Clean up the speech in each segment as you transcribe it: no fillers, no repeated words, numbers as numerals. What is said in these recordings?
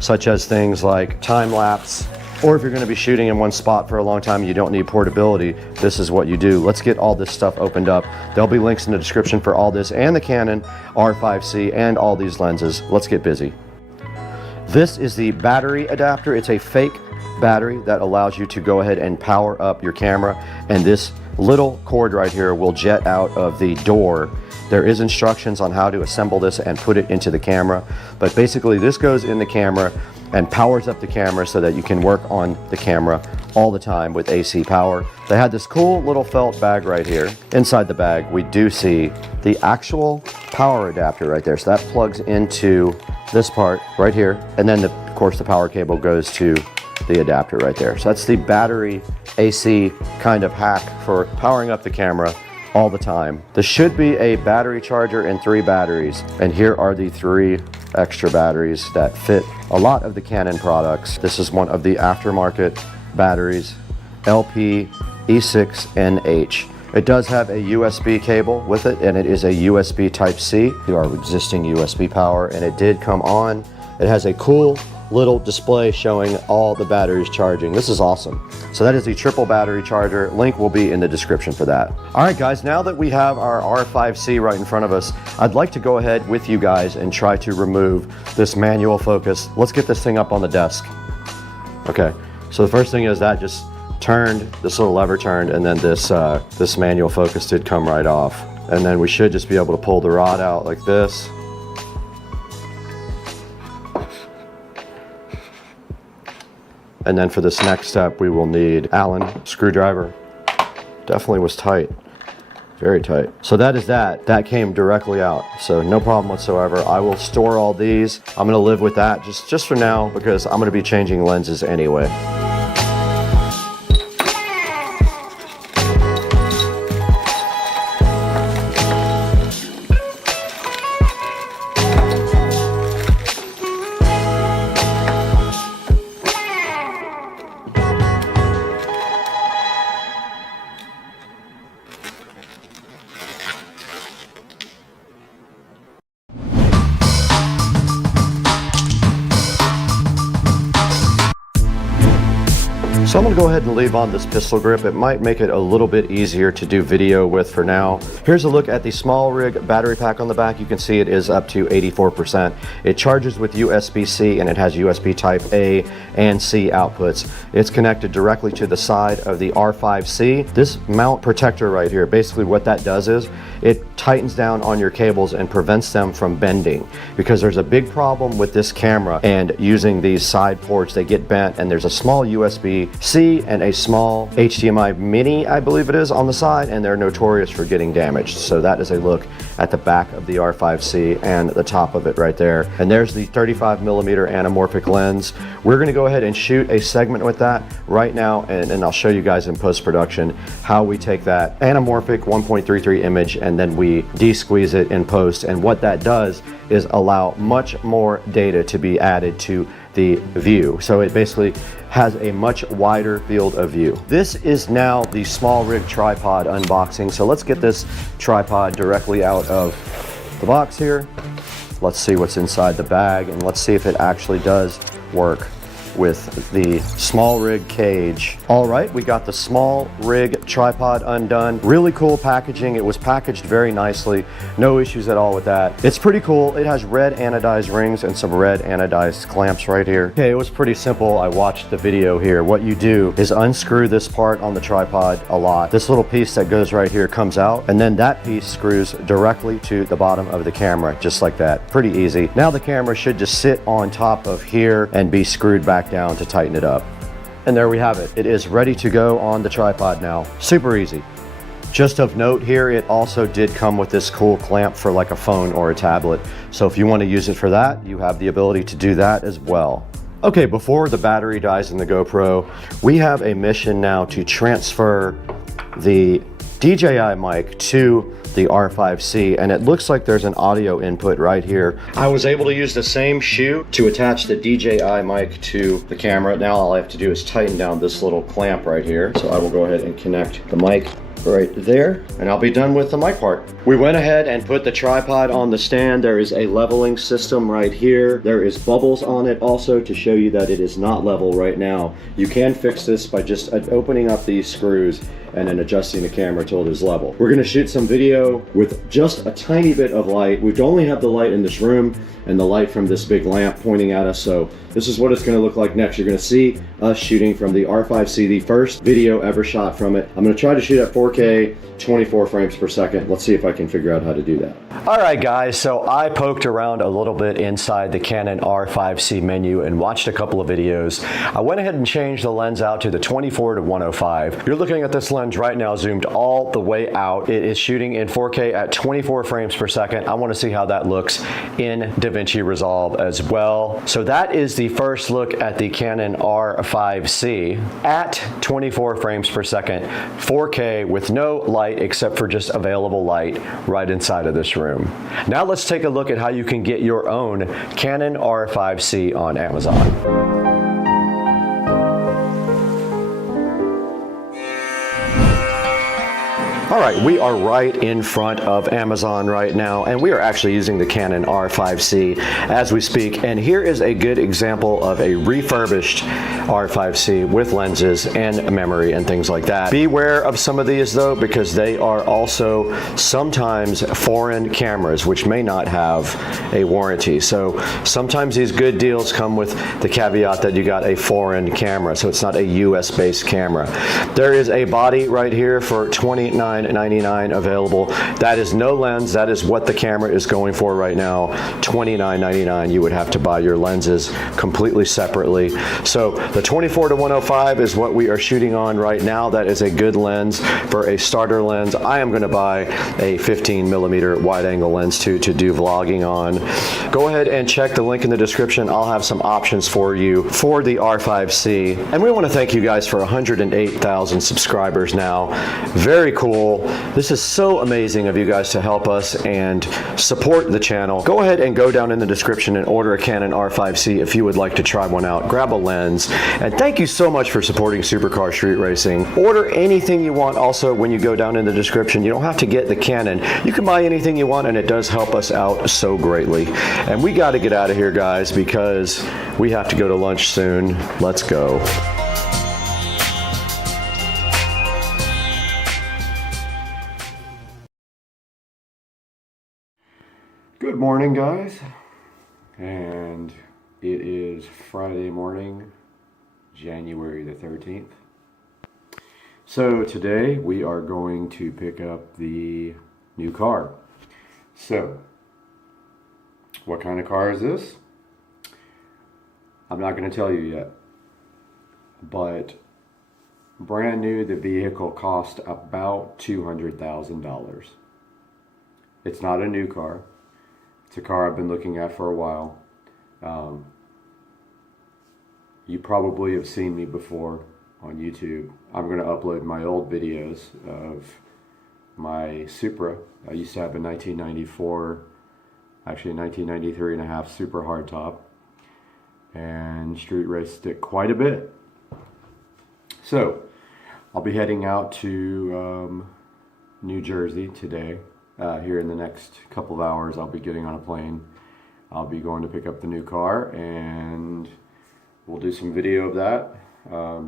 such as things like time lapse, or if you're going to be shooting in one spot for a long time and you don't need portability, this is what you do. Let's get all this stuff opened up. There'll be links in the description for all this and the Canon R5C and all these lenses. Let's get busy. This is the battery adapter. It's a fake battery that allows you to go ahead and power up your camera, and this little cord right here will jet out of the door. There is instructions on how to assemble this and put it into the camera, but basically this goes in the camera and powers up the camera so that you can work on the camera all the time with AC power. They had this cool little felt bag right here. Inside the bag, we do see the actual power adapter right there. So that plugs into this part right here. And then, of course, the power cable goes to the adapter right there. So that's the battery AC kind of hack for powering up the camera all the time. This should be a battery charger and 3 batteries. And here are the 3 extra batteries that fit a lot of the Canon products. This is one of the aftermarket batteries, LP E6NH. It does have a USB cable with it, and it is a USB Type-C to our existing USB power, and it did come on. It has a cool little display showing all the batteries charging. This is awesome. So that is the triple battery charger. Link will be in the description for that. All right, guys, now that we have our R5C right in front of us, I'd like to go ahead with you guys and try to remove this manual focus. Let's get this thing up on the desk. Okay, so the first thing is that just turned, this little lever turned, and then this manual focus did come right off. And then we should just be able to pull the rod out like this. And then for this next step, we will need Allen screwdriver. Definitely was tight, very tight. So that is that. That came directly out, so no problem whatsoever. I will store all these. I'm gonna live with that just for now because I'm gonna be changing lenses anyway. So I'm going to go ahead and leave on this pistol grip. It might make it a little bit easier to do video with for now. Here's a look at the small rig battery pack on the back. You can see it is up to 84%. It charges with USB-C and it has USB type A and C outputs. It's connected directly to the side of the R5C. This mount protector right here, basically what that does is it tightens down on your cables and prevents them from bending, because there's a big problem with this camera and using these side ports. They get bent, and there's a small USB-C and a small HDMI mini, I believe it is, on the side, and they're notorious for getting damaged. So that is a look at the back of the R5C and the top of it right there. And there's the 35mm anamorphic lens. We're gonna go ahead and shoot a segment with that right now, and I'll show you guys in post-production how we take that anamorphic 1.33 image and then we de-squeeze it in post. And what that does is allow much more data to be added to the view. So it basically has a much wider field of view. This is now the small rig tripod unboxing. So let's get this tripod directly out of the box here. Let's see what's inside the bag, and let's see if it actually does work with the small rig cage. All right, we got the small rig tripod undone. Really cool packaging. It was packaged very nicely. No issues at all with that. It's pretty cool. It has red anodized rings and some red anodized clamps right here. Okay, it was pretty simple. I watched the video here. What you do is unscrew this part on the tripod a lot. This little piece that goes right here comes out, and then that piece screws directly to the bottom of the camera, just like that. Pretty easy. Now the camera should just sit on top of here and be screwed back down to tighten it up. And there we have it. It is ready to go on the tripod now. Super easy. Just of note here, it also did come with this cool clamp for like a phone or a tablet. So if you want to use it for that, you have the ability to do that as well. Okay, before the battery dies in the GoPro, we have a mission now to transfer the DJI mic to the R5C, and it looks like there's an audio input right here. I was able to use the same shoe to attach the DJI mic to the camera. Now all I have to do is tighten down this little clamp right here. So I will go ahead and connect the mic right there, and I'll be done with the mic part. We went ahead and put the tripod on the stand. There is a leveling system right here. There is bubbles on it also to show you that it is not level right now. You can fix this by just opening up these screws and then adjusting the camera till it is level. We're gonna shoot some video with just a tiny bit of light. We only have the light in this room and the light from this big lamp pointing at us, so this is what it's gonna look like next. You're gonna see us shooting from the R5C, the first video ever shot from it. I'm gonna try to shoot at 4K, 24 frames per second. Let's see if I can figure out how to do that. All right, guys, so I poked around a little bit inside the Canon R5C menu and watched a couple of videos. I went ahead and changed the lens out to the 24 to 105. You're looking at this lens right now zoomed all the way out. It is shooting in 4K at 24 frames per second. I want to see how that looks in DaVinci Resolve as well. So that is the first look at the Canon R5C at 24 frames per second, 4K with no light except for just available light right inside of this room. Now let's take a look at how you can get your own Canon R5C on Amazon. All right, we are right in front of Amazon right now, and we are actually using the Canon R5C as we speak. And here is a good example of a refurbished R5C with lenses and memory and things like that. Beware of some of these though, because they are also sometimes foreign cameras, which may not have a warranty. So sometimes these good deals come with the caveat that you got a foreign camera, so it's not a US based camera. There is a body right here for $29.99 available. That is no lens. That is what the camera is going for right now. $29.99. You would have to buy your lenses completely separately. So the 24 to 105 is what we are shooting on right now. That is a good lens for a starter lens. I am going to buy a 15mm wide angle lens too to do vlogging on. Go ahead and check the link in the description. I'll have some options for you for the R5C. And we want to thank you guys for 108,000 subscribers now. Very cool. This is so amazing of you guys to help us and support the channel. Go ahead and go down in the description and order a Canon R5C if you would like to try one out. Grab a lens. And thank you so much for supporting Supercar Street Racing. Order anything you want also when you go down in the description. You don't have to get the Canon. You can buy anything you want, and it does help us out so greatly. And we got to get out of here, guys, because we have to go to lunch soon. Let's go. Good morning, guys, and it is Friday morning, January the 13th. So today we are going to pick up the new car. So what kind of car is this? I'm not going to tell you yet, but brand new, the vehicle cost about $200,000. It's not a new car. It's a car I've been looking at for a while. You probably have seen me before on YouTube. I'm going to upload my old videos of my Supra. I used to have a 1994, actually a 1993 and a half Super hardtop, and street raced it quite a bit. So I'll be heading out to New Jersey today. Here in the next couple of hours, I'll be getting on a plane. I'll be going to pick up the new car, and we'll do some video of that,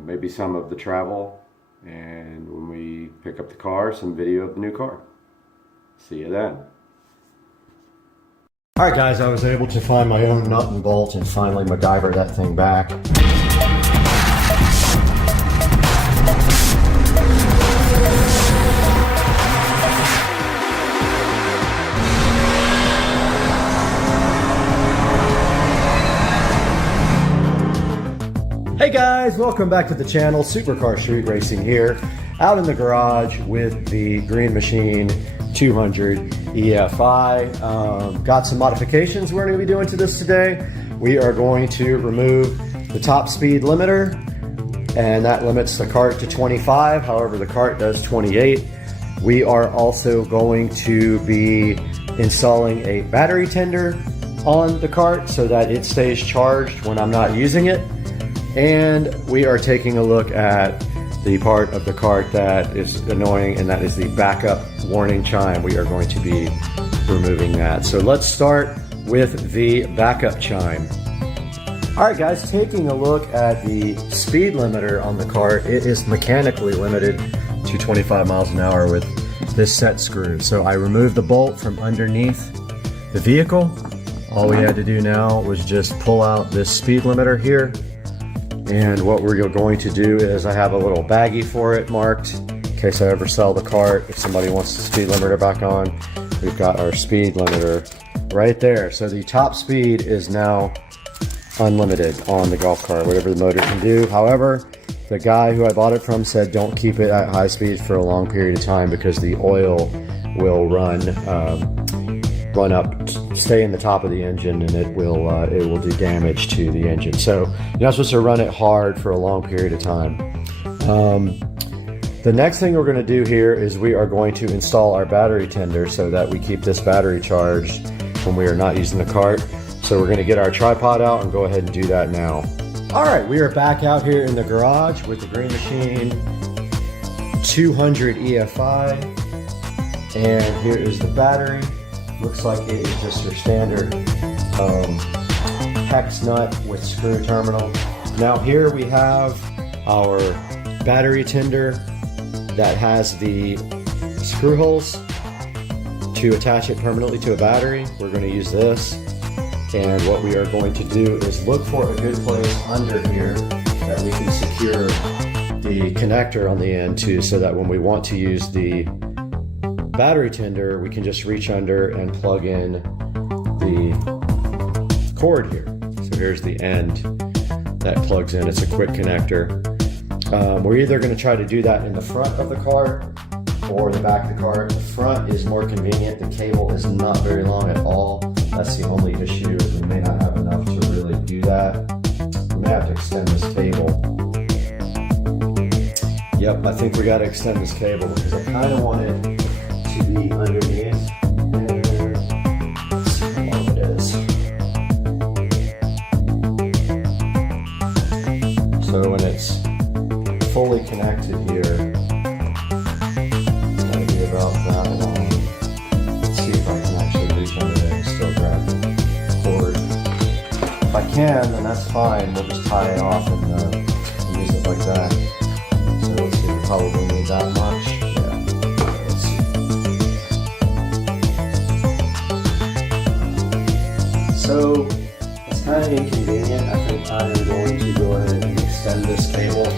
maybe some of the travel, and when we pick up the car, some video of the new car. See you then. All right, guys, I was able to find my own nut and bolt and finally MacGyver that thing back. Hey guys, welcome back to the channel. Supercar Street Racing here, out in the garage with the Green Machine 200 EFI. Got some modifications we're going to be doing to this today. We are going to remove the top speed limiter, and that limits the cart to 25. However, the cart does 28. We are also going to be installing a battery tender on the cart so that it stays charged when I'm not using it. And we are taking a look at the part of the cart that is annoying, and that is the backup warning chime. We are going to be removing that. So let's start with the backup chime. All right, guys, taking a look at the speed limiter on the cart, it is mechanically limited to 25 miles an hour with this set screw. So I removed the bolt from underneath the vehicle. All we had to do now was just pull out this speed limiter here. And what we're going to do is I have a little baggie for it marked in case I ever sell the cart. If somebody wants the speed limiter back on, we've got our speed limiter right there. So the top speed is now unlimited on the golf cart, whatever the motor can do. However, the guy who I bought it from said don't keep it at high speed for a long period of time because the oil will run up, stay in the top of the engine, and it will do damage to the engine. So you're not supposed to run it hard for a long period of time. The next thing we're going to do here is we are going to install our battery tender so that we keep this battery charged when we are not using the cart. So we're going to get our tripod out and go ahead and do that now. All right, we are back out here in the garage with the Green Machine 200 EFI, and here is the battery. Looks like it is just your standard hex nut with screw terminal. Now here we have our battery tender that has the screw holes to attach it permanently to a battery. We're going to use this, and what we are going to do is look for a good place under here that we can secure the connector on the end to, so that when we want to use the battery tender, we can just reach under and plug in the cord here. So here's the end that plugs in. It's a quick connector. We're either going to try to do that in the front of the cart or the back of the cart. The front is more convenient. The cable is not very long at all. That's the only issue, is we may not have enough to really do that. We may have to extend this cable. Yep, I think we got to extend this cable because I kind of want it to be underneath. Let's see how long it is. So when it's fully connected here, it's going to be about that long. Let's see if I can actually reach under there and still grab the cord. If I can, then that's fine. We'll just tie it off and use it like that. So let's see, we probably need that much. So it's kind of inconvenient. I think I am going to go ahead and extend this cable.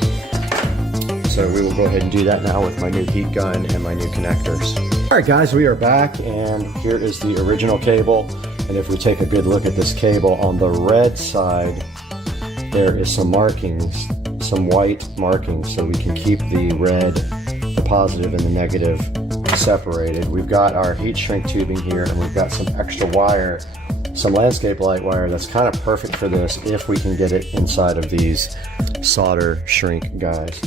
So we will go ahead and do that now with my new heat gun and my new connectors. All right, guys, we are back, and here is the original cable. And if we take a good look at this cable, on the red side, there is some markings, some white markings, so we can keep the red, the positive, and the negative separated. We've got our heat shrink tubing here, and we've got some extra wire, some landscape light wire that's kind of perfect for this if we can get it inside of these solder shrink guys.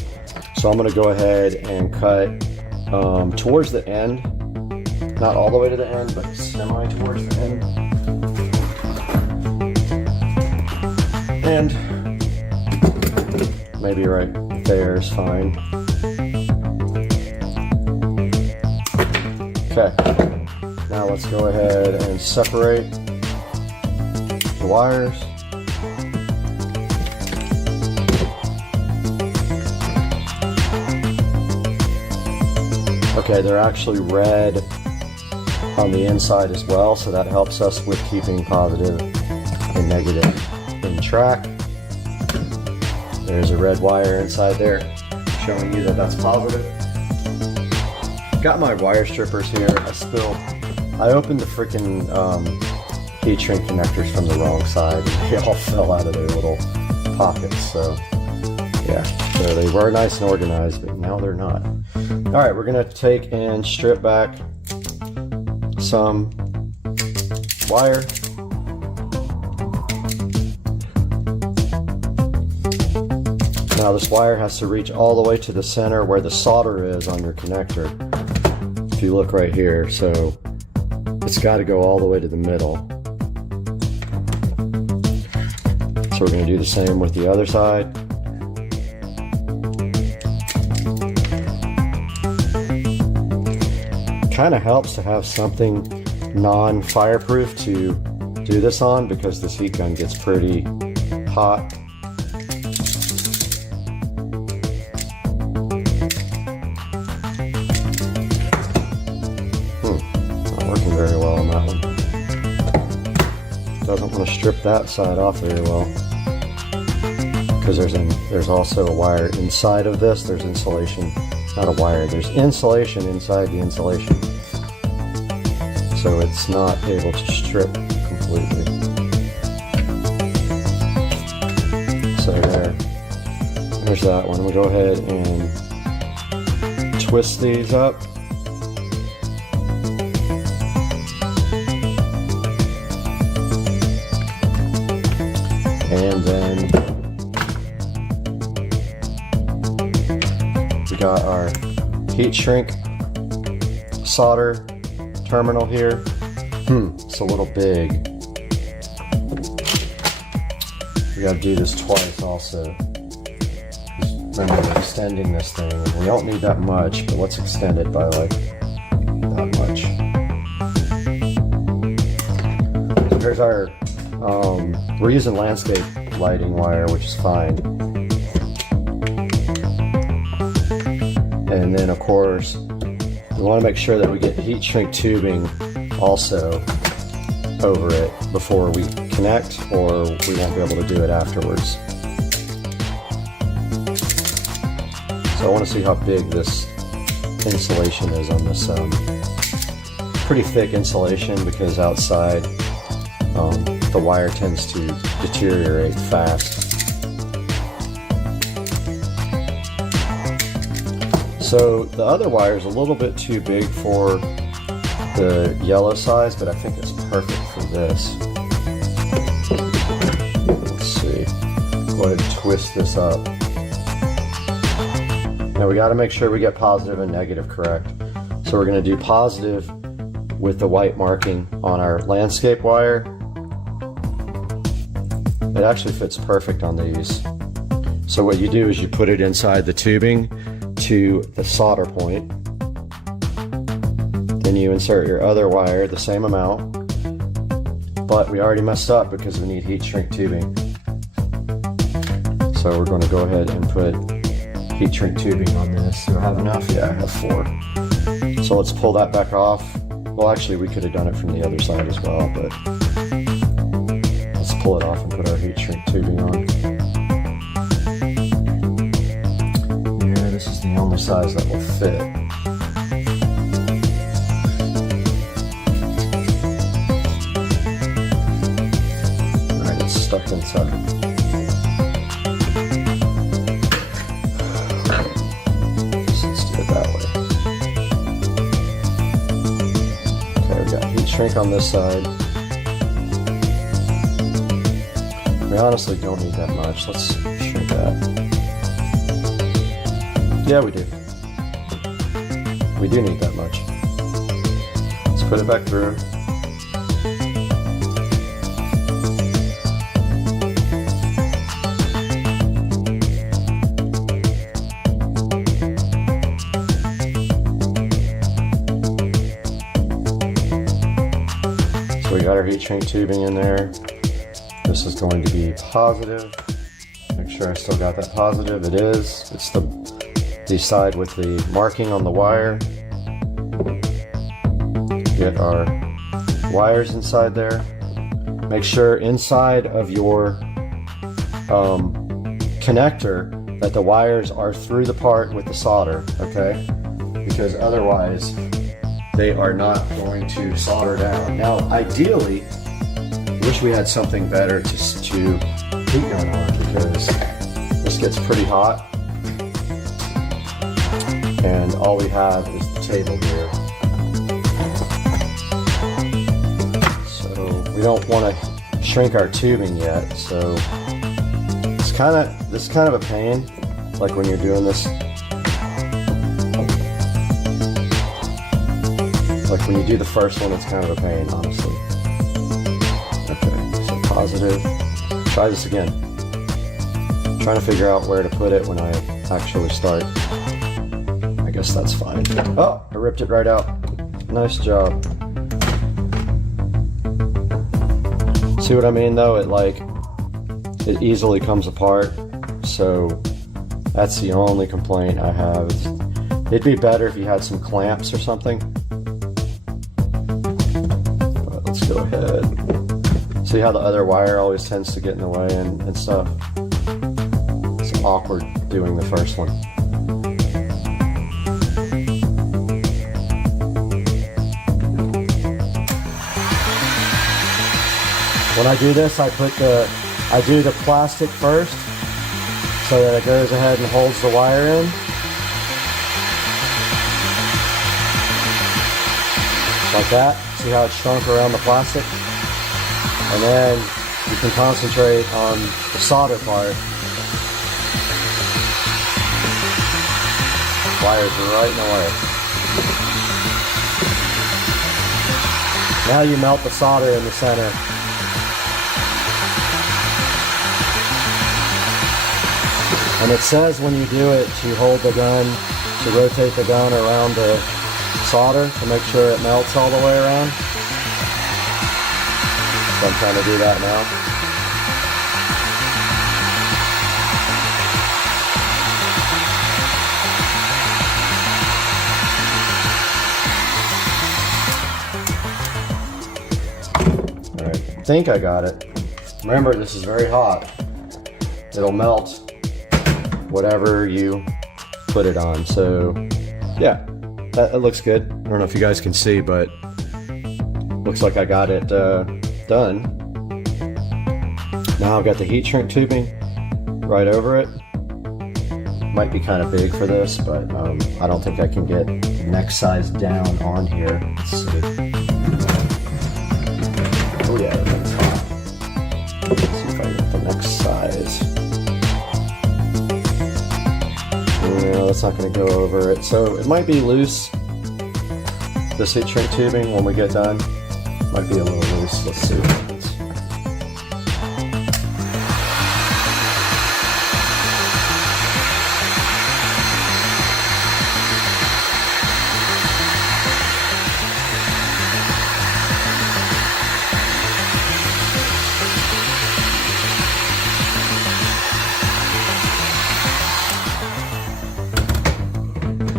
So I'm going to go ahead and cut towards the end, not all the way to the end, but semi towards the end. And maybe right there is fine. Okay, now let's go ahead and separate the wires. Okay, they're actually red on the inside as well, so that helps us with keeping positive and negative in track. There's a red wire inside there showing you that that's positive. Got my wire strippers here. I opened the freaking heat shrink connectors from the wrong side. They all fell out of their little pockets, so yeah. So they were nice and organized, but now they're not. All right, we're gonna take and strip back some wire. Now this wire has to reach all the way to the center where the solder is on your connector. If you look right here, so it's got to go all the way to the middle. So we're going to do the same with the other side. kind of helps to have something non-fireproof to do this on, because this heat gun gets pretty hot. Not working very well on that one. Doesn't want to strip that side off very well, because there's also a wire inside of this. There's insulation, not a wire, there's insulation inside the insulation, so it's not able to strip completely. So there's that one. We'll go ahead and twist these up. And then we got our heat shrink solder terminal here. It's a little big. We got to do this twice also. Remember, we're extending this thing. We don't need that much, but let's extend it by like that much. So here's our, we're using landscape lighting wire, which is fine. And then of course, we want to make sure that we get heat shrink tubing also over it before we connect, or we won't be able to do it afterwards. So I want to see how big this insulation is on this pretty thick insulation, because outside the wire tends to deteriorate fast. So the other wire is a little bit too big for the yellow size, but I think it's perfect for this. Let's see. Go ahead and twist this up. Now we got to make sure we get positive and negative correct. So we're going to do positive with the white marking on our landscape wire. It actually fits perfect on these. So what you do is you put it inside the tubing to the solder point. Then you insert your other wire, the same amount. But we already messed up because we need heat shrink tubing. So we're going to go ahead and put heat shrink tubing on this. Do I have enough? Yeah, I have 4. So let's pull that back off. Well, actually, we could have done it from the other side as well, but let's pull it off and put our heat shrink tubing on. Yeah, this is the only size that will fit. All right, it's stuck inside. Shrink on this side. We honestly don't need that much. Let's shrink that. Yeah, we do. We do need that much. Let's put it back through. We got our heat shrink tubing in there. This is going to be positive. Make sure I still got that positive. It is. It's the side with the marking on the wire. Get our wires inside there. Make sure inside of your connector that the wires are through the part with the solder, okay? Because otherwise they are not going to solder down. Now, ideally, wish we had something better to heat gun on, because this gets pretty hot, and all we have is the table here. So we don't want to shrink our tubing yet. So this is kind of a pain, like when you're doing this. Like when you do the first one, it's kind of a pain, honestly. Okay, so positive. Try this again. I'm trying to figure out where to put it when I actually start. I guess that's fine. Oh, I ripped it right out. Nice job. See what I mean though? It easily comes apart. So that's the only complaint I have. It'd be better if you had some clamps or something. But let's go ahead. See how the other wire always tends to get in the way and stuff? It's awkward doing the first one. When I do this, I do the plastic first so that it goes ahead and holds the wire in. Like that. See how it's shrunk around the plastic? And then you can concentrate on the solder part. Wires are right in the way. Now you melt the solder in the center. And it says when you do it to hold the gun, to rotate the gun around the solder to make sure it melts all the way around. So I'm trying to do that now. All right, I think I got it. Remember, this is very hot. It'll melt whatever you put it on. So yeah, that looks good. I don't know if you guys can see, but looks like I got it done. Now I've got the heat shrink tubing right over it. Might be kind of big for this, but I don't think I can get neck size down on here. Let's see. Oh yeah, that's hot. Let's see if I get the neck size. No, that's not going to go over it. So it might be loose. This heat shrink tubing, when we get done, might be a little loose. Let's see.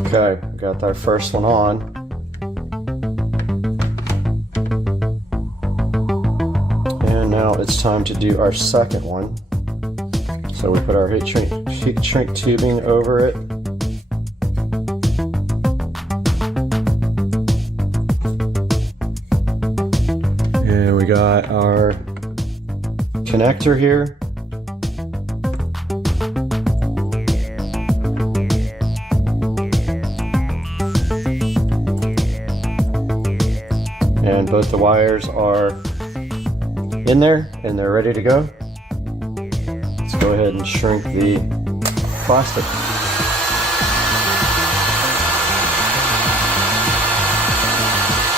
Okay, got our first one on. And now it's time to do our second one. So we put our heat shrink tubing over it. And we got our connector here. And both the wires are in there and they're ready to go. Let's go ahead and shrink the plastic.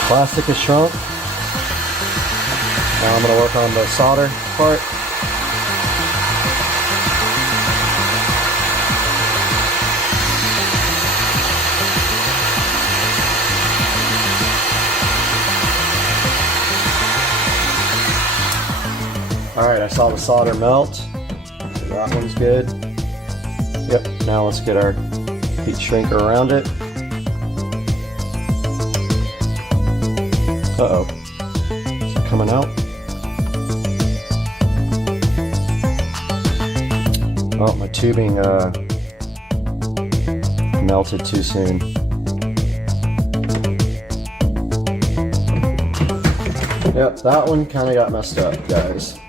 Plastic is shrunk. Now I'm going to work on the solder part. Alright, I saw the solder melt. So that one's good. Yep, now let's get our heat shrink around it. Uh-oh. Is it coming out? Oh, my tubing melted too soon. Yep, that one kind of got messed up, guys.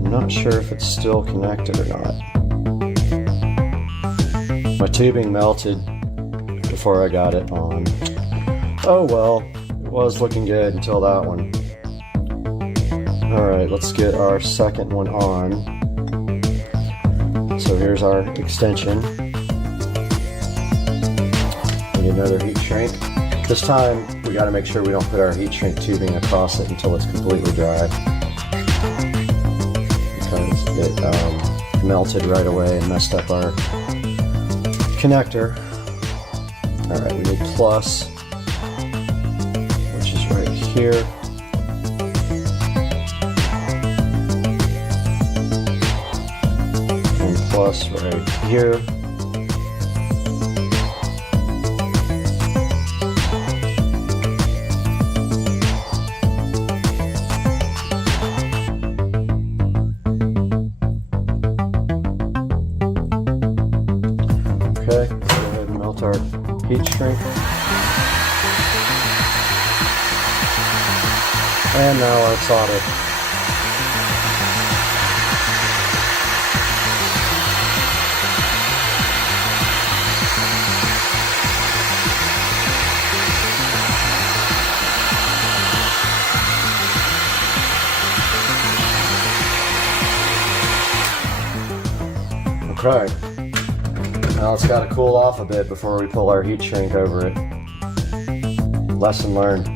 Not sure if it's still connected or not. My tubing melted before I got it on. Oh well, it was looking good until that one. Alright, let's get our second one on. So here's our extension. Need another heat shrink. This time we got to make sure we don't put our heat shrink tubing across it until it's completely dry. Because it melted right away and messed up our connector. All right, we need plus, which is right here. And plus right here. Okay, go ahead and melt our heat shrink. And now our solder. Okay. Now it's got to cool off a bit before we pull our heat shrink over it. Lesson learned.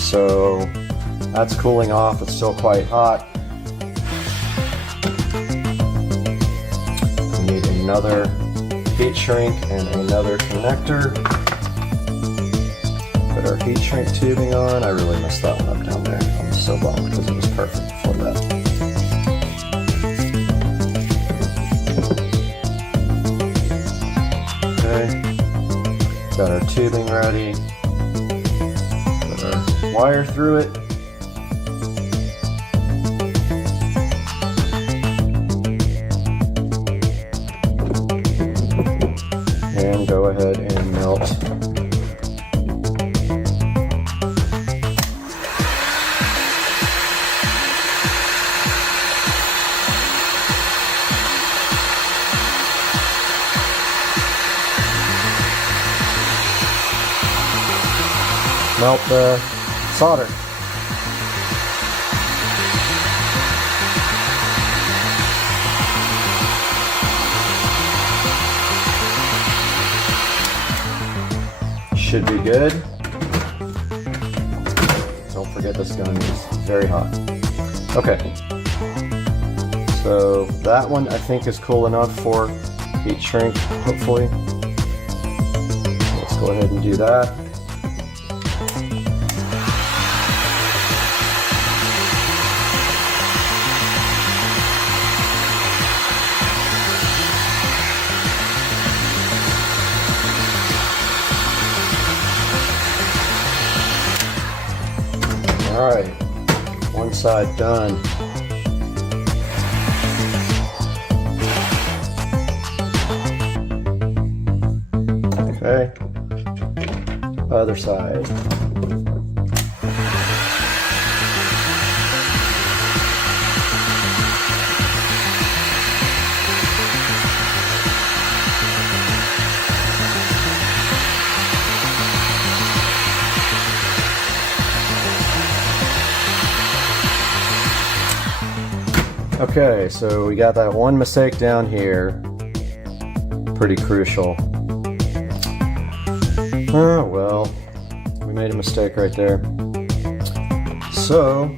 So that's cooling off. It's still quite hot. We need another heat shrink and another connector. Put our heat shrink tubing on. I really messed that one up down there. I'm so bummed because it was perfect before that. Okay. Got our tubing ready. Put our wire through it. And go ahead and melt . Melt the solder. Should be good. Don't forget this gun is very hot. Okay. So that one I think is cool enough for heat shrink, hopefully. Let's go ahead and do that. All right, one side done. Okay, other side. Okay, so we got that one mistake down here. Pretty crucial. Oh, well, we made a mistake right there. So,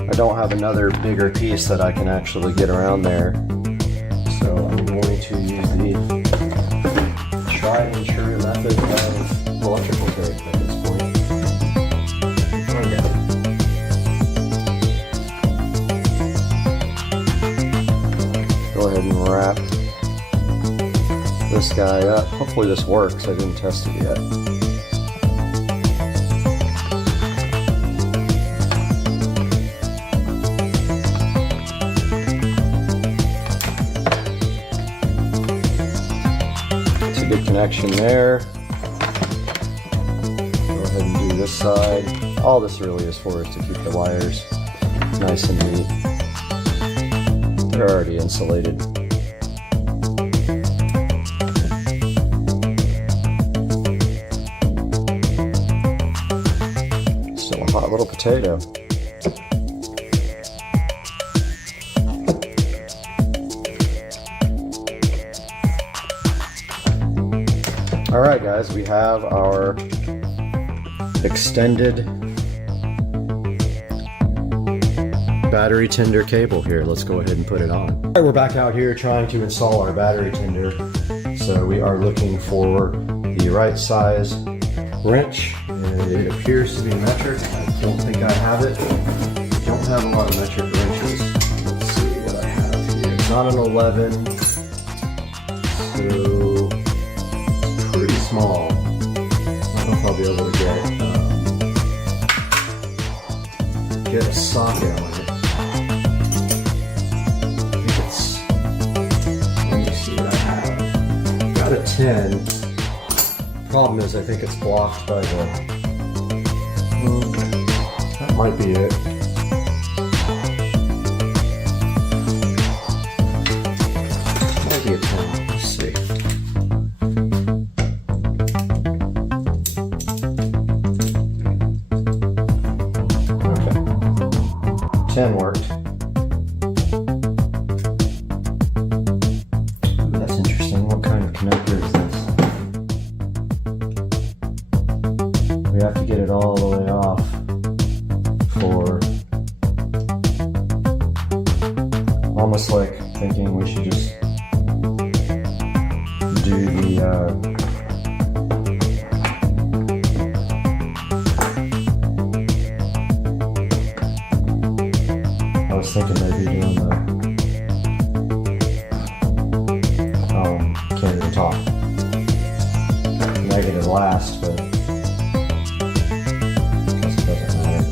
I don't have another bigger piece that I can actually get around there. So I'm going to use the tried and true method of electrical tape at this point. Go ahead and wrap this guy up. Hopefully this works. I didn't test it yet. It's a good connection there. Go ahead and do this side. All this really is for is to keep the wires nice and neat. They're already insulated. Still a hot little potato. All right, guys, we have our extended battery tender cable here. Let's go ahead and put it on. All right, we're back out here trying to install our battery tender. So we are looking for the right size wrench, and it appears to be metric. I don't think I have it. I don't have a lot of metric wrenches. Let's see what I have here. It's not an 11, so it's pretty small. I don't know if I'll be able to get a socket on it. A 10. Problem is, I think it's blocked by the. That might be it. Might be a 10. Let's see. Okay. 10 worked. Connector is this? We have to get it all the way off for almost like thinking we should just do the I was thinking maybe doing the can't even talk. Negative last, but I guess it doesn't matter.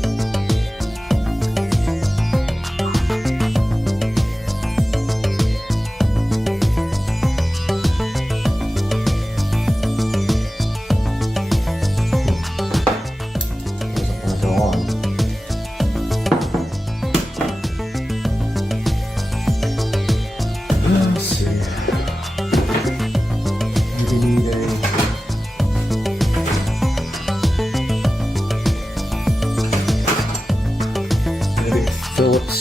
Doesn't want to go on. Let's see. We need maybe Phillips.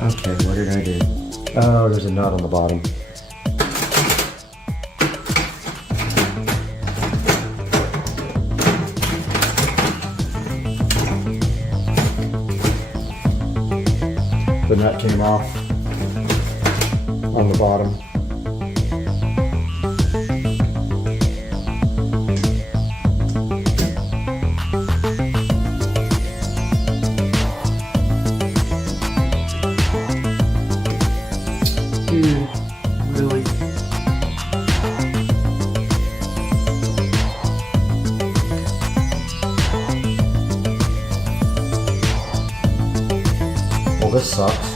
Okay, what did I do? Oh, there's a nut on the bottom. The nut came off on the bottom. Really? Well, this sucks.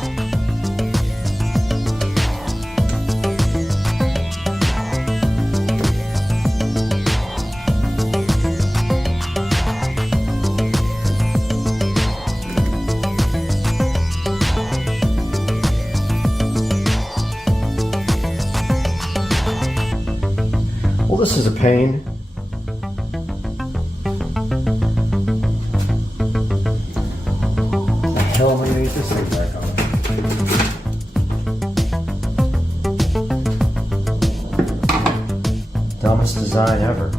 Well, this is a pain. The hell am I going to get this thing back on? Dumbest design ever.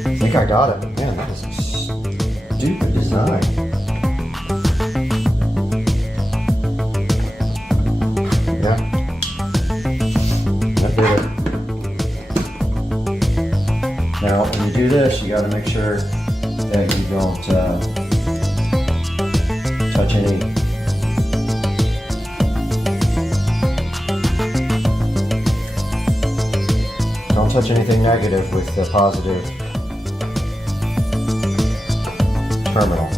I think I got it, but man, that is a stupid design. Yeah, that did it. Now, when you do this, you got to make sure that you don't touch any don't touch anything negative with the positive terminal.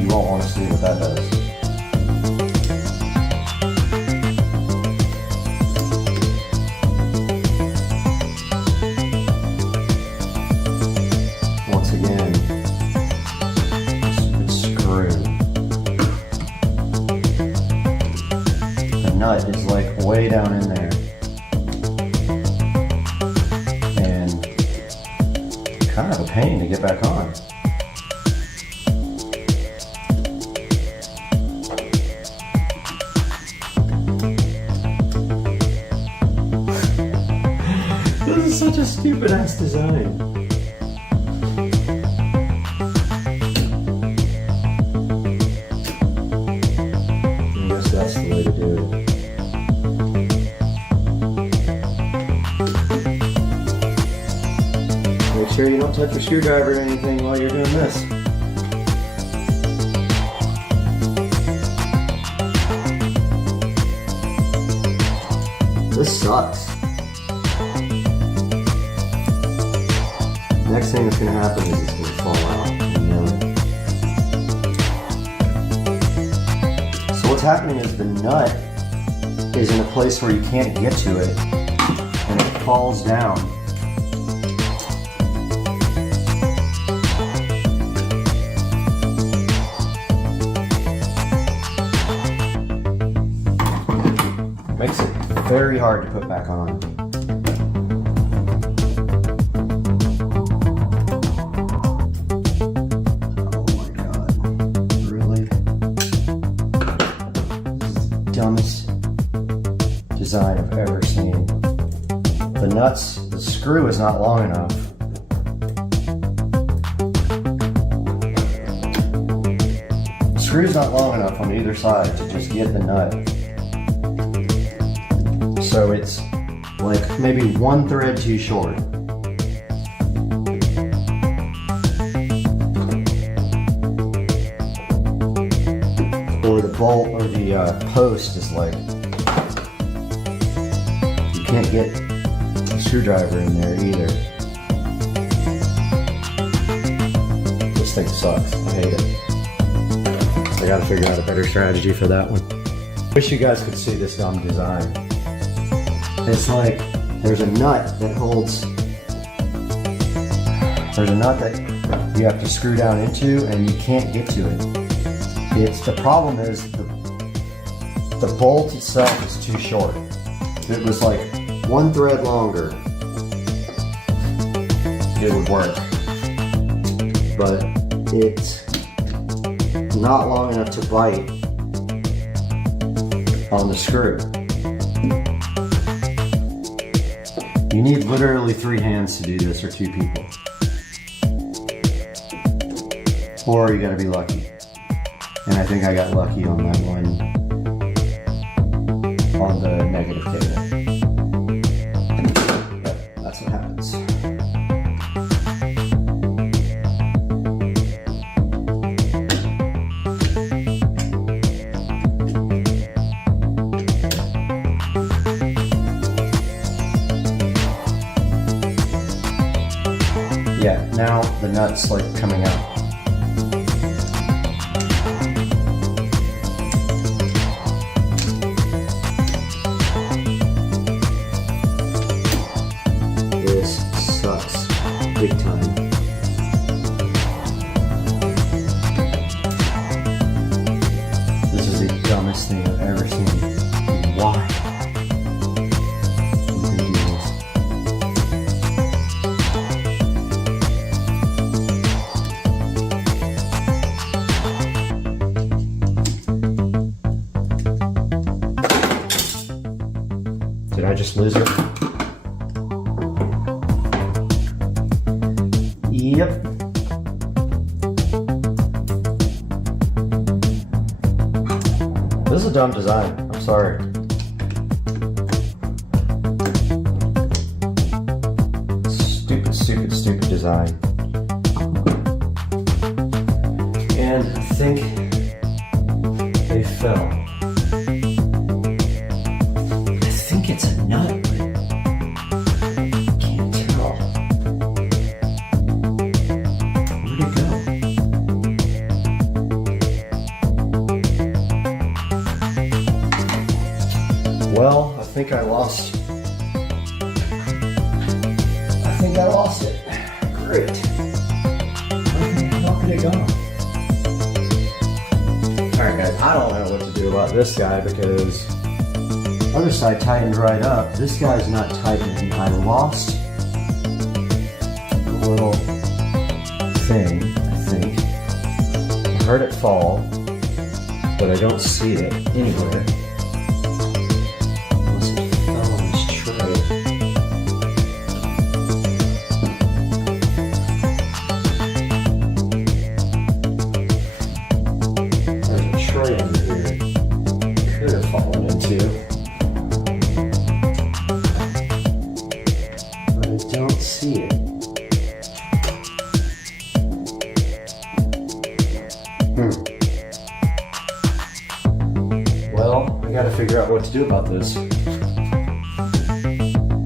You won't want to see what that does. nut is like way down in there. And kind of a pain to get back on. This is such a stupid ass design. I guess that's the way to do it. Make sure you don't touch your screwdriver or anything while you're doing this. This sucks. Next thing that's going to happen is it's going to fall out. You know it. So what's happening is the nut is in a place where you can't get to it, and it falls down. Makes it very hard to put back on. Dumbest design I've ever seen. The screw is not long enough. The screw's not long enough on either side to just get the nut. So it's like maybe one thread too short. Or the bolt or the post is like, you can't get a screwdriver in there either. This thing sucks. I hate it. I gotta figure out a better strategy for that one. Wish you guys could see this dumb design. It's like there's a nut that holds, there's a nut that you have to screw down into and you can't get to it. The problem is the bolt itself is too short. If it was like one thread longer, it would work. But it's not long enough to bite on the screw. You need literally 3 hands to do this, or 2 people. Or you gotta be lucky. And I think I got lucky on that one, on the negative cable. Yep, that's what happens. Yeah, now the nut's like coming out. Big time. This is the dumbest thing I've ever seen. Why? I'm confused. Did I just lose it? Yep. This is a dumb design. I'm sorry. Stupid, stupid, stupid design. And I think they fell. I think it's a nut. Well, I think I lost it. Great. How could it go? Alright guys, I don't know what to do about this guy because Other side tightened right up. This guy's not tightening. I lost a little thing, I think. I heard it fall, but I don't see it anywhere. Unless it fell on this tray. There's a tray under here. Could have fallen into. But I don't see it. Well, I gotta figure out what to do about this.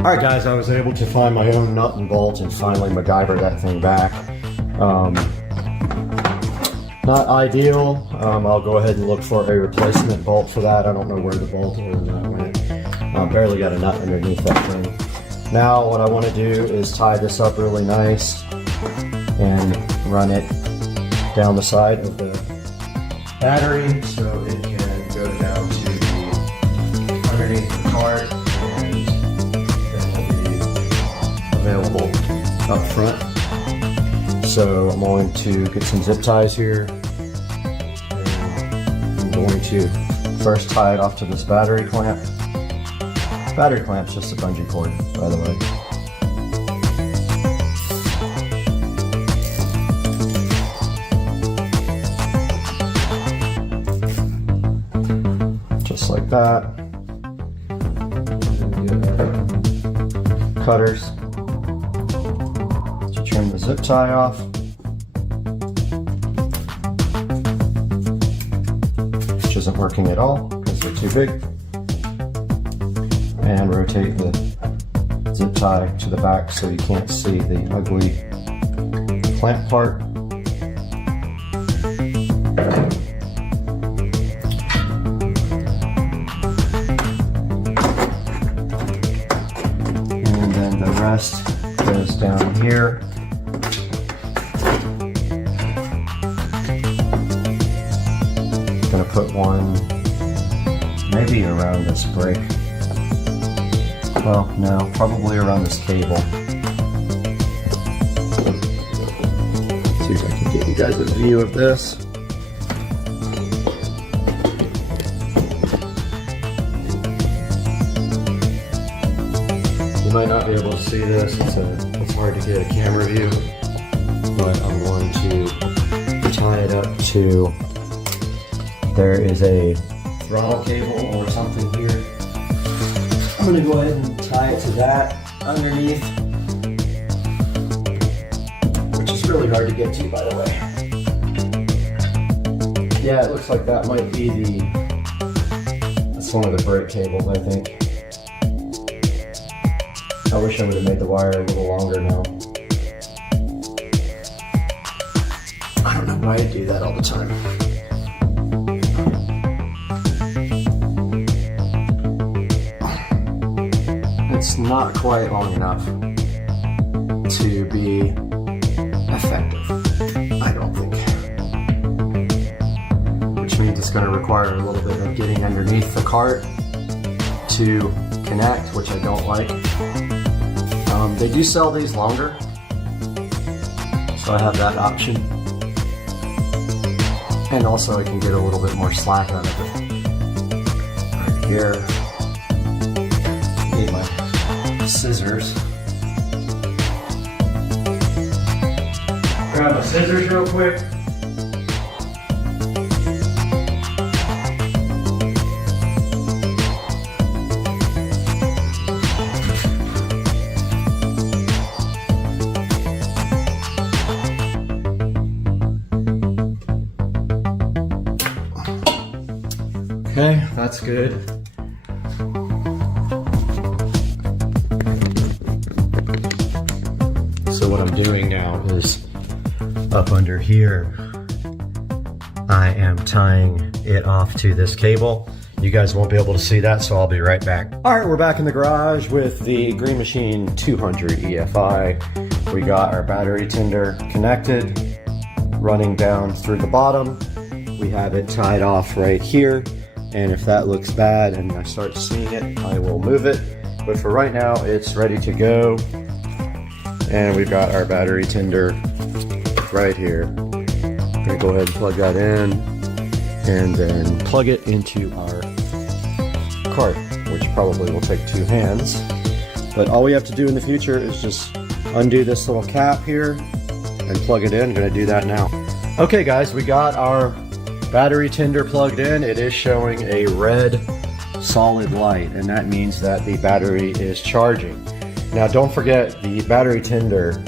Alright guys, I was able to find my own nut and bolt and finally MacGyver that thing back. Not ideal. I'll go ahead and look for a replacement bolt for that. I don't know where the bolt or the nut went. Barely got a nut underneath that thing. Now what I want to do is tie this up really nice and run it down the side of the battery so it can go down to the underneath the cart and then will be available up front. So I'm going to get some zip ties here and I'm going to first tie it off to this battery clamp. Battery clamp's just a bungee cord, by the way. Just like that. Cutters to trim the zip tie off. Which isn't working at all because they're too big. And rotate the zip tie to the back so you can't see the ugly clamp part. And then the rest goes down here. I'm gonna put one maybe around this brake. Well, no, probably around this cable. See if I can get you guys a view of this. You might not be able to see this, it's hard to get a camera view, but I'm going to tie it up to, there is a throttle cable or something here. I'm going to go ahead and tie it to that underneath, which is really hard to get to, by the way. Yeah, it looks like that might be that's one of the brake cables, I think. I wish I would have made the wire a little longer now. I don't know why I do that all the time. It's not quite long enough to be effective, I don't think. Which means it's going to require a little bit of getting underneath the cart to connect, which I don't like. They do sell these longer, so I have that option. And also I can get a little bit more slack out of it. Right here. Need my scissors. Grab my scissors real quick. Okay, that's good. So what I'm doing now is up under here, I am tying it off to this cable. You guys won't be able to see that, so I'll be right back. All right, we're back in the garage with the Green Machine 200 EFI. We got our battery tender connected, running down through the bottom. We have it tied off right here. And if that looks bad and I start seeing it, I will move it. But for right now, it's ready to go. And we've got our battery tender right here. I'm gonna go ahead and plug that in and then plug it into our cart, which probably will take 2 hands. But all we have to do in the future is just undo this little cap here and plug it in. I'm gonna do that now. Okay guys, we got our battery tender plugged in. It is showing a red solid light, and that means that the battery is charging. Now don't forget, the battery tender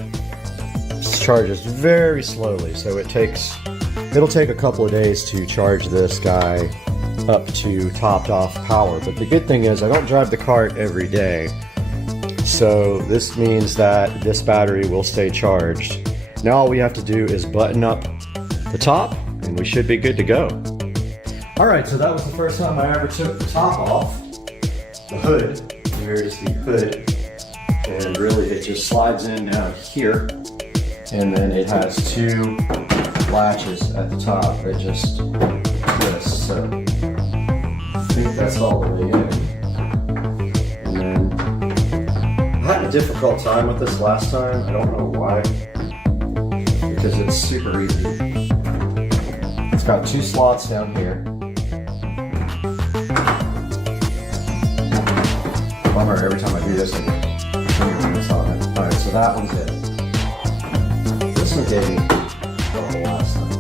charges very slowly, so it'll take a couple of days to charge this guy up to topped off power. But the good thing is I don't drive the cart every day, so this means that this battery will stay charged. Now all we have to do is button up the top and we should be good to go. Alright, so that was the first time I ever took the top off, the hood. Here is the hood, and really it just slides in down here, and then it has 2 latches at the top that just twist. So I think that's all the way in. And then I had a difficult time with this last time. I don't know why, because it's super easy. It's got 2 slots down here. Bummer, every time I do this I get fingerprints on it. Alright, so that one's it. This one gave me the last time.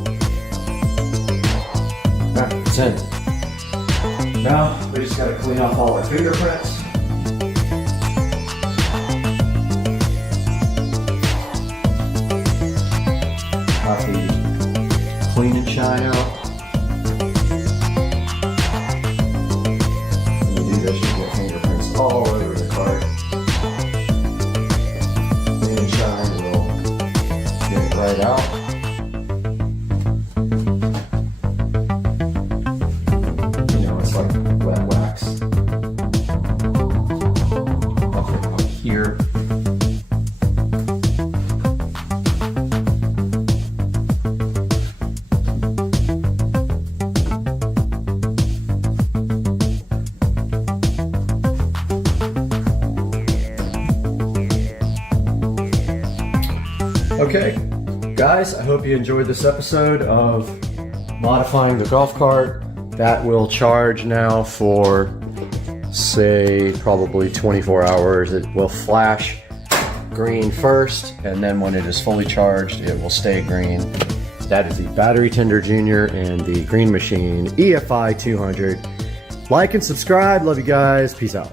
It's in. Now we just gotta clean off all our fingerprints. Got the clean and shine out. When you do this, you get fingerprints all over the cart. Clean and shine will get it right out. You know, it's like wet wax. Up here. Okay, guys, I hope you enjoyed this episode of modifying the golf cart. That will charge now for, say, probably 24 hours. It will flash green first, and then when it is fully charged, it will stay green. That is the Battery Tender Junior and the Green Machine EFI 200. Like and subscribe. Love you guys. Peace out.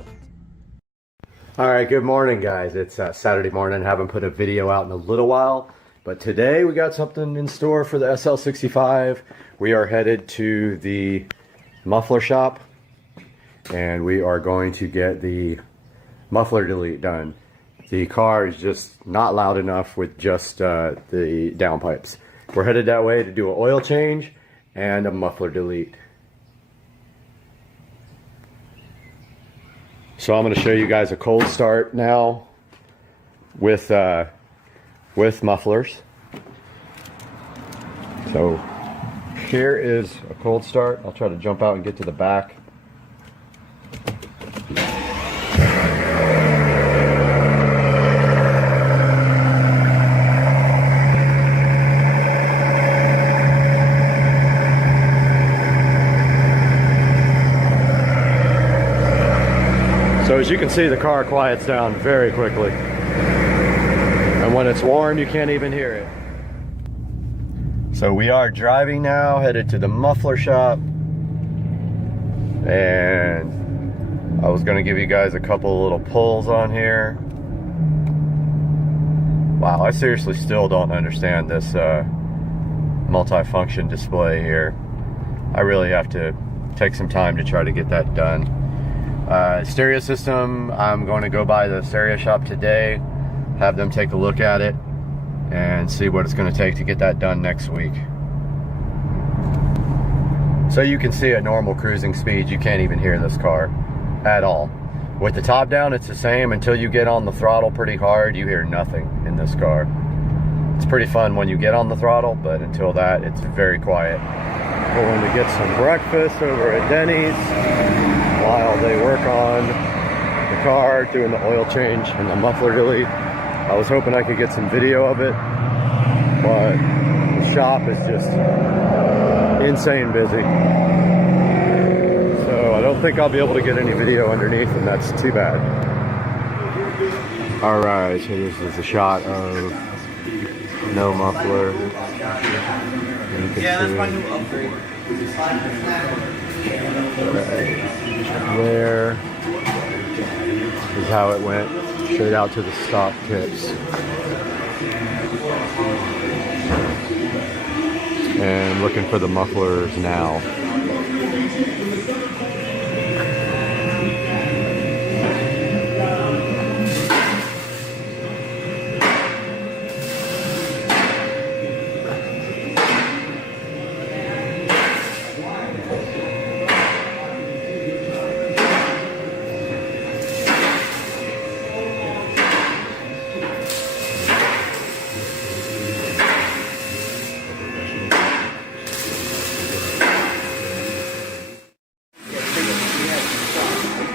All right, good morning, guys. It's Saturday morning. Haven't put a video out in a little while, but today we got something in store for the SL65. We are headed to the muffler shop, and we are going to get the muffler delete done. The car is just not loud enough with just the downpipes. We're headed that way to do an oil change and a muffler delete. So I'm going to show you guys a cold start now with mufflers. So here is a cold start. I'll try to jump out and get to the back. So as you can see, the car quiets down very quickly. And when it's warm, you can't even hear it. So we are driving now, headed to the muffler shop. And I was gonna give you guys a couple little pulls on here. Wow, I seriously still don't understand this multi-function display here. I really have to take some time to try to get that done. Stereo system, I'm going to go by the stereo shop today, have them take a look at it, and see what it's going to take to get that done next week. So you can see at normal cruising speeds, you can't even hear this car at all. With the top down, it's the same. Until you get on the throttle pretty hard, you hear nothing in this car. It's pretty fun when you get on the throttle, but until that, it's very quiet. Going to get some breakfast over at Denny's while they work on the car, doing the oil change and the muffler delete. I was hoping I could get some video of it, but the shop is just insane busy. So I don't think I'll be able to get any video underneath, and that's too bad. Alright, so this is a shot of no muffler. Yeah, that's my new upgrade. There is how it went, straight out to the stock tips. And looking for the mufflers now.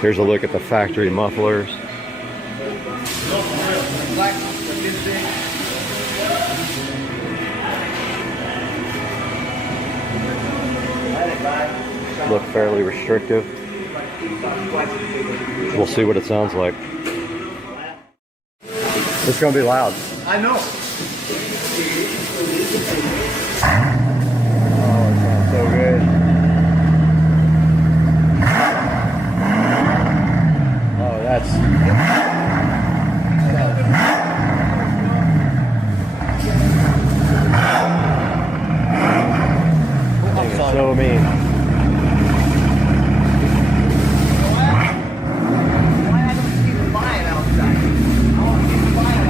Here's a look at the factory mufflers. Look fairly restrictive. We'll see what it sounds like. It's gonna be loud. I know. Oh, it sounds so good. That's so mean. Why I don't even buy it outside? I want to buy it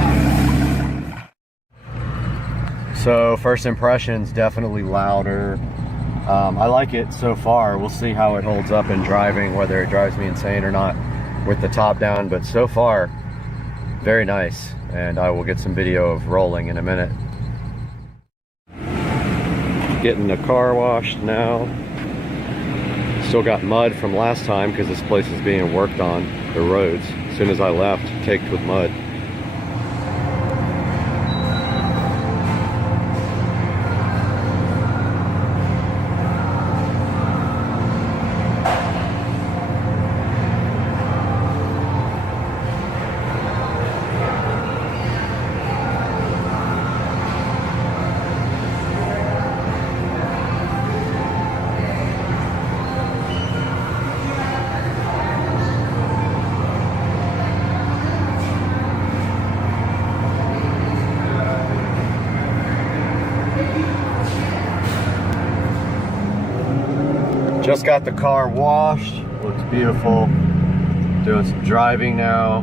outside. So first impressions, definitely louder. I like it so far. We'll see how it holds up in driving, whether it drives me insane or not with the top down, but so far very nice, and I will get some video of rolling in a minute. Getting the car washed now. Still got mud from last time because this place is being worked on, the roads. As soon as I left, caked with mud. Just got the car washed, looks beautiful. Doing some driving now.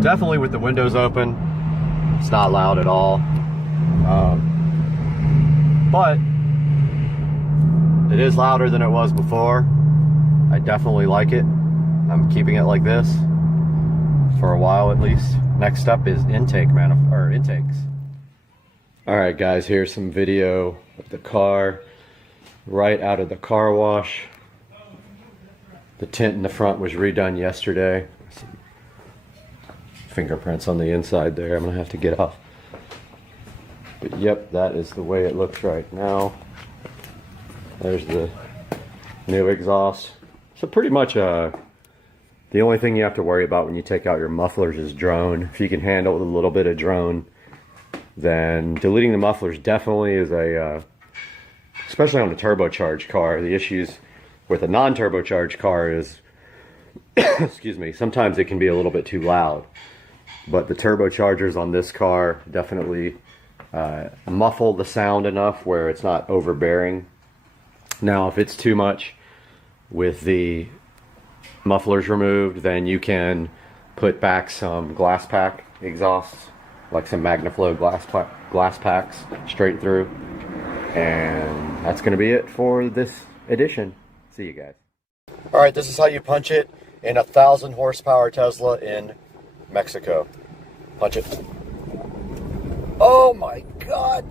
Definitely with the windows open. It's not loud at all. But it is louder than it was before. I definitely like it. I'm keeping it like this for a while at least. Next up is intakes. Alright guys, here's some video of the car. Right out of the car wash. The tint in the front was redone yesterday. Some fingerprints on the inside there I'm gonna have to get off. But yep, that is the way it looks right now. There's the new exhaust. So pretty much the only thing you have to worry about when you take out your mufflers is drone. If you can handle a little bit of drone, then deleting the mufflers definitely is a especially on a turbocharged car. The issues with a non-turbocharged car is, excuse me, sometimes it can be a little bit too loud. But the turbochargers on this car definitely muffle the sound enough where it's not overbearing. Now, if it's too much with the mufflers removed, then you can put back some glass pack exhausts, like some MagnaFlow glass packs straight through. And that's going to be it for this edition. See you guys. All right, this is how you punch it in a 1,000 horsepower Tesla in Mexico. Punch it. Oh my God.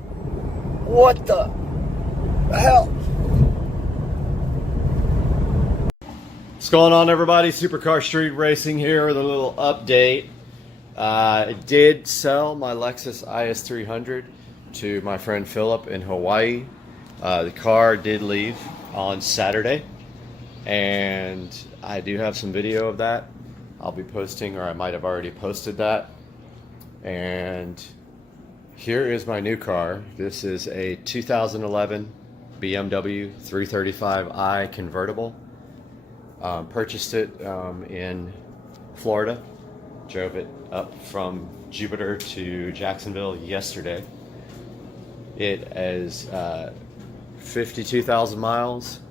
What the? The hell? What's going on, everybody? Supercar Street Racing here with a little update. I did sell my Lexus IS300 to my friend Philip in Hawaii. The car did leave on Saturday, and I do have some video of that. I'll be posting, or I might have already posted that. And here is my new car. This is a 2011 BMW 335i convertible. Purchased it in Florida. Drove it up from Jupiter to Jacksonville yesterday. It is 52,000 miles,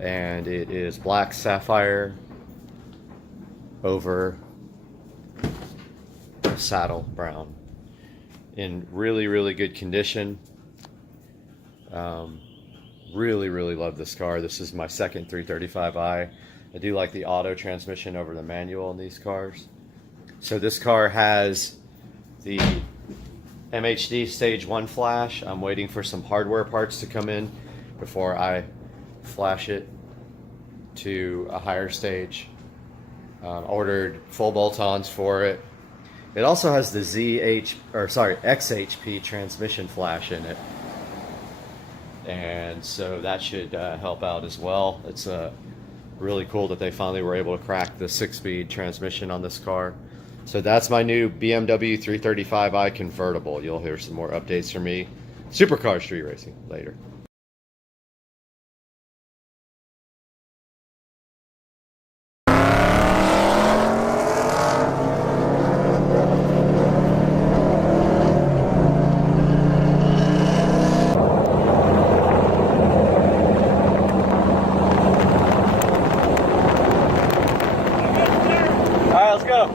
and it is black sapphire over saddle brown, in really, really good condition. Really love this car. This is my second 335i. I do like the auto transmission over the manual in these cars. So this car has the MHD stage 1 flash. I'm waiting for some hardware parts to come in before I flash it to a higher stage. Ordered full bolt-ons for it. It also has the XHP transmission flash in it, and so that should help out as well. It's really cool that they finally were able to crack the 6-speed transmission on this car. So that's my new BMW 335i convertible. You'll hear some more updates from me. Supercar Street Racing later. Let's go.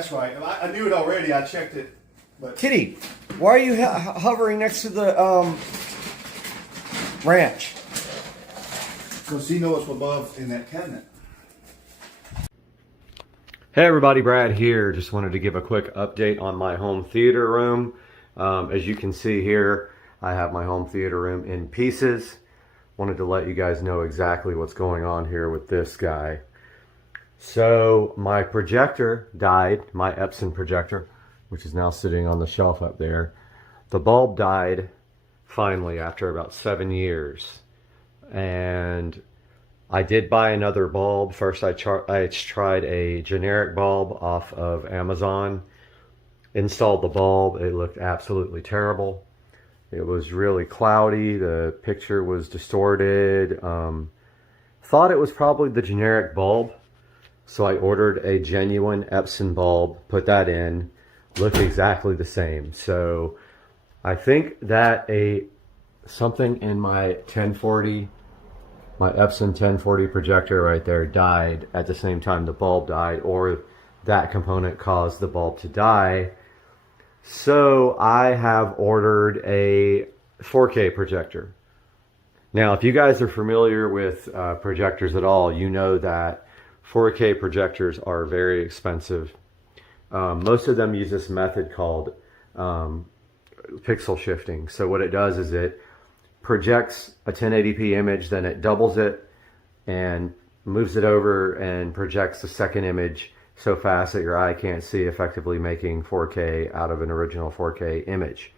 That's right. I knew it already. I checked it. But Kitty, why are you hovering next to the ranch? because he knows what's above in that cabinet. Hey everybody, Brad here. Just wanted to give a quick update on my home theater room. As you can see here, I have my home theater room in pieces. Wanted to let you guys know exactly what's going on here with this guy. So my projector died, my Epson projector, which is now sitting on the shelf up there. The bulb died finally after about 7 years. And I did buy another bulb. First I tried a generic bulb off of Amazon. Installed the bulb. It looked absolutely terrible. It was really cloudy. The picture was distorted. Thought it was probably the generic bulb. So I ordered a genuine Epson bulb, put that in, looked exactly the same. So I think that something in my 1040, my Epson 1040 projector right there died at the same time the bulb died, or that component caused the bulb to die. So I have ordered a 4K projector. Now, if you guys are familiar with projectors at all, you know that 4K projectors are very expensive. Most of them use this method called pixel shifting. So what it does is it projects a 1080p image, then it doubles it and moves it over and projects the second image so fast that your eye can't see, effectively making 4K out of an original 4K image.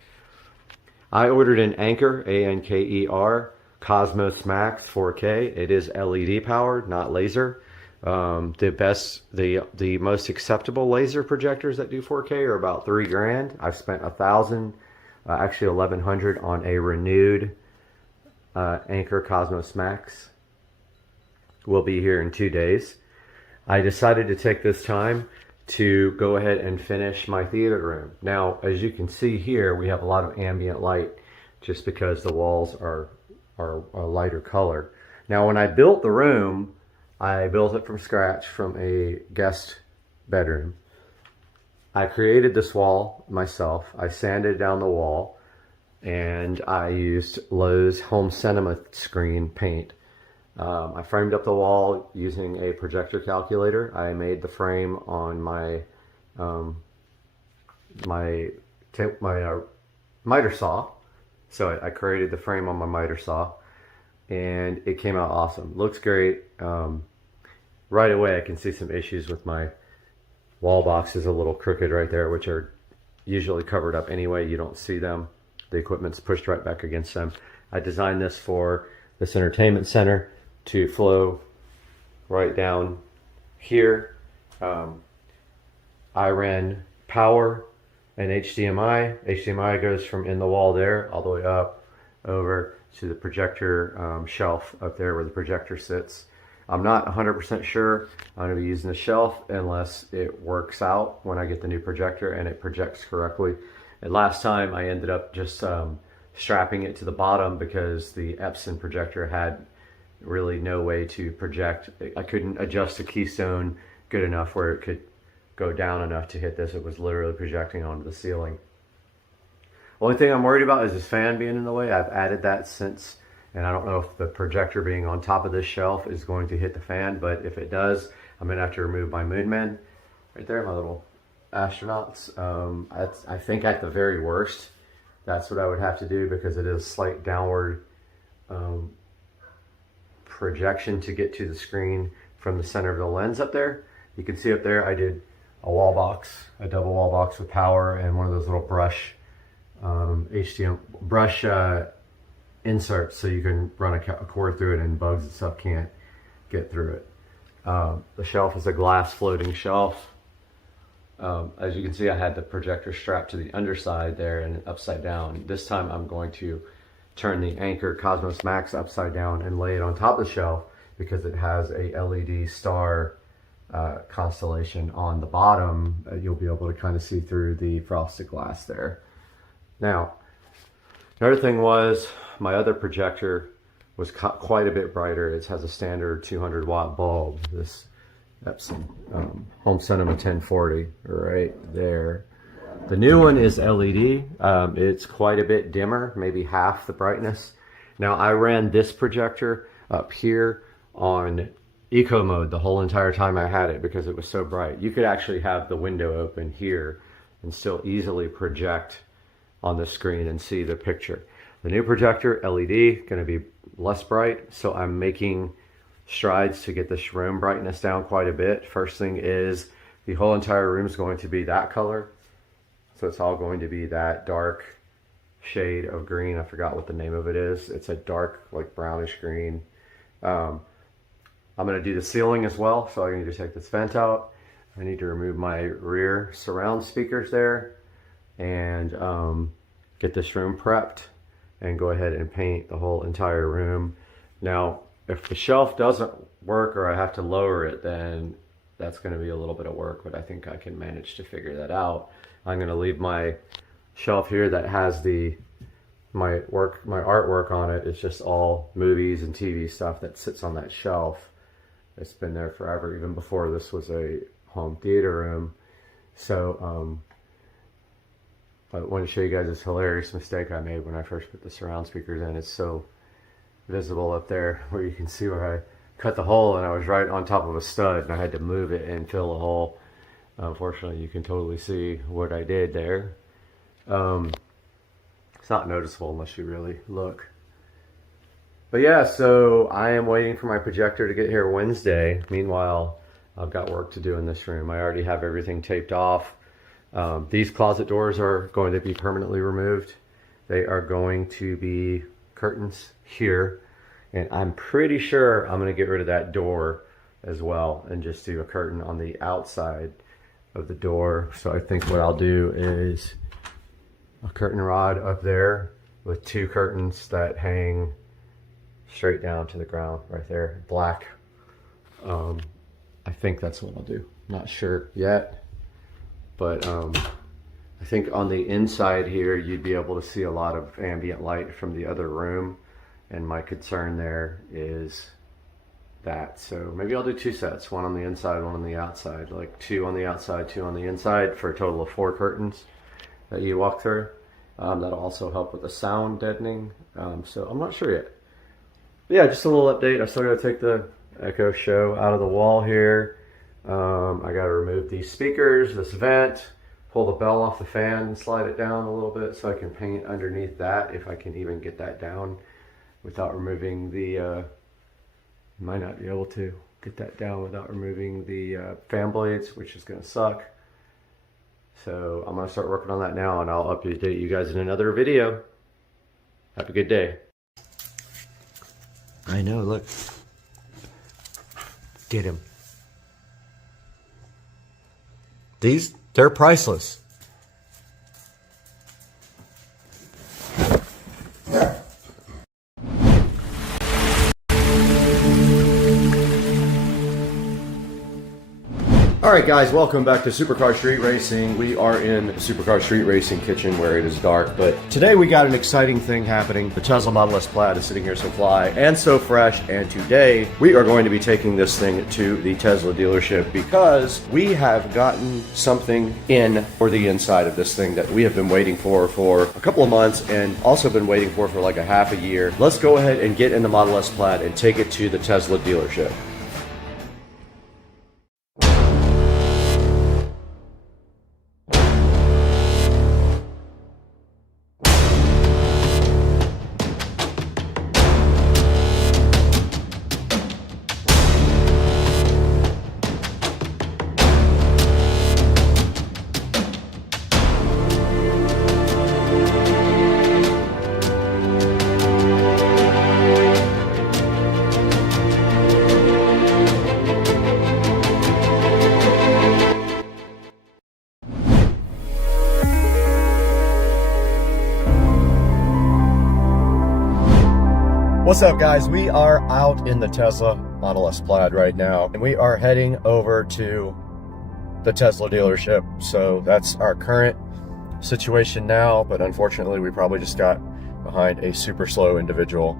I ordered an Anker, A-N-K-E-R, Cosmos Max 4K. It is LED powered, not laser. The most acceptable laser projectors that do 4K are about $3 grand. I've spent $1,000, actually $1,100 on a renewed Anker Cosmos Max. Will be here in 2 days. I decided to take this time to go ahead and finish my theater room. Now, as you can see here, we have a lot of ambient light just because the walls are a lighter color. Now, when I built the room, I built it from scratch from a guest bedroom. I created this wall myself. I sanded down the wall and I used Lowe's Home Cinema Screen paint. I framed up the wall using a projector calculator. I made the frame on my miter saw. So I created the frame on my miter saw and it came out awesome. Looks great. Right away I can see some issues with my wall boxes, a little crooked right there, which are usually covered up anyway. You don't see them. The equipment's pushed right back against them. I designed this for this entertainment center to flow right down here. I ran power and HDMI. HDMI goes from in the wall there all the way up over to the projector shelf up there where the projector sits. I'm not 100% sure I'm going to be using the shelf unless it works out when I get the new projector and it projects correctly. And last time I ended up just strapping it to the bottom because the Epson projector had really no way to project. I couldn't adjust the keystone good enough where it could go down enough to hit this. It was literally projecting onto the ceiling. Only thing I'm worried about is this fan being in the way. I've added that since, and I don't know if the projector being on top of this shelf is going to hit the fan, but if it does, I'm gonna have to remove my moon men. Right there, my little astronauts. I think at the very worst, that's what I would have to do because it is slight downward projection to get to the screen from the center of the lens up there. You can see up there I did a wall box, a double wall box with power and one of those little brush inserts so you can run a cord through it and bugs and stuff can't get through it. The shelf is a glass floating shelf. As you can see, I had the projector strapped to the underside there and upside down. This time I'm going to turn the Anker Cosmos Max upside down and lay it on top of the shelf because it has a LED star constellation on the bottom. You'll be able to kind of see through the frosted glass there. Now, another thing was my other projector was quite a bit brighter. It has a standard 200 watt bulb. This Epson Home Cinema 1040 right there. The new one is LED. It's quite a bit dimmer, maybe half the brightness. Now I ran this projector up here on eco mode the whole entire time I had it because it was so bright. You could actually have the window open here and still easily project on the screen and see the picture. The new projector, LED, going to be less bright, so I'm making strides to get this room brightness down quite a bit. First thing is the whole entire room is going to be that color. So it's all going to be that dark shade of green. I forgot what the name of it is. It's a dark, like brownish green. I'm going to do the ceiling as well. So I need to take this vent out. I need to remove my rear surround speakers there and get this room prepped and go ahead and paint the whole entire room. Now, if the shelf doesn't work or I have to lower it, then that's going to be a little bit of work, but I think I can manage to figure that out. I'm going to leave my shelf here that has my artwork on it. It's just all movies and TV stuff that sits on that shelf. It's been there forever, even before this was a home theater room. So I want to show you guys this hilarious mistake I made when I first put the surround speakers in. It's so visible up there where you can see where I cut the hole, and I was right on top of a stud and I had to move it and fill the hole. Unfortunately, you can totally see what I did there. It's not noticeable unless you really look. But yeah, so I am waiting for my projector to get here Wednesday. Meanwhile, I've got work to do in this room. I already have everything taped off. These closet doors are going to be permanently removed. They are going to be curtains here, and I'm pretty sure I'm going to get rid of that door as well and just do a curtain on the outside of the door. So I think what I'll do is a curtain rod up there with two curtains that hang straight down to the ground right there, black. I think that's what I'll do. Not sure yet, but I think on the inside here you'd be able to see a lot of ambient light from the other room, and my concern there is that. So maybe I'll do two sets, one on the inside, one on the outside, like two on the outside, two on the inside, for a total of 4 curtains that you walk through. That'll also help with the sound deadening. So I'm not sure yet. But yeah, just a little update. I still got to take the Echo Show out of the wall here. I got to remove these speakers, this vent, pull the bell off the fan and slide it down a little bit so I can paint underneath that, if I can even get that down without removing the might not be able to get that down without removing the fan blades, which is going to suck. So I'm going to start working on that now, and I'll update you guys in another video. Have a good day. I know, look. Get him. They're priceless. Alright guys, welcome back to Supercar Street Racing. We are in the Supercar Street Racing kitchen where it is dark, but today we got an exciting thing happening. The Tesla Model S Plaid is sitting here so fly and so fresh, and today we are going to be taking this thing to the Tesla dealership because we have gotten something in for the inside of this thing that we have been waiting for a couple of months, and also been waiting for like a half a year. Let's go ahead and get in the Model S Plaid and take it to the Tesla dealership. What's up guys, we are out in the Tesla Model S Plaid right now, and we are heading over to the Tesla dealership. So that's our current situation now, but unfortunately we probably just got behind a super slow individual.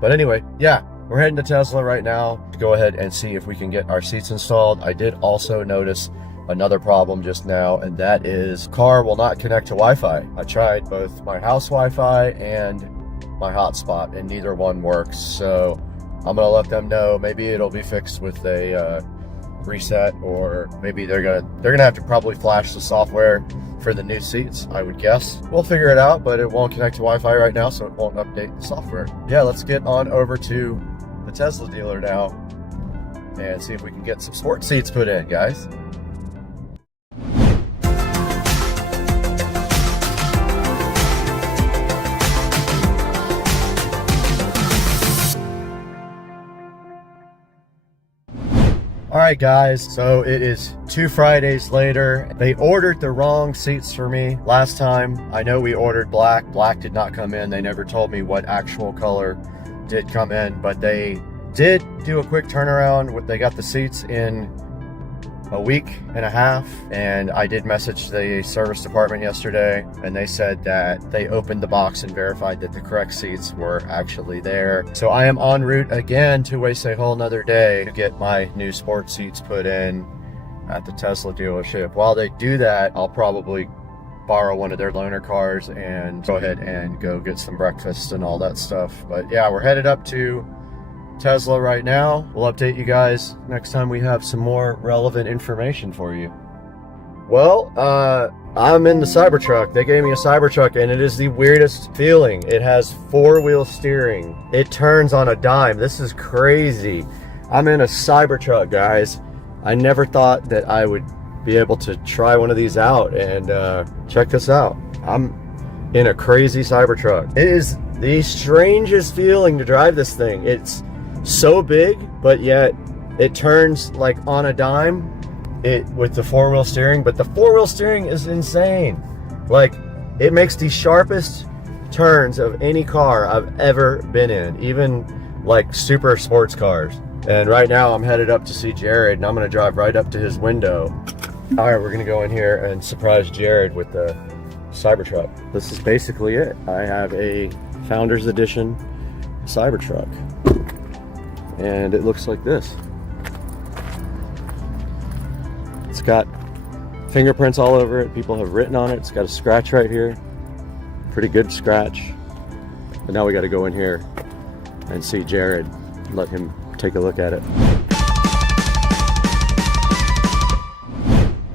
But anyway, yeah, we're heading to Tesla right now to go ahead and see if we can get our seats installed. I did also notice another problem just now, and that is car will not connect to Wi-Fi. I tried both my house Wi-Fi and my hotspot, and neither one works. So I'm gonna let them know. Maybe it'll be fixed with a reset, or maybe they're gonna have to probably flash the software for the new seats, I would guess. We'll figure it out, but it won't connect to Wi-Fi right now, so it won't update the software. Yeah, let's get on over to the Tesla dealer now and see if we can get some sport seats put in, guys. All right, guys, so it is 2 Fridays later. They ordered the wrong seats for me last time. I know we ordered black. Black did not come in. They never told me what actual color did come in, but they did do a quick turnaround. They got the seats in a week and a half, and I did message the service department yesterday, and they said that they opened the box and verified that the correct seats were actually there. So I am en route again to waste a whole nother day to get my new sport seats put in at the Tesla dealership. While they do that, I'll probably borrow one of their loaner cars and go ahead and go get some breakfast and all that stuff. But yeah, we're headed up to Tesla right now. We'll update you guys next time we have some more relevant information for you. Well, I'm in the Cybertruck. They gave me a Cybertruck, and it is the weirdest feeling. It has 4-wheel steering. It turns on a dime. This is crazy. I'm in a Cybertruck, guys. I never thought that I would be able to try one of these out, and check this out. I'm in a crazy Cybertruck. It is the strangest feeling to drive this thing. It's so big, but yet it turns like on a dime with the 4-wheel steering. But the 4-wheel steering is insane. Like, it makes the sharpest turns of any car I've ever been in, even like super sports cars. And right now I'm headed up to see Jared, and I'm gonna drive right up to his window. All right, we're gonna go in here and surprise Jared with the Cybertruck. This is basically it. I have a Founders Edition Cybertruck, and it looks like this. It's got fingerprints all over it. People have written on it. It's got a scratch right here, pretty good scratch. But now we got to go in here and see Jared, let him take a look at it.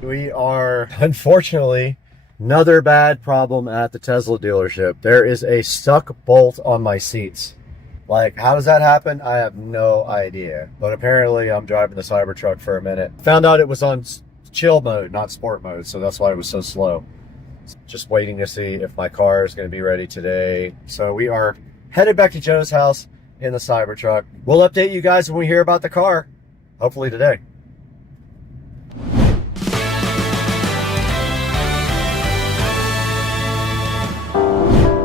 We are, unfortunately, another bad problem at the Tesla dealership. There is a stuck bolt on my seats. Like, how does that happen? I have no idea. But apparently I'm driving the Cybertruck for a minute. Found out it was on chill mode, not sport mode, so that's why it was so slow. Just waiting to see if my car is going to be ready today. So we are headed back to Joe's house in the Cybertruck. We'll update you guys when we hear about the car, hopefully today.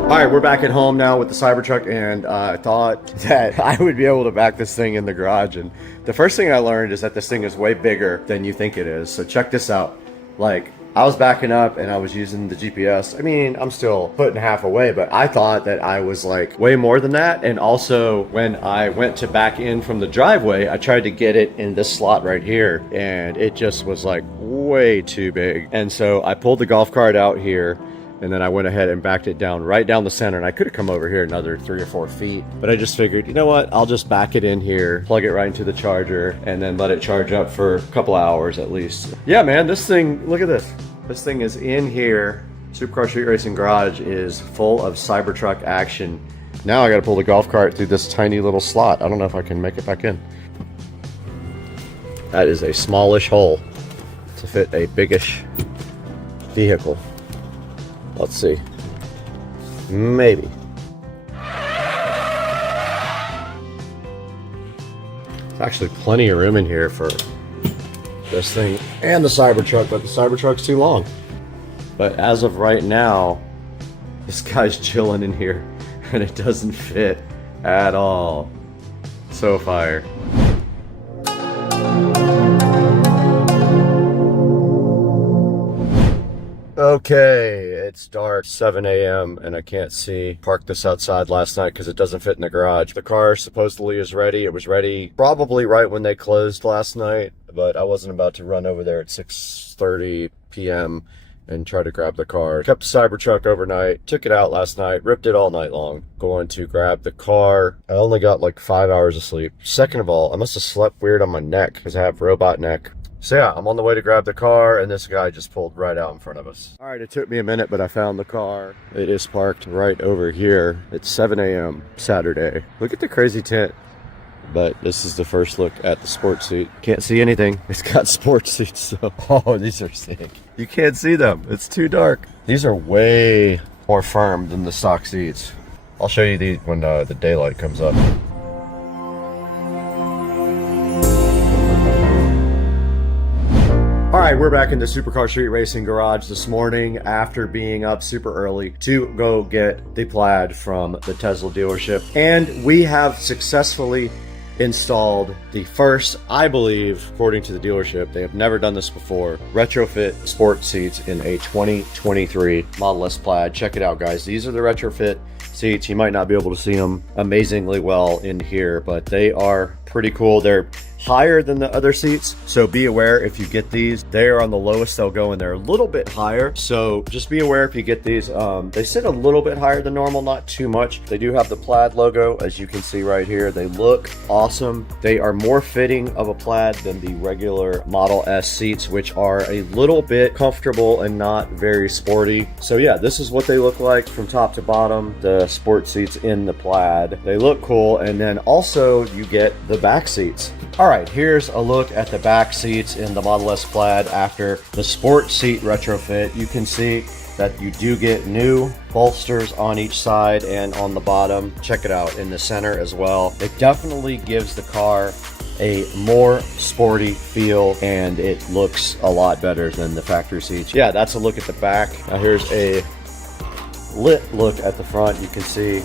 All right, we're back at home now with the Cybertruck, and I thought that I would be able to back this thing in the garage. And the first thing I learned is that this thing is way bigger than you think it is. So check this out. Like, I was backing up and I was using the GPS. I mean, I'm still putting half away, but I thought that I was like way more than that. And also when I went to back in from the driveway, I tried to get it in this slot right here, and it just was like way too big. And so I pulled the golf cart out here, and then I went ahead and backed it down right down the center. And I could have come over here another 3 or 4 feet, but I just figured, you know what? I'll just back it in here, plug it right into the charger, and then let it charge up for a couple hours at least. Yeah, man, this thing, look at this. This thing is in here. Supercar Street Racing Garage is full of Cybertruck action. Now I gotta pull the golf cart through this tiny little slot. I don't know if I can make it back in. That is a smallish hole to fit a biggish vehicle. Let's see. Maybe. There's actually plenty of room in here for this thing and the Cybertruck, but the Cybertruck's too long. But as of right now, this guy's chilling in here, and it doesn't fit at all. So fire. Okay, It's dark, 7 a.m. and I can't see. Parked this outside last night because it doesn't fit in the garage. The car supposedly is ready. It was ready probably right when they closed last night, but I wasn't about to run over there at 6:30 p.m. and try to grab the car. Kept the Cybertruck overnight, took it out last night, ripped it all night long. Going to grab the car. I only got like 5 hours of sleep. Second of all, I must have slept weird on my neck because I have robot neck. So yeah, I'm on the way to grab the car, and this guy just pulled right out in front of us. All right, it took me a minute, but I found the car. It is parked right over here. It's 7 a.m. Saturday. Look at the crazy tent. But this is the first look at the sports suit. Can't see anything. It's got sports suits, so... Oh, these are sick. You can't see them. It's too dark. These are way more firm than the stock seats. I'll show you these when the daylight comes up. All right, we're back in the Supercar Street Racing garage this morning after being up super early to go get the Plaid from the Tesla dealership. And we have successfully installed the first, I believe, according to the dealership, they have never done this before, retrofit sport seats in a 2023 Model S Plaid. Check it out, guys. These are the retrofit seats. You might not be able to see them amazingly well in here, but they are pretty cool. They're higher than the other seats, so be aware if you get these. They are on the lowest they'll go, and they're a little bit higher, so just be aware if you get these. They sit a little bit higher than normal, not too much. They do have the Plaid logo, as you can see right here. They look awesome. They are more fitting of a Plaid than the regular Model S seats, which are a little bit comfortable and not very sporty. So yeah, this is what they look like from top to bottom, the sport seats in the Plaid. They look cool, and then also you get the back seats. All right, here's a look at the back seats in the Model S Plaid after the sport seat retrofit. You can see that you do get new bolsters on each side and on the bottom. Check it out in the center as well. It definitely gives the car a more sporty feel, and it looks a lot better than the factory seats. Yeah, that's a look at the back. Now here's a lit look at the front. You can see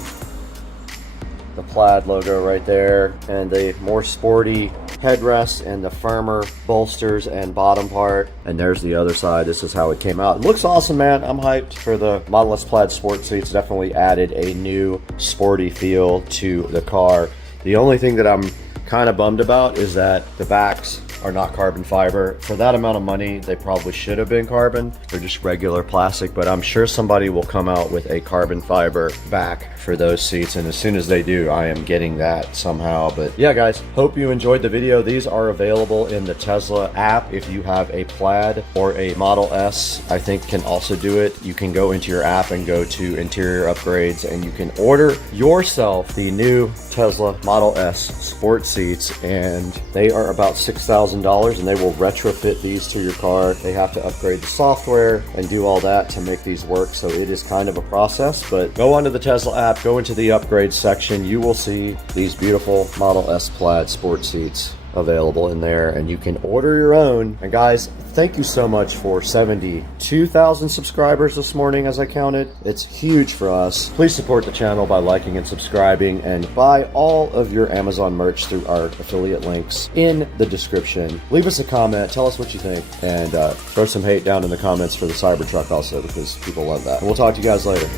the Plaid logo right there, and the more sporty headrest and the firmer bolsters and bottom part. And there's the other side. This is how it came out. It looks awesome, man. I'm hyped for the Model S Plaid sport seats. Definitely added a new sporty feel to the car. The only thing that I'm kind of bummed about is that the backs are not carbon fiber. For that amount of money, they probably should have been carbon. They're just regular plastic, but I'm sure somebody will come out with a carbon fiber back for those seats, and as soon as they do, I am getting that somehow. But yeah, guys, hope you enjoyed the video. These are available in the Tesla app. If you have a Plaid or a Model S, I think can also do it. You can go into your app and go to interior upgrades, and you can order yourself the new Tesla Model S sport seats, and they are about $6,000, and they will retrofit these to your car. They have to upgrade the software and do all that to make these work, so it is kind of a process. But go onto the Tesla app, go into the upgrade section, you will see these beautiful Model S Plaid sport seats available in there, and you can order your own. And guys, thank you so much for 72,000 subscribers this morning as I counted. It's huge for us. Please support the channel by liking and subscribing, and buy all of your Amazon merch through our affiliate links in the description. Leave us a comment, tell us what you think, and throw some hate down in the comments for the Cybertruck also, because people love that. And we'll talk to you guys later.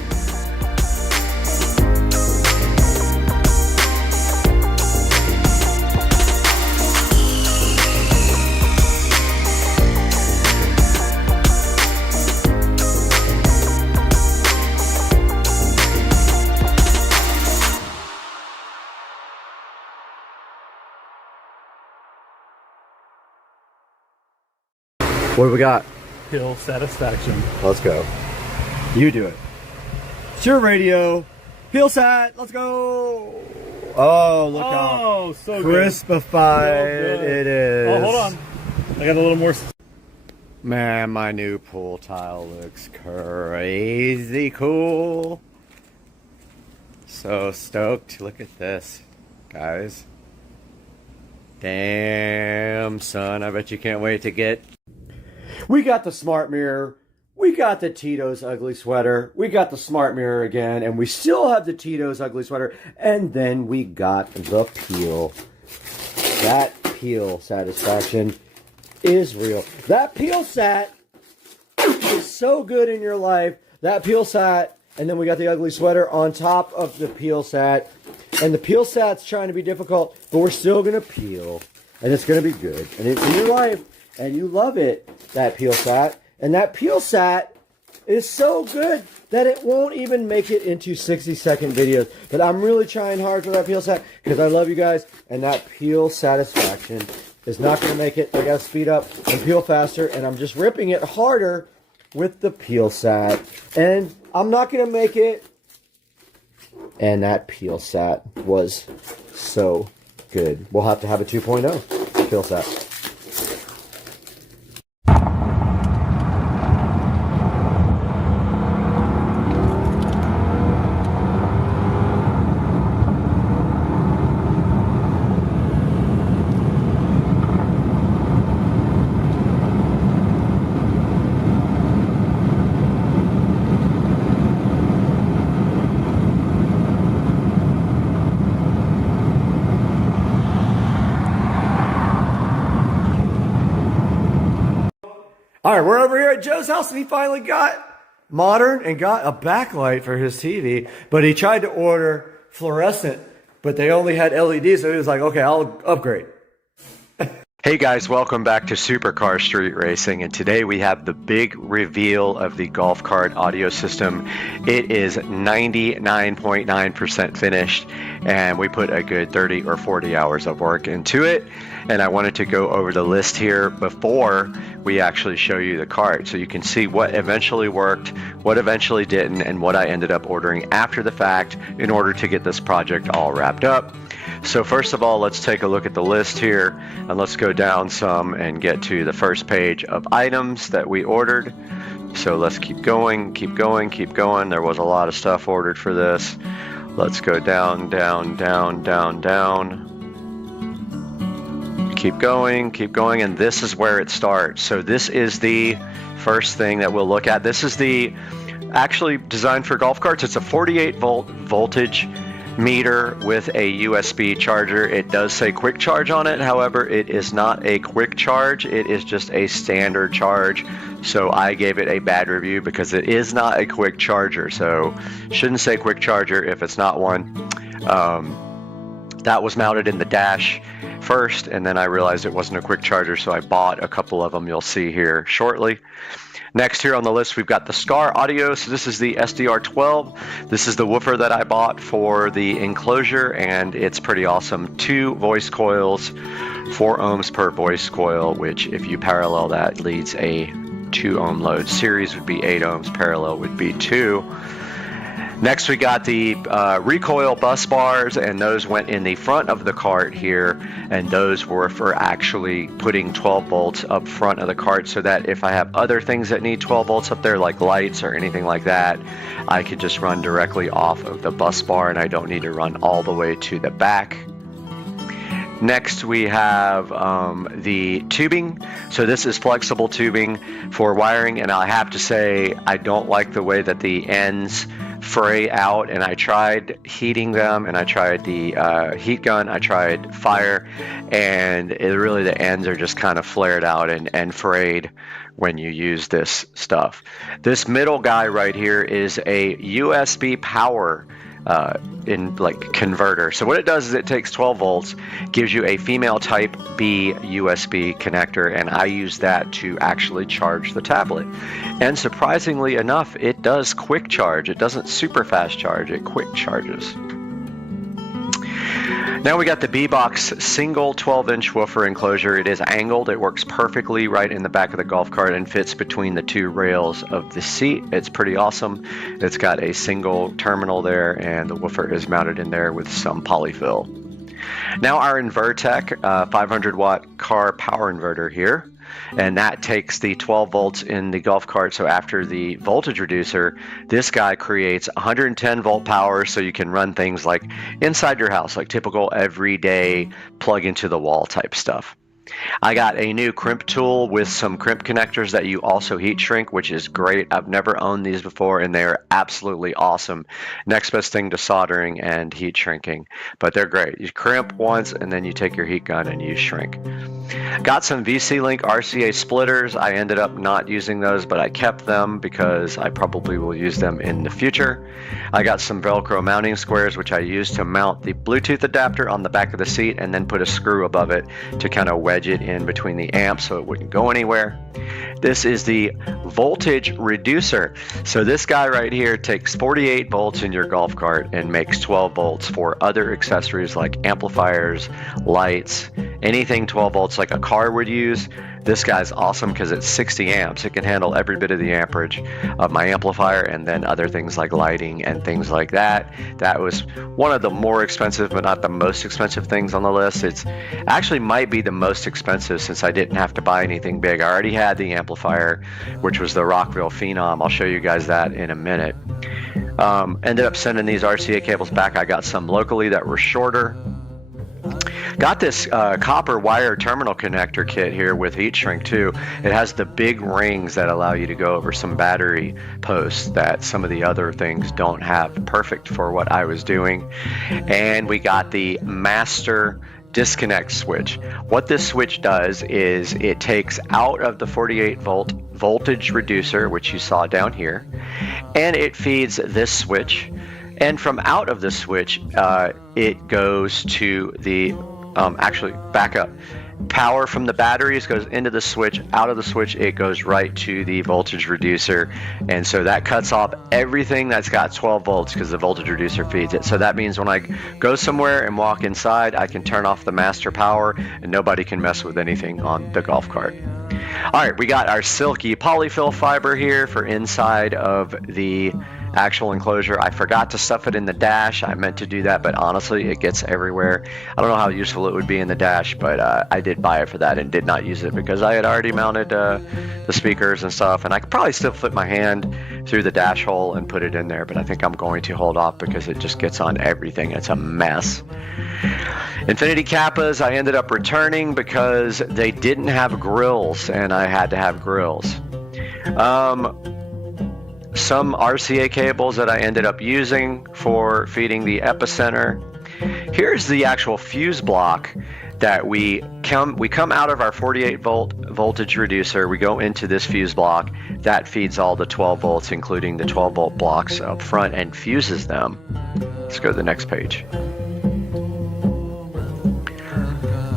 What do we got? Hill satisfaction. Let's go. You do it. It's your radio. Pillsat, let's go. Oh, look how so crispified good. it is. Oh, hold on. I got a little more. Man, my new pool tile looks crazy cool. So stoked. Look at this, guys. Damn, son. I bet you can't wait to get... We got the smart mirror, we got the Tito's ugly sweater, we got the smart mirror again, and we still have the Tito's ugly sweater, and then we got the peel. That peel satisfaction is real. That peel sat is so good in your life that peel sat, and then we got the ugly sweater on top of the peel sat. And the peel sat's trying to be difficult, but we're still going to peel. And it's going to be good. And it's in your life, and you love it, that peel sat. And that peel sat is so good that it won't even make it into 60-second videos. But I'm really trying hard for that peel sat because I love you guys. And that peel satisfaction is not going to make it. I got to speed up and peel faster. And I'm just ripping it harder with the peel sat. And I'm not going to make it. And that peel sat was so good. We'll have to have a 2.0 peel sat. All right, we're over here at Joe's house, and he finally got modern and got a backlight for his TV. But he tried to order fluorescent, but they only had LEDs, so he was like, okay, I'll upgrade. Hey guys, welcome back to Supercar Street Racing, and today we have the big reveal of the golf cart audio system. It is 99.9% finished, and we put a good 30 or 40 hours of work into it. And I wanted to go over the list here before we actually show you the cart, so you can see what eventually worked, what eventually didn't, and what I ended up ordering after the fact in order to get this project all wrapped up. So first of all, let's take a look at the list here, and let's go down some and get to the first page of items that we ordered. So let's keep going, keep going, keep going. There was a lot of stuff ordered for this. Let's go down, down, down, down, down. Keep going, and this is where it starts. So this is the first thing that we'll look at. This is the actually designed for golf carts. It's a 48 volt voltage meter with a USB charger. It does say quick charge on it. However, it is not a quick charge. It is just a standard charge. So I gave it a bad review because it is not a quick charger. So shouldn't say quick charger if it's not one. That was mounted in the dash first, and then I realized it wasn't a quick charger, so I bought a couple of them. You'll see here shortly. Next here on the list, we've got the Scar Audio. So this is the SDR12. This is the woofer that I bought for the enclosure, and it's pretty awesome. 2 voice coils, 4 ohms per voice coil, which if you parallel that leads a 2 ohm load. Series would be 8 ohms, parallel would be 2. Next, we got the recoil bus bars, and those went in the front of the cart here, and those were for actually putting 12 volts up front of the cart so that if I have other things that need 12 volts up there, like lights or anything like that, I could just run directly off of the bus bar, and I don't need to run all the way to the back. Next, we have the tubing. So this is flexible tubing for wiring, and I have to say I don't like the way that the ends fray out, and I tried heating them, and I tried the heat gun, I tried fire, and really the ends are just kind of flared out and frayed when you use this stuff. This middle guy right here is a USB power converter. So what it does is it takes 12 volts, gives you a female type B USB connector, and I use that to actually charge the tablet. And surprisingly enough, it does quick charge. It doesn't super fast charge, it quick charges. Now we got the B-Box single 12-inch woofer enclosure. It is angled. It works perfectly right in the back of the golf cart and fits between the 2 rails of the seat. It's pretty awesome. It's got a single terminal there, and the woofer is mounted in there with some polyfill. Now our Invertec 500 watt car power inverter here, and that takes the 12 volts in the golf cart. So after the voltage reducer, this guy creates 110 volt power, so you can run things like inside your house, like typical everyday plug into the wall type stuff. I got a new crimp tool with some crimp connectors that you also heat shrink, which is great. I've never owned these before, and they're absolutely awesome. Next best thing to soldering and heat shrinking, but they're great. You crimp once, and then you take your heat gun and you shrink. Got some VC-Link RCA splitters. I ended up not using those, but I kept them because I probably will use them in the future. I got some Velcro mounting squares, which I used to mount the Bluetooth adapter on the back of the seat and then put a screw above it to kind of wedge it in between the amps so it wouldn't go anywhere. This is the voltage reducer. So this guy right here takes 48 volts in your golf cart and makes 12 volts for other accessories like amplifiers, lights, anything 12 volts like a car would use. This guy's awesome because it's 60 amps. It can handle every bit of the amperage of my amplifier and then other things like lighting and things like that. That was one of the more expensive but not the most expensive things on the list. It's actually might be the most expensive since I didn't have to buy anything big. I already had the amplifier, which was the Rockville Phenom. I'll show you guys that in a minute. Ended up sending these RCA cables back. I got some locally that were shorter. Got this copper wire terminal connector kit here with heat shrink too. It has the big rings that allow you to go over some battery posts that some of the other things don't have. Perfect for what I was doing. And we got the master disconnect switch. What this switch does is it takes out of the 48 volt voltage reducer, which you saw down here, and it feeds this switch. And from out of the switch, it goes to the, actually back up. Power from the batteries goes into the switch, out of the switch, it goes right to the voltage reducer. And so that cuts off everything that's got 12 volts because the voltage reducer feeds it. So that means when I go somewhere and walk inside, I can turn off the master power and nobody can mess with anything on the golf cart. All right, we got our silky polyfill fiber here for inside of the actual enclosure. I forgot to stuff it in the dash. I meant to do that, but honestly, it gets everywhere. I don't know how useful it would be in the dash, but I did buy it for that and did not use it because I had already mounted the speakers and stuff, and I could probably still flip my hand through the dash hole and put it in there, but I think I'm going to hold off because it just gets on everything. It's a mess. Infinity Kappas I ended up returning because they didn't have grills and I had to have grills. Some RCA cables that I ended up using for feeding the epicenter. Here's the actual fuse block that we come out of our 48 volt voltage reducer. We go into this fuse block that feeds all the 12 volts, including the 12 volt blocks up front, and fuses them. Let's go to the next page.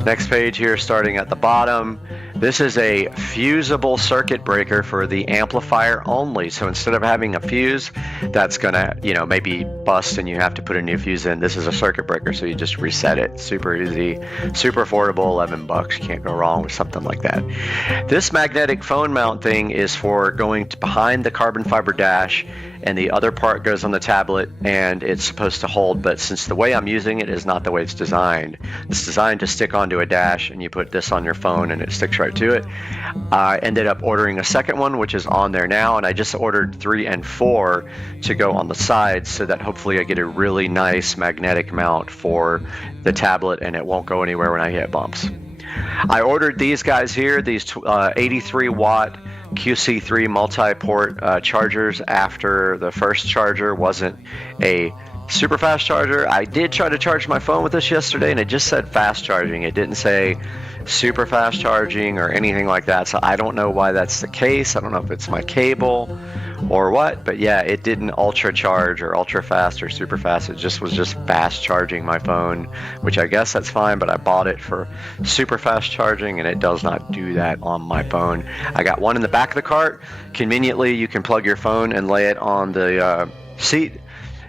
Next page here, starting at the bottom. This is a fusible circuit breaker for the amplifier only. So instead of having a fuse that's gonna, maybe bust and you have to put a new fuse in, this is a circuit breaker. So you just reset it. Super easy, super affordable, $11. Can't go wrong with something like that. This magnetic phone mount thing is for going behind the carbon fiber dash, and the other part goes on the tablet and it's supposed to hold, but since the way I'm using it is not the way it's designed. It's designed to stick onto a dash and you put this on your phone and it sticks right to it. I ended up ordering a second one, which is on there now, and I just ordered 3 and 4 to go on the sides so that hopefully I get a really nice magnetic mount for the tablet and it won't go anywhere when I hit bumps. I ordered these guys here, these 83 watt QC3 multi-port chargers after the first charger wasn't a super fast charger. I did try to charge my phone with this yesterday and it just said fast charging. It didn't say super fast charging or anything like that, so I don't know why that's the case. I don't know if it's my cable or what, but yeah, it didn't ultra charge or ultra fast or super fast. It just was just fast charging my phone, which I guess that's fine, but I bought it for super fast charging and it does not do that on my phone. I got one in the back of the cart. Conveniently, you can plug your phone and lay it on the seat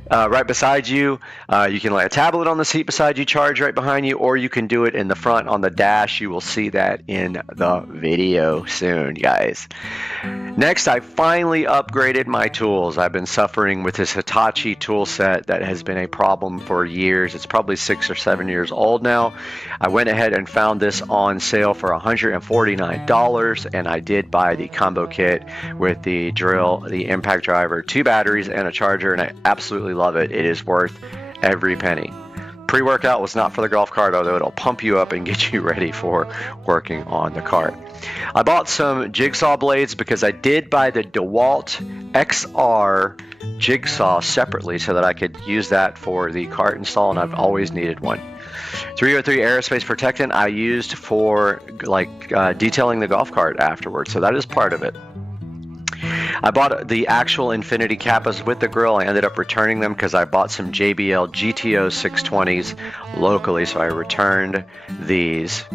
right beside you. You can lay a tablet on the seat beside you, charge right behind you, or you can do it in the front on the dash. You will see that in the video soon, guys. Next, I finally upgraded my tools. I've been suffering with this Hitachi tool set that has been a problem for years. It's probably 6 or 7 years old now. I went ahead and found this on sale for $149, and I did buy the combo kit with the drill, the impact driver, 2 batteries, and a charger, and I absolutely love it. It is worth every penny. Pre-workout was not for the golf cart, although it'll pump you up and get you ready for working on the cart. I bought some jigsaw blades because I did buy the DeWalt XR jigsaw separately so that I could use that for the cart install, and I've always needed one. 303 aerospace protectant I used for detailing the golf cart afterwards, so that is part of it. I bought the actual Infinity Kappas with the grill. I ended up returning them because I bought some JBL GTO 620s locally, so I returned these.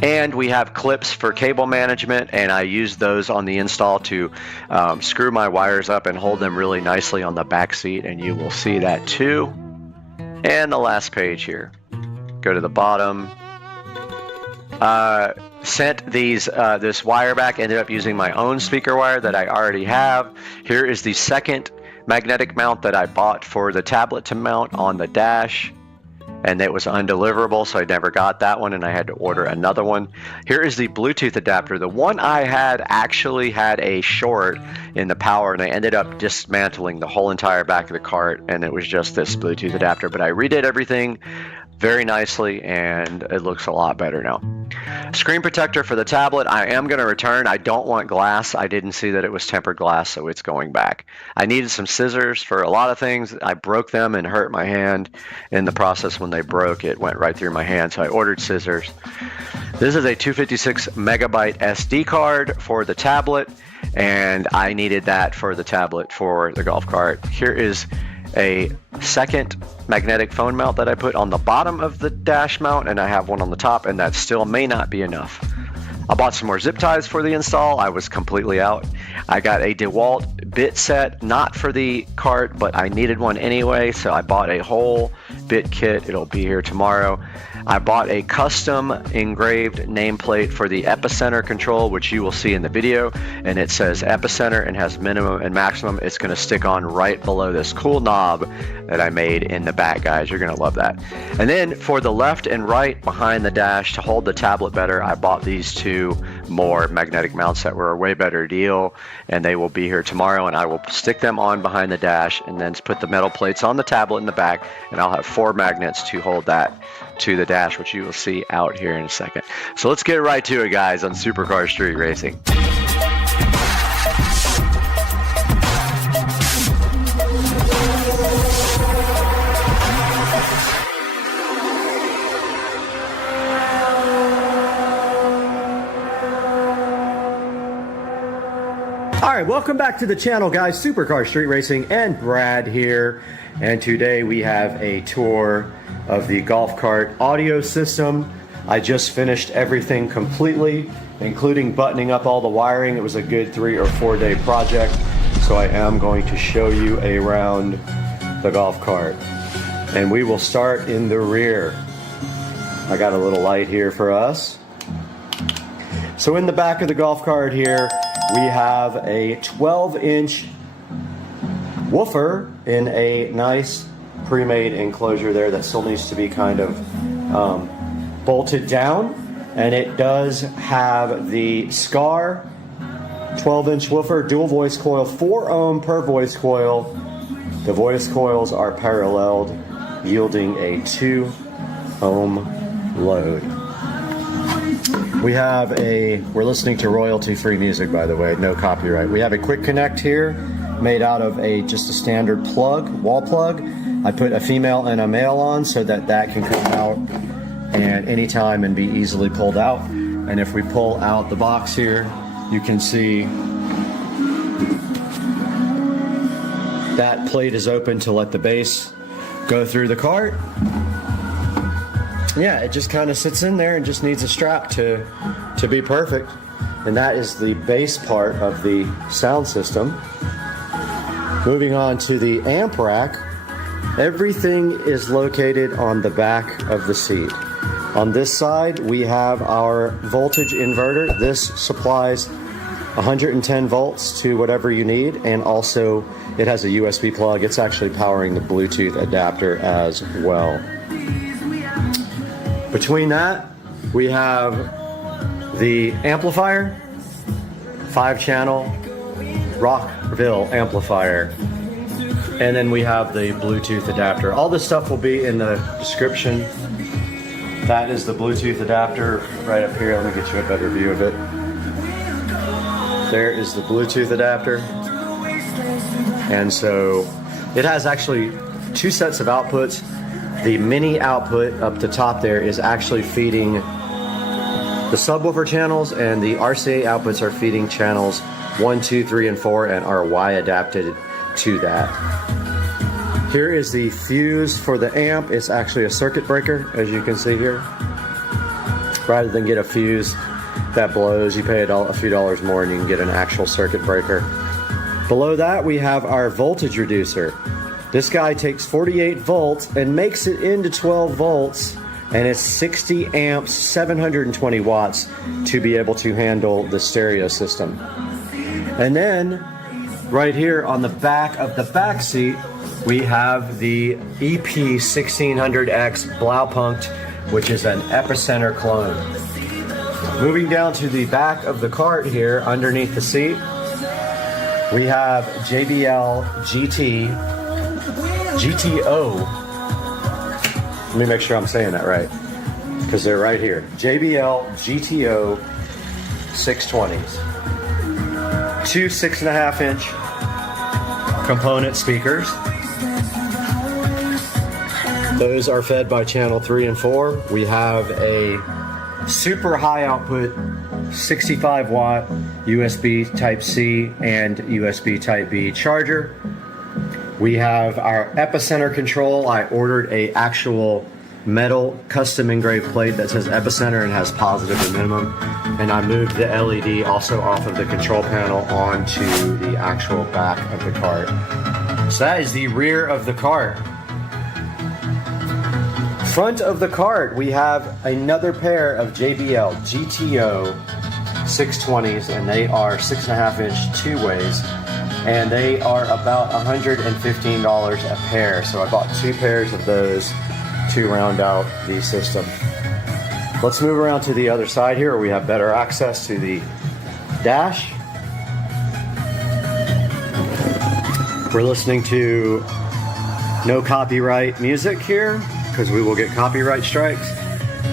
And we have clips for cable management, and I used those on the install to screw my wires up and hold them really nicely on the back seat, and you will see that too. And the last page here. Go to the bottom. Sent this wire back, ended up using my own speaker wire that I already have. Here is the second magnetic mount that I bought for the tablet to mount on the dash, and it was undeliverable, so I never got that one, and I had to order another one. Here is the Bluetooth adapter. The one I had actually had a short in the power, and I ended up dismantling the whole entire back of the cart, and it was just this Bluetooth adapter, but I redid everything very nicely, and it looks a lot better now. Screen protector for the tablet I am going to return. I don't want glass. I didn't see that it was tempered glass, so it's going back. I needed some scissors for a lot of things. I broke them and hurt my hand in the process. When they broke, it went right through my hand, so I ordered scissors. This is a 256 megabyte SD card for the tablet, and I needed that for the tablet for the golf cart. Here is a second magnetic phone mount that I put on the bottom of the dash mount, and I have one on the top, and that still may not be enough. I bought some more zip ties for the install. I was completely out. I got a DeWalt bit set, not for the cart, but I needed one anyway, so I bought a whole bit kit. It'll be here tomorrow. I bought a custom engraved nameplate for the epicenter control, which you will see in the video, and it says epicenter and has minimum and maximum. It's going to stick on right below this cool knob that I made in the back, guys. You're going to love that. And then for the left and right behind the dash to hold the tablet better, I bought these two more magnetic mounts that were a way better deal, and they will be here tomorrow, and I will stick them on behind the dash and then put the metal plates on the tablet in the back, and I'll have 4 magnets to hold that to the dash, which you will see out here in a second. So let's get right to it, guys, on Supercar Street Racing. All right, welcome back to the channel, guys. Supercar Street Racing and Brad here, and today we have a tour of the golf cart audio system. I just finished everything completely, including buttoning up all the wiring. It was a good 3 or 4 day project, so I am going to show you around the golf cart. And we will start in the rear. I got a little light here for us. So in the back of the golf cart here, we have a 12-inch woofer in a nice pre-made enclosure there that still needs to be kind of bolted down, and it does have the SCAR 12-inch woofer, dual voice coil, 4 ohm per voice coil. The voice coils are paralleled, yielding a 2 ohm load. We're listening to royalty-free music, by the way, no copyright. We have a quick connect here made out of just a standard plug, wall plug. I put a female and a male on so that can come out and anytime and be easily pulled out. And if we pull out the box here, you can see that plate is open to let the bass go through the cart. Yeah, it just kind of sits in there and just needs a strap to be perfect. And that is the bass part of the sound system. Moving on to the amp rack, everything is located on the back of the seat. On this side, we have our voltage inverter. This supplies 110 volts to whatever you need, and also it has a USB plug. It's actually powering the Bluetooth adapter as well. Between that, we have the amplifier, 5-channel Rockville amplifier. And then we have the Bluetooth adapter. All this stuff will be in the description. That is the Bluetooth adapter right up here. Let me get you a better view of it. There is the Bluetooth adapter. And so it has actually two sets of outputs. The mini output up the top there is actually feeding the subwoofer channels, and the RCA outputs are feeding channels 1, 2, 3, and 4 and are Y adapted to that. Here is the fuse for the amp. It's actually a circuit breaker, as you can see here. Rather than get a fuse that blows, you pay a few dollars more and you can get an actual circuit breaker. Below that, we have our voltage reducer. This guy takes 48 volts and makes it into 12 volts, and it's 60 amps, 720 watts to be able to handle the stereo system. And then right here on the back of the back seat, we have the EP1600X Blaupunkt, which is an Epicenter clone. Moving down to the back of the cart here, underneath the seat, we have JBL GTO. Let me make sure I'm saying that right, because they're right here. JBL GTO 620s. Two 6.5 inch component speakers. Those are fed by channel 3 and 4. We have a super high output 65 watt USB Type-C and USB Type-B charger. We have our Epicenter control. I ordered a actual metal custom engraved plate that says Epicenter and has positive and minimum. And I moved the LED also off of the control panel onto the actual back of the cart. So that is the rear of the cart. Front of the cart, we have another pair of JBL GTO 620s, and they are 6.5 inch two-ways, and they are about $115 a pair. So I bought two pairs of those to round out the system. Let's move around to the other side here where we have better access to the dash. We're listening to no copyright music here because we will get copyright strikes.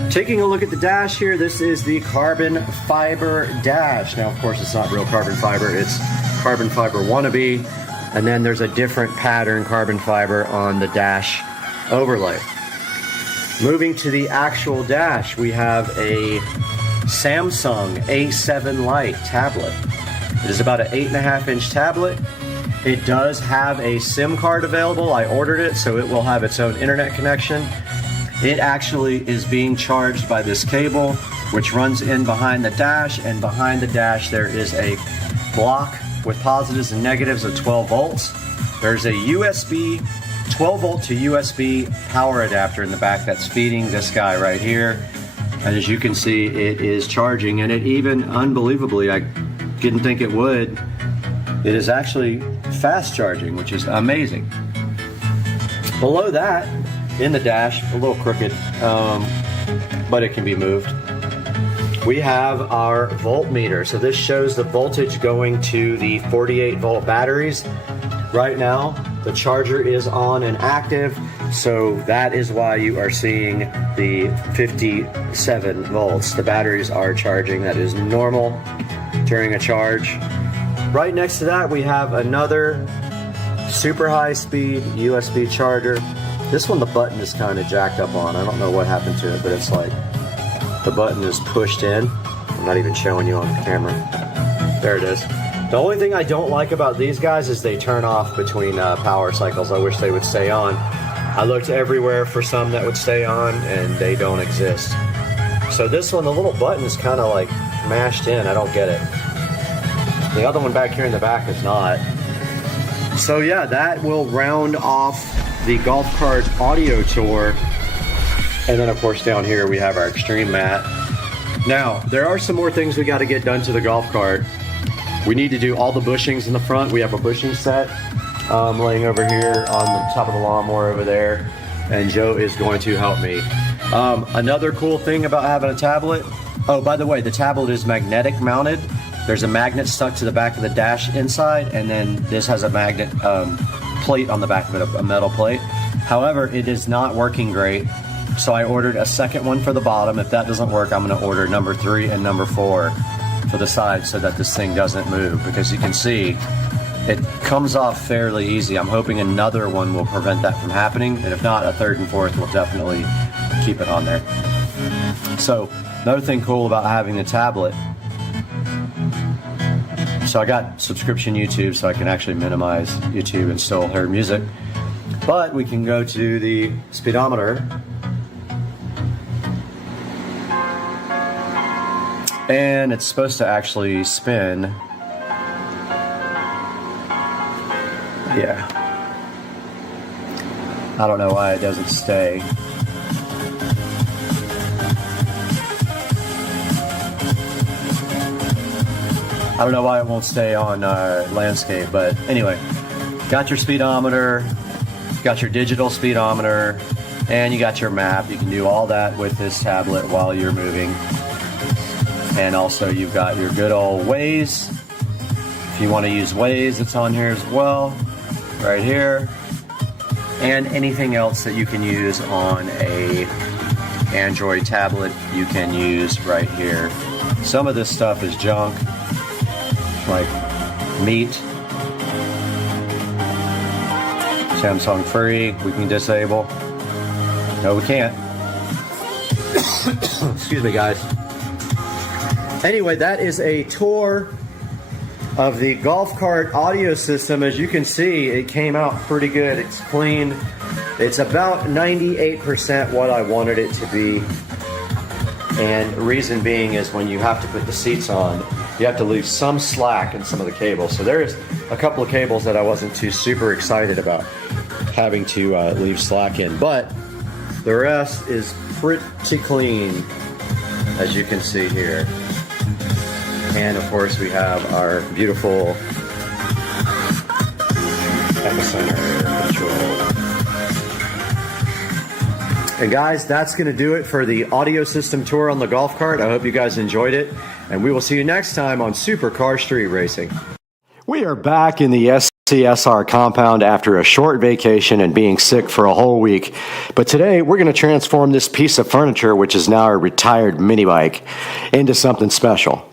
Taking a look at the dash here, this is the carbon fiber dash. Now, of course, it's not real carbon fiber, it's carbon fiber wannabe, and then there's a different pattern carbon fiber on the dash overlay. Moving to the actual dash, we have a Samsung A7 Lite tablet. It is about an 8.5 inch tablet. It does have a SIM card available. I ordered it, so it will have its own internet connection. It actually is being charged by this cable, which runs in behind the dash, and behind the dash there is a block with positives and negatives of 12 volts. There's a USB 12 volt to USB power adapter in the back that's feeding this guy right here. And as you can see, it is charging, and it even, unbelievably, I didn't think it would, it is actually fast charging, which is amazing. Below that, in the dash, a little crooked, but it can be moved. We have our voltmeter. So this shows the voltage going to the 48 volt batteries. Right now, the charger is on and active, so that is why you are seeing the 57 volts. The batteries are charging. That is normal during a charge. Right next to that, we have another super high speed USB charger. This one, the button is kind of jacked up on. I don't know what happened to it, but it's like the button is pushed in. I'm not even showing you on camera. There it is. The only thing I don't like about these guys is they turn off between power cycles. I wish they would stay on. I looked everywhere for some that would stay on, and they don't exist. So this one, the little button is kind of like mashed in. I don't get it. The other one back here in the back is not. So yeah, that will round off the golf cart audio tour. And then of course down here we have our extreme mat. Now, there are some more things we got to get done to the golf cart. We need to do all the bushings in the front. We have a bushing set laying over here on the top of the lawnmower over there, and Joe is going to help me. Another cool thing about having a tablet, oh, by the way, the tablet is magnetic mounted. There's a magnet stuck to the back of the dash inside, and then this has a magnet plate on the back of it, a metal plate. However, it is not working great. So I ordered a second one for the bottom. If that doesn't work, I'm gonna order number 3 and number 4 for the side so that this thing doesn't move, because you can see it comes off fairly easy. I'm hoping another one will prevent that from happening, and if not, a 3rd and 4th will definitely keep it on there. So another thing cool about having the tablet, so I got subscription YouTube, so I can actually minimize YouTube and still hear music, but we can go to the speedometer, and it's supposed to actually spin. Yeah. I don't know why it doesn't stay. I don't know why it won't stay on landscape, but anyway, got your speedometer, got your digital speedometer, and you got your map. You can do all that with this tablet while you're moving. And also you've got your good old Waze. If you want to use Waze, it's on here as well, right here. And anything else that you can use on a Android tablet, you can use right here. Some of this stuff is junk, like meat. Samsung free, we can disable. No, we can't. Excuse me, guys. Anyway, that is a tour of the golf cart audio system. As you can see, it came out pretty good. It's clean. It's about 98% what I wanted it to be. And the reason being is when you have to put the seats on, you have to leave some slack in some of the cables. So there's a couple of cables that I wasn't too super excited about having to leave slack in. But the rest is pretty clean, as you can see here. And of course we have our beautiful epicenter control. And guys, that's going to do it for the audio system tour on the golf cart. I hope you guys enjoyed it, and we will see you next time on Supercar Street Racing. We are back in the SCSR compound after a short vacation and being sick for a whole week. But today we're going to transform this piece of furniture, which is now a retired mini bike, into something special.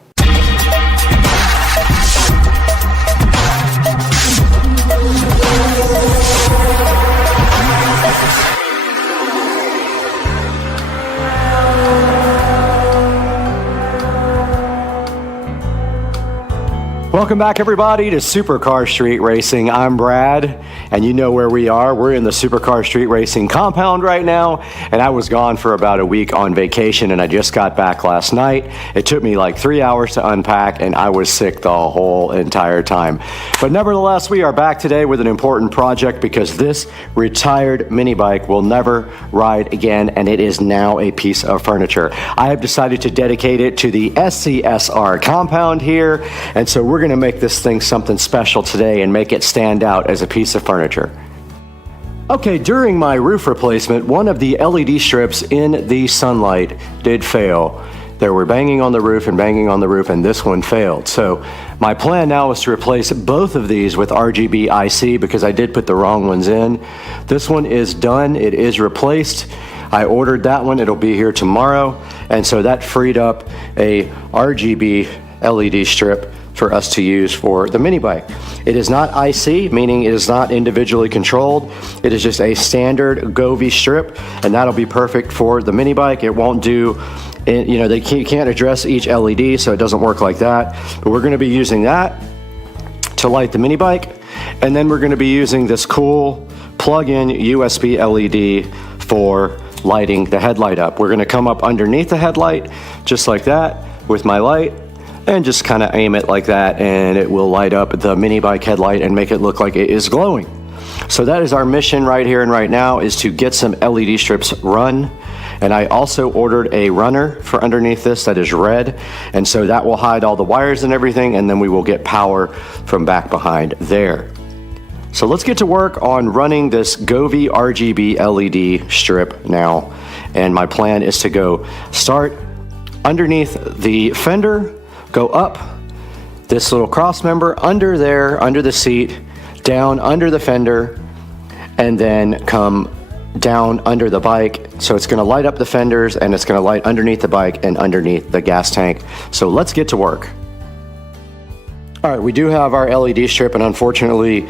Welcome back, everybody, to Supercar Street Racing. I'm Brad, and you know where we are. We're in the Supercar Street Racing compound right now, and I was gone for about a week on vacation, and I just got back last night. It took me like 3 hours to unpack, and I was sick the whole entire time. But nevertheless, we are back today with an important project, because this retired mini bike will never ride again, and it is now a piece of furniture. I have decided to dedicate it to the SCSR compound here, and so we're going to make this thing something special today and make it stand out as a piece of furniture. Okay, during my roof replacement, one of the LED strips in the sunlight did fail. They were banging on the roof, and this one failed. So my plan now is to replace both of these with RGB IC, because I did put the wrong ones in. This one is done. It is replaced. I ordered that one. It'll be here tomorrow. And so that freed up a RGB LED strip for us to use for the mini bike. It is not IC, meaning it is not individually controlled. It is just a standard Govee strip, and that'll be perfect for the mini bike. It won't do, you know, you can't address each LED, so it doesn't work like that. But we're going to be using that to light the mini bike, and then we're going to be using this cool plug-in USB LED for lighting the headlight up. We're going to come up underneath the headlight, just like that, with my light, and just kind of aim it like that, and it will light up the mini bike headlight and make it look like it is glowing. So that is our mission right here and right now, is to get some LED strips run. And I also ordered a runner for underneath this that is red, and so that will hide all the wires and everything, and then we will get power from back behind there. So let's get to work on running this Govee RGB LED strip now. And my plan is to go start underneath the fender, go up this little cross member under there, under the seat, down under the fender, and then come down under the bike. So it's gonna light up the fenders and it's gonna light underneath the bike and underneath the gas tank. So let's get to work. All right, we do have our LED strip, and unfortunately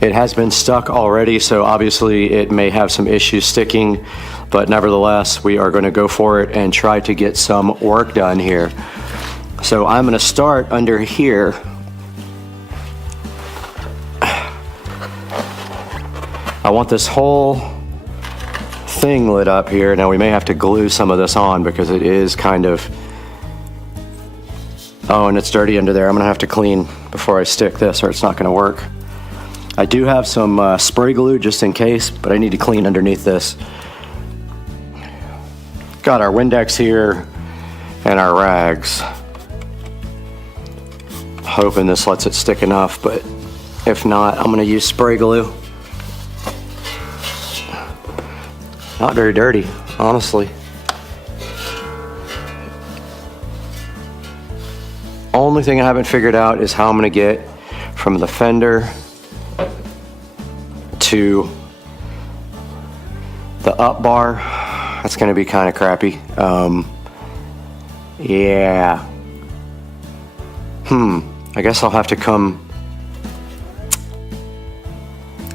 it has been stuck already, so obviously it may have some issues sticking, but nevertheless we are going to go for it and try to get some work done here. So I'm going to start under here. I want this whole thing lit up here. Now we may have to glue some of this on because it is kind of, oh, and it's dirty under there. I'm gonna have to clean before I stick this or it's not gonna work. I do have some spray glue just in case, but I need to clean underneath this. Got our Windex here and our rags. Hoping this lets it stick enough, but if not, I'm gonna use spray glue. Not very dirty, honestly. Only thing I haven't figured out is how I'm gonna get from the fender to the up bar. That's gonna be kind of crappy. Yeah. I guess I'll have to come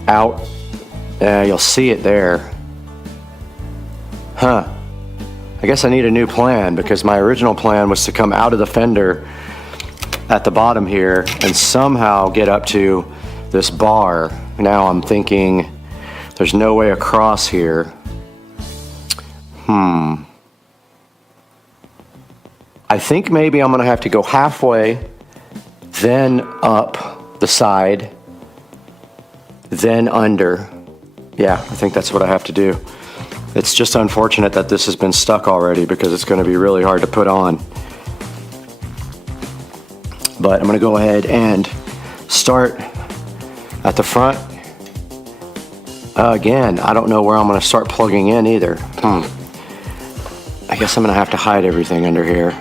out. You'll see it there. I guess I need a new plan because my original plan was to come out of the fender at the bottom here and somehow get up to this bar. Now I'm thinking there's no way across here. I think maybe I'm gonna have to go halfway, then up the side, then under. Yeah, I think that's what I have to do. It's just unfortunate that this has been stuck already because it's going to be really hard to put on. But I'm going to go ahead and start at the front. Again, I don't know where I'm going to start plugging in either. I guess I'm going to have to hide everything under here.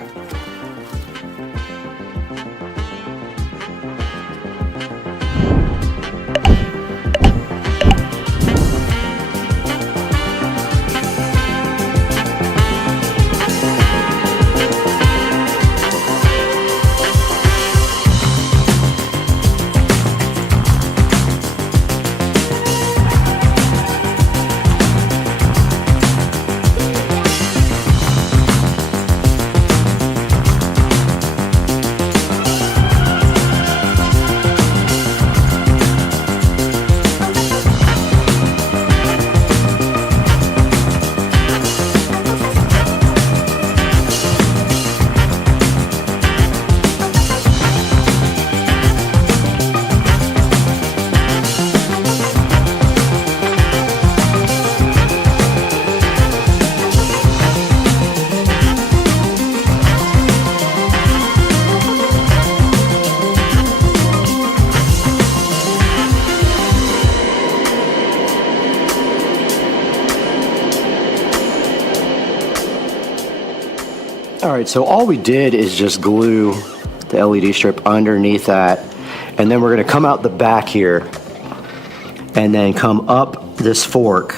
All right, so all we did is just glue the LED strip underneath that, and then we're gonna come out the back here and then come up this fork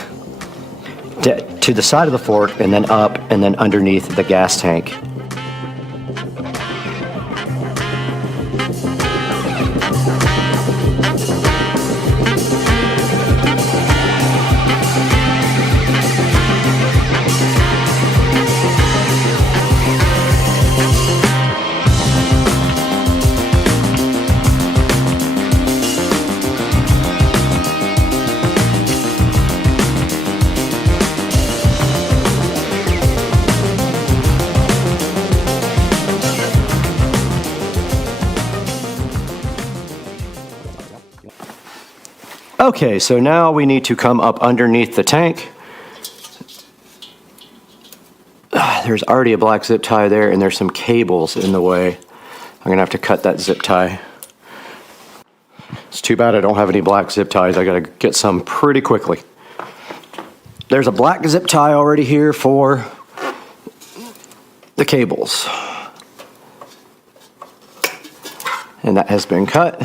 to the side of the fork and then up and then underneath the gas tank. Okay, so now we need to come up underneath the tank. There's already a black zip tie there and there's some cables in the way. I'm gonna have to cut that zip tie. It's too bad I don't have any black zip ties. I gotta get some pretty quickly. There's a black zip tie already here for the cables. And that has been cut.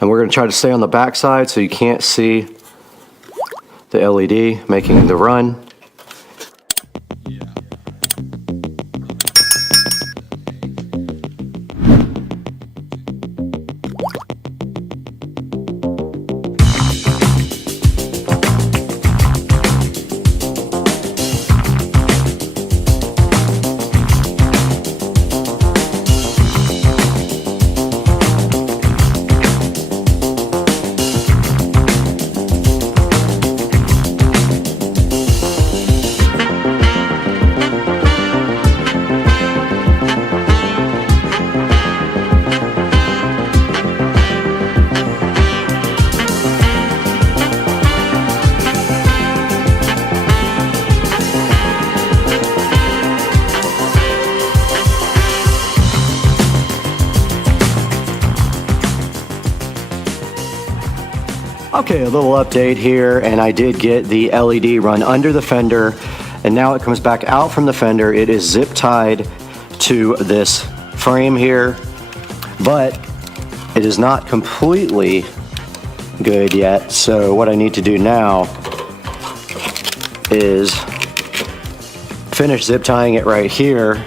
And we're going to try to stay on the back side so you can't see the LED, making the run. Okay, a little update here, and I did get the LED run under the fender, and now it comes back out from the fender. It is zip tied to this frame here, but it is not completely good yet. So what I need to do now is finish zip tying it right here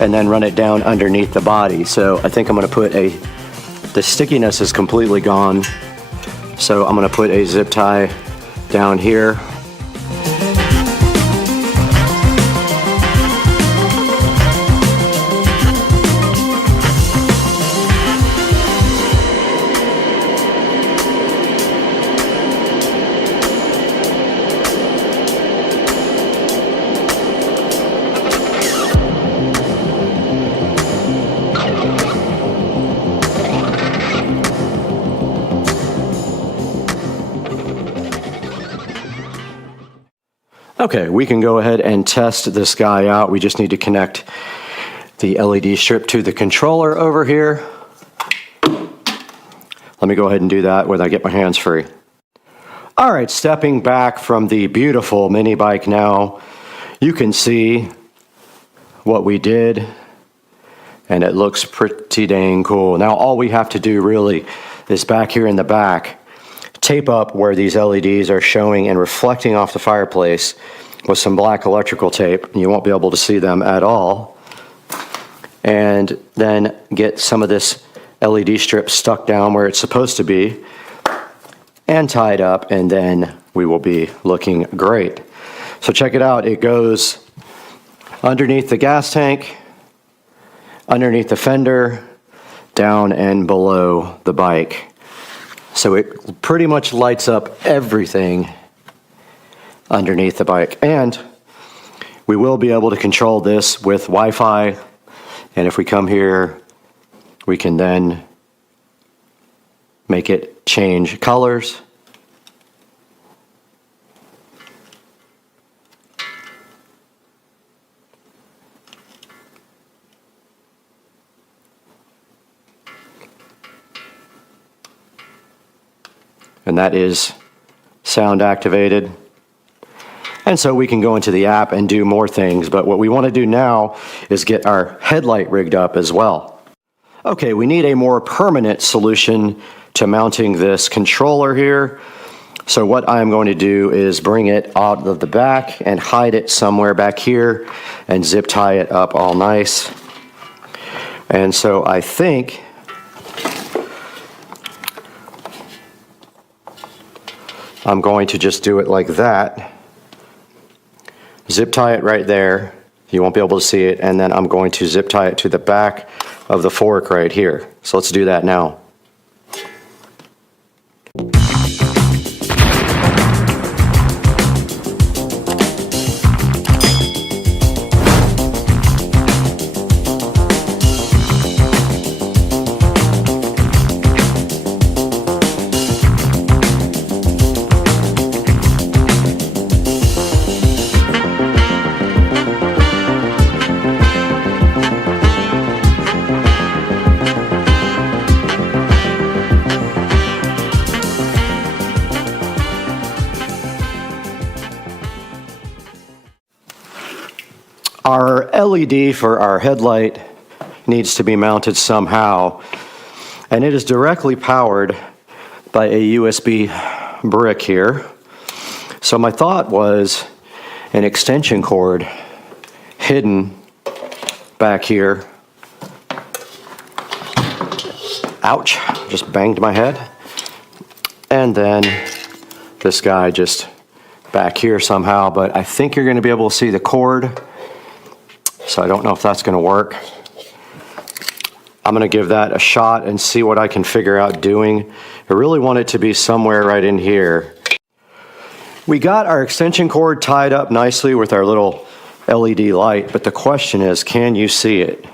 and then run it down underneath the body. So I think I'm gonna put the stickiness is completely gone. So I'm gonna put a zip tie down here. Okay, we can go ahead and test this guy out. We just need to connect the LED strip to the controller over here. Let me go ahead and do that when I get my hands free. All right, stepping back from the beautiful mini bike now, you can see what we did, and it looks pretty dang cool. Now all we have to do really is back here in the back, tape up where these LEDs are showing and reflecting off the fireplace with some black electrical tape. You won't be able to see them at all. And then get some of this LED strip stuck down where it's supposed to be and tied up, and then we will be looking great. So check it out. It goes underneath the gas tank, underneath the fender, down and below the bike. So it pretty much lights up everything underneath the bike. And we will be able to control this with Wi-Fi. And if we come here, we can then make it change colors. And that is sound activated. And so we can go into the app and do more things, but what we want to do now is get our headlight rigged up as well. Okay, we need a more permanent solution to mounting this controller here. So what I'm going to do is bring it out of the back and hide it somewhere back here and zip tie it up all nice. And so I think I'm going to just do it like that. Zip tie it right there. You won't be able to see it. And then I'm going to zip tie it to the back of the fork right here. So let's do that now. Our LED for our headlight needs to be mounted somehow, and it is directly powered by a USB brick here. So my thought was an extension cord hidden back here. Ouch, just banged my head. And then this guy just back here somehow, but I think you're gonna be able to see the cord. So I don't know if that's gonna work. I'm gonna give that a shot and see what I can figure out doing. I really want it to be somewhere right in here. We got our extension cord tied up nicely with our little LED light, but the question is, can you see it?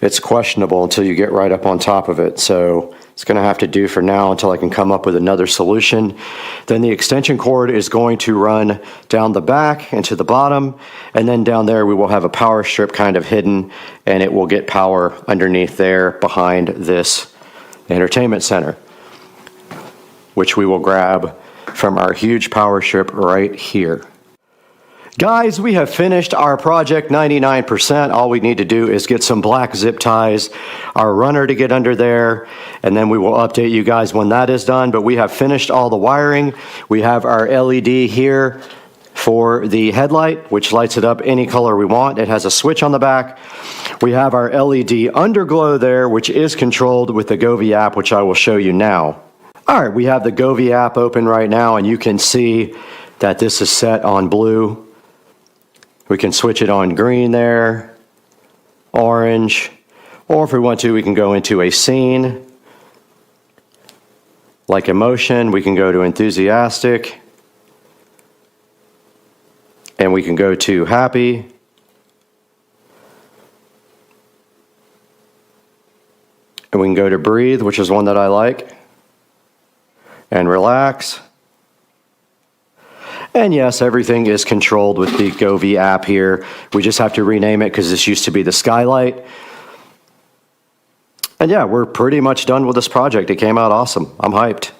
It's questionable until you get right up on top of it, so it's gonna have to do for now until I can come up with another solution. Then the extension cord is going to run down the back and to the bottom, and then down there we will have a power strip kind of hidden, and it will get power underneath there behind this entertainment center, which we will grab from our huge power strip right here. Guys, we have finished our project 99%. All we need to do is get some black zip ties, our runner to get under there, and then we will update you guys when that is done. But we have finished all the wiring. We have our LED here for the headlight, which lights it up any color we want. It has a switch on the back. We have our LED underglow there, which is controlled with the Govee app, which I will show you now. All right, we have the Govee app open right now, and you can see that this is set on blue. We can switch it on green there, orange, or if we want to, we can go into a scene. Like emotion, we can go to enthusiastic, and we can go to happy. And we can go to breathe, which is one that I like, and relax. And yes, everything is controlled with the Govee app here. We just have to rename it because this used to be the skylight. And yeah, we're pretty much done with this project. It came out awesome. I'm hyped.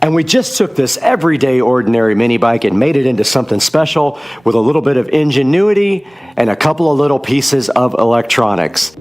And we just took this everyday ordinary mini bike and made it into something special with a little bit of ingenuity and a couple of little pieces of electronics.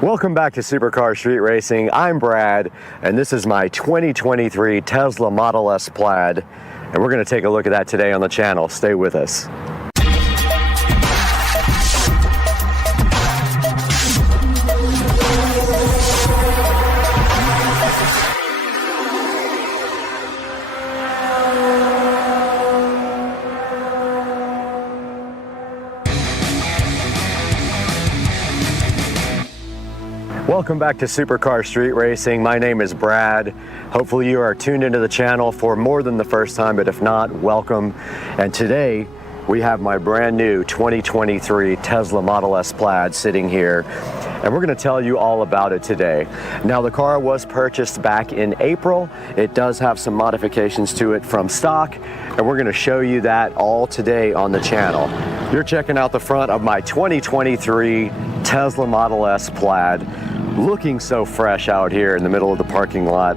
Welcome back to Supercar Street Racing. I'm Brad, and this is my 2023 Tesla Model S Plaid, and we're going to take a look at that today on the channel. Stay with us. Welcome back to Supercar Street Racing. My name is Brad. Hopefully you are tuned into the channel for more than the first time, but if not, welcome. And today we have my brand new 2023 Tesla Model S Plaid sitting here, and we're going to tell you all about it today. Now, the car was purchased back in April. It does have some modifications to it from stock, and we're going to show you that all today on the channel. You're checking out the front of my 2023 Tesla Model S Plaid, looking so fresh out here in the middle of the parking lot.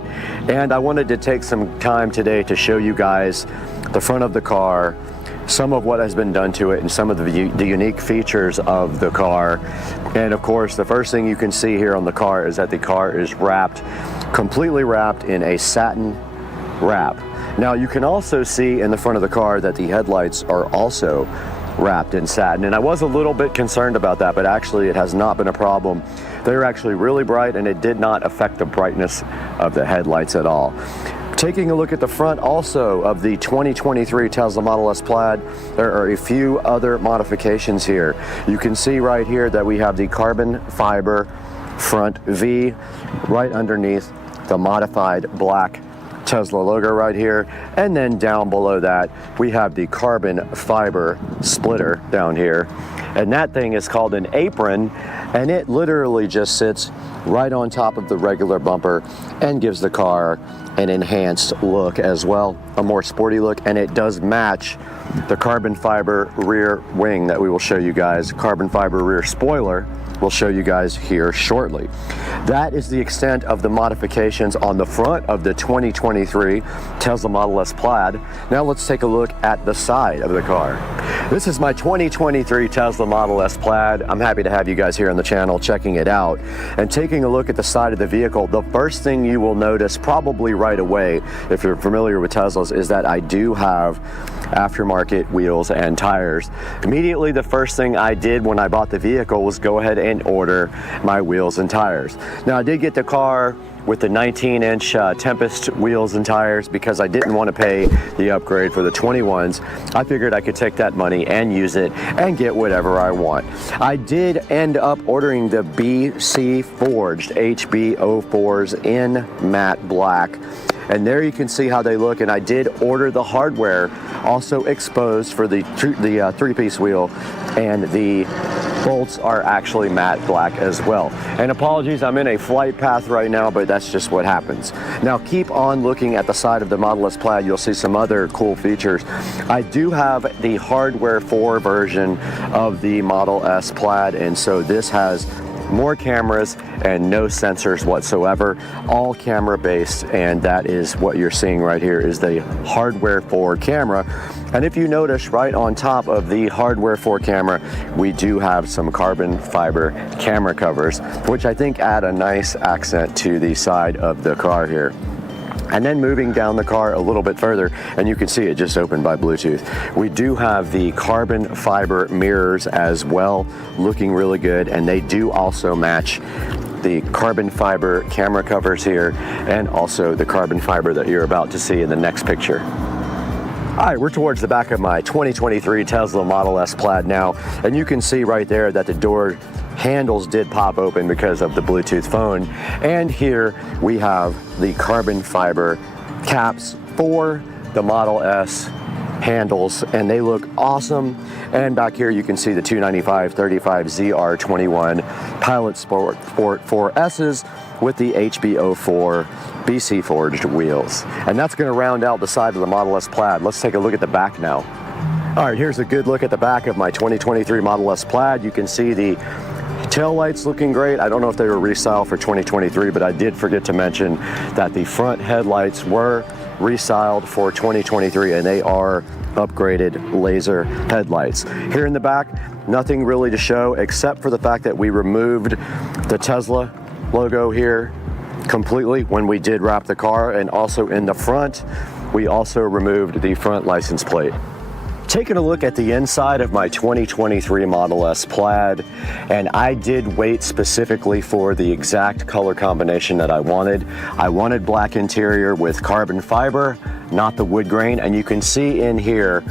And I wanted to take some time today to show you guys the front of the car, some of what has been done to it, and some of the unique features of the car. And of course, the first thing you can see here on the car is that the car is wrapped, completely wrapped in a satin wrap. Now, you can also see in the front of the car that the headlights are also wrapped in satin, and I was a little bit concerned about that, but actually it has not been a problem. They're actually really bright, and it did not affect the brightness of the headlights at all. Taking a look at the front also of the 2023 Tesla Model S Plaid, there are a few other modifications here. You can see right here that we have the carbon fiber front V right underneath the modified black Tesla logo right here, and then down below that we have the carbon fiber splitter down here, and that thing is called an apron, and it literally just sits right on top of the regular bumper and gives the car an enhanced look as well, a more sporty look, and it does match the carbon fiber rear wing that we will show you guys, carbon fiber rear spoiler we'll show you guys here shortly. That is the extent of the modifications on the front of the 2023 Tesla Model S Plaid. Now let's take a look at the side of the car. This is my 2023 Tesla Model S Plaid. I'm happy to have you guys here on the channel checking it out. And taking a look at the side of the vehicle, the first thing you will notice probably right away, if you're familiar with Teslas, is that I do have aftermarket wheels and tires. Immediately, the first thing I did when I bought the vehicle was go ahead and order my wheels and tires. Now, I did get the car with the 19-inch Tempest wheels and tires because I didn't want to pay the upgrade for the 21s. I figured I could take that money and use it and get whatever I want. I did end up ordering the BC Forged HB04s in matte black. And there you can see how they look, and I did order the hardware also exposed for the three-piece wheel, and the bolts are actually matte black as well. And apologies, I'm in a flight path right now, but that's just what happens. Now keep on looking at the side of the Model S Plaid, you'll see some other cool features. I do have the hardware 4 version of the Model S Plaid, and so this has more cameras and no sensors whatsoever, all camera based, and that is what you're seeing right here is the hardware 4 camera. And if you notice right on top of the hardware 4 camera, we do have some carbon fiber camera covers, which I think add a nice accent to the side of the car here. And then moving down the car a little bit further, and you can see it just opened by Bluetooth. We do have the carbon fiber mirrors as well, looking really good, and they do also match the carbon fiber camera covers here and also the carbon fiber that you're about to see in the next picture. All right, we're towards the back of my 2023 Tesla Model S Plaid now, and you can see right there that the door handles did pop open because of the Bluetooth phone. And here we have the carbon fiber caps for the Model S handles, and they look awesome. And back here you can see the 295/35 ZR21 Pilot Sport 4S's with the HB04 BC Forged wheels. And that's going to round out the side of the Model S Plaid. Let's take a look at the back now. All right, here's a good look at the back of my 2023 Model S Plaid. You can see the tail lights looking great. I don't know if they were restyled for 2023, but I did forget to mention that the front headlights were restyled for 2023, and they are upgraded laser headlights. Here in the back, nothing really to show except for the fact that we removed the Tesla logo here completely when we did wrap the car, and also in the front, we also removed the front license plate. Taking a look at the inside of my 2023 Model S Plaid, and I did wait specifically for the exact color combination that I wanted. I wanted black interior with carbon fiber, not the wood grain, and you can see in here,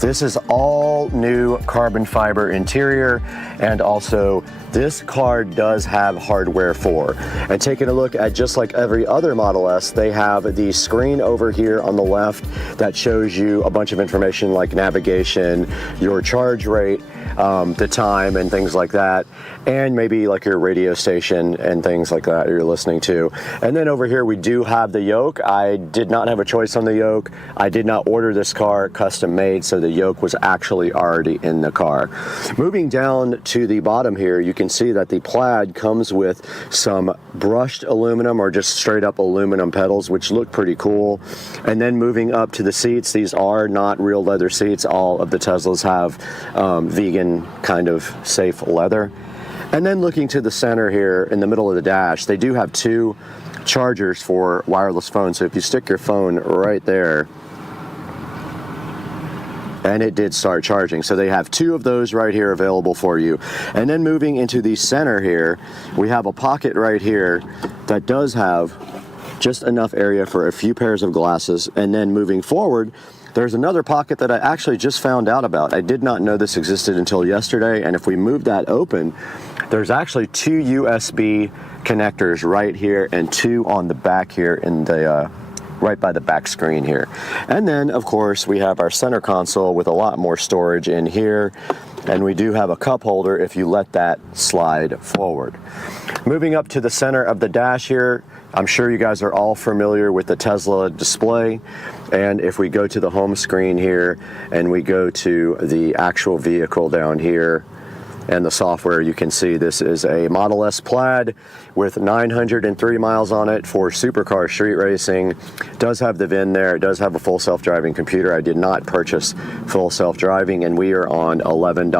this is all new carbon fiber interior, and also this car does have hardware 4. And taking a look at just like every other Model S, they have the screen over here on the left that shows you a bunch of information like navigation, your charge rate, the time and things like that, and maybe like your radio station and things like that you're listening to. And then over here we do have the yoke. I did not have a choice on the yoke. I did not order this car custom made, so the yoke was actually already in the car. Moving down to the bottom here, you can see that the Plaid comes with some brushed aluminum or just straight up aluminum pedals, which look pretty cool. And then moving up to the seats, these are not real leather seats. All of the Teslas have vegan kind of safe leather. And then looking to the center here in the middle of the dash, they do have 2 chargers for wireless phones. So if you stick your phone right there, and it did start charging. So they have 2 of those right here available for you. And then moving into the center here, we have a pocket right here that does have just enough area for a few pairs of glasses. And then moving forward, there's another pocket that I actually just found out about. I did not know this existed until yesterday. And if we move that open, there's actually 2 USB connectors right here and 2 on the back here in the right by the back screen here. And then of course we have our center console with a lot more storage in here. And we do have a cup holder if you let that slide forward. Moving up to the center of the dash here, I'm sure you guys are all familiar with the Tesla display. And if we go to the home screen here and we go to the actual vehicle down here and the software, you can see this is a Model S Plaid with 903 miles on it for supercar street racing. It does have the VIN there. It does have a full self-driving computer. I did not purchase full self-driving, and we are on 11.1,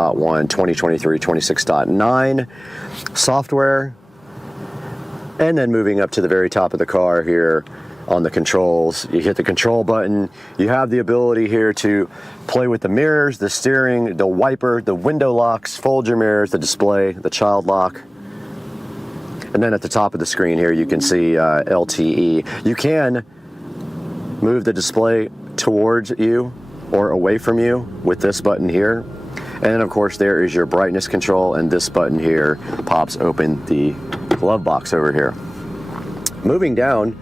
2023, 26.9 software. And then moving up to the very top of the car here on the controls, you hit the control button. You have the ability here to play with the mirrors, the steering, the wiper, the window locks, fold your mirrors, the display, the child lock. And then at the top of the screen here, you can see LTE. You can move the display towards you or away from you with this button here. And then of course there is your brightness control, and this button here pops open the glove box over here. Moving down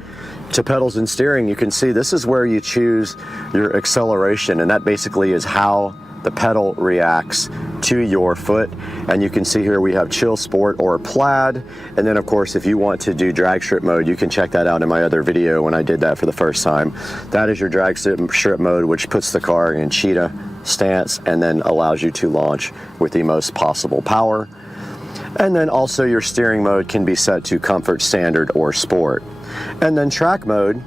to pedals and steering, you can see this is where you choose your acceleration, and that basically is how the pedal reacts to your foot. And you can see here we have chill, sport, or plaid. And then of course if you want to do drag strip mode, you can check that out in my other video when I did that for the first time. That is your drag strip mode, which puts the car in cheetah stance and then allows you to launch with the most possible power. And then also your steering mode can be set to comfort, standard, or sport. And then track mode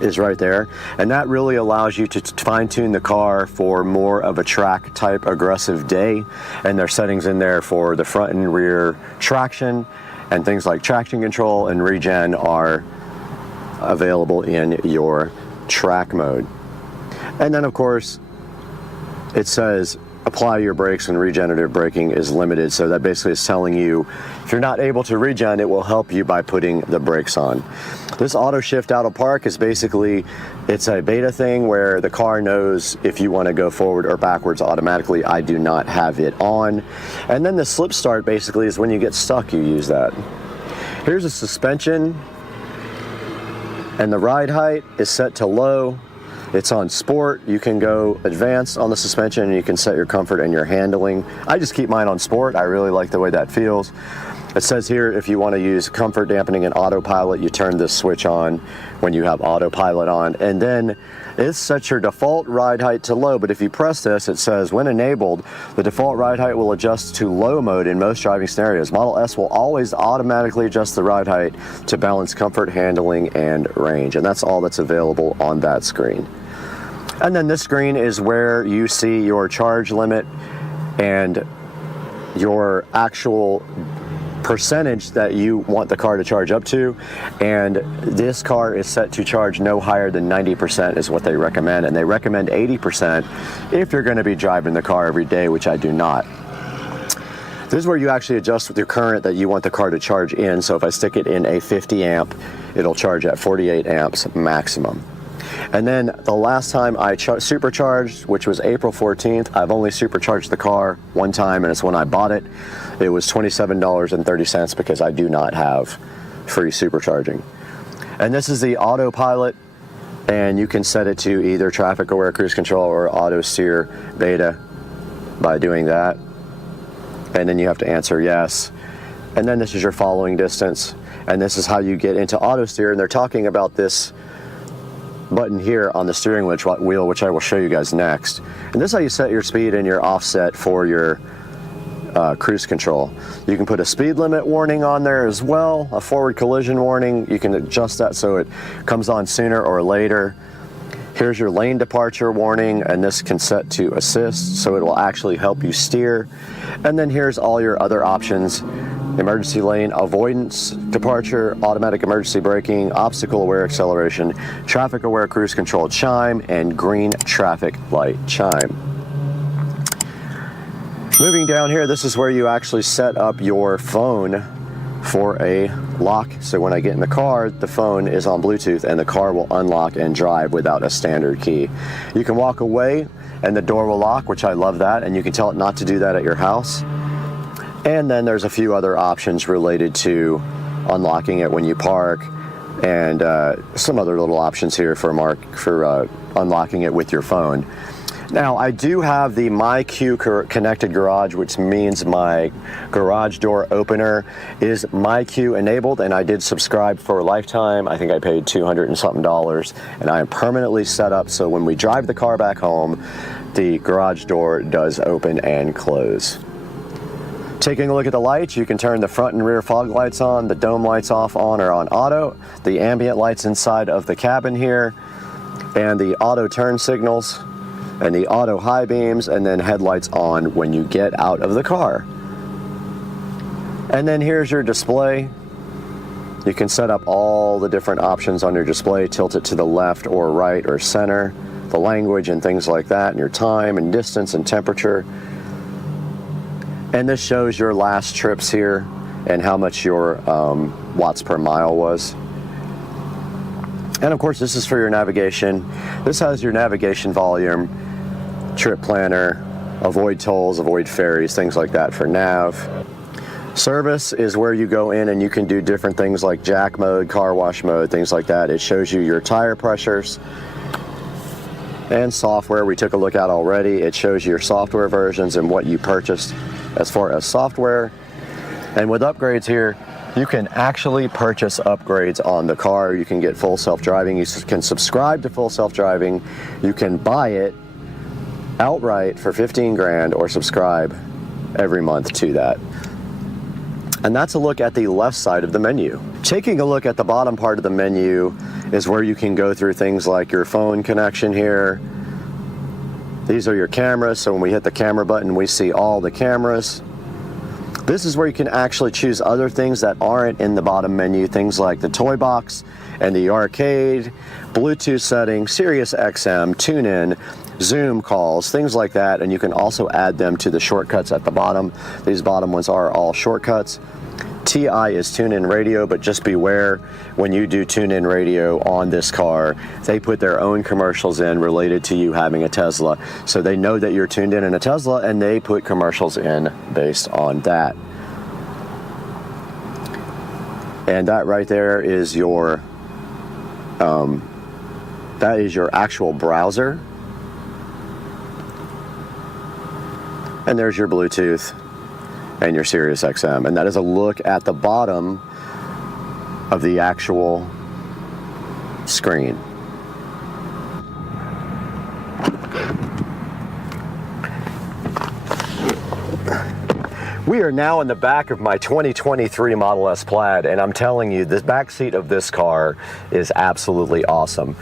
is right there, and that really allows you to fine-tune the car for more of a track type aggressive day. And there's settings in there for the front and rear traction, and things like traction control and regen are available in your track mode. And then of course it says apply your brakes when regenerative braking is limited. So that basically is telling you if you're not able to regen, it will help you by putting the brakes on. This auto shift out of park is basically, it's a beta thing where the car knows if you want to go forward or backwards automatically. I do not have it on. And then the slip start basically is when you get stuck, you use that. Here's a suspension, and the ride height is set to low. It's on sport. You can go advanced on the suspension, and you can set your comfort and your handling. I just keep mine on sport. I really like the way that feels. It says here if you want to use comfort dampening and autopilot, you turn this switch on when you have autopilot on, and then it sets your default ride height to low. But if you press this, it says when enabled, the default ride height will adjust to low mode in most driving scenarios. Model S will always automatically adjust the ride height to balance comfort, handling, and range. And that's all that's available on that screen. And then this screen is where you see your charge limit and your actual percentage that you want the car to charge up to. And this car is set to charge no higher than 90% is what they recommend. And they recommend 80% if you're going to be driving the car every day, which I do not. This is where you actually adjust with your current that you want the car to charge in. So if I stick it in a 50 amp, it'll charge at 48 amps maximum. And then the last time I supercharged, which was April 14th, I've only supercharged the car one time, and it's when I bought it. It was $27.30 because I do not have free supercharging. And this is the autopilot, and you can set it to either traffic aware cruise control or auto steer beta by doing that. And then you have to answer yes. And then this is your following distance, and this is how you get into auto steer. And they're talking about this button here on the steering wheel, which I will show you guys next. And this is how you set your speed and your offset for your cruise control. You can put a speed limit warning on there as well, a forward collision warning. You can adjust that so it comes on sooner or later. Here's your lane departure warning, and this can set to assist, so it will actually help you steer. And then here's all your other options: emergency lane avoidance departure, automatic emergency braking, obstacle aware acceleration, traffic aware cruise control chime, and green traffic light chime. Moving down here, this is where you actually set up your phone for a lock. So when I get in the car, the phone is on Bluetooth and the car will unlock and drive without a standard key. You can walk away and the door will lock, which I love that, and you can tell it not to do that at your house. And then there's a few other options related to unlocking it when you park, and some other little options here for unlocking it with your phone. Now, I do have the MyQ connected garage, which means my garage door opener is MyQ enabled, and I did subscribe for a lifetime. I think I paid $200 and something, and I am permanently set up so when we drive the car back home, the garage door does open and close. Taking a look at the lights, you can turn the front and rear fog lights on, the dome lights off, on or on auto, the ambient lights inside of the cabin here, and the auto turn signals, and the auto high beams, and then headlights on when you get out of the car. And then here's your display. You can set up all the different options on your display, tilt it to the left or right or center, the language and things like that, and your time and distance and temperature. And this shows your last trips here and how much your watts per mile was. And of course, this is for your navigation. This has your navigation volume, trip planner, avoid tolls, avoid ferries, things like that for nav. Service is where you go in and you can do different things like jack mode, car wash mode, things like that. It shows you your tire pressures. And software we took a look at already. It shows you your software versions and what you purchased as far as software. And with upgrades here, you can actually purchase upgrades on the car. You can get full self-driving. You can subscribe to full self-driving. You can buy it outright for 15 grand or subscribe every month to that. And that's a look at the left side of the menu. Taking a look at the bottom part of the menu is where you can go through things like your phone connection here. These are your cameras, so when we hit the camera button, we see all the cameras. This is where you can actually choose other things that aren't in the bottom menu, things like the toy box and the arcade, Bluetooth settings, Sirius XM, TuneIn, Zoom calls, things like that, and you can also add them to the shortcuts at the bottom. These bottom ones are all shortcuts. TI is TuneIn Radio, but just beware when you do TuneIn Radio on this car, they put their own commercials in related to you having a Tesla. So they know that you're tuned in a Tesla and they put commercials in based on that. And that right there is your actual browser. And there's your Bluetooth and your Sirius XM. And that is a look at the bottom of the actual screen. We are now in the back of my 2023 Model S Plaid, and I'm telling you, the back seat of this car is absolutely awesome.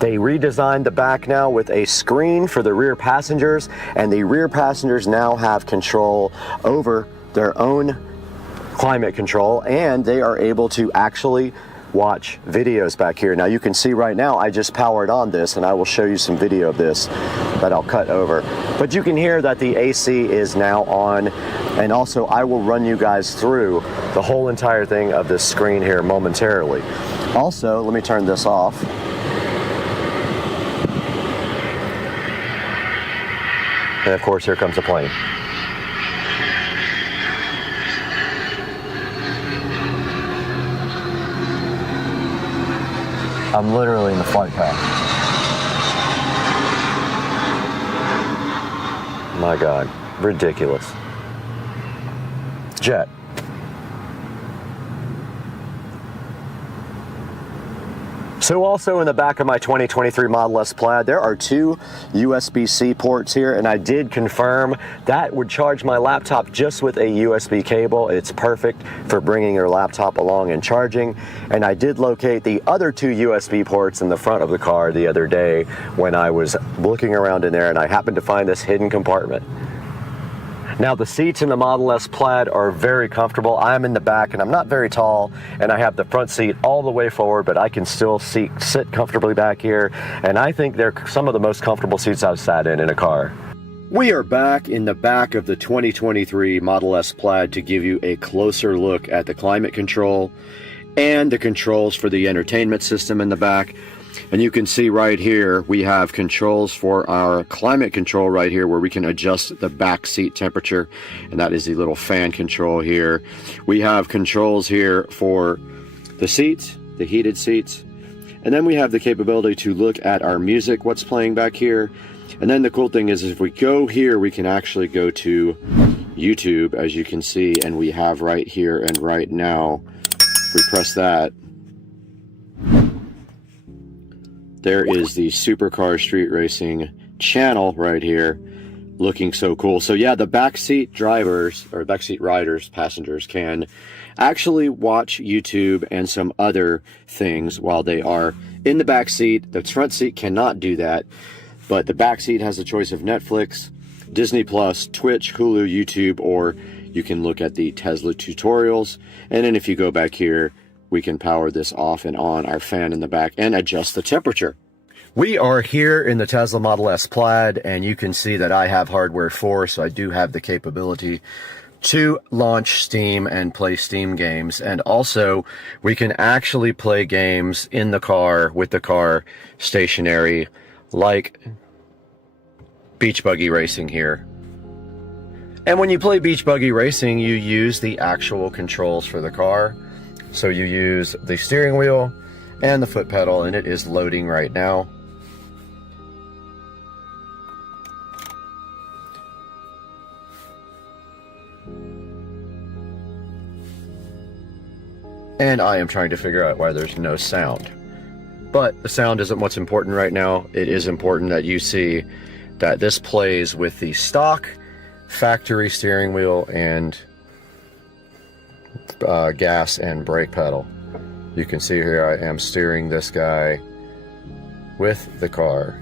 They redesigned the back now with a screen for the rear passengers, and the rear passengers now have control over their own climate control, and they are able to actually watch videos back here. Now you can see right now I just powered on this, and I will show you some video of this that I'll cut over. But you can hear that the AC is now on, and also I will run you guys through the whole entire thing of this screen here momentarily. Also, let me turn this off. And of course, here comes the plane. I'm literally in the flight path. My God, ridiculous. Jet. So also in the back of my 2023 Model S Plaid, there are two USB-C ports here, and I did confirm that would charge my laptop just with a USB cable. It's perfect for bringing your laptop along and charging. And I did locate the other two USB ports in the front of the car the other day when I was looking around in there, and I happened to find this hidden compartment. Now the seats in the Model S Plaid are very comfortable. I'm in the back and I'm not very tall, and I have the front seat all the way forward, but I can still sit comfortably back here, and I think they're some of the most comfortable seats I've sat in a car. We are back in the back of the 2023 Model S Plaid to give you a closer look at the climate control and the controls for the entertainment system in the back. And you can see right here, we have controls for our climate control right here, where we can adjust the back seat temperature. And that is the little fan control here. We have controls here for the seats, the heated seats. And then we have the capability to look at our music, what's playing back here. And then the cool thing is if we go here, we can actually go to YouTube, as you can see, and we have right here and right now, if we press that, there is the Supercar Street Racing channel right here, looking so cool. So yeah, the backseat drivers, or backseat riders, passengers, can actually watch YouTube and some other things while they are in the back seat. The front seat cannot do that, but the back seat has a choice of Netflix, Disney Plus, Twitch, Hulu, YouTube, or you can look at the Tesla tutorials. And then if you go back here, we can power this off and on our fan in the back and adjust the temperature. We are here in the Tesla Model S Plaid, and you can see that I have hardware 4, so I do have the capability to launch Steam and play Steam games. And also, we can actually play games in the car with the car stationary, like Beach Buggy Racing here. And when you play Beach Buggy Racing, you use the actual controls for the car. So you use the steering wheel and the foot pedal, and it is loading right now. And I am trying to figure out why there's no sound. But the sound isn't what's important right now. It is important that you see that this plays with the stock factory steering wheel and gas and brake pedal. You can see here I am steering this guy with the car,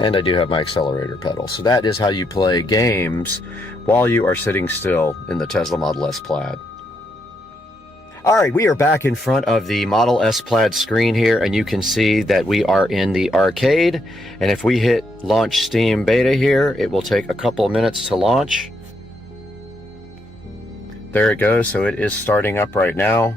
and I do have my accelerator pedal. So that is how you play games while you are sitting still in the Tesla Model S Plaid. All right, we are back in front of the Model S Plaid screen here, and you can see that we are in the arcade. And if we hit launch Steam Beta here, it will take a couple of minutes to launch. There it goes, so it is starting up right now.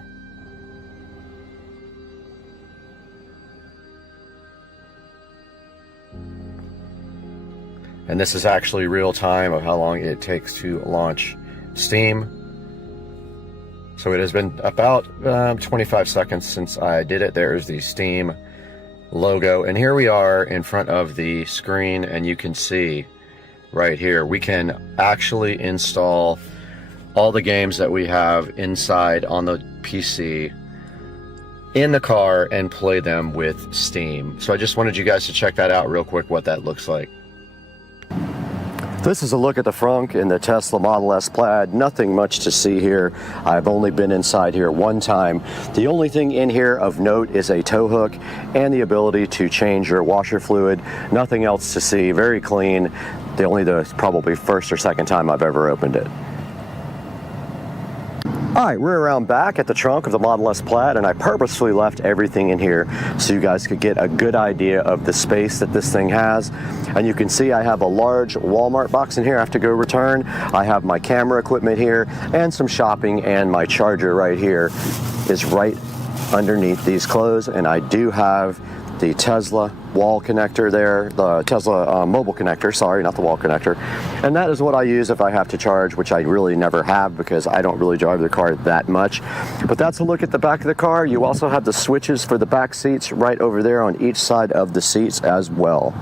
And this is actually real time of how long it takes to launch Steam. So it has been about 25 seconds since I did it. There's the Steam logo. And here we are in front of the screen, and you can see right here, we can actually install all the games that we have inside on the PC in the car and play them with Steam. So I just wanted you guys to check that out real quick, what that looks like. This is a look at the front in the Tesla Model S Plaid. Nothing much to see here. I've only been inside here one time. The only thing in here of note is a tow hook and the ability to change your washer fluid. Nothing else to see. Very clean. The probably first or second time I've ever opened it. All right, we're around back at the trunk of the Model S Plaid, and I purposefully left everything in here so you guys could get a good idea of the space that this thing has. And you can see I have a large Walmart box in here I have to go return. I have my camera equipment here and some shopping, and my charger right here is right underneath these clothes. And I do have the Tesla wall connector there, the Tesla mobile connector, sorry, not the wall connector. And that is what I use if I have to charge, which I really never have because I don't really drive the car that much. But that's a look at the back of the car. You also have the switches for the back seats right over there on each side of the seats as well.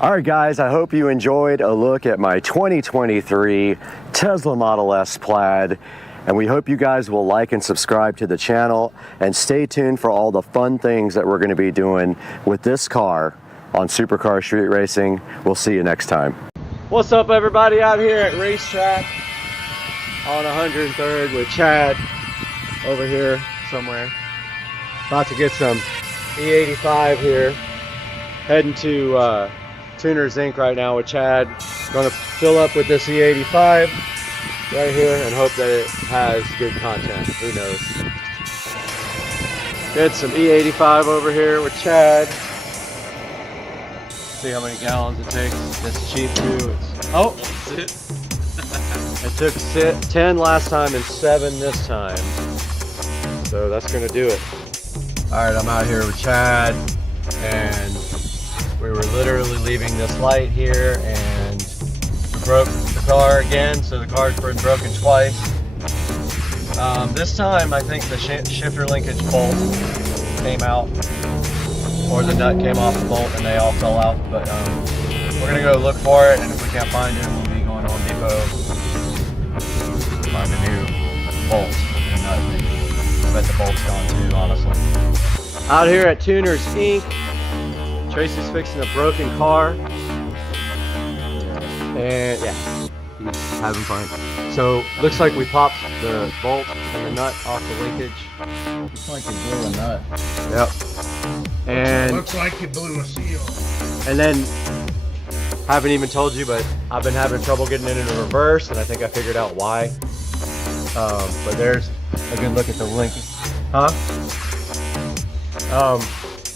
All right, guys, I hope you enjoyed a look at my 2023 Tesla Model S Plaid. And we hope you guys will like and subscribe to the channel, and stay tuned for all the fun things that we're going to be doing with this car on Supercar Street Racing. We'll see you next time. What's up, everybody, out here at Racetrack on 103rd with Chad over here somewhere. About to get some E85 here. Heading to Tuner's Inc. right now with Chad. Going to fill up with this E85 right here and hope that it has good content. Who knows? Get some E85 over here with Chad. See how many gallons it takes. It's cheap too. It took 10 last time and 7 this time. So that's gonna do it. All right, I'm out here with Chad, and we were literally leaving this light here, and broke the car again, so the car's been broken twice. This time I think the shifter linkage bolt came out, or the nut came off the bolt and they all fell out. But we're gonna go look for it, and if we can't find it, we'll be going to Home Depot to find a new bolt and nut. I bet the bolt's gone too, honestly. Out here at Tuners Inc., Tracy's fixing a broken car. And yeah, he's having fun. So looks like we popped the bolt and the nut off the linkage. Looks like you blew a nut. Yep. And Looks like you blew a seal. and then haven't even told you, but I've been having trouble getting it into reverse, and I think I figured out why. But there's a good look at the link. Huh?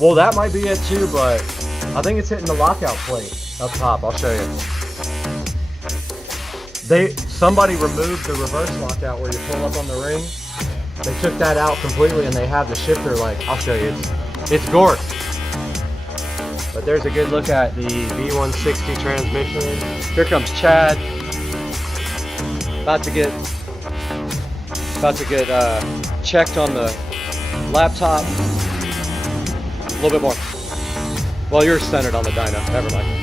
Well, that might be it too, but I think it's hitting the lockout plate up top. I'll show you. Somebody removed the reverse lockout where you pull up on the ring. They took that out completely, and they have the shifter, like, I'll show you, it's gork. But there's a good look at the V160 transmission. Here comes Chad. About to get checked on the laptop. A little bit more. Well, you're centered on the dyno, never mind.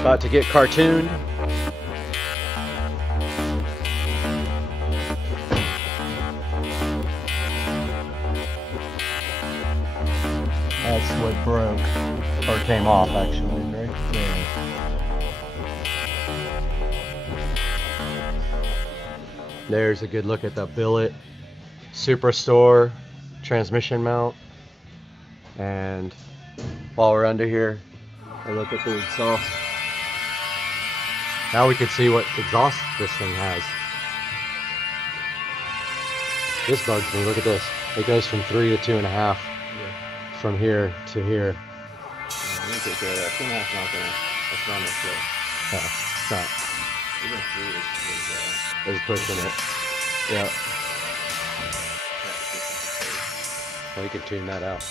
About to get cartooned. That's what broke, or came off actually, right there. There's a good look at the billet Superstore transmission mount. And while we're under here, a look at the exhaust. Now we can see what exhaust this thing has. This bugs me, look at this. It goes from 3 to 2.5. From here to here. Yeah, you can take care of that. 2.5 not gonna. That's not much flow. No, it's not. Even 3 is It's pushing it. Yeah. Well, you can tune that out.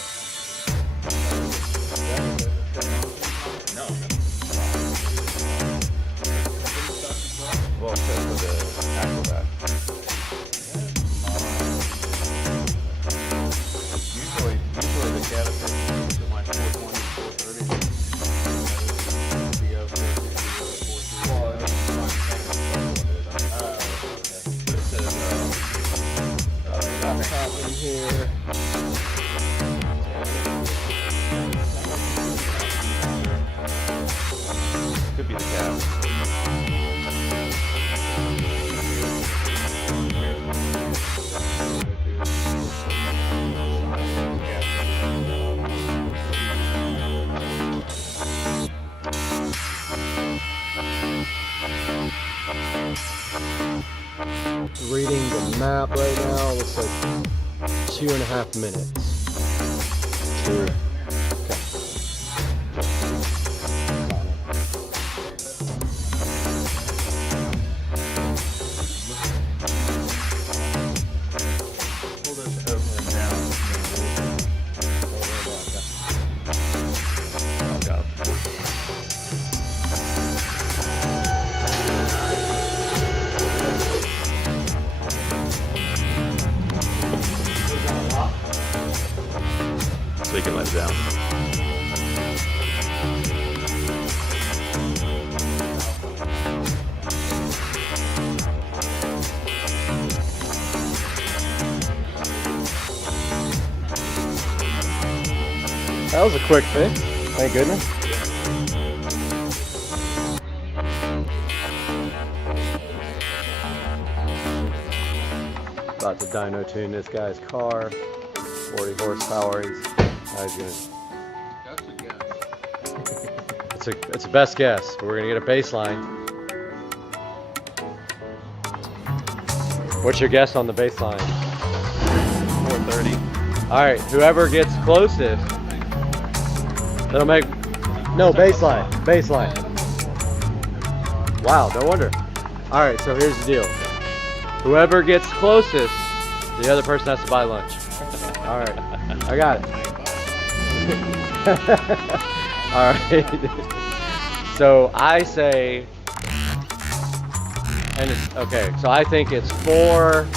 no. Well, except for the Acrobat. Usually the caterpillar is at like 420, 430. It says laptop in here. Could be the cab. Reading the map right now, looks like 2.5 minutes. Okay. Pull this over and down. Oh, God. So you can let it down. That was a quick fix, thank goodness. About to dyno tune this guy's car. 40 horsepower. He's gonna. That's a guess. It's a best guess. We're gonna get a baseline. What's your guess on the baseline? 430. All right, whoever gets closest, that'll make. No, baseline. Baseline. Wow, no wonder. All right, so here's the deal. Whoever gets closest, the other person has to buy lunch. All right, I got it. All right. So I say, and it's okay. So I think it's 4.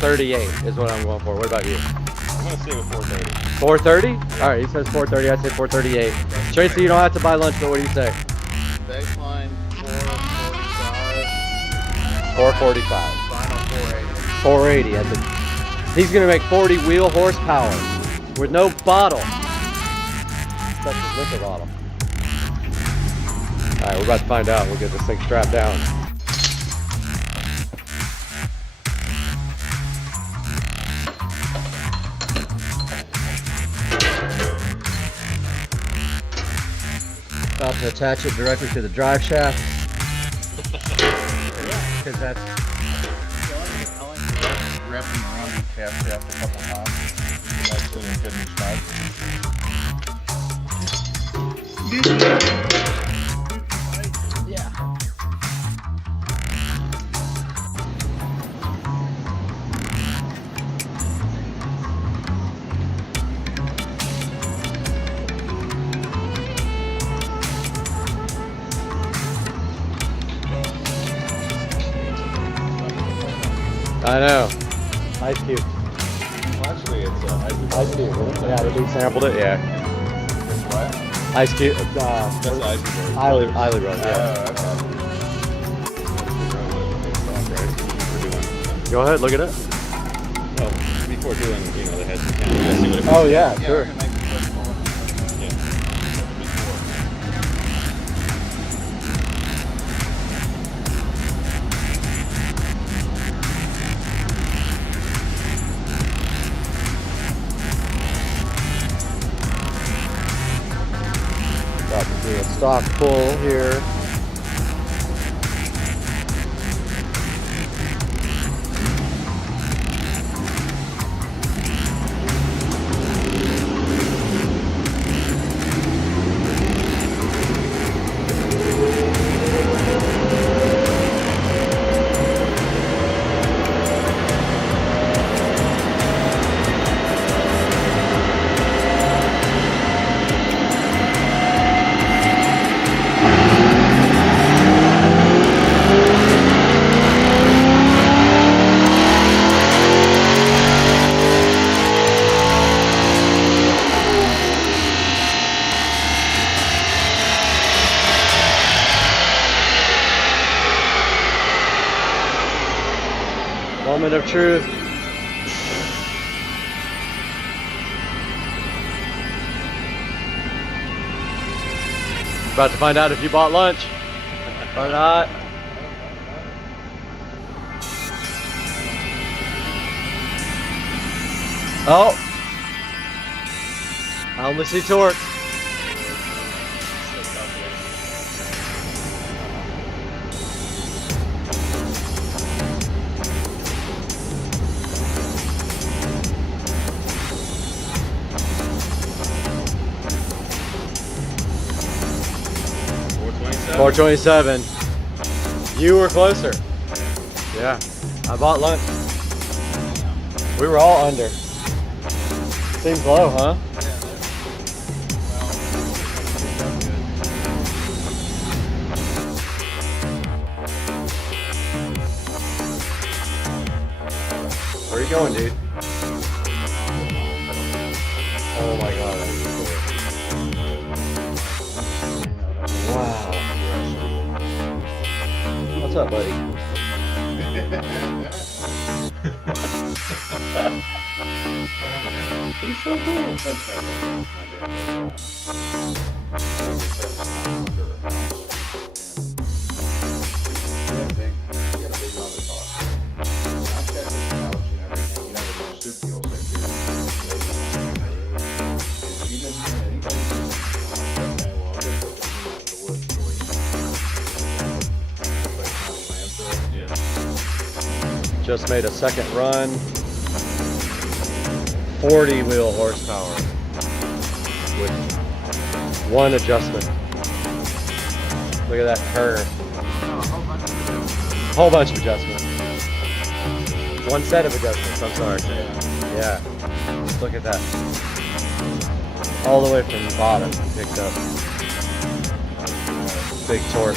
438 is what I'm going for. What about you? I'm gonna stay with 430. 430? All right, he says 430. I say 438. Tracy, you don't have to buy lunch, but what do you say? Baseline 445. 445. Final 480. 480. He's gonna make 40 wheel horsepower with no bottle. Such a liquor bottle. All right, we're about to find out. We'll get this thing strapped down. About to attach it directly to the drive shaft. Because that's Wrap them around the cab shaft a couple times. Nice little hidden snug. yeah. I know. Ice Cube. Well, actually, it's Ice Cube. Yeah, the dude sampled it. Yeah. It's what? Ice Cube. That's Ice Cube. Eiley Brothers. Yeah. Go ahead, look at it. Well, before doing, the heads and cams, you gotta see what it Oh yeah, Yeah, sure. we can make the switch forward. Yeah. Before. About to do a stock pull here. Moment of truth. About to find out if you bought lunch or not. Oh, I only see torque. $427. 427. You were closer. Yeah, I bought lunch. We were all under. Seems low, huh? Where are you going, dude? Oh my god, that's cool. Wow. What's up, buddy? He's so cool. Just made a second run. 40 wheel horsepower with one adjustment. Look at that curve. Whole bunch of adjustments. One set of adjustments, I'm sorry. Yeah. Just look at that. All the way from the bottom, picked up. Big torque.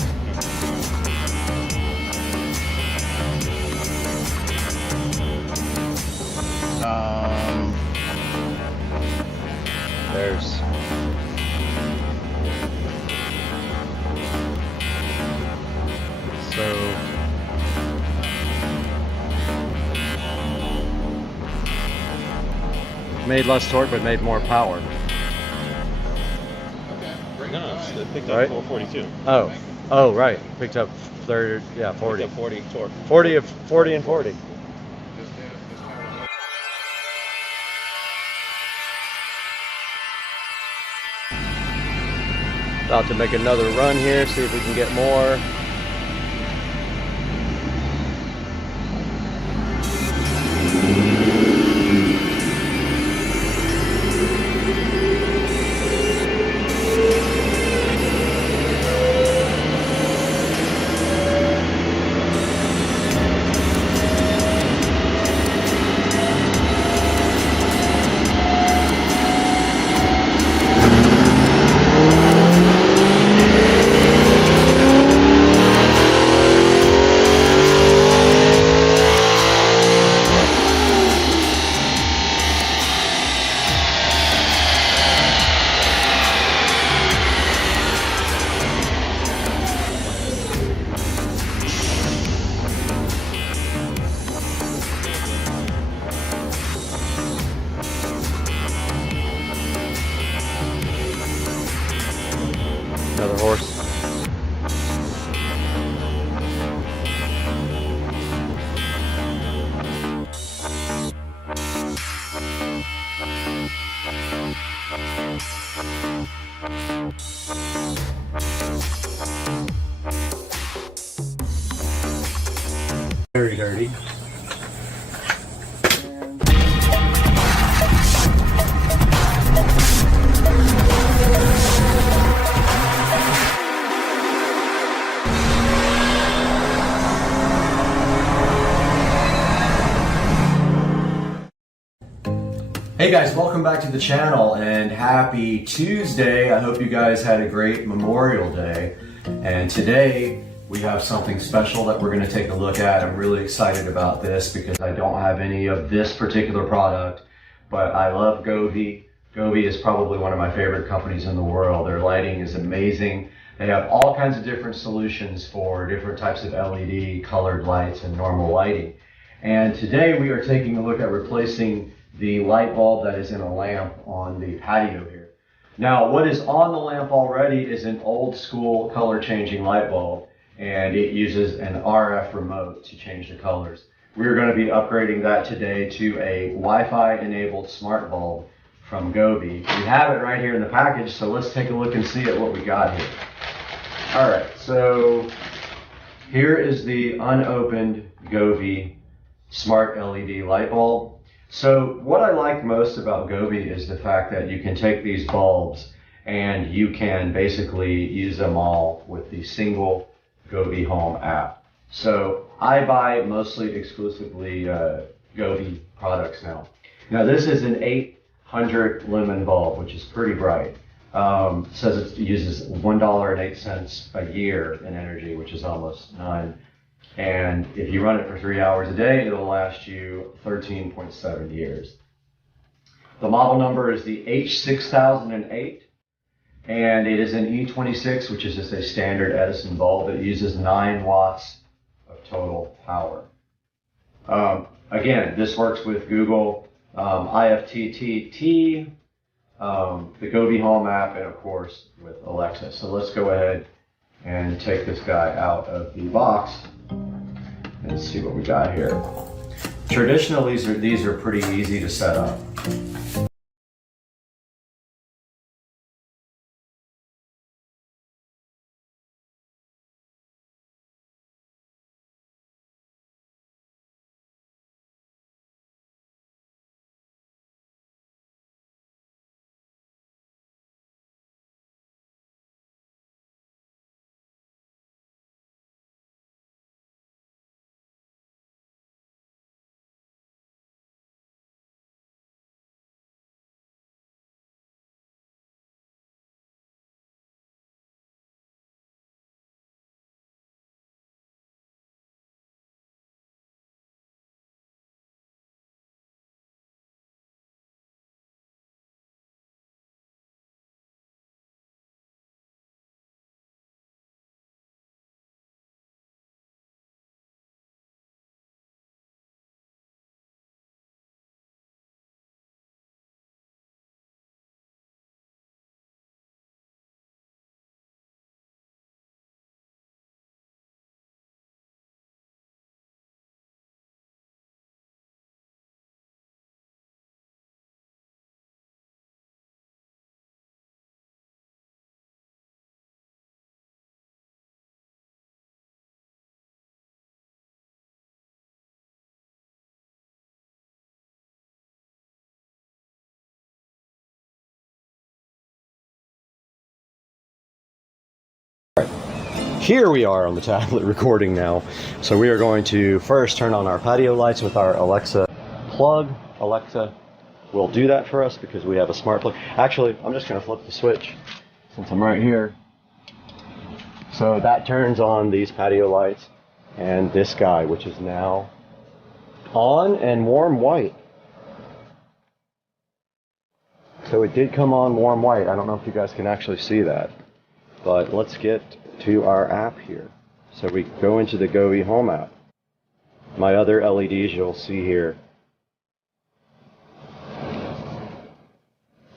There's so made less torque but made more power. No, it picked Right? up 442. Oh, right. Picked up 40. Picked up 40 torque. 40 and 40. About to make another run here, see if we can get more. Another horse. Very dirty. Hey guys, welcome back to the channel and happy Tuesday. I hope you guys had a great Memorial Day. And today we have something special that we're going to take a look at. I'm really excited about this because I don't have any of this particular product, but I love Govee. Govee is probably one of my favorite companies in the world. Their lighting is amazing. They have all kinds of different solutions for different types of LED colored lights and normal lighting. And today we are taking a look at replacing the light bulb that is in a lamp on the patio here. Now, what is on the lamp already is an old school color changing light bulb, and it uses an RF remote to change the colors. We're going to be upgrading that today to a Wi-Fi enabled smart bulb from Govee. We have it right here in the package, so let's take a look and see at what we got here. All right, so here is the unopened Govee smart LED light bulb. So what I like most about Govee is the fact that you can take these bulbs and you can basically use them all with the single Govee Home app. So I buy mostly exclusively Govee products now. Now this is an 800 lumen bulb, which is pretty bright. Says it uses $1.08 a year in energy, which is almost none. And if you run it for 3 hours a day, it'll last you 13.7 years. The model number is the H6008, and it is an E26, which is just a standard Edison bulb. It uses 9 watts of total power. Again, this works with Google, IFTTT, the Govee Home app, and of course with Alexa. So let's go ahead and take this guy out of the box and see what we got here. Traditionally, these are pretty easy to set up. Here we are on the tablet recording now. So we are going to first turn on our patio lights with our Alexa plug. Alexa will do that for us because we have a smart plug. Actually, I'm just going to flip the switch since I'm right here. So that turns on these patio lights and this guy, which is now on and warm white. So it did come on warm white. I don't know if you guys can actually see that, but let's get to our app here. So we go into the Govee Home app. My other LEDs you'll see here.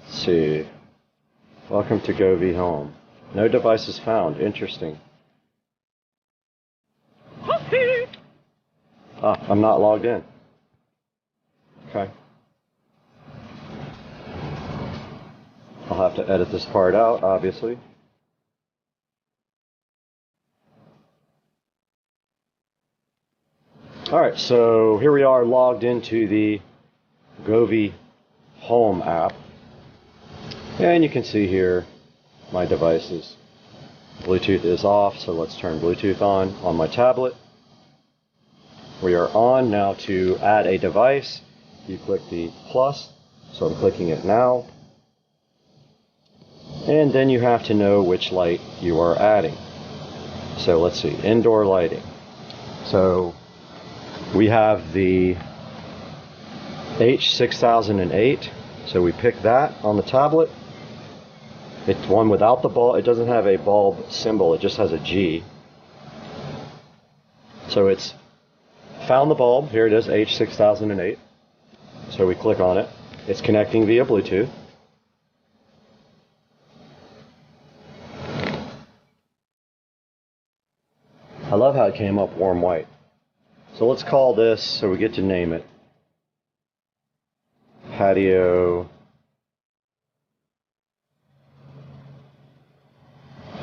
Let's see. Welcome to Govee Home. No devices found. Interesting. I'm not logged in. Okay. I'll have to edit this part out, obviously. Alright, so here we are logged into the Govee Home app. And you can see here my devices. Bluetooth is off, so let's turn Bluetooth on my tablet. We are on now. To add a device. You click the plus, so I'm clicking it now. And then you have to know which light you are adding. So let's see, indoor lighting. So we have the H6008, so we pick that on the tablet. It's one without the bulb. It doesn't have a bulb symbol, it just has a G. So it's found the bulb. Here it is, H6008. So we click on it. It's connecting via Bluetooth. I love how it came up warm white. So let's call this, so we get to name it, Patio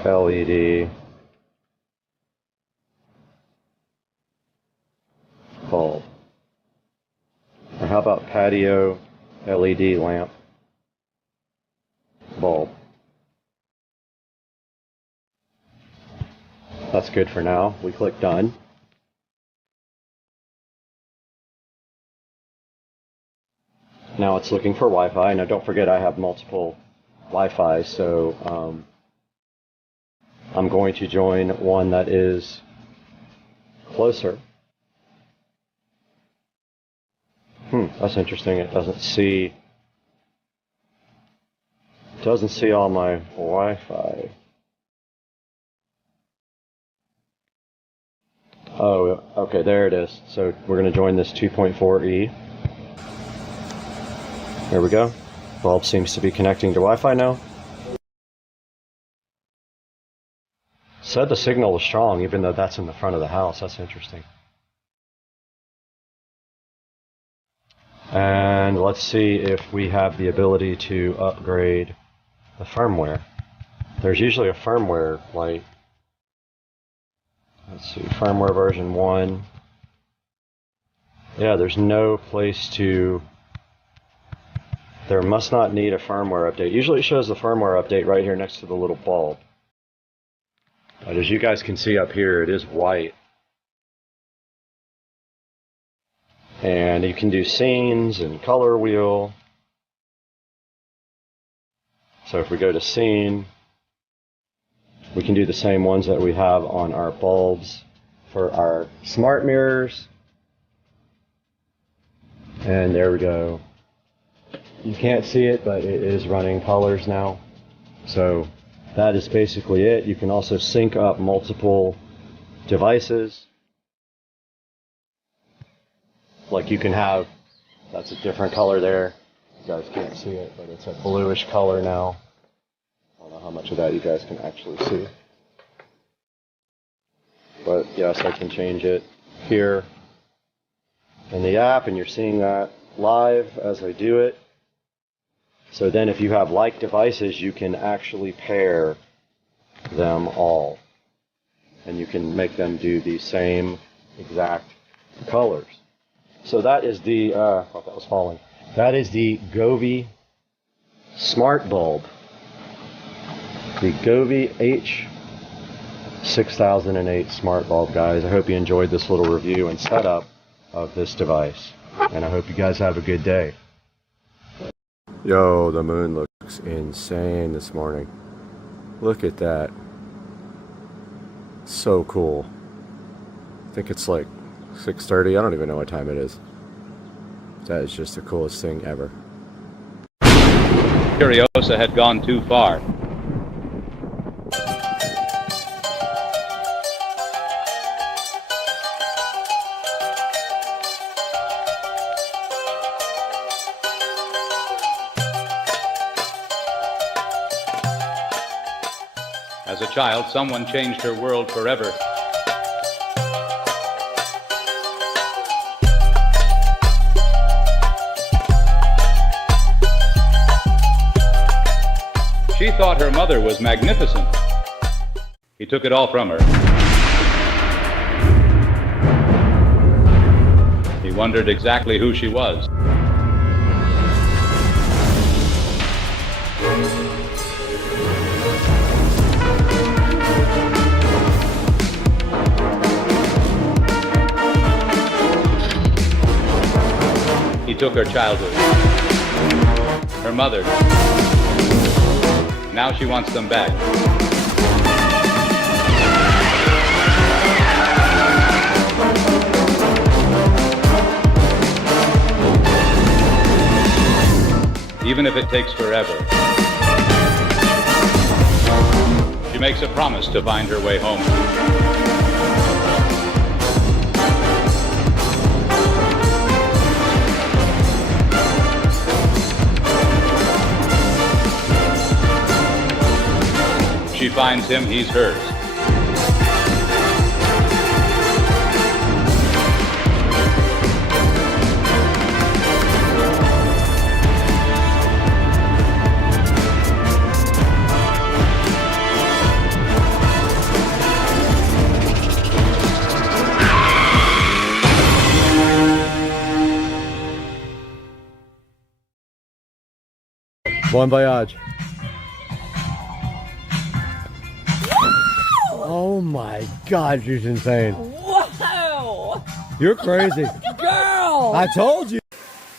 LED bulb. Or how about patio LED lamp bulb? That's good for now. We click done. Now it's looking for Wi-Fi. Now don't forget I have multiple Wi-Fi, so I'm going to join one that is closer. That's interesting. It doesn't see all my Wi-Fi. Oh, okay, there it is. So we're going to join this 2.4E. There we go. Bulb seems to be connecting to Wi-Fi now. Said the signal was strong, even though that's in the front of the house. That's interesting. And let's see if we have the ability to upgrade the firmware. There's usually a firmware light. Let's see, firmware version 1. Yeah, there's no place to... There must not need a firmware update. Usually it shows the firmware update right here next to the little bulb. But as you guys can see up here, it is white. And you can do scenes and color wheel. So if we go to scene, we can do the same ones that we have on our bulbs for our smart mirrors. And there we go. You can't see it, but it is running colors now. So that is basically it. You can also sync up multiple devices. Like you can have, that's a different color there. You guys can't see it, but it's a bluish color now. I don't know how much of that you guys can actually see. But yes, I can change it here in the app, and you're seeing that live as I do it. So then if you have like devices, you can actually pair them all. And you can make them do the same exact colors. So that is the, I thought that was falling. That is the Govee Smart Bulb. The Govee 6008 smart bulb, guys. I hope you enjoyed this little review and setup of this device, and I hope you guys have a good day. Yo, the moon looks insane this morning. Look at that. So cool. I think it's like 6:30. I don't even know what time it is. That is just the coolest thing ever. Furiosa had gone too far. As a child, someone changed her world forever. She thought her mother was magnificent. He took it all from her. He wondered exactly who she was. He took her childhood, her mother. Now she wants them back. Even if it takes forever. She makes a promise to find her way home. She finds him, he's hers. Bon voyage. Oh my God, she's insane. Whoa! You're crazy. Girl! I told you.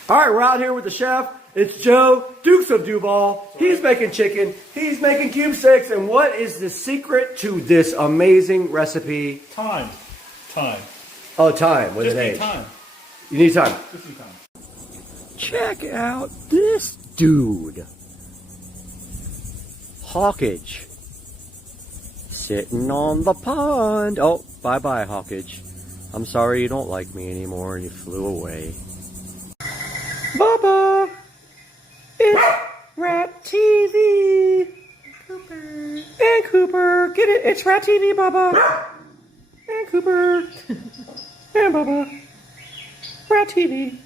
All right, we're out here with the chef. It's Joe, Dukes of Duval. He's making chicken. He's making cube sticks. And what is the secret to this amazing recipe? Time. Oh, time with Just an need H. time. You need time. Just need time. Check out this dude. Hawkage. Sitting on the pond. Oh, bye-bye, Hawkage. I'm sorry you don't like me anymore and you flew away. Bubba! It's Rat TV! Cooper. And Cooper! Get it? It's Rat TV, Bubba! And Cooper! And Bubba! Rat TV!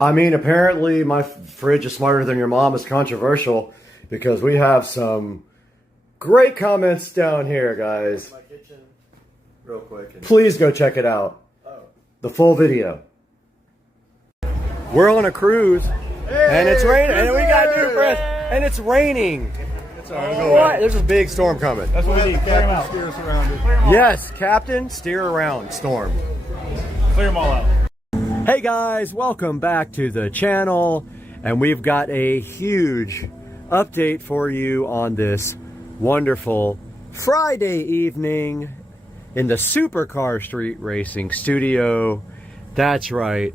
I mean, apparently my fridge is smarter than your mom is controversial because we have some great comments down here, guys. My kitchen, real quick. Please go check it out. The full video. We're on a cruise, and it's raining, and we got new friends, and it's raining. It's all right, go What? away. There's a big storm coming. That's what we need. Clear them out. Steer us around it. Yes, Captain, steer around storm. Clear them all out. Hey guys, welcome back to the channel, and we've got a huge update for you on this wonderful Friday evening in the Supercar Street Racing studio. That's right,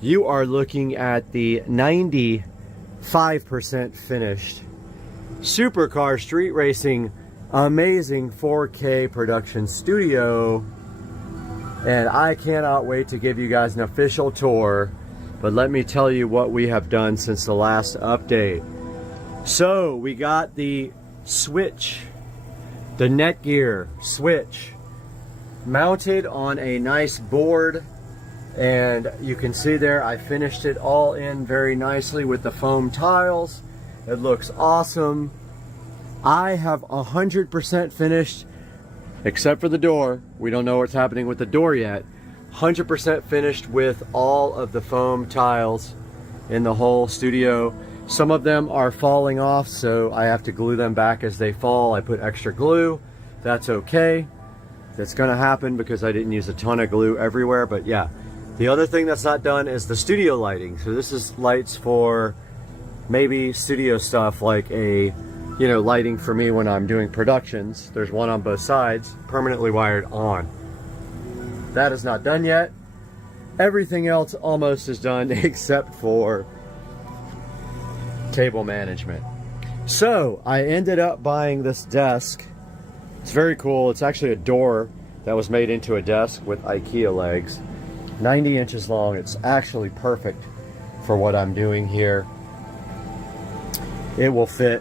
you are looking at the 95% finished Supercar Street Racing amazing 4K production studio, and I cannot wait to give you guys an official tour. But let me tell you what we have done since the last update. So we got the switch, the Netgear switch, mounted on a nice board, and you can see there I finished it all in very nicely with the foam tiles. It looks awesome. I have 100% finished, except for the door. We don't know what's happening with the door yet. 100% finished with all of the foam tiles in the whole studio. Some of them are falling off, so I have to glue them back as they fall. I put extra glue. That's okay. That's gonna happen because I didn't use a ton of glue everywhere, but yeah. The other thing that's not done is the studio lighting. So this is lights for maybe studio stuff, like a, you know, lighting for me when I'm doing productions. There's one on both sides, permanently wired on. That is not done yet. Everything else almost is done except for table management. So I ended up buying this desk. It's very cool. It's actually a door that was made into a desk with IKEA legs. 90 inches long. It's actually perfect for what I'm doing here. It will fit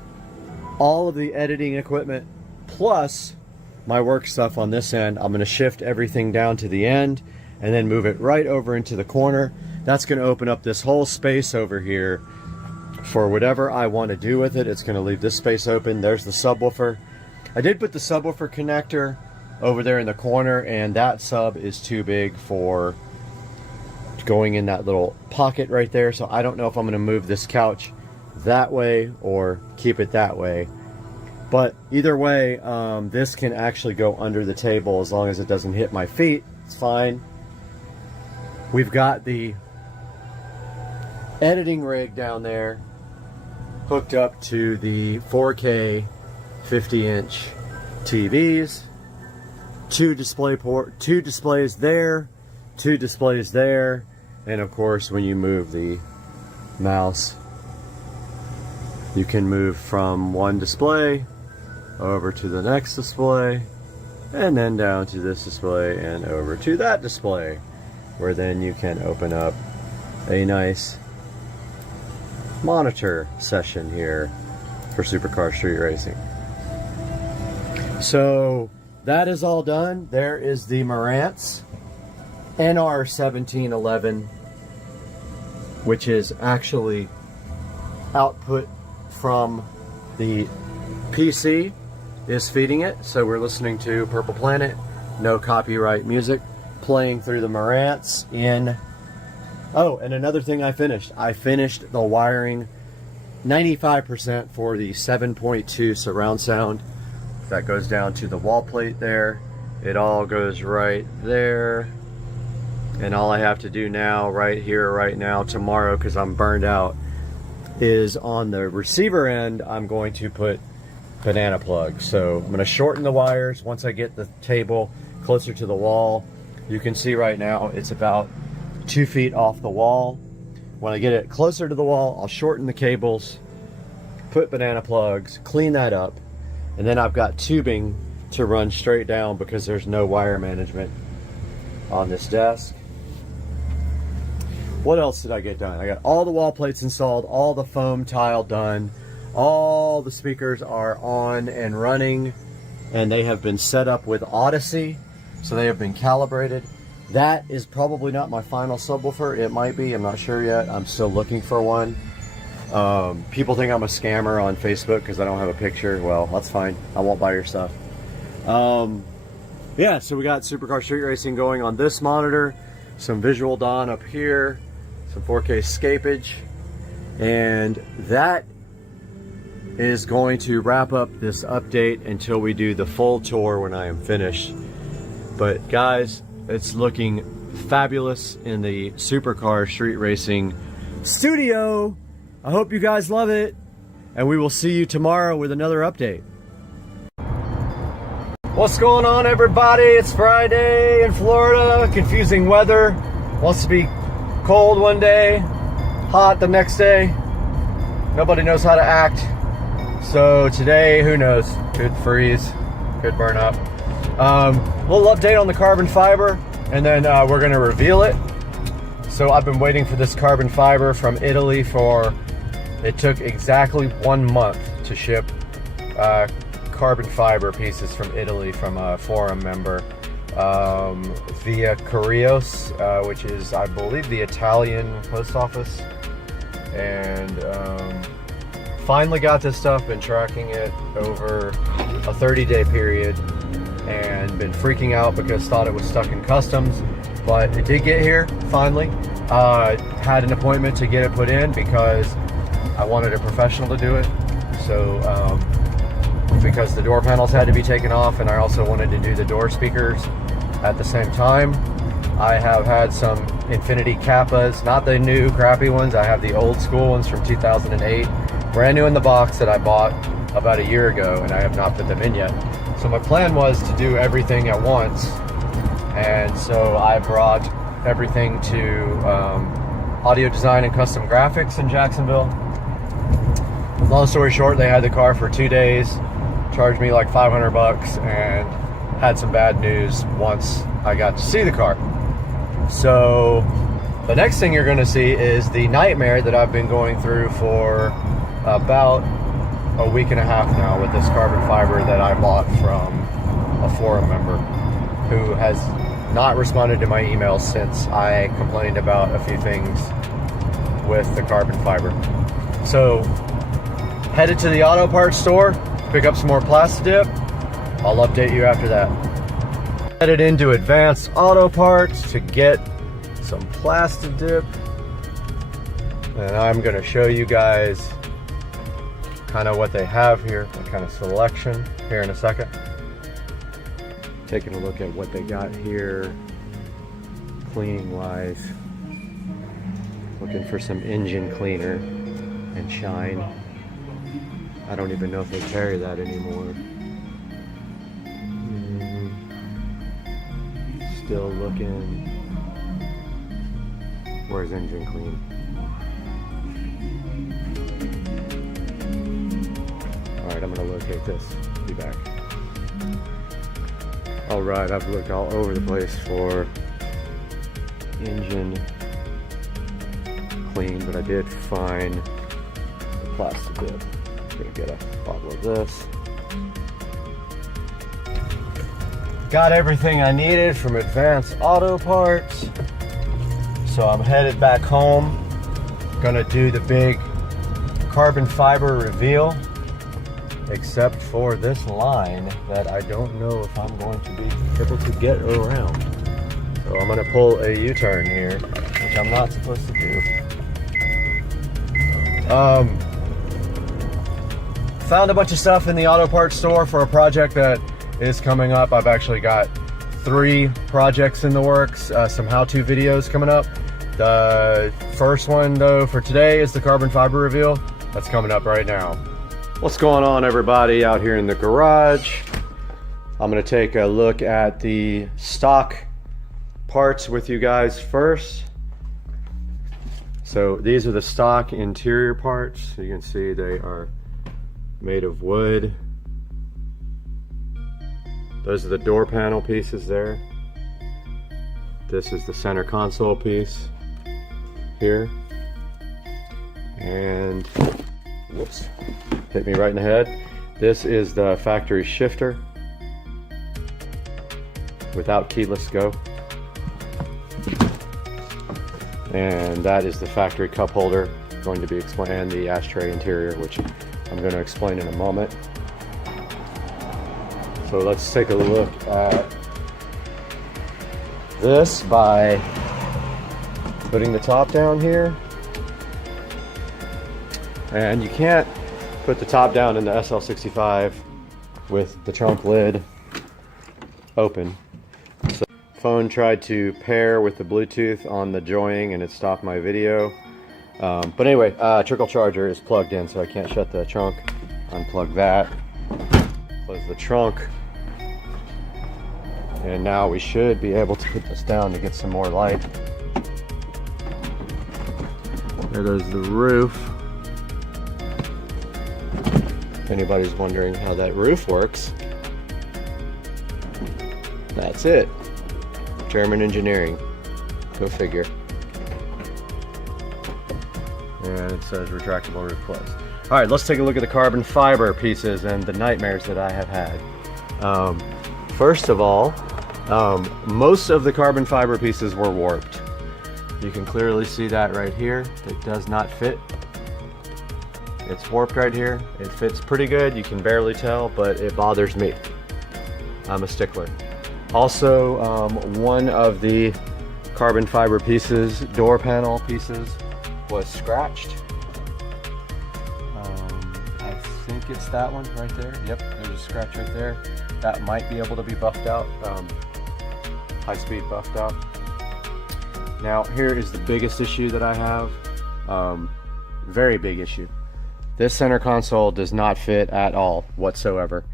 all of the editing equipment plus my work stuff on this end. I'm going to shift everything down to the end and then move it right over into the corner. That's going to open up this whole space over here for whatever I want to do with it. It's going to leave this space open. There's the subwoofer. I did put the subwoofer connector over there in the corner, and that sub is too big for going in that little pocket right there. So I don't know if I'm going to move this couch that way or keep it that way. But either way, this can actually go under the table as long as it doesn't hit my feet. It's fine. We've got the editing rig down there hooked up to the 4K 50-inch TVs. Two displays there, two displays there, and of course when you move the mouse, you can move from one display over to the next display, and then down to this display and over to that display, where then you can open up a nice monitor session here for Supercar Street Racing. So that is all done. There is the Marantz NR1711, which is actually output from the PC is feeding it. So we're listening to Purple Planet, no copyright music, playing through the Marantz in... Oh, and another thing I finished the wiring 95% for the 7.2 surround sound. That goes down to the wall plate there. It all goes right there. And all I have to do now, right here, right now, tomorrow, because I'm burned out, is on the receiver end, I'm going to put banana plugs. So I'm going to shorten the wires once I get the table closer to the wall. You can see right now it's about 2 feet off the wall. When I get it closer to the wall, I'll shorten the cables, put banana plugs, clean that up, and then I've got tubing to run straight down because there's no wire management on this desk. What else did I get done? I got all the wall plates installed, all the foam tile done, all the speakers are on and running, and they have been set up with Odyssey, so they have been calibrated. That is probably not my final subwoofer. It might be, I'm not sure yet. I'm still looking for one. People think I'm a scammer on Facebook because I don't have a picture. Well, that's fine. I won't buy your stuff. Yeah, so we got Supercar Street Racing going on this monitor, some Visual Dawn up here, some 4K scapage, and that is going to wrap up this update until we do the full tour when I am finished. But guys, it's looking fabulous in the Supercar Street Racing studio. I hope you guys love it, and we will see you tomorrow with another update. What's going on, everybody? It's Friday in Florida. Confusing weather. Wants to be cold one day, hot the next day. Nobody knows how to act. So today, who knows? Could freeze, could burn up. Little update on the carbon fiber, and then we're gonna reveal it. So I've been waiting for this carbon fiber from Italy for, it took exactly 1 month to ship carbon fiber pieces from Italy from a forum member via Correios, which is, I believe, the Italian post office. And finally got this stuff, been tracking it over a 30-day period and been freaking out because thought it was stuck in customs, but it did get here finally. Had an appointment to get it put in because I wanted a professional to do it. So because the door panels had to be taken off, and I also wanted to do the door speakers at the same time. I have had some Infinity Kappas, not the new crappy ones. I have the old school ones from 2008, brand new in the box that I bought about a year ago, and I have not put them in yet. So my plan was to do everything at once, and so I brought everything to Audio Design and Custom Graphics in Jacksonville. Long story short, they had the car for 2 days, charged me like 500 bucks, and had some bad news once I got to see the car. So the next thing you're going to see is the nightmare that I've been going through for about a week and a half now with this carbon fiber that I bought from a forum member who has not responded to my emails since I complained about a few things with the carbon fiber. So headed to the auto parts store, pick up some more Plastidip. I'll update you after that. Headed into Advanced Auto Parts to get some Plastidip, and I'm gonna show you guys kind of what they have here, what kind of selection here in a second. Taking a look at what they got here cleaning wise. Looking for some engine cleaner and shine. I don't even know if they carry that anymore. Still looking. Where's engine clean? Alright, I'm gonna locate this. Be back. Alright, I've looked all over the place for engine clean, but I did find the Plastidip. Gonna get a bottle of this. Got everything I needed from Advanced Auto Parts. So I'm headed back home. Gonna do the big carbon fiber reveal, except for this line that I don't know if I'm going to be able to get around. So I'm gonna pull a U-turn here, which I'm not supposed to do. Found a bunch of stuff in the auto parts store for a project that is coming up. I've actually got 3 projects in the works, some how-to videos coming up. The first one though for today is the carbon fiber reveal. That's coming up right now. What's going on, everybody, out here in the garage? I'm gonna take a look at the stock parts with you guys first. So these are the stock interior parts. So you can see they are made of wood. Those are the door panel pieces there. This is the center console piece here. And whoops, hit me right in the head. This is the factory shifter without keyless go. And that is the factory cup holder, going to be explained, and the ashtray interior, which I'm going to explain in a moment. So let's take a look at this by putting the top down here. And you can't put the top down in the SL65 with the trunk lid open. So phone tried to pair with the Bluetooth on the joying and it stopped my video. But anyway, trickle charger is plugged in, so I can't shut the trunk. Unplug that. Close the trunk. And now we should be able to put this down to get some more light. There goes the roof. If anybody's wondering how that roof works, that's it. German engineering. Go figure. And it says retractable roof closed. All right, let's take a look at the carbon fiber pieces and the nightmares that I have had. First of all, most of the carbon fiber pieces were warped. You can clearly see that right here. It does not fit. It's warped right here. It fits pretty good. You can barely tell, but it bothers me. I'm a stickler. Also, one of the carbon fiber pieces, door panel pieces, was scratched. I think it's that one right there. Yep, there's a scratch right there. That might be able to be buffed out, high speed buffed out. Now here is the biggest issue that I have, very big issue. This center console does not fit at all whatsoever.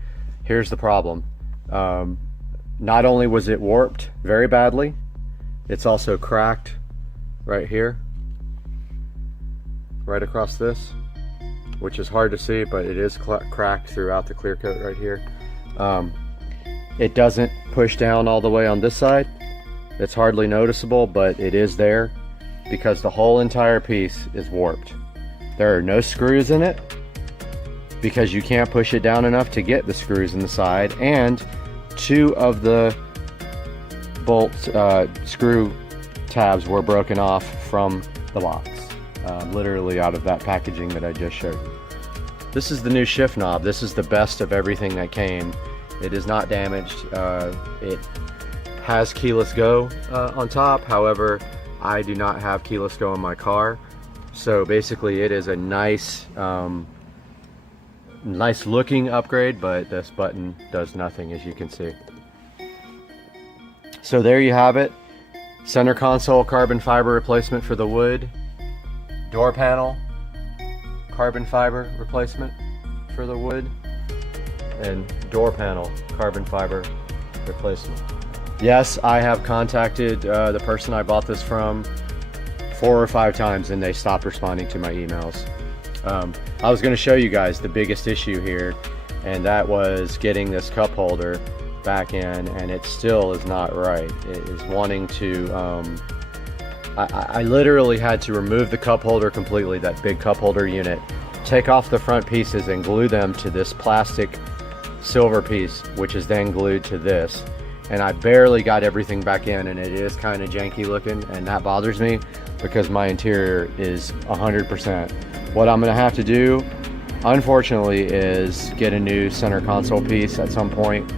Here's the problem. Not only was it warped very badly, it's also cracked right here, right across this, which is hard to see, but it is cracked throughout the clear coat right here. It doesn't push down all the way on this side. It's hardly noticeable, but it is there because the whole entire piece is warped. There are no screws in it because you can't push it down enough to get the screws in the side, and 2 of the bolt screw tabs were broken off from the box, literally out of that packaging that I just showed you. This is the new shift knob. This is the best of everything that came. It is not damaged. It has keyless go on top. However, I do not have keyless go in my car. So basically it is a nice nice looking upgrade, but this button does nothing, as you can see. So there you have it. Center console carbon fiber replacement for the wood. Door panel carbon fiber replacement for the wood. And door panel carbon fiber replacement. Yes, I have contacted the person I bought this from 4 or 5 times and they stopped responding to my emails. I was going to show you guys the biggest issue here, and that was getting this cup holder back in, and it still is not right. It is wanting to I literally had to remove the cup holder completely, that big cup holder unit, take off the front pieces and glue them to this plastic silver piece, which is then glued to this. And I barely got everything back in, and it is kind of janky looking, and that bothers me because my interior is 100%. What I'm going to have to do, unfortunately, is get a new center console piece at some point.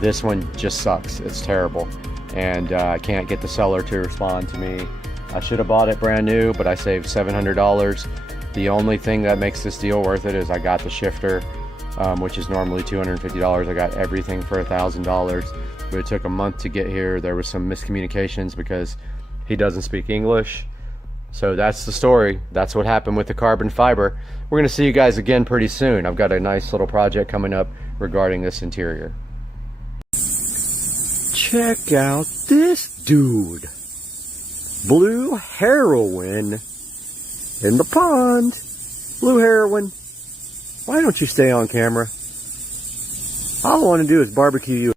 This one just sucks. It's terrible. And I can't get the seller to respond to me. I should have bought it brand new, but I saved $700. The only thing that makes this deal worth it is I got the shifter, which is normally $250. I got everything for $1,000, but it took a month to get here. There was some miscommunications because he doesn't speak English. So that's the story. That's what happened with the carbon fiber. We're going to see you guys again pretty soon. I've got a nice little project coming up regarding this interior. Check out this dude. Blue heroin in the pond. Blue heroin. Why don't you stay on camera? All I want to do is barbecue you.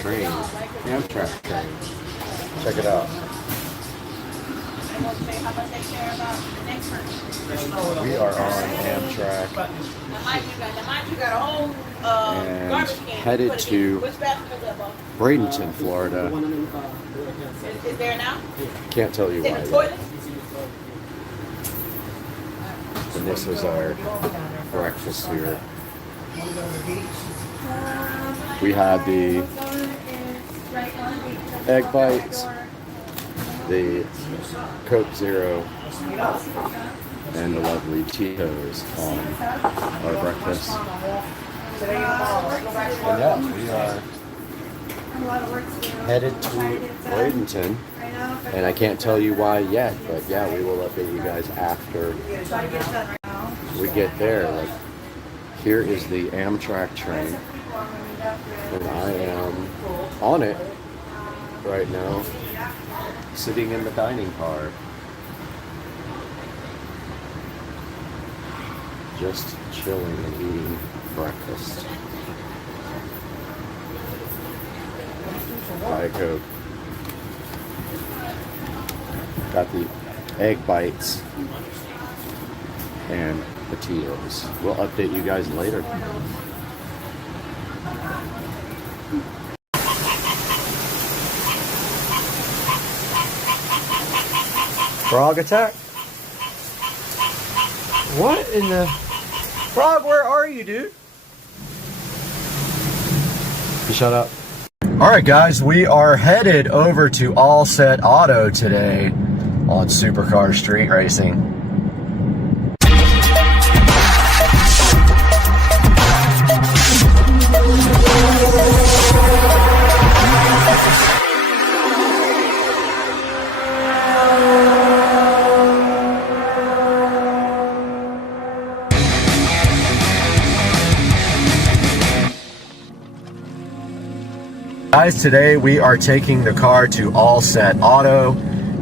train, Amtrak train. Check it out. We are on Amtrak and headed to Bradenton, Florida. Is there now? Can't tell you In why the yet. toilet? And this is our breakfast here. We had the egg bites, the Coke Zero, and the lovely Tito's on our breakfast. And yeah, we are headed to Bradenton, and I can't tell you why yet, but yeah, we will update you guys after we get there. Like, here is the Amtrak train, and I am on it right now, sitting in the dining car, just chilling and eating breakfast. Diet Coke. Got the egg bites and the Tito's. We'll update you guys later. Frog attack? What in the... Frog, where are you, dude? You shut up. Alright guys, we are headed over to All Set Auto today on Supercar Street Racing. Guys, today we are taking the car to All Set Auto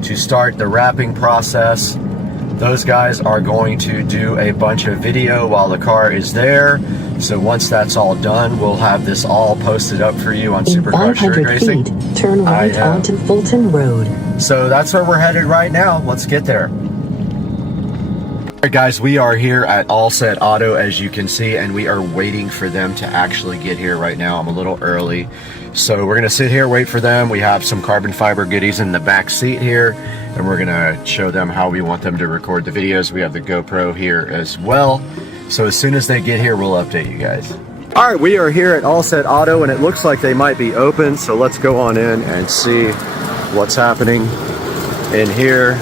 to start the wrapping process. Those guys are going to do a bunch of video while the car is there. So once that's all done, we'll have this all posted up for you on Supercar Street Racing. 500 feet, turn right onto Fulton Road. So that's where we're headed right now. Let's get there. Alright guys, we are here at All Set Auto, as you can see, and we are waiting for them to actually get here right now. I'm a little early. So we're gonna sit here, wait for them. We have some carbon fiber goodies in the back seat here, and we're gonna show them how we want them to record the videos. We have the GoPro here as well. So as soon as they get here, we'll update you guys. All right, we are here at All Set Auto, and it looks like they might be open. So let's go on in and see what's happening in here.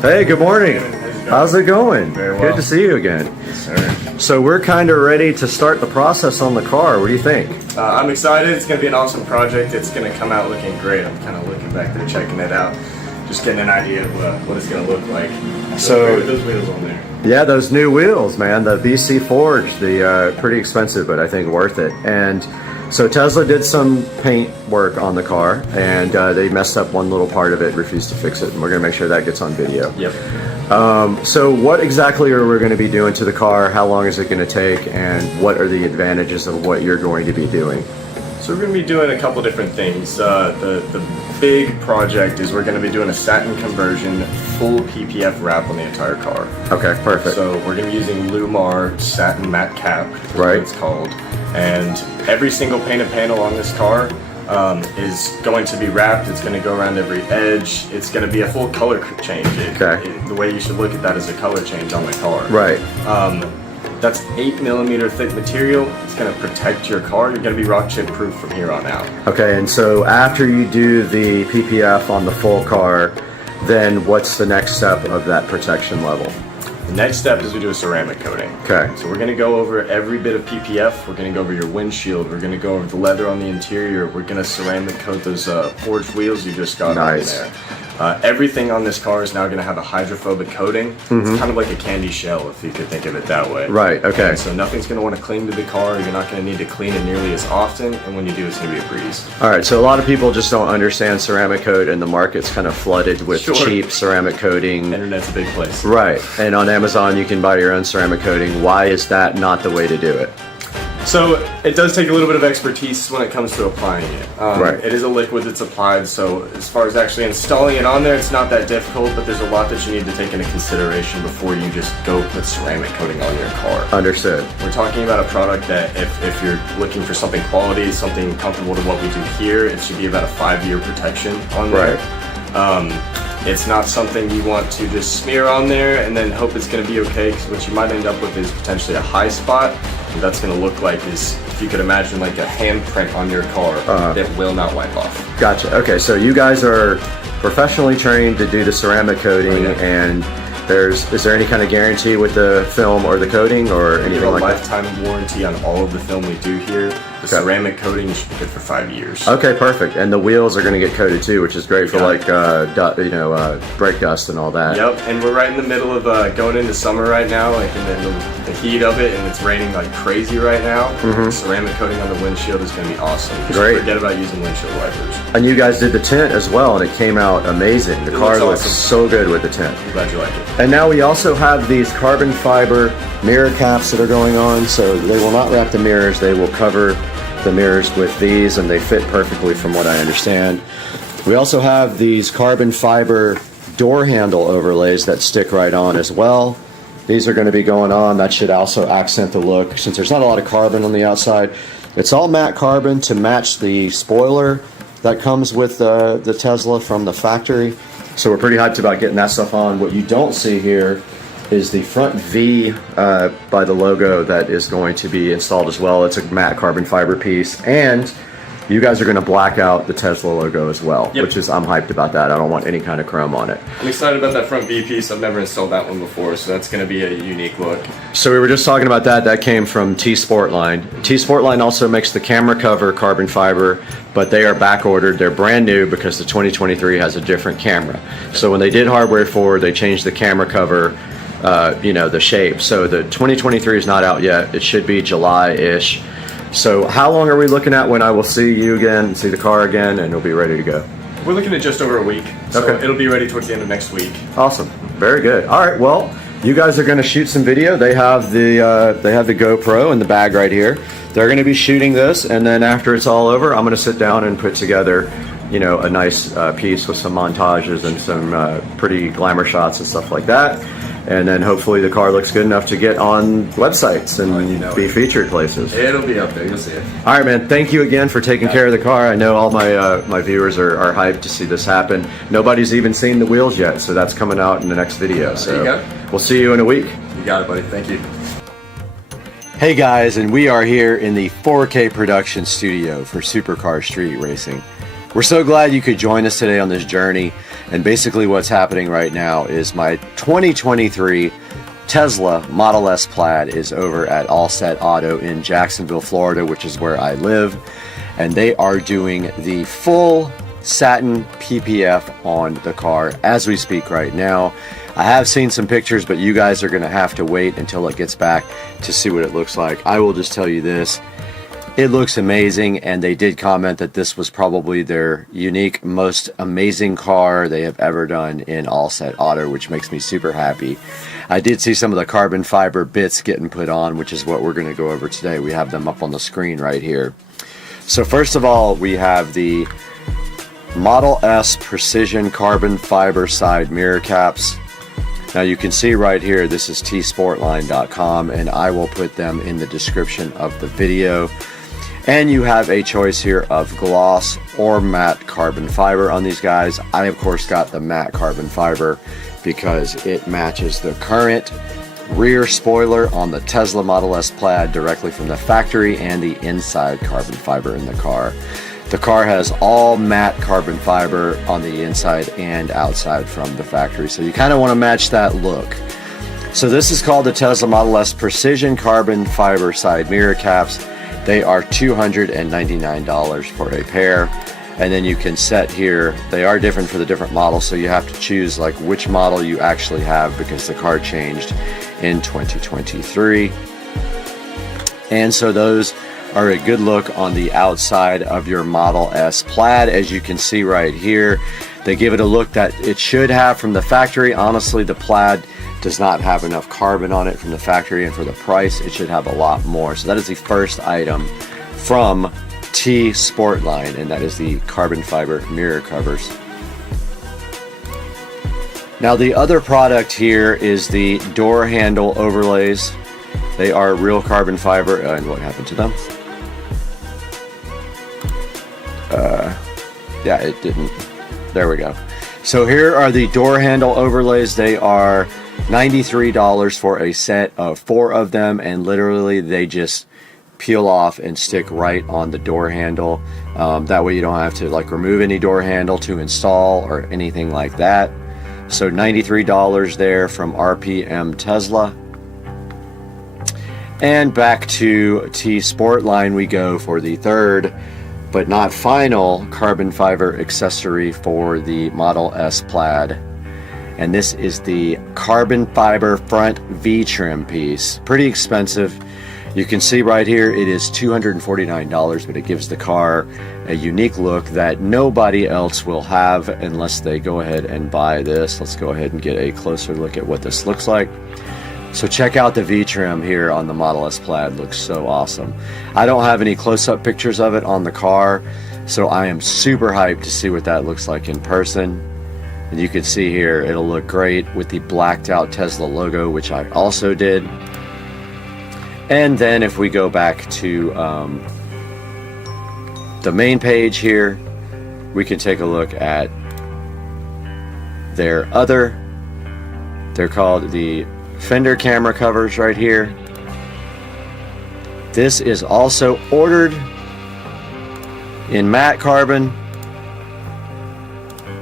Hey, good morning. How's it going? Very well. Good to see you again. Sir. So we're kind of ready to start the process on the car. What do you think? I'm excited. It's going to be an awesome project. It's going to come out looking great. I'm kind of looking back there, checking it out, just getting an idea of what it's going to look like. So those wheels on there. Yeah, those new wheels, man. The BC Forge, the pretty expensive, but I think worth it. And so Tesla did some paint work on the car, and they messed up one little part of it, refused to fix it, and we're going to make sure that gets on video. Yep. So what exactly are we going to be doing to the car? How long is it going to take? And what are the advantages of what you're going to be doing? So we're going to be doing a couple different things. The big project is we're going to be doing a satin conversion, full PPF wrap on the entire car. Okay, perfect. So we're going to be using Lumar satin matte cap, is Right. what it's called. And every single painted panel on this car is going to be wrapped. It's going to go around every edge. It's going to be a full color change. The way you should look at that is a color change on the car. Right. That's 8mm thick material. It's going to protect your car. You're going to be rock chip proof from here on out. Okay, and so after you do the PPF on the full car, then what's the next step of that protection level? The next step is we do a ceramic coating. Okay. So we're going to go over every bit of PPF. We're going to go over your windshield. We're going to go over the leather on the interior. We're going to ceramic coat those forged wheels you just got Nice. on there. Everything on this car is now going to have a hydrophobic coating. It's kind of like a candy shell, if you could think of it that way. Right, okay. And so nothing's going to want to cling to the car. You're not going to need to clean it nearly as often. And when you do, it's going to be a breeze. All right, so a lot of people just don't understand ceramic coat, and the market's kind of flooded with Sure. cheap ceramic coating. Internet's a big place. Right, and on Amazon you can buy your own ceramic coating. Why is that not the way to do it? So it does take a little bit of expertise when it comes to applying it. Right. It is a liquid that's applied, so as far as actually installing it on there, it's not that difficult, but there's a lot that you need to take into consideration before you just go put ceramic coating on your car. Understood. We're talking about a product that if you're looking for something quality, something comparable to what we do here, it should be about a 5-year protection on there. It's not something you want to just smear on there and then hope it's going to be okay, because what you might end up with is potentially a high spot. What that's going to look like is, if you could imagine like a handprint on your car that will not wipe off. Gotcha. Okay, so you guys are professionally trained to do the ceramic coating, and is there any kind of guarantee with the film or the coating or We anything have a like lifetime warranty on all of the film we do here. The ceramic coating should be good for 5 years. Okay, perfect. And the wheels are going to get coated too, which is great for like brake dust and all that. Yep, and we're right in the middle of going into summer right now, like in the heat of it, and it's raining like crazy right now. Ceramic coating on the windshield is going to be awesome. Just Great. forget about using windshield wipers. And you guys did the tint as well, and it came out amazing. The car looks awesome. so good with the tint. I'm glad you like it. And now we also have these carbon fiber mirror caps that are going on, so they will not wrap the mirrors, they will cover the mirrors with these, and they fit perfectly from what I understand. We also have these carbon fiber door handle overlays that stick right on as well. These are going to be going on. That should also accent the look, since there's not a lot of carbon on the outside. It's all matte carbon to match the spoiler that comes with the Tesla from the factory. So we're pretty hyped about getting that stuff on. What you don't see here is the front V by the logo that is going to be installed as well. It's a matte carbon fiber piece, and you guys are going to black out the Tesla logo as well, which is, I'm hyped about that. I don't want any kind of chrome on it. I'm excited about that front V piece. I've never installed that one before, so that's going to be a unique look. So we were just talking about that. That came from T-Sportline. T-Sportline also makes the camera cover carbon fiber, but they are back ordered. They're brand new because the 2023 has a different camera. So when they did hardware forward, they changed the camera cover, the shape. So the 2023 is not out yet. It should be July-ish. So how long are we looking at when I will see you again, see the car again, and it'll be ready to go? We're looking at just over a week, so it'll be ready towards the end of next week. Awesome, very good. All right, well, you guys are going to shoot some video. They have the GoPro in the bag right here. They're going to be shooting this, and then after it's all over, I'm going to sit down and put together, a nice piece with some montages and some pretty glamour shots and stuff like that. And then hopefully the car looks good enough to get on websites and be featured places. It'll be up there, you'll see it. All right, man, thank you again for taking care of the car. I know all my viewers are hyped to see this happen. Nobody's even seen the wheels yet, so that's coming out in the next video. So we'll see you in a week. You got it, buddy. Thank you. Hey guys, and we are here in the 4K production studio for Supercar Street Racing. We're so glad you could join us today on this journey. And basically what's happening right now is my 2023 Tesla Model S Plaid is over at All Set Auto in Jacksonville, Florida, which is where I live. And they are doing the full satin PPF on the car as we speak right now. I have seen some pictures, but you guys are going to have to wait until it gets back to see what it looks like. I will just tell you this. It looks amazing, and they did comment that this was probably their unique, most amazing car they have ever done in All Set Auto, which makes me super happy. I did see some of the carbon fiber bits getting put on, which is what we're going to go over today. We have them up on the screen right here. So first of all, we have the Model S Precision Carbon Fiber Side Mirror Caps. Now you can see right here, this is tsportline.com, and I will put them in the description of the video. And you have a choice here of gloss or matte carbon fiber on these guys. I, of course, got the matte carbon fiber because it matches the current rear spoiler on the Tesla Model S Plaid directly from the factory and the inside carbon fiber in the car. The car has all matte carbon fiber on the inside and outside from the factory, so you kind of want to match that look. So this is called the Tesla Model S Precision Carbon Fiber Side Mirror Caps. They are $299 for a pair, and then you can set here, they are different for the different models, so you have to choose like which model you actually have because the car changed in 2023. And so those are a good look on the outside of your Model S Plaid. As you can see right here, they give it a look that it should have from the factory. Honestly, the Plaid does not have enough carbon on it from the factory, and for the price it should have a lot more. So that is the first item from T Sportline, and that is the carbon fiber mirror covers. Now the other product here is the door handle overlays. They are real carbon fiber, and what happened to them? Yeah, it didn't. There we go. So here are the door handle overlays. They are $93 for a set of 4 of them, and literally they just peel off and stick right on the door handle. That way you don't have to like remove any door handle to install or anything like that. So $93 there from RPM Tesla. And back to T Sportline we go for the third but not final carbon fiber accessory for the Model S Plaid. And this is the carbon fiber front V-trim piece. Pretty expensive. You can see right here it is $249, but it gives the car a unique look that nobody else will have unless they go ahead and buy this. Let's go ahead and get a closer look at what this looks like. So check out the V-trim here on the Model S Plaid. Looks so awesome. I don't have any close-up pictures of it on the car, so I am super hyped to see what that looks like in person. And you can see here it'll look great with the blacked out Tesla logo, which I also did. And then if we go back to the main page here, we can take a look at their other, they're called the fender camera covers right here. This is also ordered in matte carbon,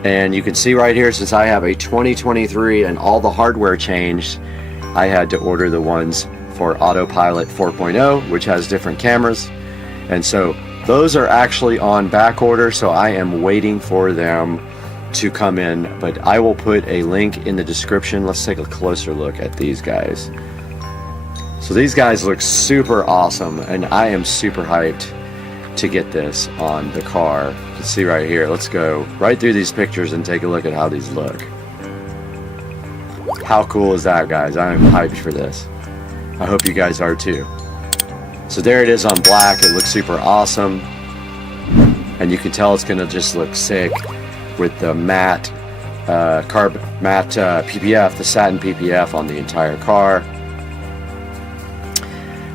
and you can see right here, since I have a 2023 and all the hardware changed, I had to order the ones for Autopilot 4.0, which has different cameras, and so those are actually on back order, so I am waiting for them to come in, but I will put a link in the description. Let's take a closer look at these guys. So these guys look super awesome, and I am super hyped to get this on the car. You can see right here. Let's go right through these pictures and take a look at how these look. How cool is that, guys? I am hyped for this. I hope you guys are too. So there it is on black. It looks super awesome, and you can tell it's gonna just look sick with the matte PPF, the satin PPF on the entire car.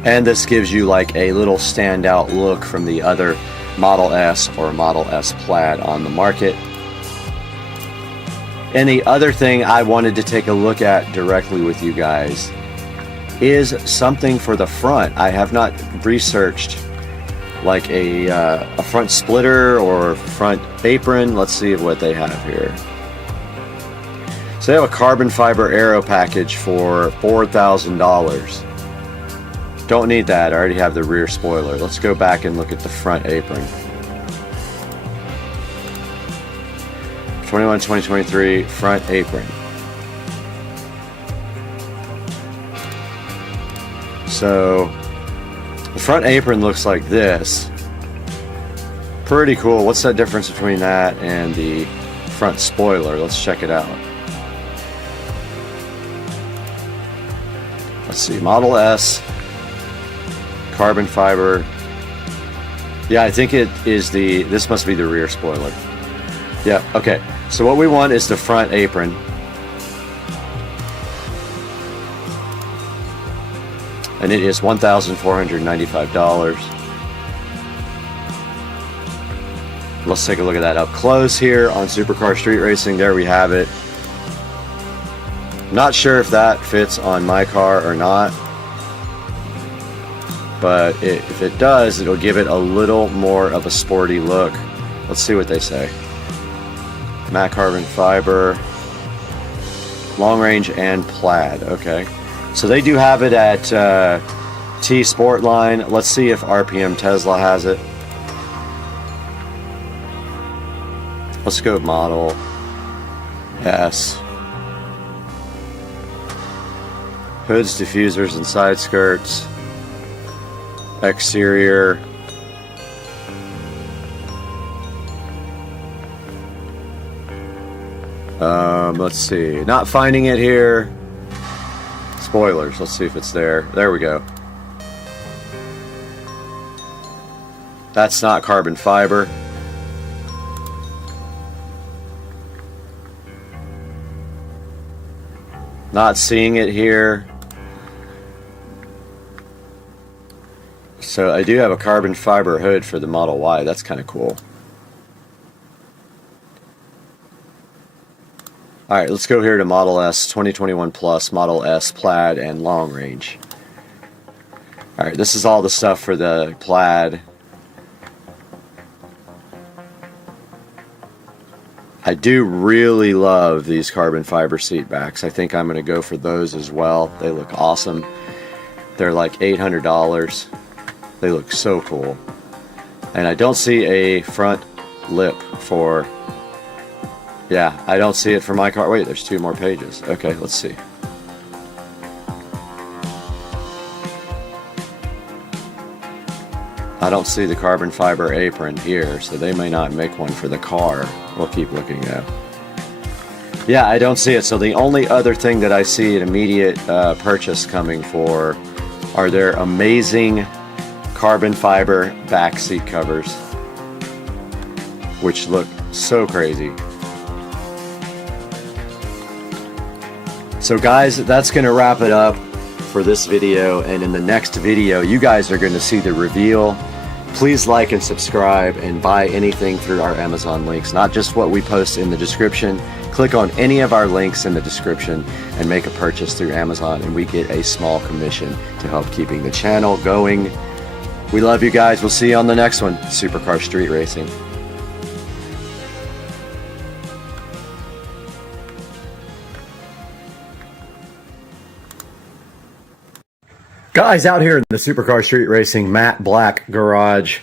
And this gives you like a little standout look from the other Model S or Model S Plaid on the market. And the other thing I wanted to take a look at directly with you guys is something for the front. I have not researched like a front splitter or front apron. Let's see what they have here. So they have a carbon fiber aero package for $4,000. Don't need that, I already have the rear spoiler. Let's go back and look at the front apron. 2023 front apron. So the front apron looks like this. Pretty cool. What's that difference between that and the front spoiler? Let's check it out. Let's see, Model S, carbon fiber. Yeah, I think it is this must be the rear spoiler. Yeah, okay. So what we want is the front apron. And it is $1,495. Let's take a look at that up close here on Supercar Street Racing. There we have it. Not sure if that fits on my car or not, but if it does, it'll give it a little more of a sporty look. Let's see what they say. Matte carbon fiber, long range and plaid. Okay, so they do have it at T Sportline. Let's see if RPM Tesla has it. Let's go Model S. Hoods, diffusers, and side skirts. Exterior. Let's see. Not finding it here. Spoilers. Let's see if it's there. There we go. That's not carbon fiber. Not seeing it here. So I do have a carbon fiber hood for the Model Y. That's kind of cool. Alright, let's go here to Model S 2021 Plus, Model S Plaid, and Long Range. Alright, this is all the stuff for the Plaid. I do really love these carbon fiber seat backs. I think I'm going to go for those as well. They look awesome. They're like $800. They look so cool. And I don't see a front lip for... Yeah, I don't see it for my car. Wait, there's 2 more pages. Okay, let's see. I don't see the carbon fiber apron here, so they may not make one for the car. We'll keep looking though. Yeah, I don't see it. So the only other thing that I see an immediate purchase coming for are their amazing carbon fiber back seat covers, which look so crazy. So guys, that's going to wrap it up for this video, and in the next video you guys are going to see the reveal. Please like and subscribe and buy anything through our Amazon links, not just what we post in the description. Click on any of our links in the description and make a purchase through Amazon, and we get a small commission to help keeping the channel going. We love you guys. We'll see you on the next one. Supercar Street Racing. Guys, out here in the Supercar Street Racing matte black garage,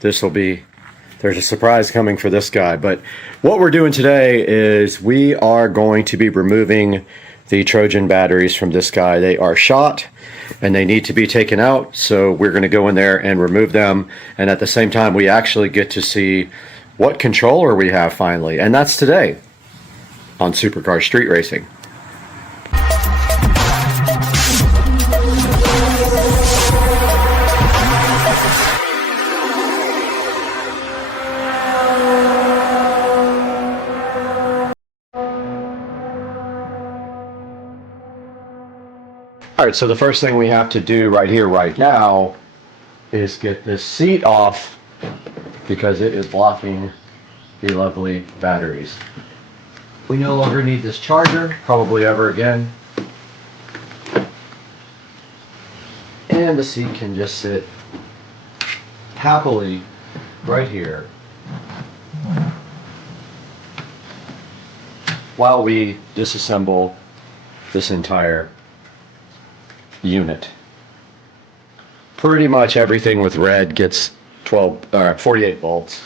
there's a surprise coming for this guy. But what we're doing today is we are going to be removing the Trojan batteries from this guy. They are shot and they need to be taken out. So we're going to go in there and remove them. And at the same time, we actually get to see what controller we have finally. And that's today on Supercar Street Racing. All right, so the first thing we have to do right here, right now, is get this seat off because it is blocking the lovely batteries. We no longer need this charger, probably ever again. And the seat can just sit happily right here while we disassemble this entire unit. Pretty much everything with red gets 48 volts.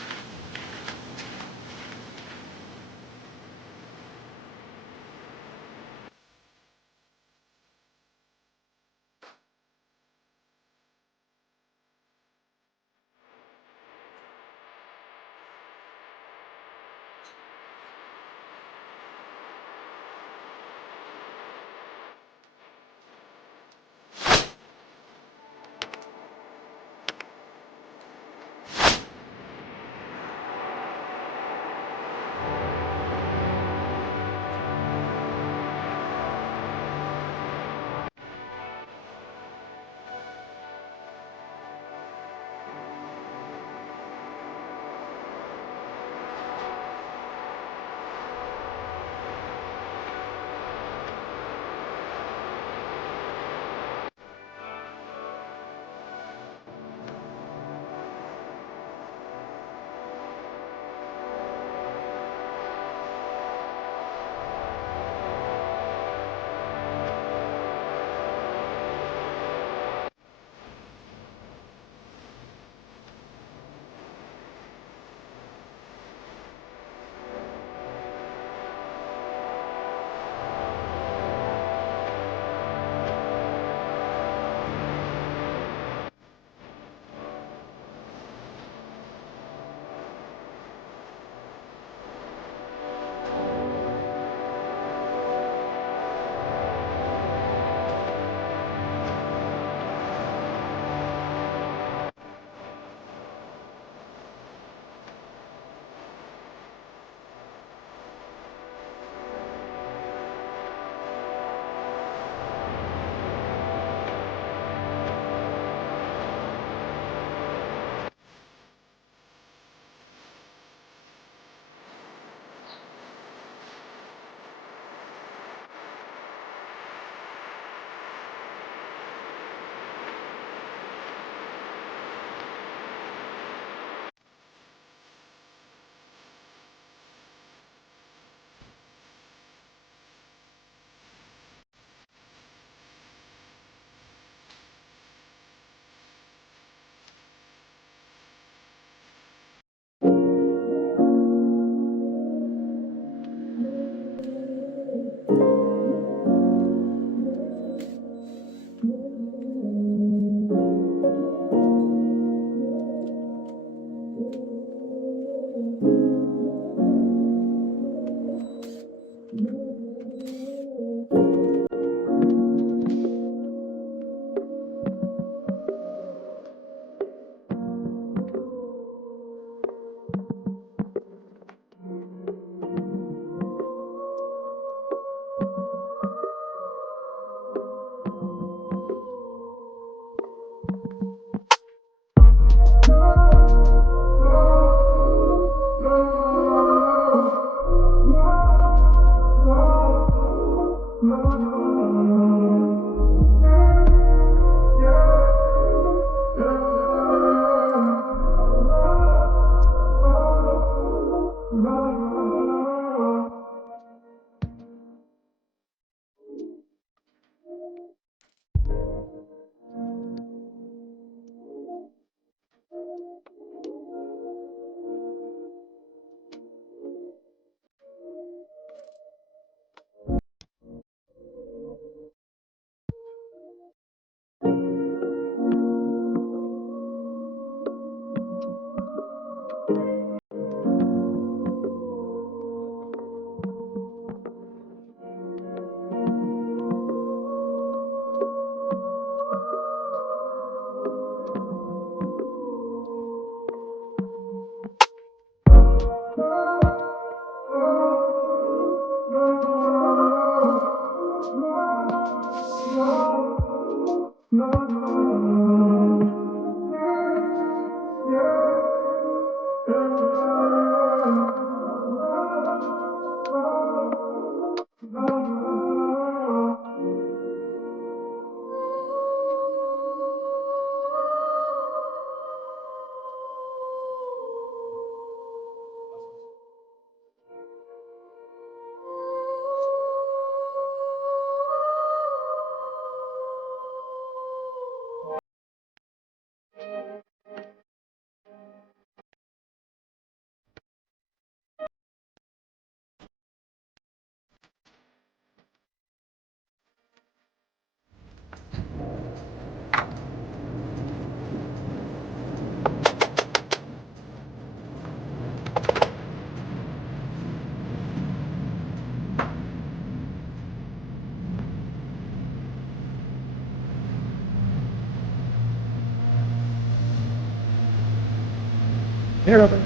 Here, over.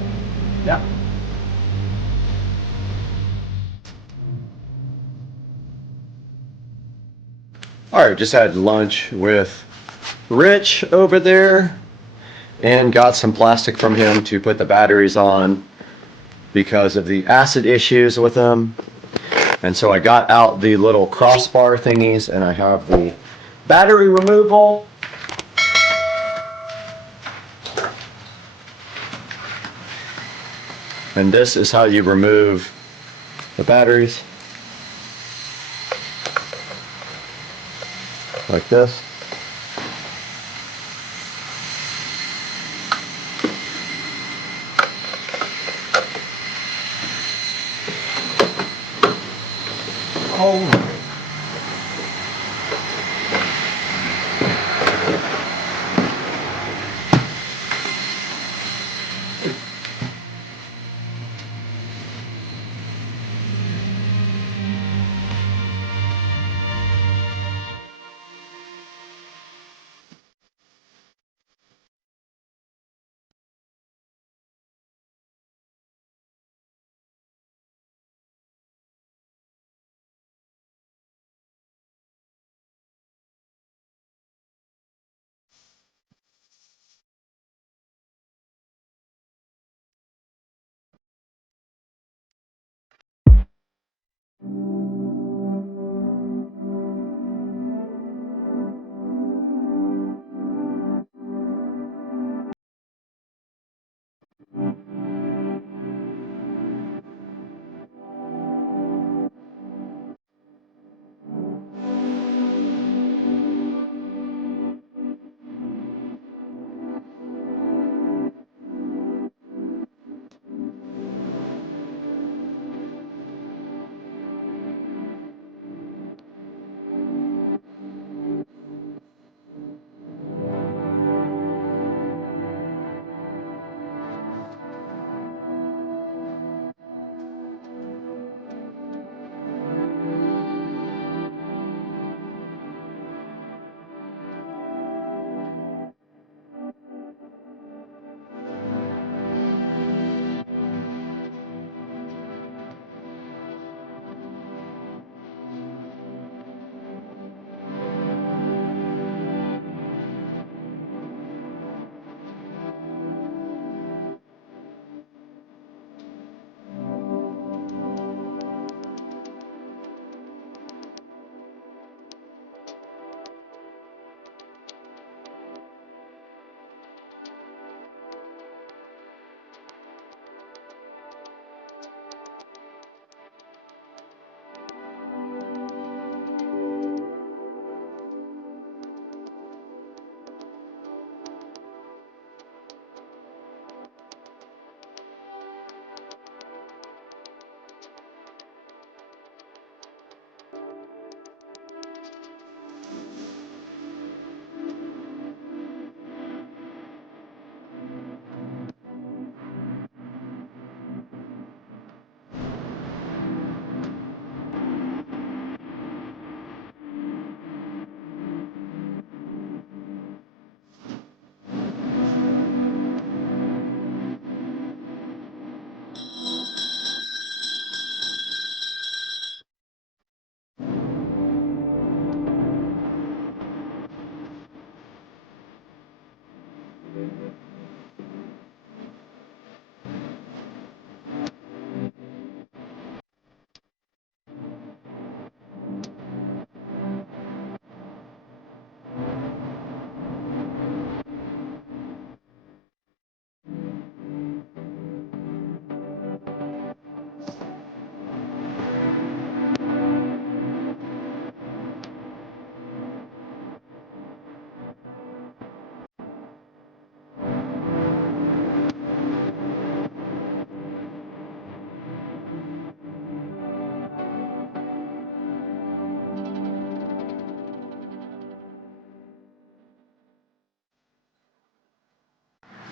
Yeah. All right, just had lunch with Rich over there and got some plastic from him to put the batteries on because of the acid issues with them. And so I got out the little crossbar thingies and I have the battery removal. And this is how you remove the batteries. Like this. Oh.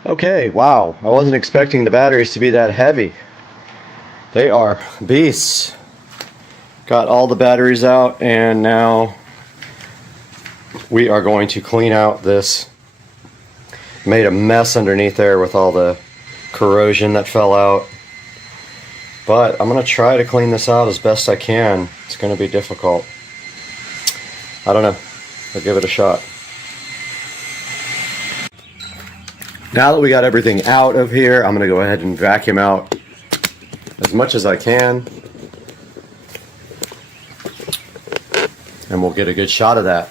Okay, wow. I wasn't expecting the batteries to be that heavy. They are beasts. Got all the batteries out, and now we are going to clean out this. Made a mess underneath there with all the corrosion that fell out. But I'm going to try to clean this out as best I can. It's going to be difficult. I don't know. I'll give it a shot. Now that we got everything out of here, I'm going to go ahead and vacuum out as much as I can. And we'll get a good shot of that.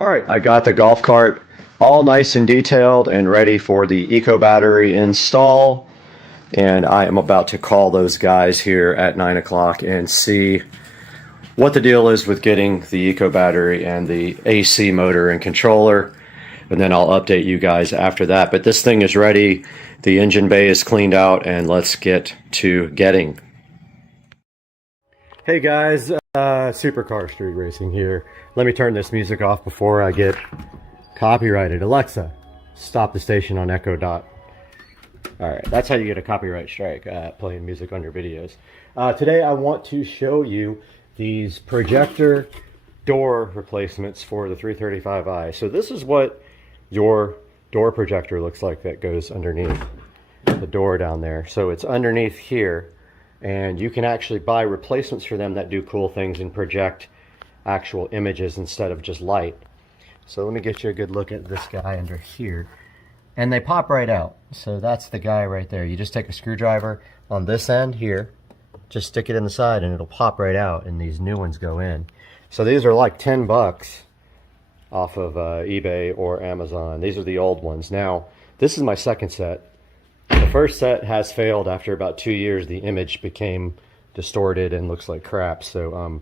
All right, I got the golf cart all nice and detailed and ready for the eco battery install. And I am about to call those guys here at 9 o'clock and see what the deal is with getting the eco battery and the AC motor and controller. And then I'll update you guys after that. But this thing is ready. The engine bay is cleaned out, and let's get to getting. Hey guys, Supercar Street Racing here. Let me turn this music off before I get copyrighted. Alexa, stop the station on Echo Dot. Alright, that's how you get a copyright strike, playing music on your videos. Today I want to show you these projector door replacements for the 335i. So this is what your door projector looks like that goes underneath the door down there. So it's underneath here. and you can actually buy replacements for them that do cool things and project actual images instead of just light. So let me get you a good look at this guy under here. And they pop right out. So that's the guy right there. You just take a screwdriver on this end here, just stick it in the side and it'll pop right out, and these new ones go in. So these are like 10 bucks off of eBay or Amazon. These are the old ones. Now, this is my second set. The first set has failed after about 2 years. The image became distorted and looks like crap. So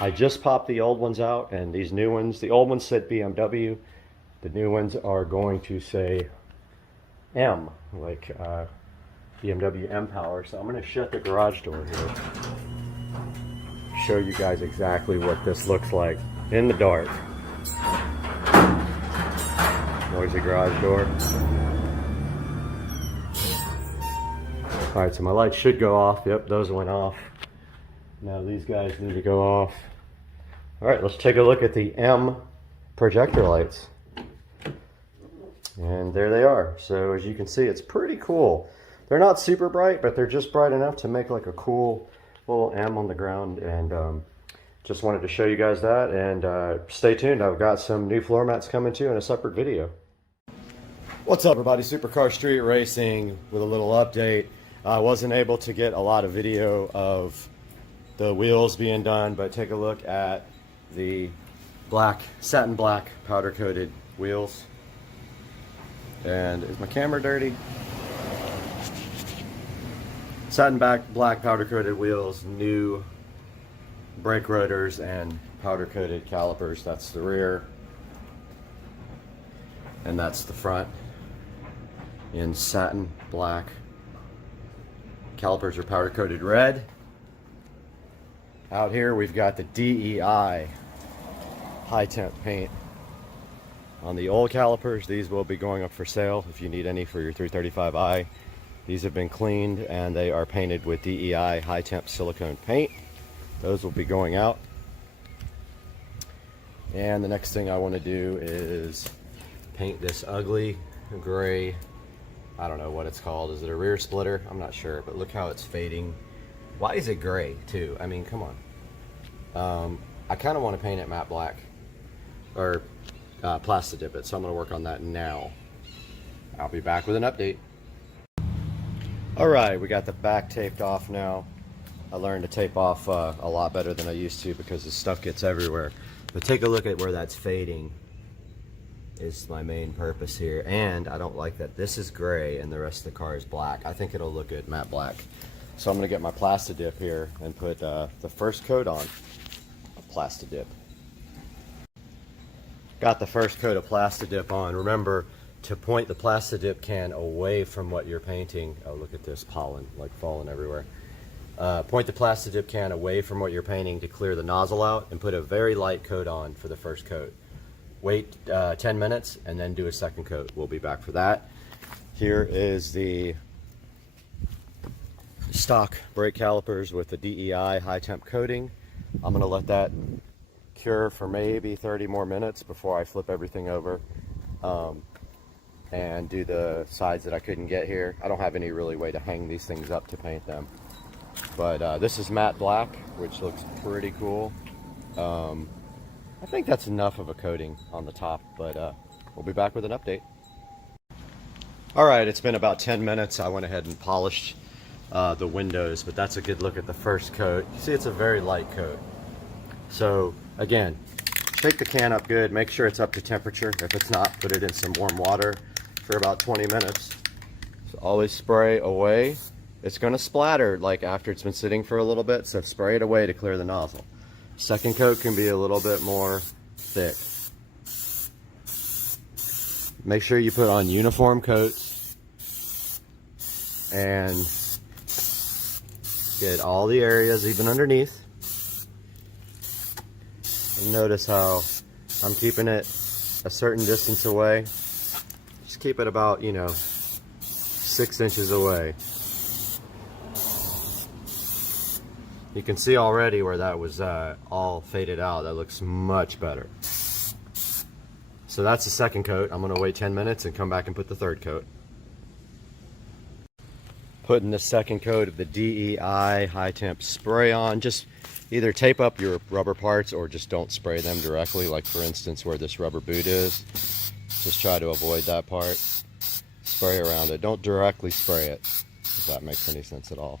I just popped the old ones out, and these new ones, the old ones said BMW. The new ones are going to say M, like BMW M Power. So I'm going to shut the garage door here. Show you guys exactly what this looks like in the dark. Noisy garage door. Alright, so my lights should go off. Yep, those went off. Now these guys need to go off. Alright, let's take a look at the M projector lights. And there they are. So as you can see, it's pretty cool. They're not super bright, but they're just bright enough to make like a cool little M on the ground. And just wanted to show you guys that. And stay tuned. I've got some new floor mats coming too in a separate video. What's up, everybody? Supercar Street Racing with a little update. I wasn't able to get a lot of video of the wheels being done, but take a look at the black, satin black powder coated wheels. And is my camera dirty? Satin black powder coated wheels, new brake rotors and powder coated calipers. That's the rear. And that's the front in satin black. Calipers are powder coated red. Out here we've got the DEI high temp paint. On the old calipers, these will be going up for sale if you need any for your 335i. These have been cleaned and they are painted with DEI high temp silicone paint. Those will be going out. And the next thing I want to do is paint this ugly gray, I don't know what it's called. Is it a rear splitter? I'm not sure, but look how it's fading. Why is it gray too? I mean, come on. I kind of want to paint it matte black or plastic dip it, so I'm going to work on that now. I'll be back with an update. Alright, we got the back taped off now. I learned to tape off a lot better than I used to because the stuff gets everywhere. But take a look at where that's fading is my main purpose here. And I don't like that this is gray and the rest of the car is black. I think it'll look good matte black. So I'm going to get my plastic dip here and put the first coat on of plastic dip. Got the first coat of plastic dip on. Remember to point the plastic dip can away from what you're painting. Oh, look at this pollen like falling everywhere. Point the plastic dip can away from what you're painting to clear the nozzle out and put a very light coat on for the first coat. Wait 10 minutes and then do a second coat. We'll be back for that. Here is the stock brake calipers with the DEI high temp coating. I'm going to let that cure for maybe 30 more minutes before I flip everything over and do the sides that I couldn't get here. I don't have any really way to hang these things up to paint them. But this is matte black, which looks pretty cool. I think that's enough of a coating on the top, but we'll be back with an update. Alright, it's been about 10 minutes. I went ahead and polished the windows, but that's a good look at the first coat. You see it's a very light coat. So again, shake the can up good, make sure it's up to temperature. If it's not, put it in some warm water for about 20 minutes. So always spray away. It's going to splatter like after it's been sitting for a little bit, so spray it away to clear the nozzle. Second coat can be a little bit more thick. Make sure you put on uniform coats and get all the areas even underneath. And notice how I'm keeping it a certain distance away. Just keep it about, 6 inches away. You can see already where that was all faded out. That looks much better. So that's the second coat. I'm going to wait 10 minutes and come back and put the third coat. putting the second coat of the DEI high temp spray on. Just either tape up your rubber parts or just don't spray them directly, like for instance where this rubber boot is. Just try to avoid that part. Spray around it. Don't directly spray it, if that makes any sense at all.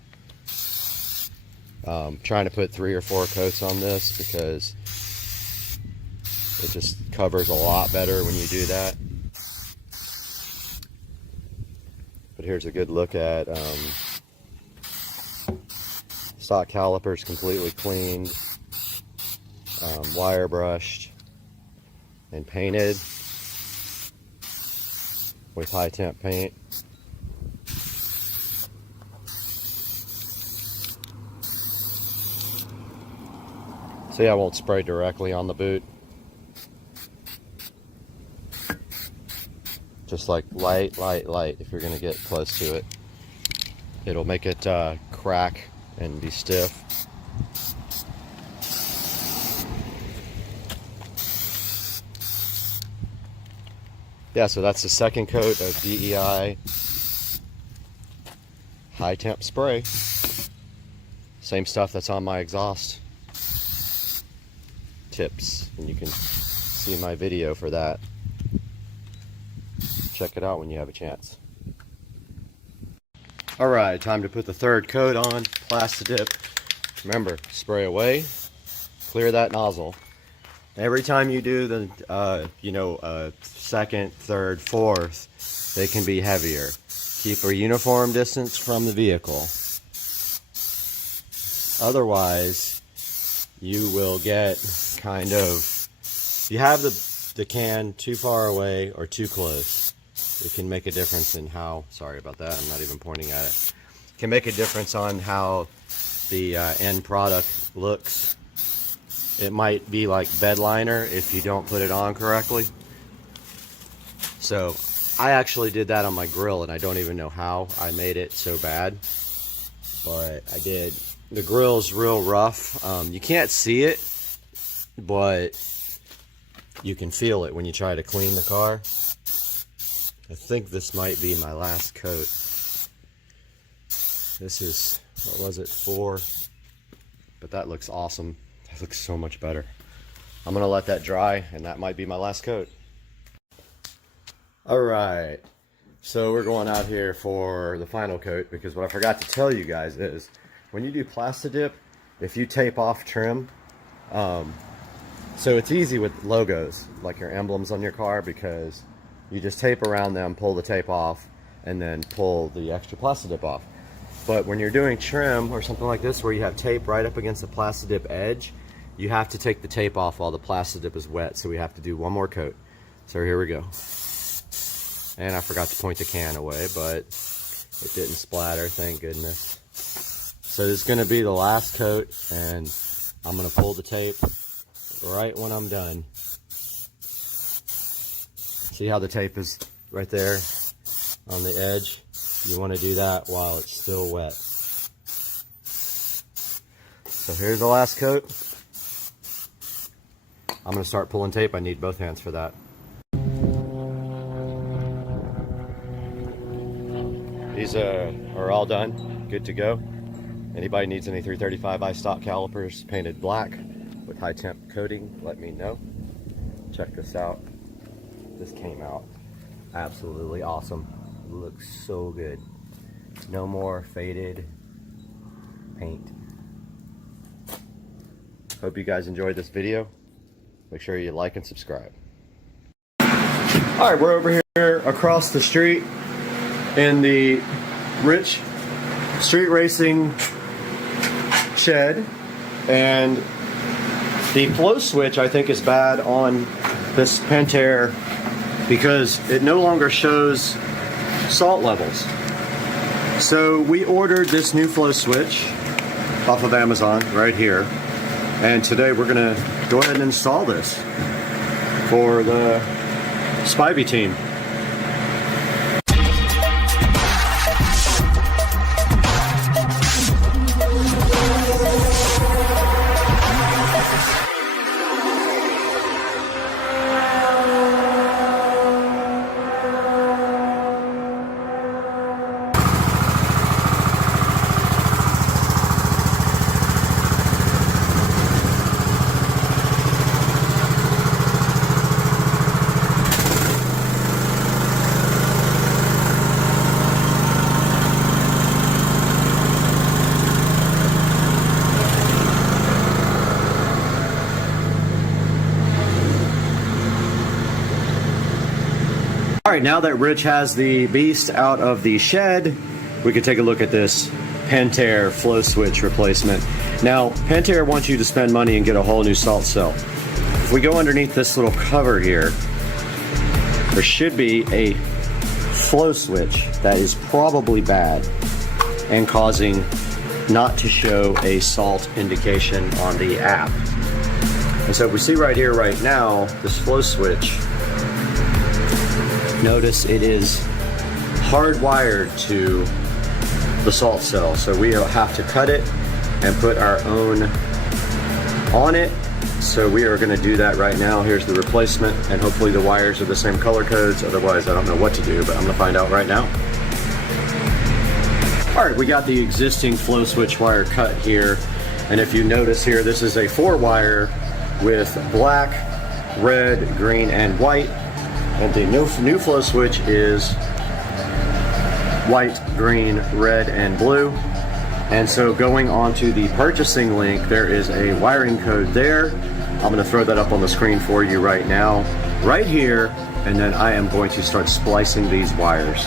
Trying to put 3 or 4 coats on this because it just covers a lot better when you do that. But here's a good look at stock calipers, completely cleaned, wire brushed and painted with high temp paint. See, I won't spray directly on the boot. Just like light if you're gonna get close to it. It'll make it crack and be stiff. Yeah, so that's the second coat of DEI high temp spray. Same stuff that's on my exhaust tips, and you can see my video for that. Check it out when you have a chance. Alright, time to put the third coat on, Plastidip. Remember, spray away, clear that nozzle. Every time you do the, second, third, fourth, they can be heavier. Keep a uniform distance from the vehicle. Otherwise, you will get kind of, you have the can too far away or too close. It can make a difference in how, sorry about that, I'm not even pointing at it. It can make a difference on how the end product looks. It might be like bed liner if you don't put it on correctly. So I actually did that on my grill, and I don't even know how I made it so bad, but I did. The grill's real rough. You can't see it, but you can feel it when you try to clean the car. I think this might be my last coat. This is, what was it, 4? But that looks awesome. That looks so much better. I'm gonna let that dry, and that might be my last coat. Alright, so we're going out here for the final coat, because what I forgot to tell you guys is, when you do Plastidip, if you tape off trim, so it's easy with logos, like your emblems on your car, because you just tape around them, pull the tape off, and then pull the extra Plastidip off. But when you're doing trim or something like this, where you have tape right up against the Plastidip edge, you have to take the tape off while the Plastidip is wet, so we have to do one more coat. So here we go. And I forgot to point the can away, but it didn't splatter, thank goodness. So this is going to be the last coat, and I'm going to pull the tape right when I'm done. See how the tape is right there on the edge? You want to do that while it's still wet. So here's the last coat. I'm going to start pulling tape. I need both hands for that. These are all done, good to go. Anybody needs any 335i stock calipers painted black with high temp coating, let me know. Check this out. This came out absolutely awesome. It looks so good. No more faded paint. Hope you guys enjoyed this video. Make sure you like and subscribe. Alright, we're over here across the street in the Rich Street Racing shed, and the flow switch I think is bad on this Pentair because it no longer shows salt levels. So we ordered this new flow switch off of Amazon right here, and today we're gonna go ahead and install this for the Spivey team. right, now that Rich has the beast out of the shed, we can take a look at this Pentair flow switch replacement. Now, Pentair wants you to spend money and get a whole new salt cell. If we go underneath this little cover here, there should be a flow switch that is probably bad and causing not to show a salt indication on the app. And so if we see right here, right now, this flow switch, notice it is hardwired to the salt cell. So we have to cut it and put our own on it. So we are going to do that right now. Here's the replacement, and hopefully the wires are the same color codes. Otherwise, I don't know what to do, but I'm going to find out right now. All right, we got the existing flow switch wire cut here. And if you notice here, this is a 4-wire with black, red, green, and white. And the new flow switch is white, green, red, and blue. And so going on to the purchasing link, there is a wiring code there. I'm going to throw that up on the screen for you right now, right here, and then I am going to start splicing these wires.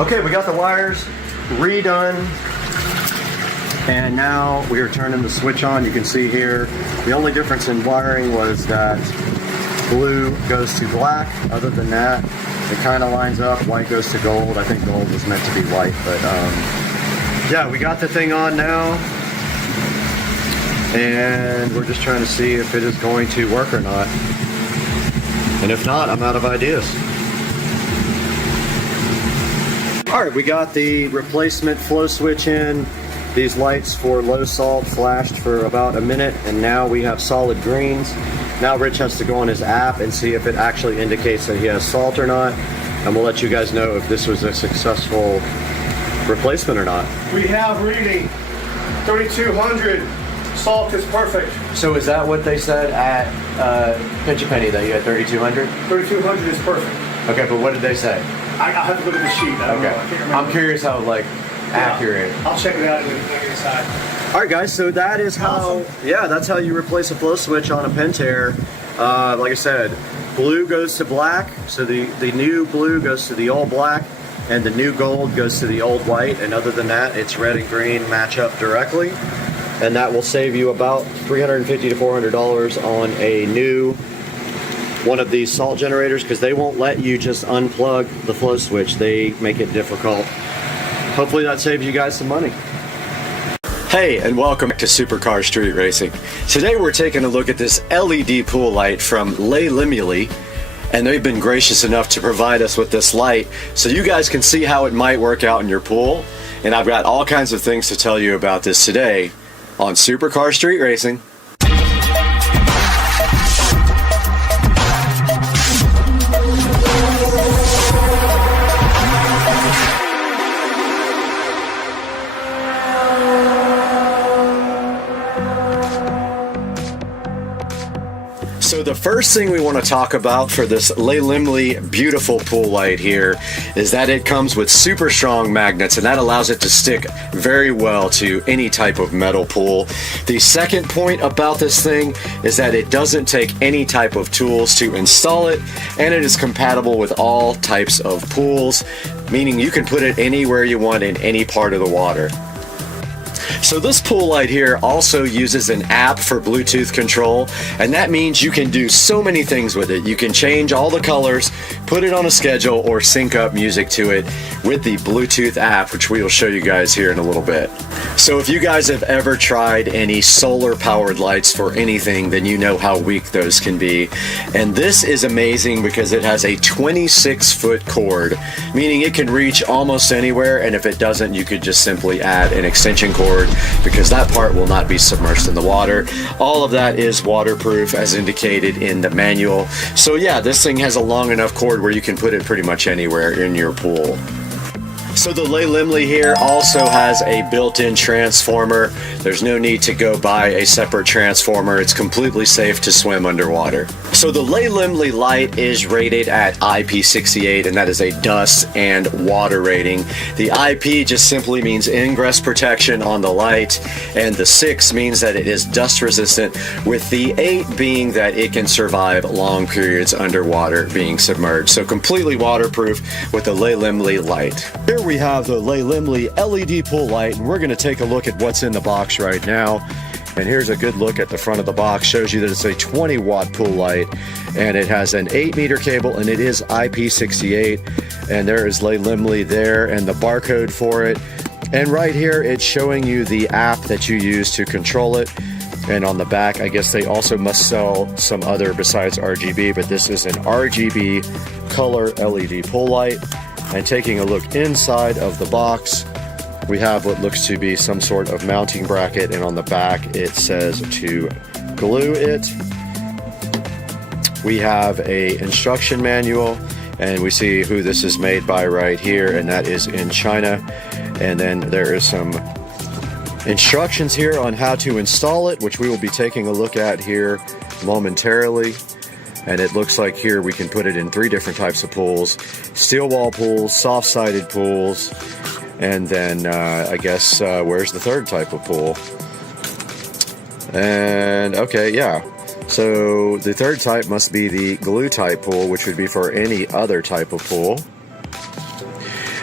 Okay, we got the wires redone, and now we are turning the switch on. You can see here, the only difference in wiring was that blue goes to black. Other than that, it kind of lines up. White goes to gold. I think gold was meant to be white, but yeah, we got the thing on now, and we're just trying to see if it is going to work or not. And if not, I'm out of ideas. All right, we got the replacement flow switch in. These lights for low salt flashed for about a minute, and now we have solid greens. Now Rich has to go on his app and see if it actually indicates that he has salt or not, and we'll let you guys know if this was a successful replacement or not. We have reading 3,200. Salt is perfect. So is that what they said at Pinch a Penny, that you had 3,200? 3,200 is perfect. Okay, but what did they say? I have to look at the sheet. I don't know. I can't remember. I'm curious how accurate. I'll check it out inside. All right, guys. So that is how. Yeah, that's how you replace a flow switch on a Pentair. Like I said, blue goes to black. So the new blue goes to the old black, and the new gold goes to the old white. And other than that, it's red and green match up directly, and that will save you about $350 to $400 on a new one of these salt generators, because they won't let you just unplug the flow switch. They make it difficult. Hopefully that saves you guys some money. Hey, and welcome to Supercar Street Racing. Today we're taking a look at this LED pool light from Les Limoulis, and they've been gracious enough to provide us with this light so you guys can see how it might work out in your pool. And I've got all kinds of things to tell you about this today on Supercar Street Racing. So the first thing we want to talk about for this Les Limoulis beautiful pool light here is that it comes with super strong magnets, and that allows it to stick very well to any type of metal pool. The second point about this thing is that it doesn't take any type of tools to install it, and it is compatible with all types of pools, meaning you can put it anywhere you want in any part of the water. So this pool light here also uses an app for Bluetooth control, and that means you can do so many things with it. You can change all the colors, put it on a schedule, or sync up music to it with the Bluetooth app, which we will show you guys here in a little bit. So if you guys have ever tried any solar powered lights for anything, then you know how weak those can be. And this is amazing because it has a 26-foot cord, meaning it can reach almost anywhere, and if it doesn't, you could just simply add an extension cord, because that part will not be submerged in the water. All of that is waterproof as indicated in the manual. So yeah, this thing has a long enough cord where you can put it pretty much anywhere in your pool. So the Les Limoulis here also has a built-in transformer. There's no need to go buy a separate transformer. It's completely safe to swim underwater. So the Les Limoulis light is rated at IP68, and that is a dust and water rating. The IP just simply means ingress protection on the light, and the 6 means that it is dust resistant, with the 8 being that it can survive long periods underwater being submerged. So completely waterproof with the Les Limoulis light. Here we have the Les Limoulis LED pool light, and we're going to take a look at what's in the box right now. And here's a good look at the front of the box. Shows you that it's a 20-watt pool light, and it has an 8-meter cable, and it is IP68. And there is Les Limoulis there and the barcode for it. And right here, it's showing you the app that you use to control it. And on the back, I guess they also must sell some other besides RGB, but this is an RGB color LED pool light. And taking a look inside of the box, we have what looks to be some sort of mounting bracket, and on the back it says to glue it. We have a instruction manual, and we see who this is made by right here, and that is in China. And then there is some instructions here on how to install it, which we will be taking a look at here momentarily. And it looks like here we can put it in 3 different types of pools: steel wall pools, soft-sided pools, and then I guess where's the third type of pool? And okay, yeah. So the third type must be the glue type pool, which would be for any other type of pool.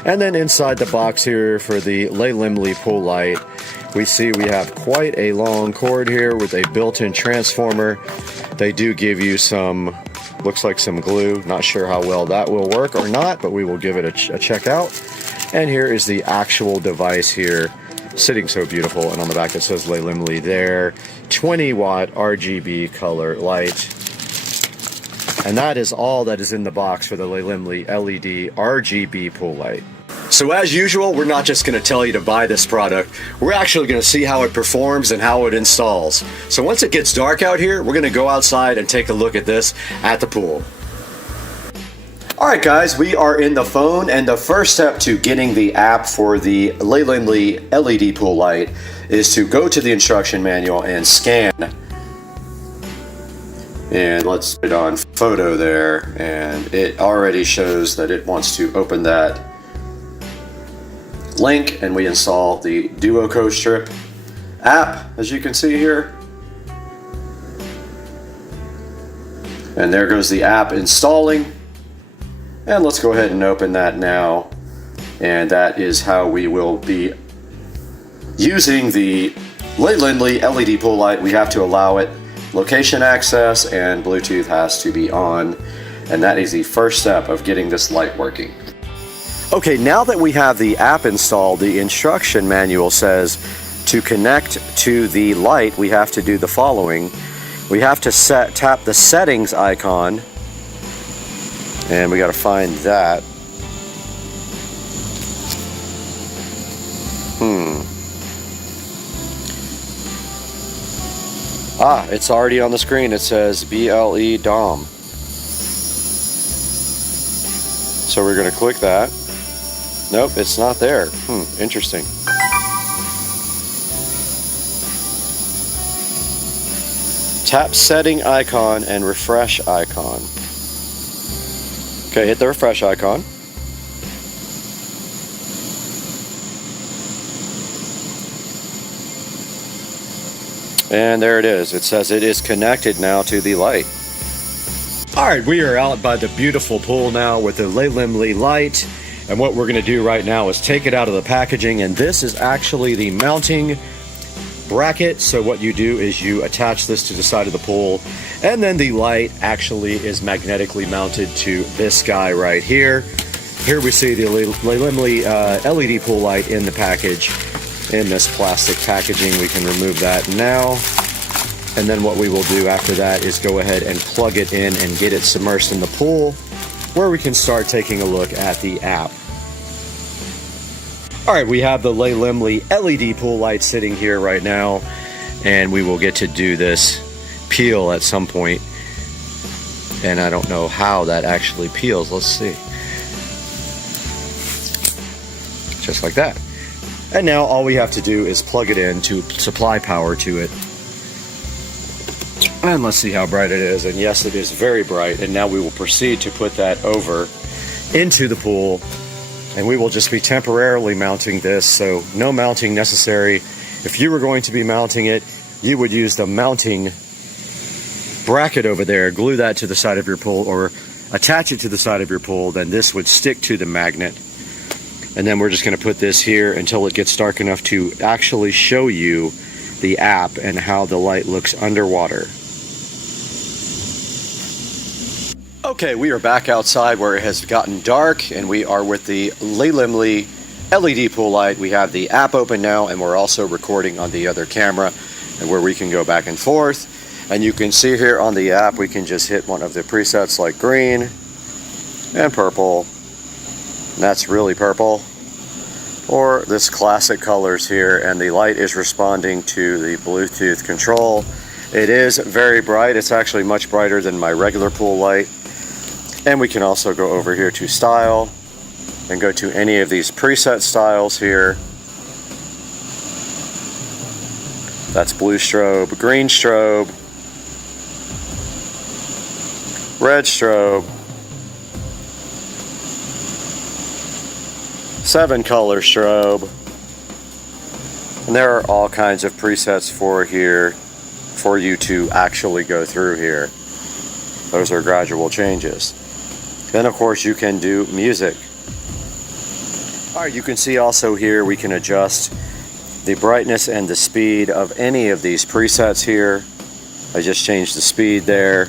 And then inside the box here for the Ley Limley pool light, we see we have quite a long cord here with a built-in transformer. They do give you some, looks like some glue. Not sure how well that will work or not, but we will give it a check out. And here is the actual device here, sitting so beautiful. And on the back it says Ley Limley there. 20 watt RGB color light. And that is all that is in the box for the Ley Limley LED RGB pool light. So as usual, we're not just going to tell you to buy this product, we're actually going to see how it performs and how it installs. So once it gets dark out here, we're going to go outside and take a look at this at the pool. Alright guys, we are in the phone, and the first step to getting the app for the Ley Limley LED pool light is to go to the instruction manual and scan. And let's put it on photo there, and it already shows that it wants to open that link, and we install the Duo Co-Strip app, as you can see here. And there goes the app installing. And let's go ahead and open that now. And that is how we will be using the Ley Limley LED pool light. We have to allow it location access, and Bluetooth has to be on. And that is the first step of getting this light working. Okay, now that we have the app installed, the instruction manual says to connect to the light, we have to do the following. We have to tap the settings icon, and we got to find that. It's already on the screen. It says BLE DOM. So we're going to click that. Nope, it's not there. Interesting. Tap setting icon and refresh icon. Okay, hit the refresh icon. And there it is. It says it is connected now to the light. Alright, we are out by the beautiful pool now with the Ley Limley light. And what we're going to do right now is take it out of the packaging, and this is actually the mounting bracket. So what you do is you attach this to the side of the pool, and then the light actually is magnetically mounted to this guy right here. Here we see the Ley Limley LED pool light in the package, in this plastic packaging. We can remove that now. And then what we will do after that is go ahead and plug it in and get it submersed in the pool, where we can start taking a look at the app. Alright, we have the Ley Limley LED pool light sitting here right now, and we will get to do this peel at some point. And I don't know how that actually peels. Let's see. Just like that. And now all we have to do is plug it in to supply power to it. And let's see how bright it is. And yes, it is very bright. And now we will proceed to put that over into the pool. And we will just be temporarily mounting this, so no mounting necessary. If you were going to be mounting it, you would use the mounting bracket over there, glue that to the side of your pool, or attach it to the side of your pool. Then this would stick to the magnet. And then we're just going to put this here until it gets dark enough to actually show you the app and how the light looks underwater. Okay, we are back outside where it has gotten dark, and we are with the Ley Limley LED pool light. We have the app open now, and we're also recording on the other camera, and where we can go back and forth. And you can see here on the app, we can just hit one of the presets like green and purple. And that's really purple. Or this classic colors here, and the light is responding to the Bluetooth control. It is very bright. It's actually much brighter than my regular pool light. And we can also go over here to style and go to any of these preset styles here. That's blue strobe, green strobe, red strobe, 7-color strobe. And there are all kinds of presets for here for you to actually go through here. Those are gradual changes. Then of course you can do music. All right, you can see also here we can adjust the brightness and the speed of any of these presets here. I just changed the speed there.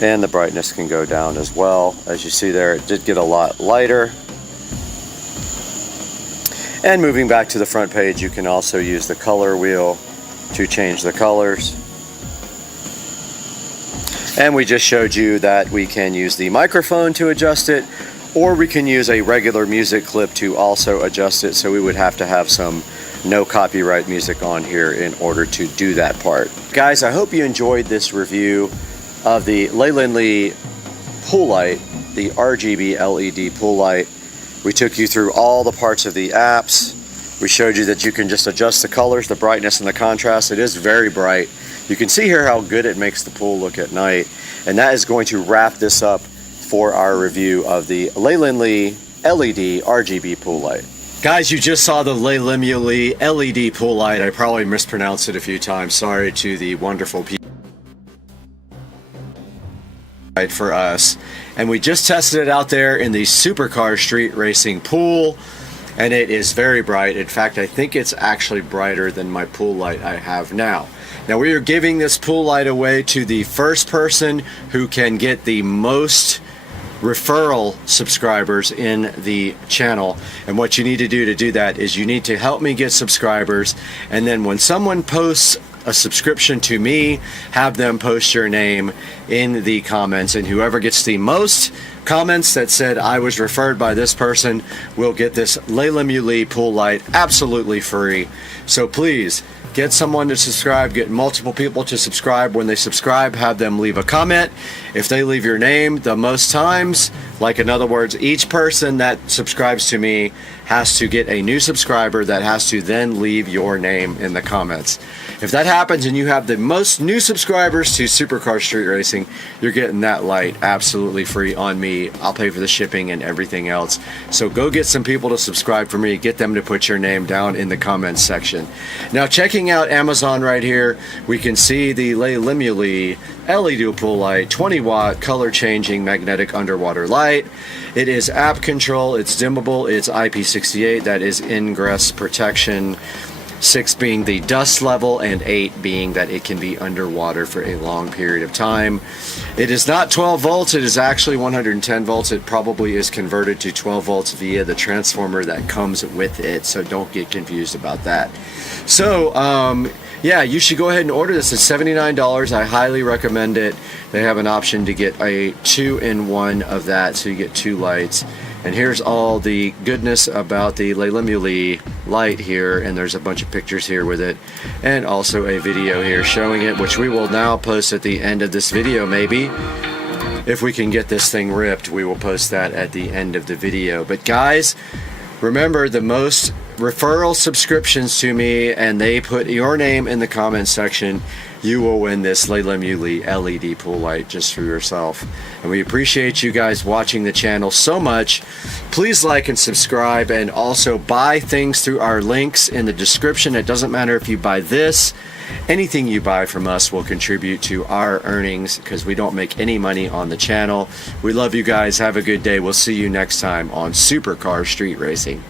And the brightness can go down as well. As you see there, it did get a lot lighter. And moving back to the front page, you can also use the color wheel to change the colors. And we just showed you that we can use the microphone to adjust it, or we can use a regular music clip to also adjust it. So we would have to have some no copyright music on here in order to do that part. Guys, I hope you enjoyed this review of the Leyland Lee pool light, the RGB LED pool light. We took you through all the parts of the apps. We showed you that you can just adjust the colors, the brightness, and the contrast. It is very bright. You can see here how good it makes the pool look at night. And that is going to wrap this up for our review of the Leyland Lee LED RGB pool light. Guys, you just saw the Leyland Lee LED pool light. I probably mispronounced it a few times. Sorry to the wonderful people for us. And we just tested it out there in the Supercar Street Racing pool, and it is very bright. In fact, I think it's actually brighter than my pool light I have now. Now we are giving this pool light away to the first person who can get the most referral subscribers in the channel. And what you need to do that is you need to help me get subscribers, and then when someone posts a subscription to me, have them post your name in the comments, and whoever gets the most comments that said I was referred by this person will get this Leyland Lee pool light absolutely free. So please get someone to subscribe, get multiple people to subscribe. When they subscribe, have them leave a comment. If they leave your name the most times, like in other words, each person that subscribes to me has to get a new subscriber that has to then leave your name in the comments. If that happens and you have the most new subscribers to Supercar Street Racing, you're getting that light absolutely free on me. I'll pay for the shipping and everything else. So go get some people to subscribe for me. Get them to put your name down in the comments section. Now, checking out Amazon right here, we can see the Leyland Lee LED pool light, 20 watt color changing magnetic underwater light. It is app control, it's dimmable, it's IP68, that is ingress protection. 6 being the dust level, and 8 being that it can be underwater for a long period of time. It is not 12 volts, it is actually 110 volts. It probably is converted to 12 volts via the transformer that comes with it, so don't get confused about that. So, yeah, you should go ahead and order this. It's $79. I highly recommend it. They have an option to get a 2-in-1 of that, so you get 2 lights. And here's all the goodness about the Leyland Lee light here, and there's a bunch of pictures here with it, and also a video here showing it, which we will now post at the end of this video. Maybe if we can get this thing ripped, we will post that at the end of the video. But guys, remember, the most referral subscriptions to me and they put your name in the comments section, you will win this Leyland Lee LED pool light just for yourself. And we appreciate you guys watching the channel so much. Please like and subscribe, and also buy things through our links in the description. It doesn't matter if you buy this, anything you buy from us will contribute to our earnings, because we don't make any money on the channel. We love you guys. Have a good day. We'll see you next time on Supercar Street Racing.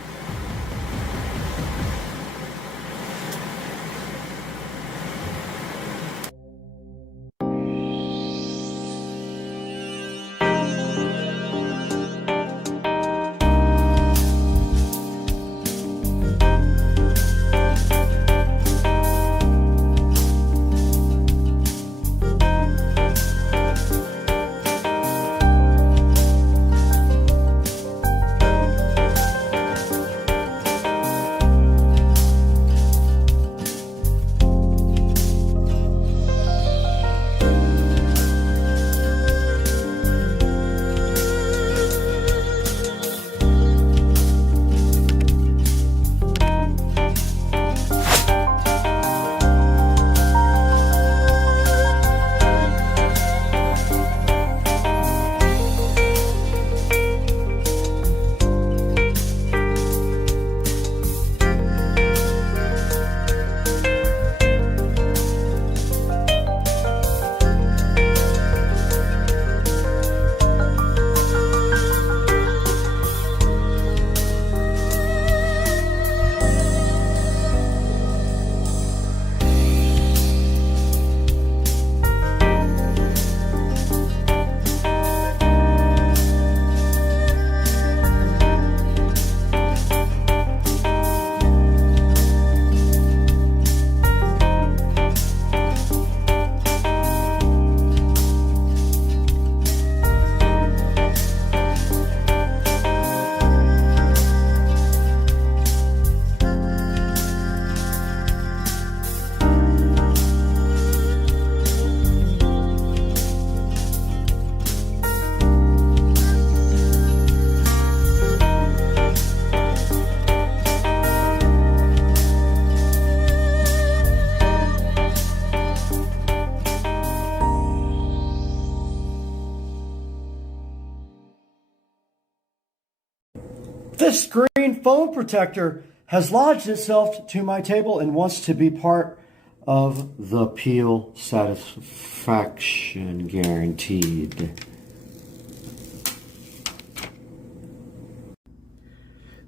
This screen foam protector has lodged itself to my table and wants to be part of the peel satisfaction guaranteed.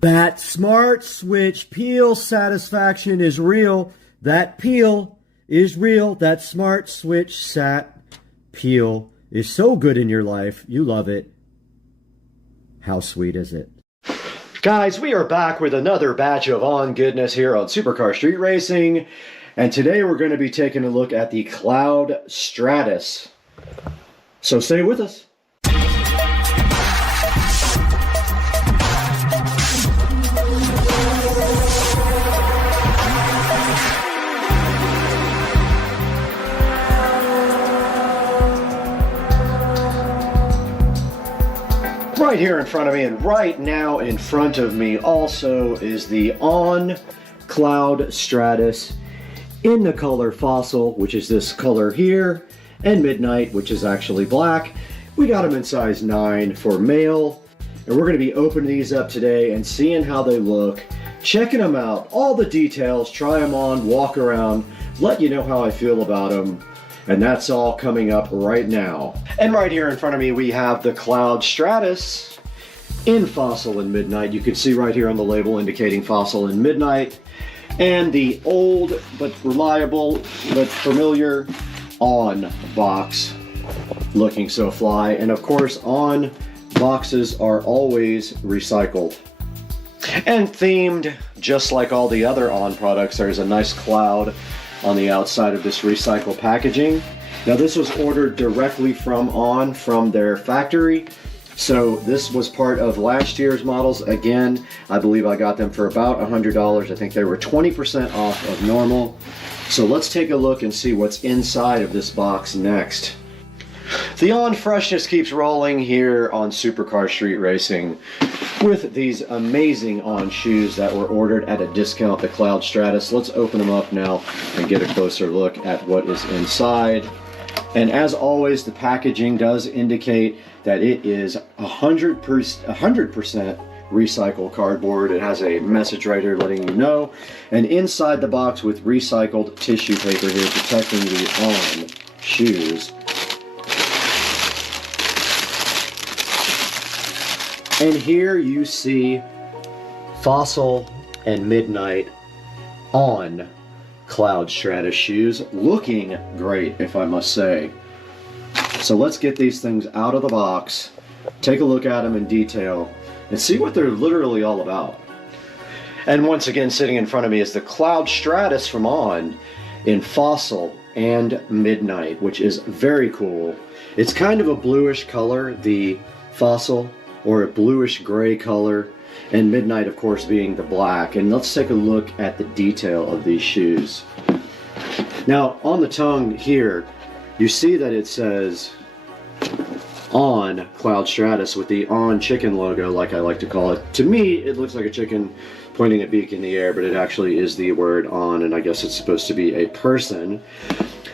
That smart switch peel satisfaction is real. That peel is real. That smart switch sat peel is so good in your life. You love it. How sweet is it? Guys, we are back with another batch of on goodness here on Supercar Street Racing. And today we're going to be taking a look at the Cloud Stratus. So stay with us. Right here in front of me, and right now in front of me also is the On Cloud Stratus in the color Fossil, which is this color here, and Midnight, which is actually black. We got them in size 9 for male, and we're going to be opening these up today and seeing how they look, checking them out, all the details, try them on, walk around, let you know how I feel about them. And that's all coming up right now. And right here in front of me, we have the Cloud Stratus in Fossil and Midnight. You can see right here on the label indicating Fossil and Midnight. And the old but reliable but familiar On box, looking so fly. And of course, On boxes are always recycled. And themed, just like all the other On products, there's a nice cloud on the outside of this recycled packaging. Now this was ordered directly from On, from their factory. So this was part of last year's models. Again, I believe I got them for about $100. I think they were 20% off of normal. So let's take a look and see what's inside of this box next. The On freshness keeps rolling here on Supercar Street Racing with these amazing On shoes that were ordered at a discount, the Cloud Stratus. Let's open them up now and get a closer look at what is inside. And as always, the packaging does indicate that it is 100% recycled cardboard. It has a message right here letting you know. And inside the box with recycled tissue paper here protecting the On shoes. And here you see Fossil and Midnight On Cloud Stratus shoes, looking great, if I must say. So let's get these things out of the box, take a look at them in detail, and see what they're literally all about. And once again, sitting in front of me is the Cloud Stratus from On in Fossil and Midnight, which is very cool. It's kind of a bluish color, the Fossil, or a bluish gray color, and Midnight of course being the black. And let's take a look at the detail of these shoes. Now on the tongue here, you see that it says On Cloud Stratus with the On chicken logo, like I like to call it. To me, it looks like a chicken pointing a beak in the air, but it actually is the word On, and I guess it's supposed to be a person.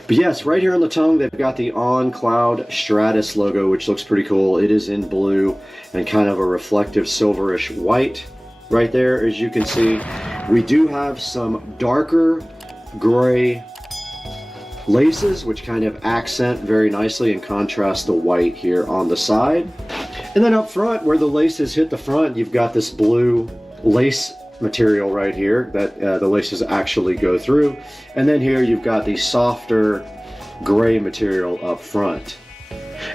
But yes, right here on the tongue, they've got the On Cloud Stratus logo, which looks pretty cool. It is in blue and kind of a reflective silverish white right there, as you can see. We do have some darker gray laces, which kind of accent very nicely and contrast the white here on the side. And then up front, where the laces hit the front, you've got this blue lace material right here that the laces actually go through, and then here you've got the softer gray material up front.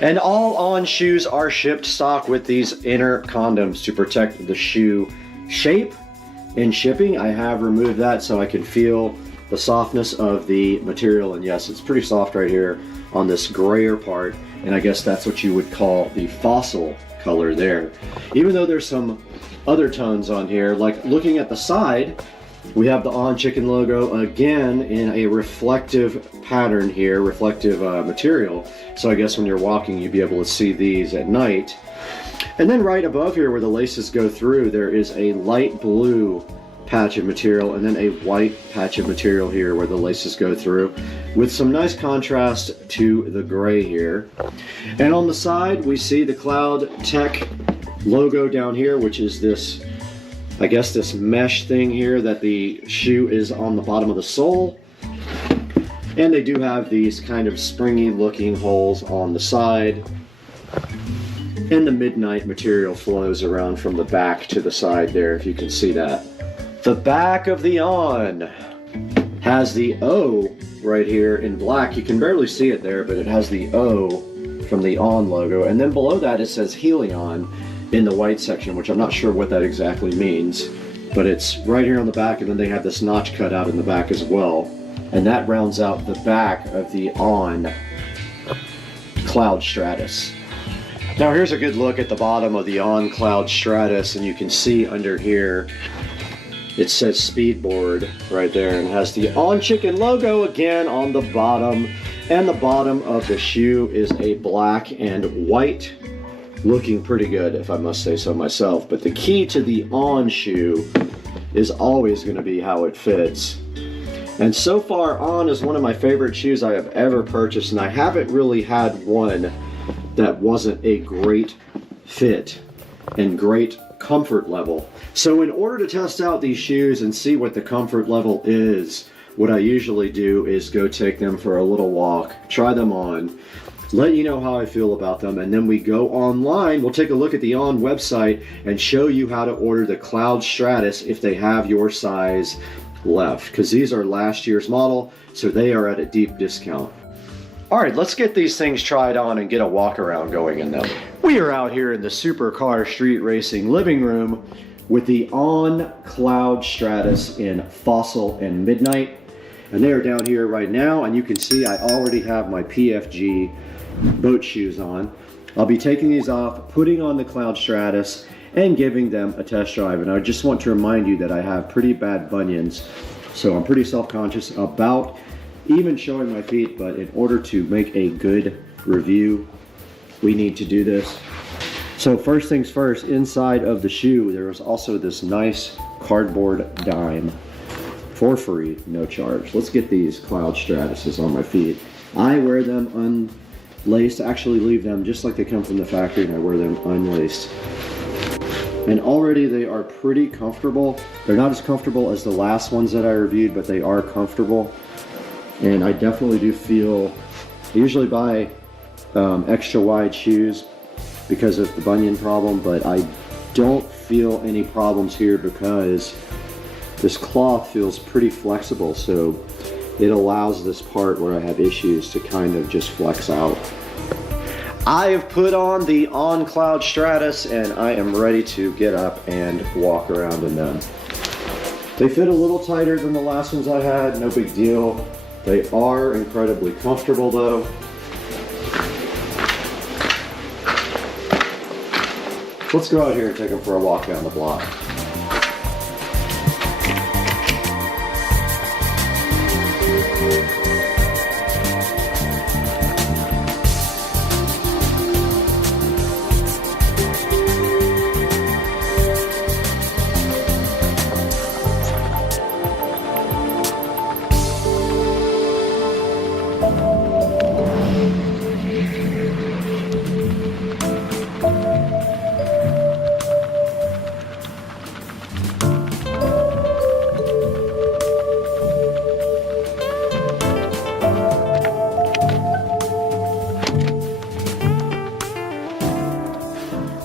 And all On shoes are shipped stock with these inner condoms to protect the shoe shape. In shipping, I have removed that so I can feel the softness of the material, and yes, it's pretty soft right here on this grayer part, and I guess that's what you would call the Fossil color there. Even though there's some other tones on here, like looking at the side, we have the On chicken logo again in a reflective pattern here, reflective material. So I guess when you're walking, you'd be able to see these at night. And then right above here where the laces go through, there is a light blue patch of material and then a white patch of material here where the laces go through, with some nice contrast to the gray here. And on the side, we see the Cloud Tech logo down here, which is this I guess this mesh thing here that the shoe is on the bottom of the sole. And they do have these kind of springy looking holes on the side. And the midnight material flows around from the back to the side there, if you can see that. The back of the On has the O right here in black. You can barely see it there, but it has the O from the On logo. And then below that it says Helion in the white section, which I'm not sure what that exactly means. But it's right here on the back, and then they have this notch cut out in the back as well. And that rounds out the back of the On Cloud Stratus. Now here's a good look at the bottom of the On Cloud Stratus, and you can see under here it says Speedboard right there, and has the On Chicken logo again on the bottom. And the bottom of the shoe is a black and white, looking pretty good if I must say so myself. But the key to the On shoe is always going to be how it fits. And so far, On is one of my favorite shoes I have ever purchased, and I haven't really had one that wasn't a great fit and great comfort level. So in order to test out these shoes and see what the comfort level is, what I usually do is go take them for a little walk, try them on, let you know how I feel about them, and then we go online. We'll take a look at the On website and show you how to order the Cloud Stratus if they have your size left, because these are last year's model, so they are at a deep discount. All right, let's get these things tried on and get a walk around going in them. We are out here in the Supercar Street Racing living room with the On Cloud Stratus in Fossil and Midnight, and they are down here right now, and you can see I already have my PFG boat shoes on. I'll be taking these off, putting on the Cloud Stratus, and giving them a test drive. And I just want to remind you that I have pretty bad bunions, so I'm pretty self-conscious about even showing my feet, but in order to make a good review, we need to do this. So first things first, inside of the shoe, there was also this nice cardboard dime for free, no charge. Let's get these Cloud Stratuses on my feet. I wear them unlaced, actually leave them just like they come from the factory, and I wear them unlaced. And already they are pretty comfortable. They're not as comfortable as the last ones that I reviewed, but they are comfortable. And I definitely do feel, I usually buy extra wide shoes because of the bunion problem, but I don't feel any problems here because this cloth feels pretty flexible, so it allows this part where I have issues to kind of just flex out. I have put on the On Cloud Stratus, and I am ready to get up and walk around in them. They fit a little tighter than the last ones I had, no big deal. They are incredibly comfortable though. Let's go out here and take them for a walk down the block.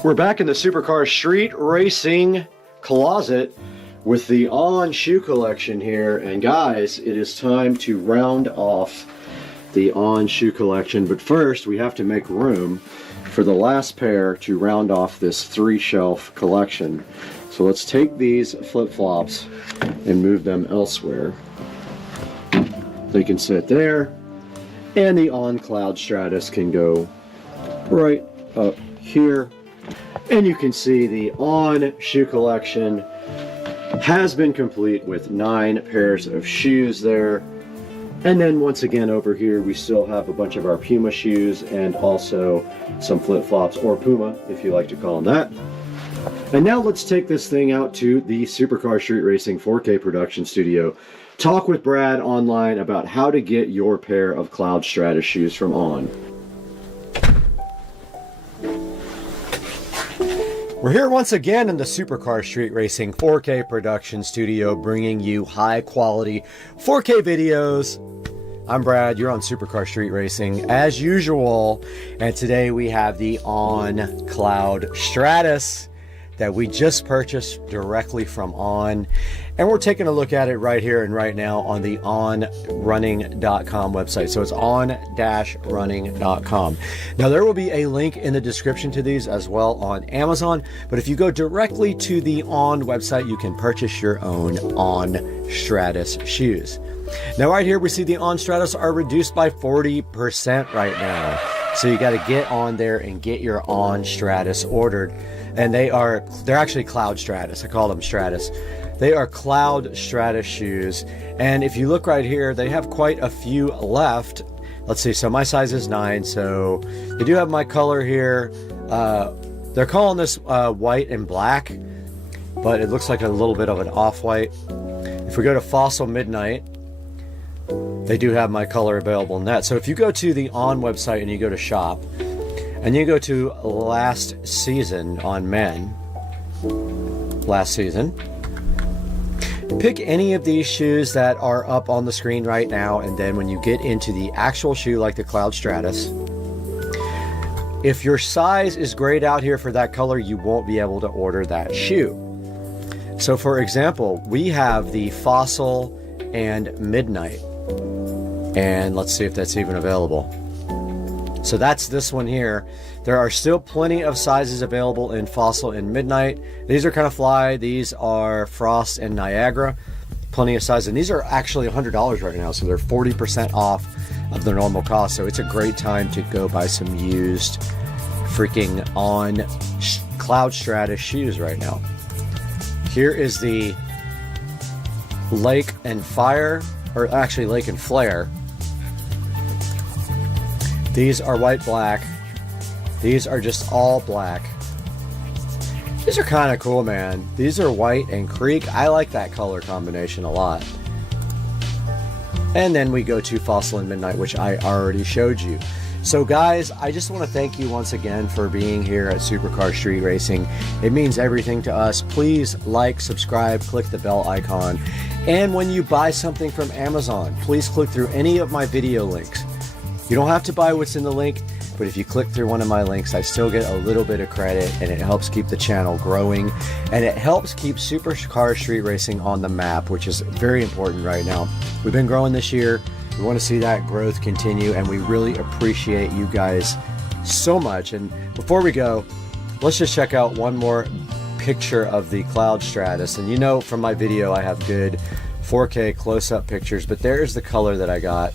We're back in the Supercar Street Racing closet with the On shoe collection here, and guys, it is time to round off the On shoe collection, but first we have to make room for the last pair to round off this 3-shelf collection. So let's take these flip-flops and move them elsewhere. They can sit there, and the On Cloud Stratus can go right up here. And you can see the On shoe collection has been complete with 9 pairs of shoes there. And then once again over here we still have a bunch of our Puma shoes and also some flip-flops, or Puma if you like to call them that. And now let's take this thing out to the Supercar Street Racing 4K production studio. Talk with Brad online about how to get your pair of Cloud Stratus shoes from On. We're here once again in the Supercar Street Racing 4K production studio, bringing you high quality 4K videos. I'm Brad, you're on Supercar Street Racing as usual, and today we have the On Cloud Stratus that we just purchased directly from On, and we're taking a look at it right here and right now on the onrunning.com website. So it's on-running.com. Now there will be a link in the description to these as well on Amazon, but if you go directly to the On website, you can purchase your own On Stratus shoes. Now right here we see the On Stratus are reduced by 40% right now. So you got to get on there and get your On Stratus ordered. And they're actually Cloud Stratus. I call them Stratus. They are Cloud Stratus shoes. And if you look right here, they have quite a few left. Let's see, so my size is 9, so they do have my color here. They're calling this white and black, but it looks like a little bit of an off-white. If we go to Fossil Midnight, they do have my color available in that. So if you go to the On website and you go to shop, and you go to last season on men, last season, pick any of these shoes that are up on the screen right now, and then when you get into the actual shoe like the Cloud Stratus, if your size is grayed out here for that color, you won't be able to order that shoe. So for example, we have the Fossil and Midnight, and let's see if that's even available. So that's this one here. There are still plenty of sizes available in Fossil and Midnight. These are kind of fly. These are Frost and Niagara. Plenty of sizes. And these are actually $100 right now. So they're 40% off of their normal cost. So it's a great time to go buy some used freaking On Cloud Stratus shoes right now. Here is the Lake and Fire, or actually Lake and Flare. These are white black. These are just all black. These are kind of cool, man. These are white and creek. I like that color combination a lot. And then we go to Fossil and Midnight, which I already showed you. So guys, I just want to thank you once again for being here at Supercar Street Racing. It means everything to us. Please like, subscribe, click the bell icon. And when you buy something from Amazon, please click through any of my video links. You don't have to buy what's in the link, but if you click through one of my links, I still get a little bit of credit, and it helps keep the channel growing, and it helps keep Supercar Street Racing on the map, which is very important right now. We've been growing this year. We want to see that growth continue, and we really appreciate you guys so much. And before we go, let's just check out one more picture of the Cloud Stratus. And you know from my video I have good 4K close-up pictures, but there's the color that I got.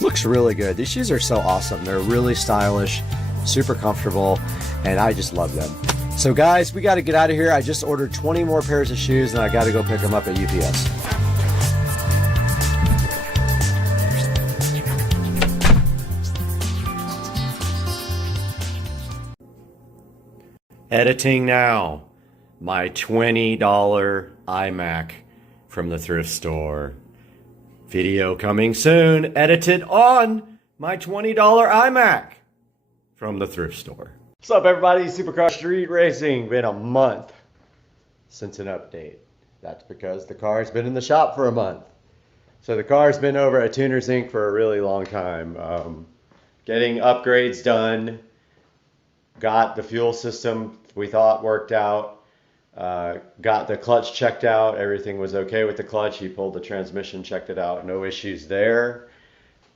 Looks really good. These shoes are so awesome. They're really stylish, super comfortable, and I just love them. So guys, we got to get out of here. I just ordered 20 more pairs of shoes, and I got to go pick them up at UPS. Editing now. My $20 iMac from the thrift store. Video coming soon, edited on my $20 iMac from the thrift store. What's up, everybody? Supercar Street Racing. Been a month since an update. That's because the car's been in the shop for a month. So the car's been over at Tuners Inc. for a really long time. Getting upgrades done. Got the fuel system we thought worked out. Got the clutch checked out. Everything was okay with the clutch. He pulled the transmission, checked it out. No issues there.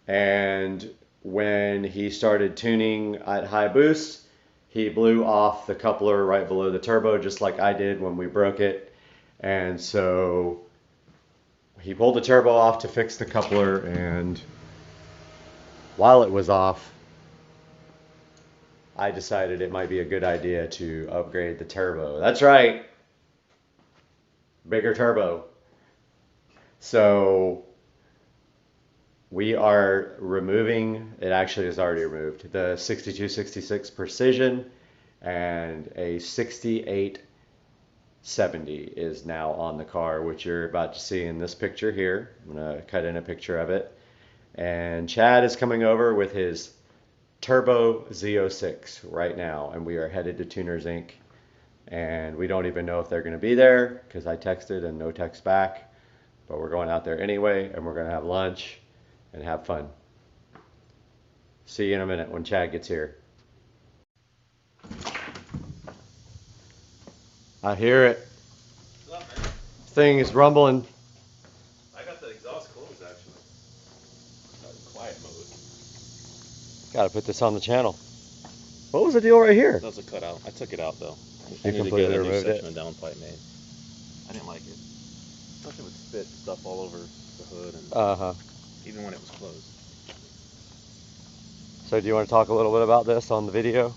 And when he started tuning at high boost, he blew off the coupler right below the turbo, just like I did when we broke it. And so he pulled the turbo off to fix the coupler, and while it was off, I decided it might be a good idea to upgrade the turbo. That's right. Bigger turbo. So we are removing, it actually is already removed, the 6266 Precision, and a 6870 is now on the car, which you're about to see in this picture here. I'm going to cut in a picture of it. And Chad is coming over with his turbo Z06 right now, and we are headed to Tuners Inc. And we don't even know if they're going to be there because I texted and no text back. But we're going out there anyway, and we're going to have lunch and have fun. See you in a minute when Chad gets here. I hear it. What's up, man? Thing is rumbling. I got the exhaust closed, actually. In quiet mode. Got to put this on the channel. What was the deal right here? That was a cutout. I took it out, though. You I need to completely get a new removed section it? of downpipe made. I didn't like it. Especially with spit stuff all over the hood, and Uh-huh. even when it was closed. So do you want to talk a little bit about this on the video?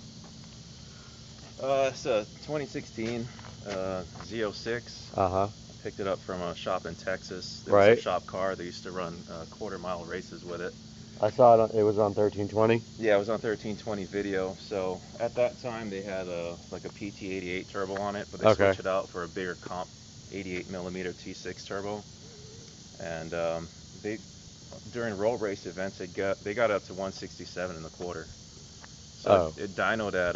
It's a 2016 Z06. Uh-huh. I picked it up from a shop in Texas. It Right. was a shop car. They used to run quarter-mile races with it. I saw it. It was on 1320. Yeah, it was on 1320 video. So at that time they had like a PT88 turbo on it, but they Okay. switched it out for a bigger comp 88mm T6 turbo. And they during road race events they got up to 167 in the quarter. So it dynoed at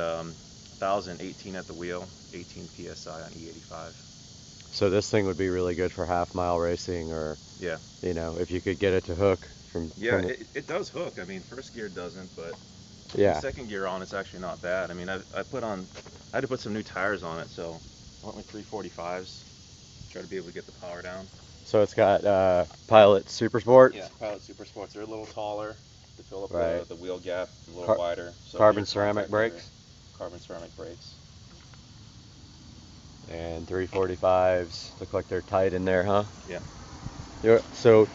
1018 at the wheel, 18 psi on E85. So this thing would be really good for half-mile racing, or Yeah. you know, if you could get it to hook from. Yeah, from it does hook. I mean, first gear doesn't, but yeah. second gear on, it's actually not bad. I mean, I had to put some new tires on it, so I went with 345s. Try to be able to get the power down. So it's got Pilot Super Sports. Yeah, Pilot Super Sports. They're a little taller to fill up Right. the wheel gap, a little wider. So Carbon your ceramic contact area- brakes. Carbon ceramic brakes. And 345s. Look like they're tight in there, huh? Yeah. So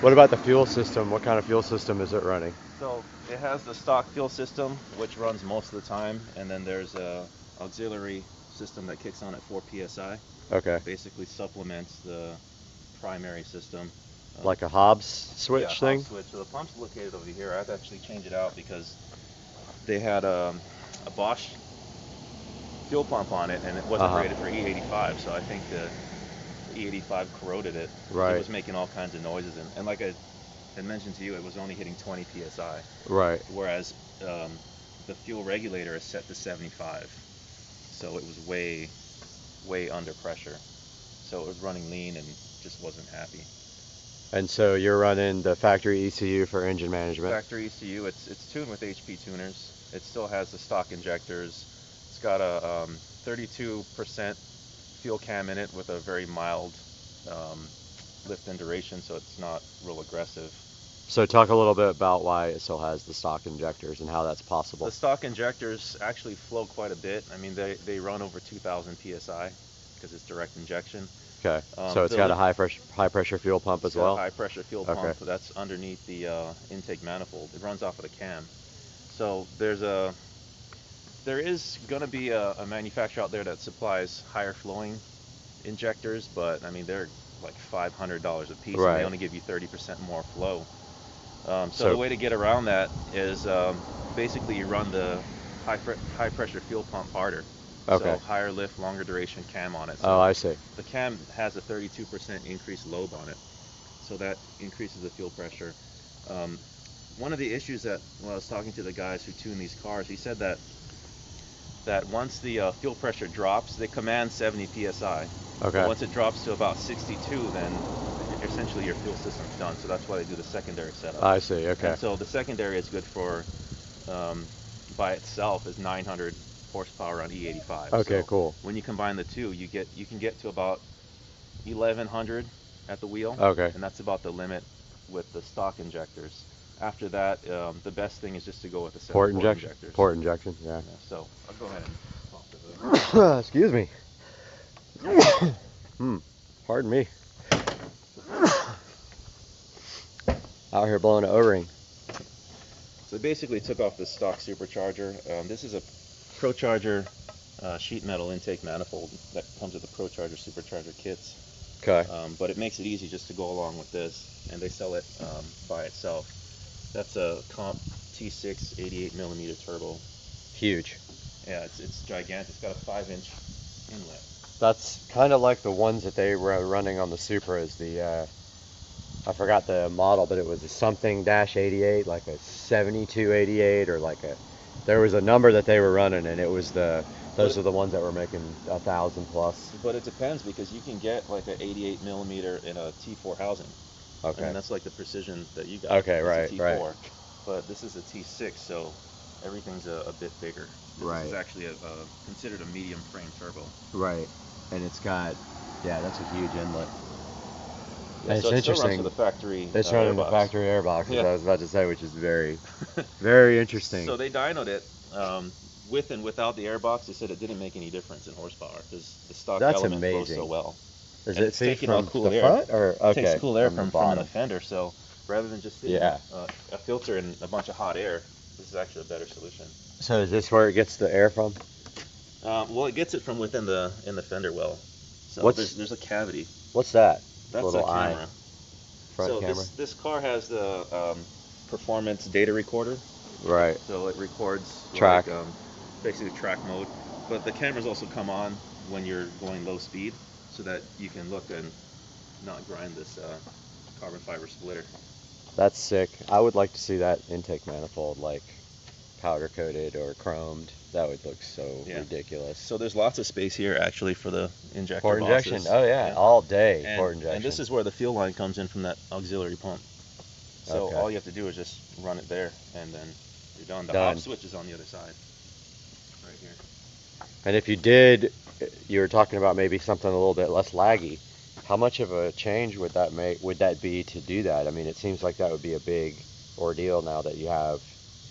what about the fuel system? What kind of fuel system is it running? So it has the stock fuel system, which runs most of the time, and then there's a auxiliary system that kicks on at 4 psi. Okay. Basically supplements the primary system. Like a Hobbs switch Yeah, thing? Hobbs switch. So the pump's located over here. I had to actually change it out because they had a Bosch fuel pump on it, and it wasn't rated for E85. So I think the E85 corroded it. Right. It was making all kinds of noises, and like I had mentioned to you, it was only hitting 20 psi. Right. Whereas the fuel regulator is set to 75, so it was way under pressure. So it was running lean and just wasn't happy. And so you're running the factory ECU for engine management. Factory ECU, it's tuned with HP tuners. It still has the stock injectors. It's got a 32% fuel cam in it with a very mild lift and duration, so it's not real aggressive. So talk a little bit about why it still has the stock injectors and how that's possible. The stock injectors actually flow quite a bit. I mean, they run over 2,000 psi because it's direct injection. Okay. So it's got a high pressure fuel pump as well? High pressure fuel pump that's underneath the intake manifold. It runs off of the cam. So there is going to be a manufacturer out there that supplies higher flowing injectors, but I mean they're like $500 a piece, and they only give you 30% more flow. So the way to get around that is basically you run the high pressure fuel pump harder. So higher lift, longer duration cam on it. So I see. The cam has a 32% increased lobe on it, so that increases the fuel pressure. One of the issues that when I was talking to the guys who tune these cars, he said that once the fuel pressure drops, they command 70 psi. Okay. But once it drops to about 62, then essentially your fuel system's done. So that's why they do the secondary setup. I see. Okay. And so the secondary is good for, by itself, is 900 horsepower on E85. Okay, so cool. when you combine the two, you can get to about 1100 at the wheel. Okay. And that's about the limit with the stock injectors. After that, the best thing is just to go with the port injection. injectors. Port injection. Yeah. So I'll go ahead and pop the hood. Excuse me. Pardon me. Out here blowing an O-ring. So basically took off the stock supercharger. This is a ProCharger sheet metal intake manifold that comes with the ProCharger supercharger kits. Okay. But it makes it easy just to go along with this, and they sell it by itself. That's a comp T6 88mm turbo. Huge. Yeah, it's gigantic. It's got a 5-inch inlet. That's kind of like the ones that they were running on the Supras, the I forgot the model, but it was a something dash 88, like a 7288, or like a. There was a number that they were running, and it was those are the ones that were making 1,000 plus. But it depends, because you can get like an 88 millimeter in a T4 housing. Okay. I mean, that's like the precision that you got. Okay, It's right, a T4, right. But this is a T6, so everything's a bit bigger. Right. This is actually considered a medium frame turbo. Right, and it's got, yeah, that's a huge inlet. Yeah, And so it's it still runs interesting. to the factory. It's running the airbox. factory airbox, Yeah. as I was about to say, which is very, very interesting. So they dynoed it with and without the airbox. They said it didn't make any difference in horsepower because the stock That's element flows amazing. so well. Does And it it's feed taking from all cool the air. front, or It okay? takes cool air the from bottom. the fender. So rather than just sitting Yeah. a filter and a bunch of hot air, this is actually a better solution. So is this where it gets the air from? Well, it gets it from within the fender well. So What's- there's a cavity. What's that? That's little a camera. eye. Front so camera. this car has the performance data recorder. Right. So it records Track. like, basically track mode. But the cameras also come on when you're going low speed, so that you can look and not grind this carbon fiber splitter. That's sick. I would like to see that intake manifold like powder coated or chromed. That would look so ridiculous. So there's lots of space here actually for the injector Port injection. bosses. Oh yeah, all day And, port injection. and this is where the fuel line comes in from that auxiliary pump. So Okay. all you have to do is just run it there, and then you're done. The Done. off switch is on the other side, right here. And if you did, you were talking about maybe something a little bit less laggy. How much of a change would that make? Would that be to do that? I mean, it seems like that would be a big ordeal now that you have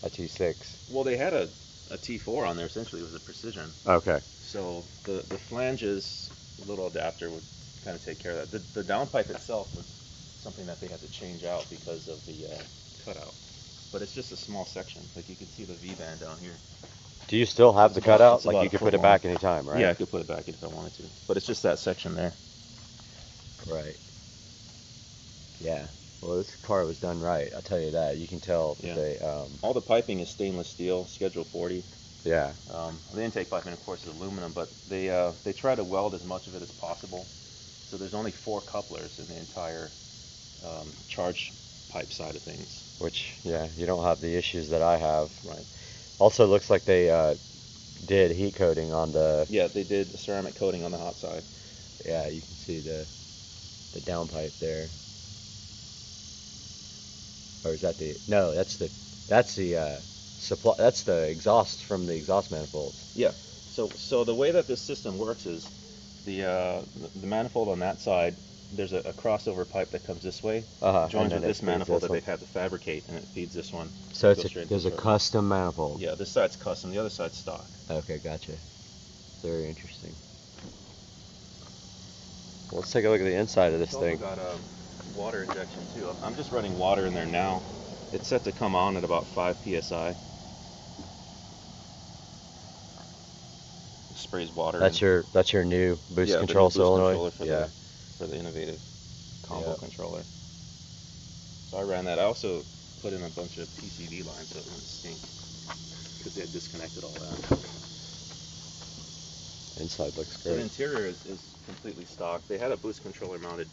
a T6. Well, they had a T4 on there. Essentially, it was a precision. Okay. So the flanges, little adapter would kind of take care of that. The downpipe itself was something that they had to change out because of the cutout. But it's just a small section. Like you can see the V-band down here. Do you still have the It's about- cutout? it's Like about you a could foot put it long. back anytime, right? Yeah, I could put it back if I wanted to. But it's just that section there. Right. Yeah. Well, this car was done right. I'll tell you that. You can tell Yeah. they. All the piping is stainless steel, Schedule 40. Yeah. The intake piping, of course, is aluminum, but they try to weld as much of it as possible. So there's only 4 couplers in the entire charge pipe side of things. Which, yeah, you don't have the issues that I have. Right. Also, looks like they did heat coating on the. Yeah, they did the ceramic coating on the hot side. Yeah, you can see the downpipe there. Or is that the? No, that's the supply. That's the exhaust from the exhaust manifolds. Yeah. So the way that this system works is the manifold on that side. There's a crossover pipe that comes this way, joins and then with it this feeds manifold this that one. they've had to fabricate, and it feeds this one. So Goes straight there's a into the- custom manifold. Yeah, this side's custom, the other side's stock. Okay, gotcha. Very interesting. Well, let's take a look at the inside of this It's also thing. got water injection too. I'm just running water in there now. It's set to come on at about 5 psi. It sprays water. That's your new boost yeah, the new control boost solenoid. controller for the innovative combo controller. So I ran that. I also put in a bunch of PCB lines so it wouldn't stink because they had disconnected all that. Inside looks So the great. interior is completely stock. They had a boost controller mounted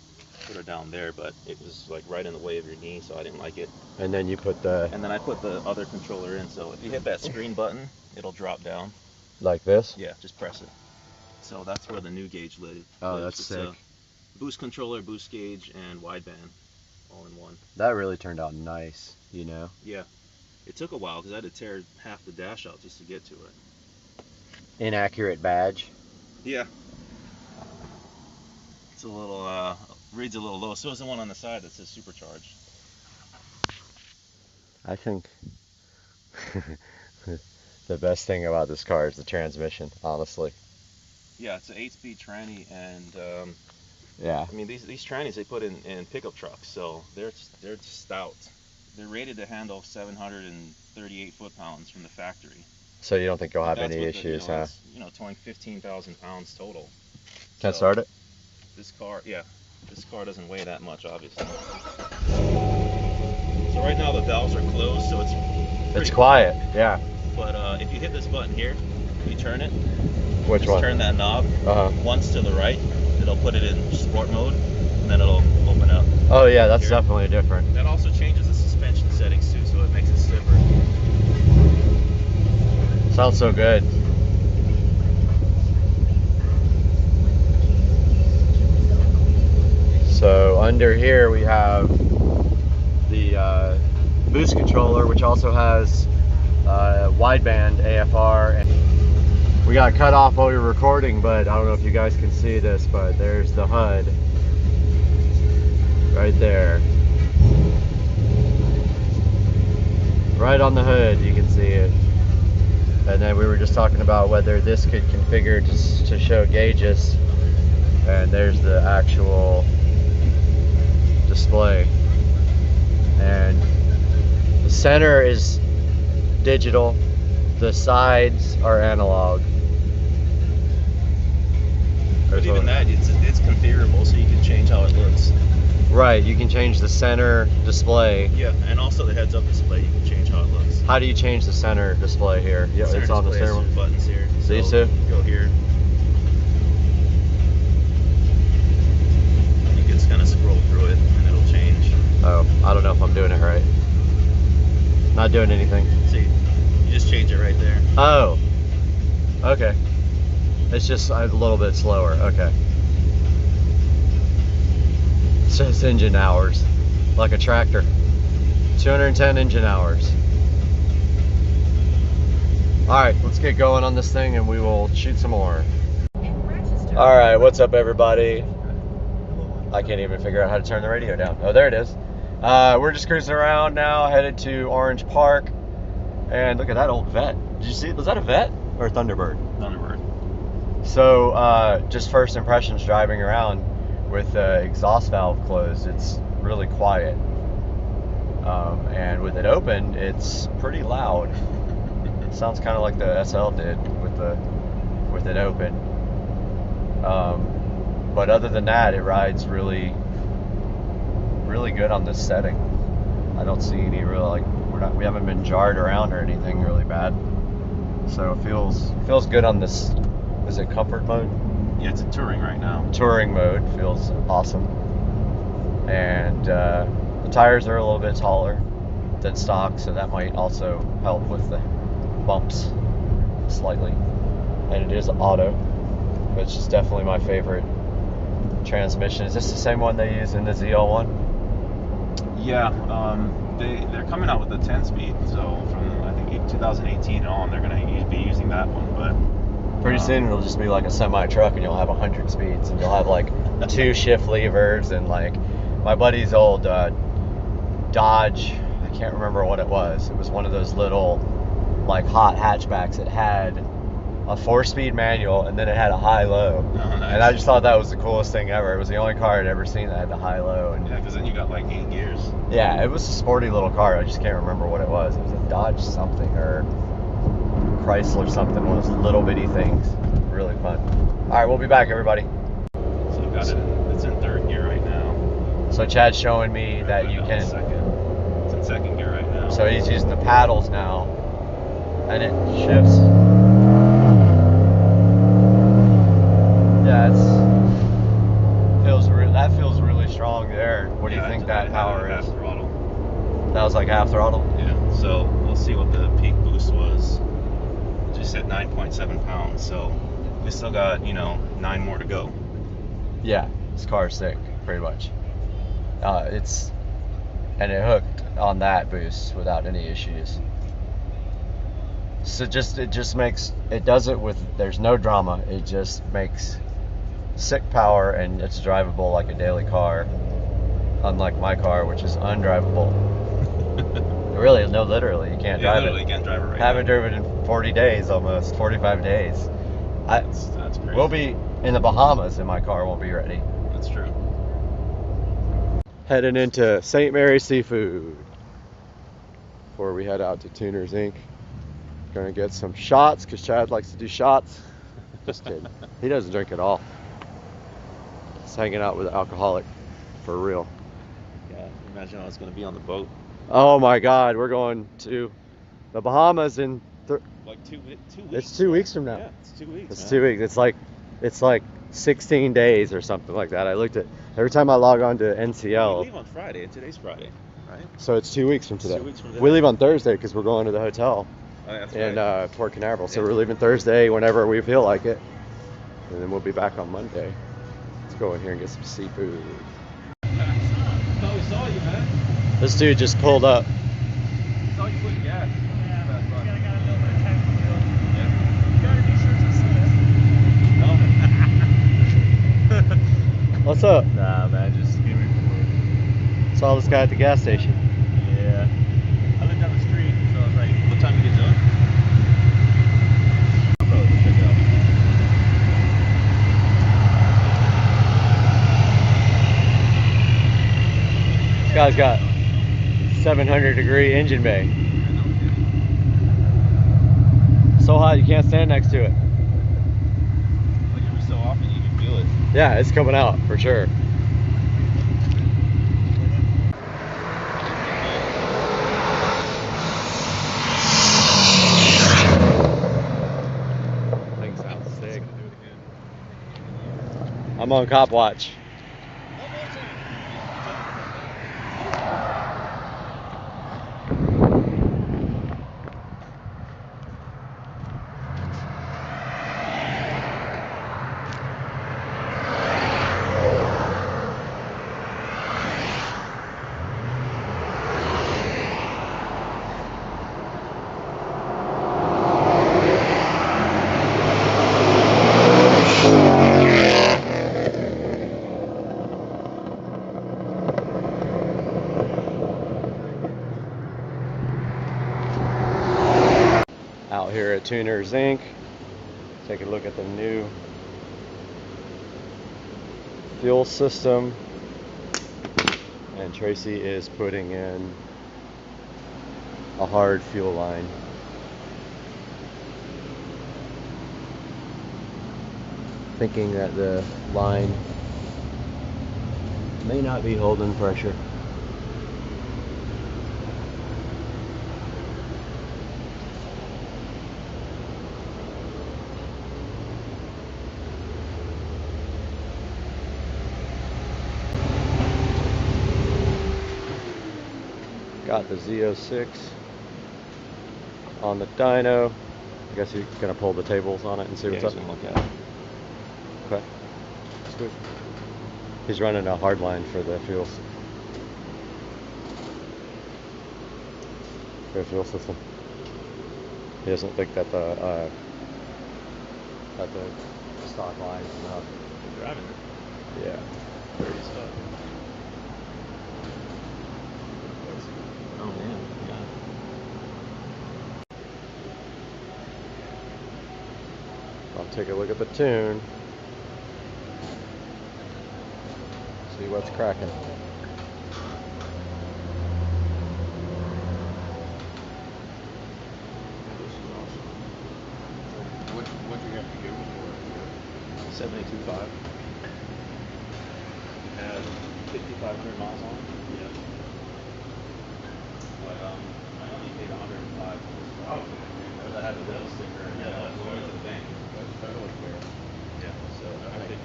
sort of down there, but it was like right in the way of your knee, so I didn't like it. And then you put the And then I put the other controller in, so if you hit that screen button, it'll drop down. like this. Yeah, just press it. So that's where the new gauge lives. Oh, that's It's sick. a boost controller, boost gauge, and wideband all in one. That really turned out nice, you know. Yeah. It took a while because I had to tear half the dash out just to get to it. Inaccurate badge. Yeah. It's a little, reads a little low. So is the one on the side that says supercharged. I think the best thing about this car is the transmission, honestly. Yeah, it's an 8-speed tranny, and Yeah. I mean these trannies they put in pickup trucks, so they're stout. They're rated to handle 738 foot-pounds from the factory. So you don't think you'll have That's any with the, issues, huh? It's, towing 15,000 pounds total. Can I So start it? This car doesn't weigh that much, obviously. So right now the valves are closed, so it's It's pretty quiet, yeah. But if you hit this button here, you turn it. Which just one? turn that knob Uh-huh. once to the right. It'll put it in sport mode, and then it'll open up. Oh yeah, that's Here. definitely different. That also changes the suspension settings too, so it makes it stiffer. Sounds so good. So under here we have the boost controller, which also has wideband AFR. And we got cut off while we were recording, but I don't know if you guys can see this, but there's the HUD right there. Right on the hood, you can see it. And then we were just talking about whether this could configure to show gauges. And there's the actual display. And the center is digital. The sides are analog. But even that, it's configurable, so you can change how it looks. Right, you can change the center display. Yeah, and also the heads-up display, you can change how it looks. How do you change the center display here? Yeah, Center it's on the display has center one. buttons here. These So two? you go here. You can just kind of scroll through it, and it'll change. Oh, I don't know if I'm doing it right. Not doing anything. See, you just change it right there. Oh, okay. It's just a little bit slower. Okay. It says engine hours, like a tractor. 210 engine hours. Alright, let's get going on this thing and we will shoot some more. Alright, what's up everybody? I can't even figure out how to turn the radio down. Oh, there it is. We're just cruising around now, headed to Orange Park. And look at that old Vet. Did you see it? Was that a Vet or a Thunderbird? Thunderbird. So, just first impressions driving around with the exhaust valve closed, it's really quiet. And with it open, it's pretty loud. It sounds kind of like the SL did with it open. But other than that, it rides really good on this setting. I don't see any real, we haven't been jarred around or anything really bad. So it feels good on this. Is it comfort mode? Yeah, it's in touring right now. Touring mode feels awesome. And the tires are a little bit taller than stock, so that might also help with the bumps slightly. And it is auto, which is definitely my favorite transmission. Is this the same one they use in the ZL1? Yeah, they're coming out with a 10-speed, so from I think 2018 on, they're going to be using that one, but pretty soon it'll just be like a semi truck and you'll have 100 speeds and you'll have like 2 shift levers and like my buddy's old Dodge, I can't remember what it was. It was one of those little like hot hatchbacks. It had a 4-speed manual and then it had a high-low. Oh, nice. And I just thought that was the coolest thing ever. It was the only car I'd ever seen that had the high-low. And yeah, because then you got like 8 gears. yeah, it was a sporty little car. I just can't remember what it was. It was a Dodge something or Chrysler something, one of those little bitty things. Really fun. Alright, we'll be back everybody. So I've got it's in 3rd gear right now. So Chad's showing me that Right you now, can, it's in 2nd gear right now. so he's using the paddles now and it shifts. Yeah, that feels really strong there. What do you think that power is? Half throttle. That was like half throttle? Yeah, so we'll see what the peak boost was. It just said 9.7 pounds, so we still got, 9 more to go. Yeah, this car's sick, pretty much. And it hooked on that boost without any issues. So it does it with, there's no drama. It just makes sick power and it's drivable like a daily car. Unlike my car, which is undrivable. Really, no, literally, you can't drive literally it. Can't drive it right Haven't now. driven it in 40 days almost, 45 days. That's crazy. We'll be in the Bahamas and my car won't be ready. That's true. Heading into St. Mary's Seafood before we head out to Tuners Inc. Gonna get some shots because Chad likes to do shots. Just kidding. He doesn't drink at all. He's hanging out with an alcoholic for real. Yeah, imagine I was going to be on the boat. Oh my God, we're going to the Bahamas in Like 2 weeks. it's 2 weeks from now. Yeah, it's 2 weeks. It's man. 2 weeks. It's like 16 days or something like that. I looked at every time I log on to We NCL. leave on Friday, and today's Friday, right? So it's 2 weeks from today. 2 weeks from today. We leave on Thursday because we're going to the hotel Oh, that's in right. Port Canaveral. So Yeah. we're leaving Thursday whenever we feel like it, and then we'll be back on Monday. Let's go in here and get some seafood. thought we saw you, man. This dude just pulled up. We saw you putting gas. What's up? Nah, man, just give me. Saw this guy at the gas station. Yeah. I live down the street, so I was like, what time you get done? I'll probably go check it out. This guy's got 700-degree engine bay. So hot you can't stand next to it. Like every so often you can feel it. Yeah, it's coming out for sure. Thing sounds sick. I'm on cop watch. Out here at Tuners Inc. Take a look at the new fuel system. And Tracy is putting in a hard fuel line. Thinking that the line may not be holding pressure. Got the Z06 on the dyno. I guess you're gonna pull the tables on it and see what's up. Look at it. Okay. Sweet. He's running a hard line for the fuel system. He doesn't think that the stock line is enough. You're driving it. Yeah. Dirty stuff. Oh man, yeah. I'll take a look at the tune. See what's cracking. What'd you have to give it for? 72.5. Had 5,500 miles on it. Yeah. But I only paid 105 for this car. Oh. Because I had the little sticker and we went to the bank. That's totally fair. Yeah. So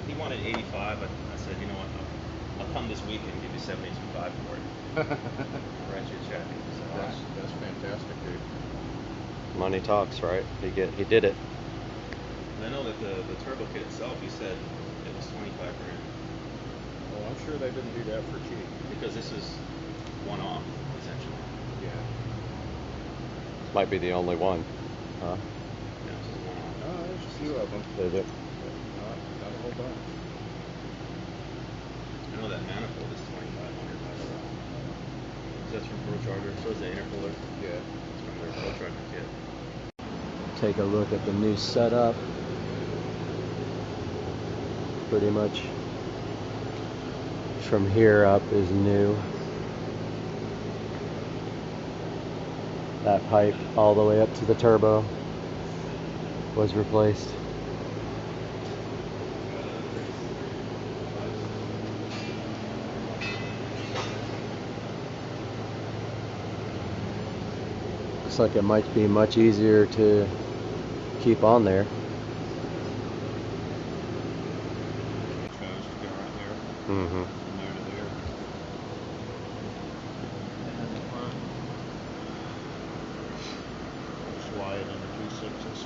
he wanted 85. I said, you know what? I'll come this week and give you 72.5 for it. Write you a check. So, That's fantastic, dude. Money talks, right? He did it. I know that the turbo kit itself, he said it was 25 grand. Well, I'm sure they didn't do that for cheap. Because this is one off, essentially. Yeah. Might be the only one. Huh? Yeah, this is one off. Oh, there's a few of them. Is it? Not a whole bunch. I know that manifold is 2,500 by the way. That's from Pro Charger. So is the intercooler. Yeah. It's from their Pro Charger kit. Take a look at the new setup. Pretty much from here up is new. That pipe all the way up to the turbo was replaced. Looks like it might be much easier to keep on there. Mm-hmm. From there to there. And in the front, slide it under 2/6s.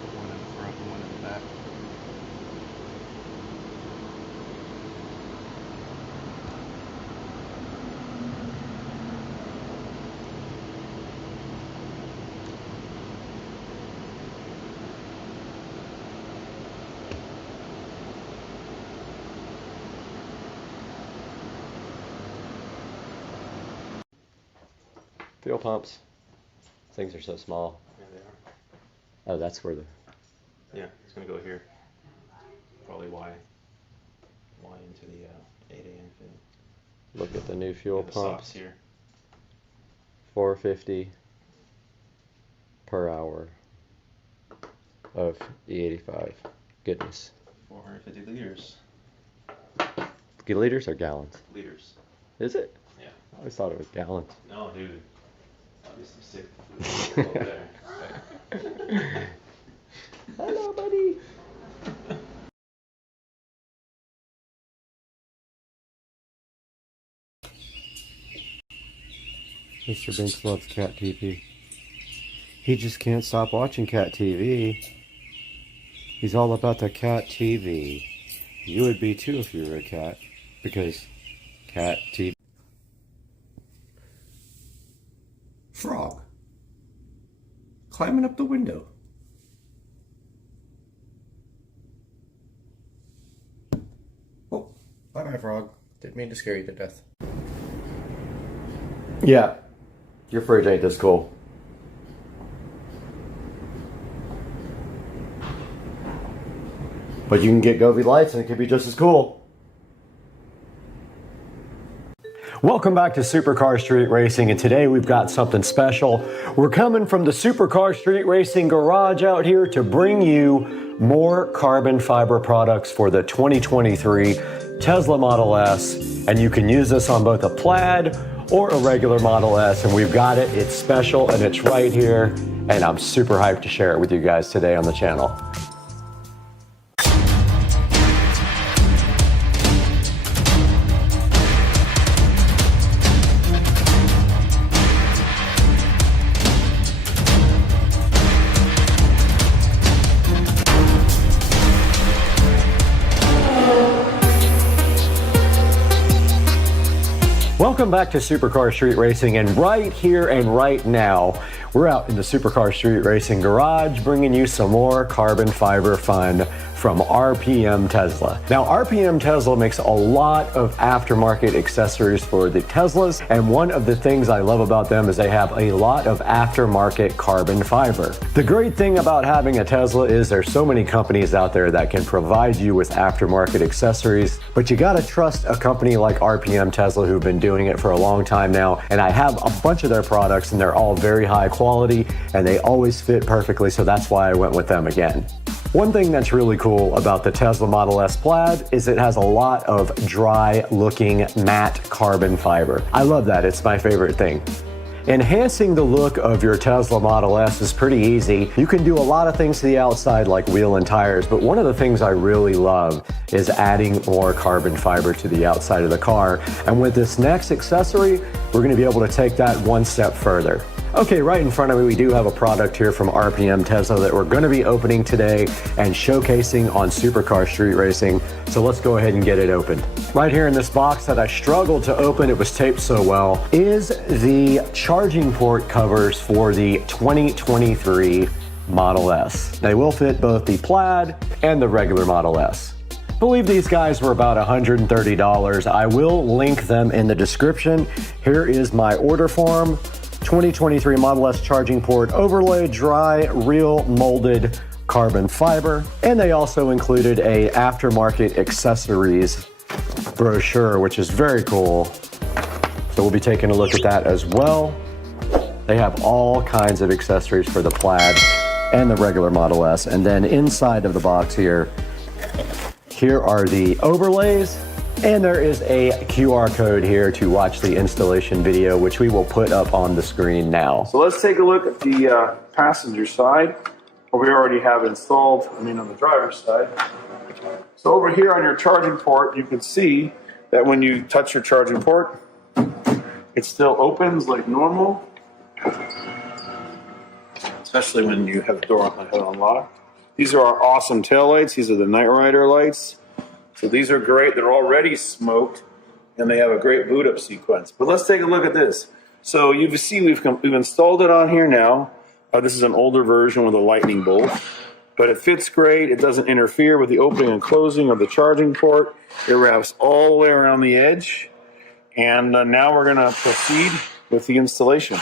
Put one in the front and one in the back. Fuel pumps. Things are so small. Yeah, they are. Oh, that's where the... Yeah, it's gonna go here. Probably Y into the 8 a.m. fin. Look at the new fuel The pumps. stops here. 450 per hour of E85. Goodness. 450 liters. Liters or gallons? Liters. Is it? Yeah. I always thought it was gallons. No, dude. Obviously sick. Over there. Hello, buddy. Mr. Binks loves cat TV. He just can't stop watching cat TV. He's all about the cat TV. You would be too if you were a cat, because cat TV. Frog. Climbing up the window. Oh, bye-bye, frog. Didn't mean to scare you to death. Yeah, your fridge ain't this cool. But you can get Govee lights and it could be just as cool. Welcome back to Supercar Street Racing, and today we've got something special. We're coming from the Supercar Street Racing garage out here to bring you more carbon fiber products for the 2023 Tesla Model S, and you can use this on both a Plaid or a regular Model S, and we've got it. It's special and it's right here, and I'm super hyped to share it with you guys today on the channel. Welcome back to Supercar Street Racing, and right here and right now, we're out in the Supercar Street Racing garage bringing you some more carbon fiber fun from RPM Tesla. Now, RPM Tesla makes a lot of aftermarket accessories for the Teslas, and one of the things I love about them is they have a lot of aftermarket carbon fiber. The great thing about having a Tesla is there's so many companies out there that can provide you with aftermarket accessories, but you gotta trust a company like RPM Tesla who've been doing it for a long time now, and I have a bunch of their products and they're all very high quality and they always fit perfectly, so that's why I went with them again. One thing that's really cool about the Tesla Model S Plaid is it has a lot of dry looking matte carbon fiber. I love that, it's my favorite thing. Enhancing the look of your Tesla Model S is pretty easy. You can do a lot of things to the outside like wheel and tires, but one of the things I really love is adding more carbon fiber to the outside of the car. And with this next accessory, we're gonna be able to take that one step further. Okay, right in front of me, we do have a product here from RPM Tesla that we're gonna be opening today and showcasing on Supercar Street Racing. So let's go ahead and get it opened. Right here in this box that I struggled to open, it was taped so well, is the charging port covers for the 2023 Model S. They will fit both the Plaid and the regular Model S. I believe these guys were about $130. I will link them in the description. Here is my order form. 2023 Model S charging port overlay, dry, real molded carbon fiber. And they also included a aftermarket accessories brochure, which is very cool. So we'll be taking a look at that as well. They have all kinds of accessories for the Plaid and the regular Model S. And then inside of the box here are the overlays. And there is a QR code here to watch the installation video, which we will put up on the screen now. So let's take a look at the passenger side, what we already have installed, on the driver's side. So over here on your charging port, you can see that when you touch your charging port, it still opens like normal. Especially when you have the door unlocked. These are our awesome tail lights. These are the Night Rider lights. So these are great. They're already smoked, and they have a great boot up sequence. But let's take a look at this. So you see we've installed it on here now. This is an older version with a lightning bolt, but it fits great. It doesn't interfere with the opening and closing of the charging port. It wraps all the way around the edge. And now we're going to proceed with the installation.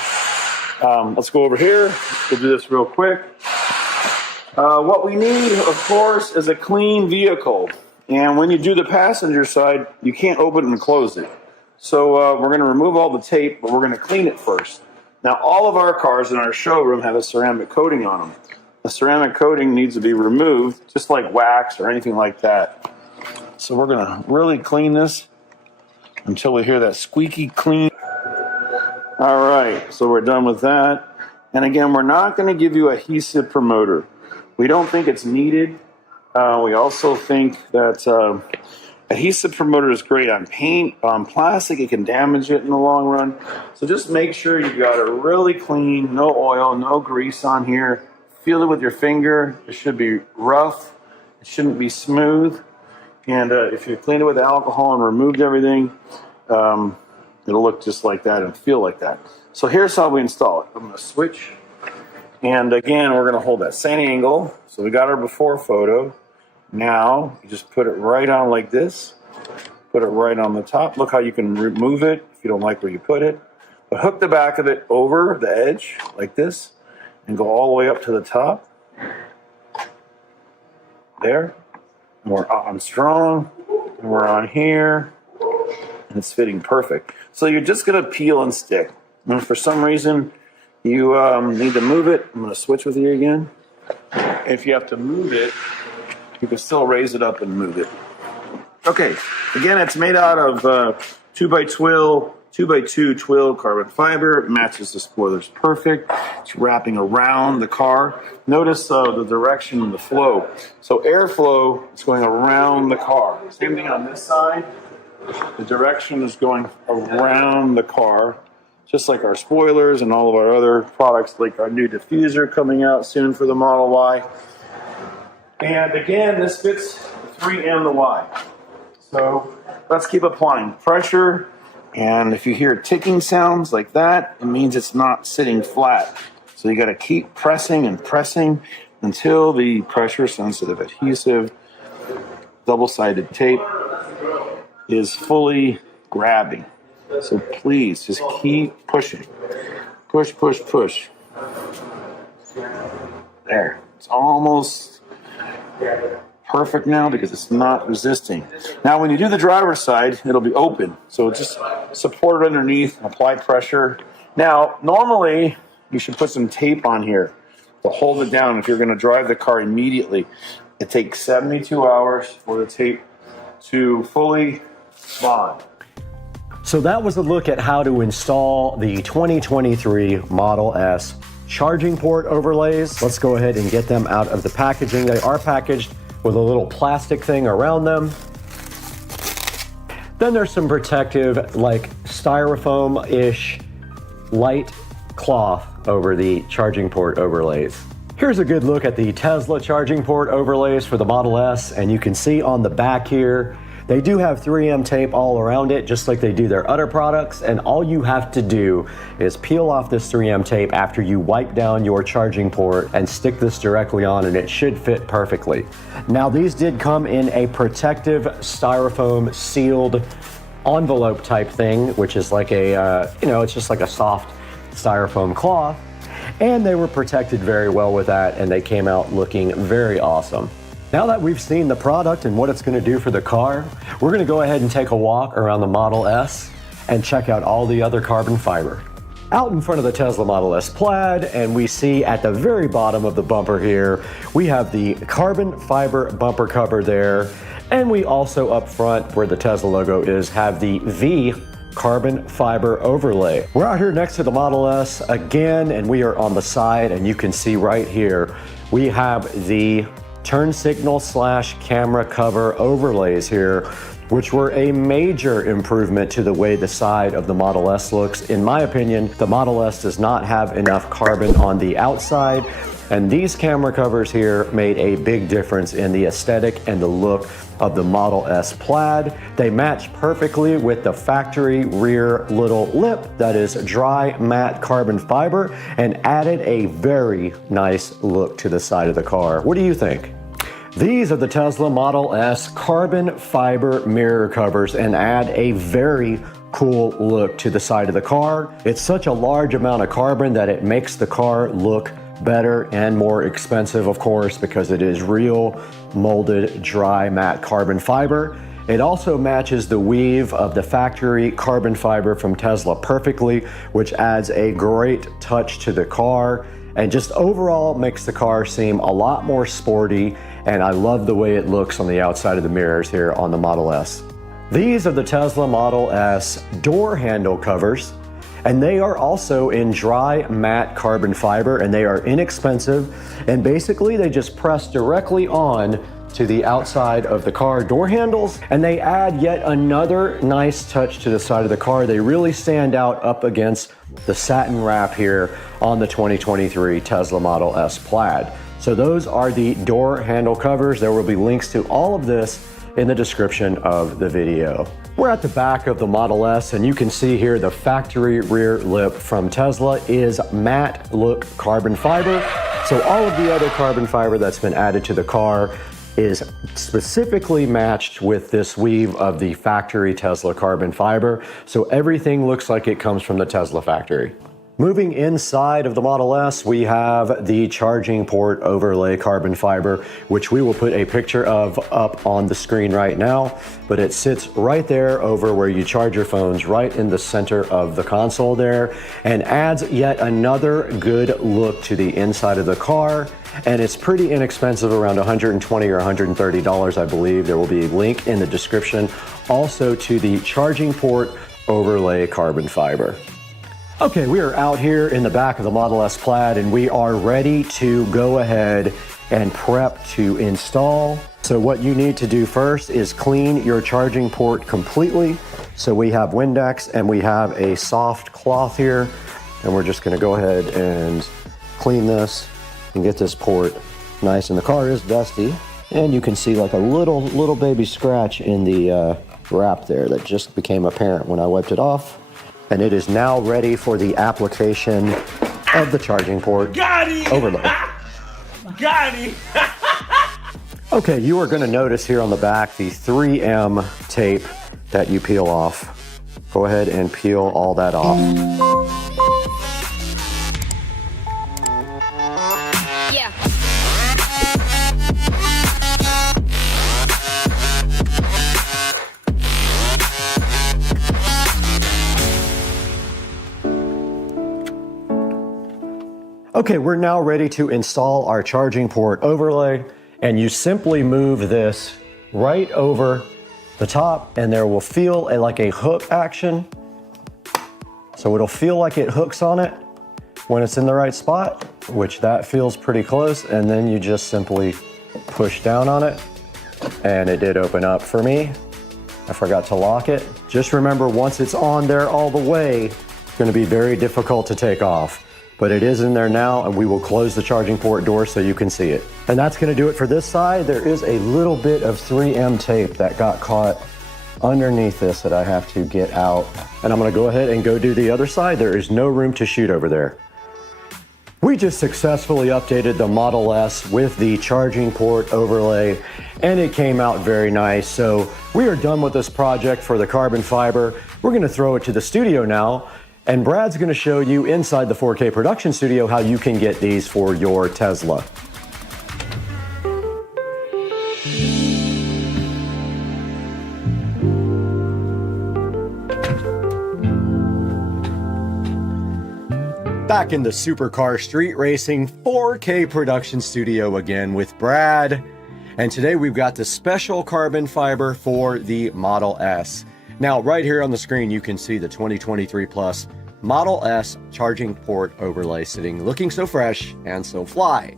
Let's go over here. We'll do this real quick. What we need, of course, is a clean vehicle. And when you do the passenger side, you can't open and close it. So we're going to remove all the tape, but we're going to clean it first. Now, all of our cars in our showroom have a ceramic coating on them. The ceramic coating needs to be removed, just like wax or anything like that. So we're going to really clean this until we hear that squeaky clean. All right, so we're done with that. And again, we're not going to give you adhesive promoter. We don't think it's needed. We also think that adhesive promoter is great on paint, on plastic. It can damage it in the long run. So just make sure you got it really clean, no oil, no grease on here. Feel it with your finger. It should be rough. It shouldn't be smooth. And if you clean it with alcohol and removed everything, it'll look just like that and feel like that. So here's how we install it. I'm going to switch. And again, we're going to hold that same angle. So we got our before photo. Now, you just put it right on like this. Put it right on the top. Look how you can remove it if you don't like where you put it. But hook the back of it over the edge like this and go all the way up to the top. There. And we're on strong. And we're on here. And it's fitting perfect. So you're just going to peel and stick. And if for some reason you need to move it, I'm going to switch with you again. If you have to move it, you can still raise it up and move it. Okay, again, it's made out of 2x2 twill carbon fiber. It matches the spoilers perfect. It's wrapping around the car. Notice the direction and the flow. So airflow is going around the car. Same thing on this side. The direction is going around the car, just like our spoilers and all of our other products, like our new diffuser coming out soon for the Model Y. And again, this fits the 3 and the Y. So let's keep applying pressure. And if you hear ticking sounds like that, it means it's not sitting flat. So you got to keep pressing and pressing until the pressure-sensitive adhesive double-sided tape is fully grabbing. So please just keep pushing. Push, push, push. There. It's almost perfect now because it's not resisting. Now when you do the driver's side, it'll be open. So just support it underneath, apply pressure. Now, normally you should put some tape on here to hold it down if you're going to drive the car immediately. It takes 72 hours for the tape to fully bond. So that was a look at how to install the 2023 Model S charging port overlays. Let's go ahead and get them out of the packaging. They are packaged with a little plastic thing around them. Then there's some protective, like styrofoam-ish light cloth over the charging port overlays. Here's a good look at the Tesla charging port overlays for the Model S, and you can see on the back here, they do have 3M tape all around it, just like they do their other products, and all you have to do is peel off this 3M tape after you wipe down your charging port and stick this directly on, and it should fit perfectly. Now, these did come in a protective styrofoam sealed envelope type thing, which is like a, it's just like a soft styrofoam cloth, and they were protected very well with that, and they came out looking very awesome. Now that we've seen the product and what it's going to do for the car, we're going to go ahead and take a walk around the Model S and check out all the other carbon fiber. Out in front of the Tesla Model S Plaid, and we see at the very bottom of the bumper here, we have the carbon fiber bumper cover there, and we also up front where the Tesla logo is have the V carbon fiber overlay. We're out here next to the Model S again, and we are on the side, and you can see right here we have the turn signal / camera cover overlays here, which were a major improvement to the way the side of the Model S looks. In my opinion, the Model S does not have enough carbon on the outside, and these camera covers here made a big difference in the aesthetic and the look of the Model S Plaid. They match perfectly with the factory rear little lip that is dry matte carbon fiber and added a very nice look to the side of the car. What do you think? These are the Tesla Model S carbon fiber mirror covers and add a very cool look to the side of the car. It's such a large amount of carbon that it makes the car look better and more expensive, of course, because it is real molded dry matte carbon fiber. It also matches the weave of the factory carbon fiber from Tesla perfectly, which adds a great touch to the car and just overall makes the car seem a lot more sporty. And I love the way it looks on the outside of the mirrors here on the Model S. These are the Tesla Model S door handle covers, and they are also in dry matte carbon fiber, and they are inexpensive, and basically they just press directly on to the outside of the car door handles, and they add yet another nice touch to the side of the car. They really stand out up against the satin wrap here on the 2023 Tesla Model S Plaid. So those are the door handle covers. There will be links to all of this in the description of the video. We're at the back of the Model S, and you can see here the factory rear lip from Tesla is matte look carbon fiber. So all of the other carbon fiber that's been added to the car is specifically matched with this weave of the factory Tesla carbon fiber. So everything looks like it comes from the Tesla factory. Moving inside of the Model S, we have the charging port overlay carbon fiber, which we will put a picture of up on the screen right now, but it sits right there over where you charge your phones, right in the center of the console there, and adds yet another good look to the inside of the car. And it's pretty inexpensive, around $120 or $130, I believe. There will be a link in the description also to the charging port overlay carbon fiber. Okay, we are out here in the back of the Model S Plaid, and we are ready to go ahead and prep to install. So what you need to do first is clean your charging port completely. So we have Windex and we have a soft cloth here, and we're just gonna go ahead and clean this and get this port nice. And the car is dusty, and you can see like a little baby scratch in the wrap there that just became apparent when I wiped it off. And it is now ready for the application of the charging port overlay. Got it! Okay, you are going to notice here on the back the 3M tape that you peel off. Go ahead and peel all that off. Yeah. Okay, we're now ready to install our charging port overlay, and you simply move this right over the top, and there will feel like a hook action. So it'll feel like it hooks on it when it's in the right spot, which that feels pretty close, and then you just simply push down on it, and it did open up for me. I forgot to lock it. Just remember, once it's on there all the way, it's going to be very difficult to take off. But it is in there now, and we will close the charging port door so you can see it. And that's going to do it for this side. There is a little bit of 3M tape that got caught underneath this that I have to get out. And I'm going to go ahead and go do the other side. There is no room to shoot over there. We just successfully updated the Model S with the charging port overlay, and it came out very nice. So we are done with this project for the carbon fiber. We're going to throw it to the studio now. And Brad's going to show you inside the 4K production studio how you can get these for your Tesla. Back in the Supercar Street Racing 4K production studio again with Brad. And today we've got the special carbon fiber for the Model S. Now, right here on the screen, you can see the 2023 Plus Model S charging port overlay sitting, looking so fresh and so fly.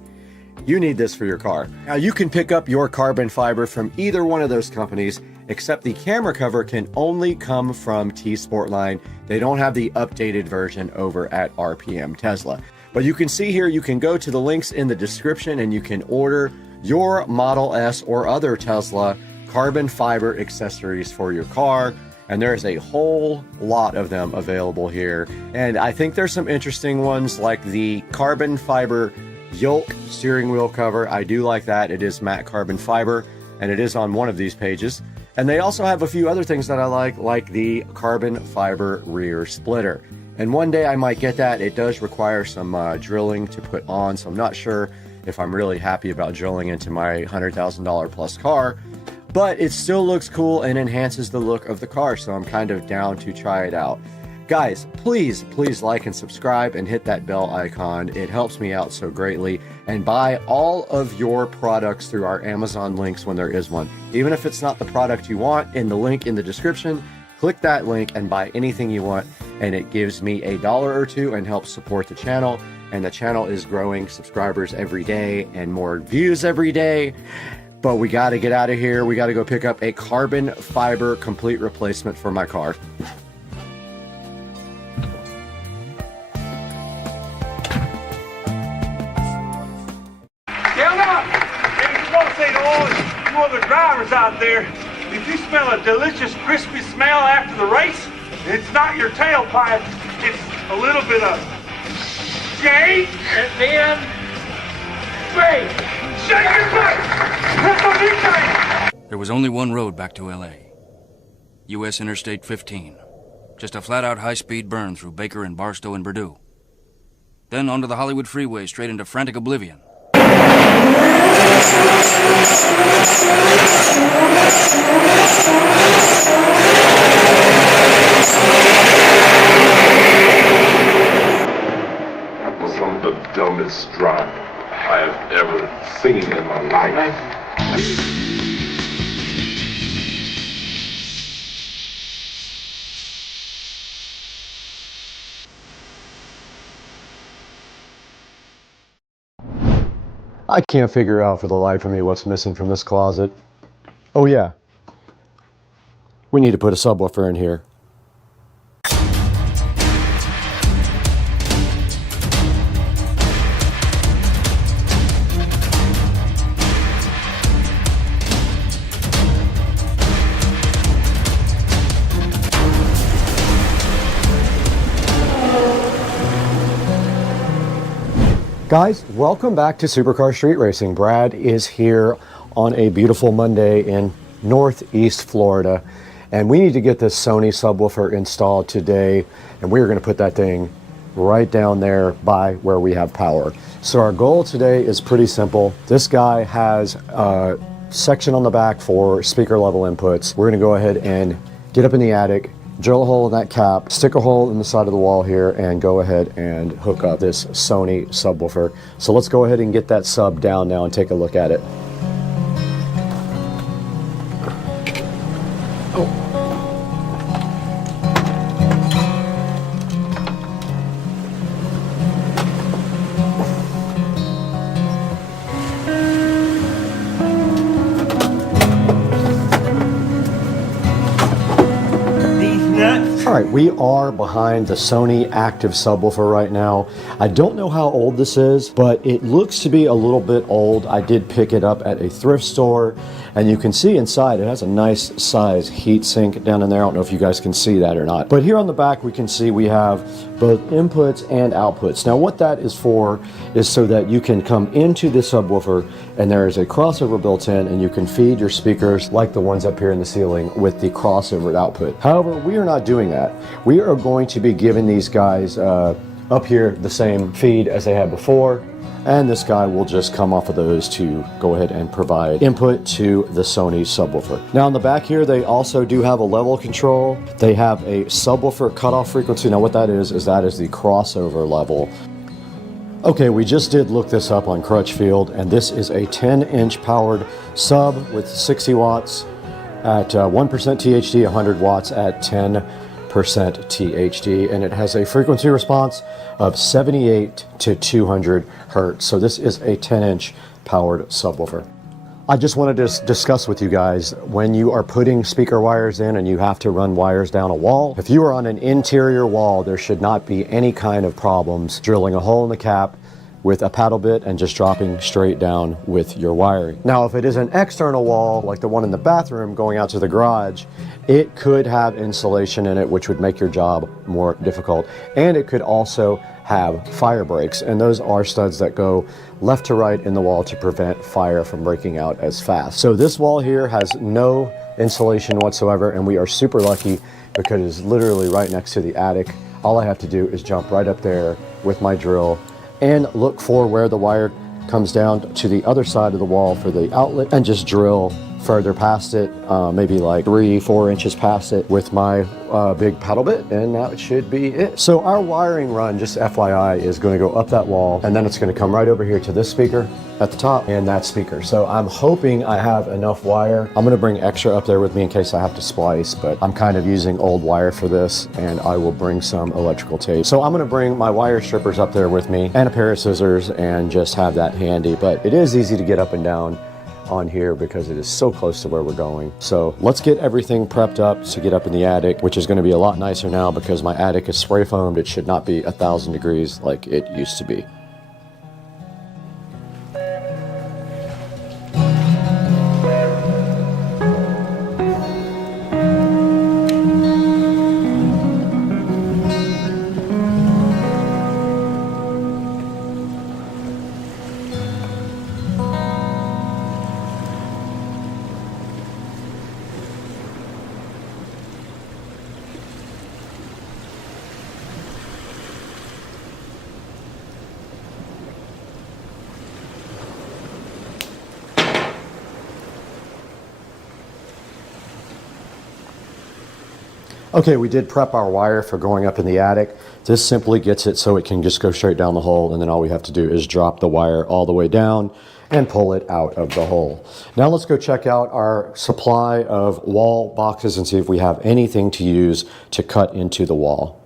you need this for your car. Now you can pick up your carbon fiber from either one of those companies, except the camera cover can only come from T-Sportline. They don't have the updated version over at RPM Tesla. But you can see here, you can go to the links in the description and you can order your Model S or other Tesla carbon fiber accessories for your car. And there's a whole lot of them available here. And I think there's some interesting ones like the carbon fiber yoke steering wheel cover. I do like that. It is matte carbon fiber and it is on one of these pages. And they also have a few other things that I like the carbon fiber rear splitter. And one day I might get that. It does require some drilling to put on, so I'm not sure if I'm really happy about drilling into my $100,000 plus car, but it still looks cool and enhances the look of the car, so I'm kind of down to try it out. Guys, please like and subscribe and hit that bell icon. It helps me out so greatly. And buy all of your products through our Amazon links when there is one. Even if it's not the product you want, in the link in the description, click that link and buy anything you want. And it gives me $1 or $2 and helps support the channel. And the channel is growing subscribers every day and more views every day. But we got to get out of here. We got to go pick up a carbon fiber complete replacement for my car. Get up! Hey, just want to say to all you other drivers out there, if you smell a delicious crispy smell after the race, it's not your tailpipe, it's a little bit of shake and then shake. Shake your butt! That's what you say! There was only one road back to L.A. U.S. Interstate 15. Just a flat-out high-speed burn through Baker and Barstow and Purdue. Then onto the Hollywood freeway straight into frantic oblivion. That was some of the dumbest driving I have ever seen in my life. I can't figure out for the life of me what's missing from this closet. Oh yeah, we need to put a subwoofer in here. Guys, welcome back to Supercar Street Racing. Brad is here on a beautiful Monday in Northeast Florida, and we need to get this Sony subwoofer installed today, and we're going to put that thing right down there by where we have power. So our goal today is pretty simple. This guy has a section on the back for speaker level inputs. We're going to go ahead and get up in the attic, drill a hole in that cap, stick a hole in the side of the wall here, and go ahead and hook up this Sony subwoofer. So let's go ahead and get that sub down now and take a look at it. All right, we are behind the Sony active subwoofer right now. I don't know how old this is, but it looks to be a little bit old. I did pick it up at a thrift store, and you can see inside it has a nice size heat sink down in there. I don't know if you guys can see that or not. But here on the back, we can see we have both inputs and outputs. Now what that is for is so that you can come into the subwoofer and there is a crossover built in and you can feed your speakers like the ones up here in the ceiling with the crossover output. However, we are not doing that. We are going to be giving these guys up here the same feed as they had before, and this guy will just come off of those to go ahead and provide input to the Sony subwoofer. Now on the back here, they also do have a level control. They have a subwoofer cutoff frequency. Now what that is that is the crossover level. Okay, we just did look this up on Crutchfield, and this is a 10-inch powered sub with 60 watts at 1% THD, 100 watts at 10% THD, and it has a frequency response of 78 to 200 hertz. So this is a 10-inch powered subwoofer. I just wanted to discuss with you guys, when you are putting speaker wires in and you have to run wires down a wall, if you are on an interior wall, there should not be any kind of problems drilling a hole in the cap with a paddle bit and just dropping straight down with your wiring. Now, if it is an external wall, like the one in the bathroom going out to the garage, it could have insulation in it, which would make your job more difficult. And it could also have fire breaks, and those are studs that go left to right in the wall to prevent fire from breaking out as fast. So this wall here has no insulation whatsoever, and we are super lucky because it's literally right next to the attic. All I have to do is jump right up there with my drill and look for where the wire comes down to the other side of the wall for the outlet and just drill further past it, maybe like 3-4 inches past it with my big paddle bit, and that should be it. So our wiring run, just FYI, is going to go up that wall, and then it's going to come right over here to this speaker at the top and that speaker. So I'm hoping I have enough wire. I'm going to bring extra up there with me in case I have to splice, but I'm kind of using old wire for this, and I will bring some electrical tape. So I'm going to bring my wire strippers up there with me and a pair of scissors and just have that handy, but it is easy to get up and down on here because it is so close to where we're going. So let's get everything prepped up to get up in the attic, which is going to be a lot nicer now because my attic is spray foamed. It should not be 1,000 degrees like it used to be. Okay, we did prep our wire for going up in the attic. This simply gets it so it can just go straight down the hole, and then all we have to do is drop the wire all the way down and pull it out of the hole. Now let's go check out our supply of wall boxes and see if we have anything to use to cut into the wall.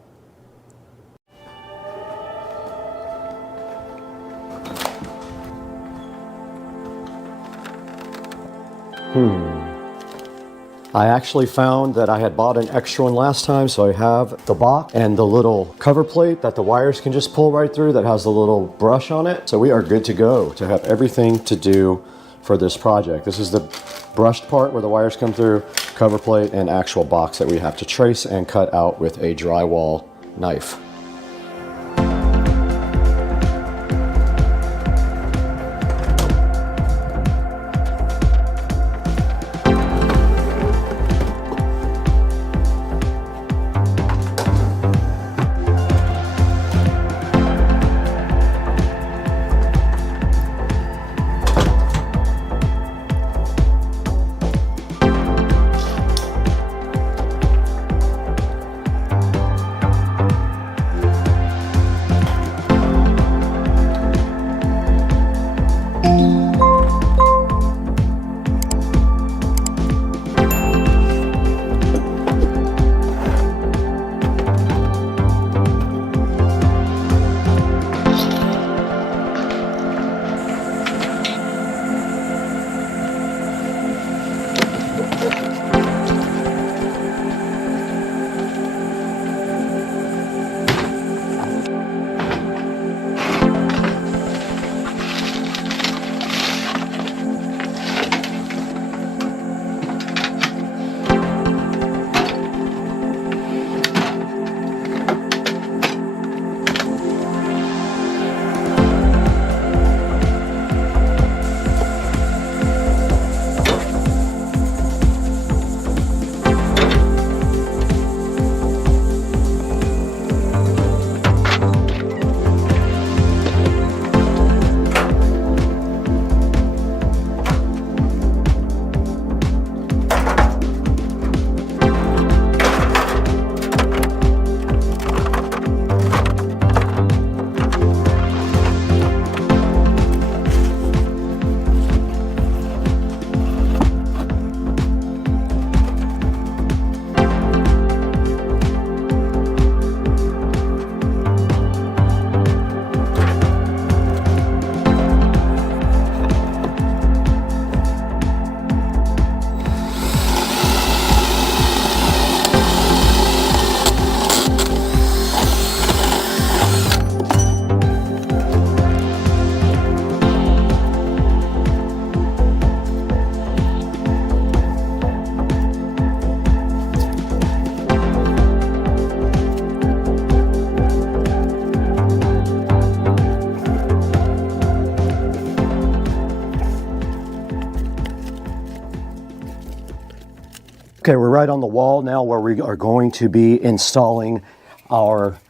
I actually found that I had bought an extra one last time, so I have the box and the little cover plate that the wires can just pull right through that has the little brush on it. So we are good to go to have everything to do for this project. This is the brushed part where the wires come through, cover plate, and actual box that we have to trace and cut out with a drywall knife. Okay, we're right on the wall now where we are going to be installing our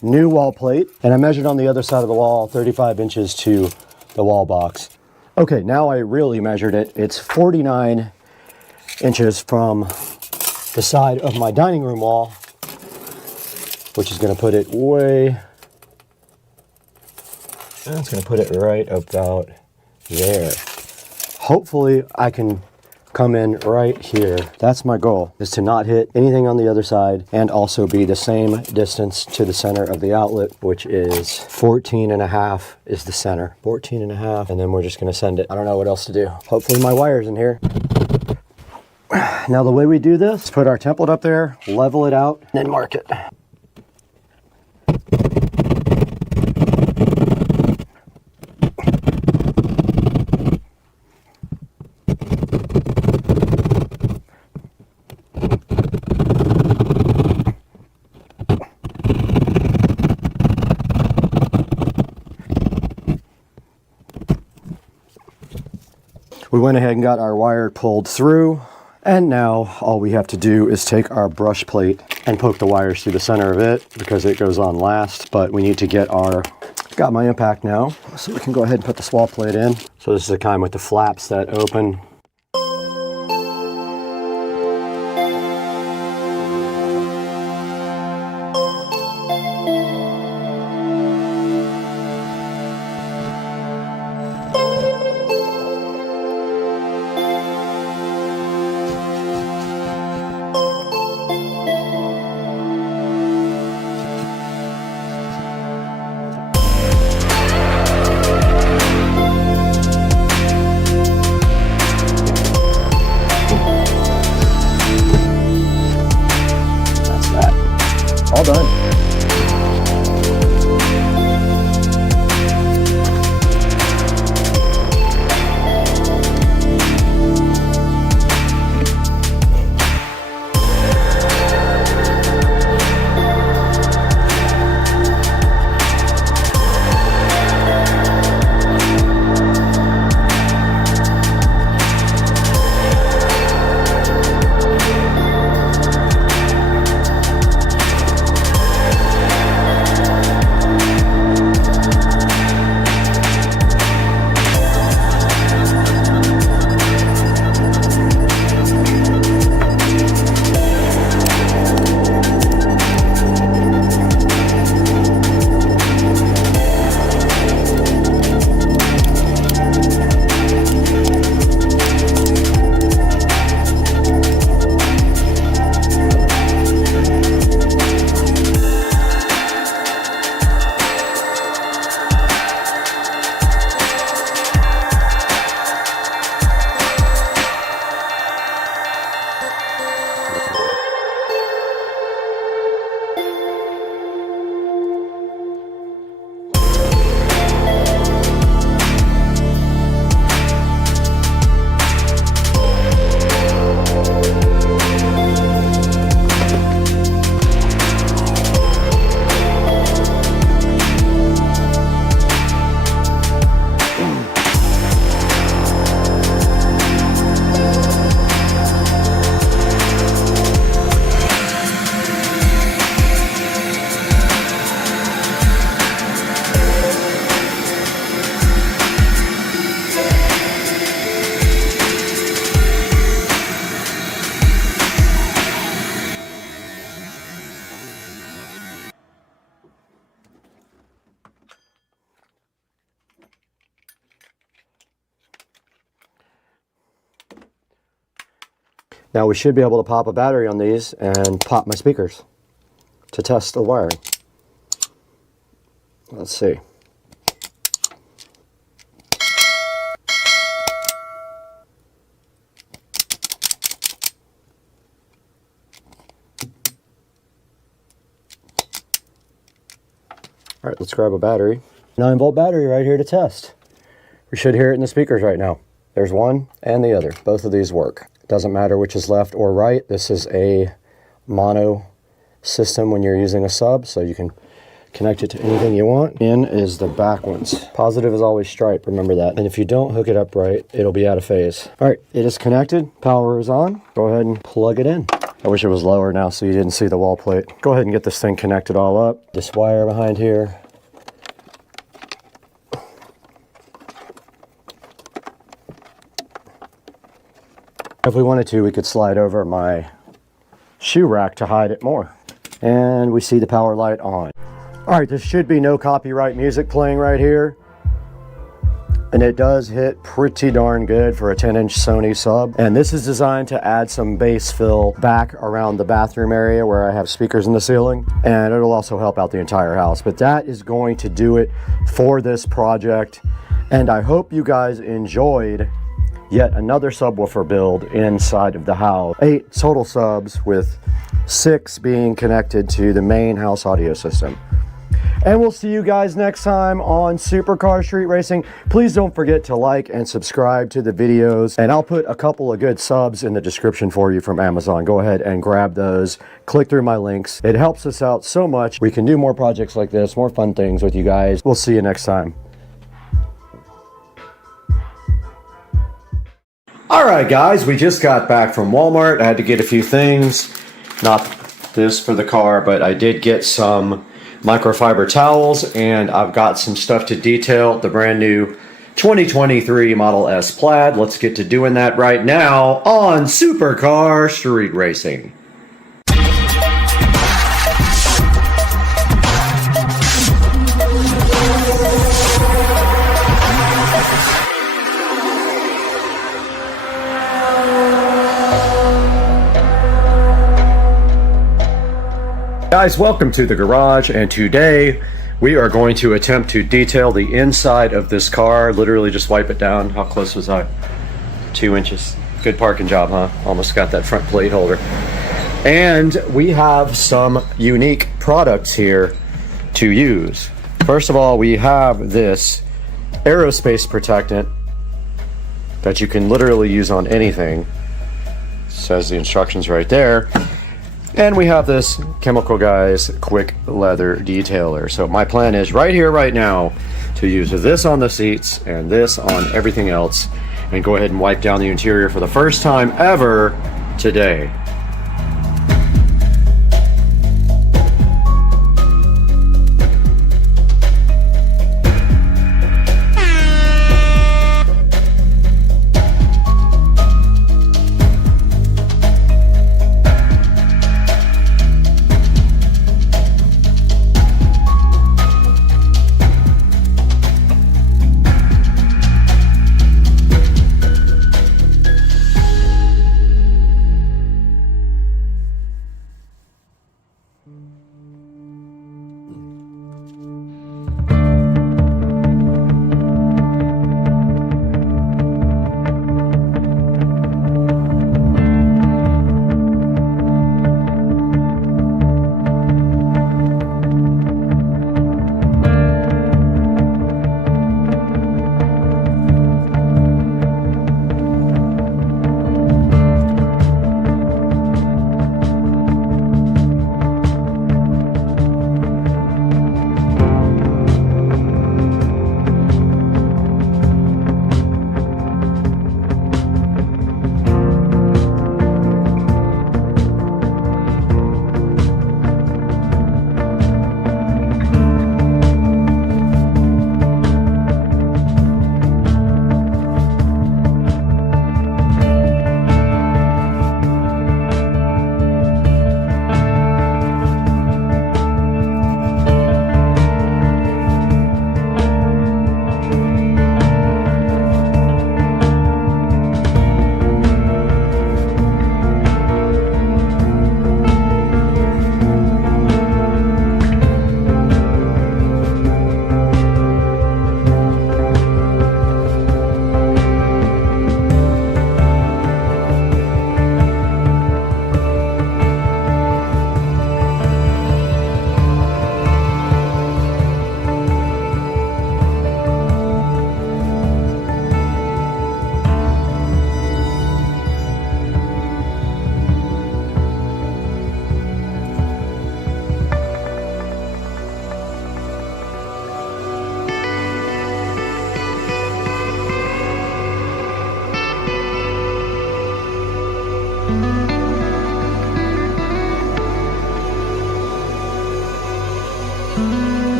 new wall plate. And I measured on the other side of the wall, 35 inches to the wall box. Okay, now I really measured it. It's 49 inches from the side of my dining room wall, which is going to put it it's going to put it right about there. Hopefully I can come in right here. That's my goal, is to not hit anything on the other side and also be the same distance to the center of the outlet, which is 14 and a half is the center. 14 and a half, and then we're just gonna send it. I don't know what else to do. Hopefully my wire's in here. Now the way we do this is put our template up there, level it out, and then mark it. We went ahead and got our wire pulled through, and now all we have to do is take our brush plate and poke the wires through the center of it because it goes on last. But we need to got my impact now, so we can go ahead and put the swall plate in. So this is the kind with the flaps that open. All done. Now we should be able to pop a battery on these and pop my speakers to test the wiring. Let's see. All right, let's grab a battery. 9-volt battery right here to test. We should hear it in the speakers right now. There's one and the other. Both of these work. Doesn't matter which is left or right. This is a mono system when you're using a sub, so you can Connect it to anything you want. In is the back ones. Positive is always stripe, remember that. And if you don't hook it up right, it'll be out of phase. All right, it is connected. Power is on. Go ahead and plug it in. I wish it was lower now so you didn't see the wall plate. Go ahead and get this thing connected all up. This wire behind here. If we wanted to, we could slide over my shoe rack to hide it more. And we see the power light on. All right, there should be no copyright music playing right here. And it does hit pretty darn good for a 10-inch Sony sub. And this is designed to add some bass fill back around the bathroom area where I have speakers in the ceiling. And it'll also help out the entire house. But that is going to do it for this project. And I hope you guys enjoyed yet another subwoofer build inside of the house. 8 total subs with 6 being connected to the main house audio system. And we'll see you guys next time on Supercar Street Racing. Please don't forget to like and subscribe to the videos. And I'll put a couple of good subs in the description for you from Amazon. Go ahead and grab those. Click through my links. It helps us out so much. We can do more projects like this, more fun things with you guys. We'll see you next time. All right, guys, we just got back from Walmart. I had to get a few things. Not this for the car, but I did get some microfiber towels, and I've got some stuff to detail the brand new 2023 Model S Plaid. Let's get to doing that right now on Supercar Street Racing. Guys, welcome to the garage, and today we are going to attempt to detail the inside of this car. Literally just wipe it down. How close was I? 2 inches. Good parking job, huh? Almost got that front plate holder. And we have some unique products here to use. First of all, we have this aerospace protectant that you can literally use on anything. It says the instructions right there. And we have this Chemical Guys quick leather detailer. So my plan is right here, right now, to use this on the seats and this on everything else, and go ahead and wipe down the interior for the first time ever today.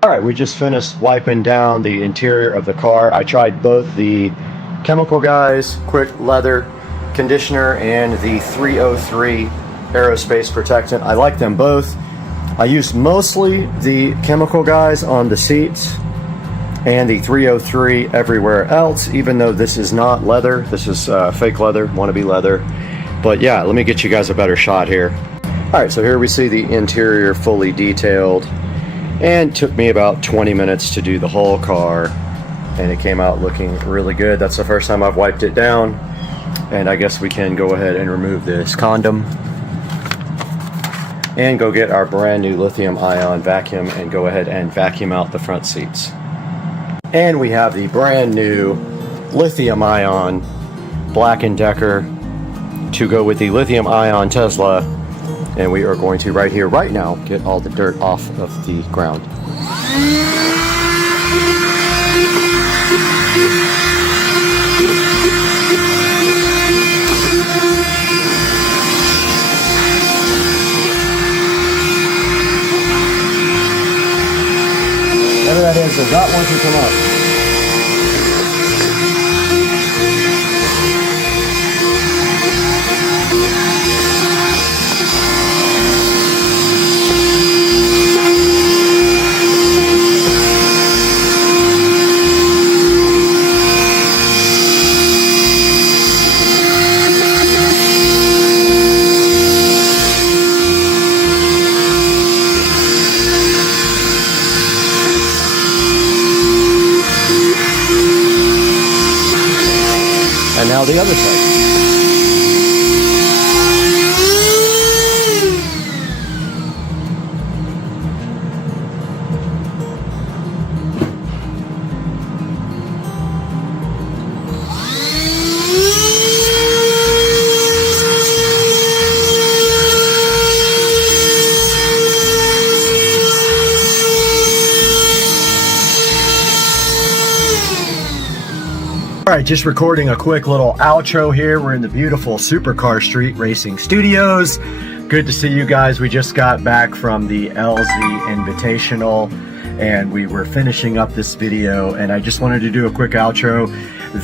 All right, we just finished wiping down the interior of the car. I tried both the Chemical Guys Quick Leather Conditioner and the 303 Aerospace Protectant. I like them both. I used mostly the Chemical Guys on the seats and the 303 everywhere else, even though this is not leather. This is fake leather, wannabe leather. But yeah, let me get you guys a better shot here. All right, so here we see the interior fully detailed, and took me about 20 minutes to do the whole car, and it came out looking really good. That's the first time I've wiped it down, and I guess we can go ahead and remove this condom and go get our brand new lithium ion vacuum and go ahead and vacuum out the front seats. And we have the brand new lithium ion Black & Decker to go with the lithium ion Tesla, and we are going to right here, right now, get all the dirt off of the ground. Whatever that is, does not want to come up. And now the other side. All right, just recording a quick little outro here. We're in the beautiful Supercar Street Racing Studios. Good to see you guys. We just got back from the LZ Invitational and we were finishing up this video, and I just wanted to do a quick outro.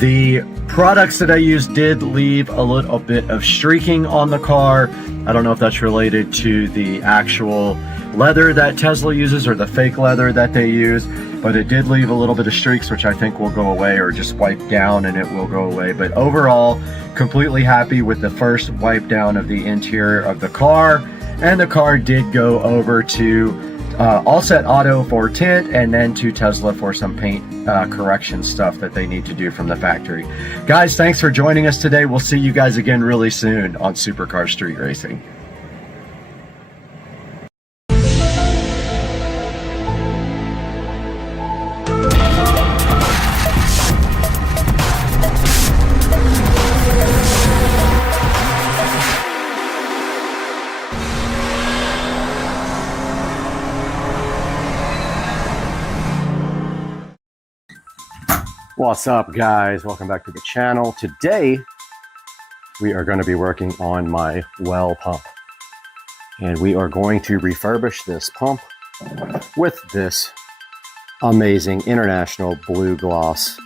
The products that I used did leave a little bit of streaking on the car. I don't know if that's related to the actual leather that Tesla uses or the fake leather that they use, but it did leave a little bit of streaks, which I think will go away, or just wipe down and it will go away. But overall, completely happy with the first wipe down of the interior of the car. And the car did go over to All Set Auto for tint, and then to Tesla for some paint correction stuff that they need to do from the factory. Guys, thanks for joining us today. We'll see you guys again really soon on Supercar Street Racing. What's up, guys? Welcome back to the channel. Today we are going to be working on my well pump, and we are going to refurbish this pump with this amazing international blue gloss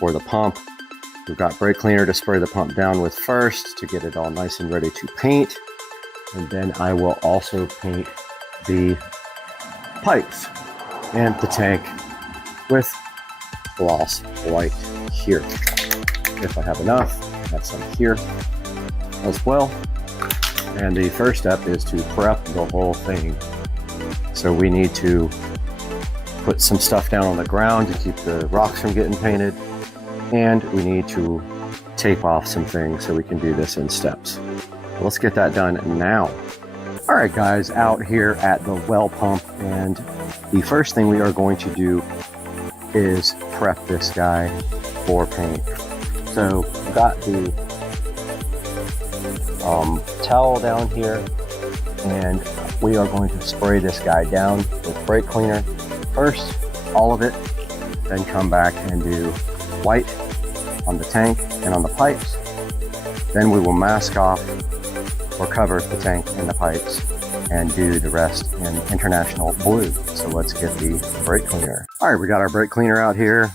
for the pump. We've got brake cleaner to spray the pump down with first to get it all nice and ready to paint, and then I will also paint the pipes and the tank with gloss white here. If I have enough, I have some here as well. And the first step is to prep the whole thing. So we need to put some stuff down on the ground to keep the rocks from getting painted, and we need to tape off some things so we can do this in steps. Let's get that done now. All right, guys, out here at the well pump, and the first thing we are going to do is prep this guy for paint. So got the towel down here, and we are going to spray this guy down with brake cleaner first, all of it, then come back and do white on the tank and on the pipes. Then we will mask off or cover the tank and the pipes and do the rest in International Blue. So let's get the brake cleaner. All right, we got our brake cleaner out here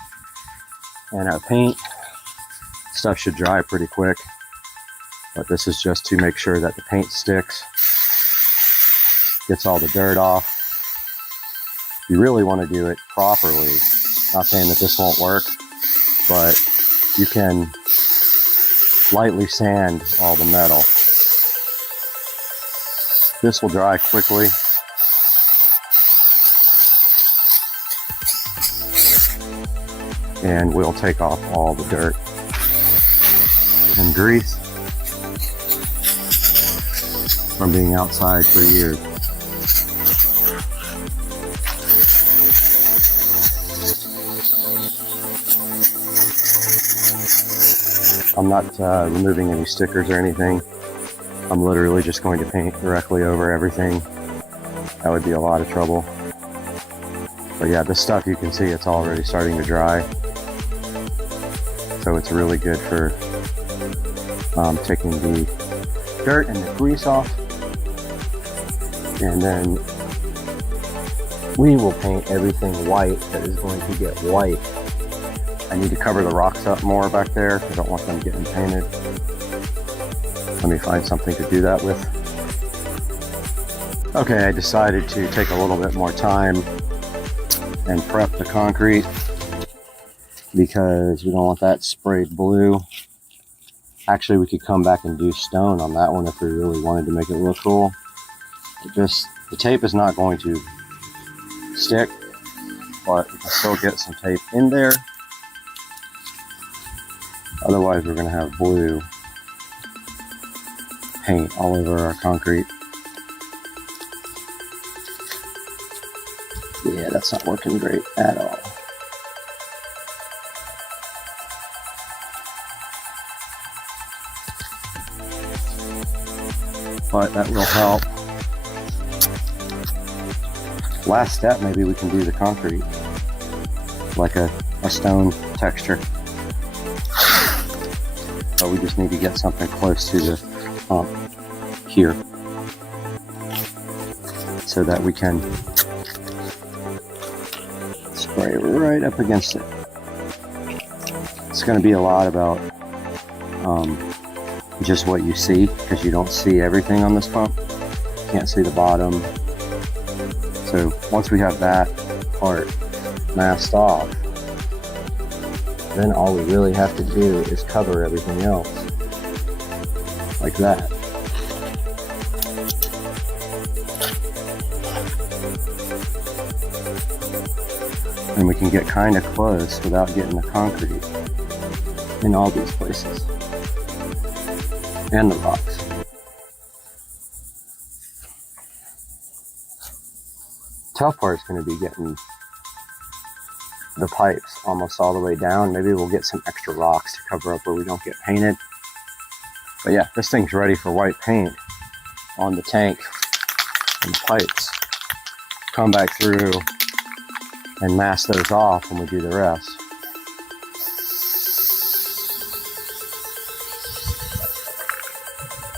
and our paint. Stuff should dry pretty quick, but this is just to make sure that the paint sticks, gets all the dirt off. You really want to do it properly. Not saying that this won't work, but you can lightly sand all the metal. This will dry quickly. And we'll take off all the dirt and grease from being outside for years. I'm not removing any stickers or anything. I'm literally just going to paint directly over everything. That would be a lot of trouble. But yeah, this stuff, you can see it's already starting to dry. So it's really good for taking the dirt and the grease off. And then we will paint everything white that is going to get white. I need to cover the rocks up more back there. I don't want them getting painted. Let me find something to do that with. Okay, I decided to take a little bit more time and prep the concrete because we don't want that sprayed blue. Actually, we could come back and do stone on that one if we really wanted to make it look cool. The tape is not going to stick, but we can still get some tape in there. Otherwise, we're going to have blue paint all over our concrete. Yeah, that's not working great at all. But that will help. Last step, maybe we can do the concrete like a stone texture. But we just need to get something close to the pump here so that we can spray right up against it. It's going to be a lot about just what you see, because you don't see everything on this pump. You can't see the bottom. So once we have that part masked off, then all we really have to do is cover everything else like that. And we can get kind of close without getting the concrete in all these places and the rocks. Tough part is going to be getting the pipes almost all the way down. Maybe we'll get some extra rocks to cover up where we don't get painted. But yeah, this thing's ready for white paint on the tank and the pipes. Come back through and mask those off when we do the rest.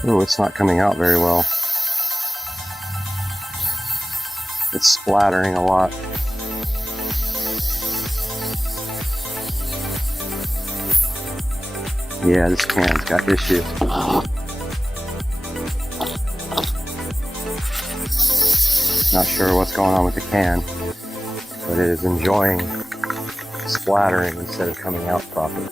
Oh, it's not coming out very well. It's splattering a lot. Yeah, this can's got issues. Not sure what's going on with the can, but it is enjoying splattering instead of coming out properly.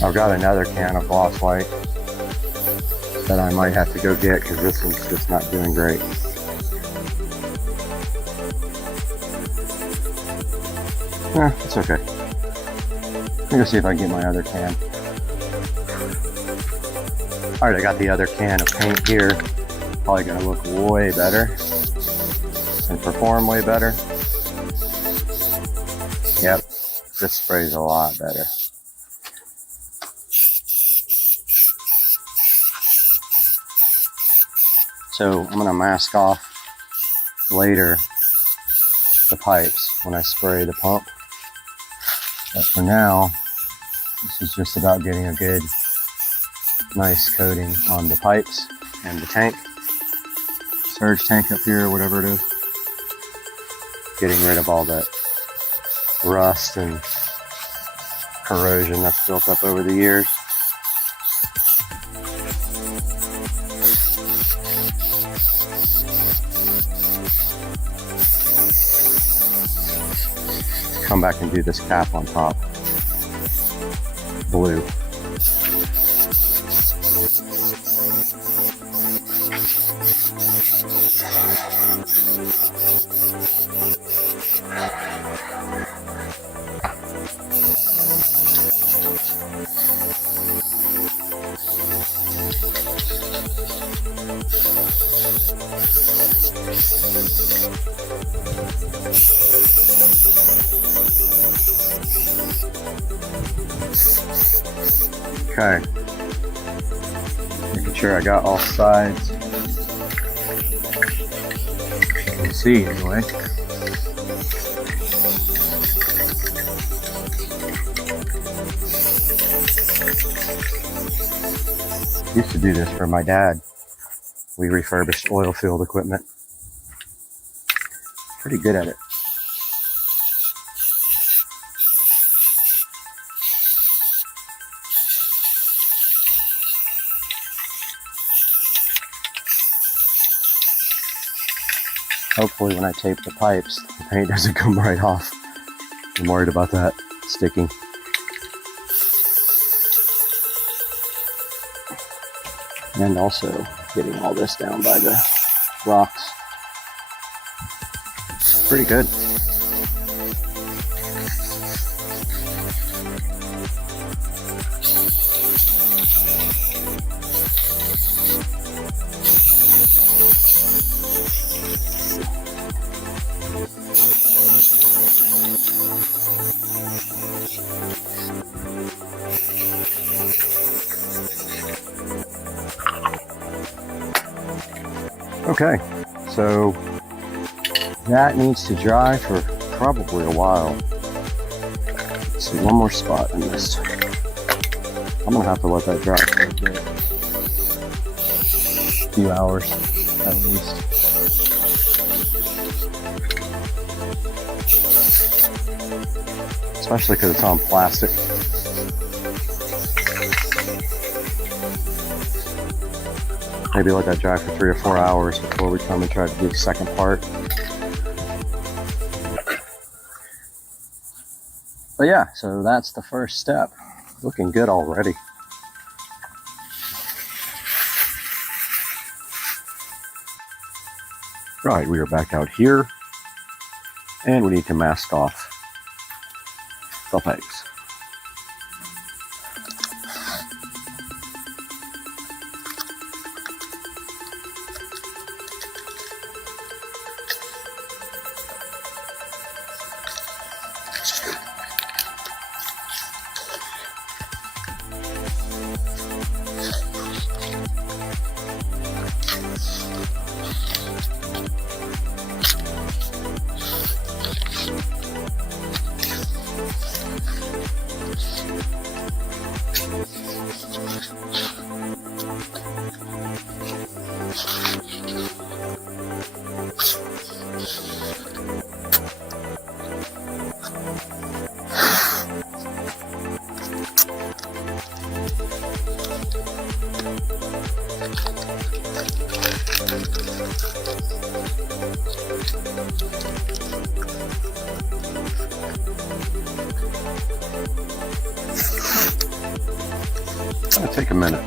I've got another can of gloss white that I might have to go get because this one's just not doing great. It's okay. Let me go see if I can get my other can. Alright, I got the other can of paint here. Probably gonna look way better and perform way better. Yep, this sprays a lot better. So I'm gonna mask off later the pipes when I spray the pump. But for now, this is just about getting a good, nice coating on the pipes and the tank. Surge tank up here, whatever it is. Getting rid of all that rust and corrosion that's built up over the years. Come back and do this cap on top. Blue. Okay, making sure I got all sides. You can see anyway. Used to do this for my dad. We refurbished oil field equipment. Pretty good at it. Hopefully when I tape the pipes, the paint doesn't come right off. I'm worried about that sticking. And also getting all this down by the rocks. Pretty good. Okay, so that needs to dry for probably a while. Let's see, one more spot I missed. I'm gonna have to let that dry for a bit. A few hours at least. Especially because it's on plastic. Maybe let that dry for 3 or 4 hours before we come and try to do the second part. But yeah, so that's the first step. Looking good already. Right, we are back out here. And we need to mask off the pipes. It'll take a minute.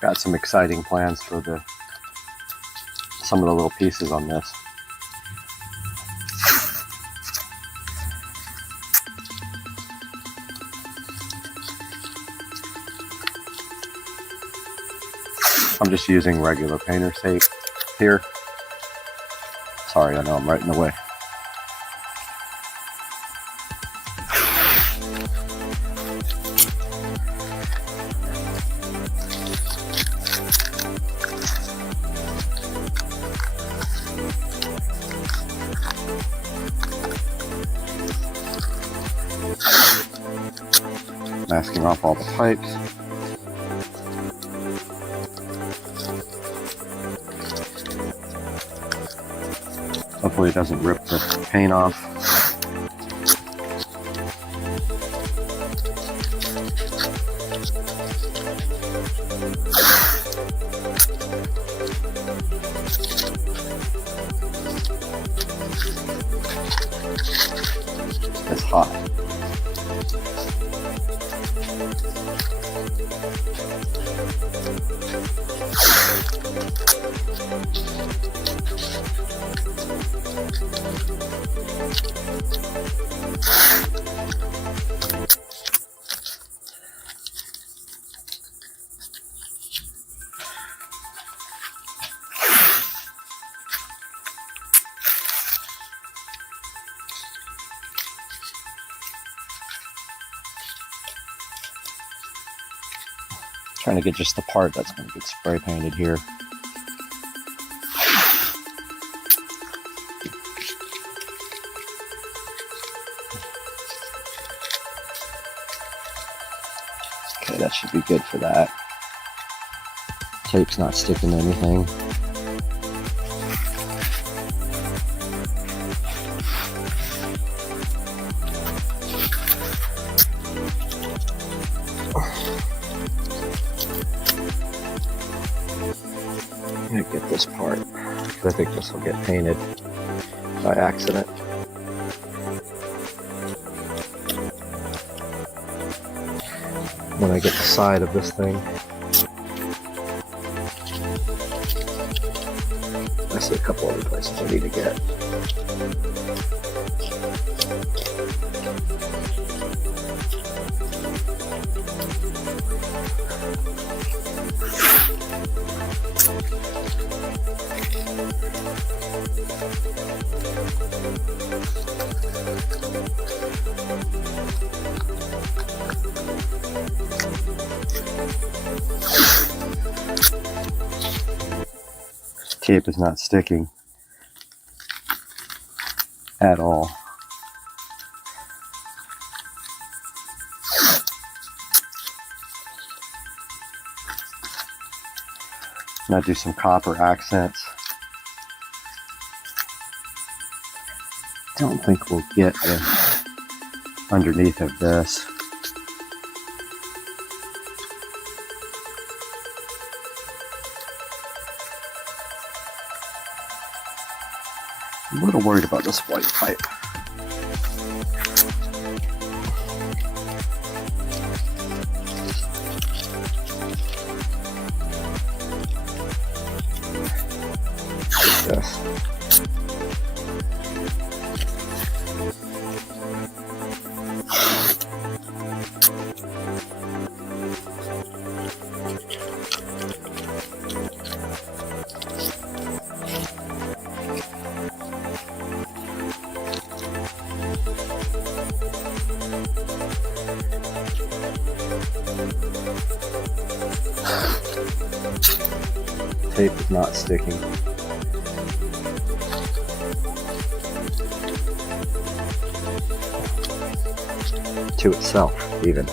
Got some exciting plans for some of the little pieces on this. I'm just using regular painter's tape here. Sorry, I know I'm right in the way. Masking off all the pipes. Hopefully it doesn't rip the paint off. It's hot. Trying to get just the part that's going to get spray painted here. Okay, that should be good for that. Tape's not sticking to anything. I'm gonna get this part, because I think this will get painted by accident. When I get the side of this thing, I see a couple other places I need to get. Tape is not sticking at all. Now do some copper accents. Don't think we'll get the underneath of this. I'm a little worried about this white pipe. Yes. Tape is not sticking. To itself, even.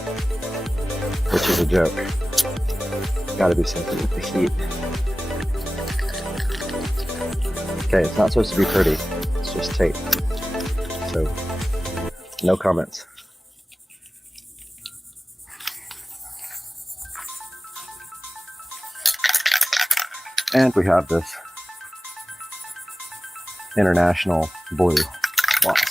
Which is a joke. Gotta be something with the heat. Okay, it's not supposed to be pretty. It's just tape. So, no comments. And we have this international blue gloss.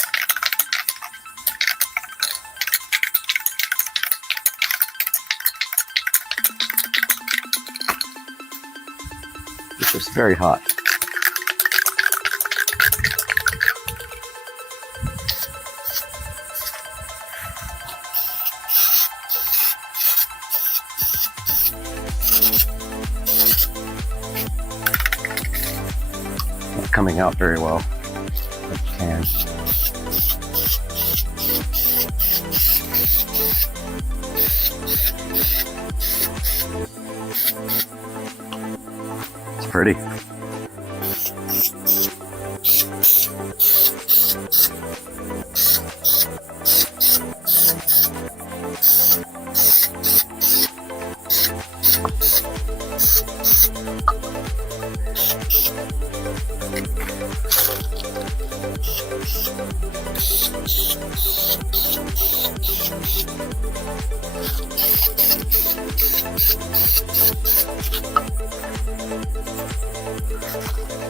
It's just very hot. coming out very well. It can. It's pretty.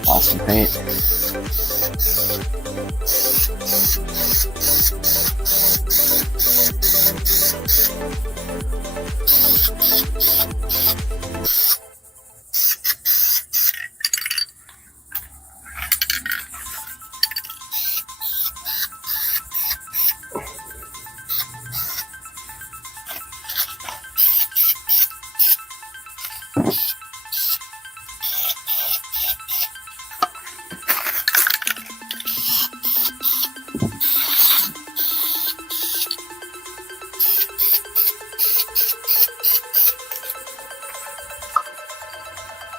Awesome paint.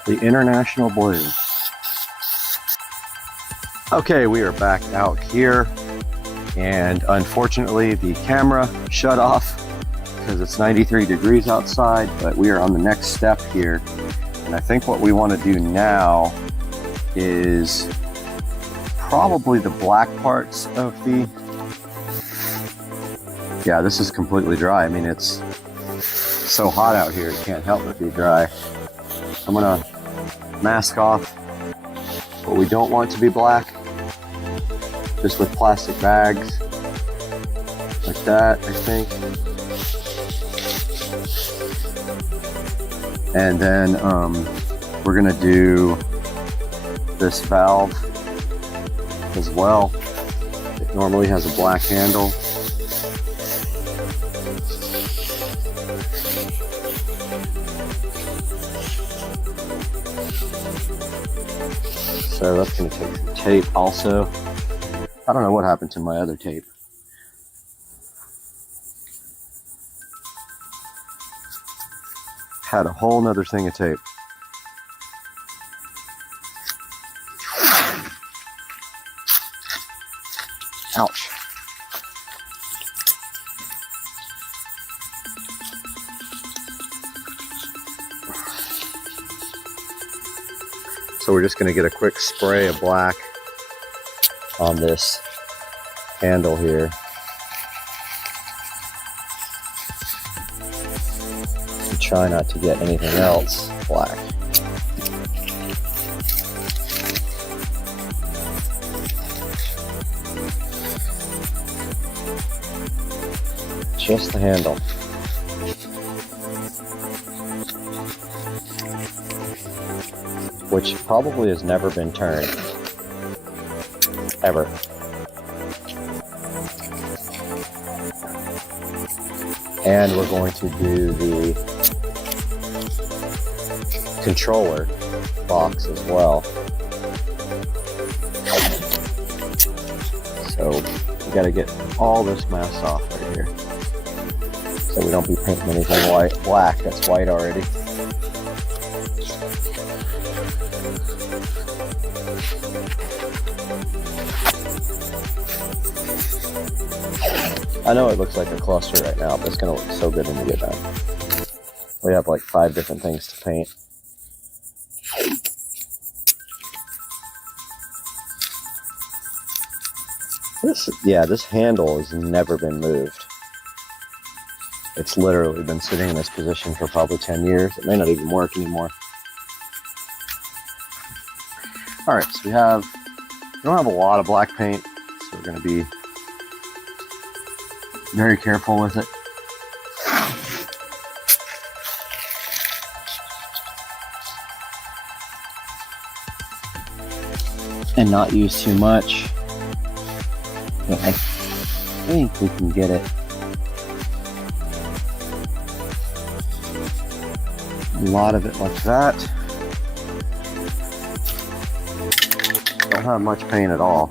The International Blue. Okay, we are back out here, and unfortunately the camera shut off because it's 93 degrees outside, but we are on the next step here. And I think what we want to do now is probably the black parts of the... Yeah, this is completely dry. I mean, it's so hot out here, it can't help but be dry. I'm gonna mask off what we don't want to be black, just with plastic bags, like that, I think. And then we're gonna do this valve as well. It normally has a black handle. So that's going to take some tape also. I don't know what happened to my other tape. Had a whole nother thing of tape. Ouch. So we're just going to get a quick spray of black on this handle here. And try not to get anything else black. Just the handle. Which probably has never been turned, ever. And we're going to do the controller box as well. So we got to get all this mask off right here, so we don't be painting anything black that's white already. I know it looks like a cluster right now, but it's going to look so good when we get done. We have like 5 different things to paint. This handle has never been moved. It's literally been sitting in this position for probably 10 years. It may not even work anymore. Alright, so we don't have a lot of black paint, so we're going to be very careful with it. And not use too much. But I think we can get it. A lot of it like that. Don't have much paint at all.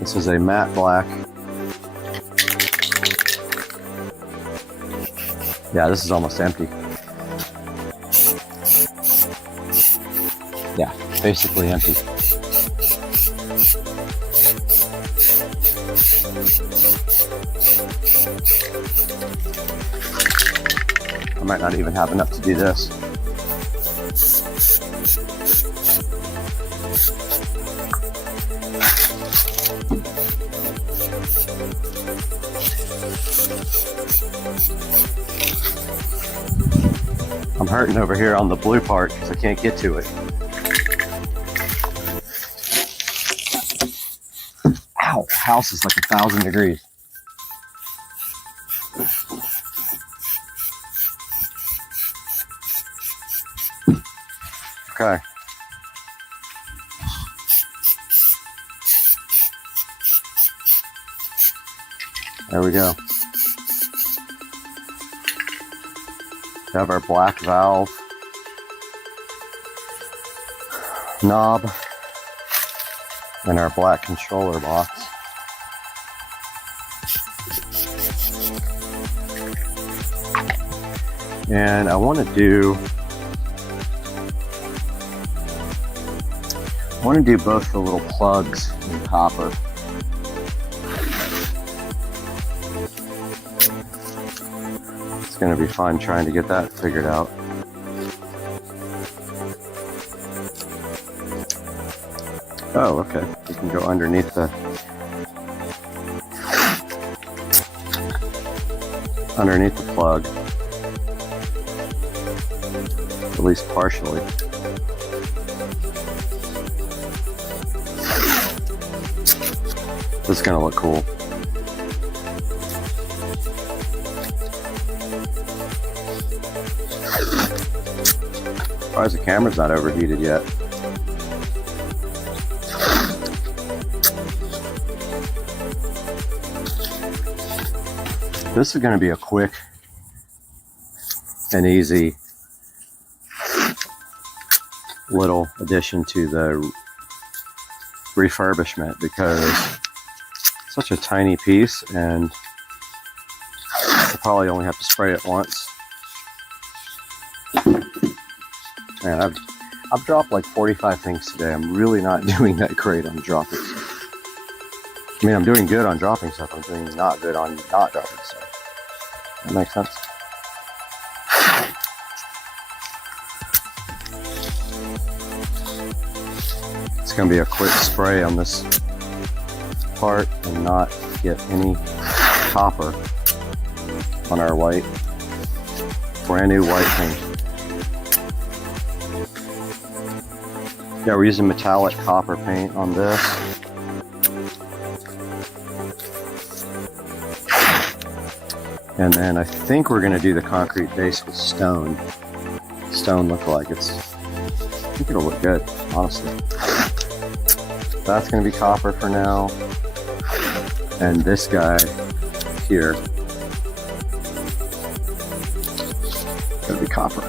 This is a matte black. Yeah, this is almost empty. Yeah, basically empty. I might not even have enough to do this. I'm hurting over here on the blue part because I can't get to it. Ow, house is like 1,000 degrees. Okay. There we go. We have our black valve knob and our black controller box. And I want to do both the little plugs in copper. It's going to be fun trying to get that figured out. Oh, okay. You can go underneath the plug, at least partially. This is going to look cool. Surprised the camera's not overheated yet. This is going to be a quick and easy little addition to the refurbishment because it's such a tiny piece and I'll probably only have to spray it once. Man, I've dropped like 45 things today. I'm really not doing that great on dropping stuff. I mean, I'm doing good on dropping stuff. I'm doing not good on not dropping stuff. That makes sense? It's going to be a quick spray on this part and not get any copper on our white, brand new white paint. Yeah, we're using metallic copper paint on this. And then I think we're going to do the concrete base with stone. Stone lookalike. I think it'll look good, honestly. That's going to be copper for now. And this guy here is going to be copper.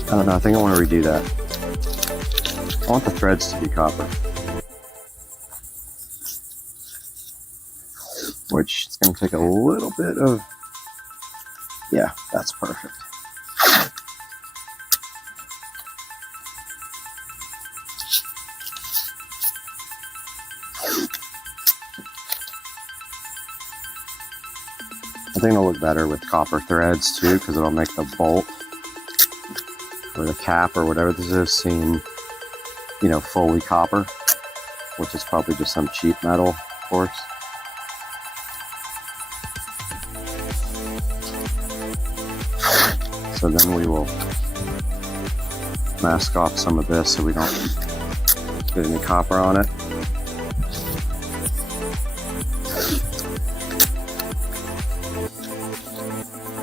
I don't know, I think I want to redo that. I want the threads to be copper. Which is going to take a little bit of... Yeah, that's perfect. I think it'll look better with copper threads too, because it'll make the bolt or the cap or whatever this is seem, you know, fully copper, which is probably just some cheap metal, of course. So then we will mask off some of this so we don't get any copper on it.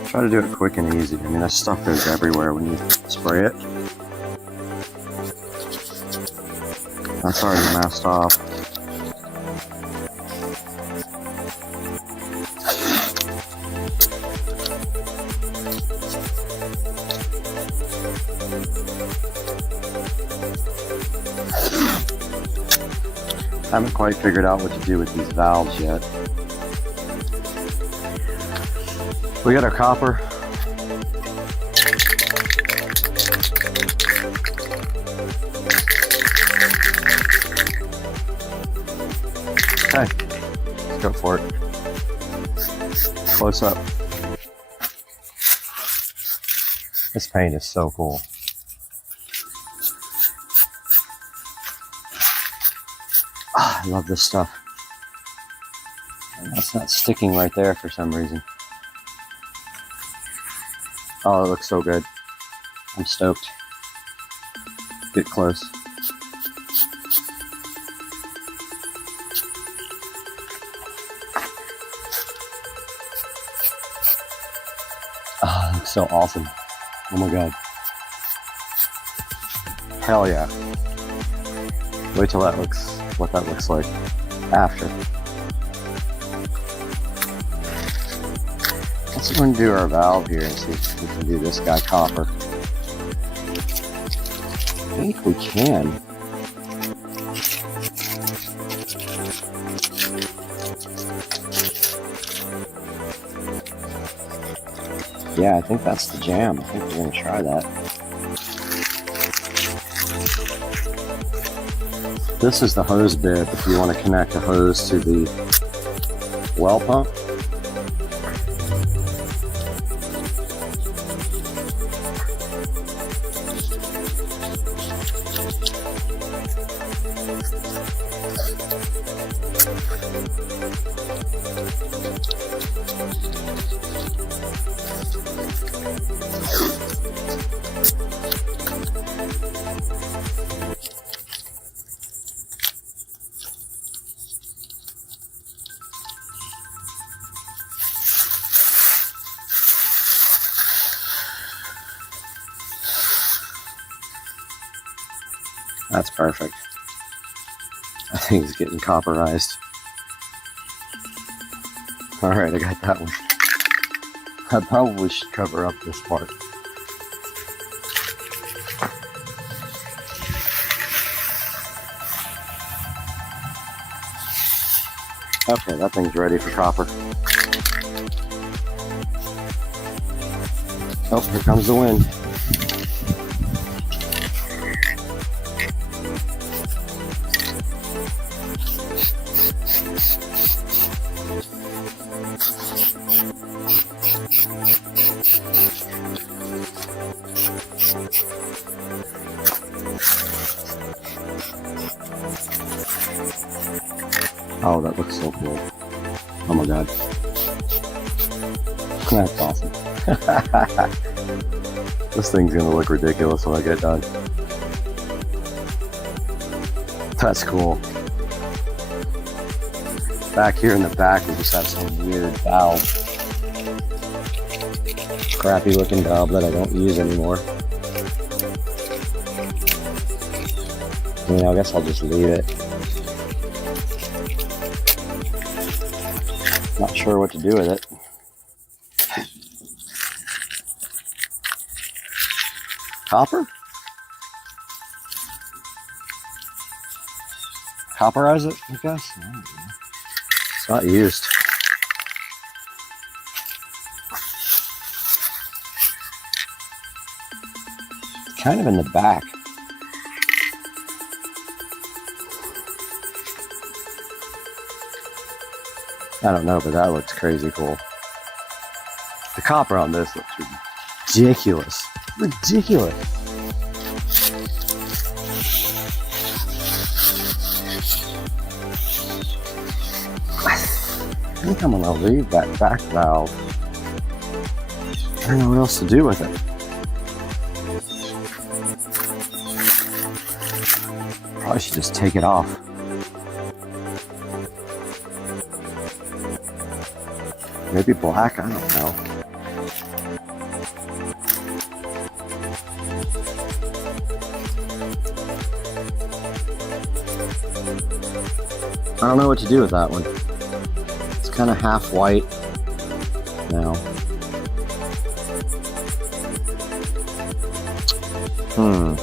Try to do it quick and easy. I mean, that stuff goes everywhere when you spray it. That's already masked off. Haven't quite figured out what to do with these valves yet. We got our copper. Okay, let's go for it. Close up. This paint is so cool. Ah, I love this stuff. And that's not sticking right there for some reason. Oh, it looks so good. I'm stoked. Get close. Oh, it looks so awesome. Oh my god. Hell yeah. Wait till that looks, what that looks like after. Let's go and do our valve here and see if we can do this guy copper. I think we can. Yeah, I think that's the jam. I think we're going to try that. This is the hose bib if you want to connect a hose to the well pump. That's perfect. I think it's getting copperized. Alright, I got that one. I probably should cover up this part. Okay, that thing's ready for copper. Oh, here comes the wind. Oh, that looks so cool. Oh my god. That's awesome. This thing's gonna look ridiculous when I get done. That's cool. Back here in the back, we just have some weird valve. Crappy looking valve that I don't use anymore. I guess I'll just leave it. Not sure what to do with it. Copper? Copperize it, I guess? I don't know. It's not used. It's kind of in the back. I don't know, but that looks crazy cool. The copper on this looks ridiculous. Ridiculous. I think I'm gonna leave that back valve. I don't know what else to do with it. Probably should just take it off. Maybe black, I don't know. I don't know what to do with that one. It's kind of half white now. And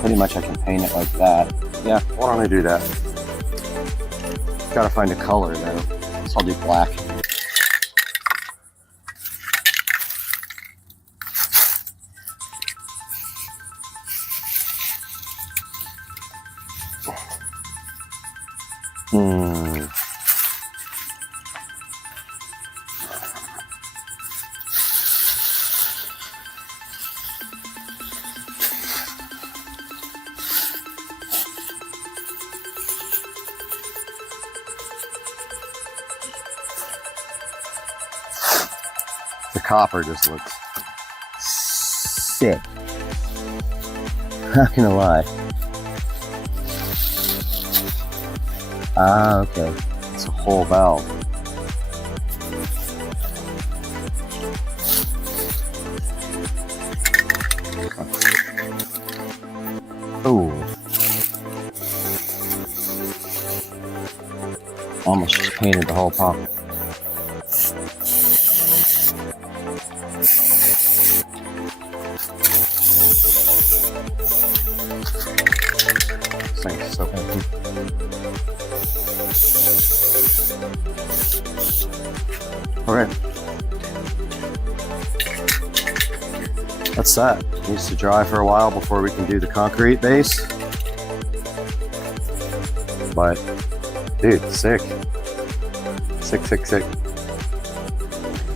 pretty much I can paint it like that. Yeah, why don't I do that? Gotta find a color though. So I'll do black. The copper just looks sick. Not gonna lie. Ah, okay. It's a whole valve. Oh. Almost just painted the whole pump. Thanks, so heavy. Alright. That's that. It needs to dry for a while before we can do the concrete base. But, dude, sick. Sick, sick, sick.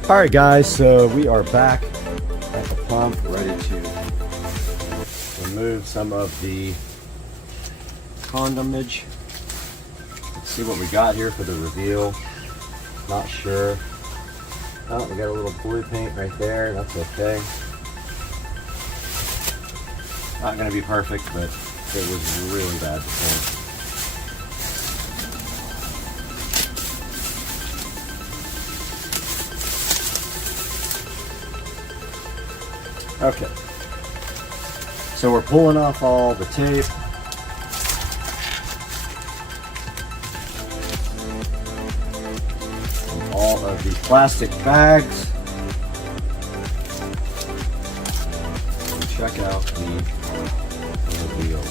Alright guys, so we are back at the pump, ready to remove some of the condimage. Let's see what we got here for the reveal. Not sure. Oh, we got a little blue paint right there. That's okay. Not gonna be perfect, but it was really bad before. Okay. So we're pulling off all the tape. All of the plastic bags. And check out the wheel.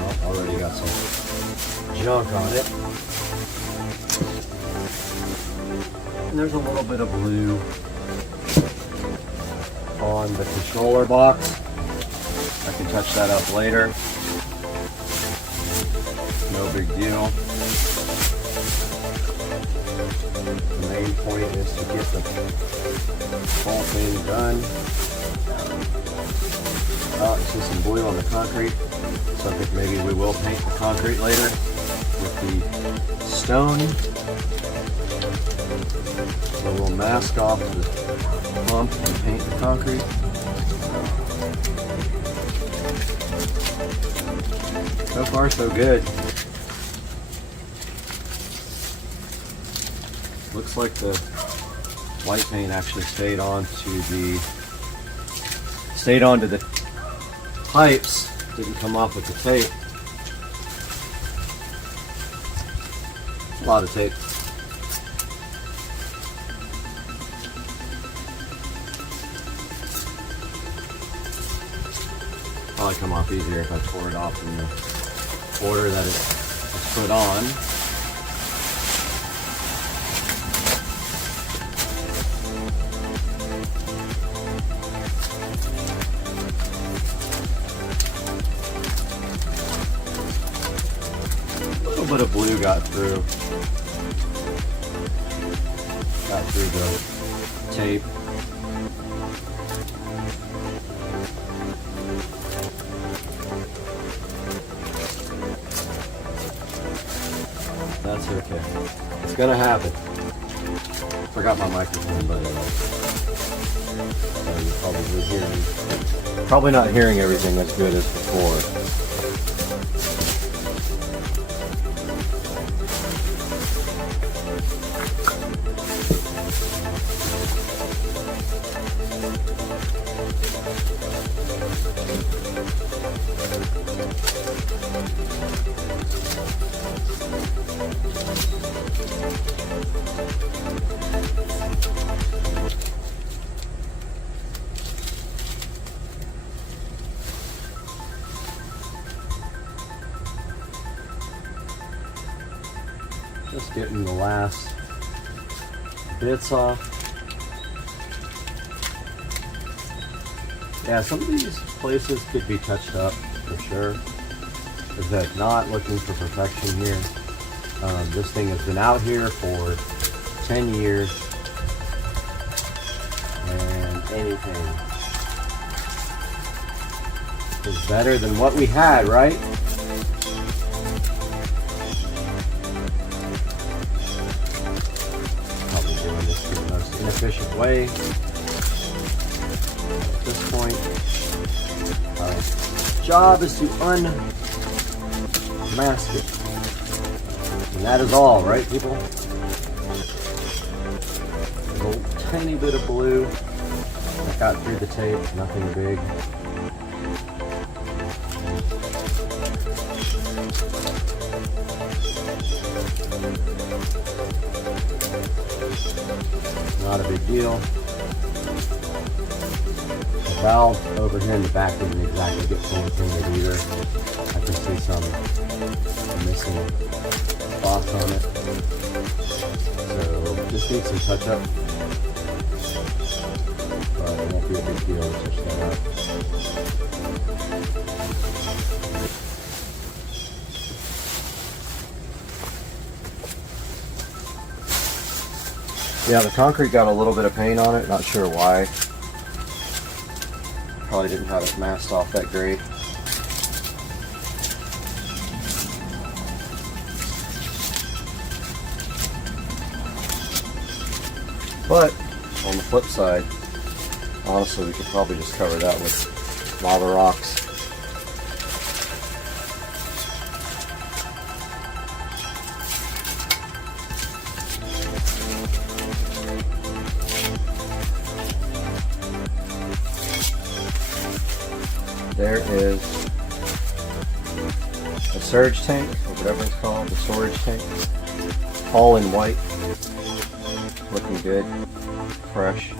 Oh, already got some junk on it. And there's a little bit of blue on the controller box. I can touch that up later. No big deal. The main point is to get the whole thing done. Oh, I see some blue on the concrete, so I think maybe we will paint the concrete later with the stone. So we'll mask off the pump and paint the concrete. So far, so good. Looks like the white paint actually stayed onto the pipes, didn't come off with the tape. A lot of tape. Probably come off easier if I tore it off in the order that it was put on. A little bit of blue got through the tape. That's okay. It's gonna happen. Forgot my microphone, by the way. So you're probably hearing, probably not hearing everything as good as before. the last bits off. Yeah, some of these places could be touched up for sure. As I said, not looking for perfection here. This thing has been out here for 10 years, and anything is better than what we had, right? Probably doing this in the most inefficient way at this point. Our job is to unmask it. And that is all, right, people? A little tiny bit of blue. I got through the tape, nothing big. Not a big deal. The valve over here in the back didn't exactly get fully painted either. I can see some missing spots on it. So this needs some touch up. But it won't be a big deal to touch that up. Yeah, the concrete got a little bit of paint on it, not sure why. Probably didn't have it masked off that great. But on the flip side, honestly, we could probably just cover that with lava rocks. There is a surge tank, or whatever it's called, the storage tank, all in white, looking good, fresh.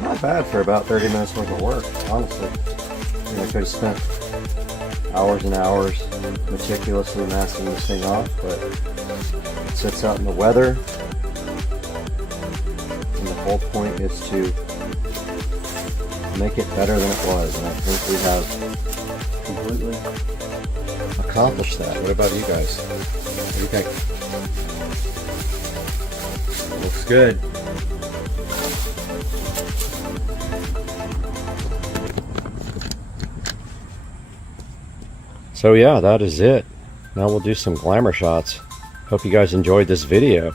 Not bad for about 30 minutes worth of work, honestly. I could have spent hours and hours meticulously masking this thing off, but it sits out in the weather, and the whole point is to make it better than it was, and I think we have completely accomplished that. What about you guys? What do you think? Looks good. So yeah, that is it. Now we'll do some glamour shots. Hope you guys enjoyed this video.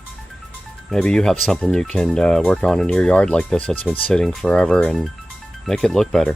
Maybe you have something you can work on in your yard like this that's been sitting forever and make it look better.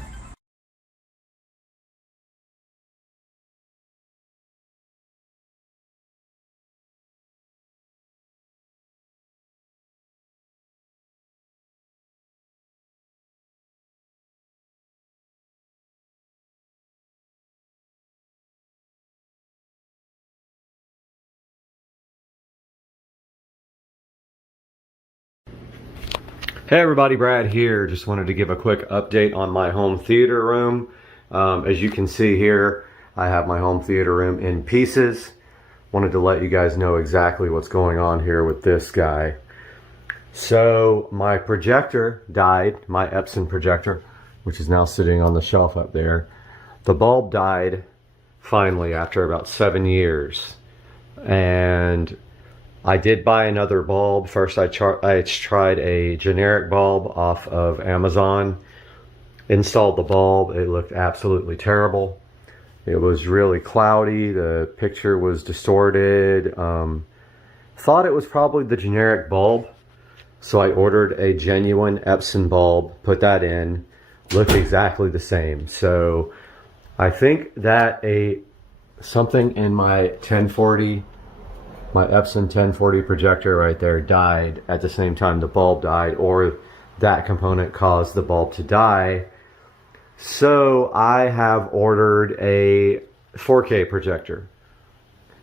Hey everybody, Brad here. Just wanted to give a quick update on my home theater room. As you can see here, I have my home theater room in pieces. Wanted to let you guys know exactly what's going on here with this guy. So my projector died, my Epson projector, which is now sitting on the shelf up there. The bulb died finally after about 7 years. And I did buy another bulb. First I tried a generic bulb off of Amazon. Installed the bulb. It looked absolutely terrible. It was really cloudy. The picture was distorted. Thought it was probably the generic bulb. So I ordered a genuine Epson bulb, put that in. Looked exactly the same. So I think that something in my 1040, my Epson 1040 projector right there died at the same time the bulb died, or that component caused the bulb to die. So I have ordered a 4K projector.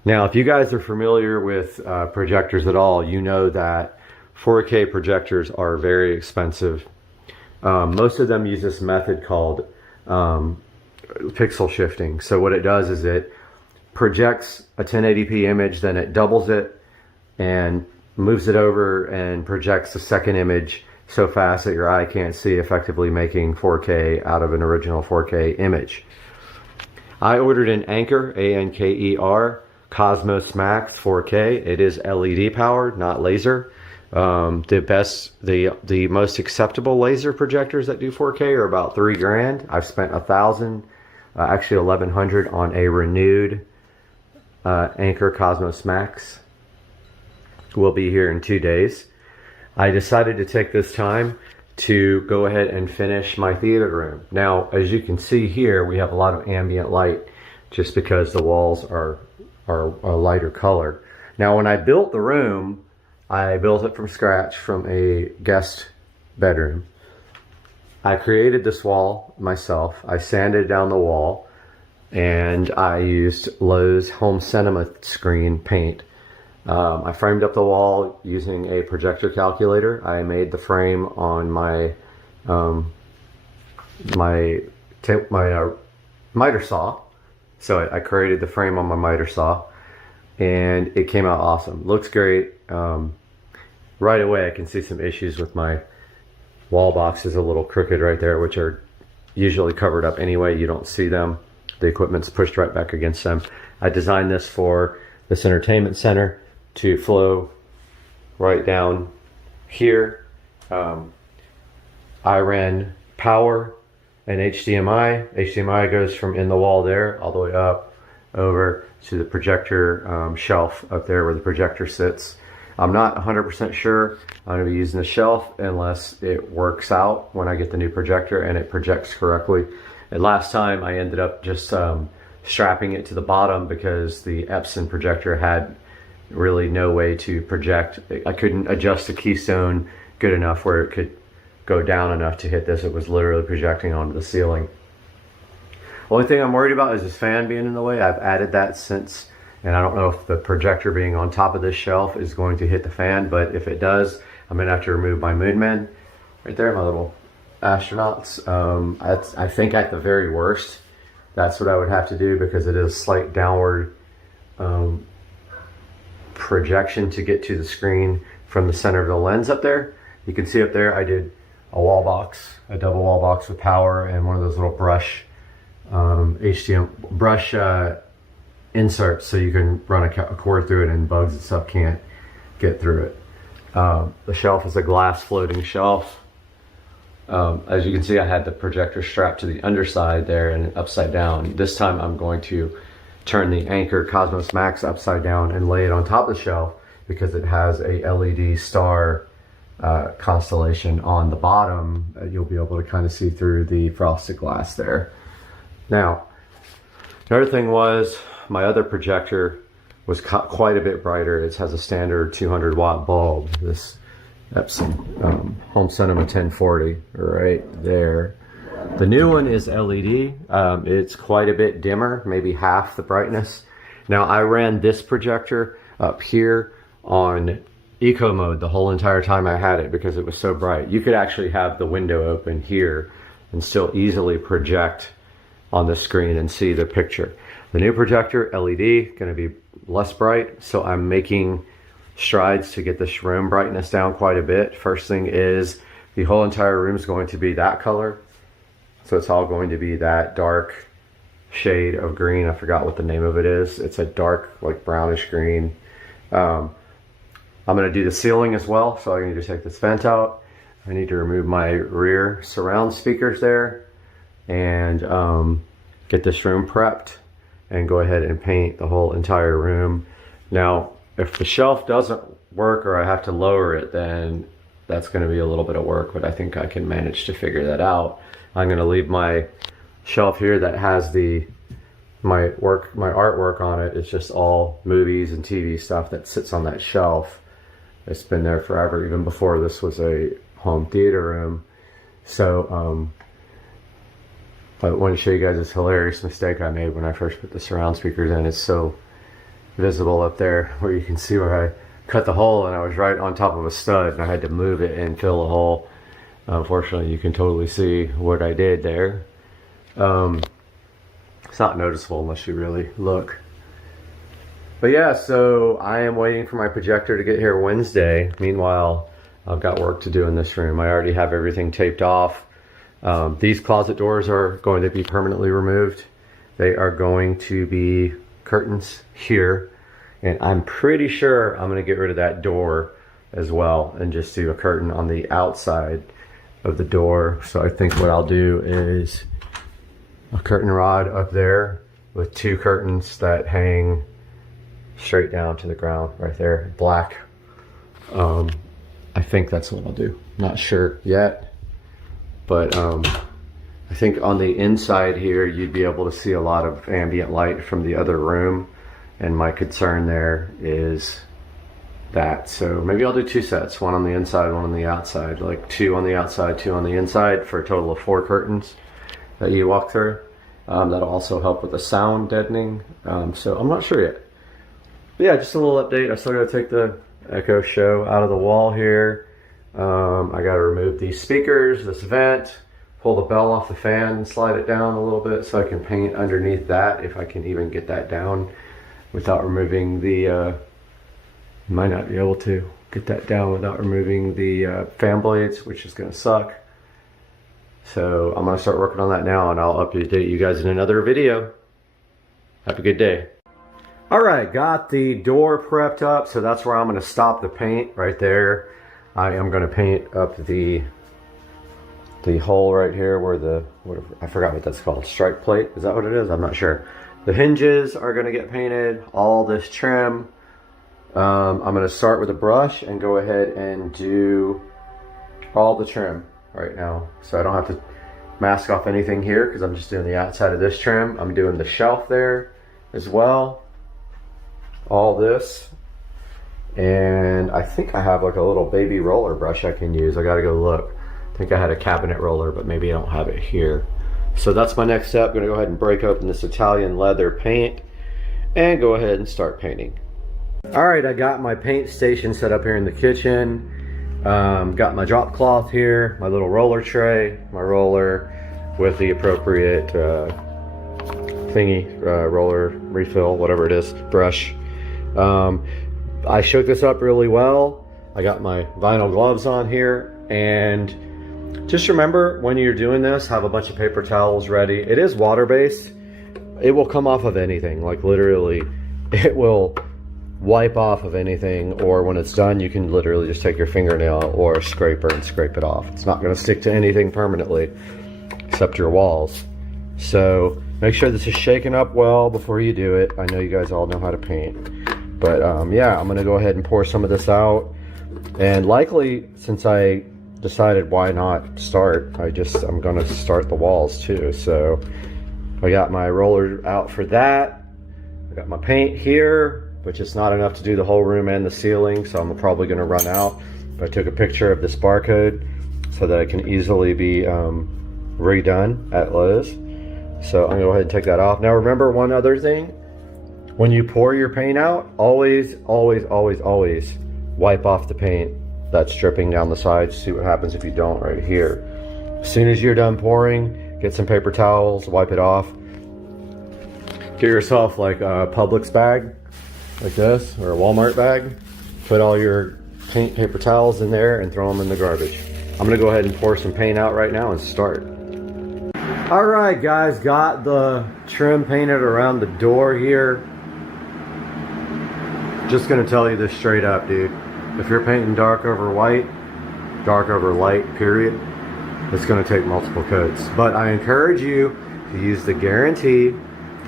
Now, if you guys are familiar with projectors at all, you know that 4K projectors are very expensive. Most of them use this method called pixel shifting. So what it does is it projects a 1080p image, then it doubles it and moves it over and projects the second image so fast that your eye can't see, effectively making 4K out of an original 4K image. I ordered an Anker, A-N-K-E-R, Cosmos Max 4K. It is LED powered, not laser. The most acceptable laser projectors that do 4K are about $3,000. I've spent $1,000, actually $1,100 on a renewed Anker Cosmos Max. Will be here in 2 days. I decided to take this time to go ahead and finish my theater room. Now, as you can see here, we have a lot of ambient light just because the walls are a lighter color. Now, when I built the room, I built it from scratch from a guest bedroom. I created this wall myself. I sanded down the wall and I used Lowe's Home Cinema screen paint. I framed up the wall using a projector calculator. I made the frame on my miter saw. So I created the frame on my miter saw, and it came out awesome. Looks great. Right away, I can see some issues with my wall boxes, a little crooked right there, which are usually covered up anyway. You don't see them. The equipment's pushed right back against them. I designed this for this entertainment center to flow right down here. I ran power and HDMI. HDMI goes from in the wall there all the way up over to the projector shelf up there where the projector sits. I'm not 100% sure I'm going to be using the shelf unless it works out when I get the new projector and it projects correctly. And last time I ended up just strapping it to the bottom because the Epson projector had really no way to project. I couldn't adjust the keystone good enough where it could go down enough to hit this. It was literally projecting onto the ceiling. Only thing I'm worried about is this fan being in the way. I've added that since, and I don't know if the projector being on top of this shelf is going to hit the fan, but if it does, I'm gonna have to remove my moon men. Right there, my little astronauts. I think at the very worst, that's what I would have to do because it is slight downward projection to get to the screen from the center of the lens up there. You can see up there I did a wall box, a double wall box with power and one of those little brush inserts so you can run a cord through it and bugs and stuff can't get through it. The shelf is a glass floating shelf. As you can see, I had the projector strapped to the underside there and upside down. This time I'm going to turn the Anker Cosmos Max upside down and lay it on top of the shelf because it has a LED star constellation on the bottom. You'll be able to kind of see through the frosted glass there. Now, the other thing was my other projector was quite a bit brighter. It has a standard 200 watt bulb. This Epson Home Cinema 1040 right there. The new one is LED. It's quite a bit dimmer, maybe half the brightness. Now I ran this projector up here on eco mode the whole entire time I had it because it was so bright. You could actually have the window open here and still easily project on the screen and see the picture. The new projector, LED, going to be less bright, so I'm making strides to get this room brightness down quite a bit. First thing is the whole entire room is going to be that color. So it's all going to be that dark shade of green. I forgot what the name of it is. It's a dark, like brownish green. I'm going to do the ceiling as well. So I need to take this vent out. I need to remove my rear surround speakers there and get this room prepped and go ahead and paint the whole entire room. Now, if the shelf doesn't work or I have to lower it, then that's going to be a little bit of work, but I think I can manage to figure that out. I'm going to leave my shelf here that has my artwork on it. It's just all movies and TV stuff that sits on that shelf. It's been there forever, even before this was a home theater room. So I want to show you guys this hilarious mistake I made when I first put the surround speakers in. It's so visible up there where you can see where I cut the hole, and I was right on top of a stud and I had to move it and fill the hole. Unfortunately, you can totally see what I did there. It's not noticeable unless you really look. But yeah, so I am waiting for my projector to get here Wednesday. Meanwhile, I've got work to do in this room. I already have everything taped off. These closet doors are going to be permanently removed. They are going to be curtains here. And I'm pretty sure I'm going to get rid of that door as well and just do a curtain on the outside of the door. So I think what I'll do is a curtain rod up there with 2 curtains that hang straight down to the ground right there, black. I think that's what I'll do. Not sure yet, but I think on the inside here you'd be able to see a lot of ambient light from the other room, and my concern there is that. So maybe I'll do 2 sets, one on the inside, one on the outside, like 2 on the outside, 2 on the inside, for a total of 4 curtains that you walk through. That'll also help with the sound deadening. So I'm not sure yet. But yeah, just a little update. I still gotta take the Echo Show out of the wall here. I gotta remove these speakers, this vent, pull the bell off the fan and slide it down a little bit so I can paint underneath that, if I can even get that down without removing the, might not be able to get that down without removing the fan blades, which is gonna suck. So I'm gonna start working on that now, and I'll update you guys in another video. Have a good day. All right, got the door prepped up, so that's where I'm gonna stop the paint right there. I am gonna paint up the hole right here where the, I forgot what that's called, strike plate, is that what it is? I'm not sure. The hinges are gonna get painted, all this trim. I'm gonna start with a brush and go ahead and do all the trim right now. So I don't have to mask off anything here because I'm just doing the outside of this trim. I'm doing the shelf there as well. All this, and I think I have like a little baby roller brush I can use. I gotta go look. I think I had a cabinet roller, but maybe I don't have it here. So that's my next step. I'm gonna go ahead and break open this Italian leather paint and go ahead and start painting. All right, I got my paint station set up here in the kitchen. Got my drop cloth here, my little roller tray, my roller with the appropriate thingy, roller refill, whatever it is, brush. I shook this up really well. I got my vinyl gloves on here, and just remember when you're doing this, have a bunch of paper towels ready. It is water-based. It will come off of anything, like literally it will wipe off of anything, or when it's done you can literally just take your fingernail or a scraper and scrape it off. It's not going to stick to anything permanently except your walls. So make sure this is shaken up well before you do it. I know you guys all know how to paint. But yeah, I'm gonna go ahead and pour some of this out, and likely, since I decided why not start, I'm gonna start the walls too. So I got my roller out for that. I got my paint here, which is not enough to do the whole room and the ceiling, so I'm probably gonna run out. But I took a picture of this barcode so that it can easily be redone at Lowe's. So I'm gonna go ahead and take that off. Now remember one other thing. When you pour your paint out, always, always, always, always wipe off the paint that's dripping down the sides. See what happens if you don't right here. As soon as you're done pouring, get some paper towels, wipe it off. Get yourself like a Publix bag, like this, or a Walmart bag. Put all your paint paper towels in there and throw them in the garbage. I'm gonna go ahead and pour some paint out right now and start. All right, guys, got the trim painted around the door here. Just gonna tell you this straight up, dude. If you're painting dark over white, dark over light, period, it's gonna take multiple coats. But I encourage you to use the guarantee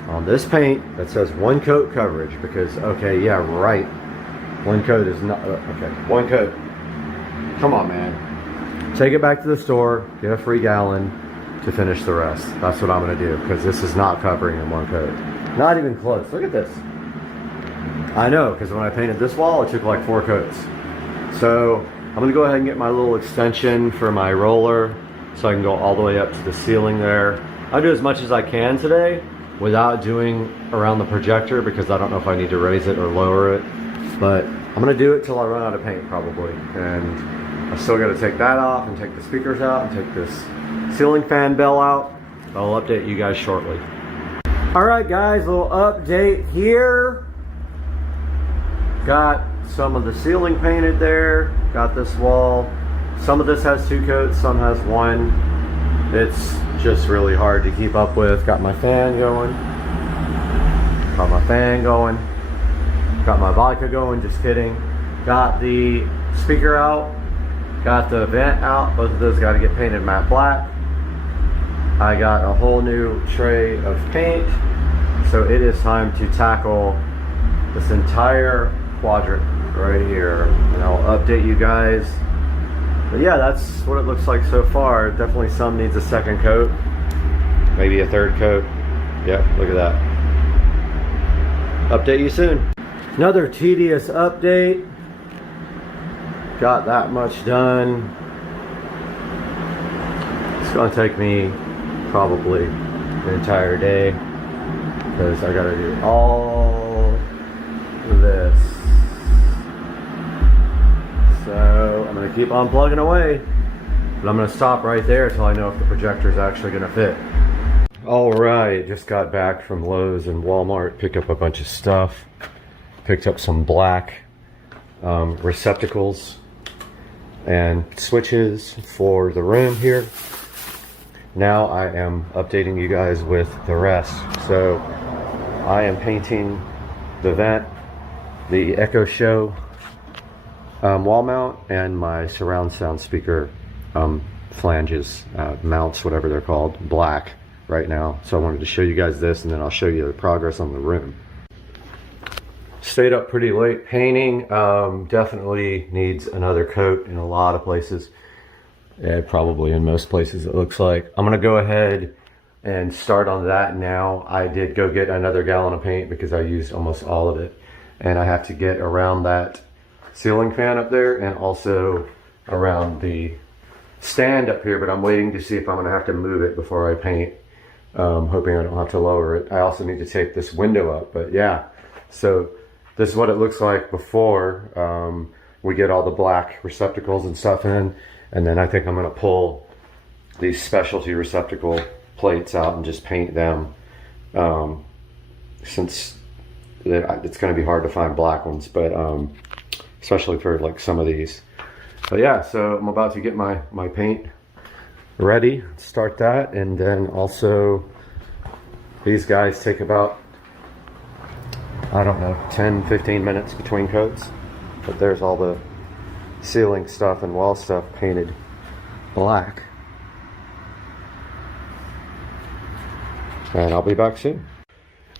on this paint that says 1 coat coverage, because, okay, yeah, right. 1 coat is not, okay, 1 coat. Come on, man. Take it back to the store, get a free gallon to finish the rest. That's what I'm gonna do, because this is not covering in 1 coat. Not even close, look at this. I know, because when I painted this wall, it took like 4 coats. So I'm gonna go ahead and get my little extension for my roller so I can go all the way up to the ceiling there. I'll do as much as I can today without doing around the projector, because I don't know if I need to raise it or lower it. But I'm gonna do it till I run out of paint probably. And I still got to take that off and take the speakers out and take this ceiling fan bell out. I'll update you guys shortly. All right, guys, a little update here. Got some of the ceiling painted there. Got this wall. Some of this has 2 coats, some has 1. It's just really hard to keep up with. Got my fan going. Got my fan going. Got my vodka going, just kidding. Got the speaker out. Got the vent out. Both of those got to get painted matte black. I got a whole new tray of paint. So it is time to tackle this entire quadrant right here. And I'll update you guys. But yeah, that's what it looks like so far. Definitely some needs a 2nd coat. Maybe a 3rd coat. Yep, look at that. Update you soon. Another tedious update. Got that much done. It's gonna take me probably the entire day because I gotta do all of this. So I'm gonna keep on plugging away, but I'm gonna stop right there until I know if the projector is actually gonna fit. All right, just got back from Lowe's and Walmart, picked up a bunch of stuff. Picked up some black receptacles and switches for the room here. Now I am updating you guys with the rest. So I am painting the vent, the Echo Show wall mount, and my surround sound speaker flanges, mounts, whatever they're called, black right now. So I wanted to show you guys this, and then I'll show you the progress on the room. Stayed up pretty late painting. Definitely needs another coat in a lot of places. Probably in most places it looks like. I'm gonna go ahead and start on that now. I did go get another gallon of paint because I used almost all of it. And I have to get around that ceiling fan up there and also around the stand up here, but I'm waiting to see if I'm gonna have to move it before I paint. Hoping I don't have to lower it. I also need to take this window up, but yeah. So this is what it looks like before we get all the black receptacles and stuff in. And then I think I'm gonna pull these specialty receptacle plates out and just paint them, since it's gonna be hard to find black ones, but especially for like some of these. But yeah, so I'm about to get my paint ready, start that, and then also these guys take about, I don't know, 10-15 minutes between coats. But there's all the ceiling stuff and wall stuff painted black. And I'll be back soon.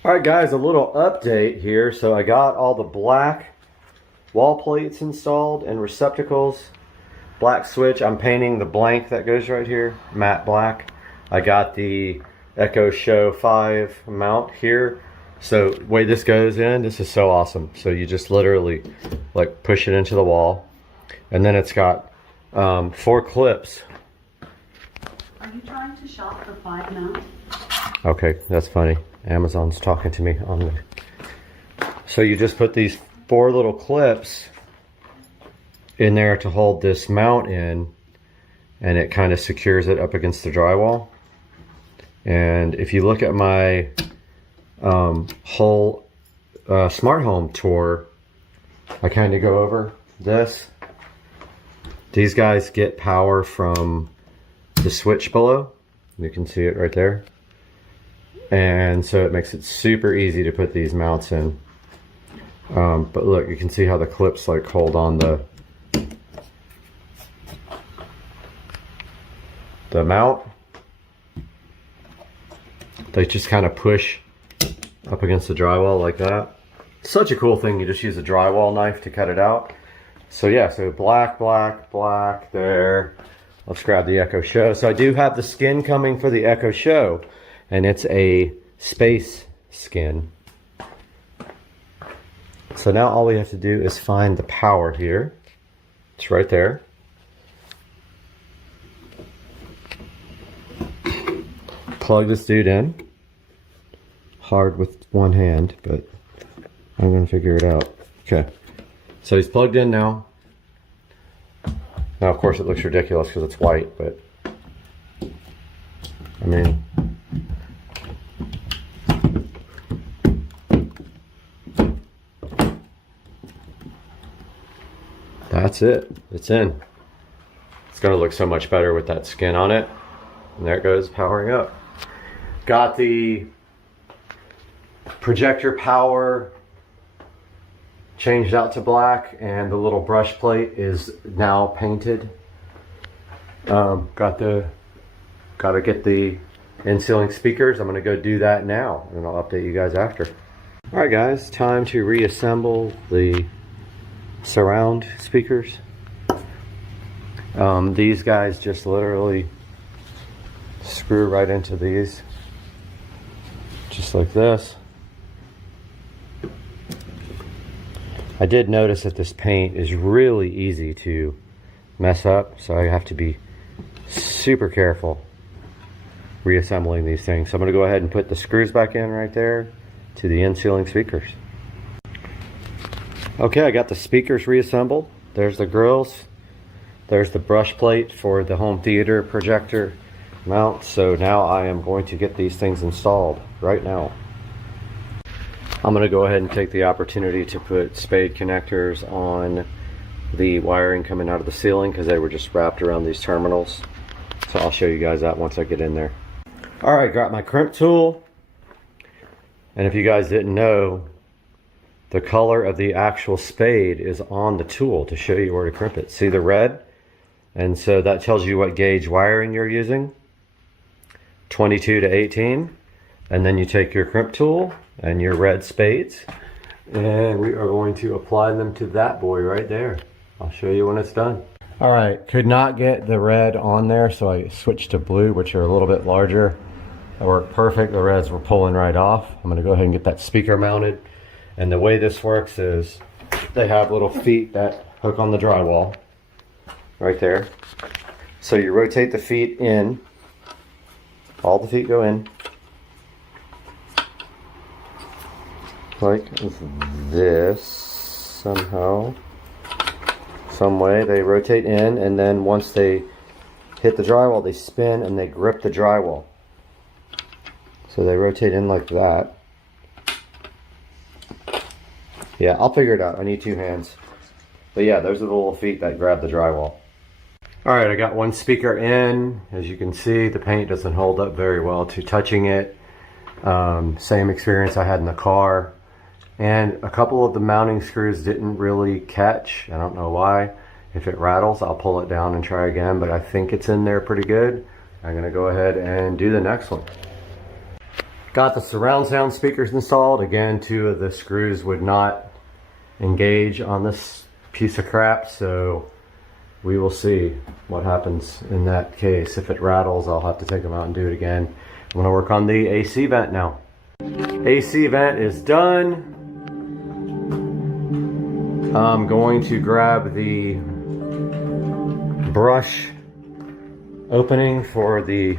Alright guys, a little update here. So I got all the black wall plates installed and receptacles. Black switch, I'm painting the blank that goes right here, matte black. I got the Echo Show 5 mount here. So the way this goes in, this is so awesome. So you just literally like push it into the wall, and then it's got 4 clips. Are you trying to shop for 5 mounts? Okay, that's funny. Amazon's talking to me on the. So you just put these 4 little clips in there to hold this mount in, and it kind of secures it up against the drywall. And if you look at my whole smart home tour, I kind of go over this. These guys get power from the switch below. You can see it right there. And so it makes it super easy to put these mounts in. But look, you can see how the clips like hold on the mount. They just kind of push up against the drywall like that. Such a cool thing. You just use a drywall knife to cut it out. So yeah, so black, black, black there. Let's grab the Echo Show. So I do have the skin coming for the Echo Show, and it's a space skin. So now all we have to do is find the power here. It's right there. Plug this dude in. Hard with one hand, but I'm gonna figure it out. Okay, so he's plugged in now. Now, of course, it looks ridiculous because it's white, but I mean, that's it. It's in. It's going to look so much better with that skin on it. And there it goes, powering up. Got the projector power changed out to black, and the little brush plate is now painted. Got to get the in-ceiling speakers. I'm gonna go do that now, and I'll update you guys after. All right, guys, time to reassemble the surround speakers. These guys just literally screw right into these, just like this. I did notice that this paint is really easy to mess up, so I have to be super careful reassembling these things. So I'm going to go ahead and put the screws back in right there to the in-ceiling speakers. Okay, I got the speakers reassembled. There's the grills. There's the brush plate for the home theater projector mount. So now I am going to get these things installed right now. I'm going to go ahead and take the opportunity to put spade connectors on the wiring coming out of the ceiling because they were just wrapped around these terminals. So I'll show you guys that once I get in there. Alright, got my crimp tool. And if you guys didn't know, the color of the actual spade is on the tool to show you where to crimp it. See the red? And so that tells you what gauge wiring you're using. 22 to 18. And then you take your crimp tool and your red spades, and we are going to apply them to that boy right there. I'll show you when it's done. All right, could not get the red on there, so I switched to blue, which are a little bit larger. That worked perfect. The reds were pulling right off. I'm gonna go ahead and get that speaker mounted. And the way this works is they have little feet that hook on the drywall right there. So you rotate the feet in, all the feet go in, like this somehow, some way. They rotate in, and then once they hit the drywall, they spin and they grip the drywall. So they rotate in like that. Yeah, I'll figure it out. I need two hands. But yeah, those are the little feet that grab the drywall. Alright, I got one speaker in. As you can see, the paint doesn't hold up very well to touching it. Same experience I had in the car. And a couple of the mounting screws didn't really catch. I don't know why. If it rattles, I'll pull it down and try again, but I think it's in there pretty good. I'm gonna go ahead and do the next one. Got the surround sound speakers installed. Again, two of the screws would not engage on this piece of crap, so we will see what happens in that case. If it rattles, I'll have to take them out and do it again. I'm gonna work on the AC vent now. AC vent is done. I'm going to grab the brush opening for the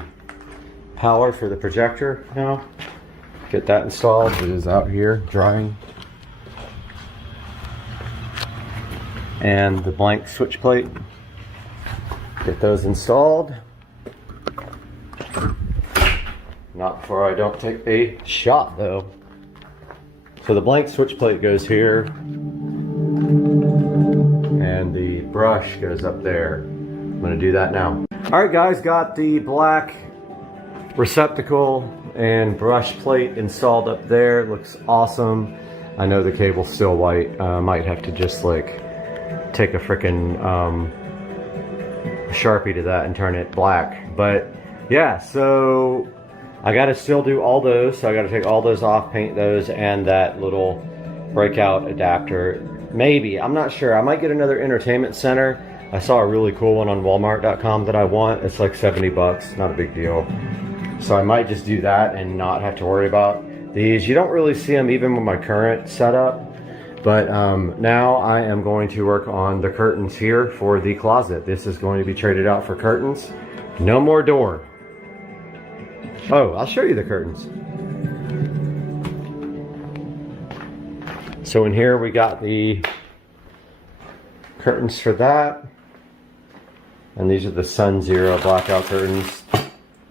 power for the projector now. Get that installed. It is out here drying. And the blank switch plate. Get those installed. Not before I don't take a shot though. So the blank switch plate goes here, and the brush goes up there. I'm gonna do that now. All right guys, got the black receptacle and brush plate installed up there. It looks awesome. I know the cable's still white. Might have to just like take a frickin' Sharpie to that and turn it black. But yeah, so I gotta still do all those. So I gotta take all those off, paint those, and that little breakout adapter. Maybe, I'm not sure. I might get another entertainment center. I saw a really cool one on Walmart.com that I want. It's like 70 bucks, not a big deal. So I might just do that and not have to worry about these. You don't really see them even with my current setup. But now I am going to work on the curtains here for the closet. This is going to be traded out for curtains. No more door. Oh, I'll show you the curtains. So in here we got the curtains for that. And these are the Sun Zero blackout curtains.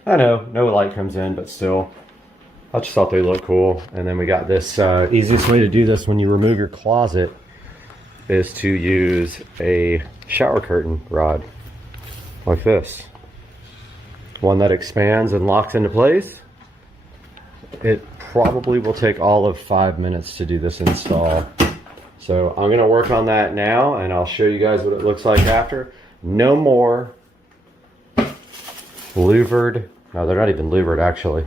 I know, no light comes in, but still, I just thought they looked cool. And then we got this, easiest way to do this when you remove your closet is to use a shower curtain rod like this. One that expands and locks into place. It probably will take all of 5 minutes to do this install. So I'm gonna work on that now and I'll show you guys what it looks like after. No more louvered, no, they're not even louvered actually.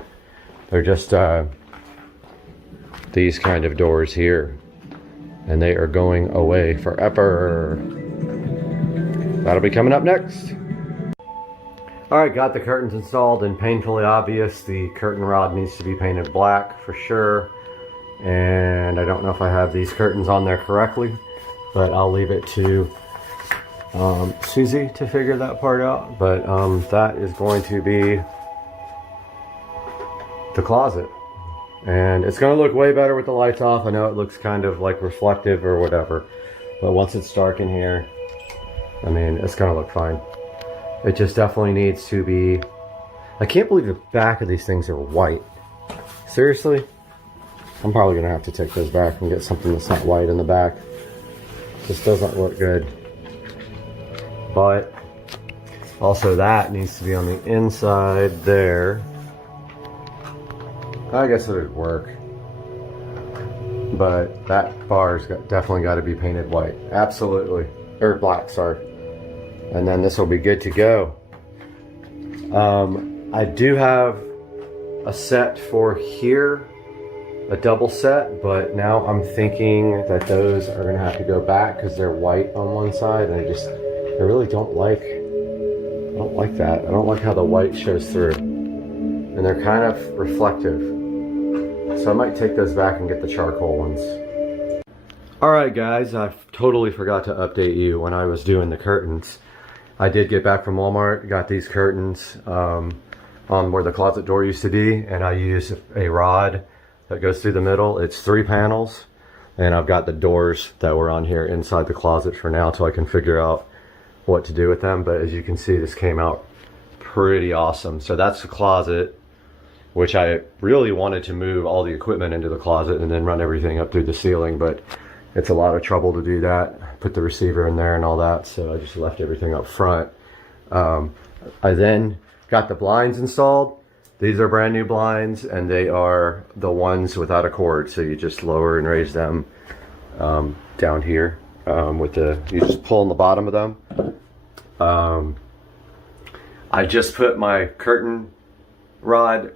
They're just these kind of doors here. And they are going away forever. That'll be coming up next. Alright, got the curtains installed and painfully obvious. The curtain rod needs to be painted black for sure. And I don't know if I have these curtains on there correctly, but I'll leave it to Susie to figure that part out. But that is going to be the closet. And it's going to look way better with the lights off. I know it looks kind of like reflective or whatever, but once it's dark in here, I mean, it's going to look fine. It just definitely needs to be... I can't believe the back of these things are white. Seriously? I'm probably going to have to take those back and get something that's not white in the back. This doesn't look good. But also that needs to be on the inside there. I guess it would work. But that bar's definitely got to be painted white. Absolutely. Or black, sorry. And then this will be good to go. I do have a set for here, a double set, but now I'm thinking that those are gonna have to go back because they're white on one side, and I really don't like that. I don't like how the white shows through, and they're kind of reflective. So I might take those back and get the charcoal ones. Alright guys, I totally forgot to update you when I was doing the curtains. I did get back from Walmart, got these curtains on where the closet door used to be, and I used a rod that goes through the middle. It's 3 panels, and I've got the doors that were on here inside the closet for now till I can figure out what to do with them. But as you can see, this came out pretty awesome. So that's the closet, which I really wanted to move all the equipment into the closet and then run everything up through the ceiling, but it's a lot of trouble to do that, put the receiver in there and all that, so I just left everything up front. I then got the blinds installed. These are brand new blinds, and they are the ones without a cord, so you just lower and raise them down here you just pull on the bottom of them. I just put my curtain rod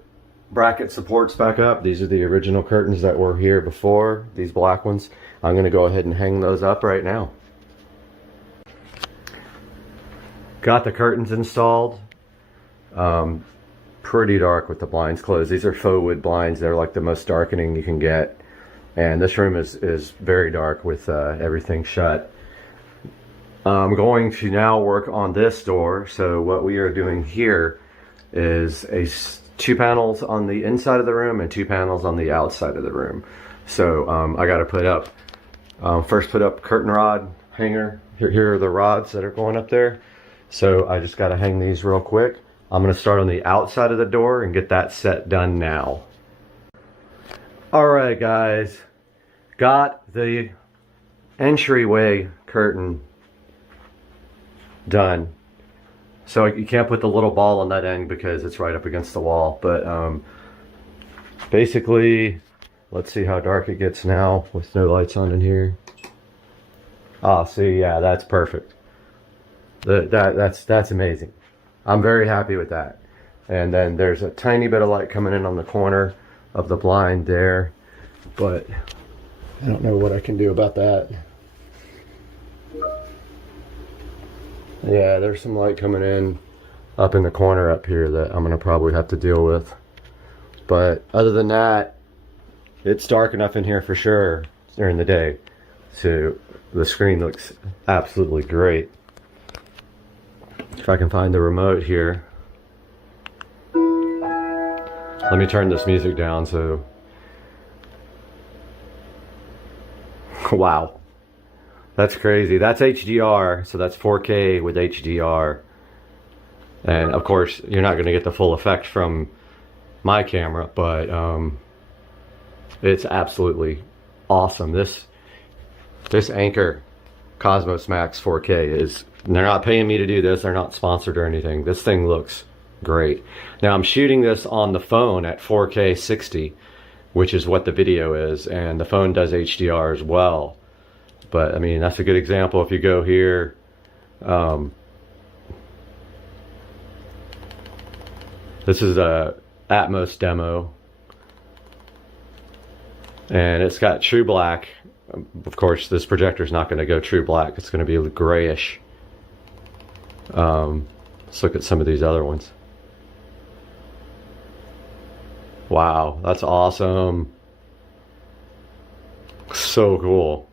bracket supports back up. These are the original curtains that were here before, these black ones. I'm going to go ahead and hang those up right now. Got the curtains installed. Pretty dark with the blinds closed. These are faux wood blinds. They're like the most darkening you can get. And this room is very dark with everything shut. I'm going to now work on this door. So what we are doing here is 2 panels on the inside of the room and 2 panels on the outside of the room. So I got to put up, first put up curtain rod hanger. Here are the rods that are going up there. So I just got to hang these real quick. I'm going to start on the outside of the door and get that set done now. Alright guys, got the entryway curtain done. So you can't put the little ball on that end because it's right up against the wall. But basically, let's see how dark it gets now with no lights on in here. Ah, see, yeah, that's perfect. That's amazing. I'm very happy with that. And then there's a tiny bit of light coming in on the corner of the blind there, but I don't know what I can do about that. Yeah, there's some light coming in up in the corner up here that I'm gonna probably have to deal with. But other than that, it's dark enough in here for sure during the day. So the screen looks absolutely great. If I can find the remote here. Let me turn this music down so... Wow. That's crazy. That's HDR, so that's 4K with HDR. And of course, you're not going to get the full effect from my camera, but it's absolutely awesome. This Anchor Cosmos Max 4K is, they're not paying me to do this, they're not sponsored or anything. This thing looks great. Now I'm shooting this on the phone at 4K 60, which is what the video is, and the phone does HDR as well. But I mean, that's a good example. If you go here, this is a Atmos demo, and it's got true black. Of course, this projector is not going to go true black. It's going to be grayish. Let's look at some of these other ones. Wow, that's awesome. So cool.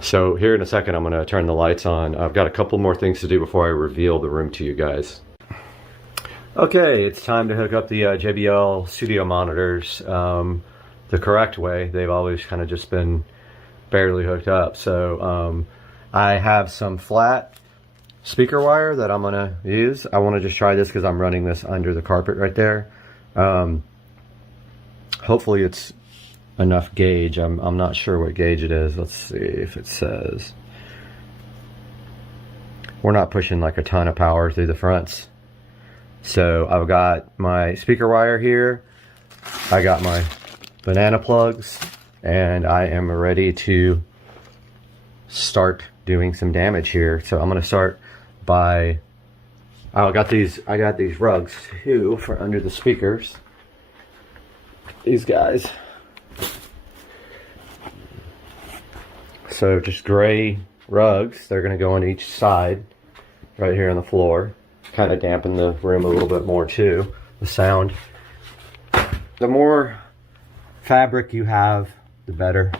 So here in a second, I'm going to turn the lights on. I've got a couple more things to do before I reveal the room to you guys. Okay, it's time to hook up the JBL studio monitors the correct way. They've always kind of just been barely hooked up. So I have some flat speaker wire that I'm going to use. I want to just try this because I'm running this under the carpet right there. Hopefully it's enough gauge. I'm not sure what gauge it is. Let's see if it says. We're not pushing like a ton of power through the fronts. So I've got my speaker wire here, I got my banana plugs, and I am ready to start doing some damage here. So I'm going to start by, I got these rugs too for under the speakers. These guys. So just gray rugs. They're going to go on each side right here on the floor. Kind of dampen the room a little bit more too, the sound. The more fabric you have, the better.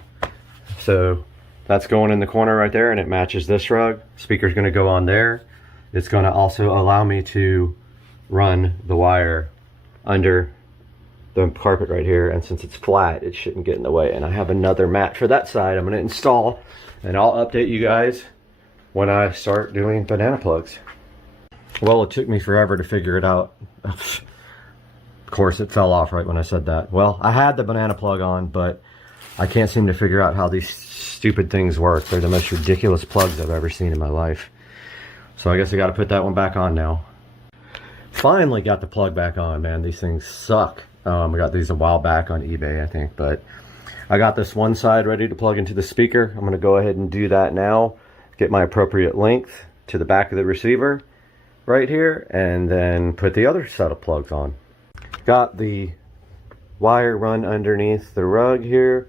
So that's going in the corner right there, and it matches this rug. Speaker's going to go on there. It's going to also allow me to run the wire under the carpet right here, and since it's flat, it shouldn't get in the way. And I have another mat for that side I'm going to install, and I'll update you guys when I start doing banana plugs. Well, it took me forever to figure it out. Of course, it fell off right when I said that. Well, I had the banana plug on, but I can't seem to figure out how these stupid things work. They're the most ridiculous plugs I've ever seen in my life. So I guess I got to put that one back on now. Finally got the plug back on, man. These things suck. I got these a while back on eBay, I think, but I got this one side ready to plug into the speaker. I'm going to go ahead and do that now. Get my appropriate length to the back of the receiver right here, and then put the other set of plugs on. Got the wire run underneath the rug here.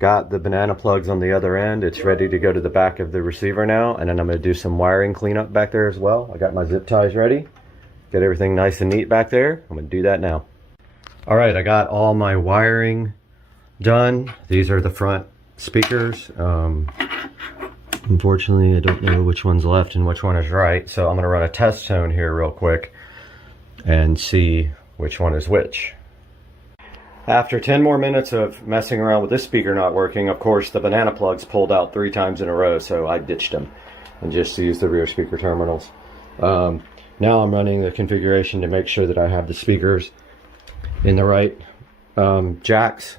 Got the banana plugs on the other end. It's ready to go to the back of the receiver now, and then I'm going to do some wiring cleanup back there as well. I got my zip ties ready. Get everything nice and neat back there. I'm going to do that now. Alright, I got all my wiring done. These are the front speakers. Unfortunately, I don't know which one's left and which one is right, so I'm going to run a test tone here real quick and see which one is which. After 10 more minutes of messing around with this speaker not working, of course the banana plugs pulled out 3 times in a row, so I ditched them and just used the rear speaker terminals. Now I'm running the configuration to make sure that I have the speakers in the right jacks.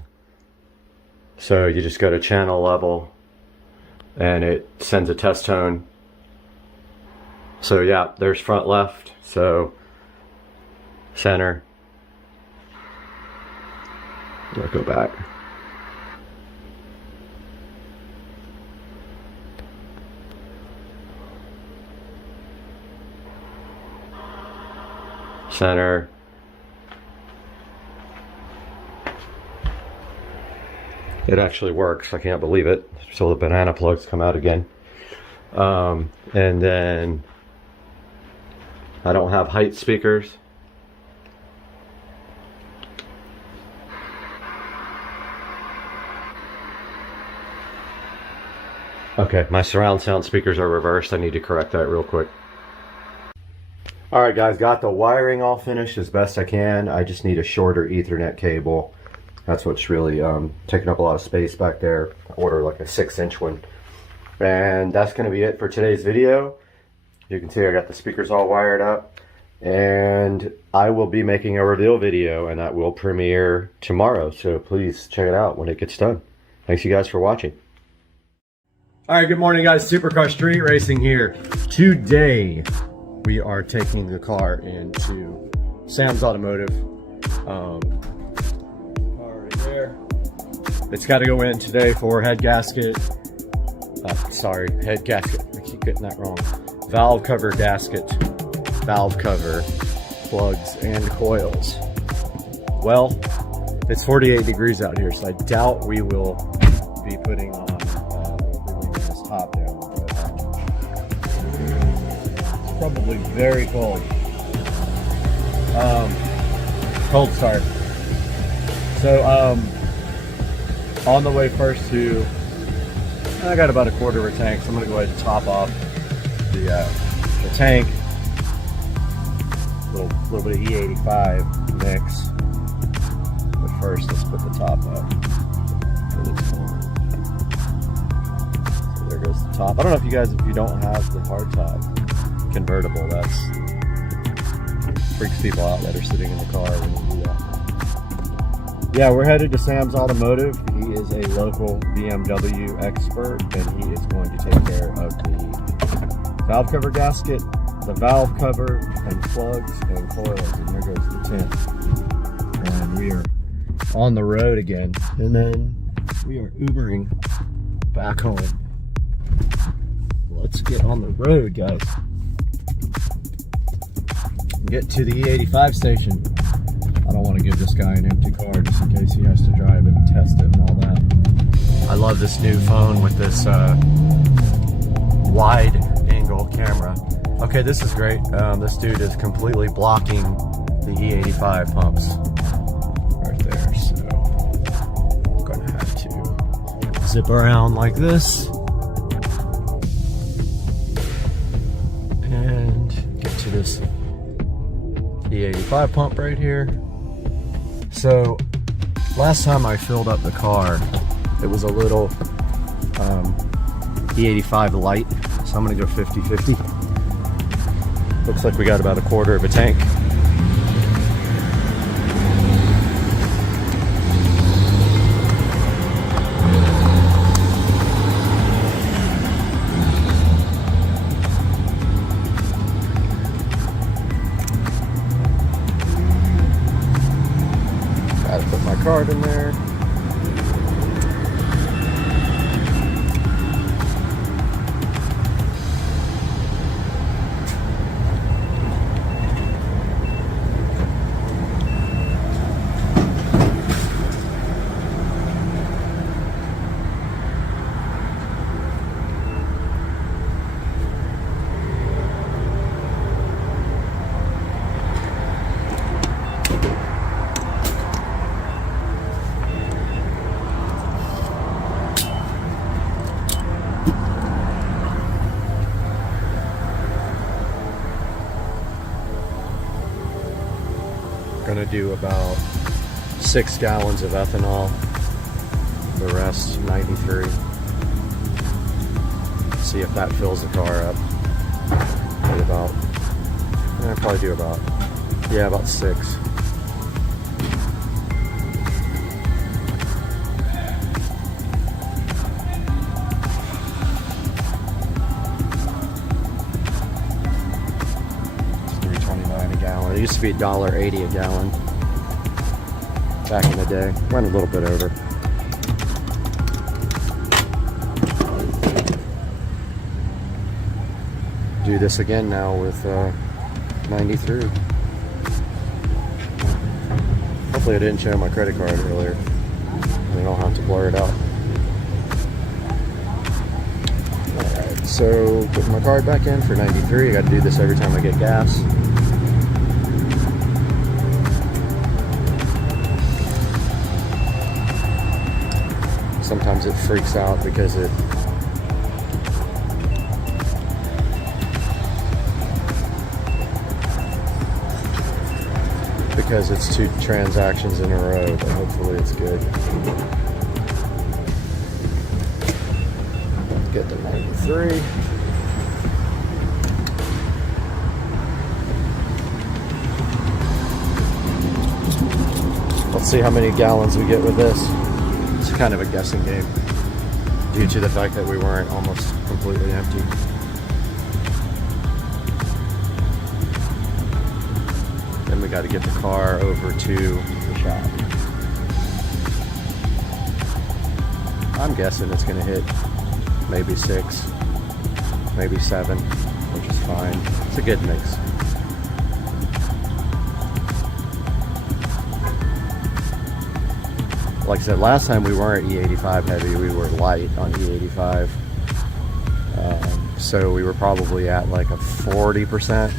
So you just go to channel level and it sends a test tone. So yeah, there's front left, so center. I'll go back. Center. It actually works. I can't believe it. So the banana plugs come out again. And then I don't have height speakers. Okay, my surround sound speakers are reversed. I need to correct that real quick. Alright guys, got the wiring all finished as best I can. I just need a shorter Ethernet cable. That's what's really taking up a lot of space back there. I ordered like a 6-inch one. And that's going to be it for today's video. You can see I got the speakers all wired up. And I will be making a reveal video, and that will premiere tomorrow. So please check it out when it gets done. Thanks you guys for watching. All right, good morning guys. Supercar Street Racing here. Today we are taking the car into Sam's Automotive. Car right there. It's got to go in today for head gasket. Head gasket. I keep getting that wrong. Valve cover gasket, valve cover, plugs, and coils. Well, it's 48 degrees out here, so I doubt we will be putting on this top down. But, it's probably very cold. Cold start. So, on the way first to, I got about a quarter of a tank, so I'm gonna go ahead and top off the tank. Little bit of E85 mix. But first, let's put the top up. So there goes the top. I don't know if you guys, if you don't have the hard top convertible, that's freaks people out that are sitting in the car when you do that. Yeah, we're headed to Sam's Automotive. He is a local BMW expert, and he is going to take care of the valve cover gasket, the valve cover, and plugs and coils. And there goes the tent. And we are on the road again. And then we are Ubering back home. Let's get on the road, guys. Get to the E85 station. I don't want to give this guy an empty car just in case he has to drive it and test it and all that. I love this new phone with this wide angle camera. Okay, this is great. This dude is completely blocking the E85 pumps right there. So I'm gonna have to zip around like this and get to this E85 pump right here. So last time I filled up the car, it was a little E85 light, so I'm gonna go 50-50. Looks like we got about a quarter of a tank. Gotta put my card in there. Gonna do about 6 gallons of ethanol, the rest 93. See if that fills the car up. At about, I'll probably do about, yeah, about 6. It used to be $1.80 a gallon back in the day. Went a little bit over. Do this again now with 93. Hopefully I didn't show my credit card earlier. I don't have to blur it out. Alright, so put my card back in for 93. I got to do this every time I get gas. Sometimes it freaks out because it because it's 2 transactions in a row, but hopefully it's good. Get the 93. Let's see how many gallons we get with this. It's kind of a guessing game due to the fact that we weren't almost completely empty. Then we got to get the car over to the shop. I'm guessing it's going to hit maybe 6, maybe 7, which is fine. It's a good mix. Like I said, last time we weren't E85 heavy, we were light on E85. So we were probably at like a 40%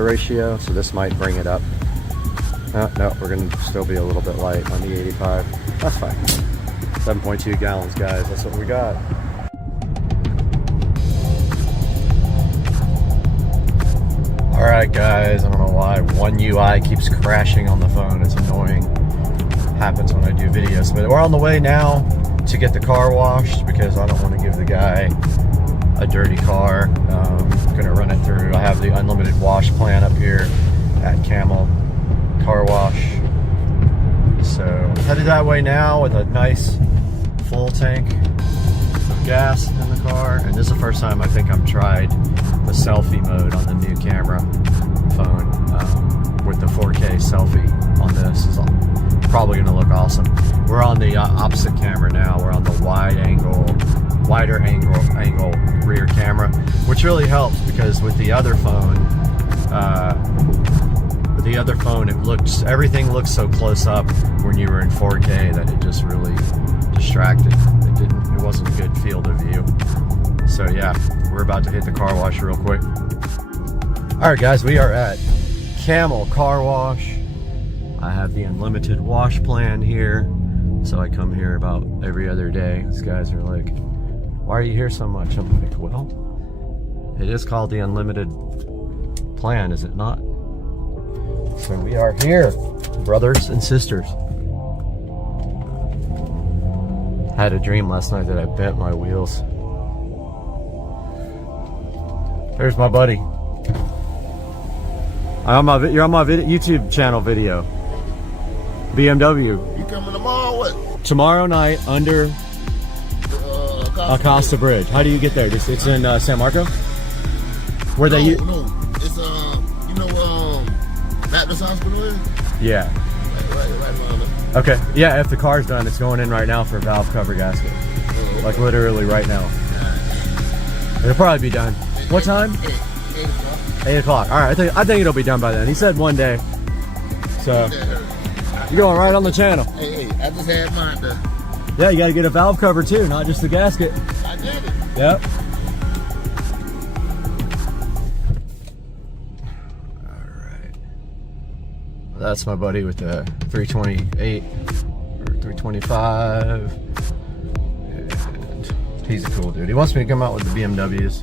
ratio, so this might bring it up. No, we're going to still be a little bit light on E85. That's fine. 7.2 gallons, guys. That's what we got. Alright, guys. I don't know why One UI keeps crashing on the phone. It's annoying. Happens when I do videos, but we're on the way now to get the car washed because I don't want to give the guy a dirty car. I'm gonna run it through. I have the unlimited wash plan up here at Camel Car Wash, so headed that way now with a nice full tank of gas in the car. And this is the first time I think I've tried the selfie mode on the new camera phone with the 4K selfie on this. Is probably going to look awesome. We're on the opposite camera now. We're on the wider angle rear camera, which really helps because with the other phone, everything looks so close up when you were in 4K that it just really distracted. It wasn't a good field of view. So yeah, we're about to hit the car wash real quick. All right, guys, we are at Camel Car Wash. I have the unlimited wash plan here, so I come here about every other day. These guys are like, why are you here so much? I'm like, well, it is called the unlimited plan, is it not? So we are here, brothers and sisters. Had a dream last night that I bent my wheels. There's my buddy. You're on my YouTube channel video. BMW. You coming tomorrow? What? Tomorrow night under Acosta Bridge. How do you get there? It's in San Marco. Where no, it's you know Baptist Hospital is? Yeah. Right around there. Okay. Yeah. If the car's done, it's going in right now for a valve cover gasket. Oh, okay. Like literally right now. It'll probably be done. What time? 8 o'clock. 8 o'clock. All right. I think it'll be done by then. He said one day. So. You're going right on the channel. Hey, I just had mine done. Yeah, you got to get a valve cover too, not just the gasket. I did it. Yep. All right. That's my buddy with the 328 or 325. And he's a cool dude. He wants me to come out with the BMWs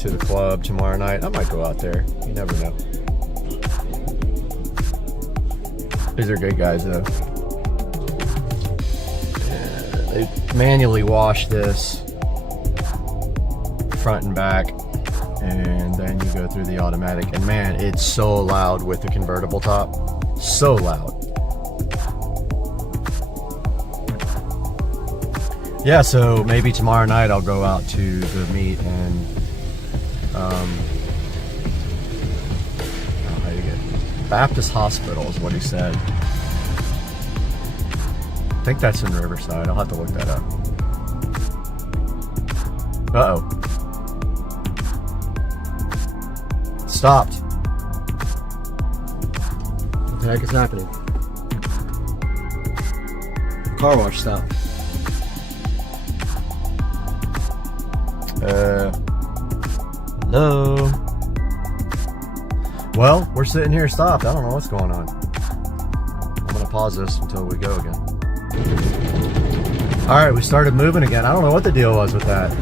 to the club tomorrow night. I might go out there. You never know. These are good guys though. Yeah, they manually wash this front and back, and then you go through the automatic. And man, it's so loud with the convertible top. So loud. Yeah, so maybe tomorrow night I'll go out to the meet and Baptist Hospital is what he said. I think that's in Riverside. I'll have to look that up. Uh-oh. Stopped. What the heck is happening? Car wash stopped. Hello? Well, we're sitting here stopped. I don't know what's going on. I'm gonna pause this until we go again. All right, we started moving again. I don't know what the deal was with that.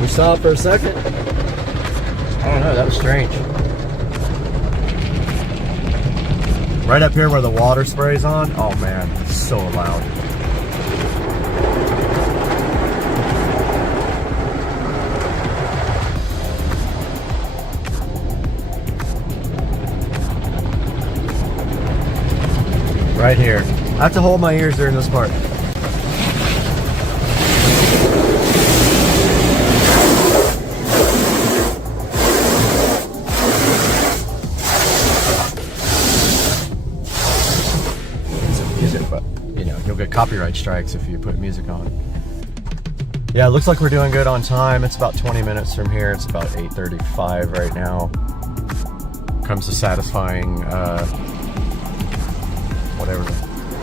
We stopped for a second. I don't know, that was strange. Right up here where the water sprays on, oh man, it's so loud. Right here. I have to hold my ears during this part. But you know, you'll get copyright strikes if you put music on. Yeah, it looks like we're doing good on time. It's about 20 minutes from here. It's about 8:35 right now. Comes to satisfying whatever the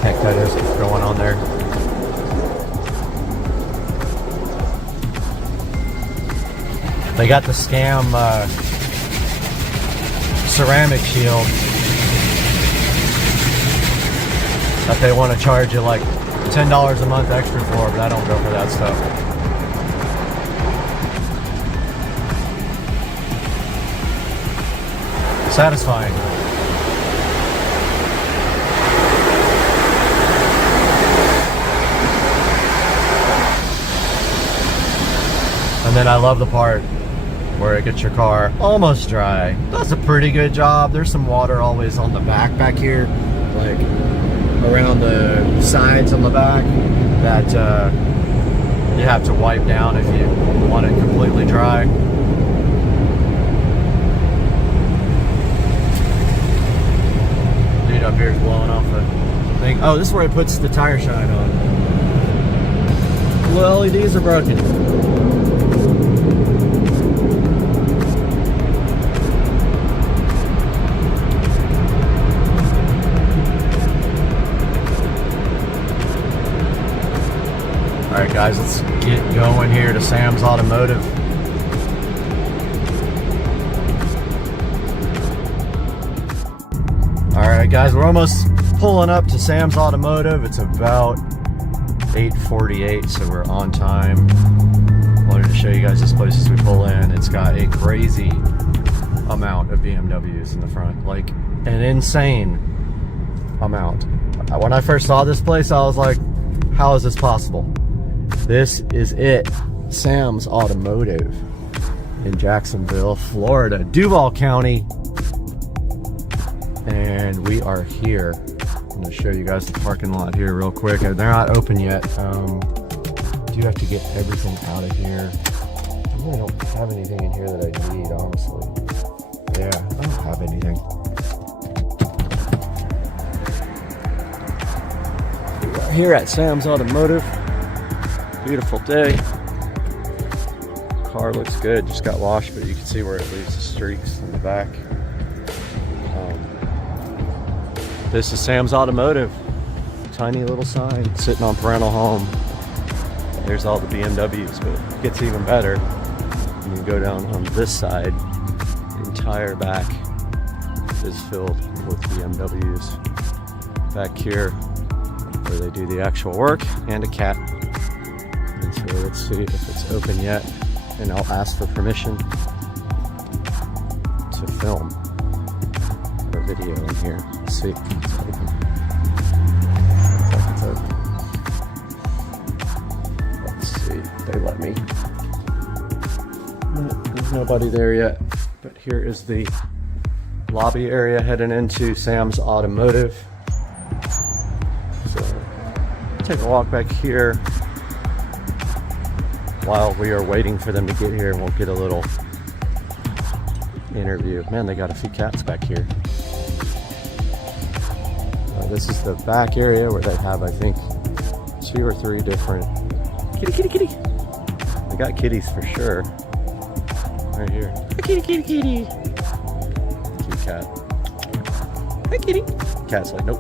heck that is going on there. They got the scam ceramic shield that they want to charge you like $10 a month extra for, but I don't go for that stuff. Satisfying. And then I love the part where it gets your car almost dry. Does a pretty good job. There's some water always on the back here, like around the sides on the back, that you have to wipe down if you want it completely dry. Dude up here is blowing off the thing. Oh, this is where it puts the tire shine on. The LEDs are broken. Alright guys, let's get going here to Sam's Automotive. Alright guys, we're almost pulling up to Sam's Automotive. It's about 8:48, so we're on time. Wanted to show you guys this place as we pull in. It's got a crazy amount of BMWs in the front, like an insane amount. When I first saw this place, I was like, how is this possible? This is it, Sam's Automotive in Jacksonville, Florida, Duval County. And we are here. I'm gonna show you guys the parking lot here real quick. They're not open yet. Do have to get everything out of here. I really don't have anything in here that I need, honestly. Yeah, I don't have anything. We are here at Sam's Automotive. Beautiful day. Car looks good, just got washed, but you can see where it leaves the streaks in the back. This is Sam's Automotive. Tiny little sign sitting on Parental Home. There's all the BMWs, but it gets even better. You can go down on this side. The entire back is filled with BMWs. Back here, where they do the actual work, and a cat. And so let's see if it's open yet, and I'll ask for permission to film a video in here. Let's see if it's open. Looks like it's open. Let's see if they let me. No, there's nobody there yet, but here is the lobby area heading into Sam's Automotive. So take a walk back here while we are waiting for them to get here, and we'll get a little interview. Man, they got a few cats back here. This is the back area where they have, I think, 2 or 3 different kitty. They got kitties for sure. Right here. Hi, kitty. Cute cat. Hi, kitty. Cat's like, nope.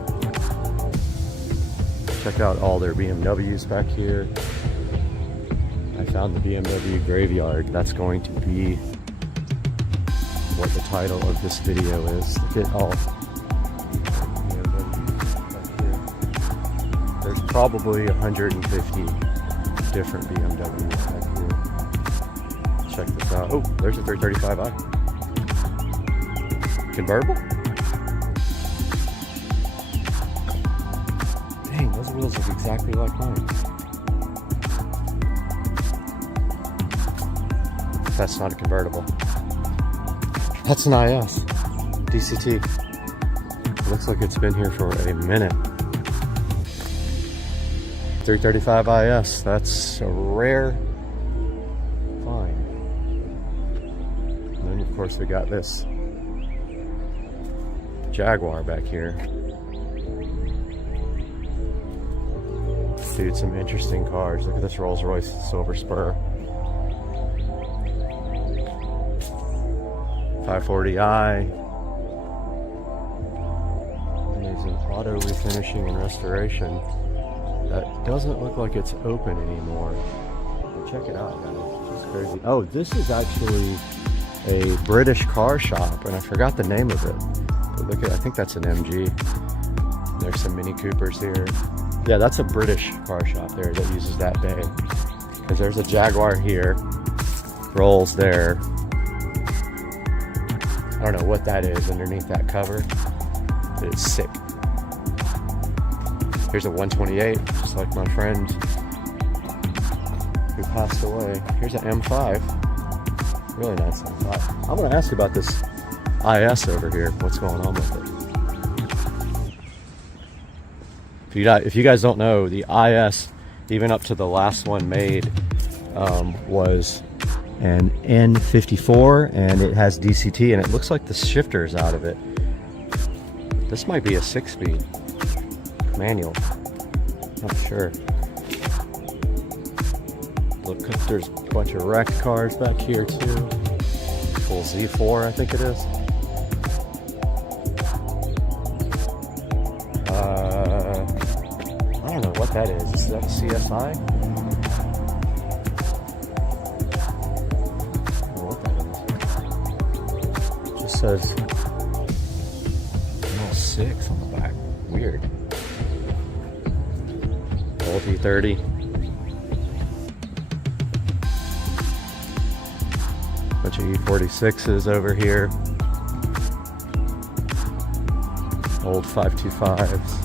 Check out all their BMWs back here. I found the BMW graveyard. That's going to be what the title of this video is. Look at all BMWs back here. There's probably 150 different BMWs back here. Check this out. Oh, there's a 335i. Convertible? Dang, those wheels look exactly like mine. That's not a convertible. That's an IS. DCT. Looks like it's been here for a minute. 335 IS. That's a rare find. And then of course we got this Jaguar back here. Dude, some interesting cars. Look at this Rolls Royce Silver Spur. 540i. And there's an auto refinishing and restoration that doesn't look like it's open anymore. But check it out, guys. It's crazy. Oh, this is actually a British car shop, and I forgot the name of it. But look at, I think that's an MG. There's some Mini Coopers here. Yeah, that's a British car shop there that uses that bay. Because there's a Jaguar here, Rolls there. I don't know what that is underneath that cover, but it's sick. Here's a 128, just like my friend who passed away. Here's an M5, really nice M5. I'm gonna ask you about this IS over here, what's going on with it. If you guys don't know, the IS, even up to the last one made, was an N54, and it has DCT, and it looks like the shifter is out of it. This might be a 6-speed manual, not sure. Look, there's a bunch of wrecked cars back here too. Full Z4, I think it is. I don't know what that is. Is that a CSI? Says L6 on the back. Weird. Old E30. Bunch of E46s over here. Old 525s.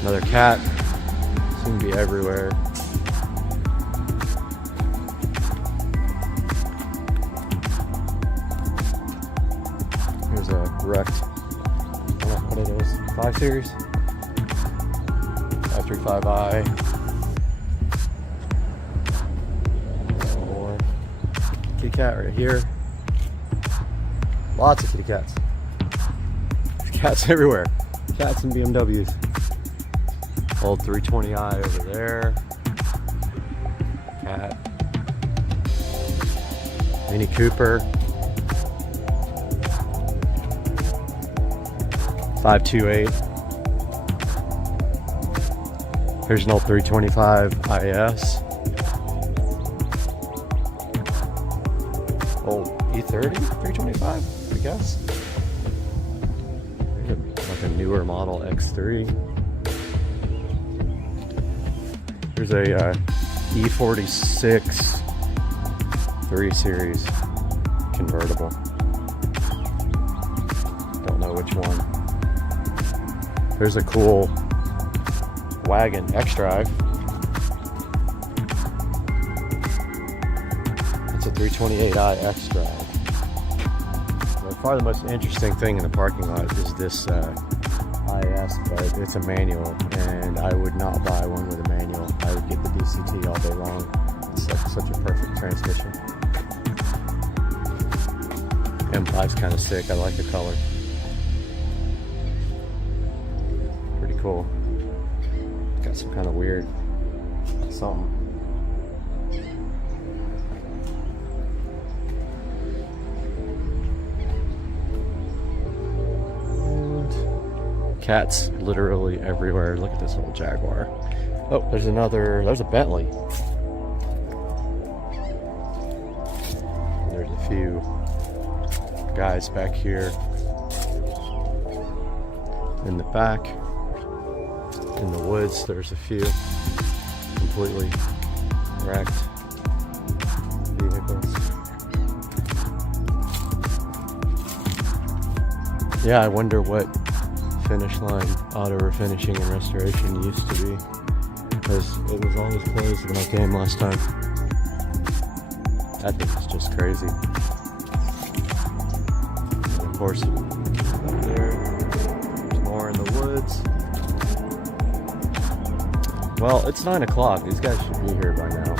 Another cat. Seem to be everywhere. Here's a wrecked, I don't know what it is, 5 Series? 535i. More kitty cat right here. Lots of kitty cats. There's cats everywhere. Cats and BMWs. Old 320i over there. Cat. Mini Cooper. 528. Here's an old 325 IS. Old E30 325, I guess. Like a newer model X3. Here's a E46 3 Series convertible. Don't know which one. Here's a cool wagon X-Drive. It's a 328i X-Drive. By far the most interesting thing in the parking lot is this IS, but it's a manual, and I would not buy one with a manual. I would get the DCT all day long. It's such a perfect transmission. M5's kind of sick. I like the color. Pretty cool. Got some kind of weird something. Cats literally everywhere. Look at this little Jaguar. Oh, there's a Bentley. There's a few guys back here in the back. In the woods, there's a few completely wrecked vehicles. Yeah, I wonder what Finish Line auto refinishing and restoration used to be, because it was always closed when I came last time. That thing is just crazy. And of course, up there's more in the woods. Well, it's 9 o'clock. These guys should be here by now.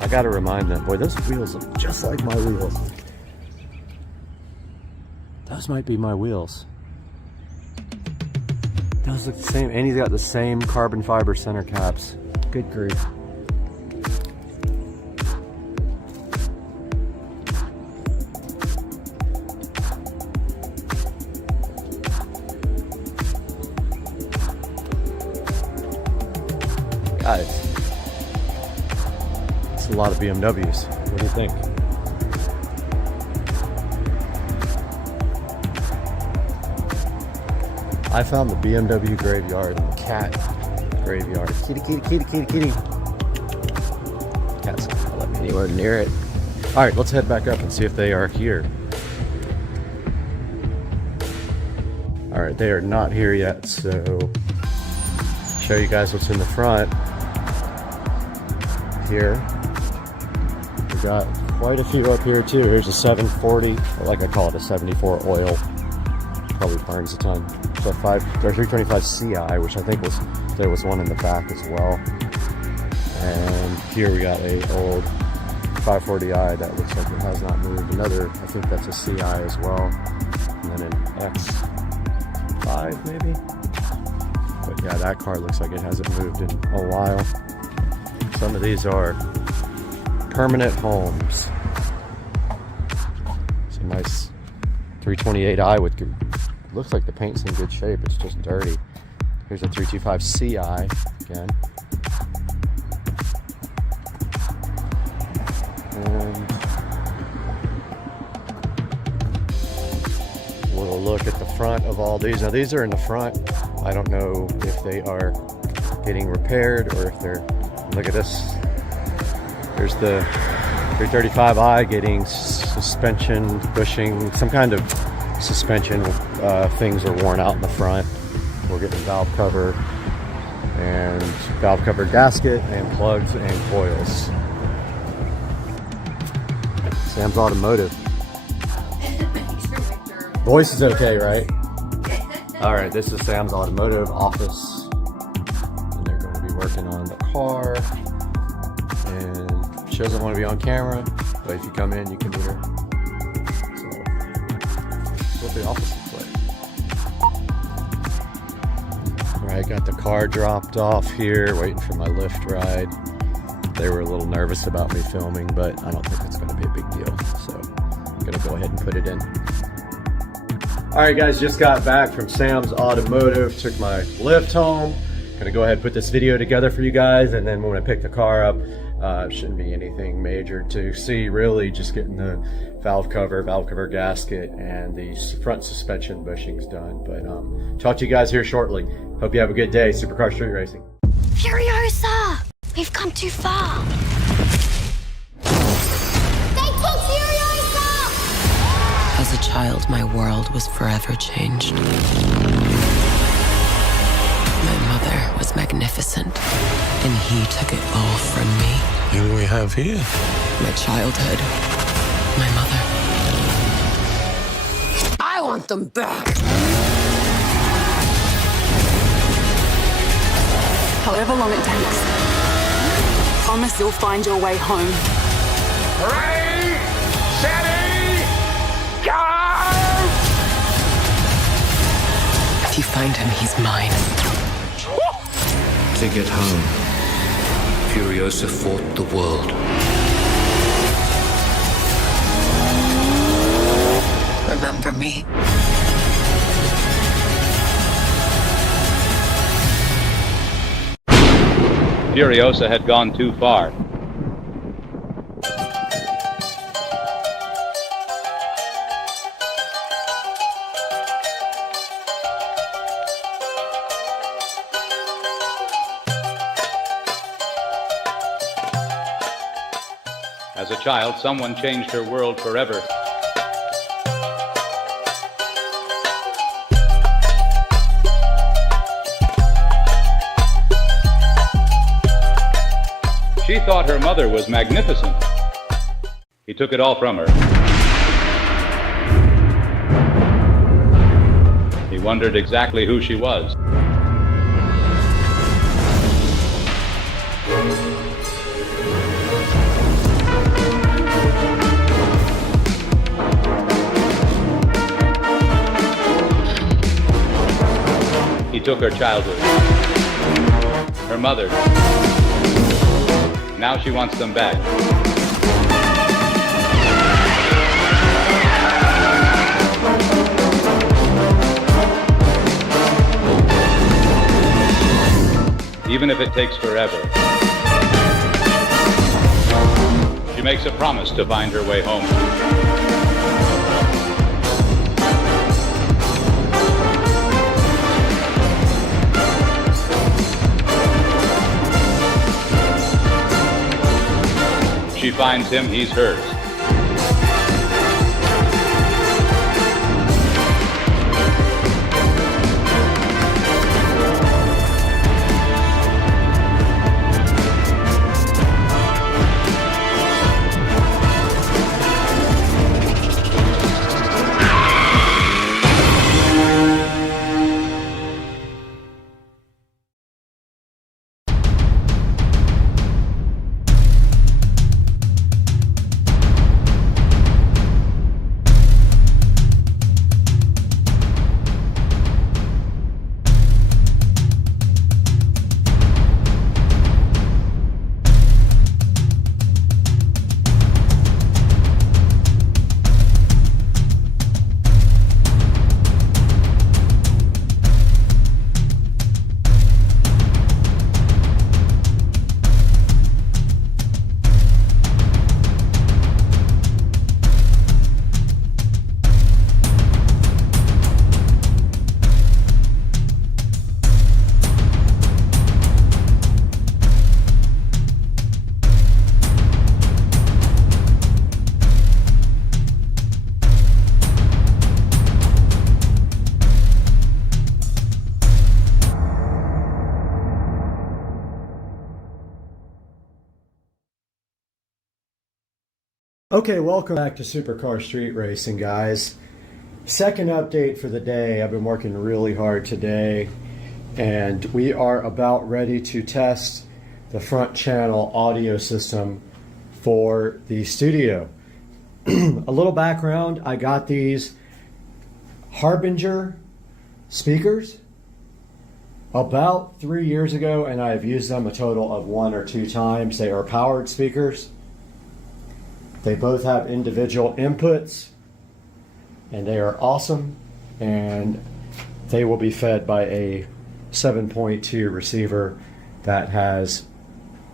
I gotta remind them. Boy, those wheels look just like my wheels. Those might be my wheels. Those look the same. And he's got the same carbon fiber center caps. Good grief. Guys, it's a lot of BMWs. What do you think? I found the BMW graveyard and the cat graveyard. Kitty, kitty, kitty, kitty, kitty. Cat's not gonna let me anywhere near it. All right, let's head back up and see if they are here. All right, they are not here yet, so show you guys what's in the front. Here, we got quite a few up here too. Here's a 740, or like I call it, a 74 oil. Probably burns a ton. So 325 CI, which I think there was one in the back as well. And here we got a old 540i that looks like it has not moved. Another, I think that's a CI as well. And then an X5 maybe. But yeah, that car looks like it hasn't moved in a while. Some of these are permanent homes. It's a nice 328i with good, looks like the paint's in good shape, it's just dirty. Here's a 325 CI again. And a little look at the front of all these. Now these are in the front. I don't know if they are getting repaired or if they're, look at this. There's the 335i getting suspension, bushing, some kind of suspension things are worn out in the front. We're getting valve cover and valve cover gasket and plugs and coils. Sam's Automotive. Voice is okay, right? All right, this is Sam's Automotive office, and they're going to be working on the car. And she doesn't want to be on camera, but if you come in, you can meet her. So, what the office looks like. All right, got the car dropped off here, waiting for my Lyft ride. They were a little nervous about me filming, but I don't think it's going to be a big deal. So, I'm going to go ahead and put it in. All right, guys, just got back from Sam's Automotive. Took my Lyft home. Gonna go ahead and put this video together for you guys, and then when I pick the car up, shouldn't be anything major to see, really. Just getting the valve cover gasket, and the front suspension bushings done. But talk to you guys here shortly. Hope you have a good day. Supercar Street Racing. Furiosa! We've come too far. They took Furiosa! As a child, my world was forever changed. My mother was magnificent, and he took it all from me. Who do we have here? My childhood. My mother. I want them back! However long it takes, promise you'll find your way home. Ready, steady, go! If you find him, he's mine. To get home, Furiosa fought the world. Remember me. Furiosa had gone too far. child, someone changed her world forever. She thought her mother was magnificent. He took it all from her. He wondered exactly who she was. He took her childhood, her mother. Now she wants them back. Even if it takes forever. She makes a promise to find her way home. She finds him, he's hers. Okay, welcome back to Supercar Street Racing, guys. Second update for the day. I've been working really hard today, and we are about ready to test the front channel audio system for the studio. A little background, I got these Harbinger speakers about 3 years ago, and I've used them a total of 1 or 2 times. They are powered speakers. They both have individual inputs, and they are awesome, and they will be fed by a 7.2 receiver that has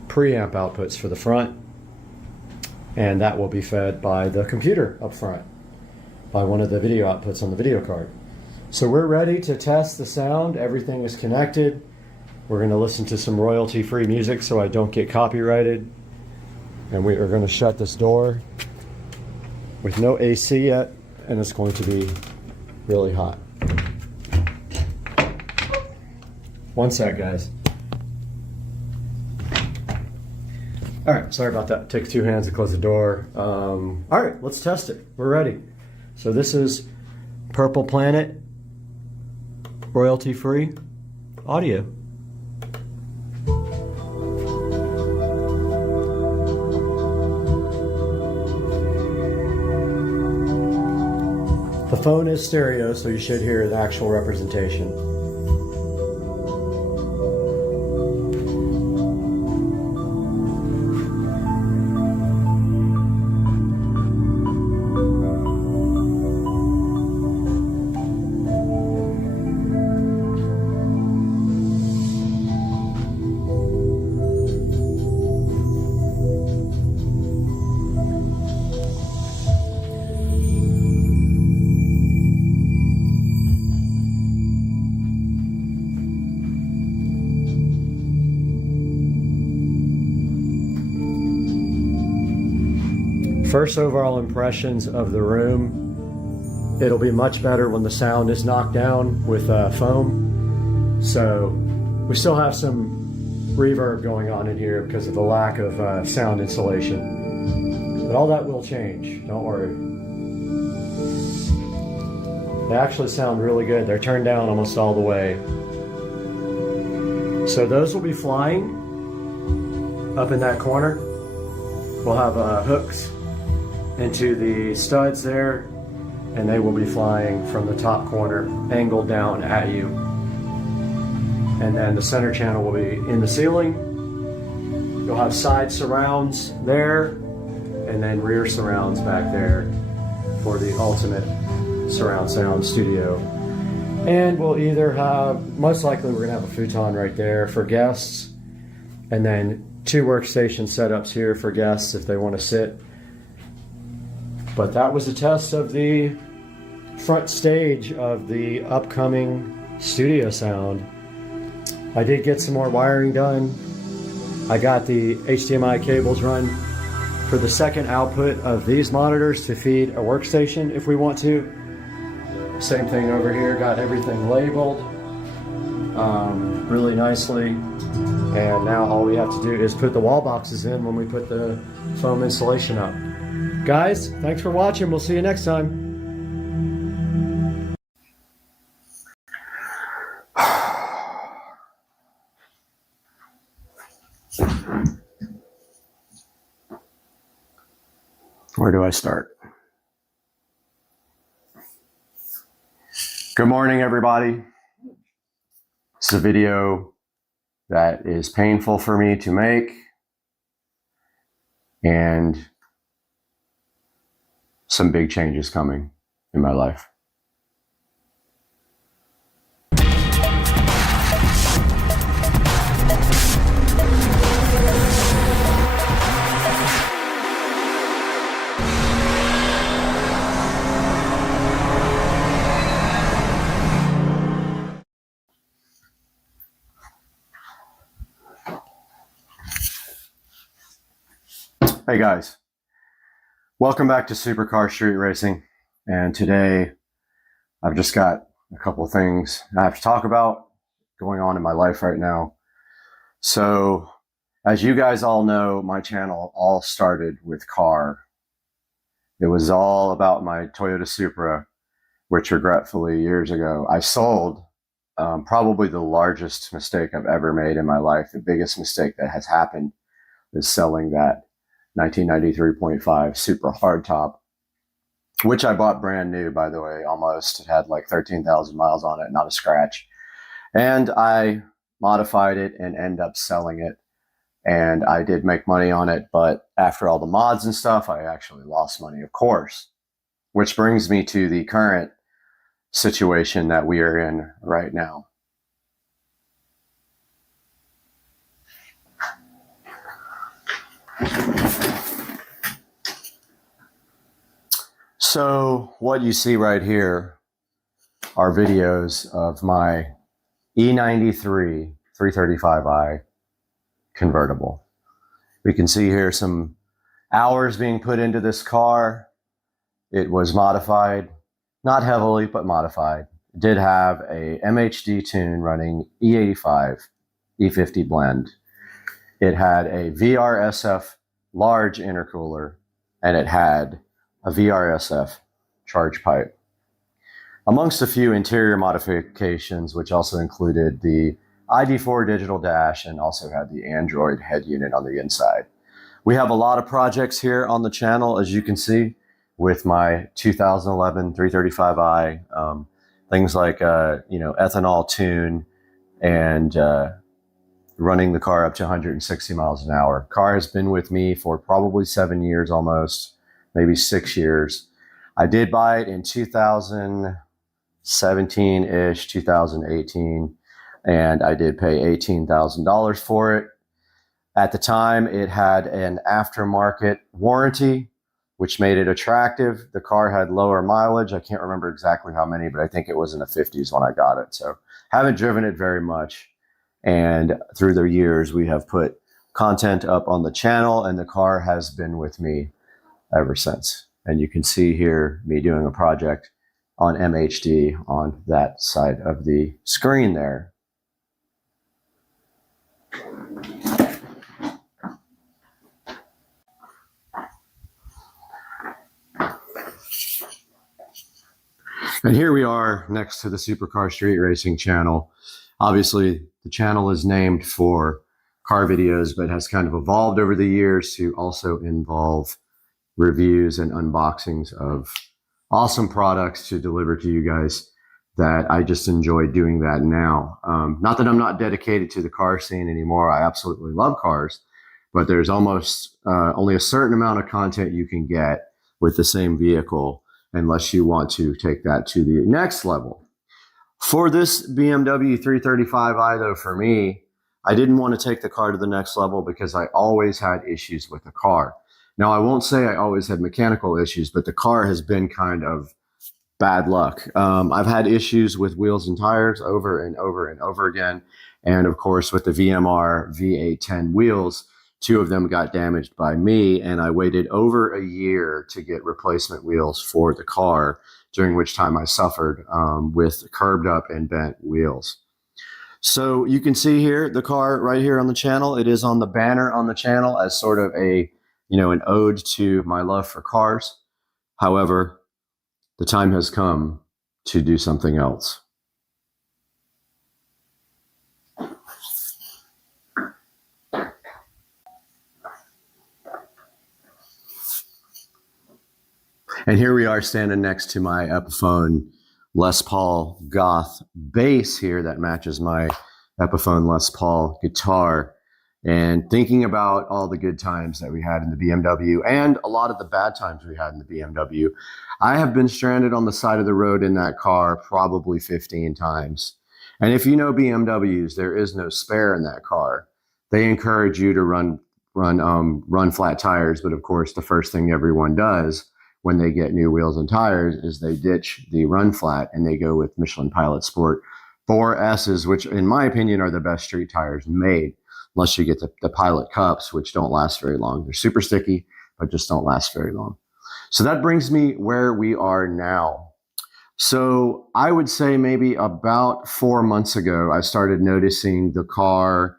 preamp outputs for the front, and that will be fed by the computer up front, by one of the video outputs on the video card. So we're ready to test the sound. Everything is connected. We're going to listen to some royalty-free music so I don't get copyrighted. And we are going to shut this door with no AC yet, and it's going to be really hot. One sec, guys. All right, sorry about that. Take 2 hands to close the door. All right, let's test it. We're ready. So this is Purple Planet royalty-free audio. The phone is stereo, so you should hear the actual representation. First overall impressions of the room. It'll be much better when the sound is knocked down with foam. So we still have some reverb going on in here because of the lack of sound insulation. But all that will change, don't worry. They actually sound really good. They're turned down almost all the way. So those will be flying up in that corner. We'll have hooks into the studs there, and they will be flying from the top corner, angled down at you. And then the center channel will be in the ceiling. You'll have side surrounds there, and then rear surrounds back there for the ultimate surround sound studio. And we'll either have, most likely we're gonna have a futon right there for guests, and then 2 workstation setups here for guests if they want to sit. But that was a test of the front stage of the upcoming studio sound. I did get some more wiring done. I got the HDMI cables run for the second output of these monitors to feed a workstation if we want to. Same thing over here, got everything labeled really nicely. And now all we have to do is put the wall boxes in when we put the foam insulation up. Guys, thanks for watching. We'll see you next time. Where do I start? Good morning, everybody. This is a video that is painful for me to make, and some big changes coming in my life. Hey guys, welcome back to Supercar Street Racing, and today I've just got a couple of things I have to talk about going on in my life right now. So, as you guys all know, my channel all started with car. It was all about my Toyota Supra, which regretfully years ago I sold. Probably the largest mistake I've ever made in my life. The biggest mistake that has happened is selling that 1993.5 Supra hardtop, which I bought brand new, by the way, almost. It had like 13,000 miles on it, not a scratch. And I modified it and ended up selling it. And I did make money on it, but after all the mods and stuff, I actually lost money, of course. Which brings me to the current situation that we are in right now. So what you see right here are videos of my E93 335i convertible. We can see here some hours being put into this car. It was modified, not heavily, but modified. It did have a MHD tune running E85, E50 blend. It had a VRSF large intercooler, and it had a VRSF charge pipe. Amongst a few interior modifications, which also included the ID4 digital dash and also had the Android head unit on the inside. We have a lot of projects here on the channel, as you can see, with my 2011 335i, things like, ethanol tune and running the car up to 160 miles an hour. Car has been with me for probably 7 years almost, maybe 6 years. I did buy it in 2017-ish, 2018, and I did pay $18,000 for it. At the time, it had an aftermarket warranty, which made it attractive. The car had lower mileage. I can't remember exactly how many, but I think it was in the 50s when I got it. So haven't driven it very much. And through the years, we have put content up on the channel, and the car has been with me ever since. And you can see here me doing a project on MHD on that side of the screen there. And here we are next to the Supercar Street Racing channel. Obviously, the channel is named for car videos, but has kind of evolved over the years to also involve reviews and unboxings of awesome products to deliver to you guys that I just enjoy doing that now. Not that I'm not dedicated to the car scene anymore. I absolutely love cars, but there's almost only a certain amount of content you can get with the same vehicle unless you want to take that to the next level. For this BMW 335i, though, for me, I didn't want to take the car to the next level because I always had issues with the car. Now, I won't say I always had mechanical issues, but the car has been kind of bad luck. I've had issues with wheels and tires over and over and over again. And of course, with the VMR V810 wheels, 2 of them got damaged by me, and I waited over a year to get replacement wheels for the car, during which time I suffered with curbed up and bent wheels. So you can see here the car right here on the channel. It is on the banner on the channel as sort of a, an ode to my love for cars. However, the time has come to do something else. And here we are standing next to my Epiphone Les Paul Goth bass here that matches my Epiphone Les Paul guitar, and thinking about all the good times that we had in the BMW and a lot of the bad times we had in the BMW. I have been stranded on the side of the road in that car probably 15 times. And if you know BMWs, there is no spare in that car. They encourage you to run flat tires, but of course the first thing everyone does when they get new wheels and tires is they ditch the run flat and they go with Michelin Pilot Sport 4S's, which in my opinion are the best street tires made, unless you get the Pilot Cups, which don't last very long. They're super sticky, but just don't last very long. So that brings me where we are now. So I would say maybe about 4 months ago, I started noticing the car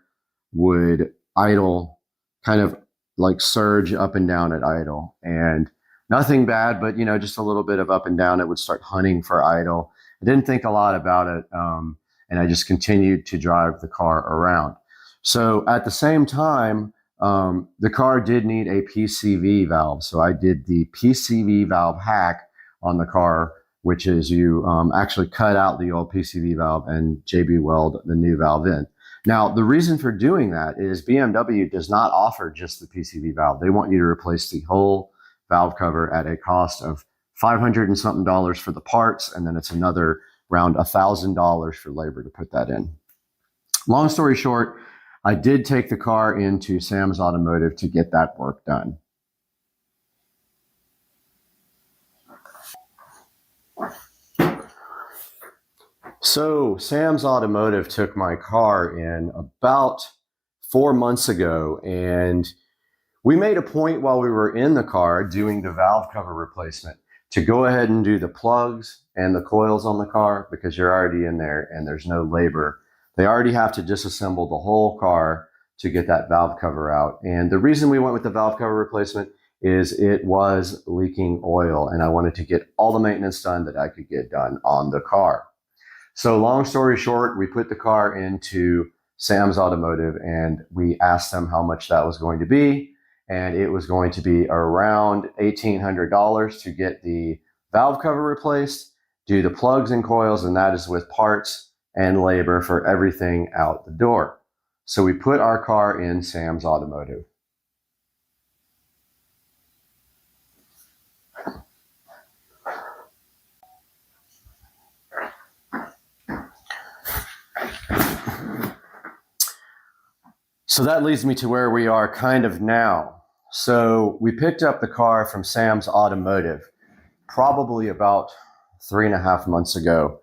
would idle, kind of like surge up and down at idle. And nothing bad, but, just a little bit of up and down. It would start hunting for idle. I didn't think a lot about it, and I just continued to drive the car around. So at the same time, the car did need a PCV valve. So I did the PCV valve hack on the car, which is you actually cut out the old PCV valve and JB weld the new valve in. Now, the reason for doing that is BMW does not offer just the PCV valve. They want you to replace the whole valve cover at a cost of $500 and something for the parts, and then it's another around $1,000 for labor to put that in. Long story short, I did take the car into Sam's Automotive to get that work done. So Sam's Automotive took my car in about 4 months ago, and we made a point while we were in the car doing the valve cover replacement to go ahead and do the plugs and the coils on the car, because you're already in there and there's no labor. They already have to disassemble the whole car to get that valve cover out. And the reason we went with the valve cover replacement is it was leaking oil, and I wanted to get all the maintenance done that I could get done on the car. So long story short, we put the car into Sam's Automotive and we asked them how much that was going to be. And it was going to be around $1,800 to get the valve cover replaced, do the plugs and coils, and that is with parts and labor for everything out the door. So we put our car in Sam's Automotive. So that leads me to where we are kind of now. So we picked up the car from Sam's Automotive probably about 3.5 months ago.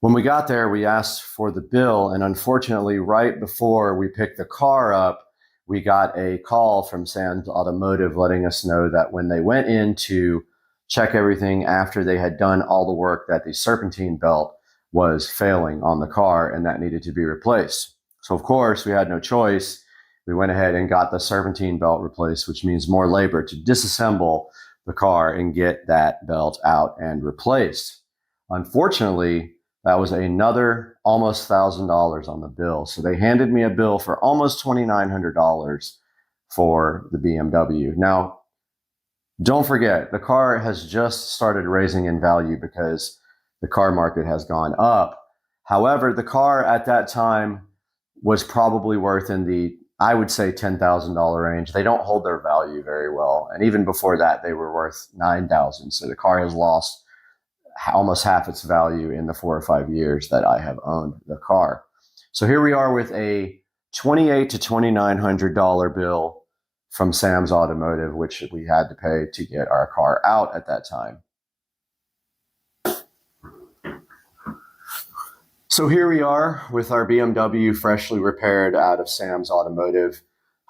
When we got there, we asked for the bill, and unfortunately, right before we picked the car up, we got a call from Sam's Automotive letting us know that when they went in to check everything after they had done all the work, that the serpentine belt was failing on the car and that needed to be replaced. So of course we had no choice. We went ahead and got the serpentine belt replaced, which means more labor to disassemble the car and get that belt out and replaced. Unfortunately, that was another almost $1,000 on the bill. So they handed me a bill for almost $2,900 for the BMW. Now, don't forget, the car has just started raising in value because the car market has gone up. However, the car at that time was probably worth in the, I would say, $10,000 range. They don't hold their value very well. And even before that, they were worth $9,000. So the car has lost almost half its value in the 4 or 5 years that I have owned the car. So here we are with a $2,800 to $2,900 bill from Sam's Automotive, which we had to pay to get our car out at that time. So here we are with our BMW freshly repaired out of Sam's Automotive.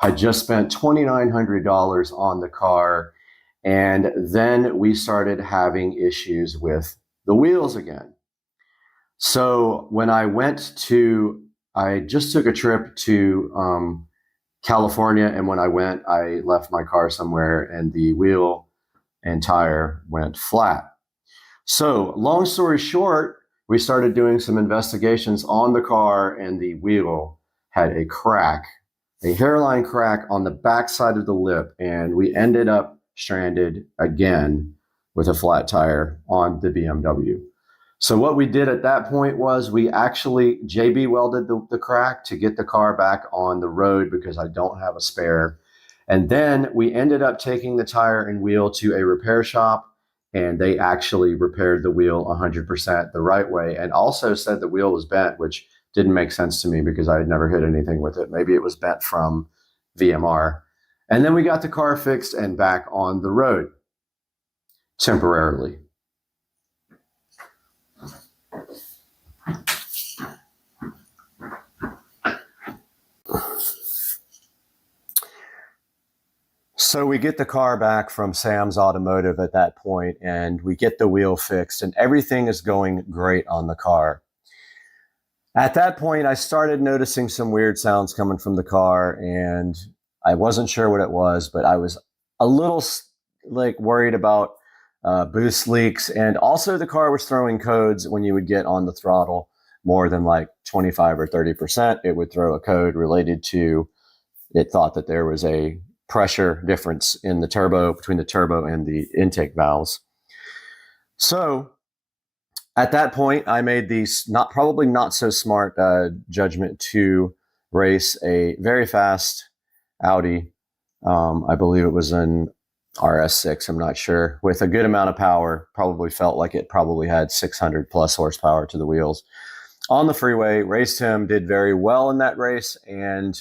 I just spent $2,900 on the car, and then we started having issues with the wheels again. So when I just took a trip to California, and when I went, I left my car somewhere and the wheel and tire went flat. So long story short, we started doing some investigations on the car, and the wheel had a crack, a hairline crack on the back side of the lip, and we ended up stranded again with a flat tire on the BMW. So what we did at that point was we actually JB welded the crack to get the car back on the road because I don't have a spare. And then we ended up taking the tire and wheel to a repair shop, and they actually repaired the wheel 100% the right way, and also said the wheel was bent, which didn't make sense to me because I had never hit anything with it. Maybe it was bent from VMR. And then we got the car fixed and back on the road temporarily. So we get the car back from Sam's Automotive at that point, and we get the wheel fixed, and everything is going great on the car. At that point, I started noticing some weird sounds coming from the car, and I wasn't sure what it was, but I was a little worried about boost leaks, and also the car was throwing codes when you would get on the throttle more than 25 or 30%. It would throw a code related to, it thought that there was a pressure difference in the turbo, between the turbo and the intake valves. So at that point, I made the probably not so smart judgment to race a very fast Audi. I believe it was an RS6, I'm not sure, with a good amount of power. Probably felt like it probably had 600 plus horsepower to the wheels. On the freeway, raced him, did very well in that race, and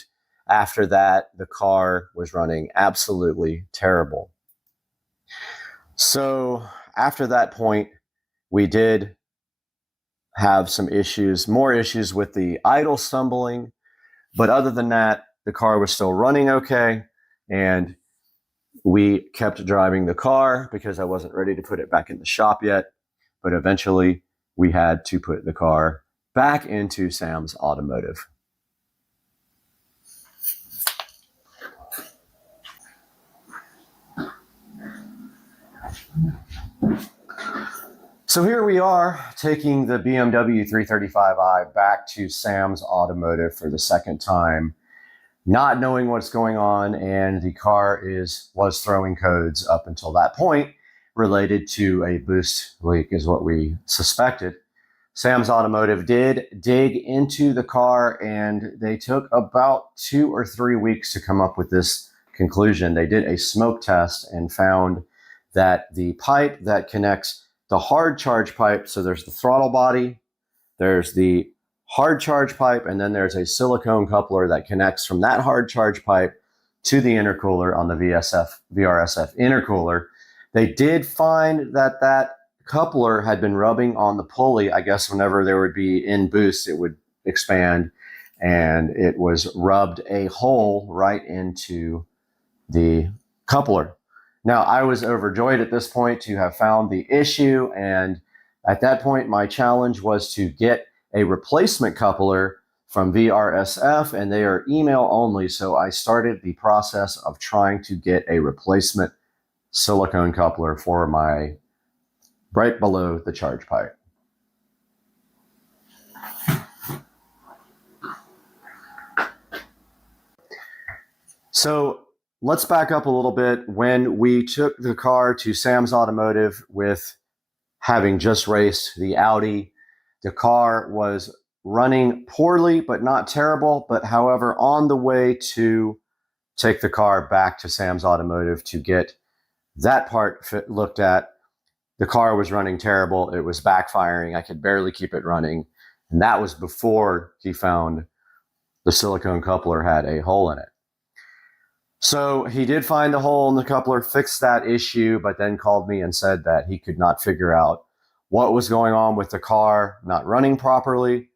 after that, the car was running absolutely terrible. So after that point, we did have some issues, more issues with the idle stumbling. But other than that, the car was still running okay. And we kept driving the car because I wasn't ready to put it back in the shop yet. But eventually, we had to put the car back into Sam's Automotive. So here we are taking the BMW 335i back to Sam's Automotive for the second time, not knowing what's going on, and the car was throwing codes up until that point related to a boost leak is what we suspected. Sam's Automotive did dig into the car, and they took about 2 or 3 weeks to come up with this conclusion. They did a smoke test and found that the pipe that connects the hard charge pipe, so there's the throttle body, there's the hard charge pipe, and then there's a silicone coupler that connects from that hard charge pipe to the intercooler on the VRSF intercooler. They did find that that coupler had been rubbing on the pulley. I guess whenever there would be in boost, it would expand. and it was rubbed a hole right into the coupler. Now, I was overjoyed at this point to have found the issue, and at that point, my challenge was to get a replacement coupler from VRSF, and they are email only, so I started the process of trying to get a replacement silicone coupler for my right below the charge pipe. So let's back up a little bit. When we took the car to Sam's Automotive with having just raced the Audi, the car was running poorly, but not terrible. But however, on the way to take the car back to Sam's Automotive to get that part looked at, the car was running terrible. It was backfiring. I could barely keep it running. And that was before he found the silicone coupler had a hole in it. So he did find the hole in the coupler, fixed that issue, but then called me and said that he could not figure out what was going on with the car not running properly.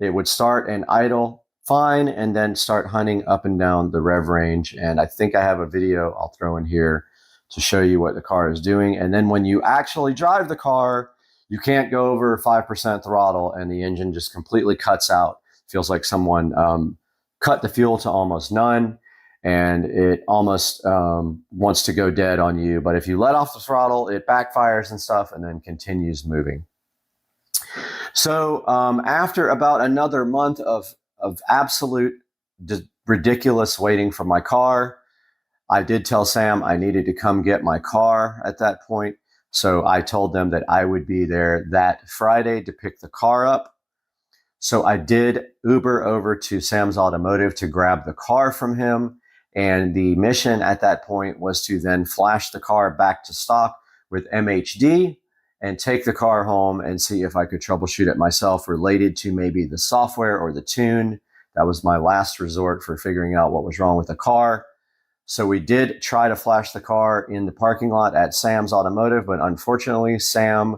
It would start and idle fine and then start hunting up and down the rev range. And I think I have a video I'll throw in here to show you what the car is doing. And then when you actually drive the car, you can't go over 5% throttle and the engine just completely cuts out. Feels like someone cut the fuel to almost none, and it almost wants to go dead on you. But if you let off the throttle, it backfires and stuff and then continues moving. So after about another month of absolute ridiculous waiting for my car, I did tell Sam I needed to come get my car at that point. So I told them that I would be there that Friday to pick the car up. So I did Uber over to Sam's Automotive to grab the car from him. And the mission at that point was to then flash the car back to stock with MHD and take the car home and see if I could troubleshoot it myself related to maybe the software or the tune. That was my last resort for figuring out what was wrong with the car. So we did try to flash the car in the parking lot at Sam's Automotive, but unfortunately, Sam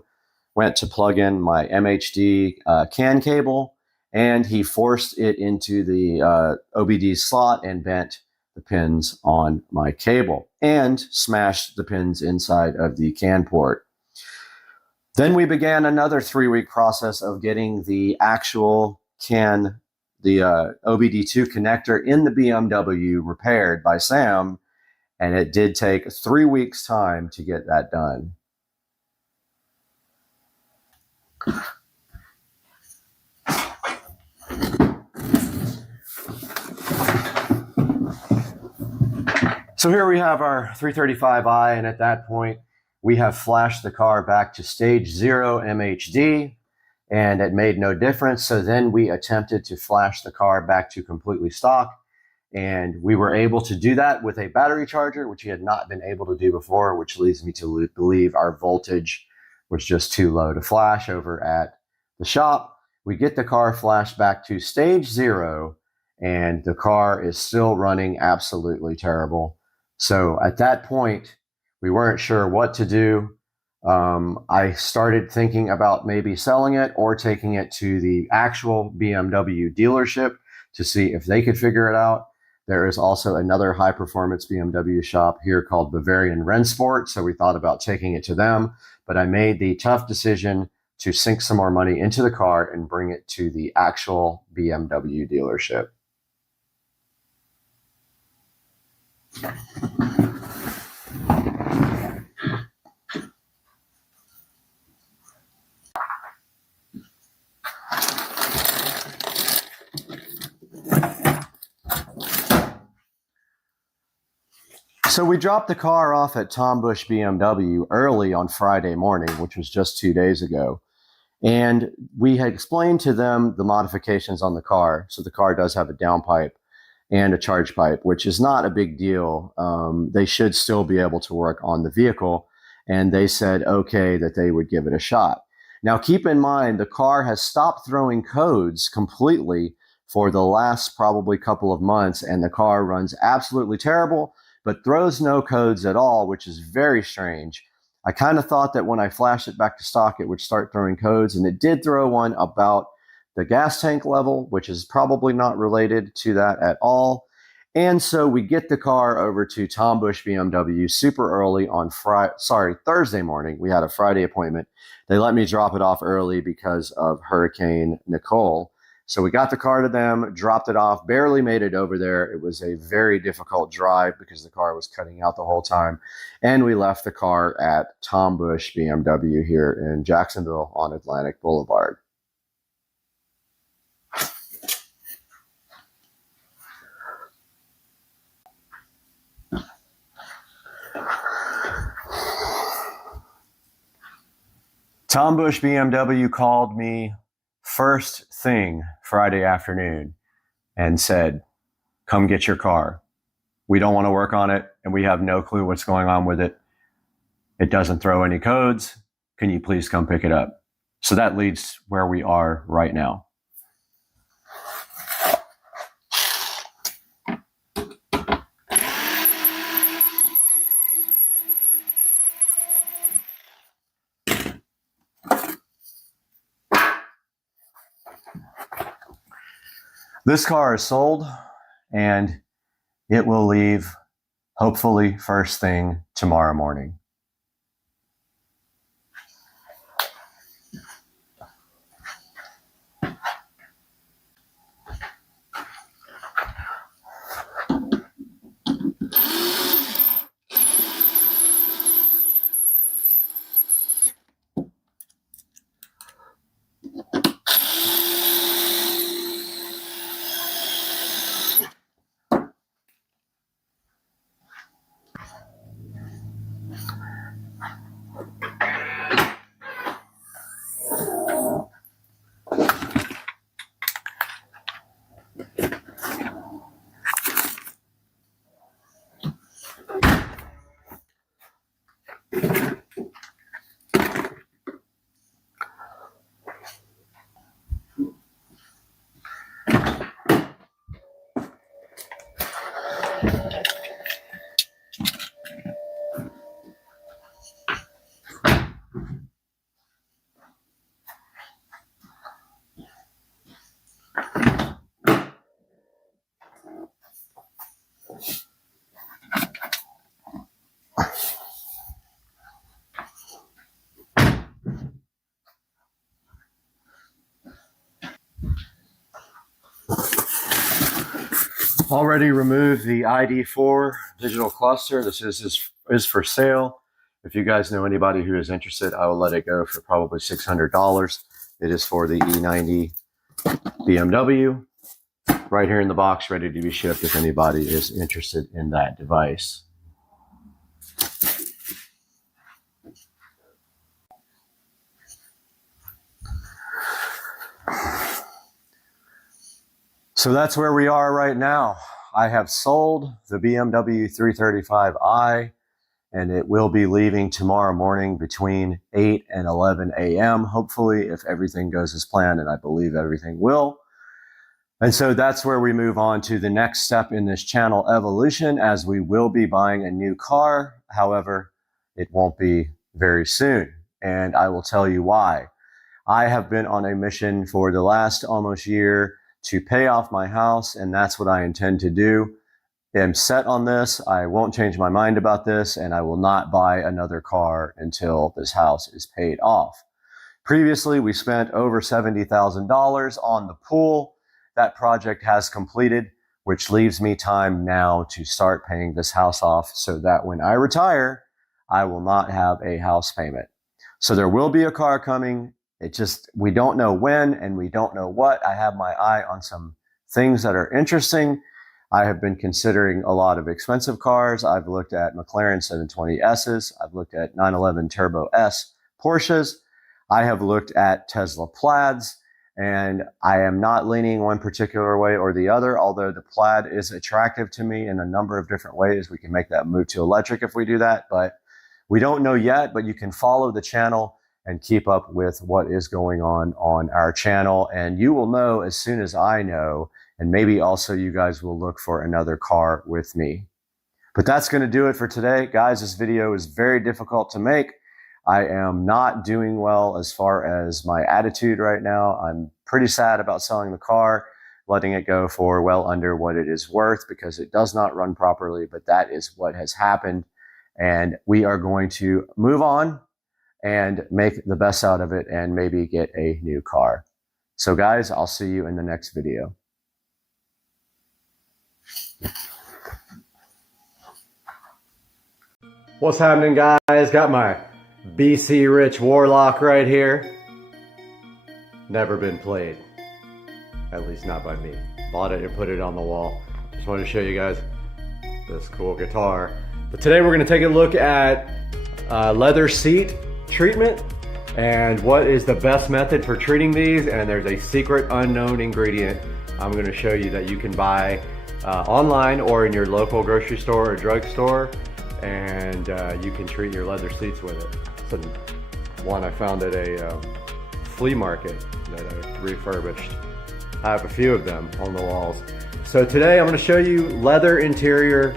went to plug in my MHD CAN cable, and he forced it into the OBD slot and bent the pins on my cable and smashed the pins inside of the CAN port. Then we began another 3-week process of getting the actual CAN, the OBD2 connector in the BMW repaired by Sam, and it did take 3 weeks' time to get that done. So here we have our 335i, and at that point, we have flashed the car back to stage 0 MHD, and it made no difference. So then we attempted to flash the car back to completely stock, and we were able to do that with a battery charger, which we had not been able to do before, which leads me to believe our voltage was just too low to flash over at the shop. We get the car flashed back to stage 0, and the car is still running absolutely terrible. So at that point, we weren't sure what to do. I started thinking about maybe selling it or taking it to the actual BMW dealership to see if they could figure it out. There is also another high-performance BMW shop here called Bavarian Rennsport, so we thought about taking it to them, but I made the tough decision to sink some more money into the car and bring it to the actual BMW dealership. So we dropped the car off at Tom Bush BMW early on Friday morning, which was just 2 days ago. And we had explained to them the modifications on the car. So the car does have a downpipe and a charge pipe, which is not a big deal. They should still be able to work on the vehicle. And they said, okay, that they would give it a shot. Now, keep in mind, the car has stopped throwing codes completely for the last probably couple of months, and the car runs absolutely terrible, but throws no codes at all, which is very strange. I kind of thought that when I flashed it back to stock, it would start throwing codes, and it did throw one about the gas tank level, which is probably not related to that at all. And so we get the car over to Tom Bush BMW super early on Thursday morning. We had a Friday appointment. They let me drop it off early because of Hurricane Nicole. So we got the car to them, dropped it off, barely made it over there. It was a very difficult drive because the car was cutting out the whole time. And we left the car at Tom Bush BMW here in Jacksonville on Atlantic Boulevard. Tom Bush BMW called me first thing Friday afternoon and said, come get your car. We don't want to work on it, and we have no clue what's going on with it. It doesn't throw any codes. Can you please come pick it up? So that leads where we are right now. This car is sold, and it will leave hopefully first thing tomorrow morning. Already removed the ID4 digital cluster. This is for sale. If you guys know anybody who is interested, I will let it go for probably $600. It is for the E90 BMW. Right here in the box, ready to be shipped if anybody is interested in that device. So that's where we are right now. I have sold the BMW 335i, and it will be leaving tomorrow morning between 8 and 11 a.m. Hopefully, if everything goes as planned, and I believe everything will. And so that's where we move on to the next step in this channel evolution, as we will be buying a new car. However, it won't be very soon, and I will tell you why. I have been on a mission for the last almost year to pay off my house, and that's what I intend to do. I'm set on this. I won't change my mind about this, and I will not buy another car until this house is paid off. Previously, we spent over $70,000 on the pool. That project has completed, which leaves me time now to start paying this house off so that when I retire, I will not have a house payment. So there will be a car coming. We don't know when and we don't know what. I have my eye on some things that are interesting. I have been considering a lot of expensive cars. I've looked at McLaren 720Ss. I've looked at 911 Turbo S Porsches. I have looked at Tesla Plaids, and I am not leaning one particular way or the other, although the Plaid is attractive to me in a number of different ways. We can make that move to electric if we do that, but we don't know yet. But you can follow the channel and keep up with what is going on our channel. And you will know as soon as I know, and maybe also you guys will look for another car with me. But that's going to do it for today. Guys, this video is very difficult to make. I am not doing well as far as my attitude right now. I'm pretty sad about selling the car, letting it go for well under what it is worth because it does not run properly, but that is what has happened. And we are going to move on and make the best out of it and maybe get a new car. So guys, I'll see you in the next video. What's happening, guys? Got my BC Rich Warlock right here. Never been played. At least not by me. Bought it and put it on the wall. Just wanted to show you guys this cool guitar. But today we're going to take a look at leather seat treatment and what is the best method for treating these. And there's a secret unknown ingredient I'm going to show you that you can buy online or in your local grocery store or drugstore, and you can treat your leather seats with it. It's one I found at a flea market that I refurbished. I have a few of them on the walls. So today I'm going to show you leather interior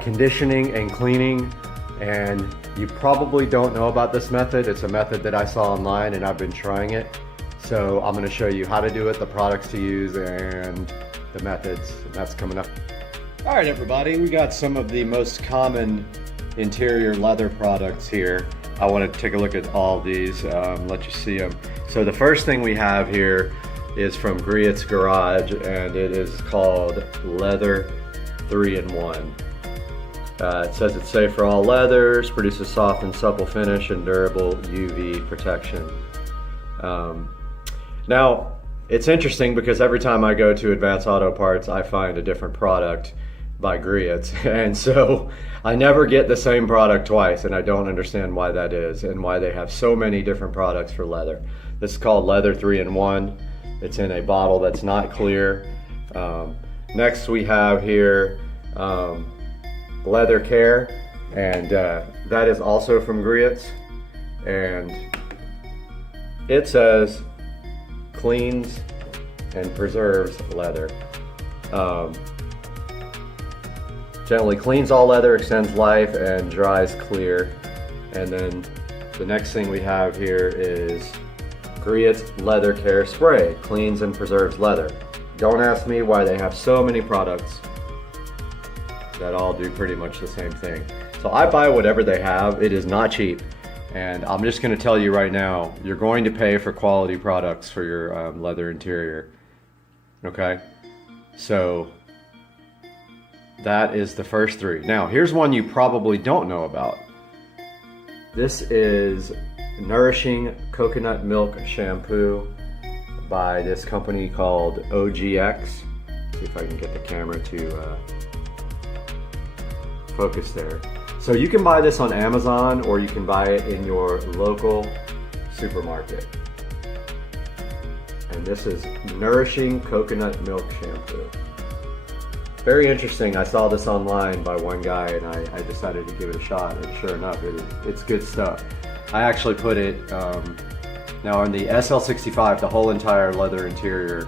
conditioning and cleaning, and you probably don't know about this method. It's a method that I saw online and I've been trying it. So I'm going to show you how to do it, the products to use, and the methods. And that's coming up. All right, everybody, we got some of the most common interior leather products here. I want to take a look at all these, let you see them. So the first thing we have here is from Griot's Garage, and it is called Leather 3-in-1. It says it's safe for all leathers, produces soft and supple finish, and durable UV protection. Now, it's interesting because every time I go to Advanced Auto Parts, I find a different product by Griot's, and so I never get the same product twice, and I don't understand why that is and why they have so many different products for leather. This is called Leather 3-in-1. It's in a bottle that's not clear. Next we have here Leather Care, and that is also from Griot's, and it says cleans and preserves leather. Gently cleans all leather, extends life, and dries clear. And then the next thing we have here is Griot's Leather Care Spray, cleans and preserves leather. Don't ask me why they have so many products that all do pretty much the same thing. So I buy whatever they have. It is not cheap. And I'm just gonna tell you right now, you're going to pay for quality products for your leather interior, okay? So that is the first three. Now, here's one you probably don't know about. This is Nourishing Coconut Milk Shampoo by this company called OGX. See if I can get the camera to focus there. So you can buy this on Amazon, or you can buy it in your local supermarket. And this is Nourishing Coconut Milk Shampoo. Very interesting. I saw this online by one guy, and I decided to give it a shot, and sure enough, it's good stuff. I actually put it, now on the SL65, the whole entire leather interior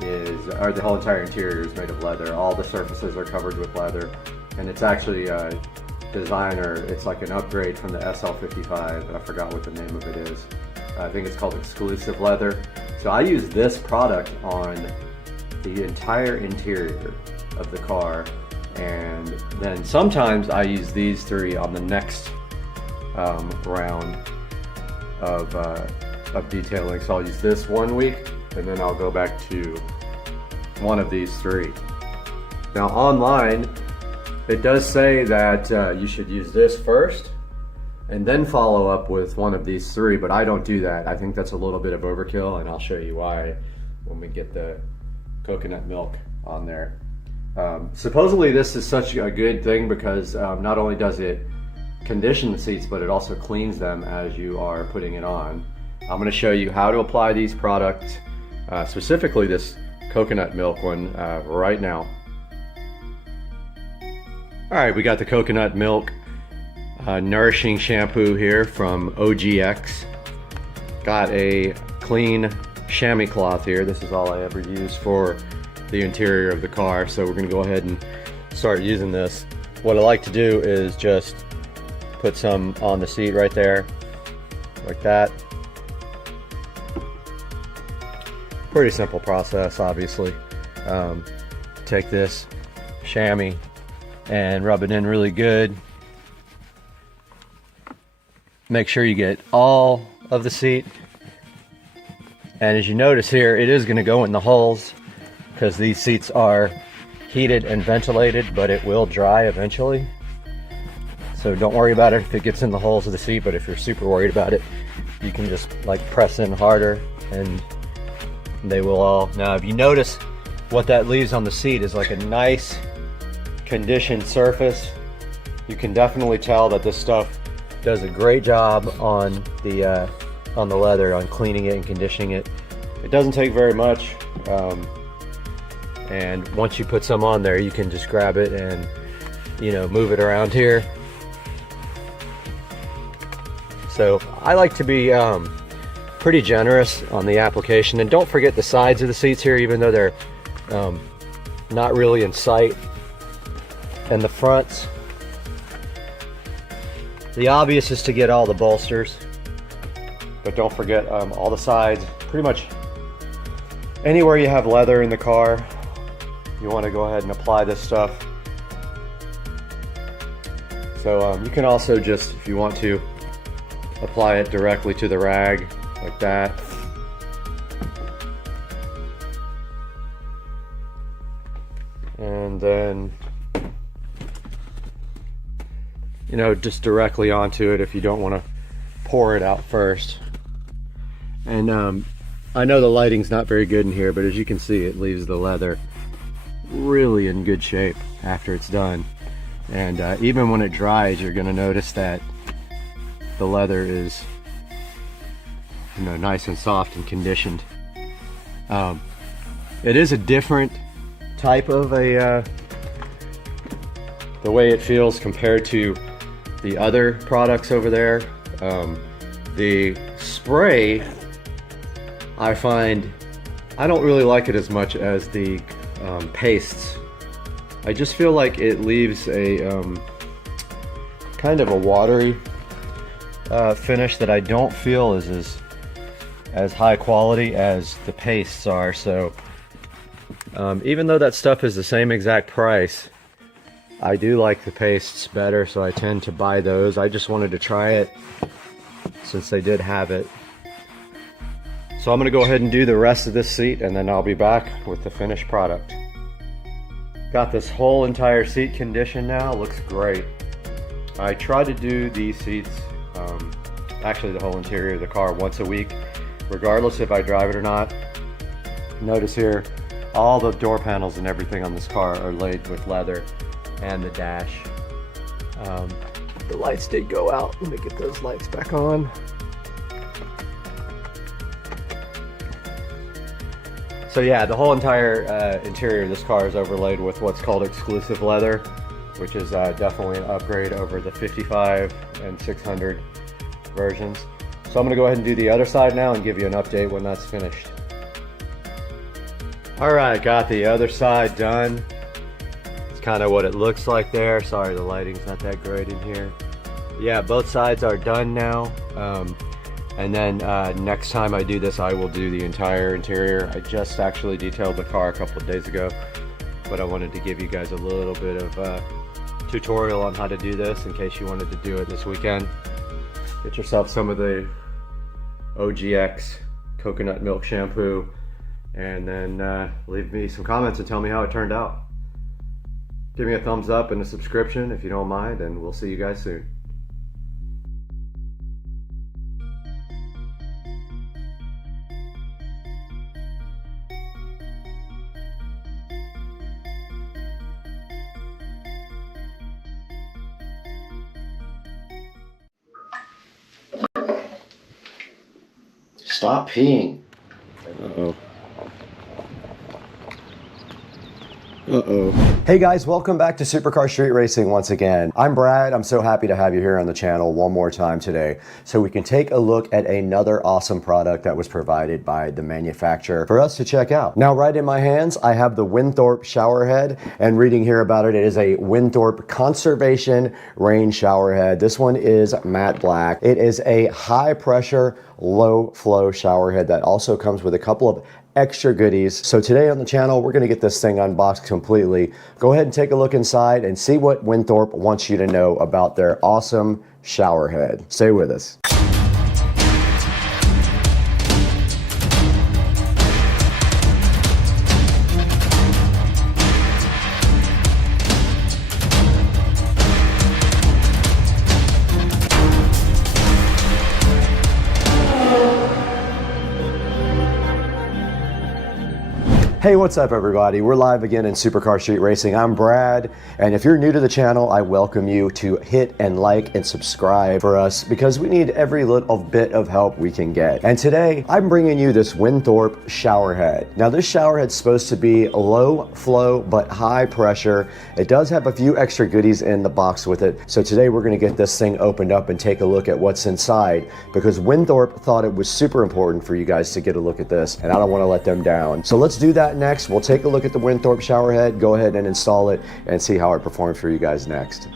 is, or the whole entire interior is made of leather. All the surfaces are covered with leather, and it's actually a designer, it's like an upgrade from the SL55, I forgot what the name of it is. I think it's called Exclusive Leather. So I use this product on the entire interior of the car, and then sometimes I use these three on the next round of detailing. So I'll use this 1 week, and then I'll go back to one of these three. Now online, it does say that you should use this first and then follow up with one of these three, but I don't do that. I think that's a little bit of overkill, and I'll show you why when we get the coconut milk on there. Supposedly this is such a good thing because not only does it condition the seats, but it also cleans them as you are putting it on. I'm going to show you how to apply these products, specifically this coconut milk one right now. Alright, we got the coconut milk nourishing shampoo here from OGX. Got a clean chamois cloth here. This is all I ever use for the interior of the car, so we're going to go ahead and start using this. What I like to do is just put some on the seat right there, like that. Pretty simple process, obviously. Take this chamois and rub it in really good. Make sure you get all of the seat. And as you notice here, it is going to go in the holes because these seats are heated and ventilated, but it will dry eventually. So don't worry about it if it gets in the holes of the seat, but if you're super worried about it, you can just like press in harder and they will all. Now, if you notice, what that leaves on the seat is like a nice conditioned surface. You can definitely tell that this stuff does a great job on the leather, on cleaning it and conditioning it. It doesn't take very much, and once you put some on there, you can just grab it and, you know, move it around here. So I like to be pretty generous on the application, and don't forget the sides of the seats here, even though they're not really in sight, and the fronts. The obvious is to get all the bolsters, but don't forget all the sides. Pretty much anywhere you have leather in the car, you want to go ahead and apply this stuff. So you can also just, if you want to, apply it directly to the rag like that. And then, you know, just directly onto it if you don't want to pour it out first. And I know the lighting's not very good in here, but as you can see, it leaves the leather really in good shape after it's done. And even when it dries, you're going to notice that the leather is, you know, nice and soft and conditioned. It is a different type of the way it feels compared to the other products over there. The spray, I find, I don't really like it as much as the pastes. I just feel like it leaves a kind of a watery finish that I don't feel is as high quality as the pastes are. So even though that stuff is the same exact price, I do like the pastes better, so I tend to buy those. I just wanted to try it since they did have it. So I'm going to go ahead and do the rest of this seat, and then I'll be back with the finished product. Got this whole entire seat conditioned now. Looks great. I try to do these seats, actually the whole interior of the car, once a week, regardless if I drive it or not. Notice here, all the door panels and everything on this car are laid with leather, and the dash. The lights did go out. Let me get those lights back on. So yeah, the whole entire interior of this car is overlaid with what's called exclusive leather, which is definitely an upgrade over the 55 and 600 versions. So I'm going to go ahead and do the other side now and give you an update when that's finished. Alright, got the other side done. It's kind of what it looks like there. Sorry, the lighting's not that great in here. Yeah, both sides are done now. And then next time I do this, I will do the entire interior. I just actually detailed the car a couple of days ago, but I wanted to give you guys a little bit of tutorial on how to do this in case you wanted to do it this weekend. Get yourself some of the OGX coconut milk shampoo, and then leave me some comments and tell me how it turned out. Give me a thumbs up and a subscription if you don't mind, and we'll see you guys soon. Stop peeing. Uh-oh. Uh-oh. Hey guys, welcome back to Supercar Street Racing once again. I'm Brad. I'm so happy to have you here on the channel one more time today so we can take a look at another awesome product that was provided by the manufacturer for us to check out. Now, right in my hands, I have the Winthorpe shower head, and reading here about it, it is a Winthorpe Conservation Rain shower head. This one is matte black. It is a high pressure, low flow shower head that also comes with a couple of extra goodies. So today on the channel, we're gonna get this thing unboxed completely. Go ahead and take a look inside and see what Winthorpe wants you to know about their awesome shower head. Stay with us. Hey, what's up everybody? We're live again in Supercar Street Racing. I'm Brad, and if you're new to the channel, I welcome you to hit and like and subscribe for us because we need every little bit of help we can get. And today, I'm bringing you this Winthorpe shower head. Now this shower head's supposed to be low flow but high pressure. It does have a few extra goodies in the box with it. So today we're gonna get this thing opened up and take a look at what's inside because Winthorpe thought it was super important for you guys to get a look at this, and I don't wanna let them down. So let's do that next. We'll take a look at the Winthorpe shower head, go ahead and install it, and see how it performs for you guys next.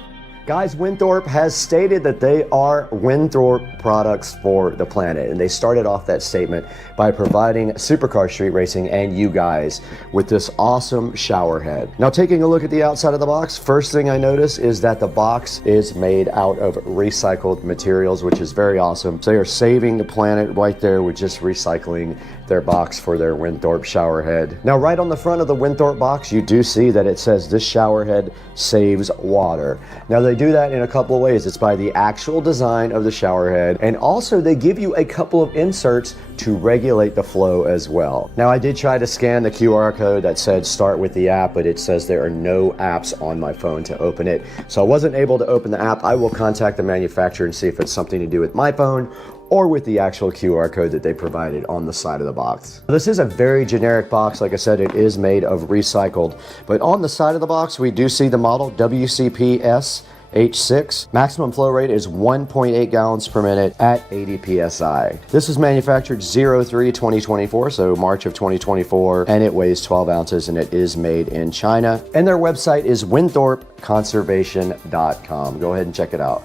Guys, Winthorpe has stated that they are Winthorpe products for the planet, and they started off that statement by providing Supercar Street Racing and you guys with this awesome shower head. Now, taking a look at the outside of the box, first thing I notice is that the box is made out of recycled materials, which is very awesome. So they are saving the planet right there with just recycling their box for their Winthorpe shower head. Now, right on the front of the Winthorpe box, you do see that it says this shower head saves water. Now, they do that in a couple of ways. It's by the actual design of the shower head, and also they give you a couple of inserts to regulate the flow as well. Now, I did try to scan the QR code that said start with the app, but it says there are no apps on my phone to open it. So I wasn't able to open the app. I will contact the manufacturer and see if it's something to do with my phone or with the actual QR code that they provided on the side of the box. This is a very generic box. Like I said, it is made of recycled, but on the side of the box, we do see the model WCPS H6. Maximum flow rate is 1.8 gallons per minute at 80 PSI. This is manufactured 03/2024, so March of 2024, and it weighs 12 ounces and it is made in China. And their website is winthorpeconservation.com. Go ahead and check it out.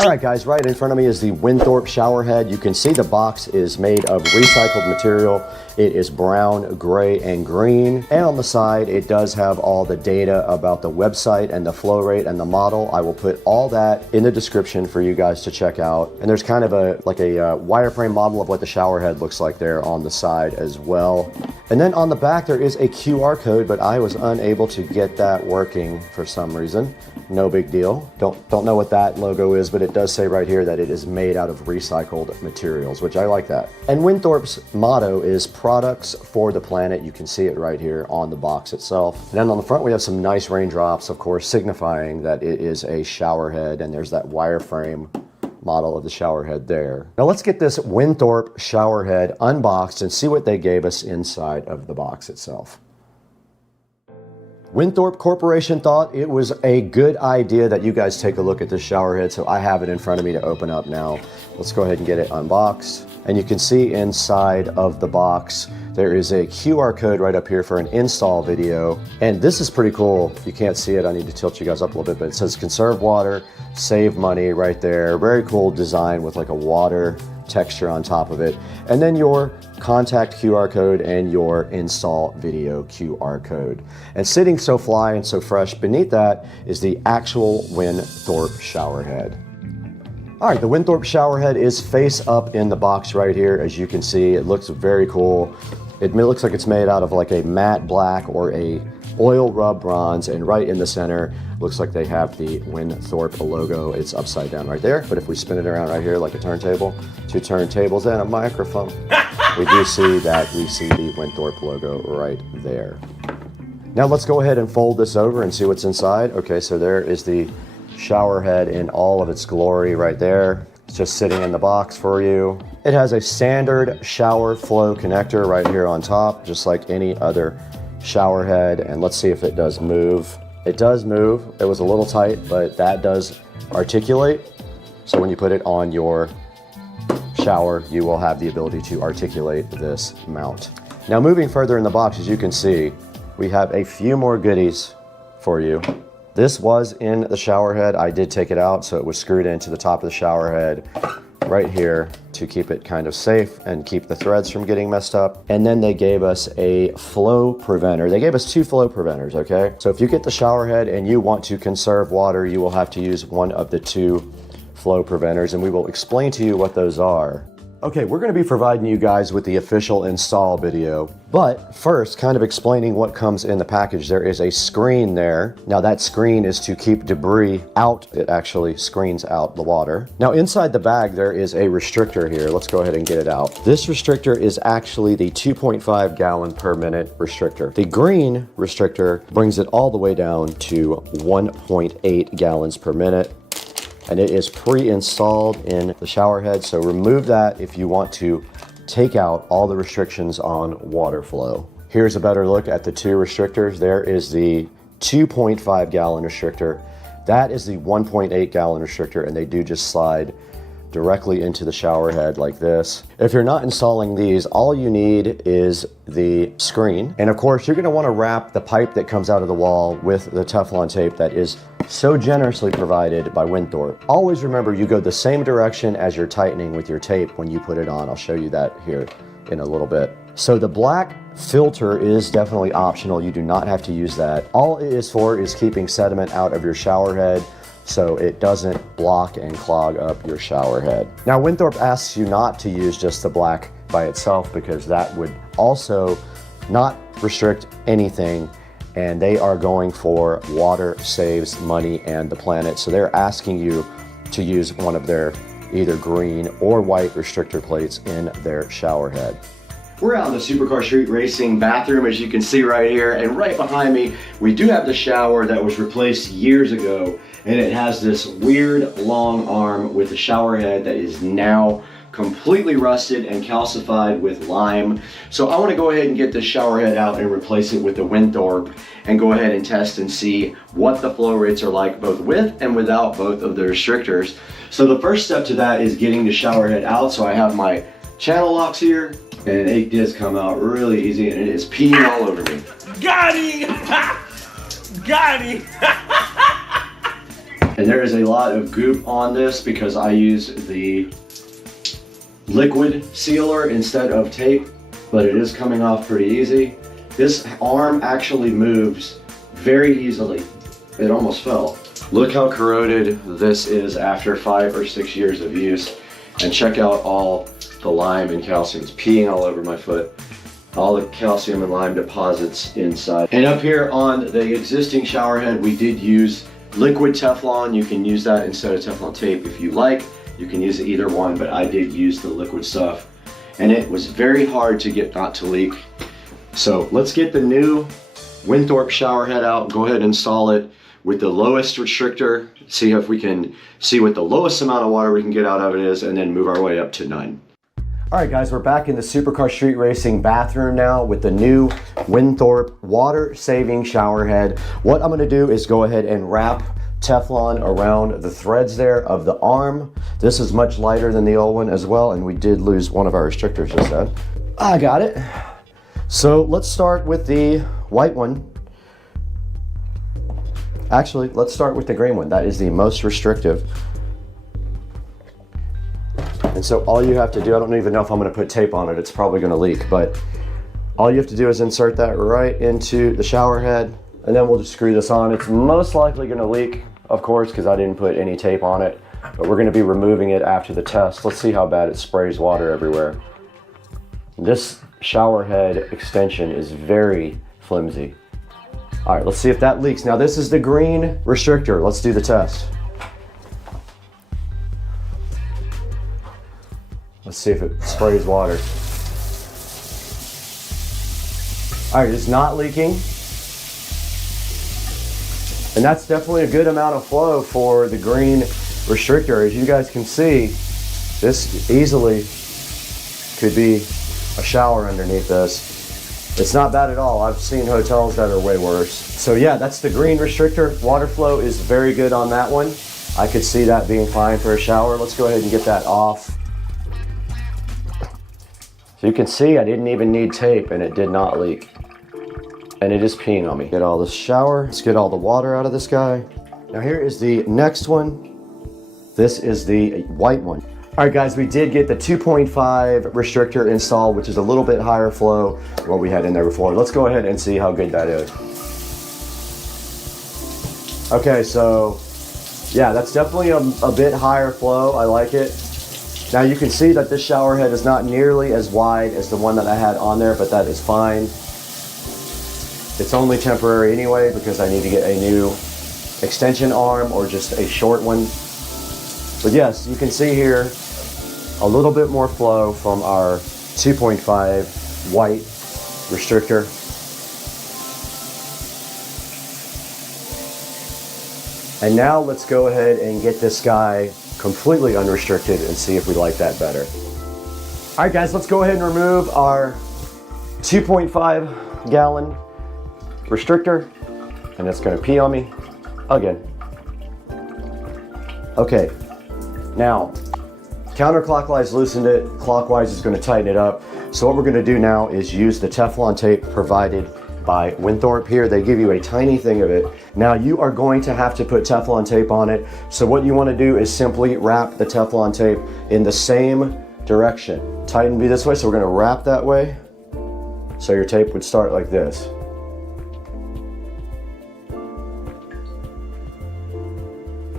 All right, guys, right in front of me is the Winthorpe shower head. You can see the box is made of recycled material. It is brown, gray, and green. And on the side, it does have all the data about the website and the flow rate and the model. I will put all that in the description for you guys to check out. And there's kind of a wireframe model of what the shower head looks like there on the side as well. And then on the back, there is a QR code, but I was unable to get that working for some reason. No big deal. Don't know what that logo is, but it does say right here that it is made out of recycled materials, which I like that. And Winthorpe's motto is products for the planet. You can see it right here on the box itself. And then on the front, we have some nice raindrops, of course, signifying that it is a shower head. And there's that wireframe model of the shower head there. Now let's get this Winthorpe shower head unboxed and see what they gave us inside of the box itself. Winthorpe Corporation thought it was a good idea that you guys take a look at this shower head, so I have it in front of me to open up now. Let's go ahead and get it unboxed. And you can see inside of the box, there is a QR code right up here for an install video. And this is pretty cool. You can't see it, I need to tilt you guys up a little bit, but it says conserve water, save money right there. Very cool design with like a water texture on top of it. And then your contact QR code and your install video QR code. And sitting so fly and so fresh beneath that is the actual Winthorpe shower head. All right, the Winthorpe shower head is face up in the box right here. As you can see, it looks very cool. It looks like it's made out of like a matte black or a oil rub bronze, and right in the center looks like they have the Winthorpe logo. It's upside down right there, but if we spin it around right here like a turntable, two turntables and a microphone, we do see that we see the Winthorpe logo right there. Now let's go ahead and fold this over and see what's inside. Okay, so there is the shower head in all of its glory right there. It's just sitting in the box for you. It has a standard shower flow connector right here on top, just like any other shower head, and let's see if it does move. It does move. It was a little tight, but that does articulate. So when you put it on your shower, you will have the ability to articulate this mount. Now moving further in the box, as you can see, we have a few more goodies for you. This was in the shower head. I did take it out, so it was screwed into the top of the shower head right here to keep it kind of safe and keep the threads from getting messed up. And then they gave us a flow preventer. They gave us 2 flow preventers, okay? So if you get the shower head and you want to conserve water, you will have to use one of the 2 flow preventers, and we will explain to you what those are. Okay, we're going to be providing you guys with the official install video, but first, kind of explaining what comes in the package. There is a screen there. Now that screen is to keep debris out. It actually screens out the water. Now inside the bag, there is a restrictor here. Let's go ahead and get it out. This restrictor is actually the 2.5 gallon per minute restrictor. The green restrictor brings it all the way down to 1.8 gallons per minute. And it is pre-installed in the shower head, so remove that if you want to take out all the restrictions on water flow. Here's a better look at the 2 restrictors. There is the 2.5 gallon restrictor. That is the 1.8 gallon restrictor, and they do just slide directly into the shower head like this. If you're not installing these, all you need is the screen. And of course, you're gonna wanna wrap the pipe that comes out of the wall with the Teflon tape that is so generously provided by Winthrop. Always remember, you go the same direction as you're tightening with your tape when you put it on. I'll show you that here in a little bit. So the black filter is definitely optional. You do not have to use that. All it is for is keeping sediment out of your shower head, so it doesn't block and clog up your shower head. Now, Winthrop asks you not to use just the black by itself, because that would also not restrict anything, and they are going for water saves money and the planet. So they're asking you to use one of their either green or white restrictor plates in their shower head. We're out in the Supercar Street Racing bathroom, as you can see right here, and right behind me, we do have the shower that was replaced years ago, and it has this weird long arm with a shower head that is now completely rusted and calcified with lime. So I want to go ahead and get this shower head out and replace it with the Winthrop and go ahead and test and see what the flow rates are like both with and without both of the restrictors. So the first step to that is getting the shower head out. So I have my channel locks here, and it does come out really easy, and it is peeing all over me. Got him! Got him! And there is a lot of goop on this because I used the liquid sealer instead of tape, but it is coming off pretty easy. This arm actually moves very easily. It almost fell. Look how corroded this is after 5 or 6 years of use. And check out all the lime and calcium. It's peeing all over my foot. All the calcium and lime deposits inside. And up here on the existing shower head, we did use liquid Teflon. You can use that instead of Teflon tape if you like. You can use either one, but I did use the liquid stuff. And it was very hard to get not to leak. So let's get the new Winthrop shower head out. Go ahead and install it with the lowest restrictor. See if we can see what the lowest amount of water we can get out of it is, and then move our way up to 9. All right, guys, we're back in the Supercar Street Racing bathroom now with the new Winthrop water-saving shower head. What I'm gonna do is go ahead and wrap Teflon around the threads there of the arm. This is much lighter than the old one as well, and we did lose one of our restrictors just then. I got it. So let's start with the white one. Actually, let's start with the green one. That is the most restrictive. And so all you have to do, I don't even know if I'm gonna put tape on it, it's probably gonna leak, but all you have to do is insert that right into the shower head, and then we'll just screw this on. It's most likely gonna leak, of course, because I didn't put any tape on it, but we're gonna be removing it after the test. Let's see how bad it sprays water everywhere. This shower head extension is very flimsy. All right, let's see if that leaks. Now this is the green restrictor. Let's do the test. Let's see if it sprays water. All right, it's not leaking. And that's definitely a good amount of flow for the green restrictor. As you guys can see, this easily could be a shower underneath this. It's not bad at all. I've seen hotels that are way worse. So yeah, that's the green restrictor. Water flow is very good on that one. I could see that being fine for a shower. Let's go ahead and get that off. So you can see I didn't even need tape and it did not leak. And it is peeing on me. Get all this shower. Let's get all the water out of this guy. Now here is the next one. This is the white one. All right, guys, we did get the 2.5 restrictor installed, which is a little bit higher flow than what we had in there before. Let's go ahead and see how good that is. Okay, so yeah, that's definitely a bit higher flow. I like it. Now you can see that this shower head is not nearly as wide as the one that I had on there, but that is fine. It's only temporary anyway because I need to get a new extension arm or just a short one. But yes, you can see here a little bit more flow from our 2.5 white restrictor. And now let's go ahead and get this guy completely unrestricted and see if we like that better. All right, guys, let's go ahead and remove our 2.5 gallon restrictor, and it's gonna pee on me again. Okay, now counterclockwise loosened it, clockwise is gonna tighten it up. So what we're gonna do now is use the Teflon tape provided by Winthorpe here. They give you a tiny thing of it. Now you are going to have to put Teflon tape on it. So what you wanna do is simply wrap the Teflon tape in the same direction. Tighten be this way, so we're gonna wrap that way. So your tape would start like this.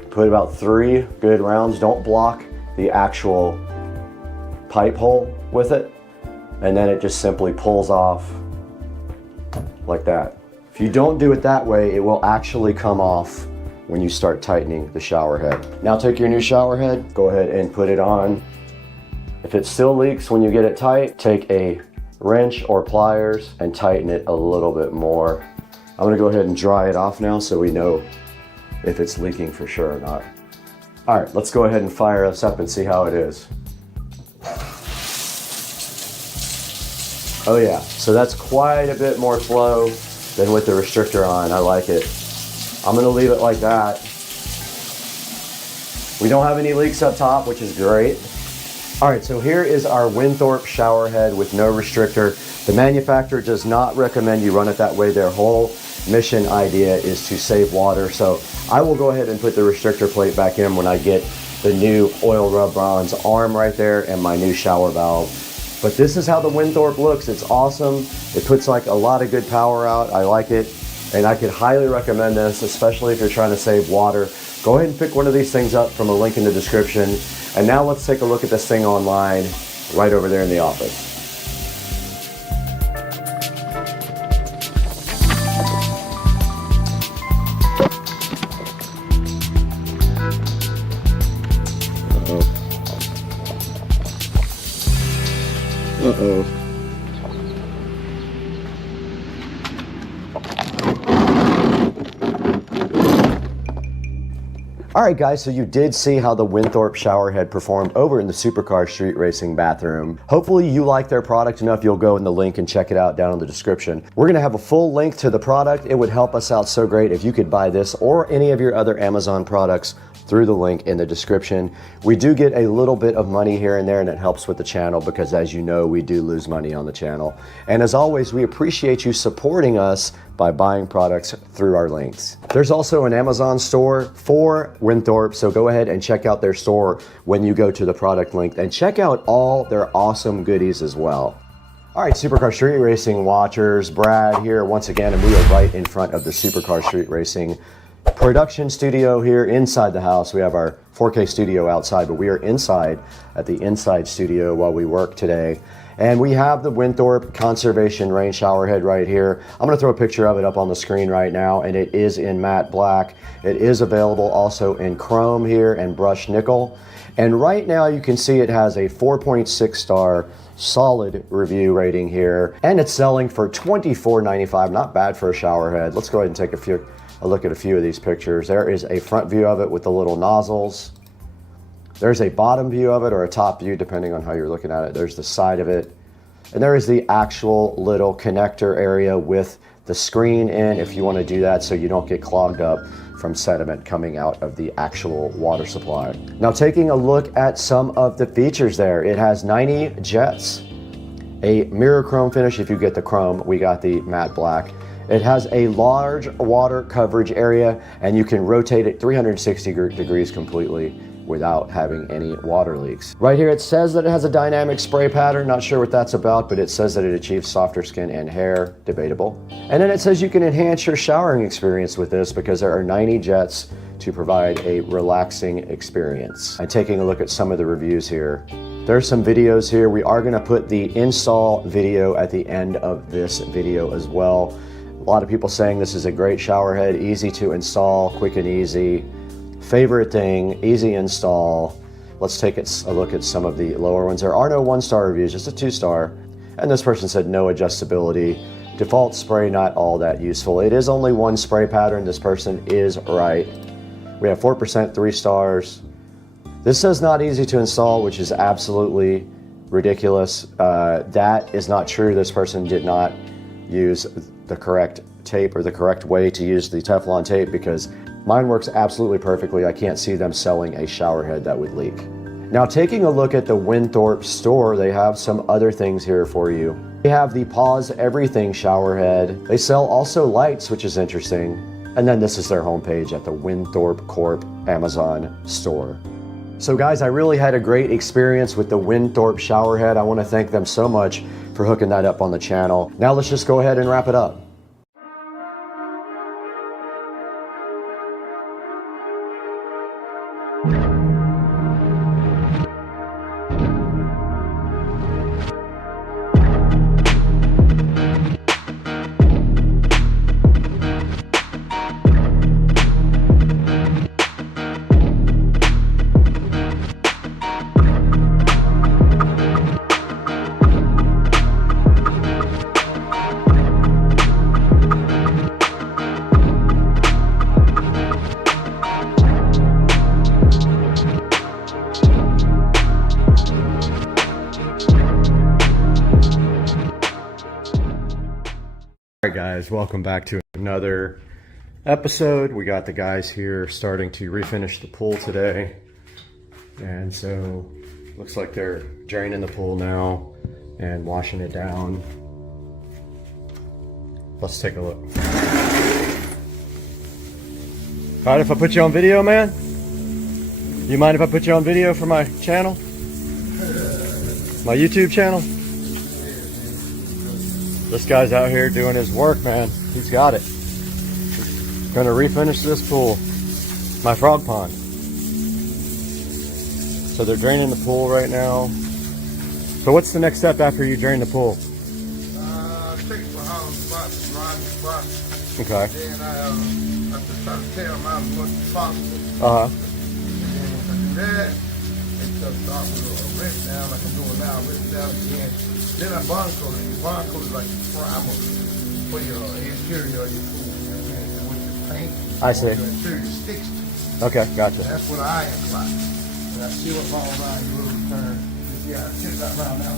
Put about 3 good rounds. Don't block the actual pipe hole with it. And then it just simply pulls off like that. If you don't do it that way, it will actually come off when you start tightening the shower head. Now take your new shower head, go ahead and put it on. If it still leaks when you get it tight, take a wrench or pliers and tighten it a little bit more. I'm gonna go ahead and dry it off now so we know if it's leaking for sure or not. All right, let's go ahead and fire this up and see how it is. Oh yeah, so that's quite a bit more flow than with the restrictor on. I like it. I'm gonna leave it like that. We don't have any leaks up top, which is great. All right, so here is our Winthorpe shower head with no restrictor. The manufacturer does not recommend you run it that way. Their whole mission idea is to save water. So I will go ahead and put the restrictor plate back in when I get the new oil rub bronze arm right there and my new shower valve. But this is how the Winthorpe looks. It's awesome. It puts like a lot of good power out. I like it. And I could highly recommend this, especially if you're trying to save water. Go ahead and pick one of these things up from a link in the description. And now let's take a look at this thing online right over there in the office. Uh-oh. All right, guys, so you did see how the Winthorpe shower head performed over in the Supercar Street Racing bathroom. Hopefully you like their product enough you'll go in the link and check it out down in the description. We're gonna have a full link to the product. It would help us out so great if you could buy this or any of your other Amazon products through the link in the description. We do get a little bit of money here and there, and it helps with the channel because, as you know, we do lose money on the channel. And as always, we appreciate you supporting us by buying products through our links. There's also an Amazon store for Winthorpe, so go ahead and check out their store when you go to the product link and check out all their awesome goodies as well. All right, Supercar Street Racing watchers, Brad here once again, and we are right in front of the Supercar Street Racing production studio here inside the house. We have our 4K studio outside, but we are inside at the inside studio while we work today. And we have the Winthorpe Conservation Rain Shower Head right here. I'm gonna throw a picture of it up on the screen right now, and it is in matte black. It is available also in chrome here and brushed nickel. And right now you can see it has a 4.6 star solid review rating here, and it's selling for $24.95. Not bad for a shower head. Let's go ahead and take a look at a few of these pictures. There is a front view of it with the little nozzles. There's a bottom view of it or a top view, depending on how you're looking at it. There's the side of it. And there is the actual little connector area with the screen in if you want to do that so you don't get clogged up from sediment coming out of the actual water supply. Now taking a look at some of the features there, it has 90 jets, a mirror chrome finish if you get the chrome, we got the matte black. It has a large water coverage area and you can rotate it 360 degrees completely without having any water leaks. Right here it says that it has a dynamic spray pattern, not sure what that's about, but it says that it achieves softer skin and hair, debatable. And then it says you can enhance your showering experience with this because there are 90 jets to provide a relaxing experience. And taking a look at some of the reviews here, there's some videos here. We are gonna put the install video at the end of this video as well. A lot of people saying this is a great shower head, easy to install, quick and easy. Favorite thing, easy install. Let's take a look at some of the lower ones. There are no 1-star reviews, just a 2-star. And this person said no adjustability. Default spray, not all that useful. It is only one spray pattern. This person is right. We have 4%, 3 stars. This says not easy to install, which is absolutely ridiculous. That is not true. This person did not use the correct tape or the correct way to use the Teflon tape because mine works absolutely perfectly. I can't see them selling a shower head that would leak. Now taking a look at the Winthorpe store, they have some other things here for you. They have the Pause Everything shower head. They sell also lights, which is interesting. And then this is their homepage at the Winthorpe Corp Amazon store. So guys, I really had a great experience with the Winthorpe shower head. I want to thank them so much for hooking that up on the channel. Now let's just go ahead and wrap it up. Alright guys, welcome back to another episode. We got the guys here starting to refinish the pool today. And so, looks like they're draining the pool now and washing it down. Let's take a look. Alright, if I put you on video, man? You mind if I put you on video for my channel? My YouTube channel? This guy's out here doing his work, man. He's got it. Gonna refinish this pool. My frog pond. So they're draining the pool right now. So what's the next step after you drain the pool? Take the hollow spots, rotten spots. Okay. Then I have to try to tear them out as much as possible. Uh-huh. And then after that, they just start with a rinse down like I'm doing now, rinse down again. Then I bond coat it. Bond coat is like a primer for your interior of your pool. With the paint. I see. Your interior sticks to it. Okay, gotcha. That's what I apply. And I seal it all around your little turn. You see how I tip that around now?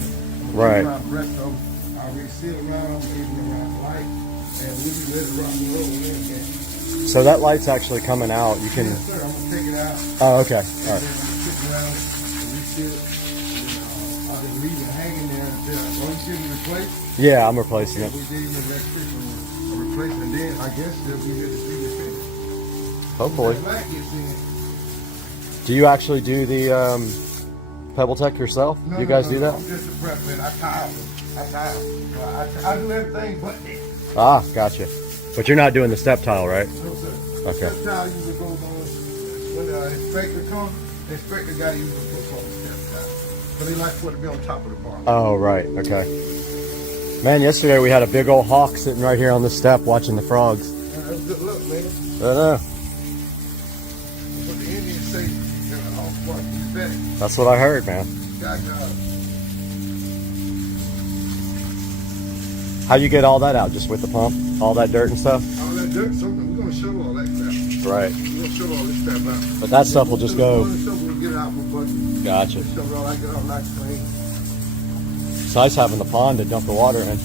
Right. Around the rest of them. I reseal around, even around the light. And we can let it run the little again. So that light's actually coming out. You can. Yes, sir. I'm gonna take it out. Oh, okay. And All right. then I'm gonna tip around it, reseal it. I'll just leave it hanging there until you see me replace. Yeah, I'm replacing it. We did the electric replace it, and then I guess they'll be here to see the finish. Hopefully. When that light gets in, Do you actually do the Pebble Tech yourself? no, You guys do that? I'm just a prep man. I tile them. I do everything but that. Ah, gotcha. But you're not doing the step tile, right? No, sir. Okay. Step tile usually goes on when the inspector comes. The inspector guy usually puts on the step tile. But he likes for it to be on top of the bar. Oh, right. Okay. Man, yesterday we had a big old hawk sitting right here on the step watching the frogs. That's a good look, man. I know. What the Indians say, all spark is better. That's what I heard, man. How you get all that out? Just with the pump? All that dirt and stuff? All that dirt, something. We're going to show all that crap. Right. We're going to show all this crap out. But that stuff will just go. We'll get it out with bucket. Gotcha. Show all that, get all nice clean. It's nice having the pond to dump the water in.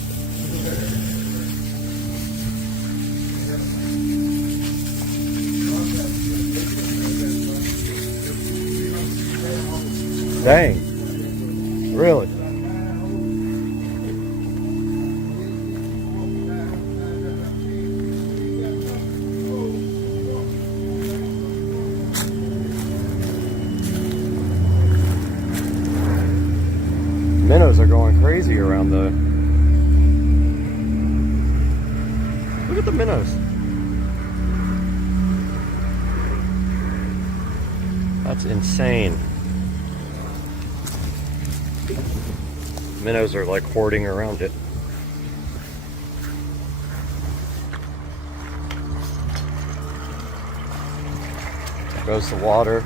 Dang. Really? Minnows are going crazy around the... Look at the minnows. That's insane. Minnows are like hoarding around it. There goes the water.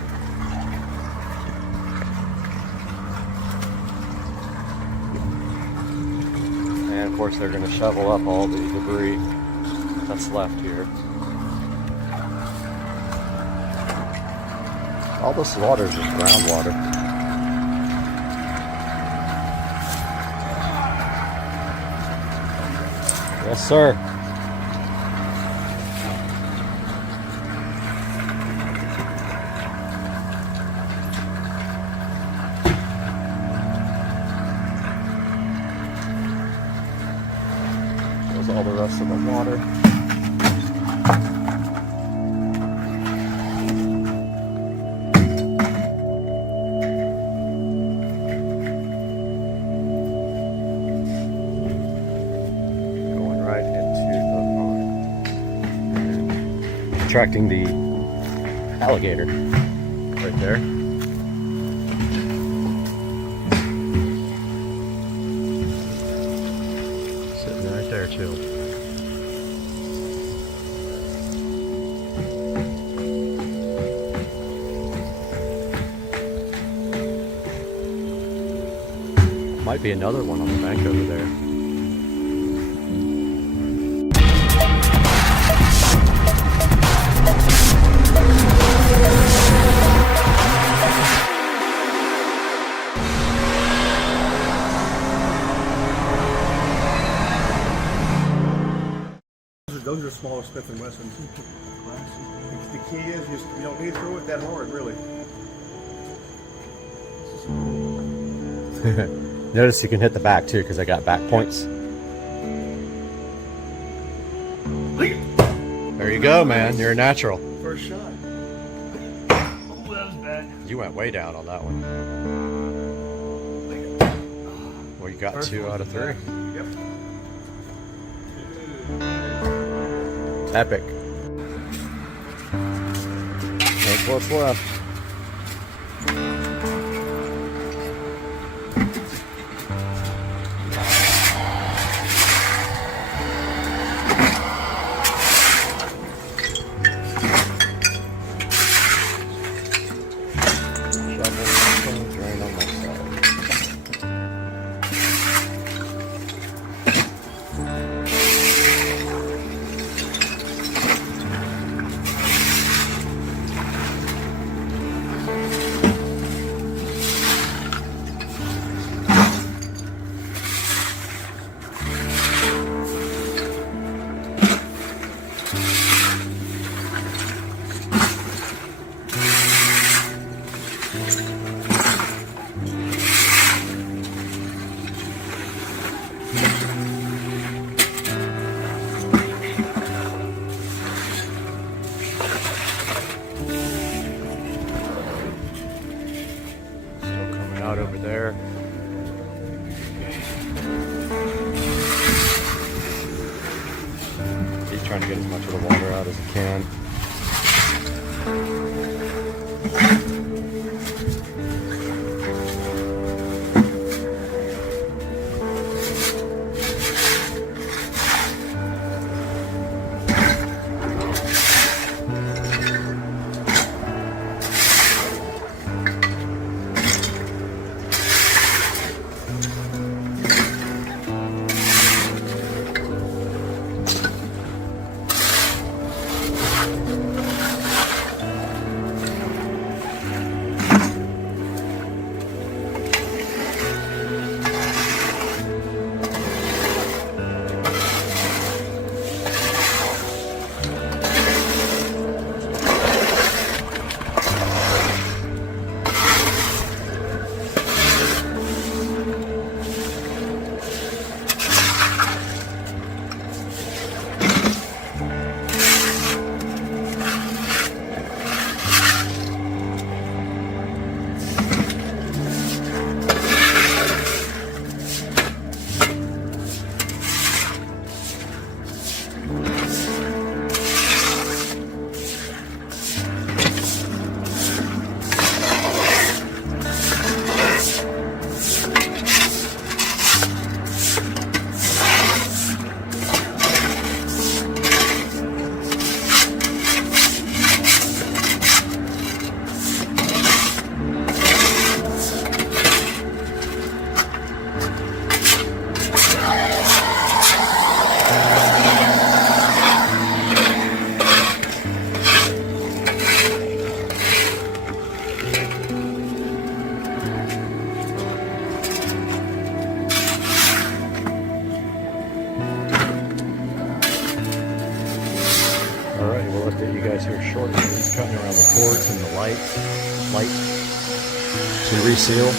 And of course they're going to shovel up all the debris that's left here. All this water is just groundwater. Yes, sir. There's all the rest of the water. Attracting the alligator right there. Sitting right there too. Might be another one on the bank over there. Those are smaller Smith & Wessons. The key is you don't need to throw it that hard, really. Notice you can hit the back too because I got back points. There you go, man. You're a natural. First shot. Oh, that was bad. You went way down on that one. Well, you got First 2 out of 3. Yep. Epic. That's what's left. Drain on my side. Out over there. He's trying to get as much of the water out as he can. you guys here shortly. He's cutting around the ports and the lights to reseal.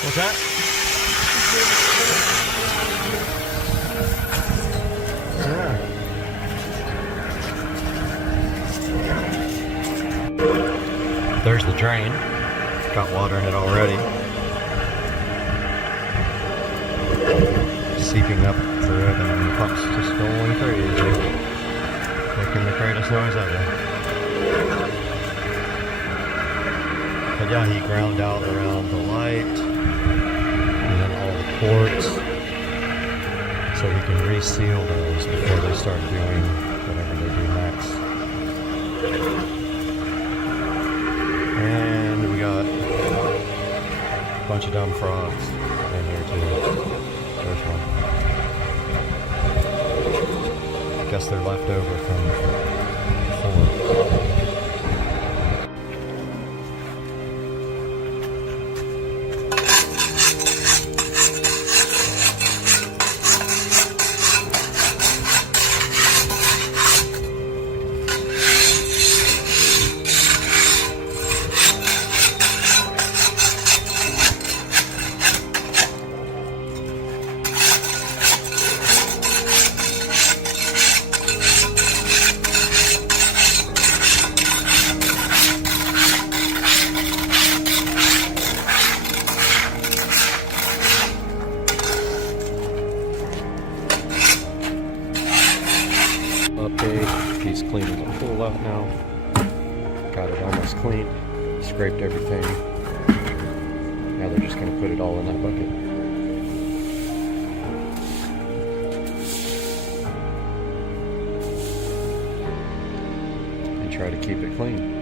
What's that? Yeah. There's the drain. Got water in it already. Seeping up through it, and the pump's just going crazy. Making the greatest noise ever. But yeah, he ground out around the light. And then all the ports, so we can reseal those before they start doing whatever they do next. And we got a bunch of dumb frogs in here too. There's one. I guess they're left over from before. Update, he's cleaning the pool out now. Got it almost clean. Scraped everything. Now they're just going to put it all in that bucket. And try to keep it clean.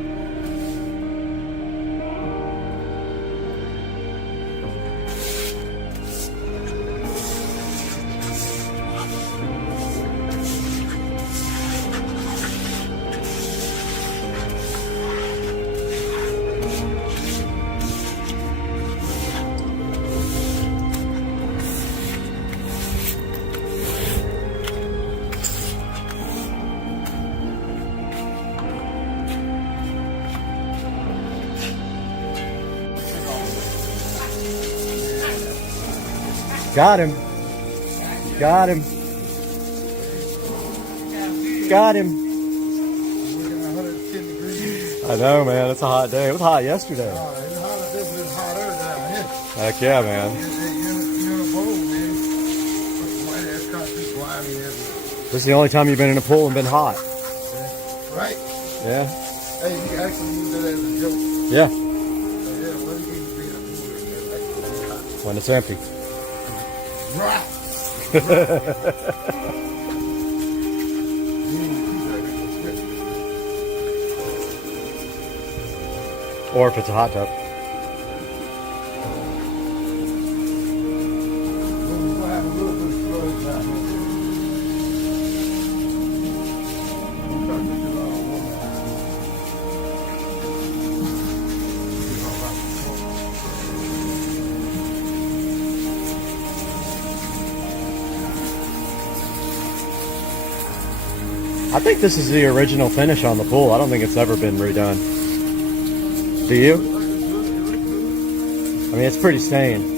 Got him. Got him. Got him. I know, man. It's a hot day. It was hot yesterday. Heck yeah, man. This is the only time you've been in a pool and been hot. Yeah. Right? Yeah. Hey, you actually use that as a joke. Yeah. Yeah, when do you be in a pool that's hot? When it's empty. Right. Or if it's a hot tub. I think this is the original finish on the pool. I don't think it's ever been redone. Do you? I mean, it's pretty stained.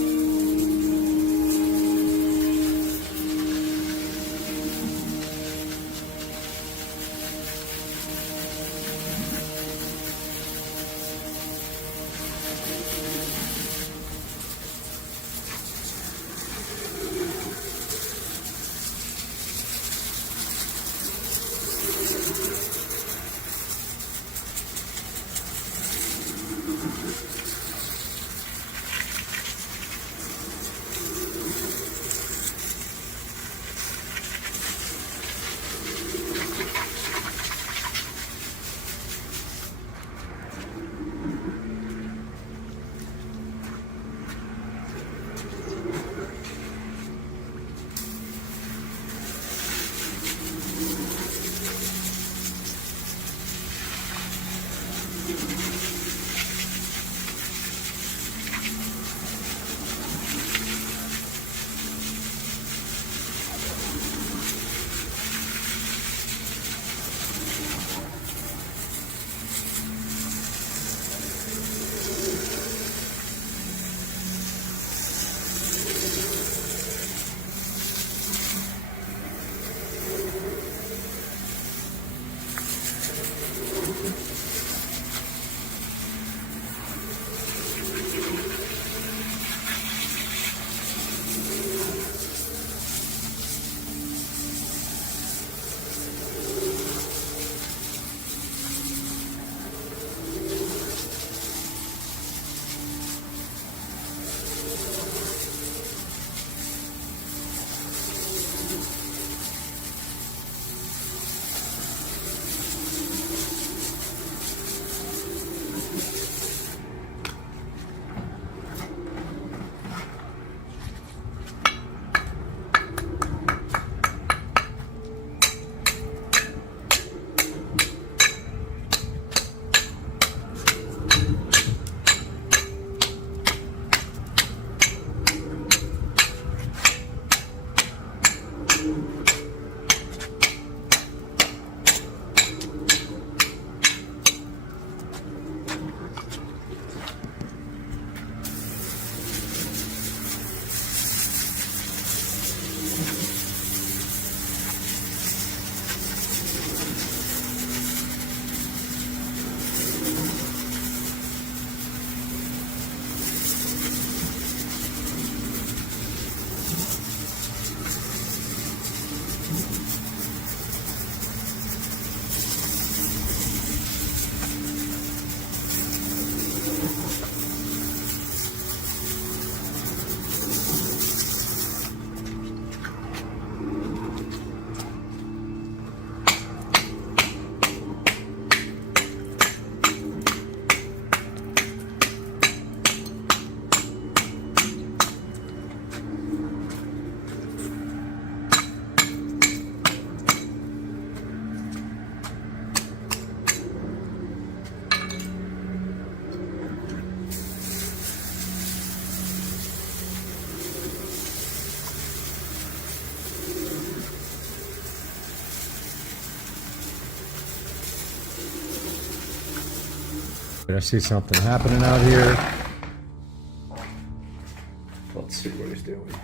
I see something happening out here. Let's see what he's doing.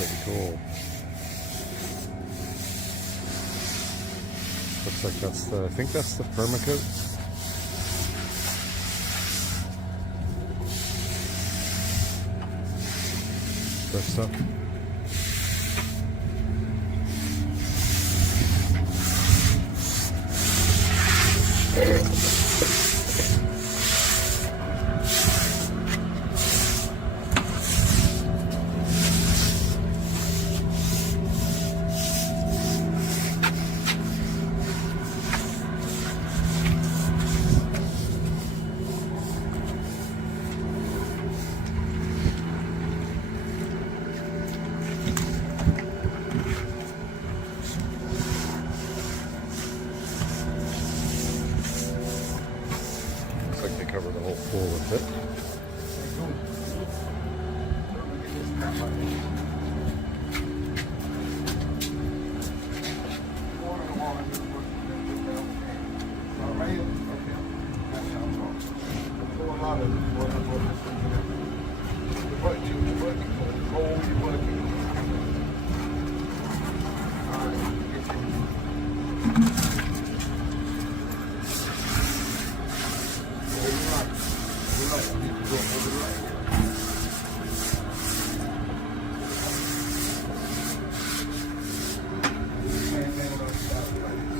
pretty cool. Looks like that's the, I think that's the permacoat. Good stuff. Cover the whole pool with it.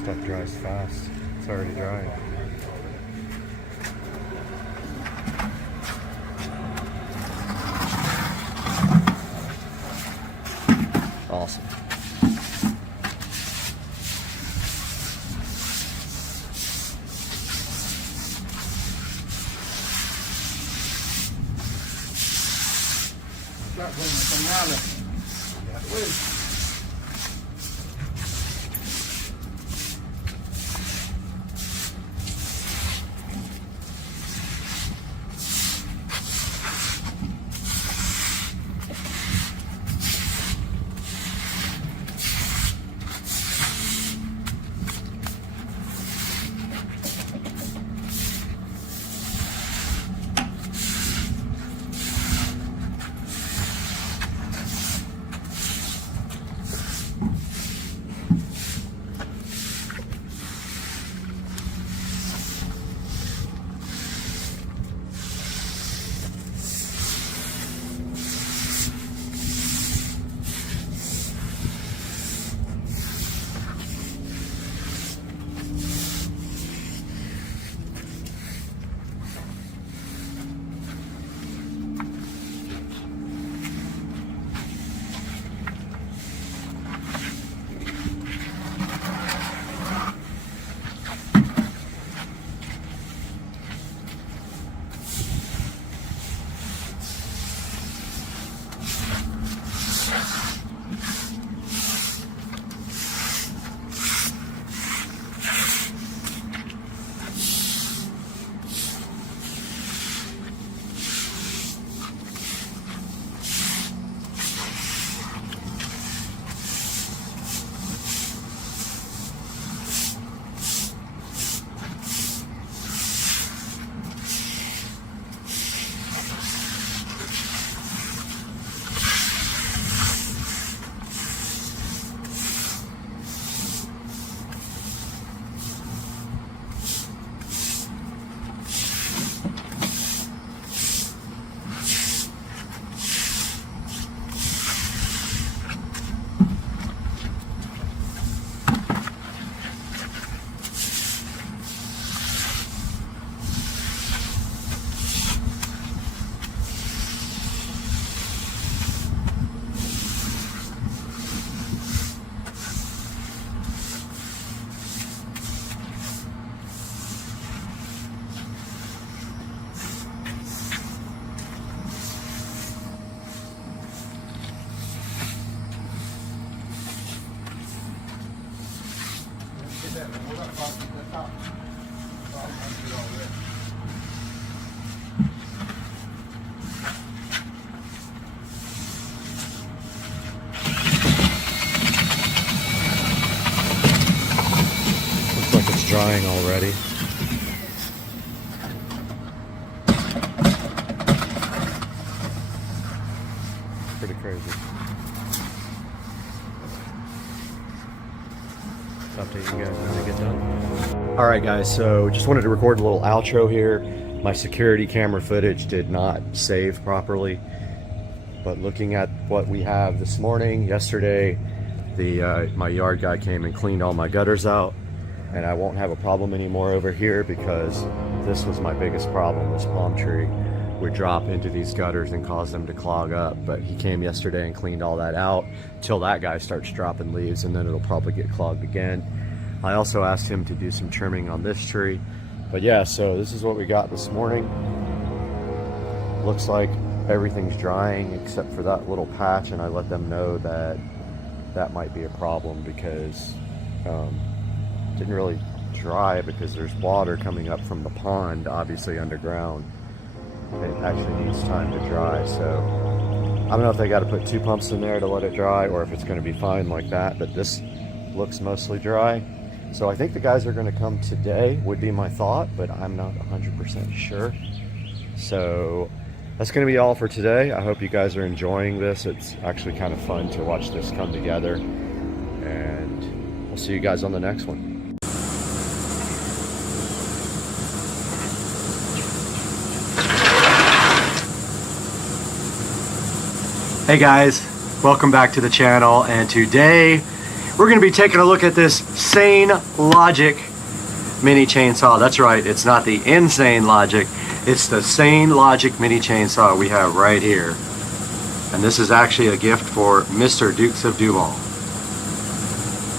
Stuff dries fast. It's already drying. Awesome. Drying already. Pretty crazy. update you guys when they get done. Alright guys, so just wanted to record a little outro here. My security camera footage did not save properly. But looking at what we have this morning, yesterday, my yard guy came and cleaned all my gutters out. And I won't have a problem anymore over here because this was my biggest problem. This palm tree would drop into these gutters and cause them to clog up. But he came yesterday and cleaned all that out till that guy starts dropping leaves, and then it'll probably get clogged again. I also asked him to do some trimming on this tree. But yeah, so this is what we got this morning. Looks like everything's drying except for that little patch, and I let them know that that might be a problem because it didn't really dry because there's water coming up from the pond, obviously underground. It actually needs time to dry, so I don't know if they got to put 2 pumps in there to let it dry or if it's going to be fine like that, but this looks mostly dry. So I think the guys are going to come today, would be my thought, but I'm not 100% sure. So that's going to be all for today. I hope you guys are enjoying this. It's actually kind of fun to watch this come together, and we'll see you guys on the next one. Hey guys, welcome back to the channel, and today we're going to be taking a look at this Sane Logic mini chainsaw. That's right, it's not the Insane Logic, it's the Sane Logic mini chainsaw we have right here. And this is actually a gift for Mr. Dukes of Duval.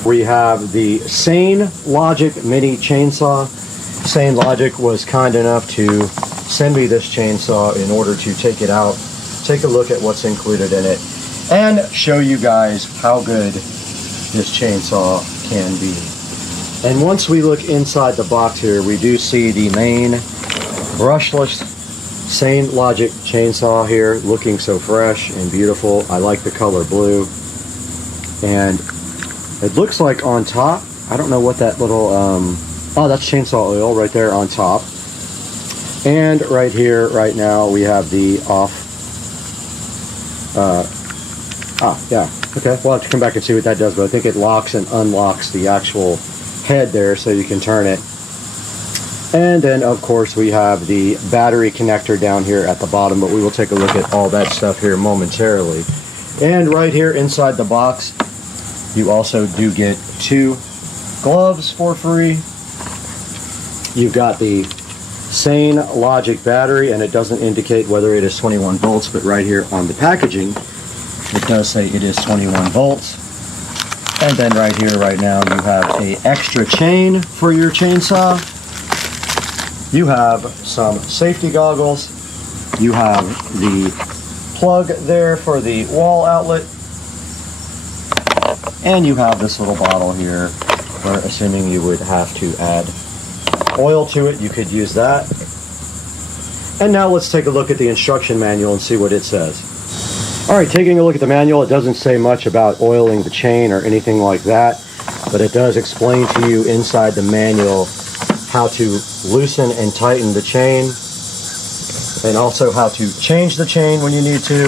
We have the Sane Logic mini chainsaw. Sane Logic was kind enough to send me this chainsaw in order to take it out, take a look at what's included in it, and show you guys how good this chainsaw can be. And once we look inside the box here, we do see the main brushless Sane Logic chainsaw here, looking so fresh and beautiful. I like the color blue. And it looks like on top, I don't know what that little, oh, that's chainsaw oil right there on top. And right here, right now, we have the off. Yeah, okay, we'll have to come back and see what that does, but I think it locks and unlocks the actual head there so you can turn it. And then, of course, we have the battery connector down here at the bottom, but we will take a look at all that stuff here momentarily. And right here inside the box, you also do get 2 gloves for free. You've got the Sane Logic battery, and it doesn't indicate whether it is 21 volts, but right here on the packaging it does say it is 21 volts. And then right here right now you have a extra chain for your chainsaw. You have some safety goggles. You have the plug there for the wall outlet, and you have this little bottle here where, assuming you would have to add oil to it, you could use that. And now let's take a look at the instruction manual and see what it says. Alright, taking a look at the manual, it doesn't say much about oiling the chain or anything like that, but it does explain to you inside the manual how to loosen and tighten the chain, and also how to change the chain when you need to.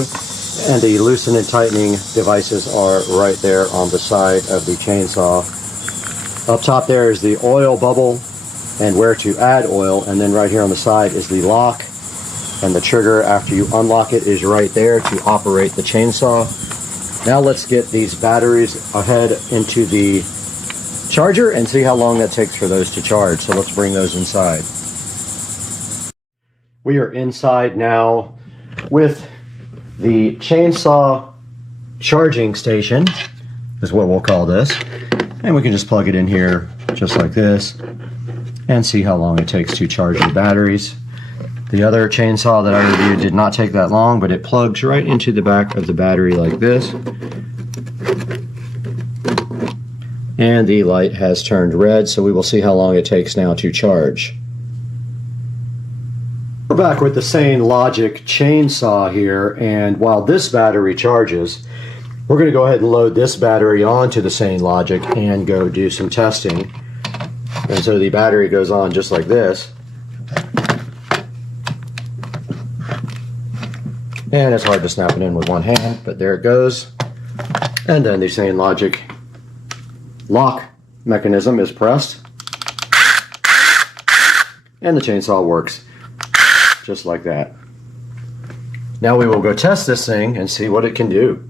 And the loosen and tightening devices are right there on the side of the chainsaw. Up top there is the oil bubble and where to add oil, and then right here on the side is the lock, and the trigger after you unlock it is right there to operate the chainsaw. Now let's get these batteries ahead into the charger and see how long that takes for those to charge. So let's bring those inside. We are inside now with the chainsaw charging station, is what we'll call this, and we can just plug it in here just like this and see how long it takes to charge the batteries. The other chainsaw that I reviewed did not take that long, but it plugs right into the back of the battery like this. And the light has turned red, so we will see how long it takes now to charge. We're back with the Sane Logic chainsaw here, and while this battery charges, we're going to go ahead and load this battery onto the Sane Logic and go do some testing. And so the battery goes on just like this. And it's hard to snap it in with one hand, but there it goes. And then the Sane Logic lock mechanism is pressed, and the chainsaw works just like that. Now we will go test this thing and see what it can do.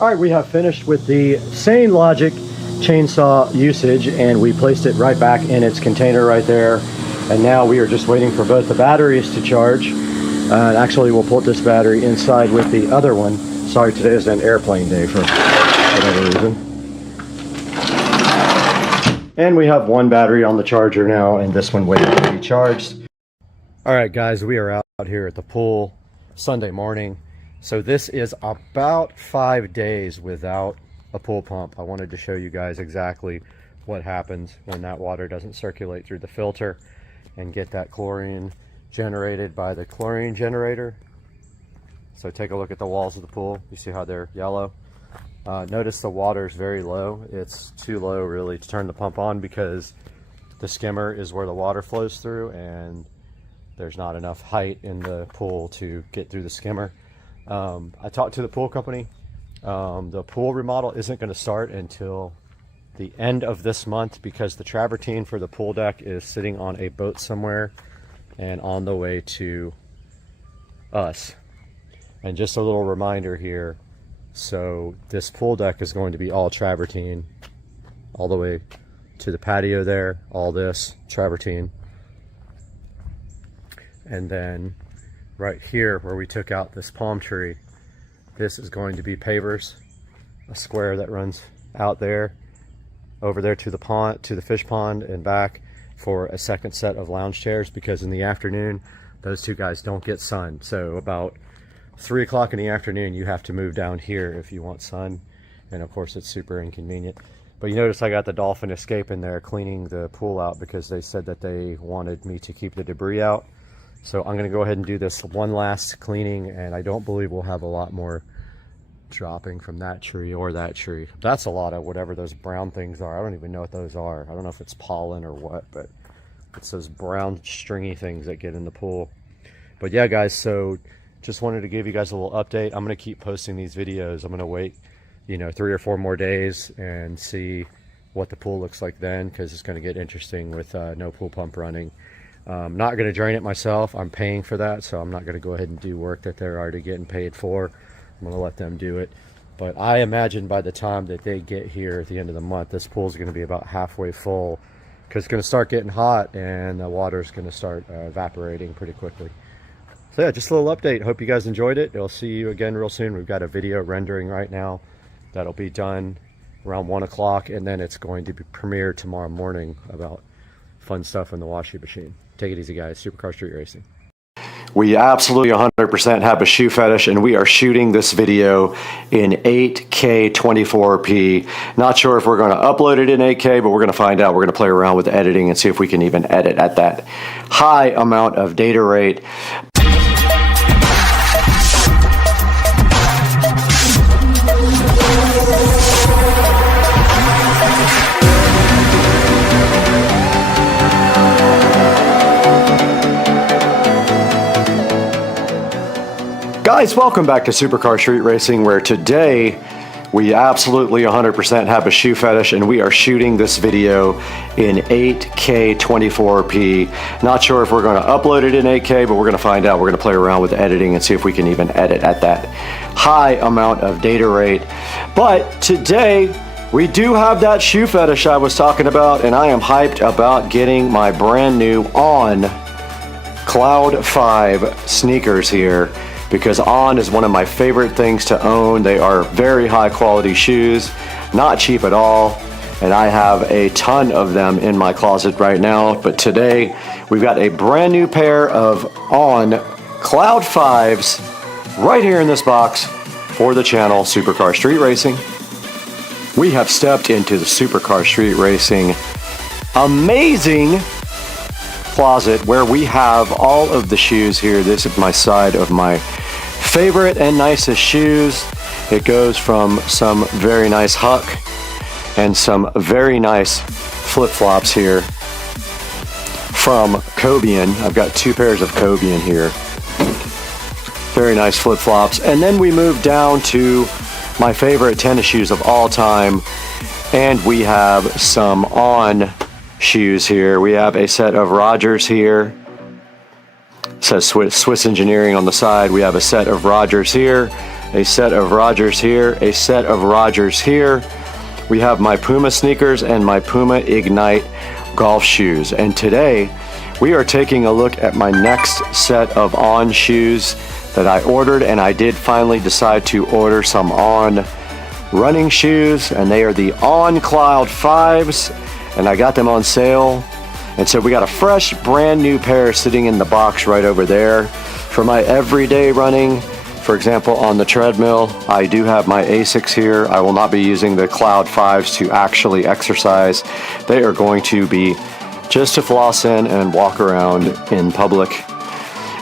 All right, we have finished with the same logic chainsaw usage, and we placed it right back in its container right there. And now we are just waiting for both the batteries to charge. And actually, we'll put this battery inside with the other one Sorry, today is an airplane day for whatever reason. And we have one battery on the charger now, and this one waiting to be charged. All right, guys, we are out here at the pool Sunday morning. So this is about 5 days without a pool pump. I wanted to show you guys exactly what happens when that water doesn't circulate through the filter and get that chlorine generated by the chlorine generator. So take a look at the walls of the pool. You see how they're yellow? Notice the water is very low. It's too low really to turn the pump on because the skimmer is where the water flows through, and there's not enough height in the pool to get through the skimmer. I talked to the pool company. The pool remodel isn't going to start until the end of this month because the travertine for the pool deck is sitting on a boat somewhere and on the way to us. And just a little reminder here, so this pool deck is going to be all travertine all the way to the patio there, all this travertine. And then right here where we took out this palm tree, this is going to be pavers, a square that runs out there, over there to the pond, to the fish pond and back for a second set of lounge chairs, because in the afternoon, those two guys don't get sun. So about 3 o'clock in the afternoon, you have to move down here if you want sun. And of course it's super inconvenient. But you notice I got the Dolphin Escape in there cleaning the pool out because they said that they wanted me to keep the debris out. So I'm going to go ahead and do this one last cleaning, and I don't believe we'll have a lot more dropping from that tree or that tree. That's a lot of whatever those brown things are. I don't even know what those are. I don't know if it's pollen or what, but it's those brown stringy things that get in the pool. But yeah, guys, so just wanted to give you guys a little update. I'm going to keep posting these videos. I'm going to wait, 3 or 4 more days and see what the pool looks like then, because it's going to get interesting with no pool pump running. I'm not going to drain it myself. I'm paying for that, so I'm not going to go ahead and do work that they're already getting paid for. I'm going to let them do it. But I imagine by the time that they get here at the end of the month, this pool is going to be about halfway full, because it's going to start getting hot and the water is going to start evaporating pretty quickly. So yeah, just a little update. Hope you guys enjoyed it. I'll see you again real soon. We've got a video rendering right now that'll be done around 1 o'clock, and then it's going to be premiered tomorrow morning about fun stuff in the washing machine. Take it easy, guys. Supercar Street Racing. We absolutely 100% have a shoe fetish, and we are shooting this video in 8K 24p. Not sure if we're going to upload it in 8K, but we're going to find out. We're going to play around with editing and see if we can even edit at that high amount of data rate. Guys, welcome back to Supercar Street Racing, where today we absolutely 100% have a shoe fetish, and we are shooting this video in 8K 24p. Not sure if we're going to upload it in 8K, but we're going to find out. We're going to play around with editing and see if we can even edit at that high amount of data rate. But today we do have that shoe fetish I was talking about, and I am hyped about getting my brand new On Cloud 5 sneakers here, because On is one of my favorite things to own. They are very high quality shoes, not cheap at all, and I have a ton of them in my closet right now. But today we've got a brand new pair of On Cloud 5s right here in this box for the channel Supercar Street Racing. We have stepped into the Supercar Street Racing amazing closet where we have all of the shoes here. This is my side of my favorite and nicest shoes. It goes from some very nice Huck and some very nice flip-flops here from Cobian. I've got 2 pairs of Cobian here. Very nice flip-flops. And then we move down to my favorite tennis shoes of all time, and we have some On shoes here. We have a set of Rogers here. It says Swiss Engineering on the side. We have a set of Rogers here, a set of Rogers here, a set of Rogers here. We have my Puma sneakers and my Puma Ignite golf shoes. And today we are taking a look at my next set of On shoes. that I ordered, and I did finally decide to order some On running shoes, and they are the On Cloud 5s, and I got them on sale. And so we got a fresh brand new pair sitting in the box right over there. For my everyday running, for example, on the treadmill, I do have my Asics here. I will not be using the Cloud 5s to actually exercise. They are going to be just to floss in and walk around in public.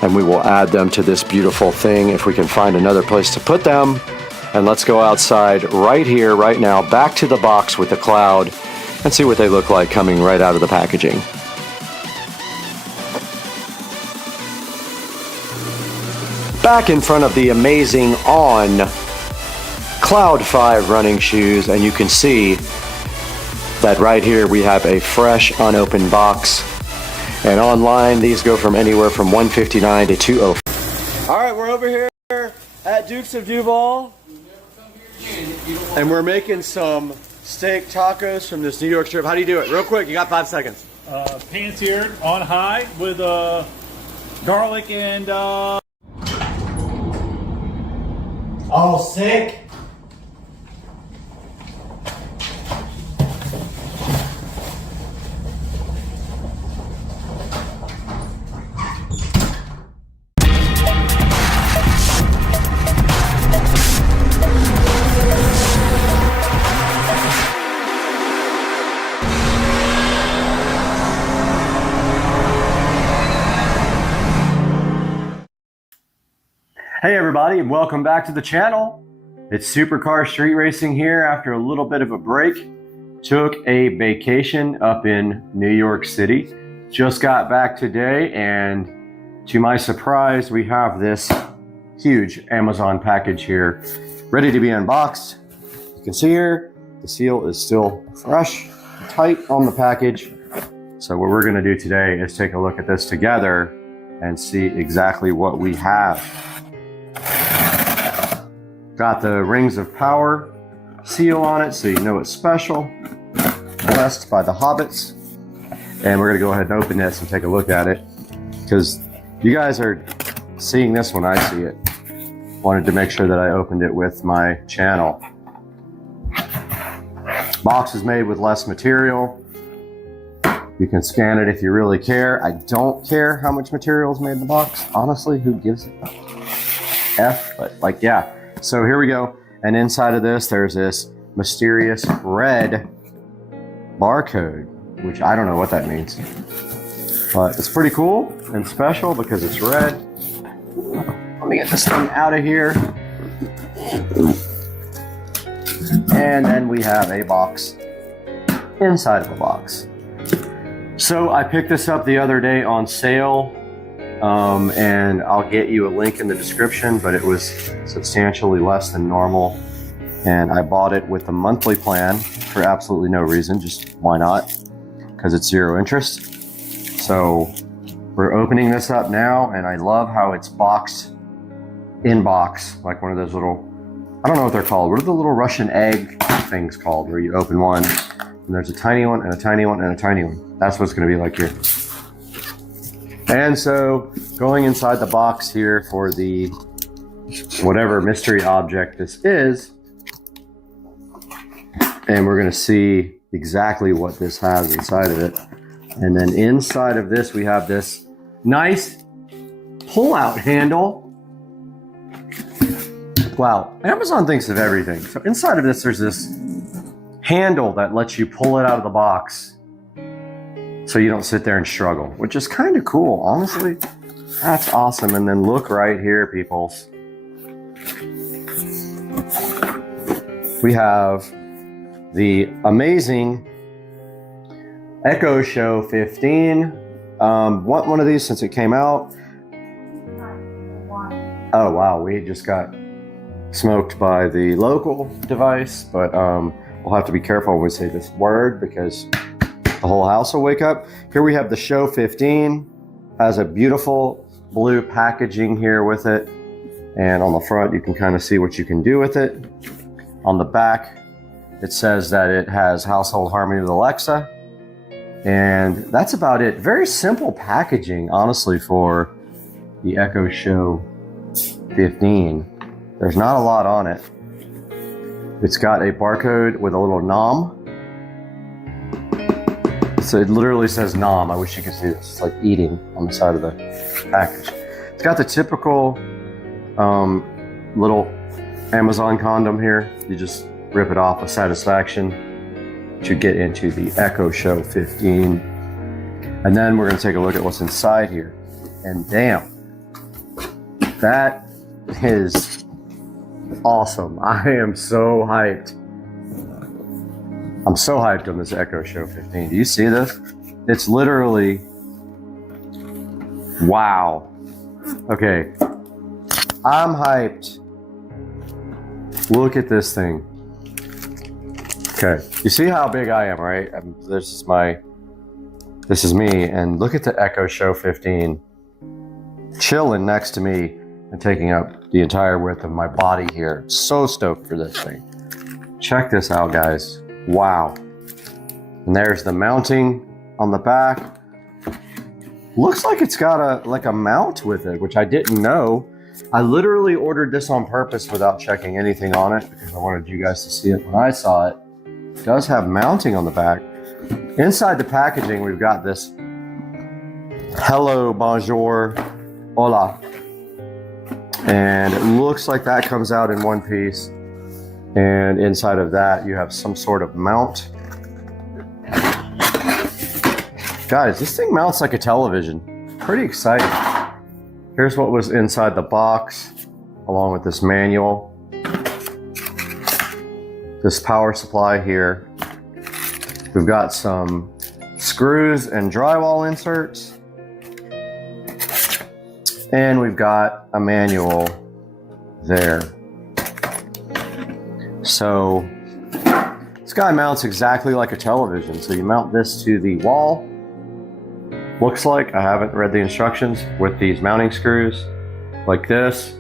And we will add them to this beautiful thing if we can find another place to put them. And let's go outside right here, right now, back to the box with the Cloud and see what they look like coming right out of the packaging. Back in front of the amazing On Cloud 5 running shoes, and you can see that right here we have a fresh unopened box. And online these go from anywhere from $159 to $205. All right, we're over here at Dukes of Duval, and we're making some steak tacos from this New York strip. How do you do it? Real quick, you got 5 seconds. Pan-seared on high with garlic and Oh, sick. Hey everybody, and welcome back to the channel. It's Supercar Street Racing here after a little bit of a break. Took a vacation up in New York City. Just got back today, and to my surprise, we have this huge Amazon package here ready to be unboxed. You can see here, the seal is still fresh, tight on the package. So what we're gonna do today is take a look at this together and see exactly what we have. Got the Rings of Power seal on it, so you know it's special. Blessed by the Hobbits. And we're gonna go ahead and open this and take a look at it, because you guys are seeing this when I see it. Wanted to make sure that I opened it with my channel. Box is made with less material. You can scan it if you really care. I don't care how much material is made in the box. Honestly, who gives it F? But like, yeah. So here we go. And inside of this, there's this mysterious red barcode, which I don't know what that means. But it's pretty cool and special because it's red. Let me get this thing out of here. And then we have a box inside of a box. So I picked this up the other day on sale. And I'll get you a link in the description, but it was substantially less than normal. And I bought it with a monthly plan for absolutely no reason, just why not? Because it's 0 interest. So we're opening this up now, and I love how it's boxed in box, like one of those little, I don't know what they're called. What are the little Russian egg things called, where you open one and there's a tiny one and a tiny one and a tiny one? That's what it's gonna be like here. And so going inside the box here for the whatever mystery object this is, and we're going to see exactly what this has inside of it. And then inside of this, we have this nice pull-out handle. Wow, Amazon thinks of everything. So inside of this, there's this handle that lets you pull it out of the box, so you don't sit there and struggle, which is kind of cool, honestly. That's awesome. And then look right here, peoples. We have the amazing Echo Show 15. Want one of these since it came out. Oh wow, we just got smoked by the local device, but we'll have to be careful when we say this word because the whole house will wake up. Here we have the Show 15. Has a beautiful blue packaging here with it. And on the front, you can kind of see what you can do with it. On the back, it says that it has household harmony with Alexa. And that's about it. Very simple packaging, honestly, for the Echo Show 15. There's not a lot on it. It's got a barcode with a little nom. So it literally says nom. I wish you could see this. It's like eating on the side of the package. It's got the typical little Amazon condom here. You just rip it off with satisfaction to get into the Echo Show 15. And then we're going to take a look at what's inside here. And damn, that is awesome. I am so hyped. I'm so hyped on this Echo Show 15. Do you see this? It's literally, wow. Okay, I'm hyped. Look at this thing. Okay, you see how big I am, right? This is me, and look at the Echo Show 15 chilling next to me and taking up the entire width of my body here. So stoked for this thing. Check this out, guys. Wow. And there's the mounting on the back. Looks like it's got a mount with it, which I didn't know. I literally ordered this on purpose without checking anything on it because I wanted you guys to see it when I saw it. It does have mounting on the back. Inside the packaging, we've got this hello, bonjour, hola. And it looks like that comes out in one piece. And inside of that, you have some sort of mount. Guys, this thing mounts like a television. Pretty exciting. Here's what was inside the box, along with this manual. This power supply here. We've got some screws and drywall inserts. And we've got a manual there. So this guy mounts exactly like a television. So you mount this to the wall. Looks like, I haven't read the instructions, with these mounting screws like this.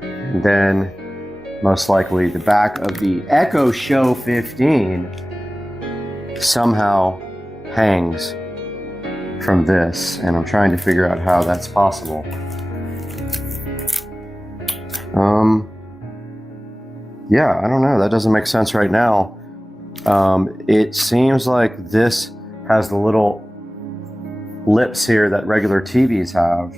And then most likely the back of the Echo Show 15 somehow hangs from this. And I'm trying to figure out how that's possible. Yeah, I don't know. That doesn't make sense right now. It seems like this has the little lips here that regular TVs have.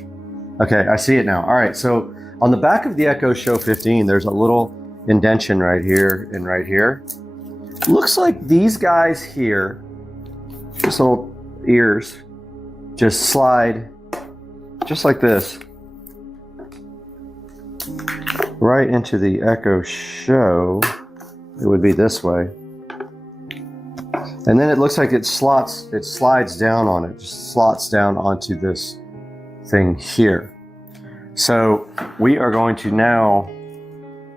Okay, I see it now. All right, so on the back of the Echo Show 15, there's a little indentation right here and right here. Looks like these guys here, just little ears, just slide just like this right into the Echo Show. It would be this way. And then it looks like it slides down on it, just slots down onto this thing here. So we are going to now,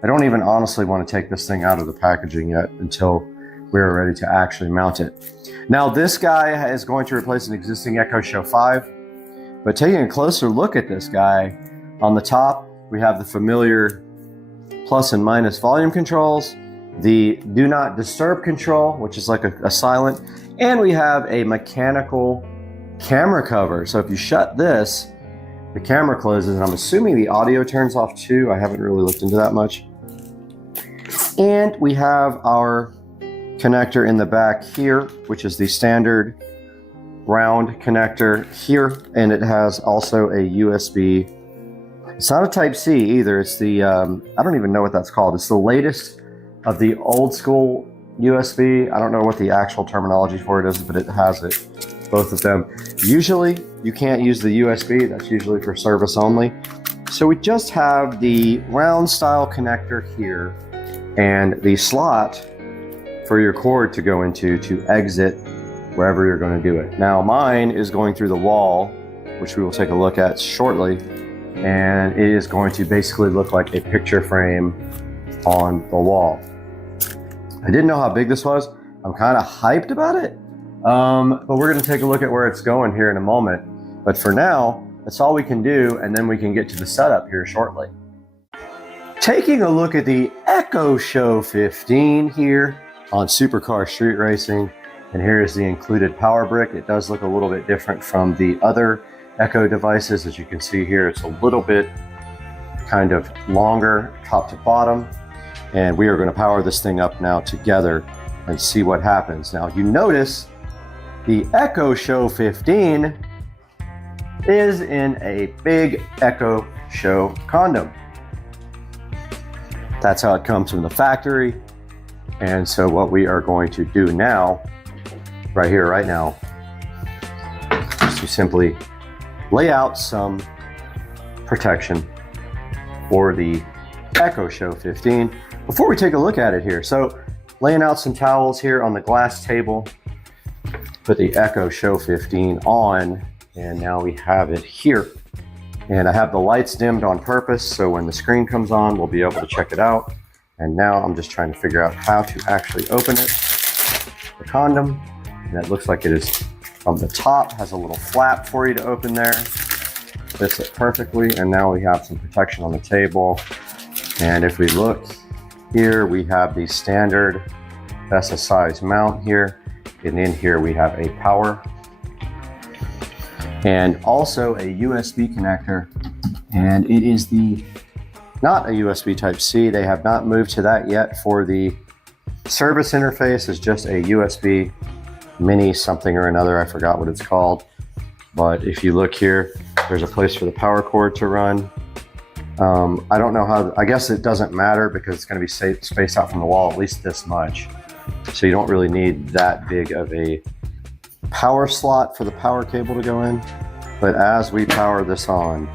I don't even honestly want to take this thing out of the packaging yet until we're ready to actually mount it. Now this guy is going to replace an existing Echo Show 5, but taking a closer look at this guy, on the top we have the familiar plus and minus volume controls, the do not disturb control, which is like a silent, and we have a mechanical camera cover. So if you shut this, the camera closes, and I'm assuming the audio turns off too. I haven't really looked into that much. And we have our connector in the back here, which is the standard round connector here, and it has also a USB. It's not a Type-C either. It's the, I don't even know what that's called. It's the latest of the old school USB. I don't know what the actual terminology for it is, but it has it, both of them. Usually you can't use the USB. That's usually for service only. So we just have the round style connector here and the slot for your cord to go into to exit wherever you're going to do it. Now mine is going through the wall, which we will take a look at shortly. And it is going to basically look like a picture frame on the wall. I didn't know how big this was. I'm kind of hyped about it, but we're going to take a look at where it's going here in a moment. But for now, that's all we can do, and then we can get to the setup here shortly. Taking a look at the Echo Show 15 here on Supercar Street Racing, and here is the included power brick. It does look a little bit different from the other Echo devices. As you can see here, it's a little bit kind of longer top to bottom. And we are going to power this thing up now together and see what happens. Now you notice the Echo Show 15 is in a big Echo Show condom. That's how it comes from the factory. And so what we are going to do now, right here, right now, is to simply lay out some protection for the Echo Show 15 before we take a look at it here. So laying out some towels here on the glass table, put the Echo Show 15 on, and now we have it here. And I have the lights dimmed on purpose, so when the screen comes on, we'll be able to check it out. And now I'm just trying to figure out how to actually open it. The condom, and it looks like it is from the top, has a little flap for you to open there. Fits it perfectly, and now we have some protection on the table. And if we look here, we have the standard SSI's mount here, and in here we have a power and also a USB connector, and it is not a USB Type-C. They have not moved to that yet. For the service interface is just a USB mini something or another. I forgot what it's called. But if you look here, there's a place for the power cord to run. I don't know how, I guess it doesn't matter because it's going to be spaced out from the wall at least this much. So you don't really need that big of a power slot for the power cable to go in. But as we power this on,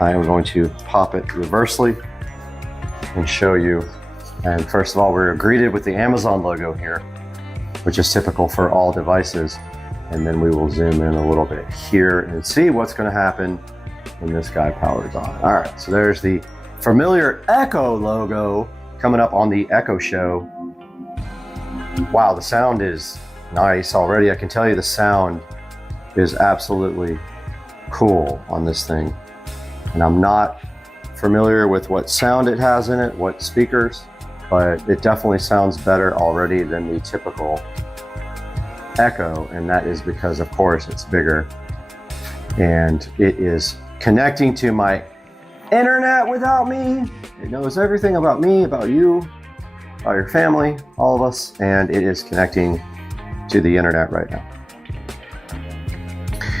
I am going to pop it reversely and show you. And first of all, we're greeted with the Amazon logo here, which is typical for all devices. And then we will zoom in a little bit here and see what's going to happen when this guy powers on. All right, so there's the familiar Echo logo coming up on the Echo Show. Wow, the sound is nice already. I can tell you the sound is absolutely cool on this thing. And I'm not familiar with what sound it has in it, what speakers, but it definitely sounds better already than the typical Echo, and that is because, of course, it's bigger and it is connecting to my internet without me. It knows everything about me, about you, about your family, all of us, and it is connecting to the internet right now.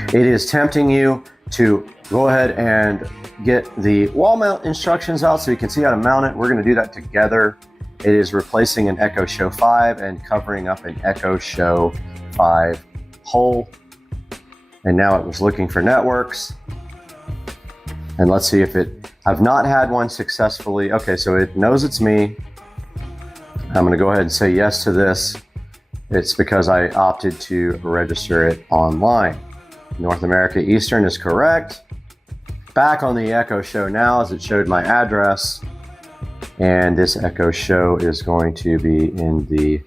It is tempting you to go ahead and get the wall mount instructions out so you can see how to mount it. We're going to do that together. It is replacing an Echo Show 5 and covering up an Echo Show 5 hole. And now it was looking for networks. And let's see if I've not had one successfully. Okay, so it knows it's me. I'm going to go ahead and say yes to this. It's because I opted to register it online. North America Eastern is correct. Back on the Echo Show now, as it showed my address. And this Echo Show is going to be in the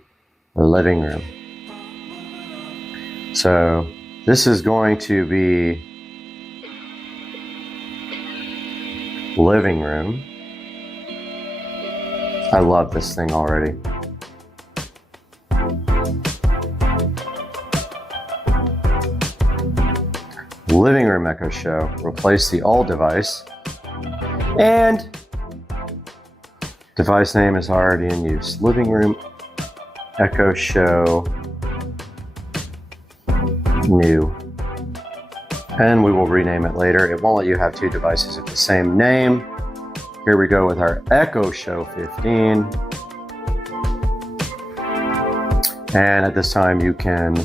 living room. So this is going to be living room. I love this thing already. Living room Echo Show. Replace the old device. And device name is already in use. Living room Echo Show new. And we will rename it later. It won't let you have two devices of the same name. Here we go with our Echo Show 15. And at this time you can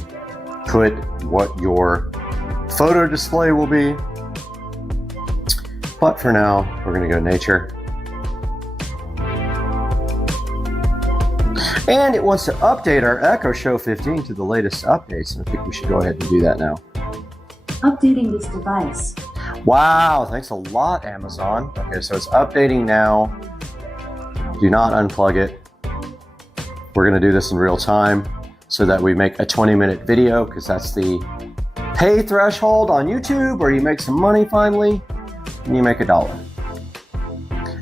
put what your photo display will be. But for now, we're going to go nature. And it wants to update our Echo Show 15 to the latest updates. And I think we should go ahead and do that now. Updating this device. Wow, thanks a lot, Amazon. Okay, so it's updating now. Do not unplug it. We're going to do this in real time so that we make a 20-minute video, because that's the pay threshold on YouTube, where you make some money finally and you make $1. All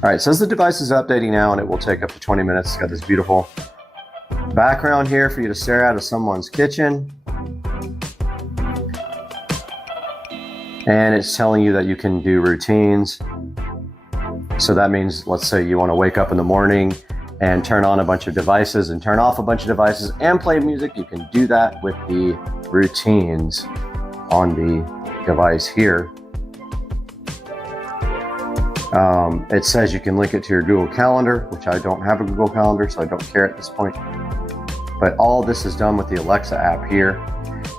right, it says the device is updating now and it will take up to 20 minutes. It's got this beautiful background here for you to stare at of someone's kitchen. And it's telling you that you can do routines. So that means, let's say you want to wake up in the morning and turn on a bunch of devices and turn off a bunch of devices and play music. You can do that with the routines on the device here. It says you can link it to your Google Calendar, which I don't have a Google Calendar, so I don't care at this point. But all this is done with the Alexa app here,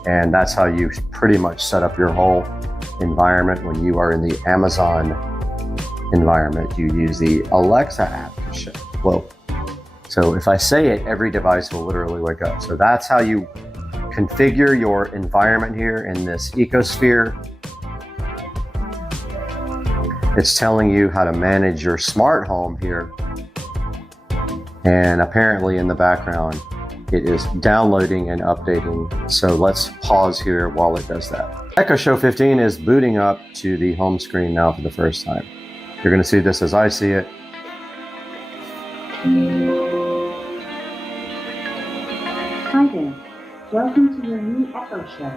and that's how you pretty much set up your whole environment. When you are in the Amazon environment, you use the Alexa app to show. Whoa. So if I say it, every device will literally wake up. So that's how you configure your environment here in this ecosphere. It's telling you how to manage your smart home here. And apparently in the background, it is downloading and updating. So let's pause here while it does that. Echo Show 15 is booting up to the home screen now for the first time. You're going to see this as I see it. Hi there. Welcome to your new Echo Show.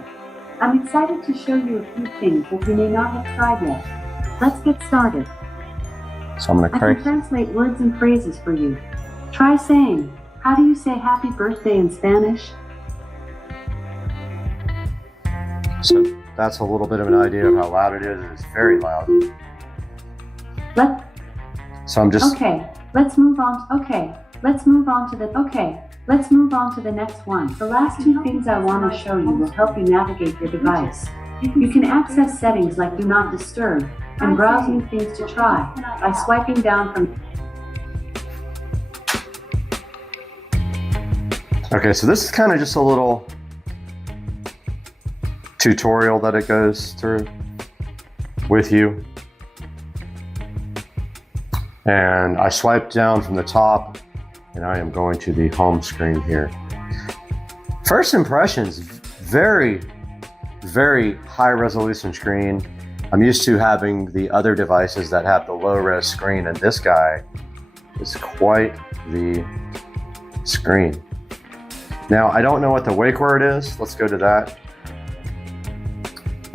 I'm excited to show you a few things that you may not have tried yet. Let's get started. So I'm going to I can translate words and phrases for you. Try saying, how do you say happy birthday in Spanish? So that's a little bit of an idea of how loud it is. It's very loud. So I'm just... Okay, let's move on to the next one. The last two things I want to show you will help you navigate your device. You can access settings like Do Not Disturb and browse new things to try by swiping down from... Okay, so this is kind of just a little tutorial that it goes through with you. And I swipe down from the top and I am going to the home screen here. First impressions, very, very high resolution screen. I'm used to having the other devices that have the low res screen, and this guy is quite the screen. Now, I don't know what the wake word is. Let's go to that.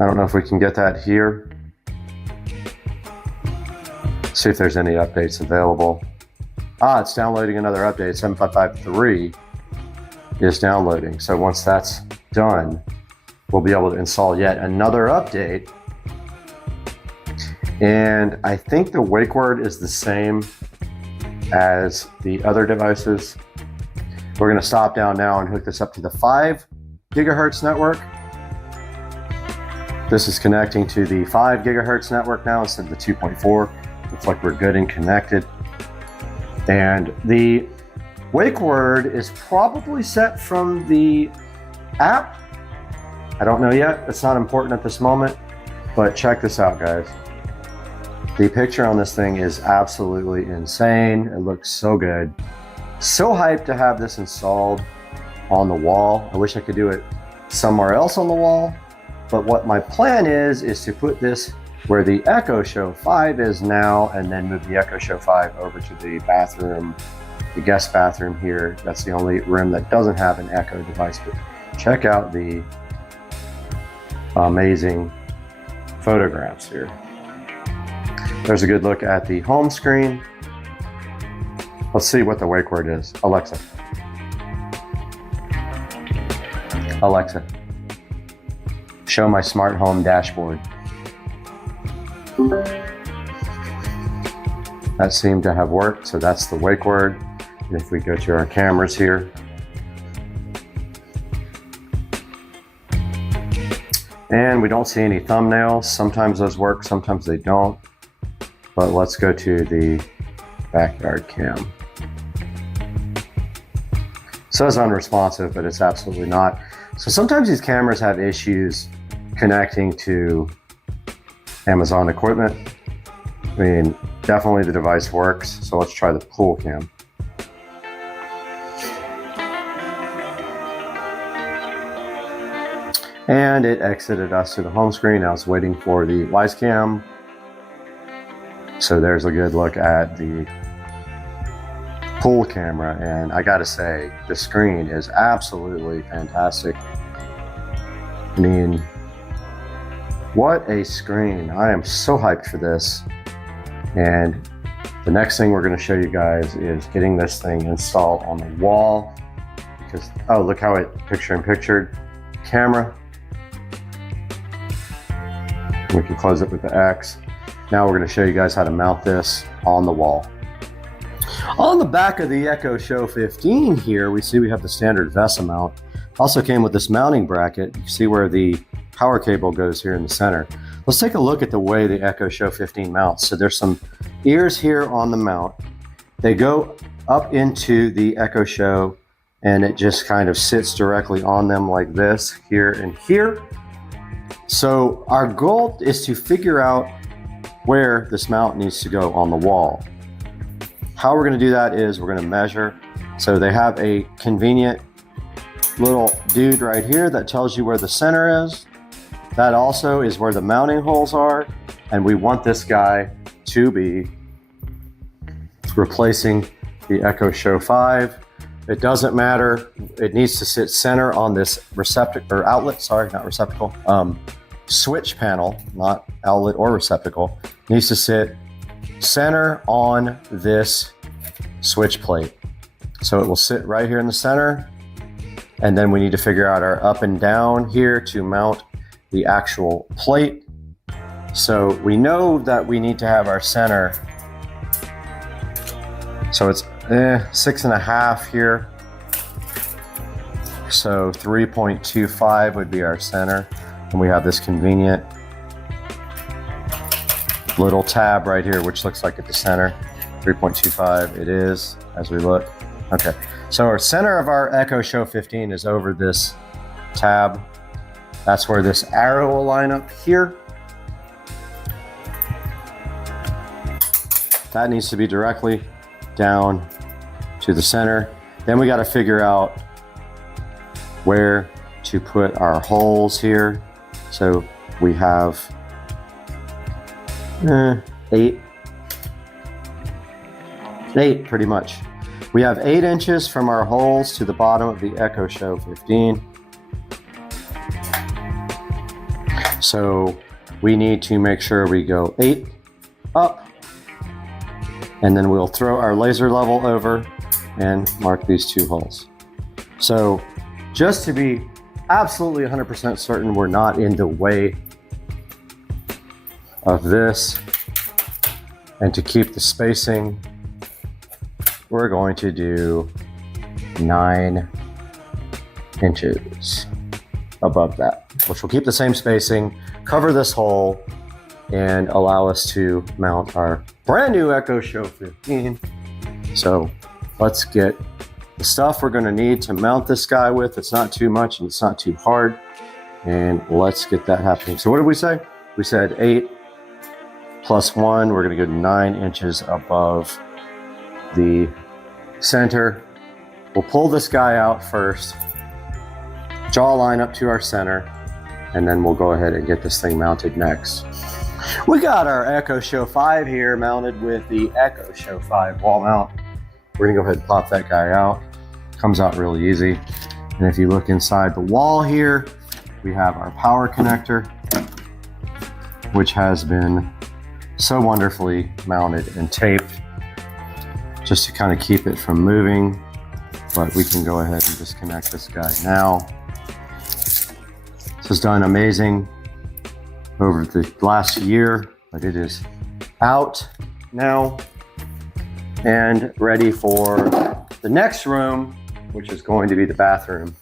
I don't know if we can get that here. See if there's any updates available. It's downloading another update. 755.3 is downloading. So once that's done, we'll be able to install yet another update. And I think the wake word is the same as the other devices. We're going to stop down now and hook this up to the 5 gigahertz network. This is connecting to the 5 gigahertz network now instead of the 2.4. Looks like we're good and connected. And the wake word is probably set from the app. I don't know yet. It's not important at this moment. But check this out, guys. The picture on this thing is absolutely insane. It looks so good. So hyped to have this installed on the wall. I wish I could do it somewhere else on the wall. But what my plan is to put this where the Echo Show 5 is now, and then move the Echo Show 5 over to the bathroom, the guest bathroom here. That's the only room that doesn't have an Echo device. But check out the amazing photographs here. There's a good look at the home screen. Let's see what the wake word is. Alexa. Alexa, show my smart home dashboard. That seemed to have worked, so that's the wake word. And if we go to our cameras here, and we don't see any thumbnails. Sometimes those work, sometimes they don't. But let's go to the backyard cam. It says unresponsive, but it's absolutely not. So sometimes these cameras have issues connecting to Amazon equipment. I mean, definitely the device works. So let's try the pool cam. And it exited us to the home screen. I was waiting for the Wise Cam. So there's a good look at the pool camera. And I gotta say, the screen is absolutely fantastic. I mean, what a screen. I am so hyped for this. And The next thing we're going to show you guys is getting this thing installed on the wall. Because, oh, look how it picture-in-pictured. Camera. We can close it with the X. Now we're going to show you guys how to mount this on the wall. On the back of the Echo Show 15 here, we see we have the standard VESA mount. Also came with this mounting bracket. You can see where the power cable goes here in the center. Let's take a look at the way the Echo Show 15 mounts. So there's some ears here on the mount. They go up into the Echo Show and it just kind of sits directly on them like this, here and here. So our goal is to figure out where this mount needs to go on the wall. How we're going to do that is we're going to measure. So they have a convenient little dude right here that tells you where the center is. That also is where the mounting holes are. And we want this guy to be replacing the Echo Show 5. It doesn't matter. It needs to sit center on this receptacle or outlet. Sorry, not receptacle. Switch panel, not outlet or receptacle. Needs to sit center on this switch plate. So it will sit right here in the center. And then we need to figure out our up and down here to mount the actual plate. So we know that we need to have our center. So it's 6.5 here. So 3.25 would be our center. And we have this convenient little tab right here, which looks like at the center. 3.25 it is as we look. Okay, so our center of our Echo Show 15 is over this tab. That's where this arrow will line up here. That needs to be directly down to the center. Then we got to figure out where to put our holes here. So we have 8 pretty much. We have 8 inches from our holes to the bottom of the Echo Show 15. So we need to make sure we go 8 up, and then we'll throw our laser level over and mark these 2 holes. So just to be absolutely 100% certain we're not in the way of this, and to keep the spacing, we're going to do 9 inches above that, which will keep the same spacing, cover this hole, and allow us to mount our brand new Echo Show 15. So let's get the stuff we're going to need to mount this guy with. It's not too much and it's not too hard, and let's get that happening. So what did we say? We said 8 plus 1. We're going to go 9 inches above the center. We'll pull this guy out first, jaw line up to our center, and then we'll go ahead and get this thing mounted next. We got our Echo Show 5 here mounted with the Echo Show 5 wall mount. We're gonna go ahead and pop that guy out. Comes out really easy. And if you look inside the wall here, we have our power connector, which has been so wonderfully mounted and taped just to kind of keep it from moving. But we can go ahead and disconnect this guy now. This has done amazing over the last year, but it is out now and ready for the next room, which is going to be the bathroom.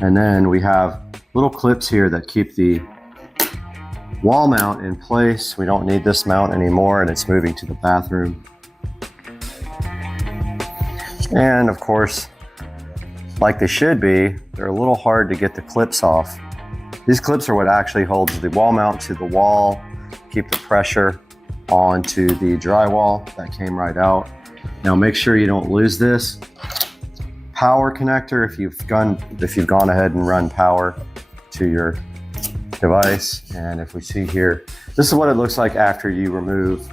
And then we have little clips here that keep the wall mount in place. We don't need this mount anymore, and it's moving to the bathroom. And of course, like they should be, they're a little hard to get the clips off. These clips are what actually holds the wall mount to the wall, keep the pressure onto the drywall. That came right out. Now make sure you don't lose this power connector if you've gone ahead and run power to your device. And if we see here, this is what it looks like after you remove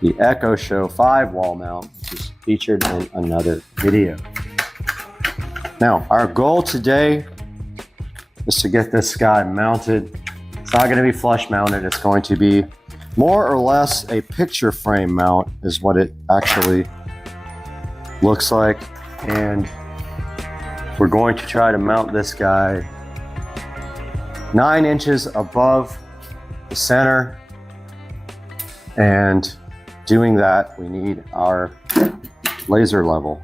the Echo Show 5 wall mount, which is featured in another video. Now, our goal today is to get this guy mounted. It's not going to be flush mounted. It's going to be more or less a picture frame mount is what it actually looks like. And we're going to try to mount this guy 9 inches above the center. And doing that, we need our laser level.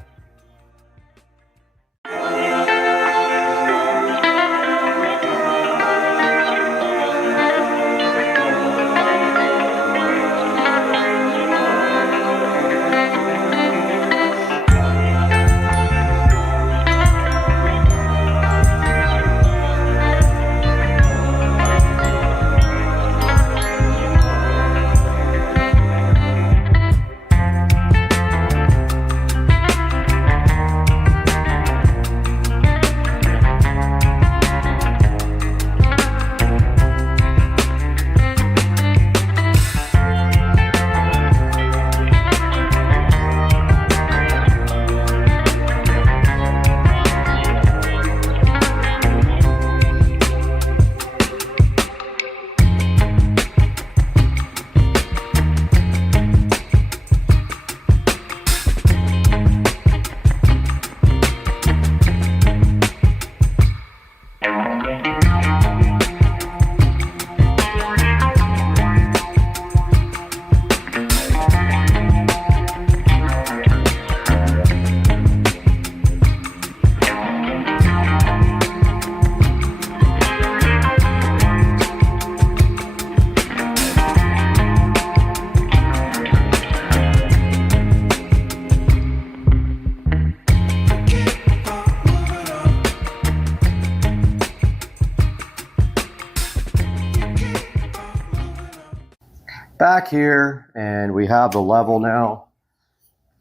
Back here, and we have the level now.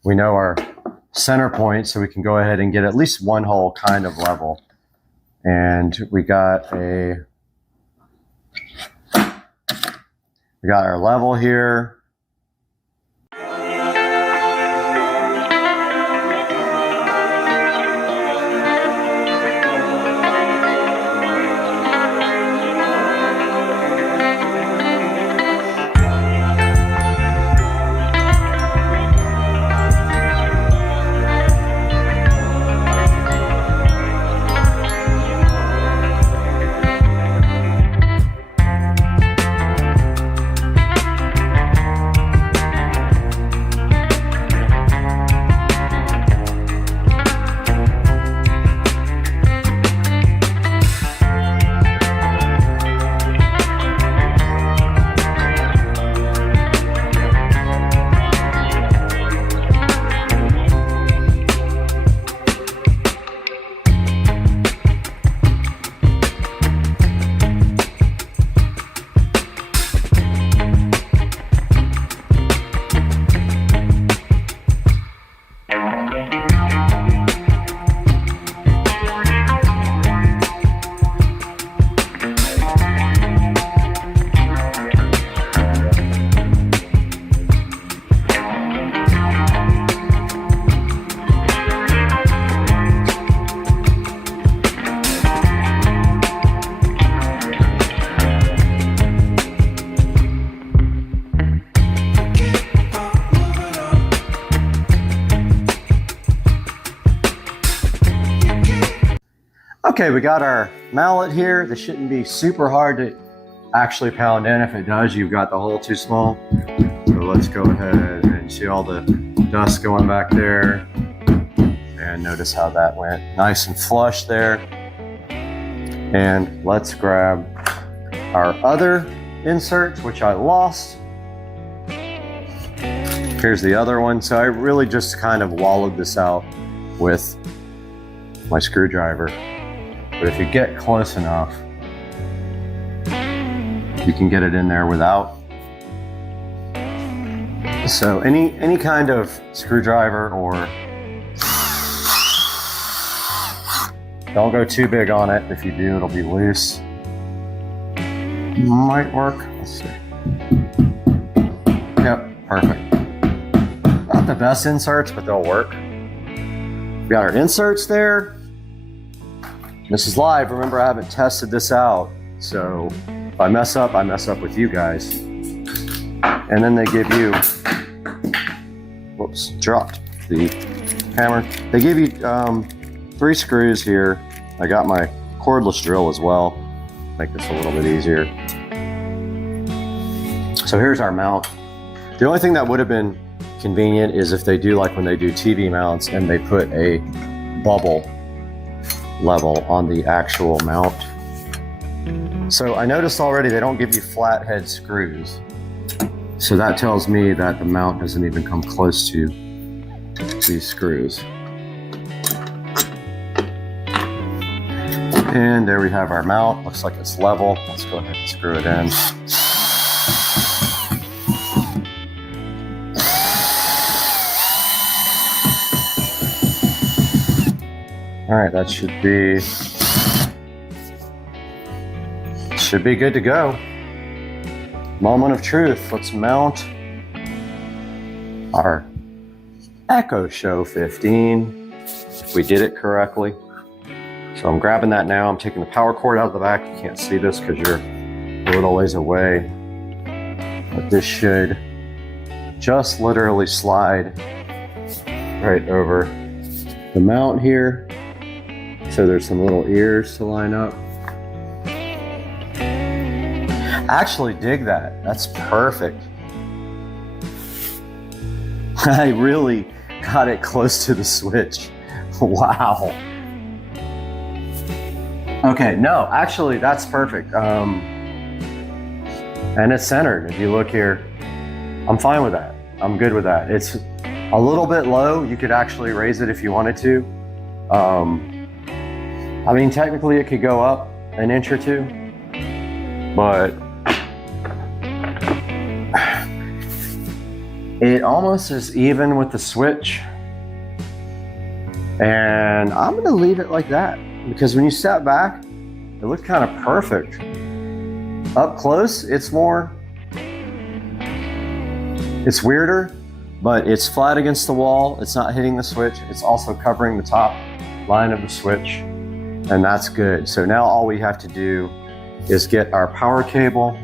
We know our center point, so we can go ahead and get at least one hole kind of level. And we got our level here. Okay, we got our mallet here. This shouldn't be super hard to actually pound in. If it does, you've got the hole too small. So let's go ahead and see all the dust going back there. And notice how that went nice and flush there. And let's grab our other inserts, which I lost. Here's the other one. So I really just kind of wallowed this out with my screwdriver. But if you get close enough, you can get it in there without. So any kind of screwdriver, or don't go too big on it. If you do, it'll be loose. Might work. Let's see. Yep, perfect. Not the best inserts, but they'll work. We got our inserts there. This is live. Remember, I haven't tested this out. So if I mess up with you guys. And then they give you, whoops, dropped the hammer. They give you 3 screws here. I got my cordless drill as well. Make this a little bit easier. So here's our mount. The only thing that would have been convenient is if they do like when they do TV mounts and they put a bubble level on the actual mount. So I noticed already they don't give you flathead screws. So that tells me that the mount doesn't even come close to these screws. And there we have our mount. Looks like it's level. Let's go ahead and screw it in. All right, that should be good to go. Moment of truth. Let's mount our Echo Show 15. We did it correctly. So I'm grabbing that now. I'm taking the power cord out of the back. You can't see this because you're a little ways away. But this should just literally slide right over the mount here. So there's some little ears to line up. I actually dig that. That's perfect. I really got it close to the switch. Wow. Okay, no, actually that's perfect. And it's centered. If you look here, I'm fine with that. I'm good with that. It's a little bit low. You could actually raise it if you wanted to. I mean, technically it could go up an inch or two, but it almost is even with the switch. And I'm gonna leave it like that because when you step back, it looks kind of perfect. Up close, it's weirder, but it's flat against the wall. It's not hitting the switch. It's also covering the top line of the switch, and that's good. So now all we have to do is get our power cable.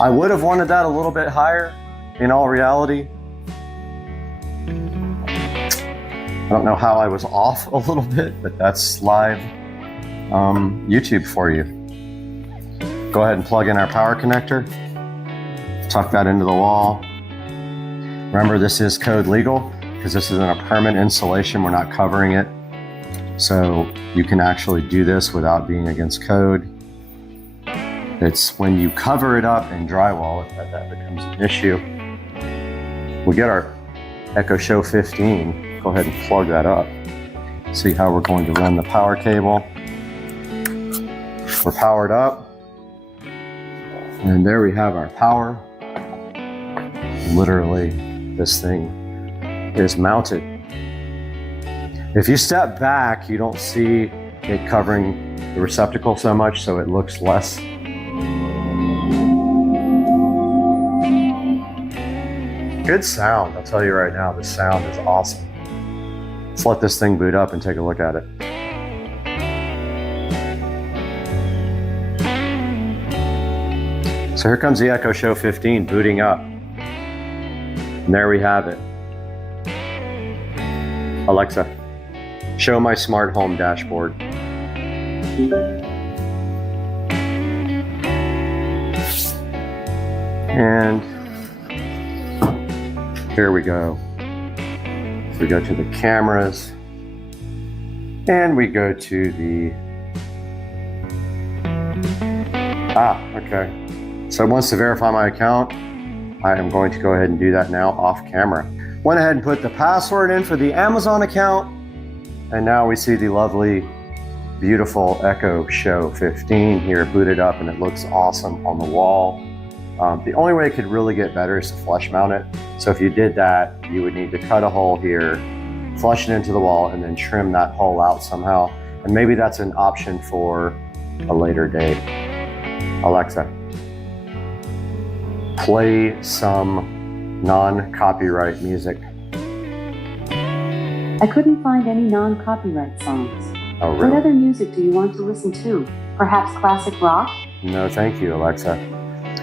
I would have wanted that a little bit higher in all reality. I don't know how I was off a little bit, but that's live YouTube for you. Go ahead and plug in our power connector. Tuck that into the wall. Remember, this is code legal because this isn't a permanent installation. We're not covering it. So you can actually do this without being against code. It's when you cover it up and drywall it that becomes an issue. We get our Echo Show 15. Go ahead and plug that up. See how we're going to run the power cable. We're powered up. And there we have our power. Literally, this thing is mounted. If you step back, you don't see it covering the receptacle so much, so it looks less. Good sound, I'll tell you right now, the sound is awesome. Let's let this thing boot up and take a look at it. So here comes the Echo Show 15 booting up. And there we have it. Alexa, show my smart home dashboard. And here we go. We go to the cameras and we go to the, okay. So it wants to verify my account. I am going to go ahead and do that now off camera. Went ahead and put the password in for the Amazon account. And now we see the lovely, beautiful Echo Show 15 here booted up, and it looks awesome on the wall. The only way it could really get better is to flush mount it. So if you did that, you would need to cut a hole here, flush it into the wall, and then trim that hole out somehow. And maybe that's an option for a later date. Alexa, play some non-copyright music. I couldn't find any non-copyright songs. Oh, really? What other music do you want to listen to? Perhaps classic rock? No, thank you, Alexa.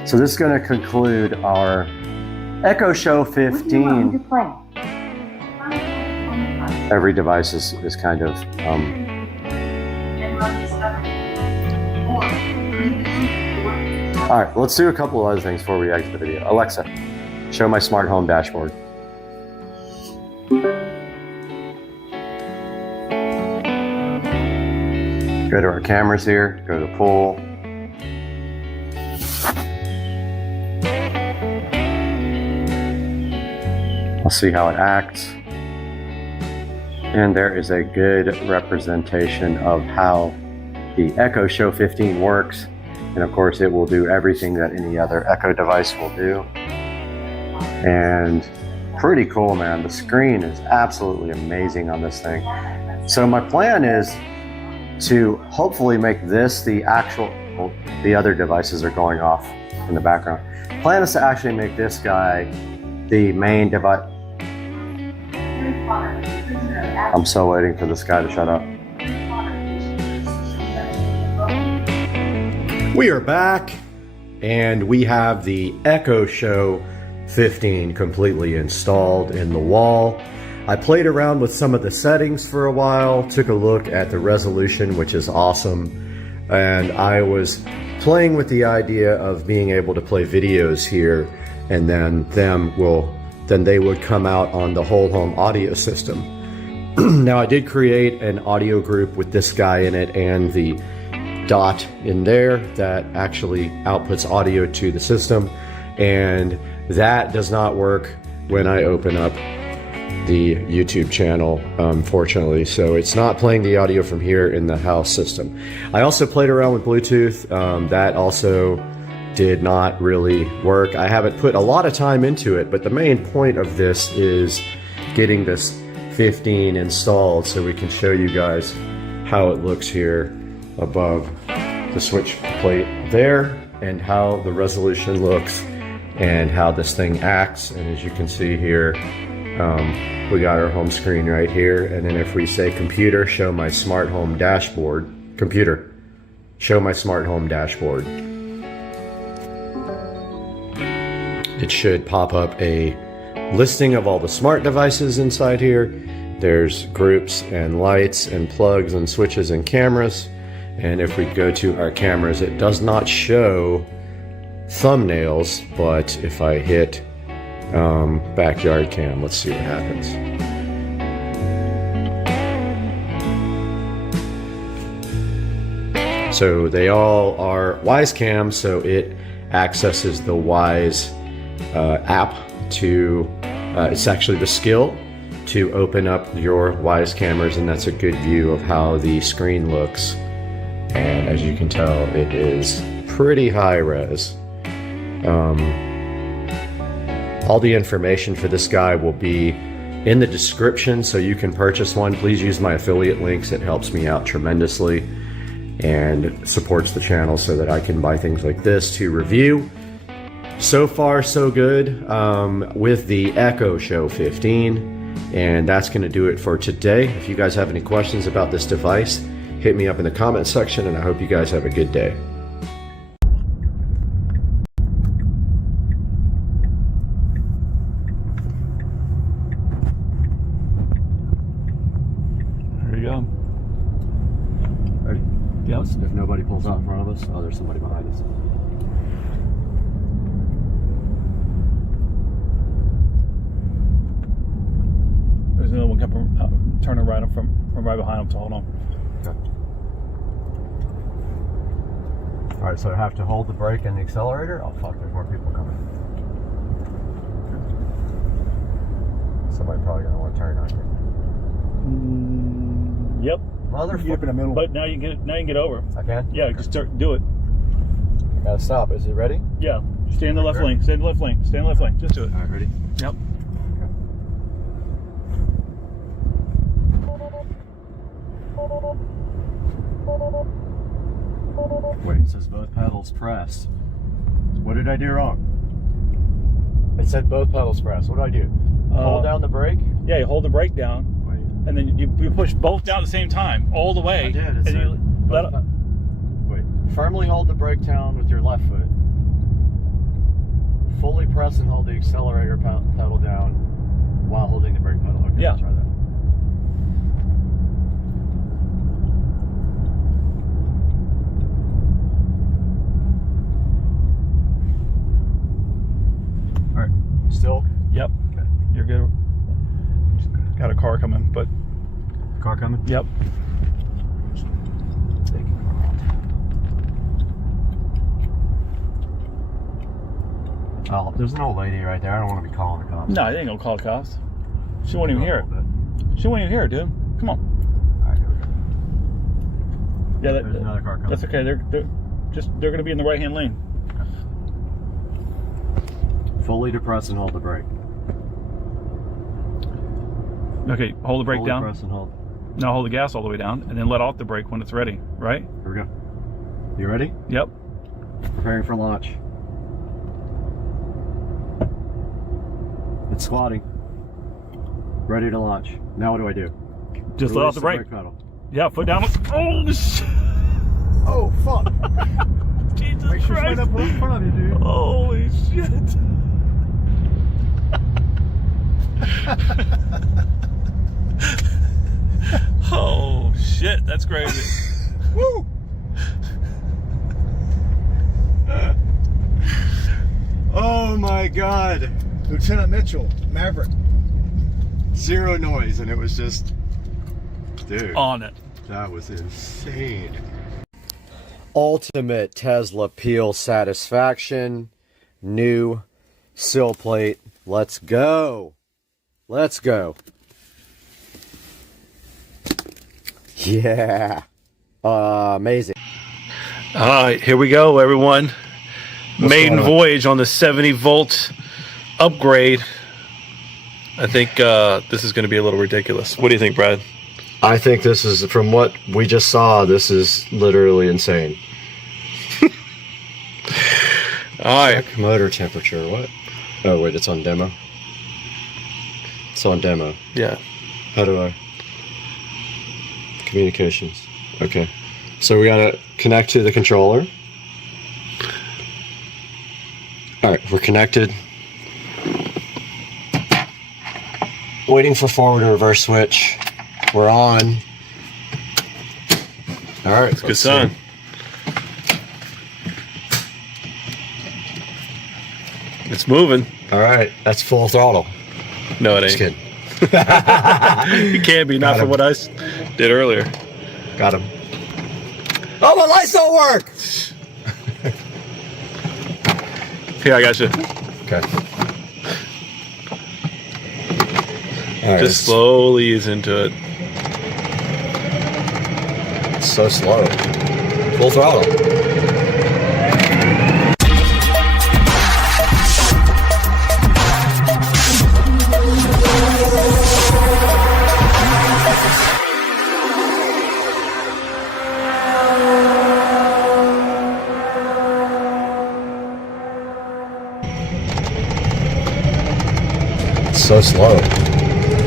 So this is going to conclude our Echo Show What do you want me 15. to play? Every device is kind of all right, let's do a couple of other things before we exit the video. Alexa, show my smart home dashboard. Go to our cameras here, go to pool. I'll see how it acts. And there is a good representation of how the Echo Show 15 works. And of course, it will do everything that any other Echo device will do. And pretty cool, man. The screen is absolutely amazing on this thing. So my plan is to hopefully make this the actual, well, the other devices are going off in the background. Plan is to actually make this guy the main device. I'm still waiting for this guy to shut up. We are back, and we have the Echo Show 15 completely installed in the wall. I played around with some of the settings for a while, took a look at the resolution, which is awesome, and I was playing with the idea of being able to play videos here, and then they would come out on the whole home audio system. Now, I did create an audio group with this guy in it and the dot in there that actually outputs audio to the system, and that does not work when I open up the YouTube channel, unfortunately. So it's not playing the audio from here in the house system. I also played around with Bluetooth. That also did not really work. I haven't put a lot of time into it, but the main point of this is getting this 15 installed so we can show you guys how it looks here above the switch plate there, and how the resolution looks and how this thing acts. And as you can see here, we got our home screen right here, and then if we say computer, show my smart home dashboard, computer, show my smart home dashboard, it should pop up a listing of all the smart devices inside here. There's groups and lights and plugs and switches and cameras. And if we go to our cameras, it does not show thumbnails, but if I hit backyard cam, let's see what happens. So they all are Wise Cam, so it accesses the Wise app to, it's actually the skill to open up your Wise cameras, and that's a good view of how the screen looks. And as you can tell, it is pretty high res. All the information for this guy will be in the description, so you can purchase one. Please use my affiliate links. It helps me out tremendously and supports the channel so that I can buy things like this to review. So far, so good with the Echo Show 15. And that's going to do it for today. If you guys have any questions about this device, hit me up in the comment section, and I hope you guys have a good day. There you go. Ready? Yes. If nobody pulls out in front of us, oh, there's somebody behind us. There's another one coming, turning right from right behind him, so hold on. Okay. All right, so I have to hold the brake and the accelerator? Oh, fuck, there's more people coming. Somebody probably gonna want to turn out here. Yep. Motherfucker. In the middle. But now you can get over. I can? Yeah, just do it. I gotta stop. Is it ready? Yeah. Stay in the left lane. Stay in the left lane. Stay in the left lane. Just do it. All right, ready? Yep. Wait, it says both pedals pressed. What did I do wrong? It said both pedals pressed. What do I do? Hold down the brake? Yeah, you hold the brake down. Wait. And then you push both down at the same time, all the way. I did. And you let Wait, Firmly hold the brake down with your left foot. Fully press and hold the accelerator pedal down while holding the brake pedal. Okay, yeah. Try that. All right. Still? Yep. Okay. You're good. Got a car coming, but. Car coming? Yep. Oh, there's an old lady right there. I don't want to be calling the cops. No, they ain't gonna call the cops. She won't even hear it. She won't even hear it, dude. Come on. All right, here we go. Yeah, there's another car coming. That's okay. They're gonna be in the right hand lane. Fully depress and hold the brake. Okay, hold the brake Fully down. Press and hold. Now hold the gas all the way down, and then let off the brake when it's ready. Right? Here we go. You ready? Yep. Preparing for launch. It's squatting. Ready to launch. Now what do I do? Just let off the brake. Pedal. Yeah, foot down. Oh shit! Oh fuck! Jesus Make sure Christ! up in front of you, dude. Holy shit! Oh shit! That's crazy. Woo! Oh my God! Lieutenant Mitchell, Maverick. Zero noise, and it was just, dude. On it. That was insane. Ultimate Tesla peel satisfaction. New sill plate. Let's go. Let's go. Yeah. Amazing. All right, here we go, everyone. Maiden going on? voyage on the 70 volt upgrade. I think this is going to be a little ridiculous. What do you think, Brad? I think this is, from what we just saw, this is literally insane. All right. Check motor temperature. What? Oh, wait, it's on demo. It's on demo. Yeah. How do I? Communications. Okay. So we got to connect to the controller. All right, we're connected. Waiting for forward and reverse switch. We're on. All right, It's a good sign. It's moving. All right, that's full throttle. No, it ain't. Just kidding. It can't be, not for what I did earlier. Got him. Oh, my lights don't work! Here, I got you. Okay. All right, Just slowly ease into it. It's so slow. Full throttle. So slow.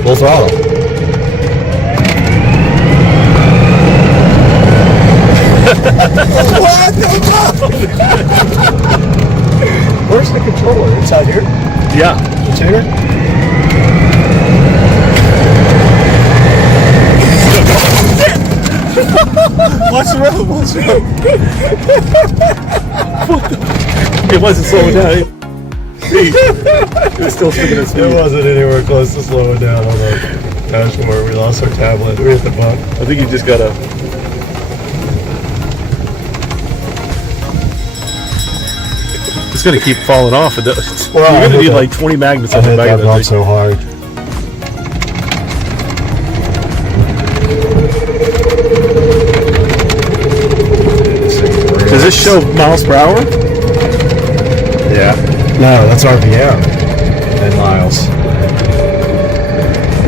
Full throttle. What the fuck? Where's the controller? Inside here? Yeah. The tuner? Watch the road, watch the road. It wasn't slowing down. It was still sticking at speed. It wasn't anywhere close to slowing down on the dashboard. We lost our tablet. We hit the bump. I think you just gotta. It's gonna keep falling off. You're gonna need like 20 magnets on the back of that thing. So hard. Does this show miles per hour? Yeah. No, that's RPM and miles.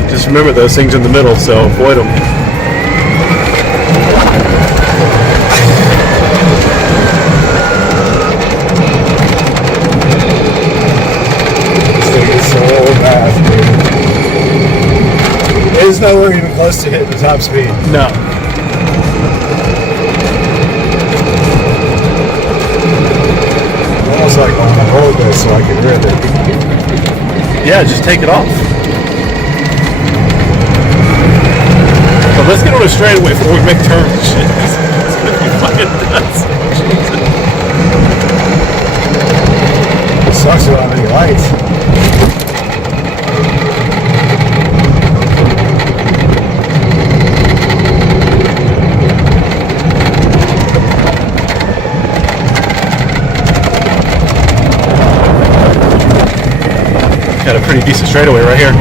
Just remember those things in the middle, so avoid them. This thing is so fast, dude. It is nowhere even close to hitting the top speed. No. so I can rip it. Yeah, just take it off. But let's get on a straightaway before we make turns. Shit, it's gonna be fucking nuts. It sucks we don't have any lights. Got a pretty decent straightaway right here.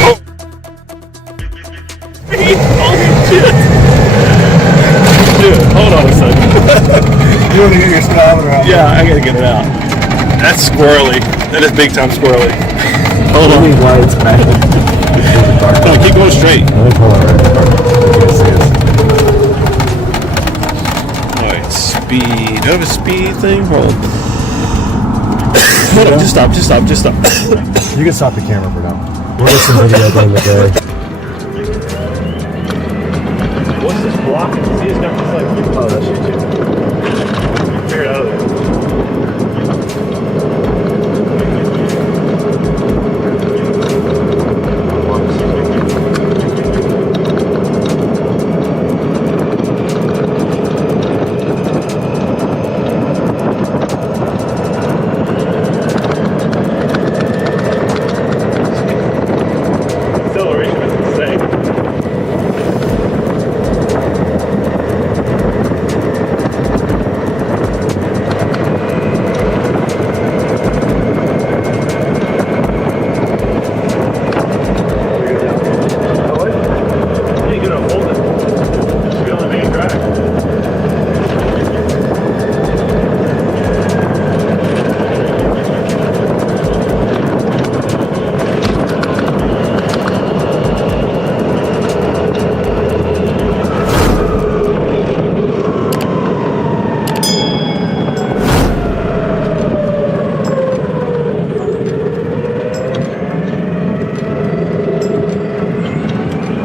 Oh! Holy shit! Dude, hold on a second. You want to get your speedometer out? Yeah, I gotta get it out. That's squirrely. That is big time squirrely. Hold on. Lights, man. No, keep going straight. Alright, speed. Do I have a speed thing? Hold on. Hold on, just stop. You can stop the camera for now. We'll get some video during the day. What's this blocking? See, it's got this like. Oh, that's you too. Figure it out of there. Acceleration is insane.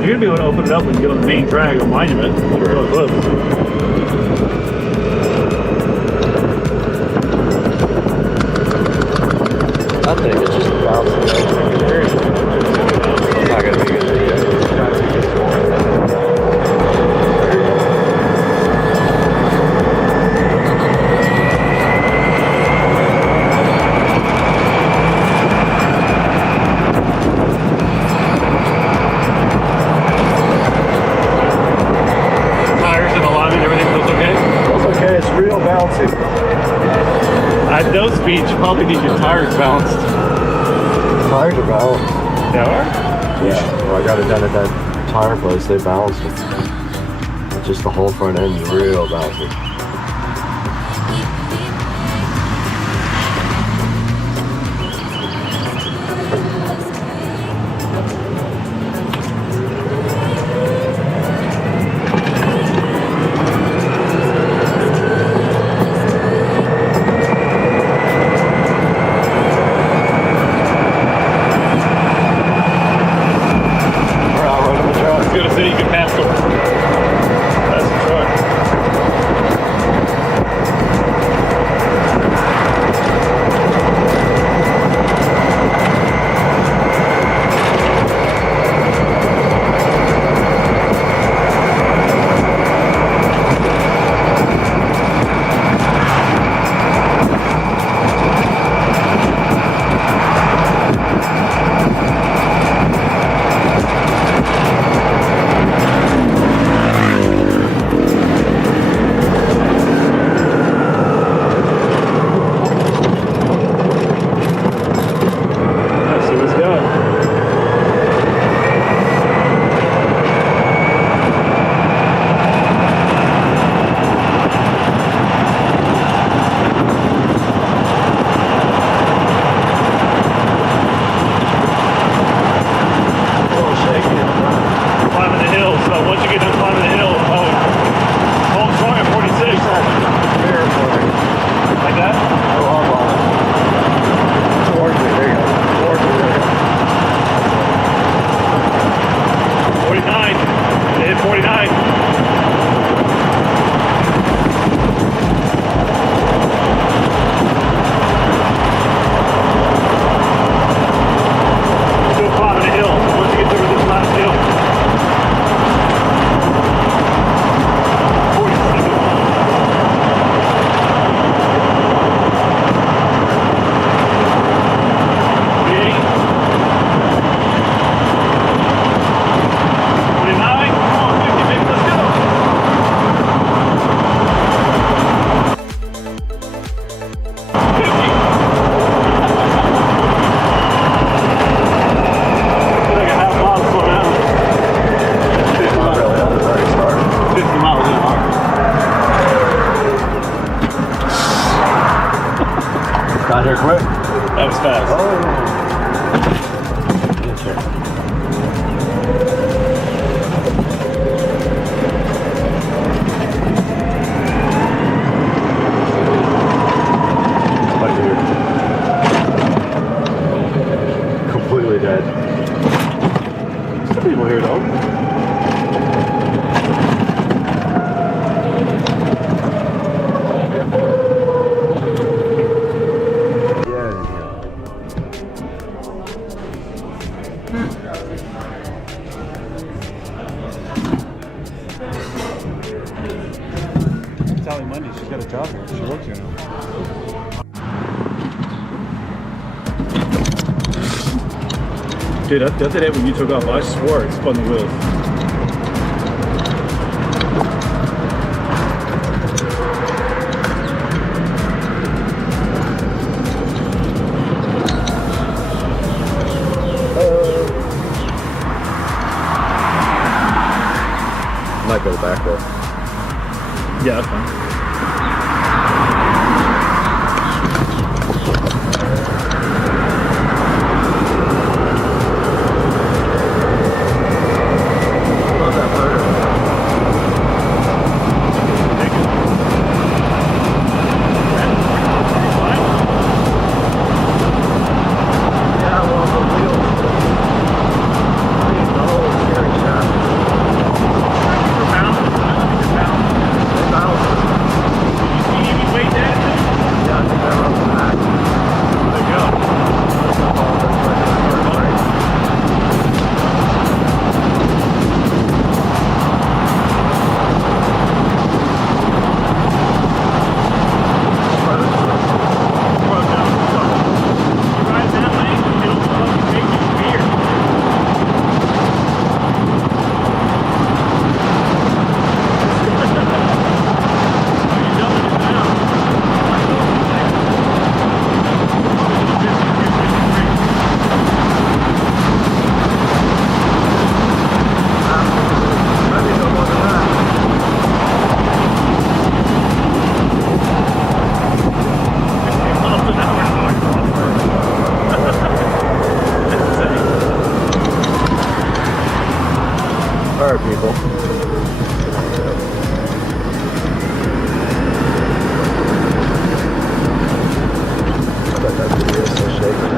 You're gonna be able to open it up and get on the main drag on Monument. Really close. I think it's just bouncing. It's not gonna be good video. Tires and alignment, everything feels okay? It's okay, it's real bouncy. At those speeds, you probably need your tires balanced. Tires are balanced. They are? Yeah. Well, I got it done at that tire place. They balanced it. Just the whole front end is real bouncy. It's gonna say you can pass them. That's the truck. people here, don't we? Sally Monday, she's got a job here. She works here now. Dude, the other day when you took off, I swore it spun the wheels. Might go the back way. Yeah, that's fine. Alright, people. I bet that video is so shaky.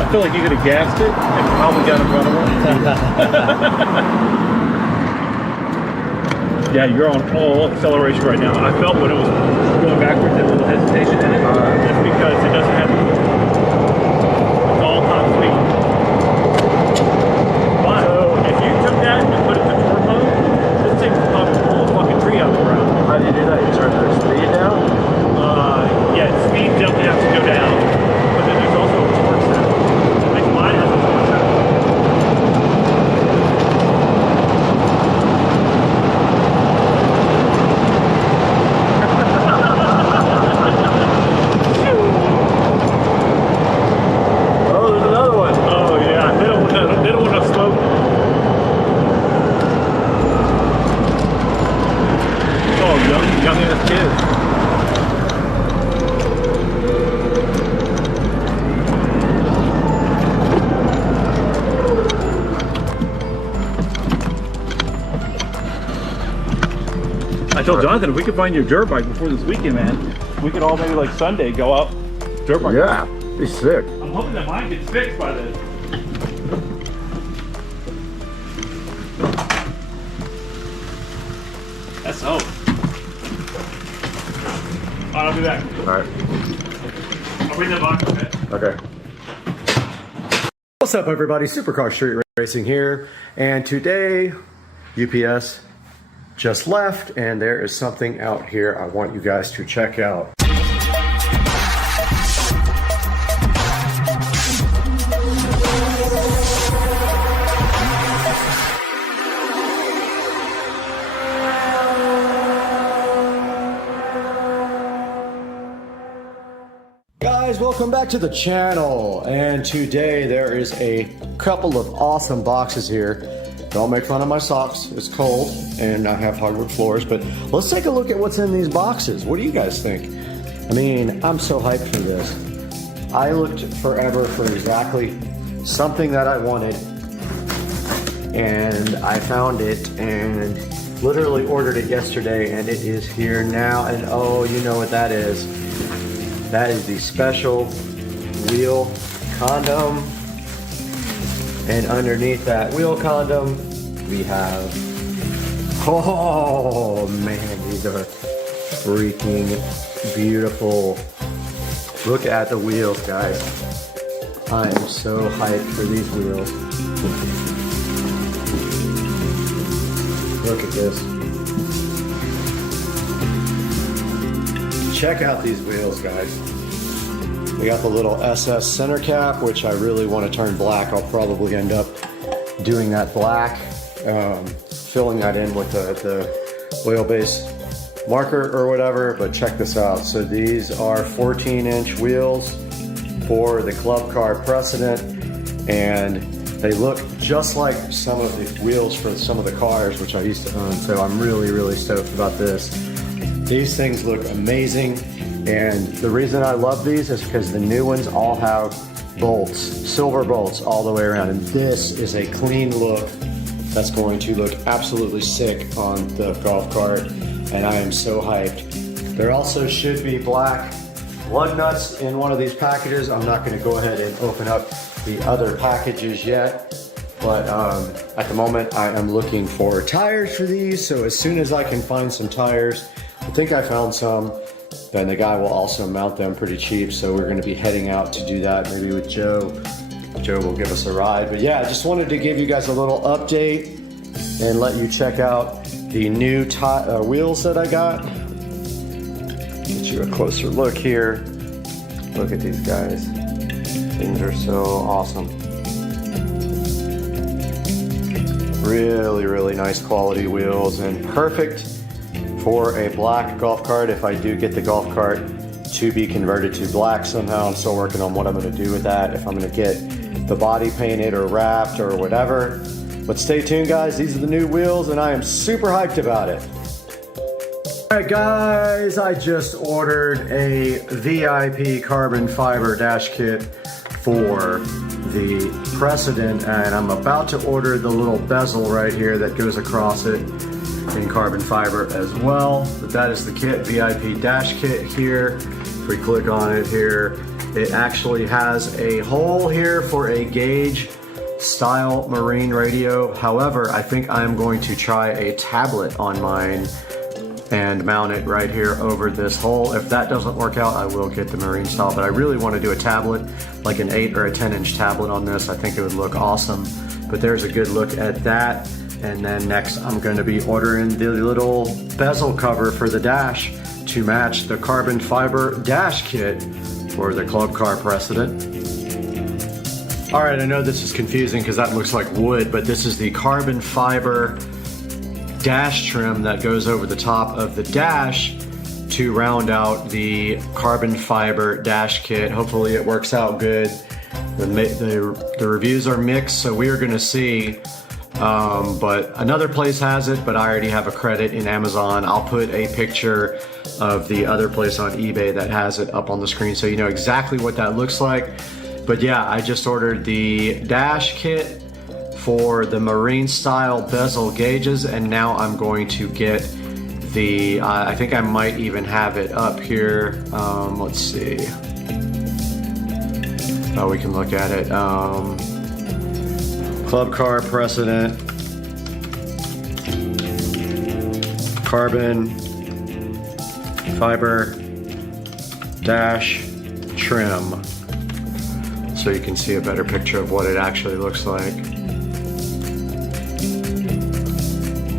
I feel like you could have gassed it and probably got in front of her. Yeah, you're on all acceleration right now. I felt when it was going backwards, that little hesitation in it. Just because it doesn't have it's all top speed. But if you took that and put it to torque mode, this thing would probably pull a fucking tree out of the ground. How do you do that? You turn the speed down? Yeah, speed definitely has to go down. But then there's also a torque setting. Mine has a torque setting. I told Jonathan if we could find your dirt bike before this weekend, man, we could all maybe like Sunday go out dirt bike. Yeah, be sick. I'm hoping that mine gets fixed by then. That's hope. Alright, I'll be back. Alright. I'll bring that box, okay? Okay. What's up, everybody? Supercar Street Racing here, and today UPS just left, and there is something out here I want you guys to check out. Guys, welcome back to the channel, and today there is a couple of awesome boxes here. Don't make fun of my socks, it's cold and I have hardwood floors, but let's take a look at what's in these boxes. What do you guys think? I mean, I'm so hyped for this. I looked forever for exactly something that I wanted, and I found it and literally ordered it yesterday, and it is here now. And oh, you know what that is. That is the special wheel condom. And underneath that wheel condom, we have, oh man, these are freaking beautiful. Look at the wheels, guys. I am so hyped for these wheels. Look at this. Check out these wheels, guys. We got the little SS center cap, which I really want to turn black. I'll probably end up doing that black, filling that in with the wheelbase marker or whatever, but check this out. So these are 14-inch wheels for the Club Car Precedent, and they look just like some of the wheels for some of the cars, which I used to own, so I'm really, really stoked about this. These things look amazing, and the reason I love these is because the new ones all have bolts, silver bolts all the way around, and this is a clean look that's going to look absolutely sick on the golf cart, and I am so hyped. There also should be black lug nuts in one of these packages. I'm not going to go ahead and open up the other packages yet, but at the moment I am looking for tires for these, so as soon as I can find some tires, I think I found some, then the guy will also mount them pretty cheap, so we're going to be heading out to do that, maybe with Joe. Joe will give us a ride. But yeah, I just wanted to give you guys a little update and let you check out the new wheels that I got. Get you a closer look here. Look at these guys. Things are so awesome. Really, really nice quality wheels, and perfect for a black golf cart if I do get the golf cart to be converted to black somehow. I'm still working on what I'm going to do with that, if I'm going to get the body painted or wrapped or whatever. But stay tuned, guys. These are the new wheels, and I am super hyped about it. All right, guys, I just ordered a VIP carbon fiber dash kit for the Precedent, and I'm about to order the little bezel right here that goes across it in carbon fiber as well. But that is the kit, VIP dash kit here. If we click on it here, it actually has a hole here for a gauge style marine radio. However, I think I'm going to try a tablet on mine and mount it right here over this hole. If that doesn't work out, I will get the marine style, but I really want to do a tablet, like an 8 or a 10-inch tablet on this. I think it would look awesome. But there's a good look at that. And then next I'm going to be ordering the little bezel cover for the dash to match the carbon fiber dash kit for the Club Car Precedent. All right, I know this is confusing because that looks like wood, but this is the carbon fiber dash trim that goes over the top of the dash to round out the carbon fiber dash kit. Hopefully it works out good. The reviews are mixed, so we are going to see. But another place has it, but I already have a credit in Amazon. I'll put a picture of the other place on eBay that has it up on the screen so you know exactly what that looks like. But yeah, I just ordered the dash kit for the marine style bezel gauges, and now I'm going to get the, I think I might even have it up here. Let's see. Oh, we can look at it. Club car precedent, carbon, fiber, dash, trim. So you can see a better picture of what it actually looks like.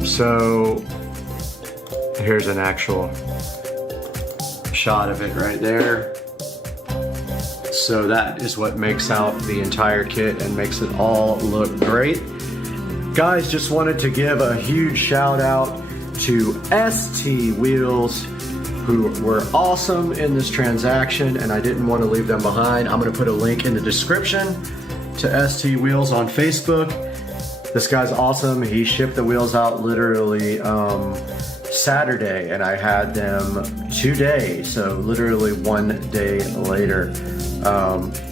So here's an actual shot of it right there. So that is what makes out the entire kit and makes it all look great. Guys, just wanted to give a huge shout out to ST Wheels, who were awesome in this transaction, and I didn't want to leave them behind. I'm gonna put a link in the description to ST Wheels on Facebook. This guy's awesome. He shipped the wheels out literally Saturday, and I had them today, so literally 1 day later.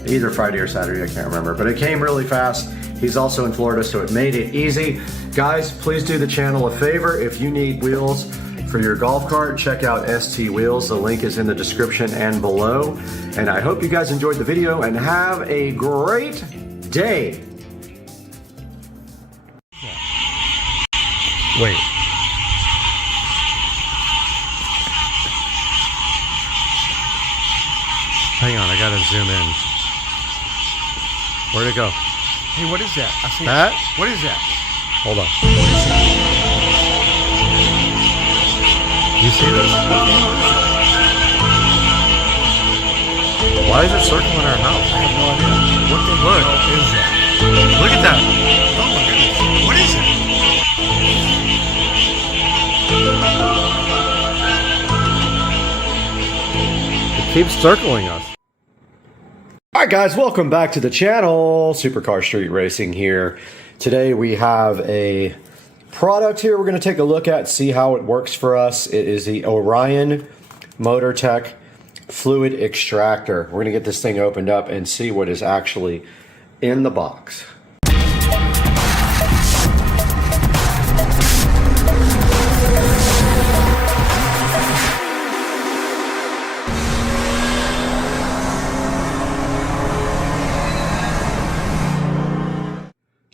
Either Friday or Saturday, I can't remember, but it came really fast. He's also in Florida, so it made it easy. Guys, please do the channel a favor. If you need wheels for your golf cart, check out ST Wheels. The link is in the description and below. And I hope you guys enjoyed the video and have a great day. Wait. Hang on, I gotta zoom in. Where'd it go? Hey, what is that? I see that? What is that? Hold on. You see this? Why is it circling our house? I have no idea. What the Look. hell is that? Look at that. Oh my goodness. What is it? It keeps circling us. All right, guys, welcome back to the channel. Supercar Street Racing here. Today we have a product here we're going to take a look at, see how it works for us. It is the Orion MotorTech Fluid Extractor. We're going to get this thing opened up and see what is actually in the box.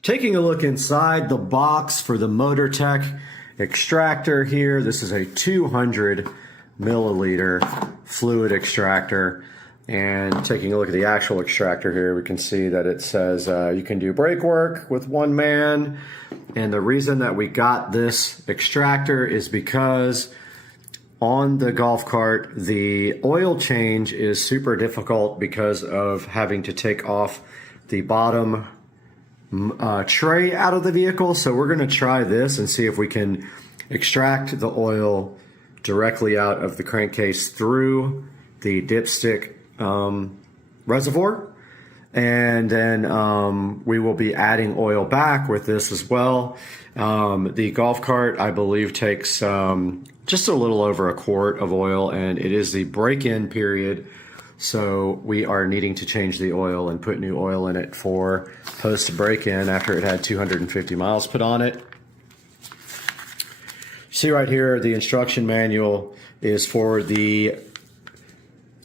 Taking a look inside the box for the MotorTech extractor here. This is a 200 milliliter fluid extractor. And taking a look at the actual extractor here, we can see that it says you can do brake work with one man. And the reason that we got this extractor is because on the golf cart, the oil change is super difficult because of having to take off the bottom tray out of the vehicle. So we're going to try this and see if we can extract the oil directly out of the crankcase through the dipstick reservoir. And then we will be adding oil back with this as well. The golf cart, I believe, takes just a little over a quart of oil, and it is the break-in period. So we are needing to change the oil and put new oil in it for post break-in after it had 250 miles put on it. See right here, the instruction manual is for the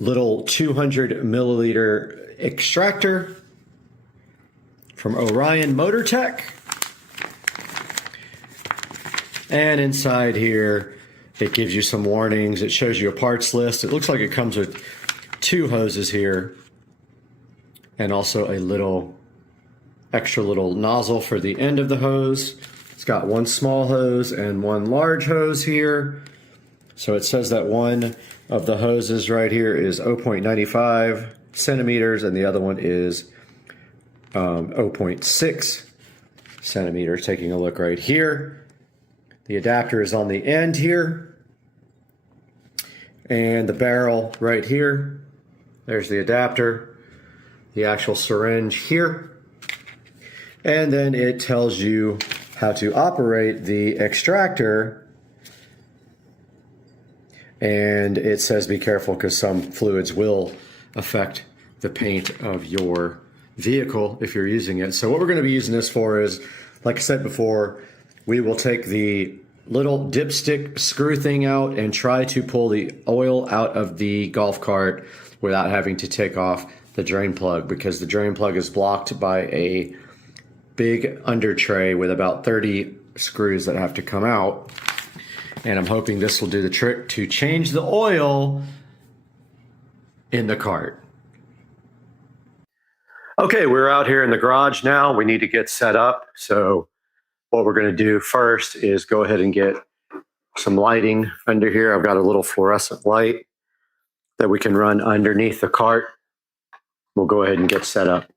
little 200 milliliter extractor from Orion MotorTech. And inside here, it gives you some warnings. It shows you a parts list. It looks like it comes with 2 hoses here and also a little extra little nozzle for the end of the hose. It's got one small hose and one large hose here. So it says that one of the hoses right here is 0.95 centimeters and the other one is 0.6 centimeters. Taking a look right here. The adapter is on the end here. And the barrel right here. There's the adapter, the actual syringe here. And then it tells you how to operate the extractor. And it says be careful because some fluids will affect the paint of your vehicle if you're using it. So what we're going to be using this for is, like I said before, we will take the little dipstick screw thing out and try to pull the oil out of the golf cart without having to take off the drain plug, because the drain plug is blocked by a big under tray with about 30 screws that have to come out. And I'm hoping this will do the trick to change the oil in the cart. Okay, we're out here in the garage now. We need to get set up. So what we're going to do first is go ahead and get some lighting under here. I've got a little fluorescent light that we can run underneath the cart. We'll go ahead and get set up.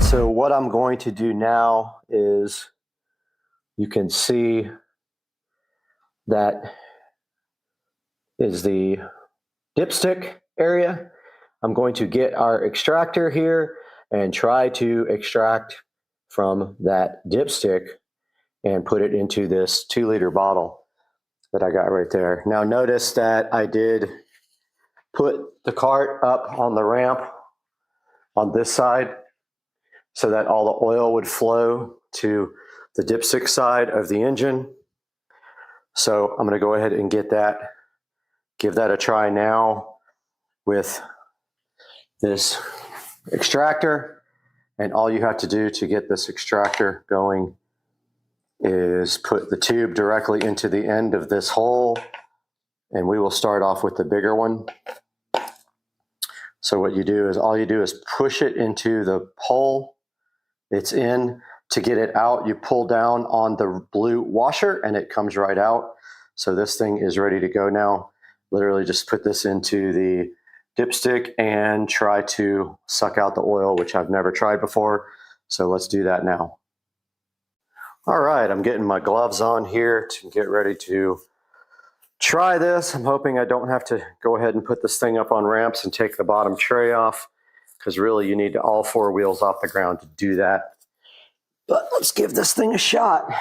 So what I'm going to do now is, you can see that is the dipstick area. I'm going to get our extractor here and try to extract from that dipstick and put it into this 2-liter bottle that I got right there. Now notice that I did put the cart up on the ramp on this side so that all the oil would flow to the dipstick side of the engine. So I'm going to go ahead and give that a try now with this extractor. And all you have to do to get this extractor going is put the tube directly into the end of this hole, and we will start off with the bigger one. So what you do is, all you do is push it into the hole it's in. To get it out, you pull down on the blue washer and it comes right out. So this thing is ready to go now. Literally just put this into the dipstick and try to suck out the oil, which I've never tried before. So let's do that now. All right, I'm getting my gloves on here to get ready to try this. I'm hoping I don't have to go ahead and put this thing up on ramps and take the bottom tray off, because really you need all 4 wheels off the ground to do that. But let's give this thing a shot.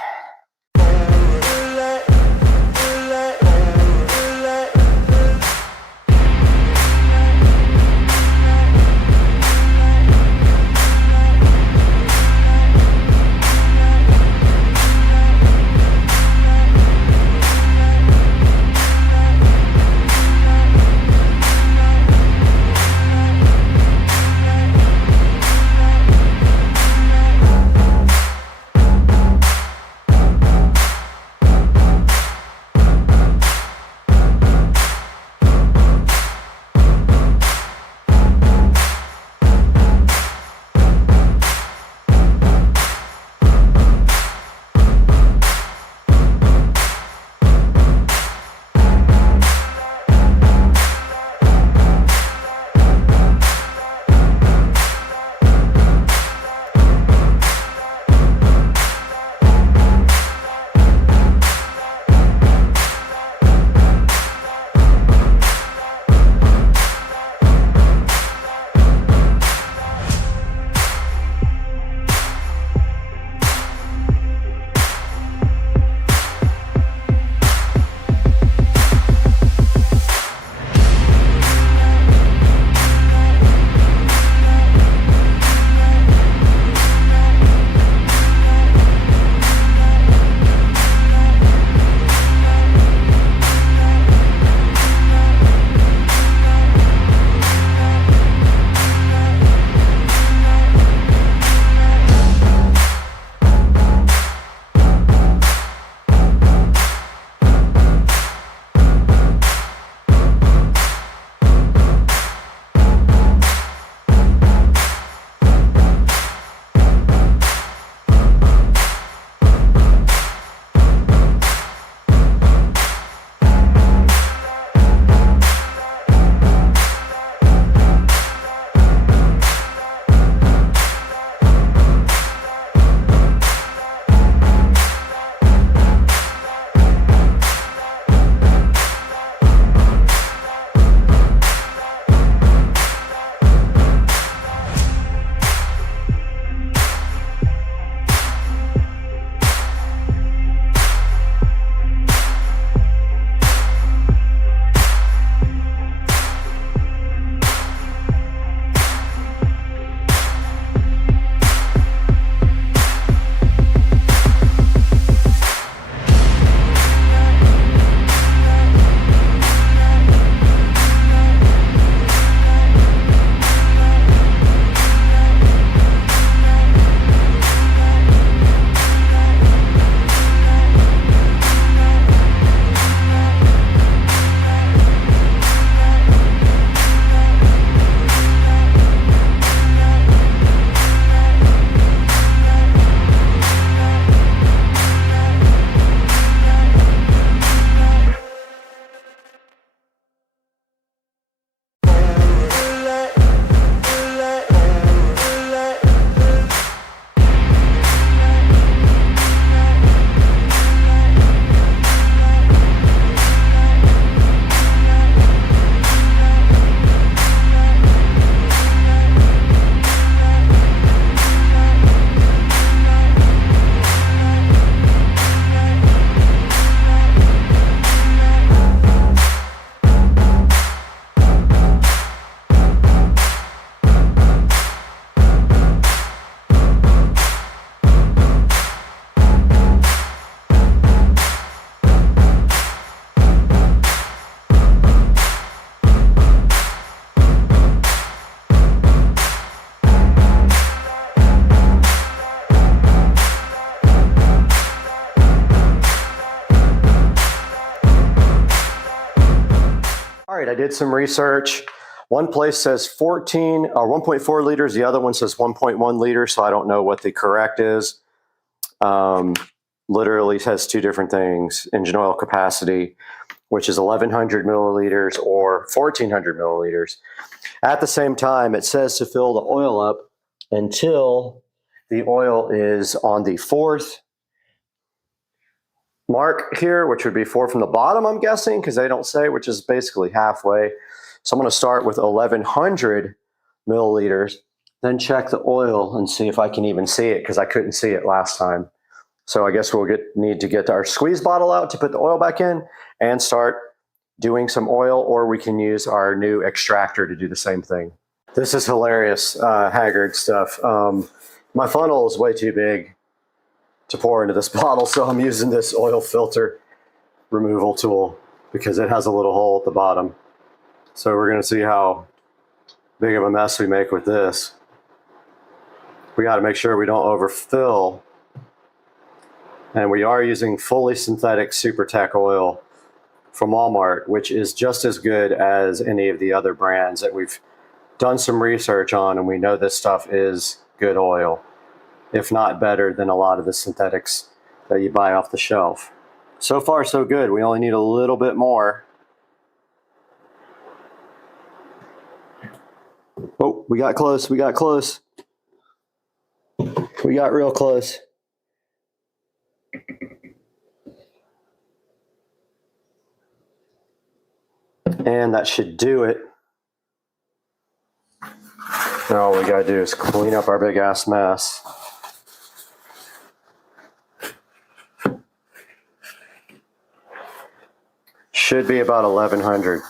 right, I did some research. One place says 14 or 1.4 liters. The other one says 1.1 liters. So I don't know what the correct is. Literally says two different things. Engine oil capacity, which is 1,100 milliliters or 1,400 milliliters. At the same time, it says to fill the oil up until the oil is on the fourth mark here, which would be 4 from the bottom, I'm guessing, because they don't say, which is basically halfway. So I'm going to start with 1,100 milliliters, then check the oil and see if I can even see it, because I couldn't see it last time. So I guess we'll need to get our squeeze bottle out to put the oil back in and start doing some oil, or we can use our new extractor to do the same thing. This is hilarious, Haggard stuff. My funnel is way too big to pour into this bottle, so I'm using this oil filter removal tool because it has a little hole at the bottom. So we're going to see how big of a mess we make with this. We got to make sure we don't overfill. And we are using fully synthetic SuperTech oil from Walmart, which is just as good as any of the other brands that we've done some research on, and we know this stuff is good oil, if not better than a lot of the synthetics that you buy off the shelf. So far, so good. We only need a little bit more. Oh, we got close. We got close. We got real close. And that should do it. Now all we gotta do is clean up our big ass mess. Should be about 1,100.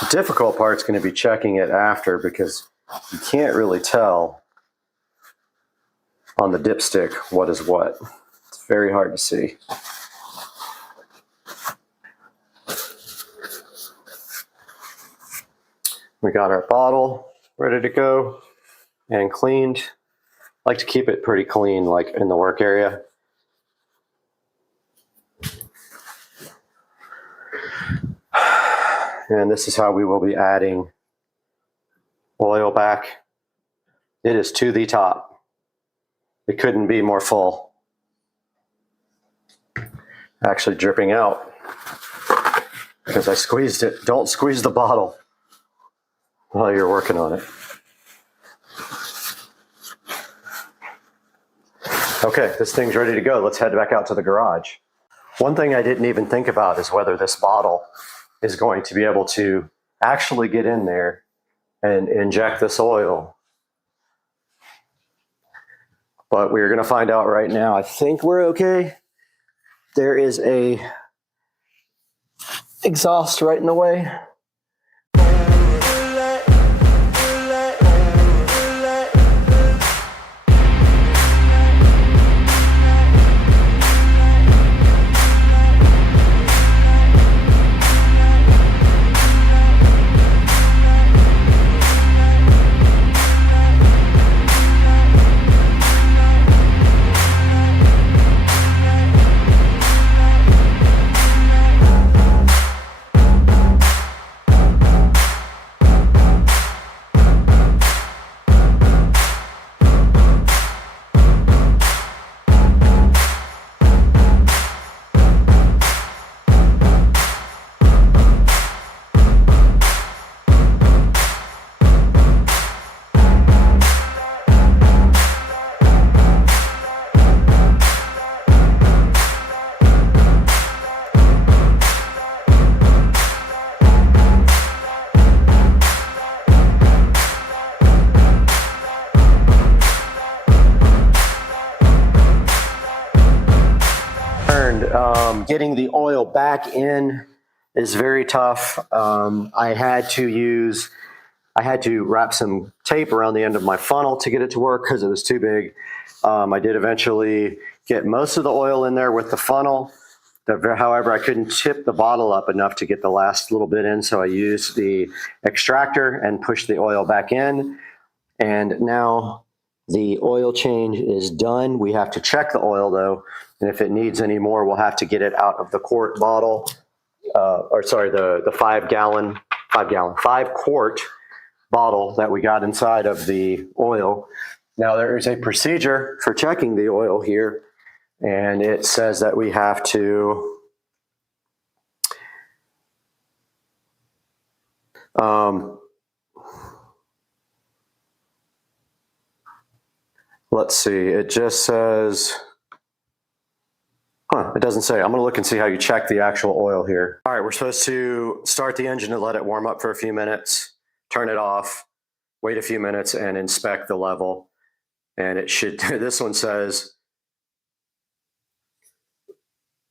The difficult part's going to be checking it after, because you can't really tell on the dipstick what is what. It's very hard to see. We got our bottle ready to go and cleaned. I like to keep it pretty clean, like in the work area. And this is how we will be adding oil back. It is to the top. It couldn't be more full. Actually dripping out because I squeezed it. Don't squeeze the bottle while you're working on it. Okay, this thing's ready to go. Let's head back out to the garage. One thing I didn't even think about is whether this bottle is going to be able to actually get in there and inject this oil. But we're going to find out right now. I think we're okay. There is a exhaust right in the way. Getting the oil back in is very tough. I had to wrap some tape around the end of my funnel to get it to work because it was too big. I did eventually get most of the oil in there with the funnel. However, I couldn't tip the bottle up enough to get the last little bit in, so I used the extractor and pushed the oil back in. And now the oil change is done. We have to check the oil though, and if it needs any more, we'll have to get it out of the quart bottle the 5 quart bottle that we got inside of the oil. Now there is a procedure for checking the oil here, and it says that we have to let's see, it just says, it doesn't say. I'm going to look and see how you check the actual oil here. All right, we're supposed to start the engine and let it warm up for a few minutes, turn it off, wait a few minutes, and inspect the level. And it should, this one says,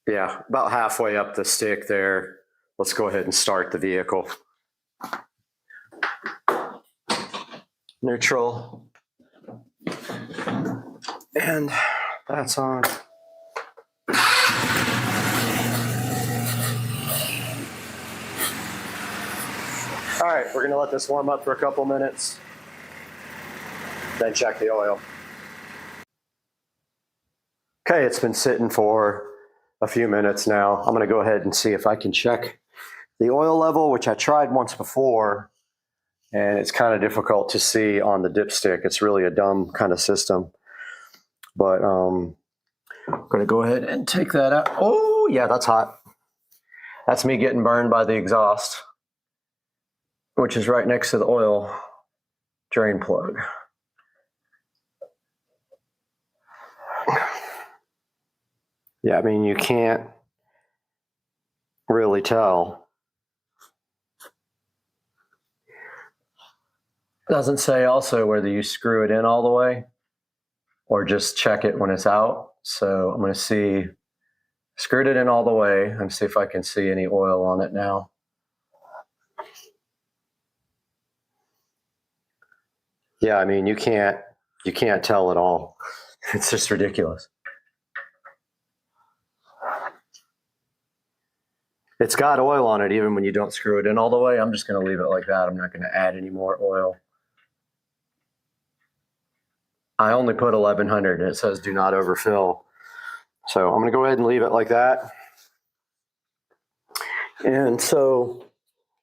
yeah, about halfway up the stick there. Let's go ahead and start the vehicle. Neutral. And that's on. All right, we're gonna let this warm up for a couple minutes, then check the oil. Okay, it's been sitting for a few minutes now. I'm gonna go ahead and see if I can check the oil level, which I tried once before, and it's kind of difficult to see on the dipstick. It's really a dumb kind of system. But I'm gonna go ahead and take that out. Oh yeah, that's hot. That's me getting burned by the exhaust, which is right next to the oil drain plug. Yeah, I mean, you can't really tell. Doesn't say also whether you screw it in all the way or just check it when it's out. So I'm going to see, screwed it in all the way and see if I can see any oil on it now. Yeah, I mean, you can't tell at all. It's just ridiculous. It's got oil on it even when you don't screw it in all the way. I'm just going to leave it like that. I'm not going to add any more oil. I only put 1100 and it says do not overfill. So I'm going to go ahead and leave it like that. And so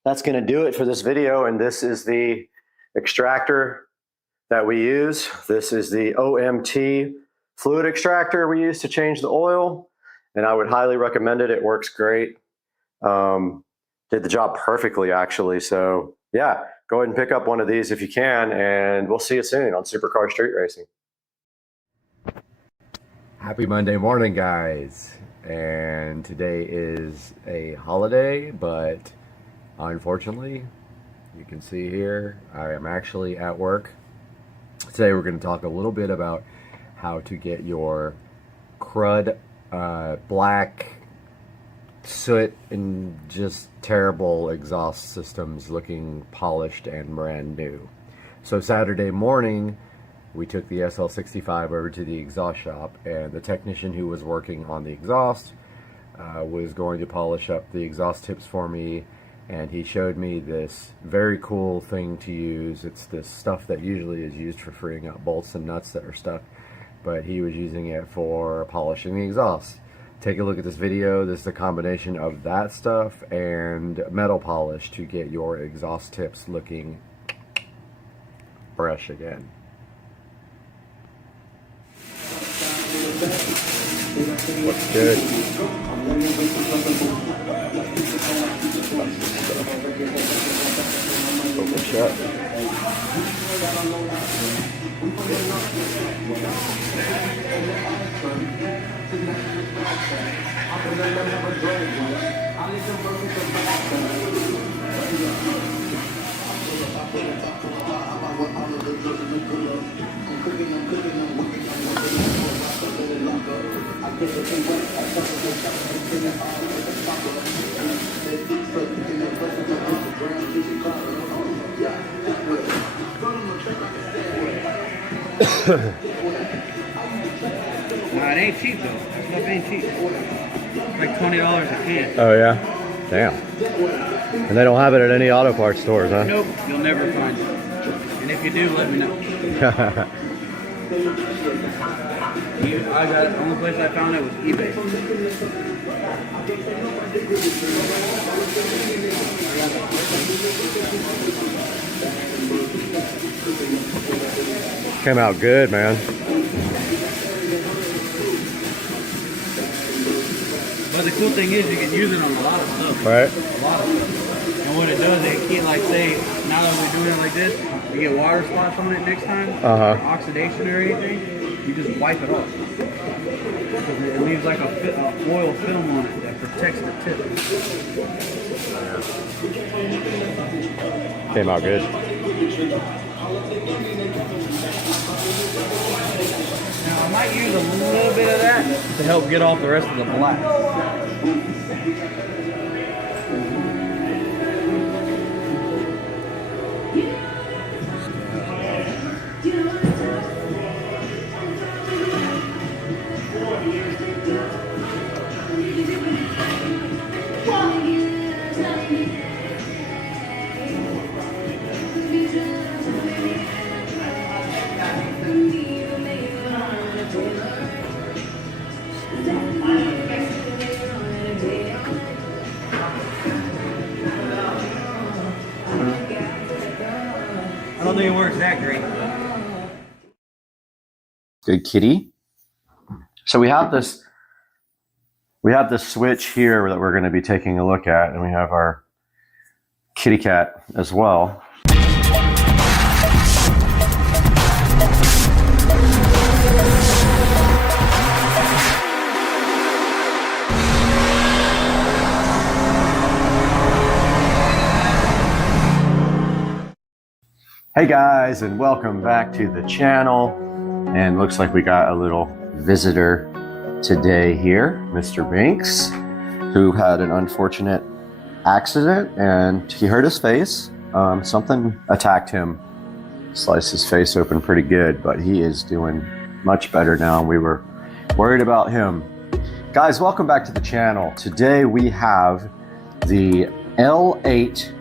that's going to do it for this video. And this is the extractor that we use. This is the OMT fluid extractor we use to change the oil. And I would highly recommend it. It works great. Did the job perfectly, actually. So yeah, go ahead and pick up one of these if you can, and we'll see you soon on Supercar Street Racing. Happy Monday morning, guys. And today is a holiday, but unfortunately, you can see here, I am actually at work. Today we're going to talk a little bit about how to get your crud, black, soot and just terrible exhaust systems looking polished and brand new. So Saturday morning we took the SL65 over to the exhaust shop, and the technician who was working on the exhaust was going to polish up the exhaust tips for me, and he showed me this very cool thing to use. It's this stuff that usually is used for freeing up bolts and nuts that are stuck, but he was using it for polishing the exhaust. Take a look at this video. This is a combination of that stuff and metal polish to get your exhaust tips looking fresh again. Looks good. Open shut. It ain't cheap though. Stuff ain't cheap. Like $20 a can. Oh yeah? Damn. And they don't have it at any auto parts stores, huh? Nope, you'll never find it. And if you do, let me know. The only place I found it was eBay. Came out good, man. But the cool thing is you can use it on a lot of stuff. Right. A lot of stuff. And what it does, it can't, like, say, now that we're doing it like this, you get water spots on it next time, or oxidation or anything, you just wipe it off. It leaves like a oil film on it that protects the tip. Came out good. Now I might use a little bit of that to help get off the rest of the black. I don't think it works that great. Good kitty. So we have this switch here that we're going to be taking a look at, and we have our kitty cat as well. Hey guys, and welcome back to the channel. And looks like we got a little visitor today here, Mr. Binks, who had an unfortunate accident and he hurt his face. Something attacked him, sliced his face open pretty good, but he is doing much better now. We were worried about him. Guys, welcome back to the channel. Today we have the L8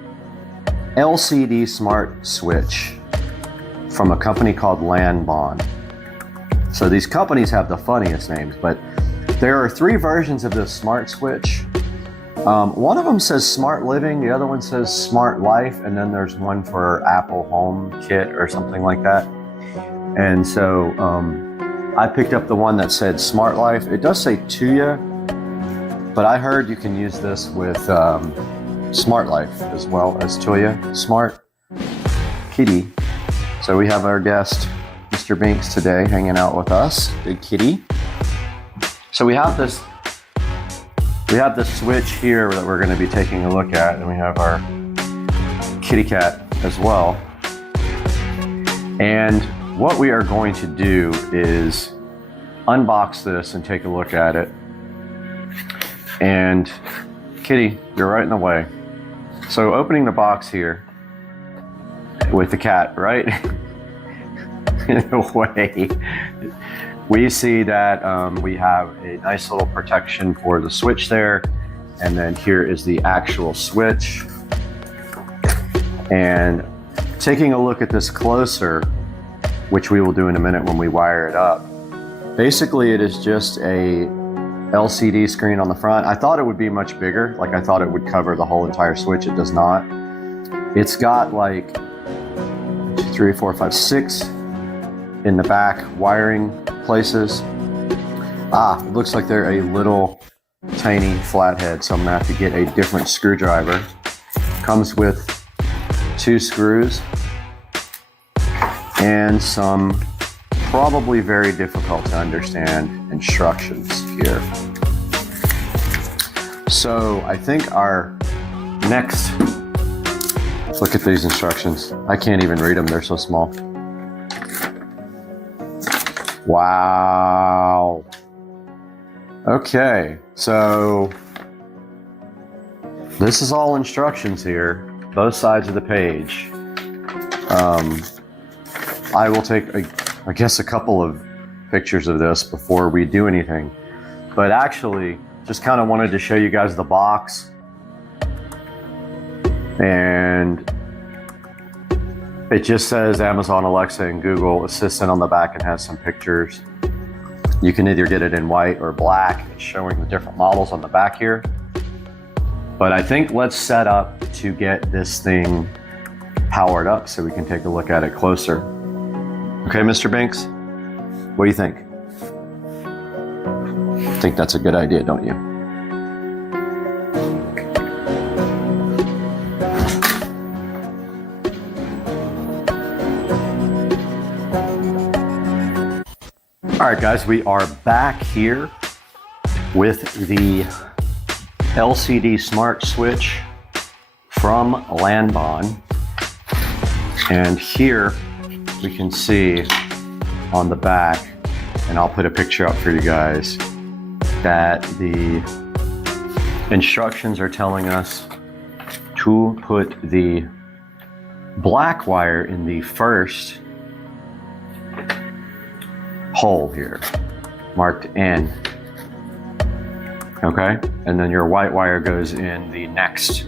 LCD smart switch from a company called Landbond. So these companies have the funniest names, but there are 3 versions of this smart switch. One of them says Smart Living, the other one says Smart Life, and then there's one for Apple Home Kit or something like that. And so I picked up the one that said Smart Life. It does say Tuya, but I heard you can use this with Smart Life as well as Tuya. Smart Kitty. So we have our guest, Mr. Binks, today hanging out with us. Big kitty. So we have this switch here that we're going to be taking a look at, and we have our kitty cat as well. And what we are going to do is unbox this and take a look at it. And kitty, you're right in the way. So opening the box here with the cat, right? In a way, we see that we have a nice little protection for the switch there. And then here is the actual switch. And taking a look at this closer, which we will do in a minute when we wire it up. Basically, it is just a LCD screen on the front. I thought it would be much bigger. Like I thought it would cover the whole entire switch. It does not. It's got like 2, 3, 4, 5, 6 in the back wiring places. It looks like they're a little tiny flathead, so I'm gonna have to get a different screwdriver. Comes with 2 screws and some probably very difficult to understand instructions here. So I think our next, let's look at these instructions. I can't even read them, they're so small. Wow. Okay, so this is all instructions here, both sides of the page. I will take, I guess, a couple of pictures of this before we do anything. But actually, just kind of wanted to show you guys the box. And it just says Amazon Alexa and Google Assistant on the back and has some pictures. You can either get it in white or black. It's showing the different models on the back here. But I think let's set up to get this thing powered up so we can take a look at it closer. Okay, Mr. Banks? What do you think? I think that's a good idea, don't you? All right, guys, we are back here with the LCD smart switch from Landbahn. And here we can see on the back, and I'll put a picture up for you guys, that the instructions are telling us to put the black wire in the first hole here, marked N. Okay, and then your white wire goes in the next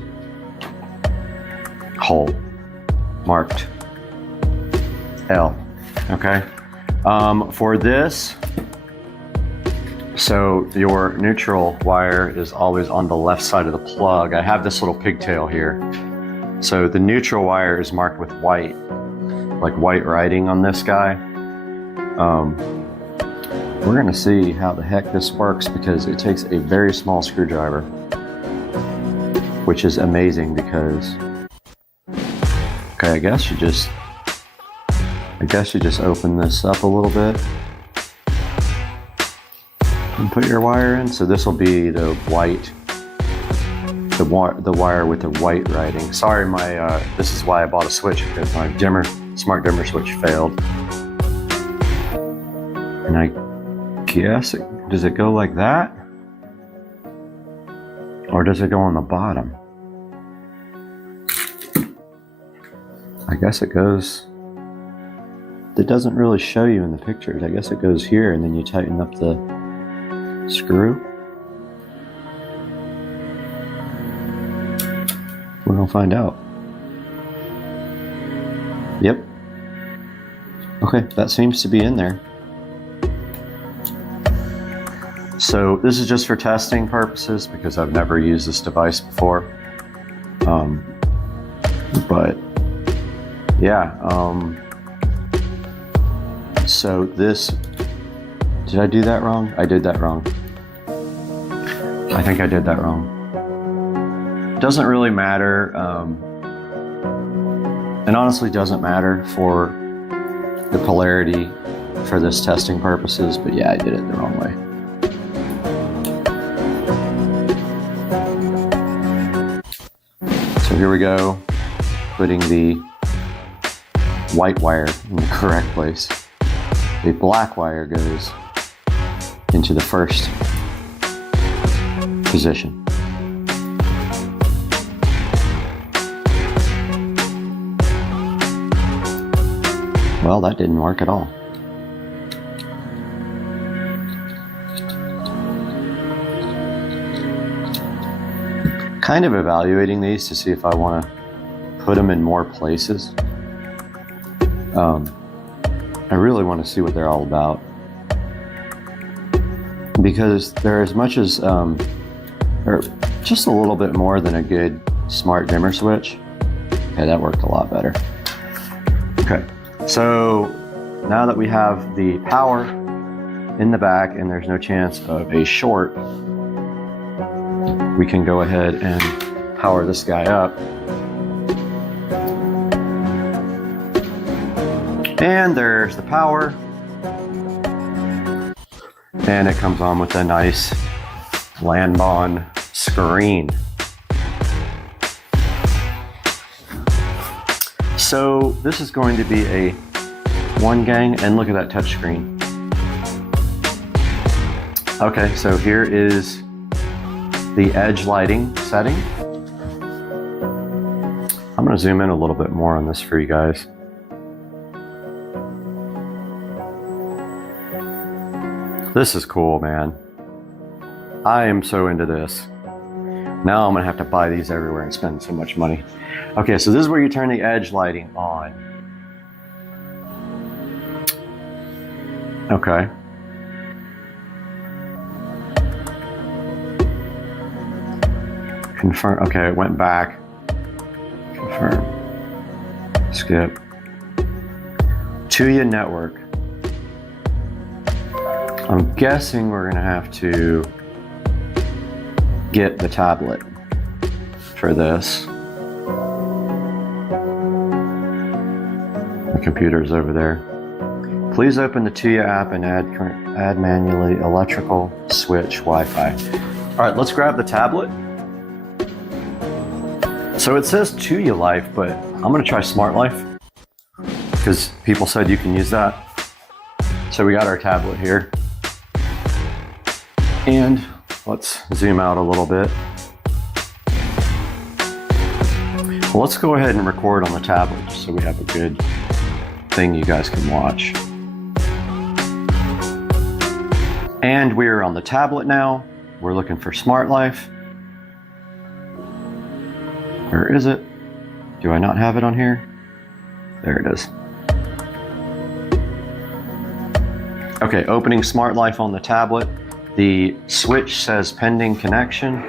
hole, marked L. Okay, for this, so your neutral wire is always on the left side of the plug. I have this little pigtail here. So the neutral wire is marked with white, like white writing on this guy. We're gonna see how the heck this works because it takes a very small screwdriver, which is amazing because, okay, I guess you just open this up a little bit and put your wire in. So this will be the white, the wire with the white writing. Sorry, this is why I bought a switch, because my smart dimmer switch failed. And I guess, does it go like that? Or does it go on the bottom? I guess it goes, it doesn't really show you in the pictures. I guess it goes here and then you tighten up the screw. We're gonna find out. Yep. Okay, that seems to be in there. So this is just for testing purposes because I've never used this device before. But yeah, so this, did I do that wrong? I did that wrong. I think I did that wrong. Doesn't really matter. And honestly doesn't matter for the polarity for this testing purposes, but yeah, I did it the wrong way. So here we go, putting the white wire in the correct place. The black wire goes into the first position. Well, that didn't work at all. Kind of evaluating these to see if I want to put them in more places. I really want to see what they're all about, because they're as much as they're just a little bit more than a good smart dimmer switch. Okay, that worked a lot better. Okay, so now that we have the power in the back and there's no chance of a short, we can go ahead and power this guy up. And there's the power. And it comes on with a nice Landbahn screen. So this is going to be a one gang, and look at that touchscreen. Okay, so here is the edge lighting setting. I'm going to zoom in a little bit more on this for you guys. This is cool, man. I am so into this. Now I'm gonna have to buy these everywhere and spend so much money. Okay, so this is where you turn the edge lighting on. Okay. Confirm. Okay, it went back. Confirm. Skip. Tuya network. I'm guessing we're gonna have to get the tablet for this. The computer's over there. Please open the Tuya app and add manually electrical switch Wi-Fi. All right, let's grab the tablet. So it says Tuya Life, but I'm gonna try Smart Life because people said you can use that. So we got our tablet here. And let's zoom out a little bit. Well, let's go ahead and record on the tablet just so we have a good thing you guys can watch. And we're on the tablet now. We're looking for Smart Life. Where is it? Do I not have it on here? There it is. Okay, opening Smart Life on the tablet. The switch says pending connection.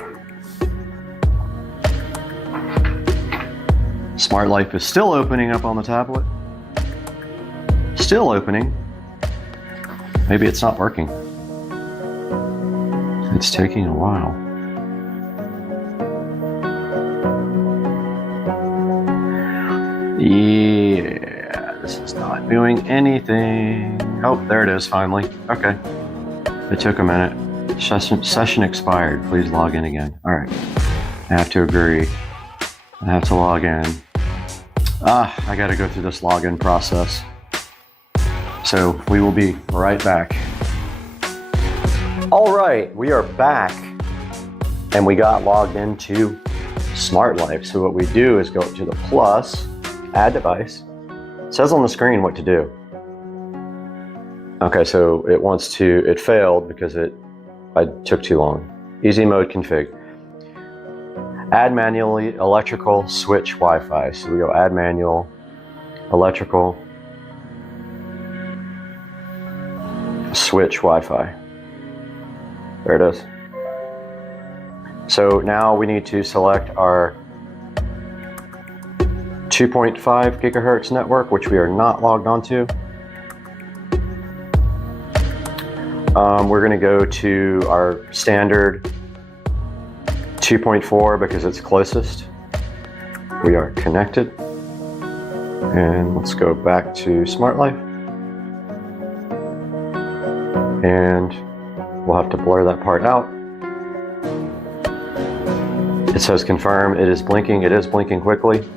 Smart Life is still opening up on the tablet. Still opening. Maybe it's not working. It's taking a while. Yeah, this is not doing anything. Oh, there it is finally. Okay. It took a minute. Session expired. Please log in again. All right. I have to agree. I have to log in. I got to go through this login process. So we will be right back. All right, we are back and we got logged into Smart Life. So what we do is go to the plus, add device. It says on the screen what to do. Okay, so it failed because I took too long. Easy mode config. Add manually electrical switch Wi-Fi. So we go add manual, electrical, switch Wi-Fi. There it is. So now we need to select our 2.5 gigahertz network, which we are not logged onto. We're going to go to our standard 2.4 because it's closest. We are connected. And let's go back to Smart Life. And we'll have to blur that part out. It says confirm. It is blinking. It is blinking quickly.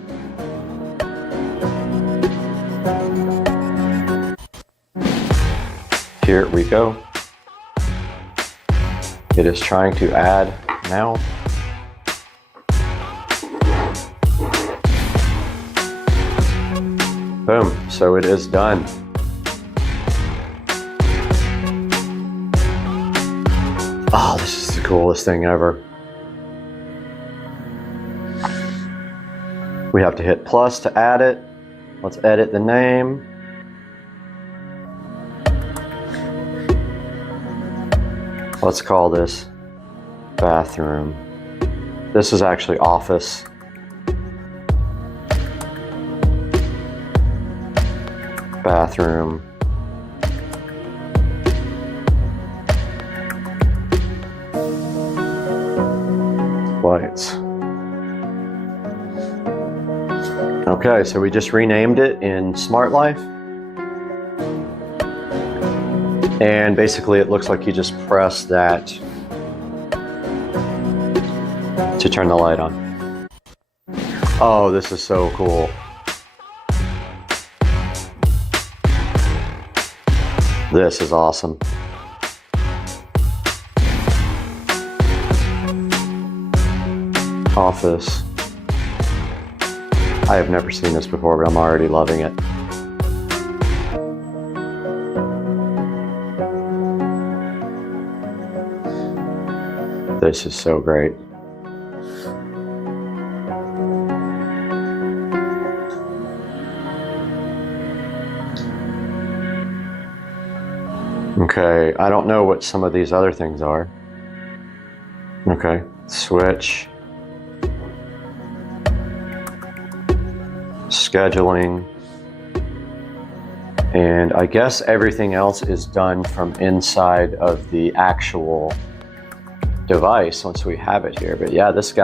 Here we go. It is trying to add now. Boom. So it is done. Oh, this is the coolest thing ever. We have to hit plus to add it. Let's edit the name. Let's call this bathroom. This is actually office. Bathroom. Lights. Okay, so we just renamed it in Smart Life. And basically it looks like you just press that to turn the light on. Oh, this is so cool. This is awesome. Office. I have never seen this before, but I'm already loving it. This is so great. Okay, I don't know what some of these other things are. Okay, switch. scheduling, and I guess everything else is done from inside of the actual device once we have it here. But yeah, this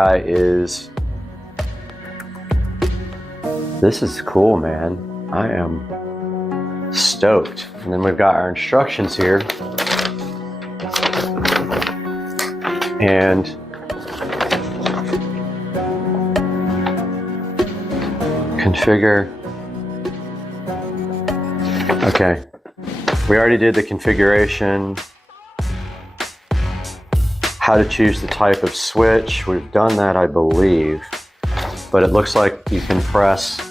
is cool, man. I am stoked. And then we've got our instructions here. And configure. Okay, we already did the configuration. How to choose the type of switch. We've done that, I believe. But it looks like you can press,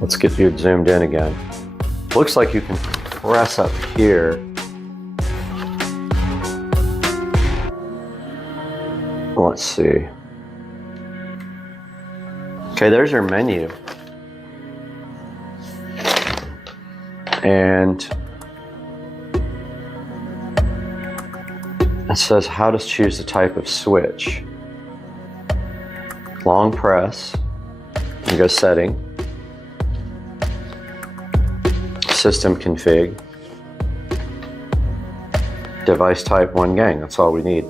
let's get you zoomed in again. Looks like you can press up here. Let's see. Okay, there's your menu. And it says how to choose the type of switch. Long press, you go setting, system config, device type 1 gang, that's all we need.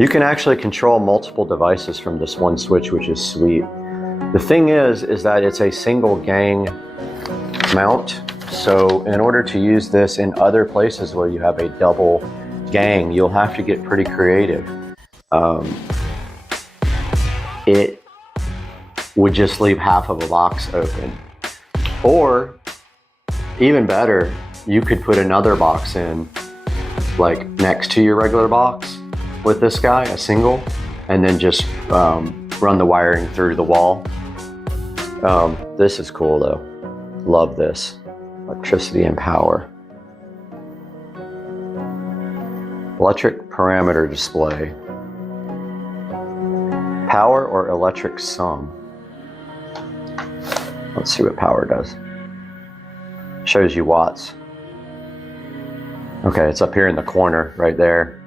You can actually control multiple devices from this one switch, which is sweet. The thing is that it's a single gang mount. So in order to use this in other places where you have a double gang, you'll have to get pretty creative. It would just leave half of a box open. Or even better, you could put another box in like next to your regular box with this guy, a single, and then just run the wiring through the wall. This is cool though. Love this. Electricity and power. Electric parameter display. Power or electric sum. Let's see what power does. Shows you watts. Okay, it's up here in the corner right there.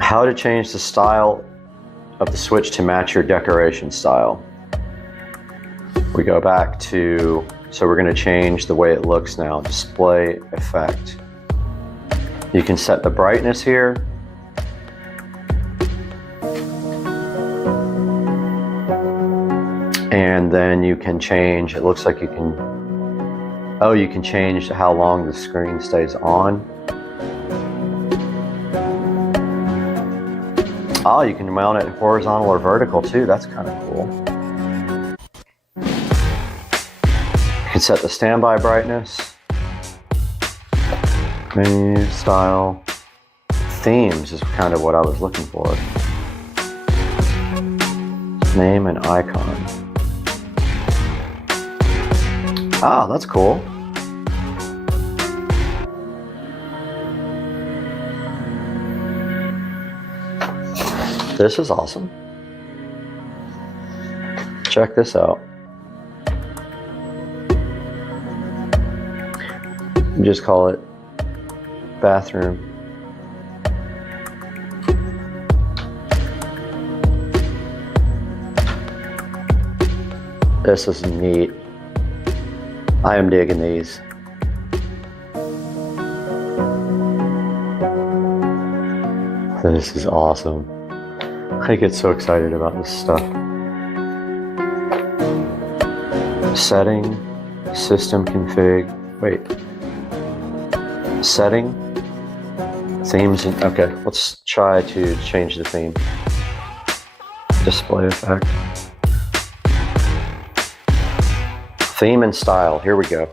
How to change the style of the switch to match your decoration style. We go back to, so we're going to change the way it looks now. Display effect. You can set the brightness here. And then you can change, it looks like you can, oh, you can change how long the screen stays on. Oh, you can mount it horizontal or vertical too. That's kind of cool. You can set the standby brightness, menu, style, themes is kind of what I was looking for. Name and icon. Ah, that's cool. This is awesome. Check this out. Just call it bathroom. This is neat. I am digging these. This is awesome. I get so excited about this stuff. Setting, system config, wait. Setting, themes, and okay, let's try to change the theme. Display effect. Theme and style, here we go.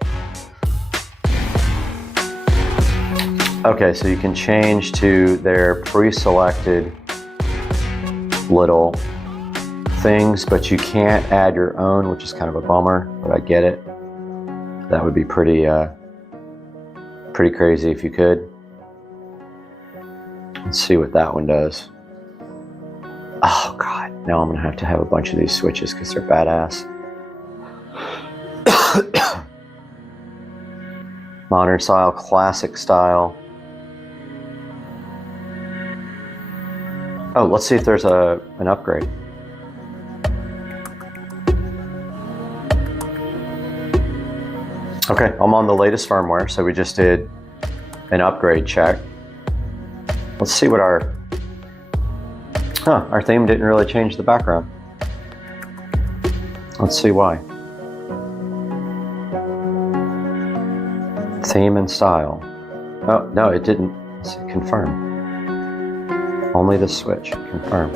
Okay, so you can change to their pre-selected little things, but you can't add your own, which is kind of a bummer, but I get it. That would be pretty crazy if you could. Let's see what that one does. Oh God, now I'm gonna have to have a bunch of these switches because they're badass. Modern style, classic style. Oh, let's see if there's an upgrade. Okay, I'm on the latest firmware, so we just did an upgrade check. Let's see what our theme didn't really change the background. Let's see why. Theme and style. Oh, no, it didn't. Let's see, confirm. Only the switch, confirm.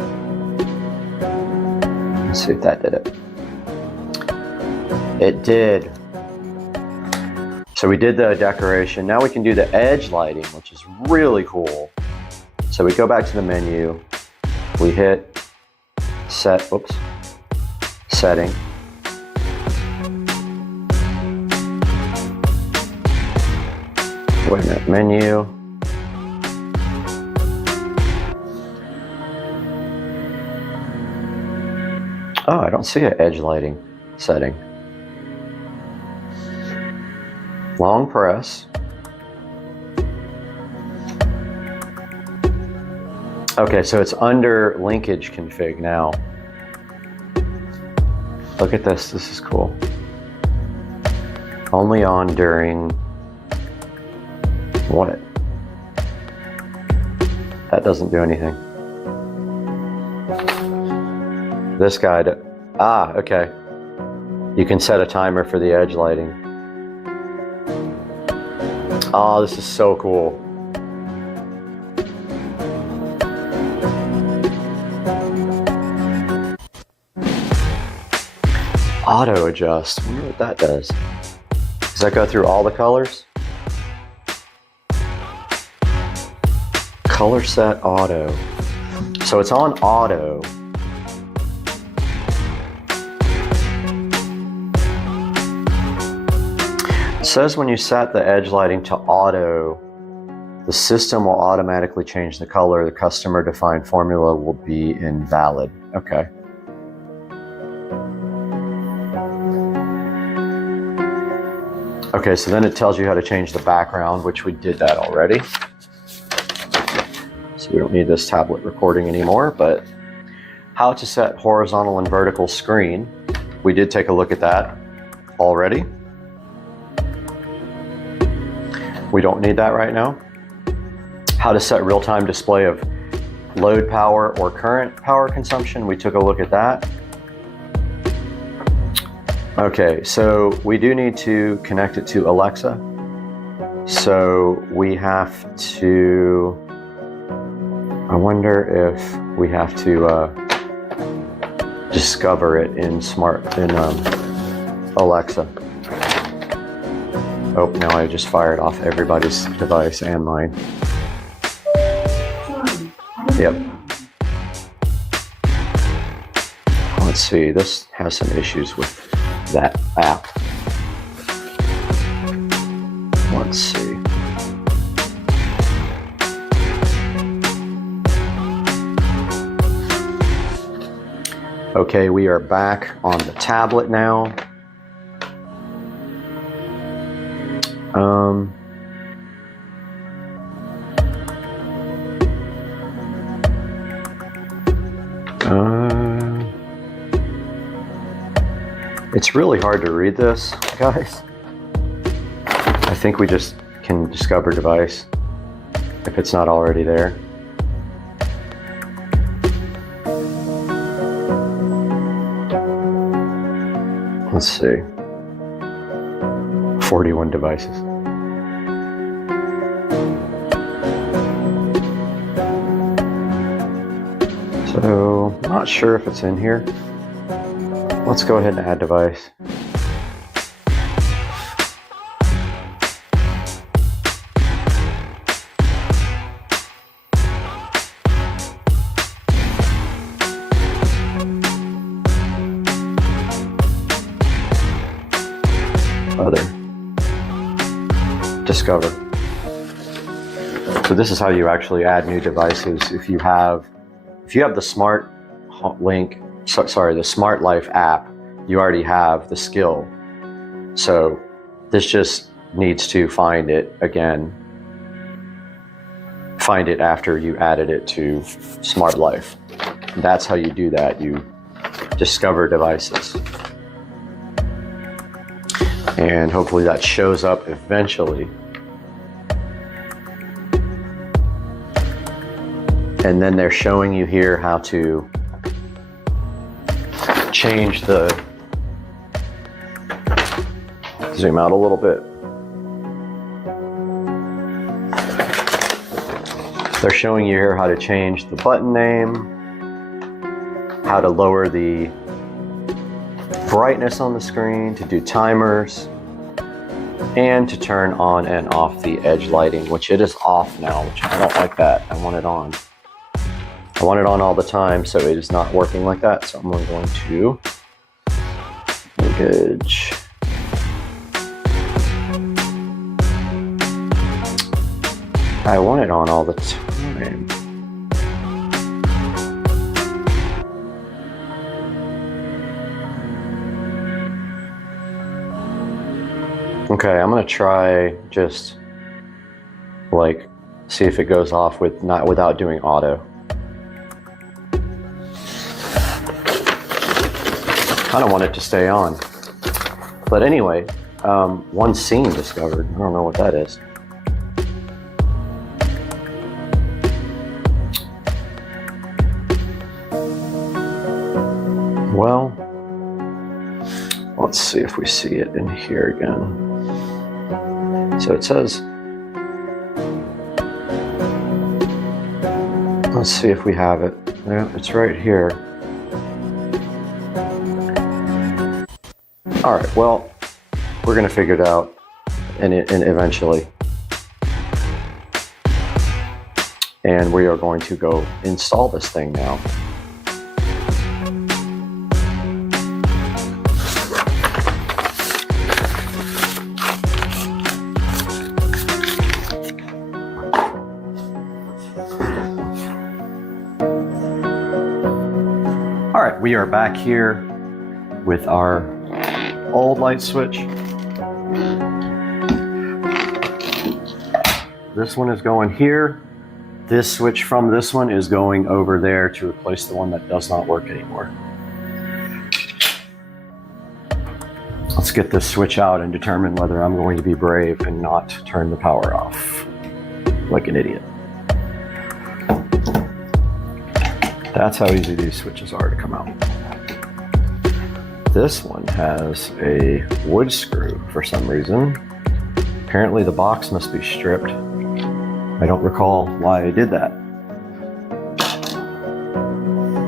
Let's see if that did it. It did. So we did the decoration. Now we can do the edge lighting, which is really cool. So we go back to the menu. We hit setting. Wait a minute, menu. Oh, I don't see an edge lighting setting. Long press. Okay, so it's under linkage config now. Look at this, this is cool. Only on during what? That doesn't do anything. This guy, okay. You can set a timer for the edge lighting. Oh, this is so cool. Auto adjust. I wonder what that does. Does that go through all the colors? Color set auto. So it's on auto. It says when you set the edge lighting to auto, the system will automatically change the color. The customer defined formula will be invalid. Okay. Okay, so then it tells you how to change the background, which we did that already. So we don't need this tablet recording anymore, but how to set horizontal and vertical screen. We did take a look at that already. We don't need that right now. How to set real-time display of load power or current power consumption. We took a look at that. Okay, so we do need to connect it to Alexa. So we have to, I wonder if we have to discover it in Alexa. Oh, now I just fired off everybody's device and mine. Yep. Let's see, this has some issues with that app. Let's see. Okay, we are back on the tablet now. It's really hard to read this, guys. I think we just can discover device if it's not already there. Let's see. 41 devices. So, not sure if it's in here. Let's go ahead and add device. Other. Discover. So this is how you actually add new devices. If you have the Smart Link, the Smart Life app, you already have the skill. So this just needs to find it again. find it after you added it to Smart Life. That's how you do that. You discover devices. And hopefully that shows up eventually. And then they're showing you here how to change the, zoom out a little bit. They're showing you here how to change the button name, how to lower the brightness on the screen, to do timers, and to turn on and off the edge lighting, which it is off now, which I don't like that. I want it on. I want it on all the time, so it is not working like that. So I'm going to engage. I want it on all the time. Okay, I'm gonna try just like see if it goes off with without doing auto. Kind of want it to stay on, but anyway, one scene discovered. I don't know what that is. Well, let's see if we see it in here again. So it says, let's see if we have it. Yeah, it's right here. All right, well, we're gonna figure it out and eventually. And we are going to go install this thing now. All right, we are back here with our old light switch. This one is going here. This switch from this one is going over there to replace the one that does not work anymore. Let's get this switch out and determine whether I'm going to be brave and not turn the power off like an idiot. That's how easy these switches are to come out. This one has a wood screw for some reason. Apparently the box must be stripped. I don't recall why I did that.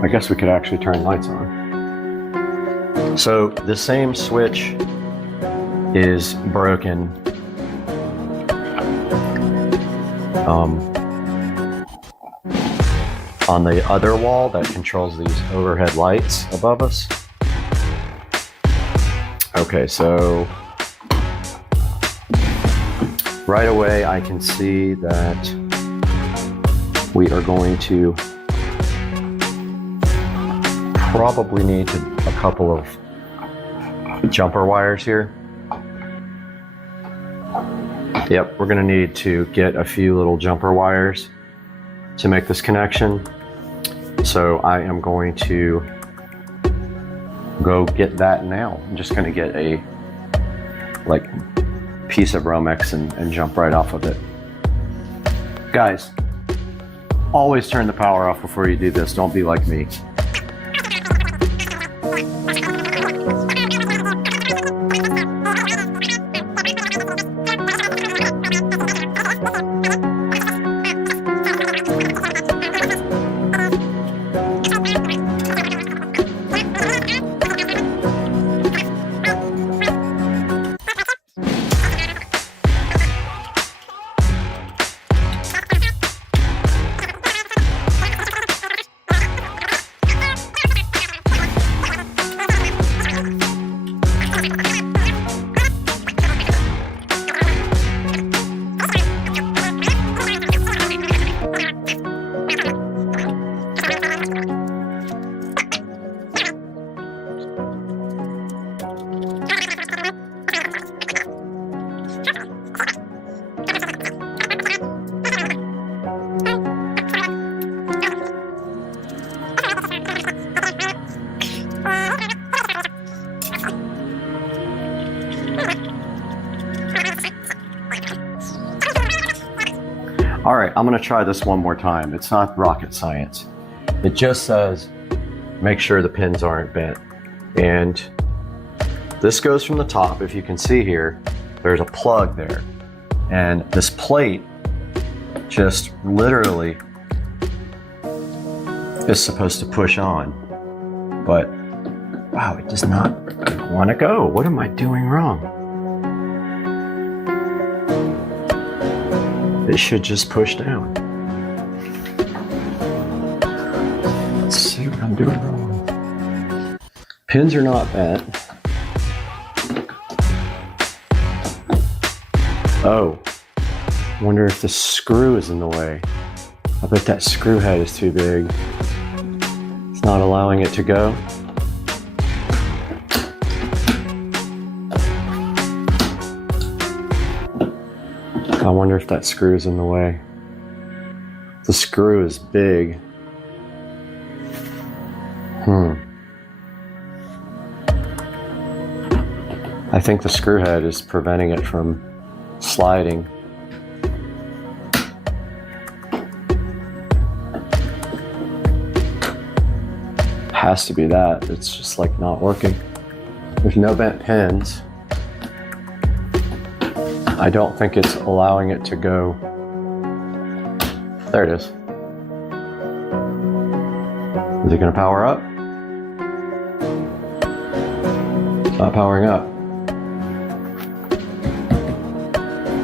I guess we could actually turn lights on. So the same switch is broken. On the other wall that controls these overhead lights above us. Okay, so right away I can see that we are going to probably need a couple of jumper wires here. Yep, we're gonna need to get a few little jumper wires to make this connection. So I am going to go get that now. I'm just gonna get a piece of Romex and jump right off of it. Guys, always turn the power off before you do this. Don't be like me. All right, I'm gonna try this one more time. It's not rocket science. It just says, make sure the pins aren't bent. And this goes from the top. If you can see here, there's a plug there. And this plate just literally is supposed to push on. But wow, it does not want to go. What am I doing wrong? It should just push down. Let's see what I'm doing wrong. Pins are not bent. Oh, wonder if the screw is in the way. I bet that screw head is too big. It's not allowing it to go. I wonder if that screw is in the way. The screw is big. I think the screw head is preventing it from sliding. Has to be that. It's just like not working. There's no bent pins. I don't think it's allowing it to go. There it is. Is it going to power up? It's not powering up.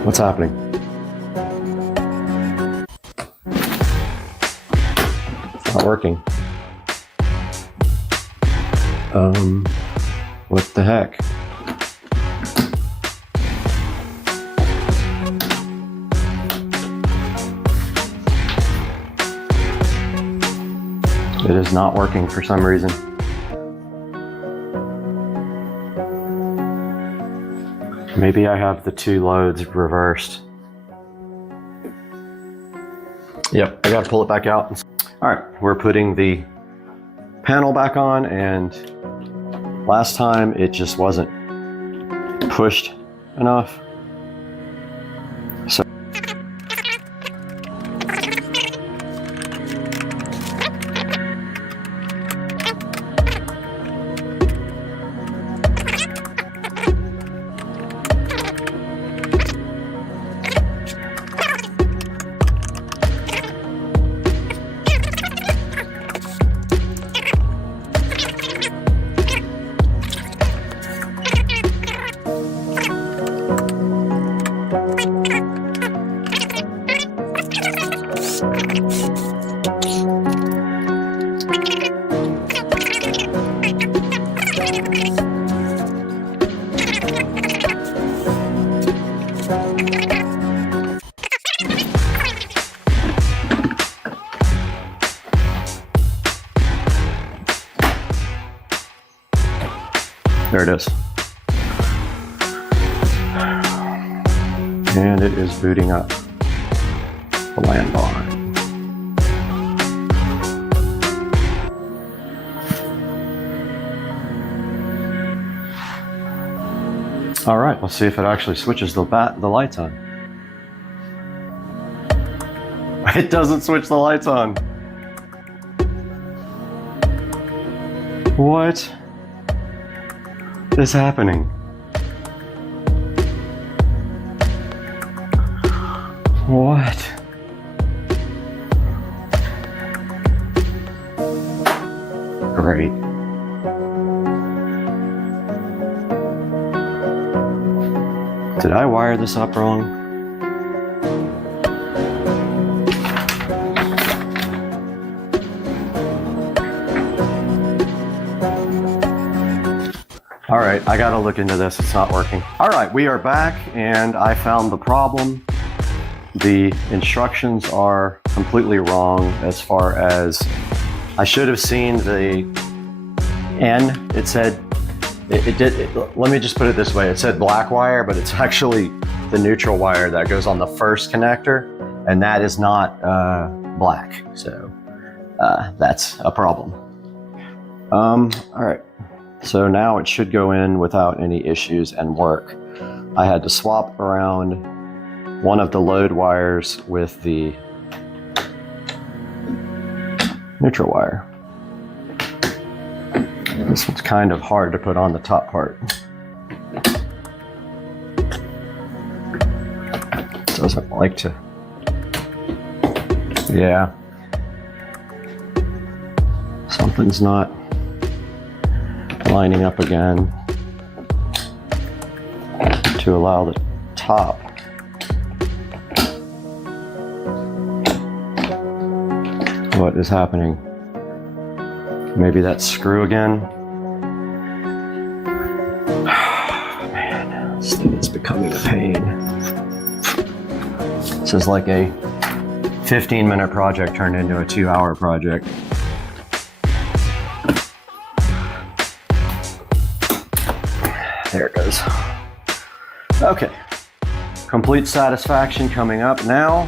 What's happening? It's not working. What the heck? It is not working for some reason. Maybe I have the two loads reversed. Yep, I gotta pull it back out. All right, we're putting the panel back on, and last time it just wasn't pushed enough. So there it is. And it is booting up the land bar. All right, let's see if it actually switches the lights on. It doesn't switch the lights on. What is happening? What? Great. Did I wire this up wrong? All right, I gotta look into this. It's not working. All right, we are back, and I found the problem. The instructions are completely wrong as far as I should have seen the N. It said, let me just put it this way. It said black wire, but it's actually the neutral wire that goes on the first connector, and that is not black. So that's a problem. All right. So now it should go in without any issues and work. I had to swap around one of the load wires with the neutral wire. This one's kind of hard to put on the top part. Doesn't like to. Yeah. Something's not lining up again to allow the top. What is happening? Maybe that screw again. Man, this thing is becoming a pain. This is like a 15-minute project turned into a 2-hour project. There it goes. Okay. Complete satisfaction coming up now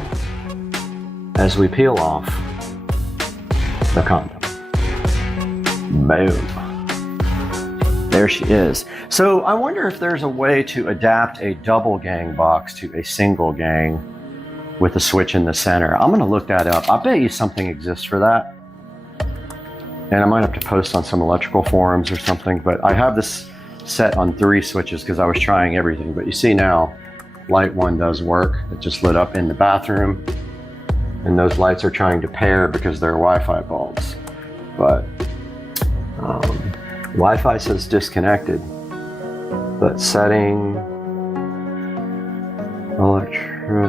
as we peel off the condom. Boom. There she is. So I wonder if there's a way to adapt a double gang box to a single gang with a switch in the center. I'm going to look that up. I bet you something exists for that. And I might have to post on some electrical forums or something, but I have this set on 3 switches because I was trying everything. But you see now, light 1 does work. It just lit up in the bathroom. And those lights are trying to pair because they're Wi-Fi bulbs. But Wi-Fi says disconnected. But setting,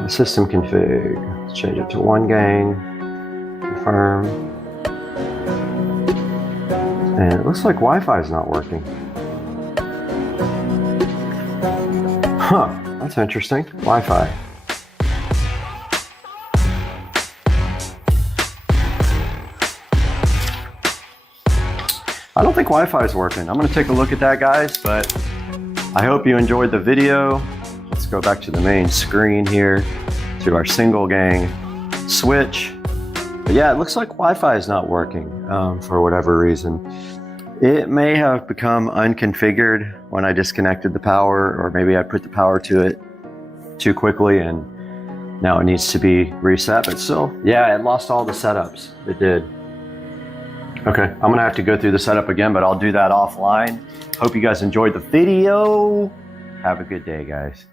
system config. Let's change it to 1 gang. Confirm. And it looks like Wi-Fi is not working. Huh, that's interesting. Wi-Fi. I don't think Wi-Fi is working. I'm going to take a look at that, guys, but I hope you enjoyed the video. Let's go back to the main screen here to our single gang switch. But yeah, it looks like Wi-Fi is not working for whatever reason. It may have become unconfigured when I disconnected the power, or maybe I put the power to it too quickly and now it needs to be reset. But still, yeah, it lost all the setups. It did. Okay, I'm gonna have to go through the setup again, but I'll do that offline. Hope you guys enjoyed the video. Have a good day, guys.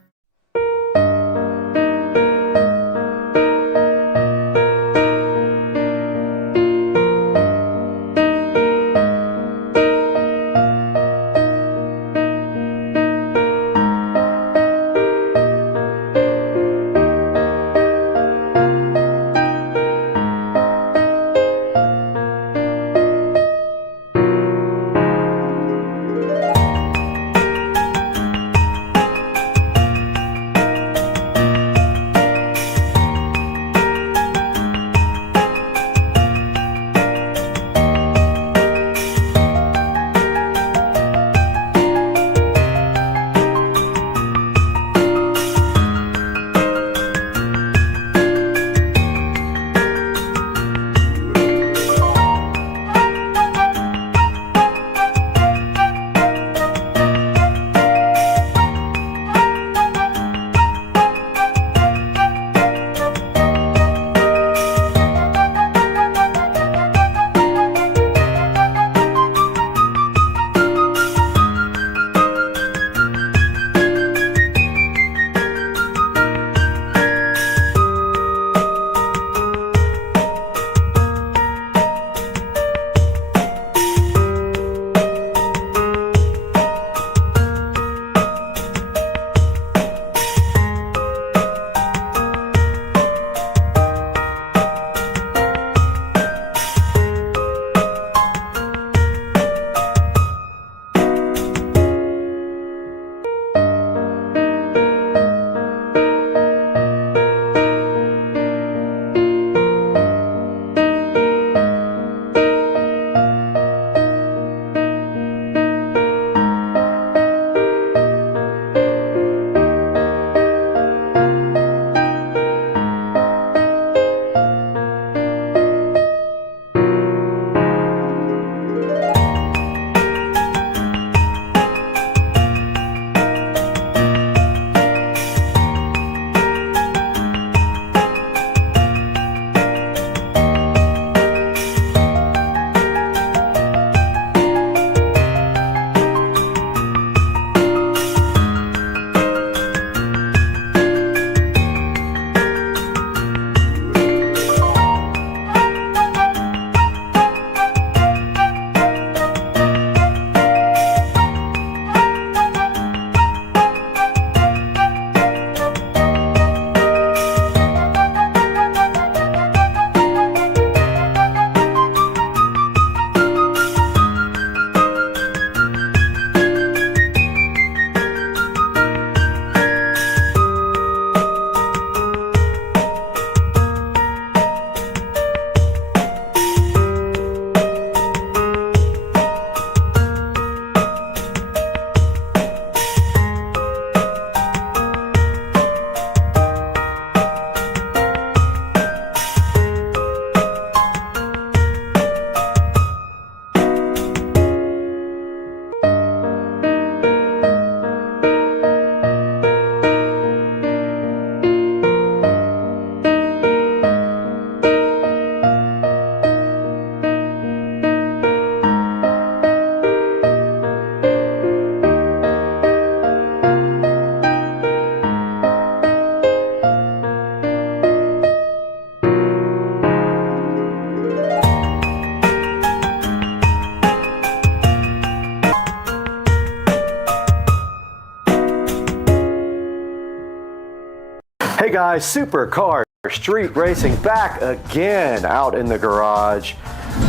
Hey guys, Supercar Street Racing back again out in the garage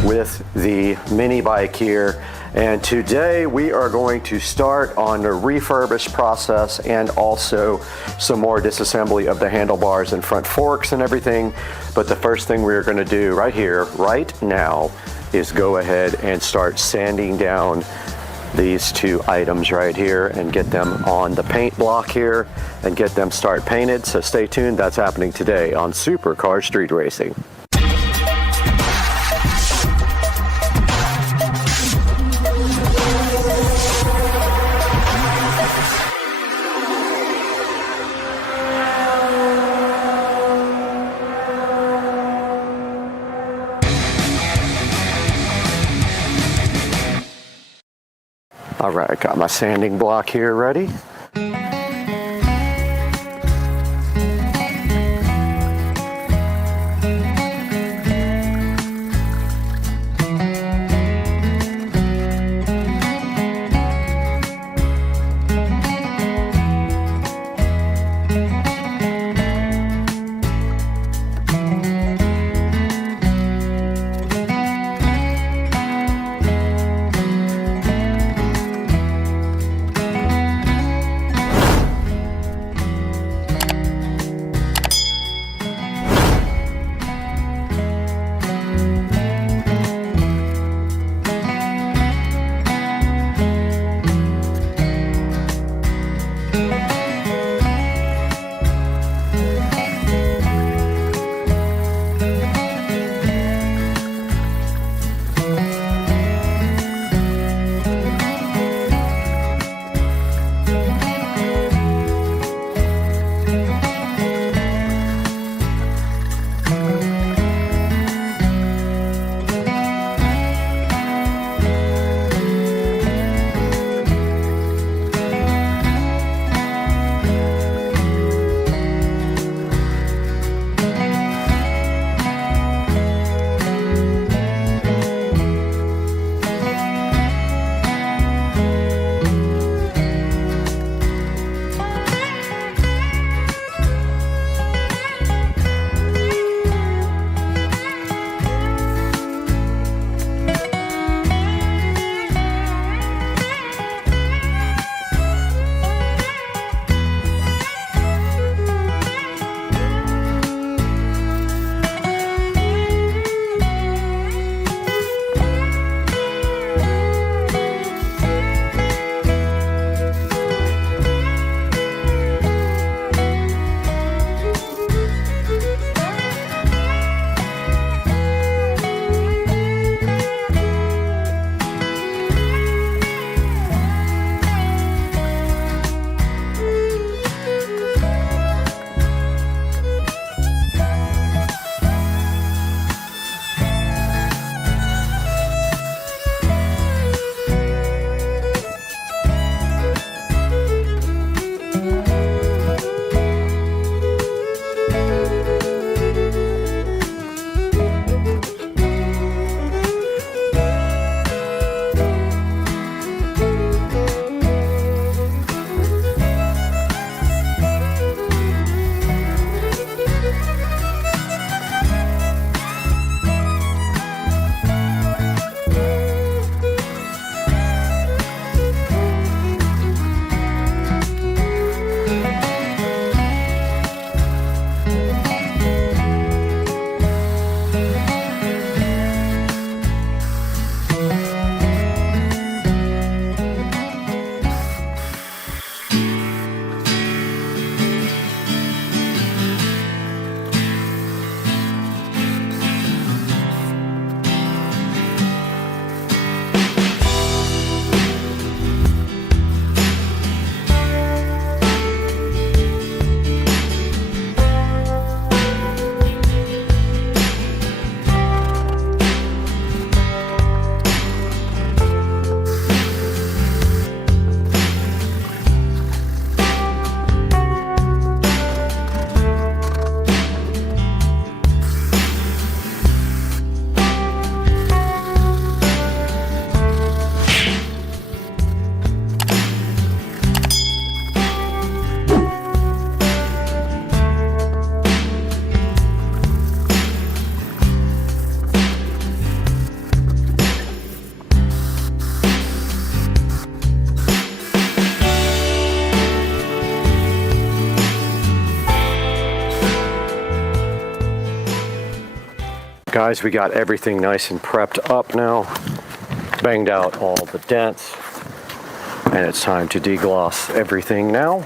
with the mini bike here. And today we are going to start on the refurbish process and also some more disassembly of the handlebars and front forks and everything. But the first thing we're going to do right here, right now, is go ahead and start sanding down these two items right here and get them on the paint block here and get them start painted. So stay tuned, that's happening today on Supercar Street Racing. All right, got my sanding block here ready. Guys, we got everything nice and prepped up now. Banged out all the dents. And it's time to degloss everything now.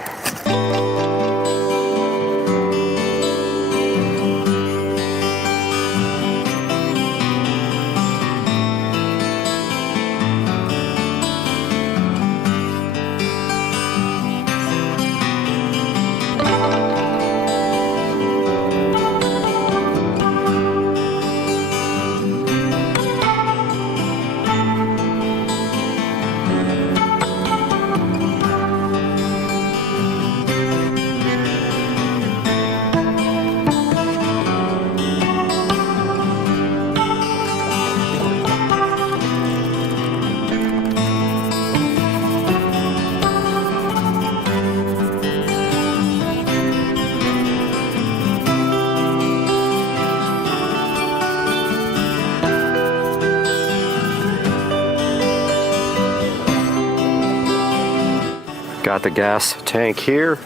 Got the gas tank here.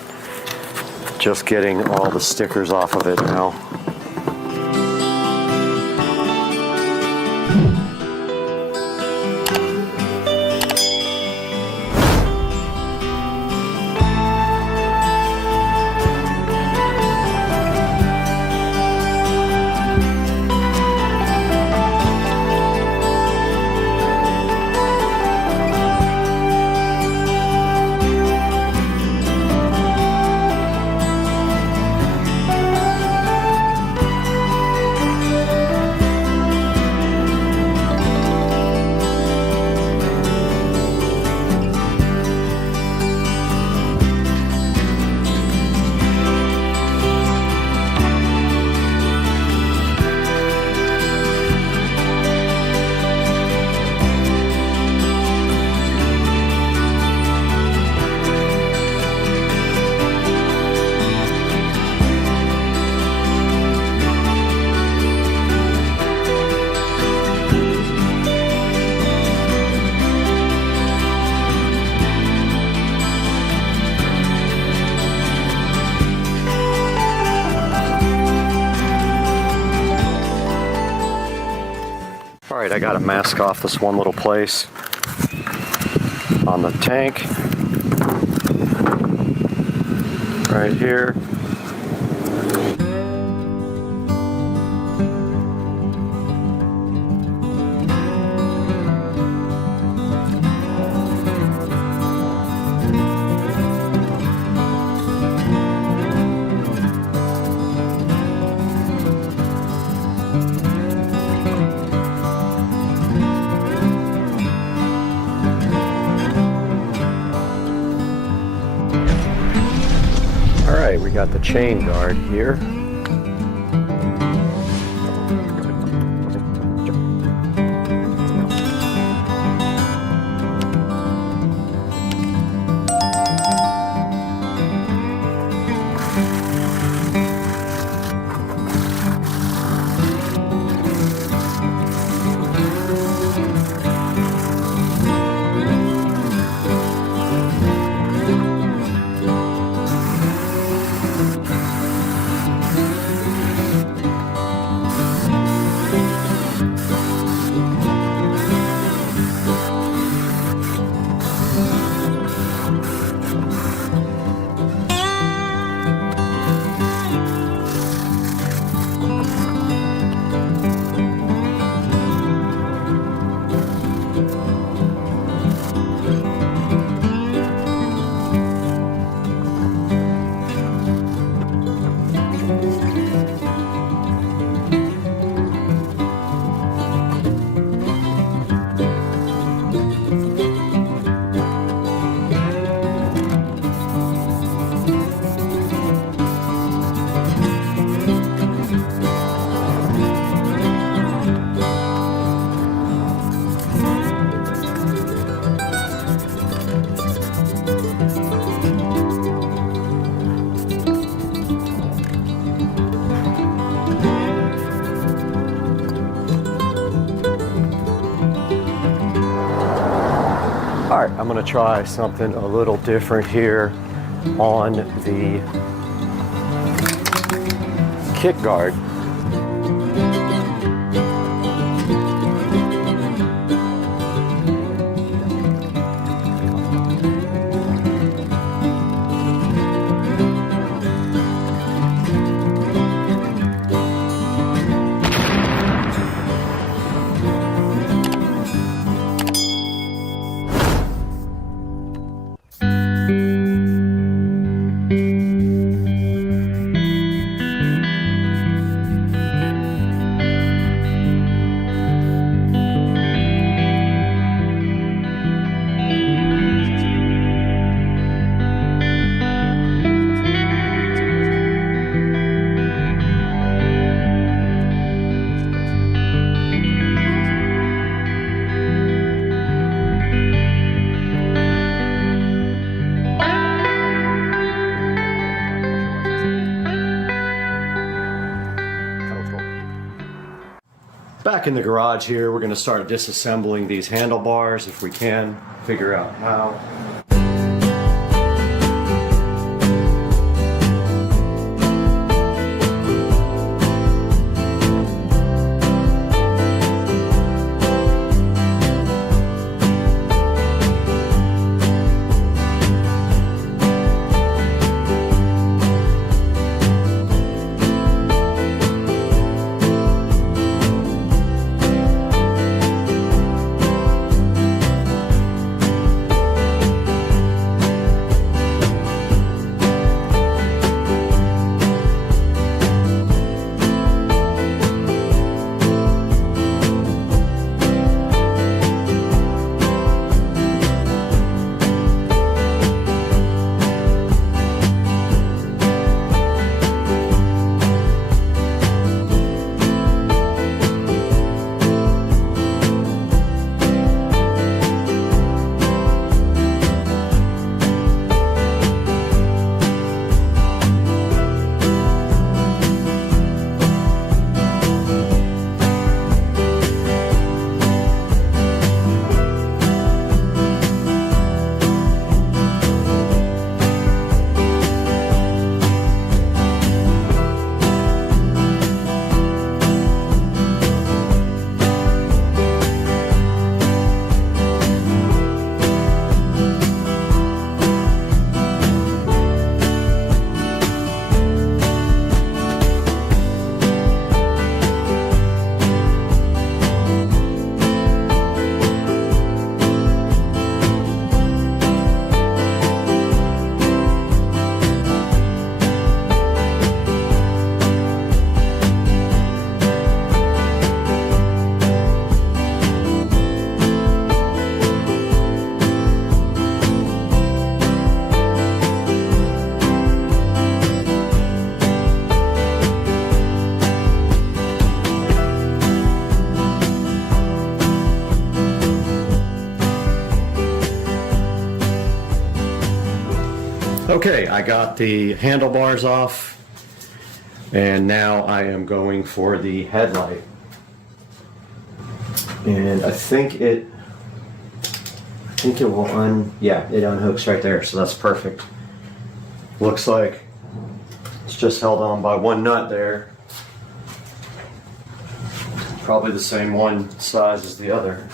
Just getting all the stickers off of it now. Alright, I gotta mask off this one little place on the tank. Right here. Alright, we got the chain guard here. Alright, I'm going to try something a little different here on the kick guard. Back in the garage here, we're going to start disassembling these handlebars if we can figure out how. Okay, I got the handlebars off, and now I am going for the headlight. And I think it will it unhooks right there, so that's perfect. Looks like it's just held on by one nut there. Probably the same one size as the other.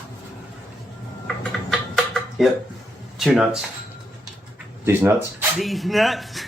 Yep, 2 nuts. These nuts? These nuts?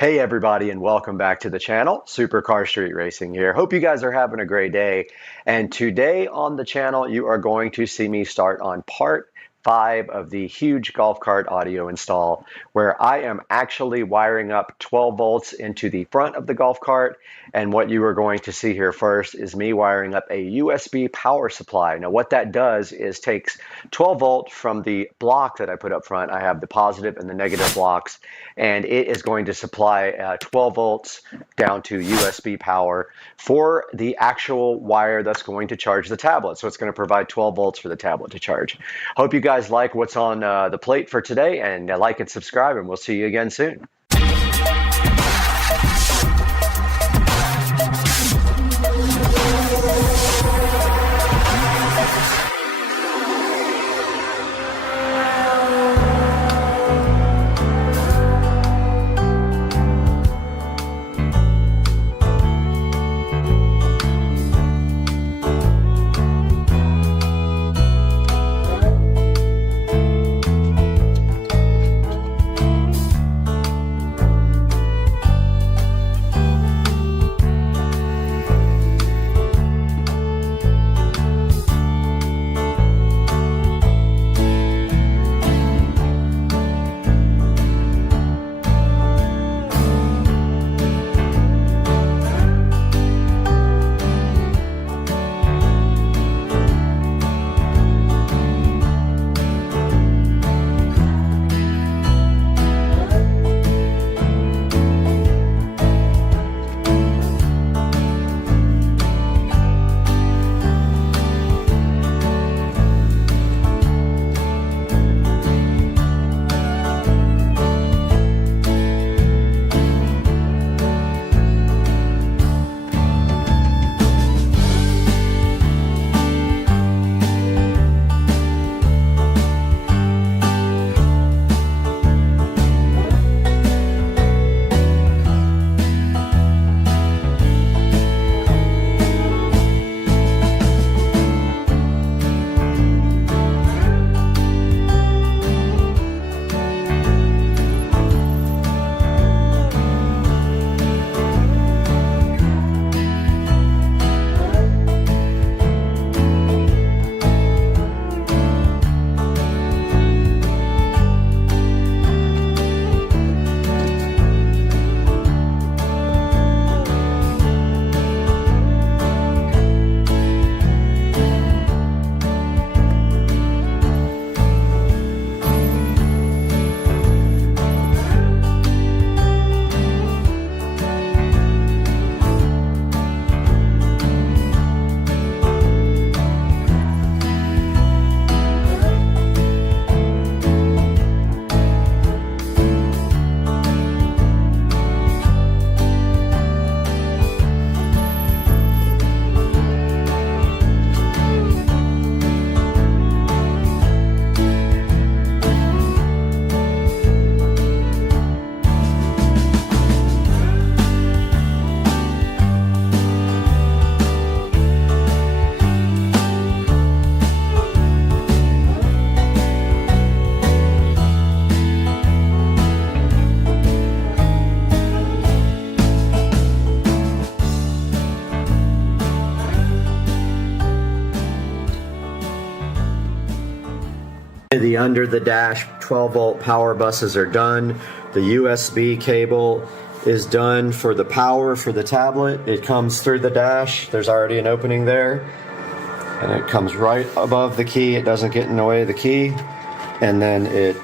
Hey everybody, and welcome back to the channel. Supercar Street Racing here. Hope you guys are having a great day. And today on the channel, you are going to see me start on part 5 of the huge golf cart audio install, where I am actually wiring up 12 volts into the front of the golf cart. And what you are going to see here first is me wiring up a USB power supply. Now what that does is takes 12 volt from the block that I put up front. I have the positive and the negative blocks, and it is going to supply 12 volts down to USB power for the actual wire that's going to charge the tablet. So it's going to provide 12 volts for the tablet to charge. Hope you guys like what's on the plate for today, and like and subscribe, and we'll see you again soon. The under the dash 12 volt power buses are done. The USB cable is done for the power for the tablet. It comes through the dash. There's already an opening there, and it comes right above the key. It doesn't get in the way of the key, and then it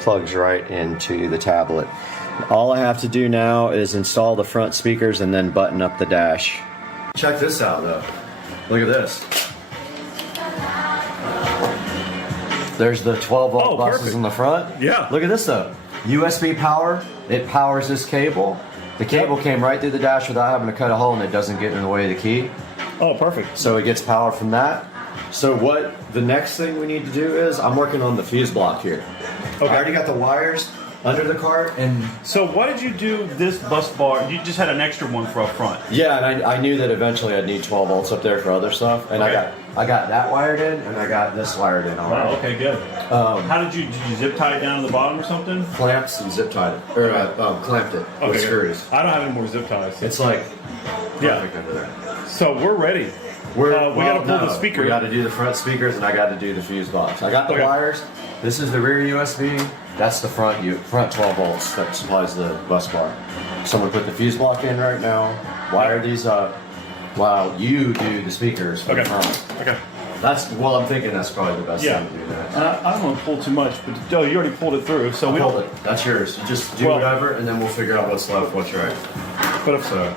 plugs right into the tablet. All I have to do now is install the front speakers and then button up the dash. Check this out though. Look at this. There's the 12 volt buses perfect. in the front. Yeah. Look at this though. USB power. It powers this cable. The cable came right through the dash without having to cut a hole, and it doesn't get in the way of the key. Oh, perfect. So it gets power from that. So what the next thing we need to do is, I'm working on the fuse block here. Okay. I already got the wires under the cart. And so why did you do this bus bar? You just had an extra one for up front. Yeah, and I knew that eventually I'd need 12 volts up there for other stuff. And I got I got that wired in, and I got this wired in already. Wow, okay, good. How did you zip tie it down to the bottom or something? Clamps and zip tied it, or clamped it with screws. I don't have any more zip ties. It's like perfect under there. So we're ready. We got to pull the speaker. We got to do the front speakers, and I got to do the fuse box. I got the wires. This is the rear USB. That's the front 12 volts that supplies the bus bar. So I'm gonna put the fuse block in right now. Wire these up while you do the speakers for the front. Okay. I'm thinking that's probably the best thing to do that. I don't want to pull too much, but you already pulled it through, so we don't. It. That's yours. You just do whatever, and then we'll figure out what's left, what's right. But if so.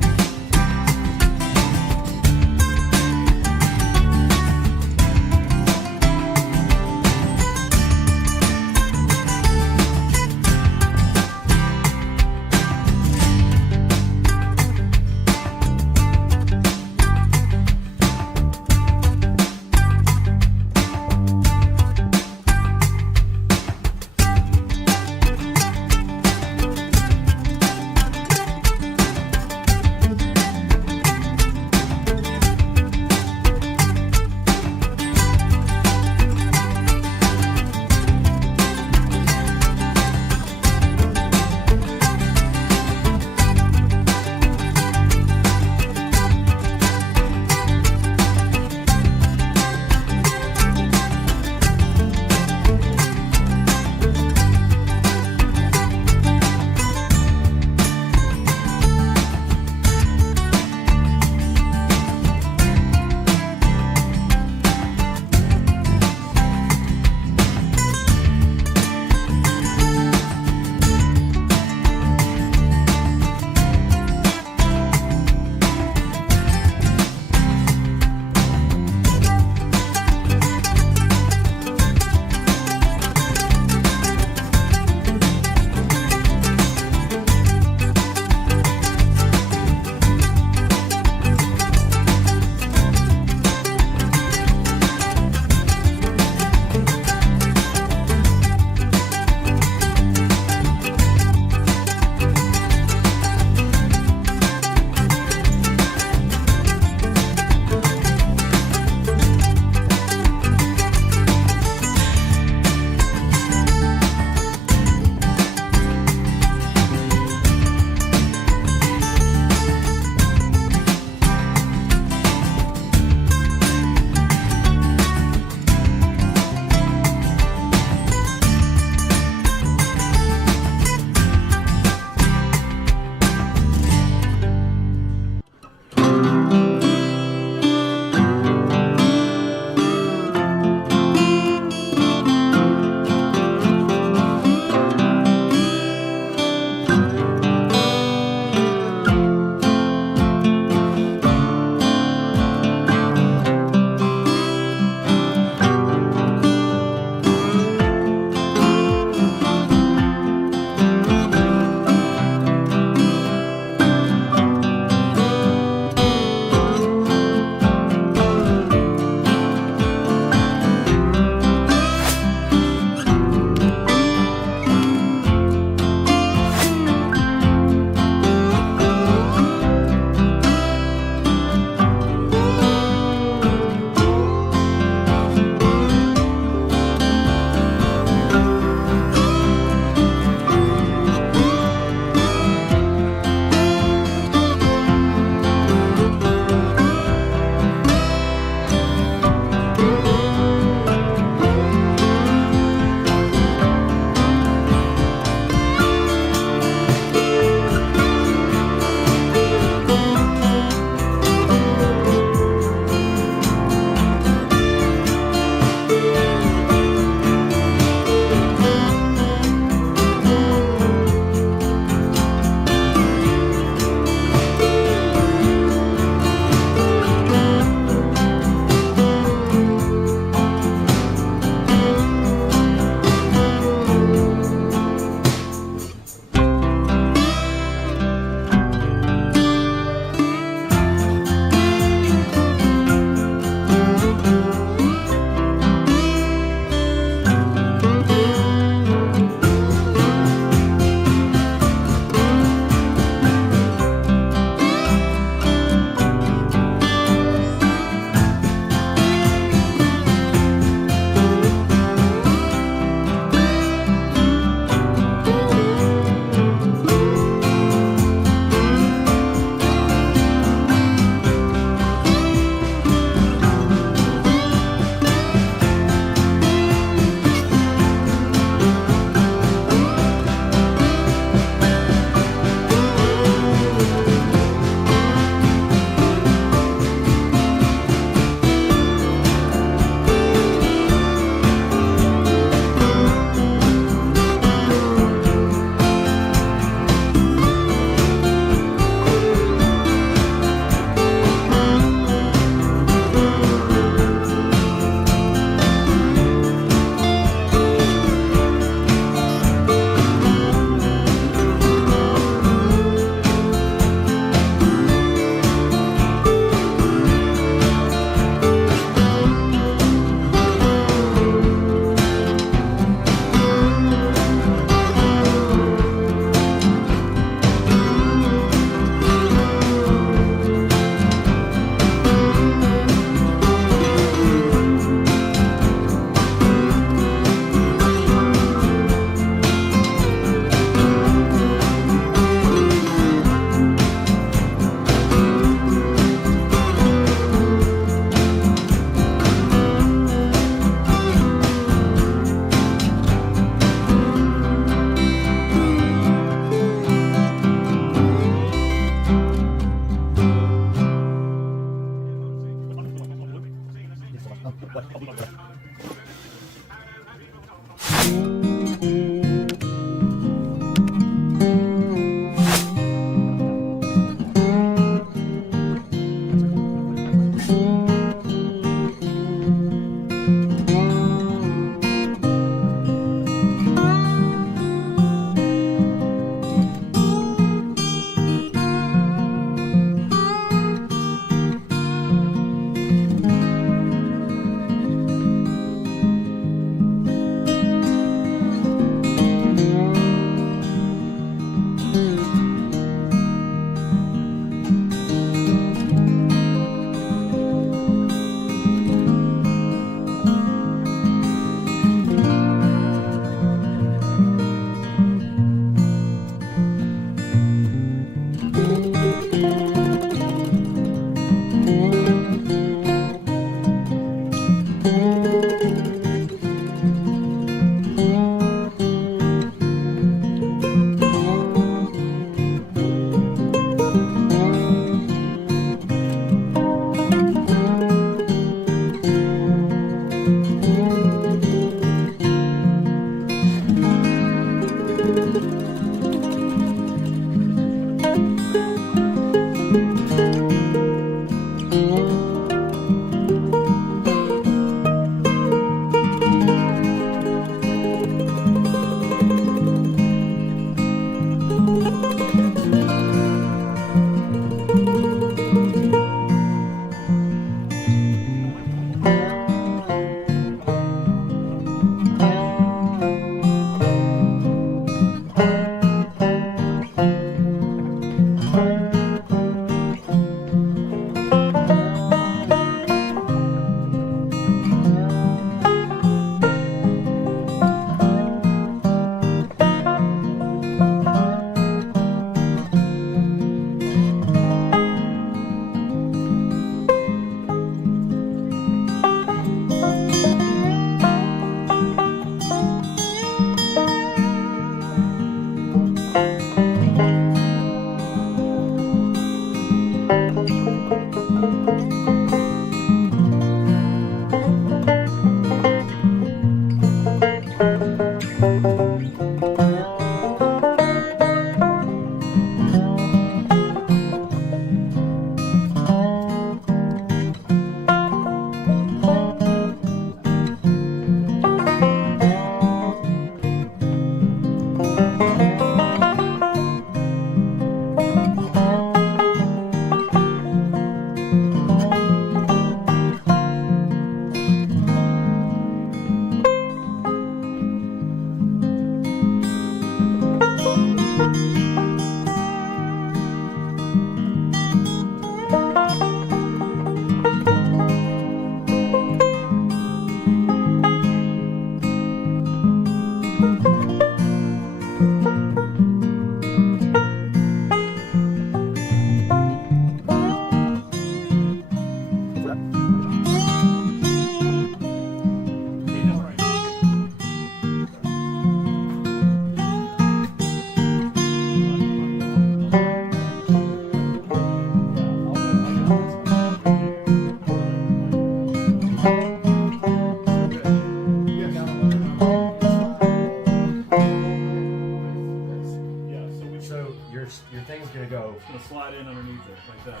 underneath it, like that.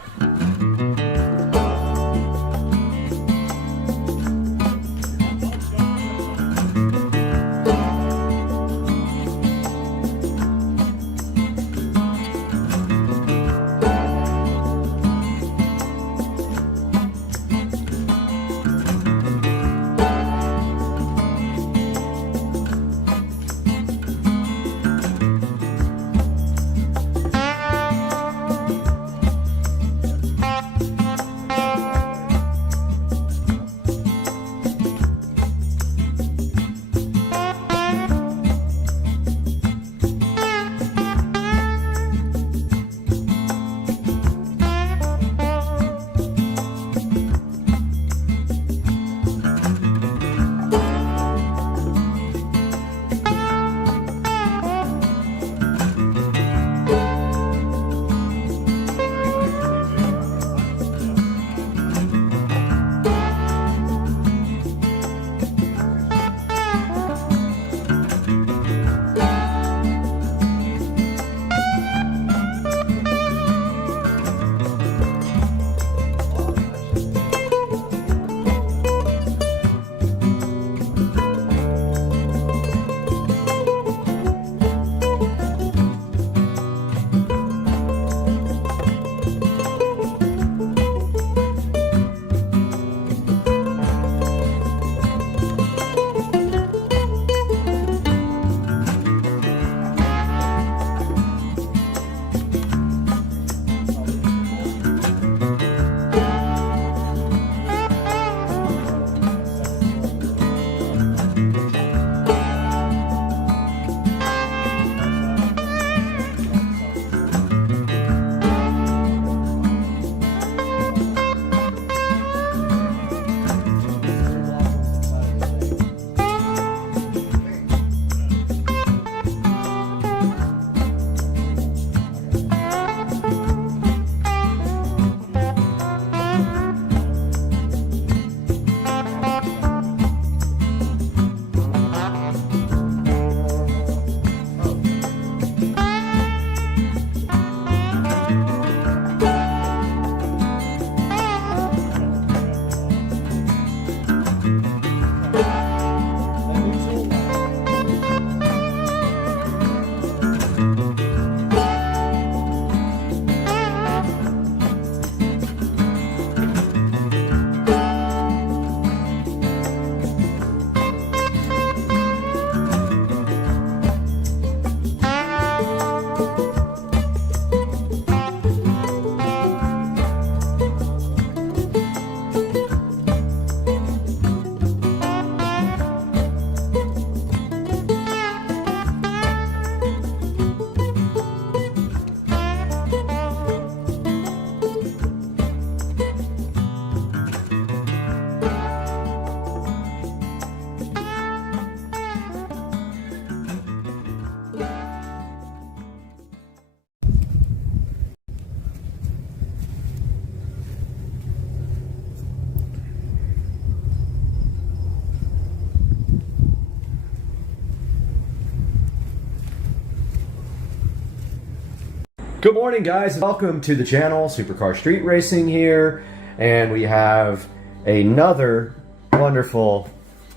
Good morning, guys. Welcome to the channel. Supercar Street Racing here, and we have another wonderful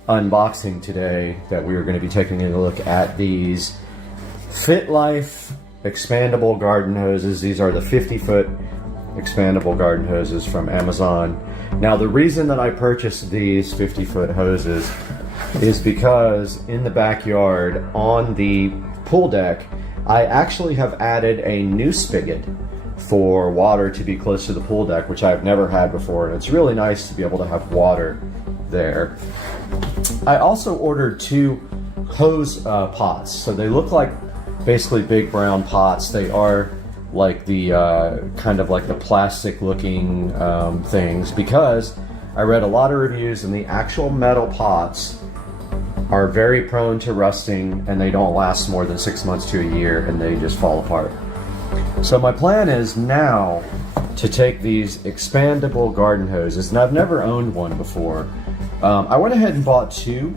unboxing today that we are going to be taking a look at these Fit Life expandable garden hoses. These are the 50-foot expandable garden hoses from Amazon. Now, the reason that I purchased these 50-foot hoses is because in the backyard on the pool deck, I actually have added a new spigot for water to be close to the pool deck, which I've never had before, and it's really nice to be able to have water there. I also ordered 2 hose pots, so they look like basically big brown pots. They are like the kind of like the plastic looking things, because I read a lot of reviews and the actual metal pots are very prone to rusting, and they don't last more than 6 months to a year, and they just fall apart. So my plan is now to take these expandable garden hoses, and I've never owned one before. I went ahead and bought 2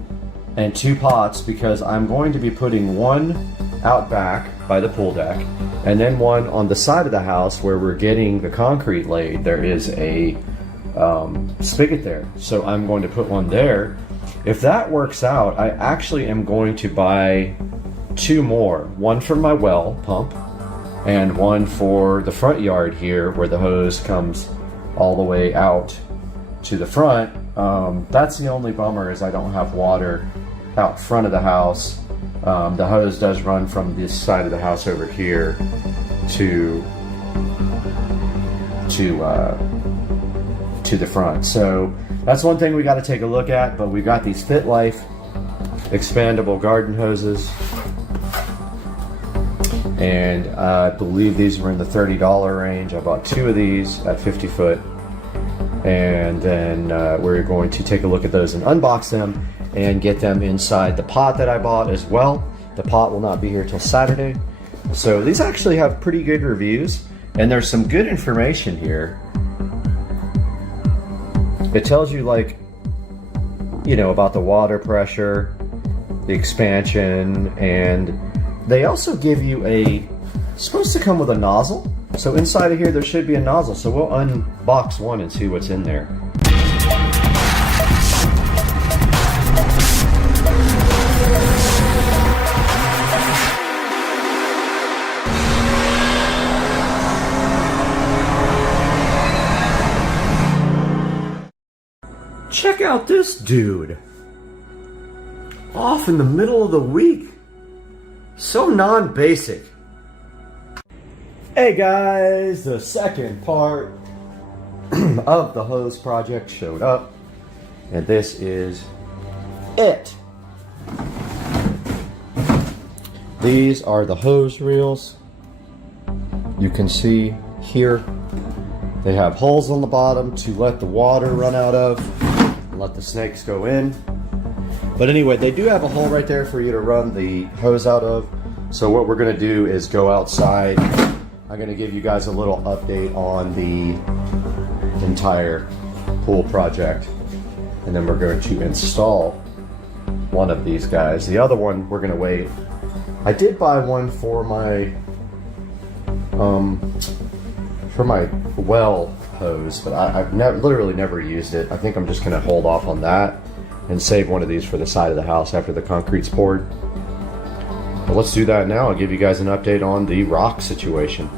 pots because I'm going to be putting one out back by the pool deck, and then one on the side of the house where we're getting the concrete laid. There is a spigot there, so I'm going to put one there. If that works out, I actually am going to buy 2 more, one for my well pump and one for the front yard here where the hose comes all the way out to the front. That's the only bummer, is I don't have water out front of the house. The hose does run from this side of the house over here to the front. So that's one thing we got to take a look at. But we got these Fit Life expandable garden hoses, and I believe these were in the $30 range. I bought 2 of these at 50 foot, and then we're going to take a look at those and unbox them and get them inside the pot that I bought as well. The pot will not be here till Saturday. So these actually have pretty good reviews, and there's some good information here. It tells you, like, you know, about the water pressure, the expansion, and they also give you supposed to come with a nozzle. So inside of here there should be a nozzle. So we'll unbox one and see what's in there. Check out this dude. Off in the middle of the week. So non-basic. Hey guys, the second part of the hose project showed up, and this is it. These are the hose reels. You can see here they have holes on the bottom to let the water run out of and let the snakes go in. But anyway, they do have a hole right there for you to run the hose out of. So what we're gonna do is go outside. I'm gonna give you guys a little update on the entire pool project, and then we're going to install one of these guys. The other one, we're gonna wait. I did buy one for my well hose, but I've literally never used it. I think I'm just gonna hold off on that and save one of these for the side of the house after the concrete's poured. But let's do that now. I'll give you guys an update on the rock situation.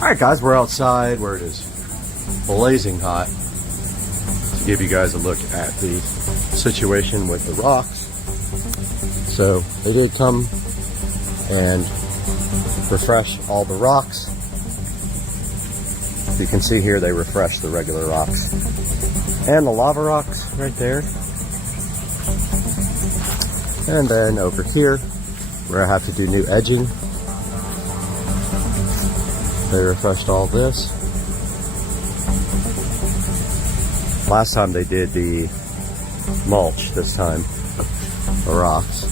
All right, guys, we're outside where it is blazing hot to give you guys a look at the situation with the rocks. So they did come and refresh all the rocks. You can see here they refreshed the regular rocks and the lava rocks right there. And then over here where I have to do new edging, they refreshed all this. Last time they did the mulch, this time the rocks.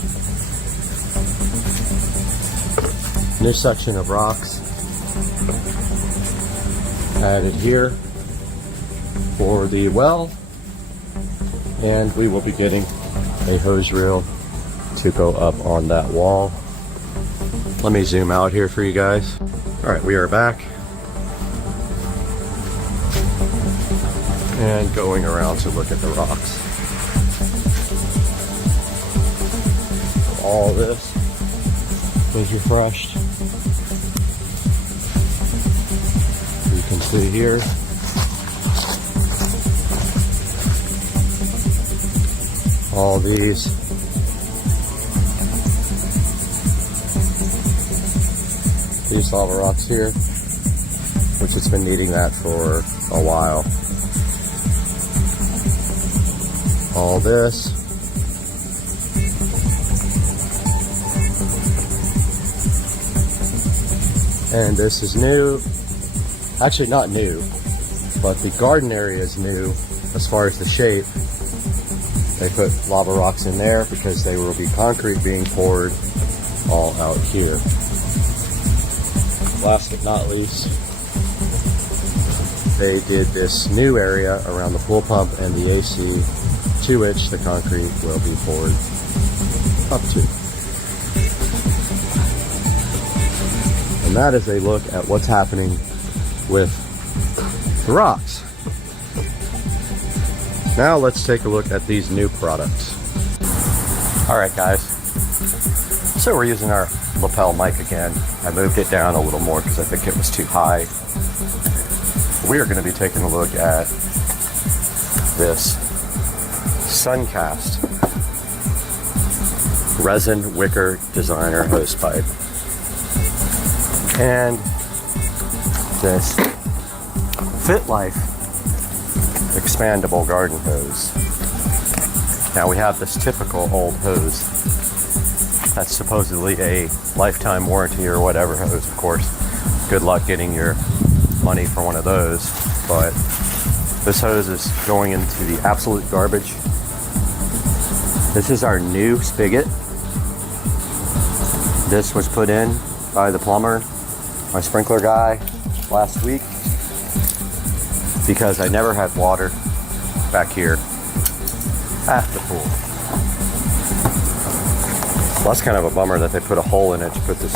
New section of rocks added here for the well, and we will be getting a hose reel to go up on that wall. Let me zoom out here for you guys. All right, we are back and going around to look at the rocks. All this was refreshed. You can see here. All these lava rocks here, which has been needing that for a while. All this. And this is new. Actually not new, but the garden area is new as far as the shape. They put lava rocks in there because there will be concrete being poured all out here. Last but not least, they did this new area around the pool pump and the AC, to which the concrete will be poured up to. And that is a look at what's happening with the rocks. Now let's take a look at these new products. All right, guys. So we're using our lapel mic again. I moved it down a little more because I think it was too high. We are going to be taking a look at this Suncast resin wicker designer hose pipe and this Fit Life expandable garden hose. Now we have this typical old hose that's supposedly a lifetime warranty or whatever hose, of course. Good luck getting your money for one of those, but this hose is going into the absolute garbage. This is our new spigot. This was put in by the plumber, my sprinkler guy, last week because I never had water back here at the pool. Well, that's kind of a bummer that they put a hole in it to put this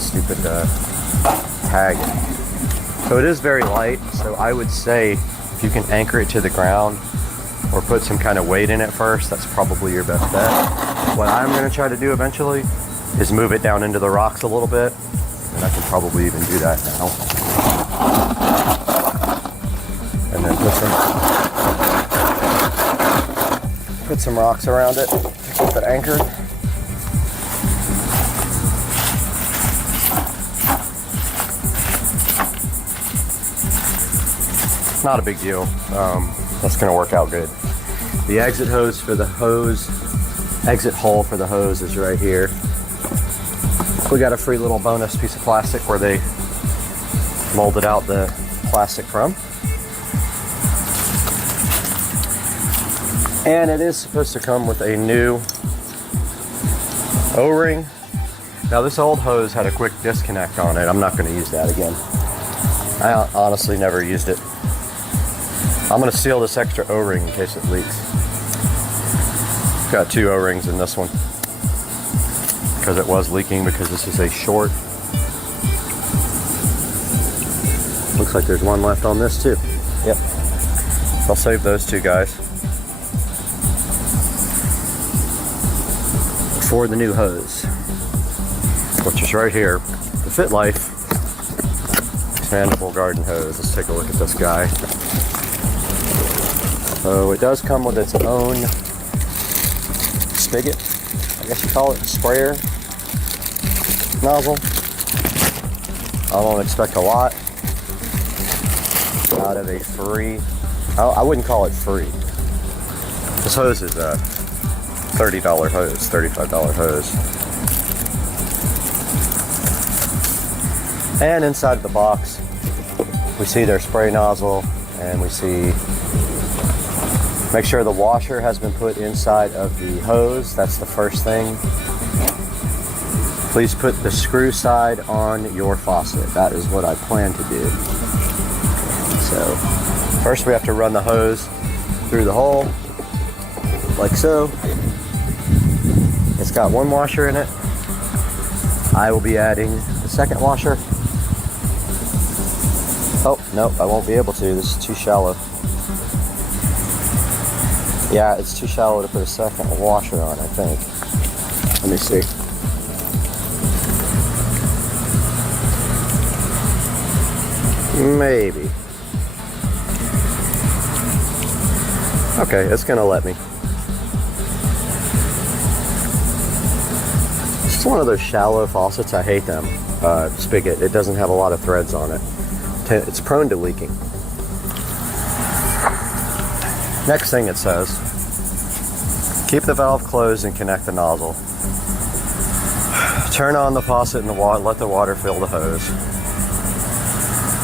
stupid tag. So it is very light, so I would say if you can anchor it to the ground or put some kind of weight in it first, that's probably your best bet. What I'm going to try to do eventually is move it down into the rocks a little bit, and I can probably even do that now. And then put some rocks around it to keep it anchored. Not a big deal. That's going to work out good. The exit hose for the hose, exit hole for the hose is right here. We got a free little bonus piece of plastic where they molded out the plastic from. And it is supposed to come with a new O-ring. Now this old hose had a quick disconnect on it. I'm not going to use that again. I honestly never used it. I'm going to seal this extra O-ring in case it leaks. Got 2 O-rings in this one because it was leaking because this is a short. Looks like there's one left on this too. Yep. I'll save those 2 guys for the new hose, which is right here, the Fit Life expandable garden hose. Let's take a look at this guy. So it does come with its own spigot, I guess you call it, sprayer nozzle. I don't expect a lot out of a free, I wouldn't call it free. This hose is a $30 hose, $35 hose. And inside of the box, we see their spray nozzle, and we see, make sure the washer has been put inside of the hose. That's the first thing. Please put the screw side on your faucet. That is what I plan to do. So, first we have to run the hose through the hole, like so. It's got 1 washer in it. I will be adding the second washer. Oh, nope, I won't be able to. This is too shallow. Yeah, it's too shallow to put a second washer on, I think. Let me see. Maybe. Okay, it's gonna let me. It's one of those shallow faucets. I hate them. Spigot. It doesn't have a lot of threads on it. It's prone to leaking. Next thing it says, keep the valve closed and connect the nozzle. Turn on the faucet and let the water fill the hose.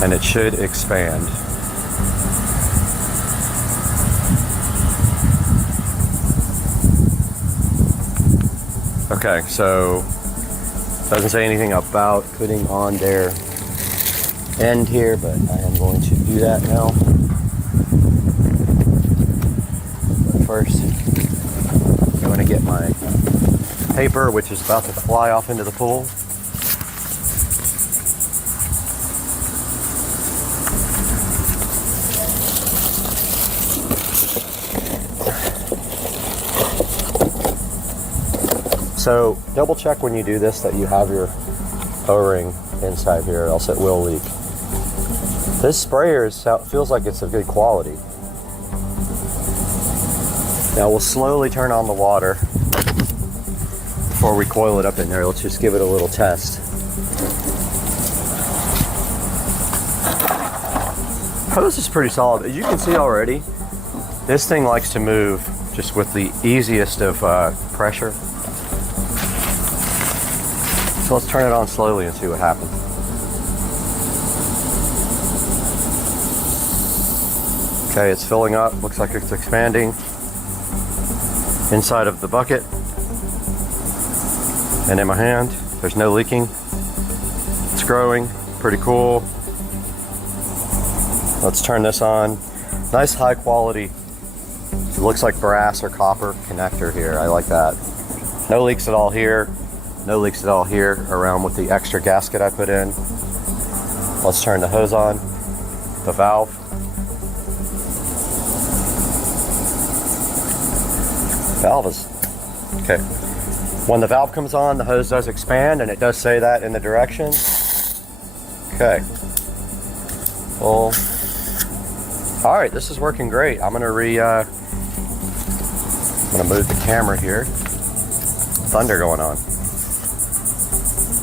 And it should expand. Okay, so it doesn't say anything about putting on their end here, but I am going to do that now. But first, I'm going to get my paper, which is about to fly off into the pool. So double check when you do this that you have your O-ring inside here, else it will leak. This sprayer feels like it's of good quality. Now we'll slowly turn on the water before we coil it up in there. Let's just give it a little test. Hose is pretty solid. As you can see already, this thing likes to move just with the easiest of pressure. So let's turn it on slowly and see what happens. Okay, it's filling up. Looks like it's expanding inside of the bucket. And in my hand, there's no leaking. It's growing, pretty cool. Let's turn this on. Nice high quality, it looks like brass or copper connector here. I like that. No leaks at all here. No leaks at all here around with the extra gasket I put in. Let's turn the hose on, the valve. Valve is, okay. When the valve comes on, the hose does expand, and it does say that in the direction. Okay. Well, all right, this is working great. I'm gonna move the camera here. Thunder going on.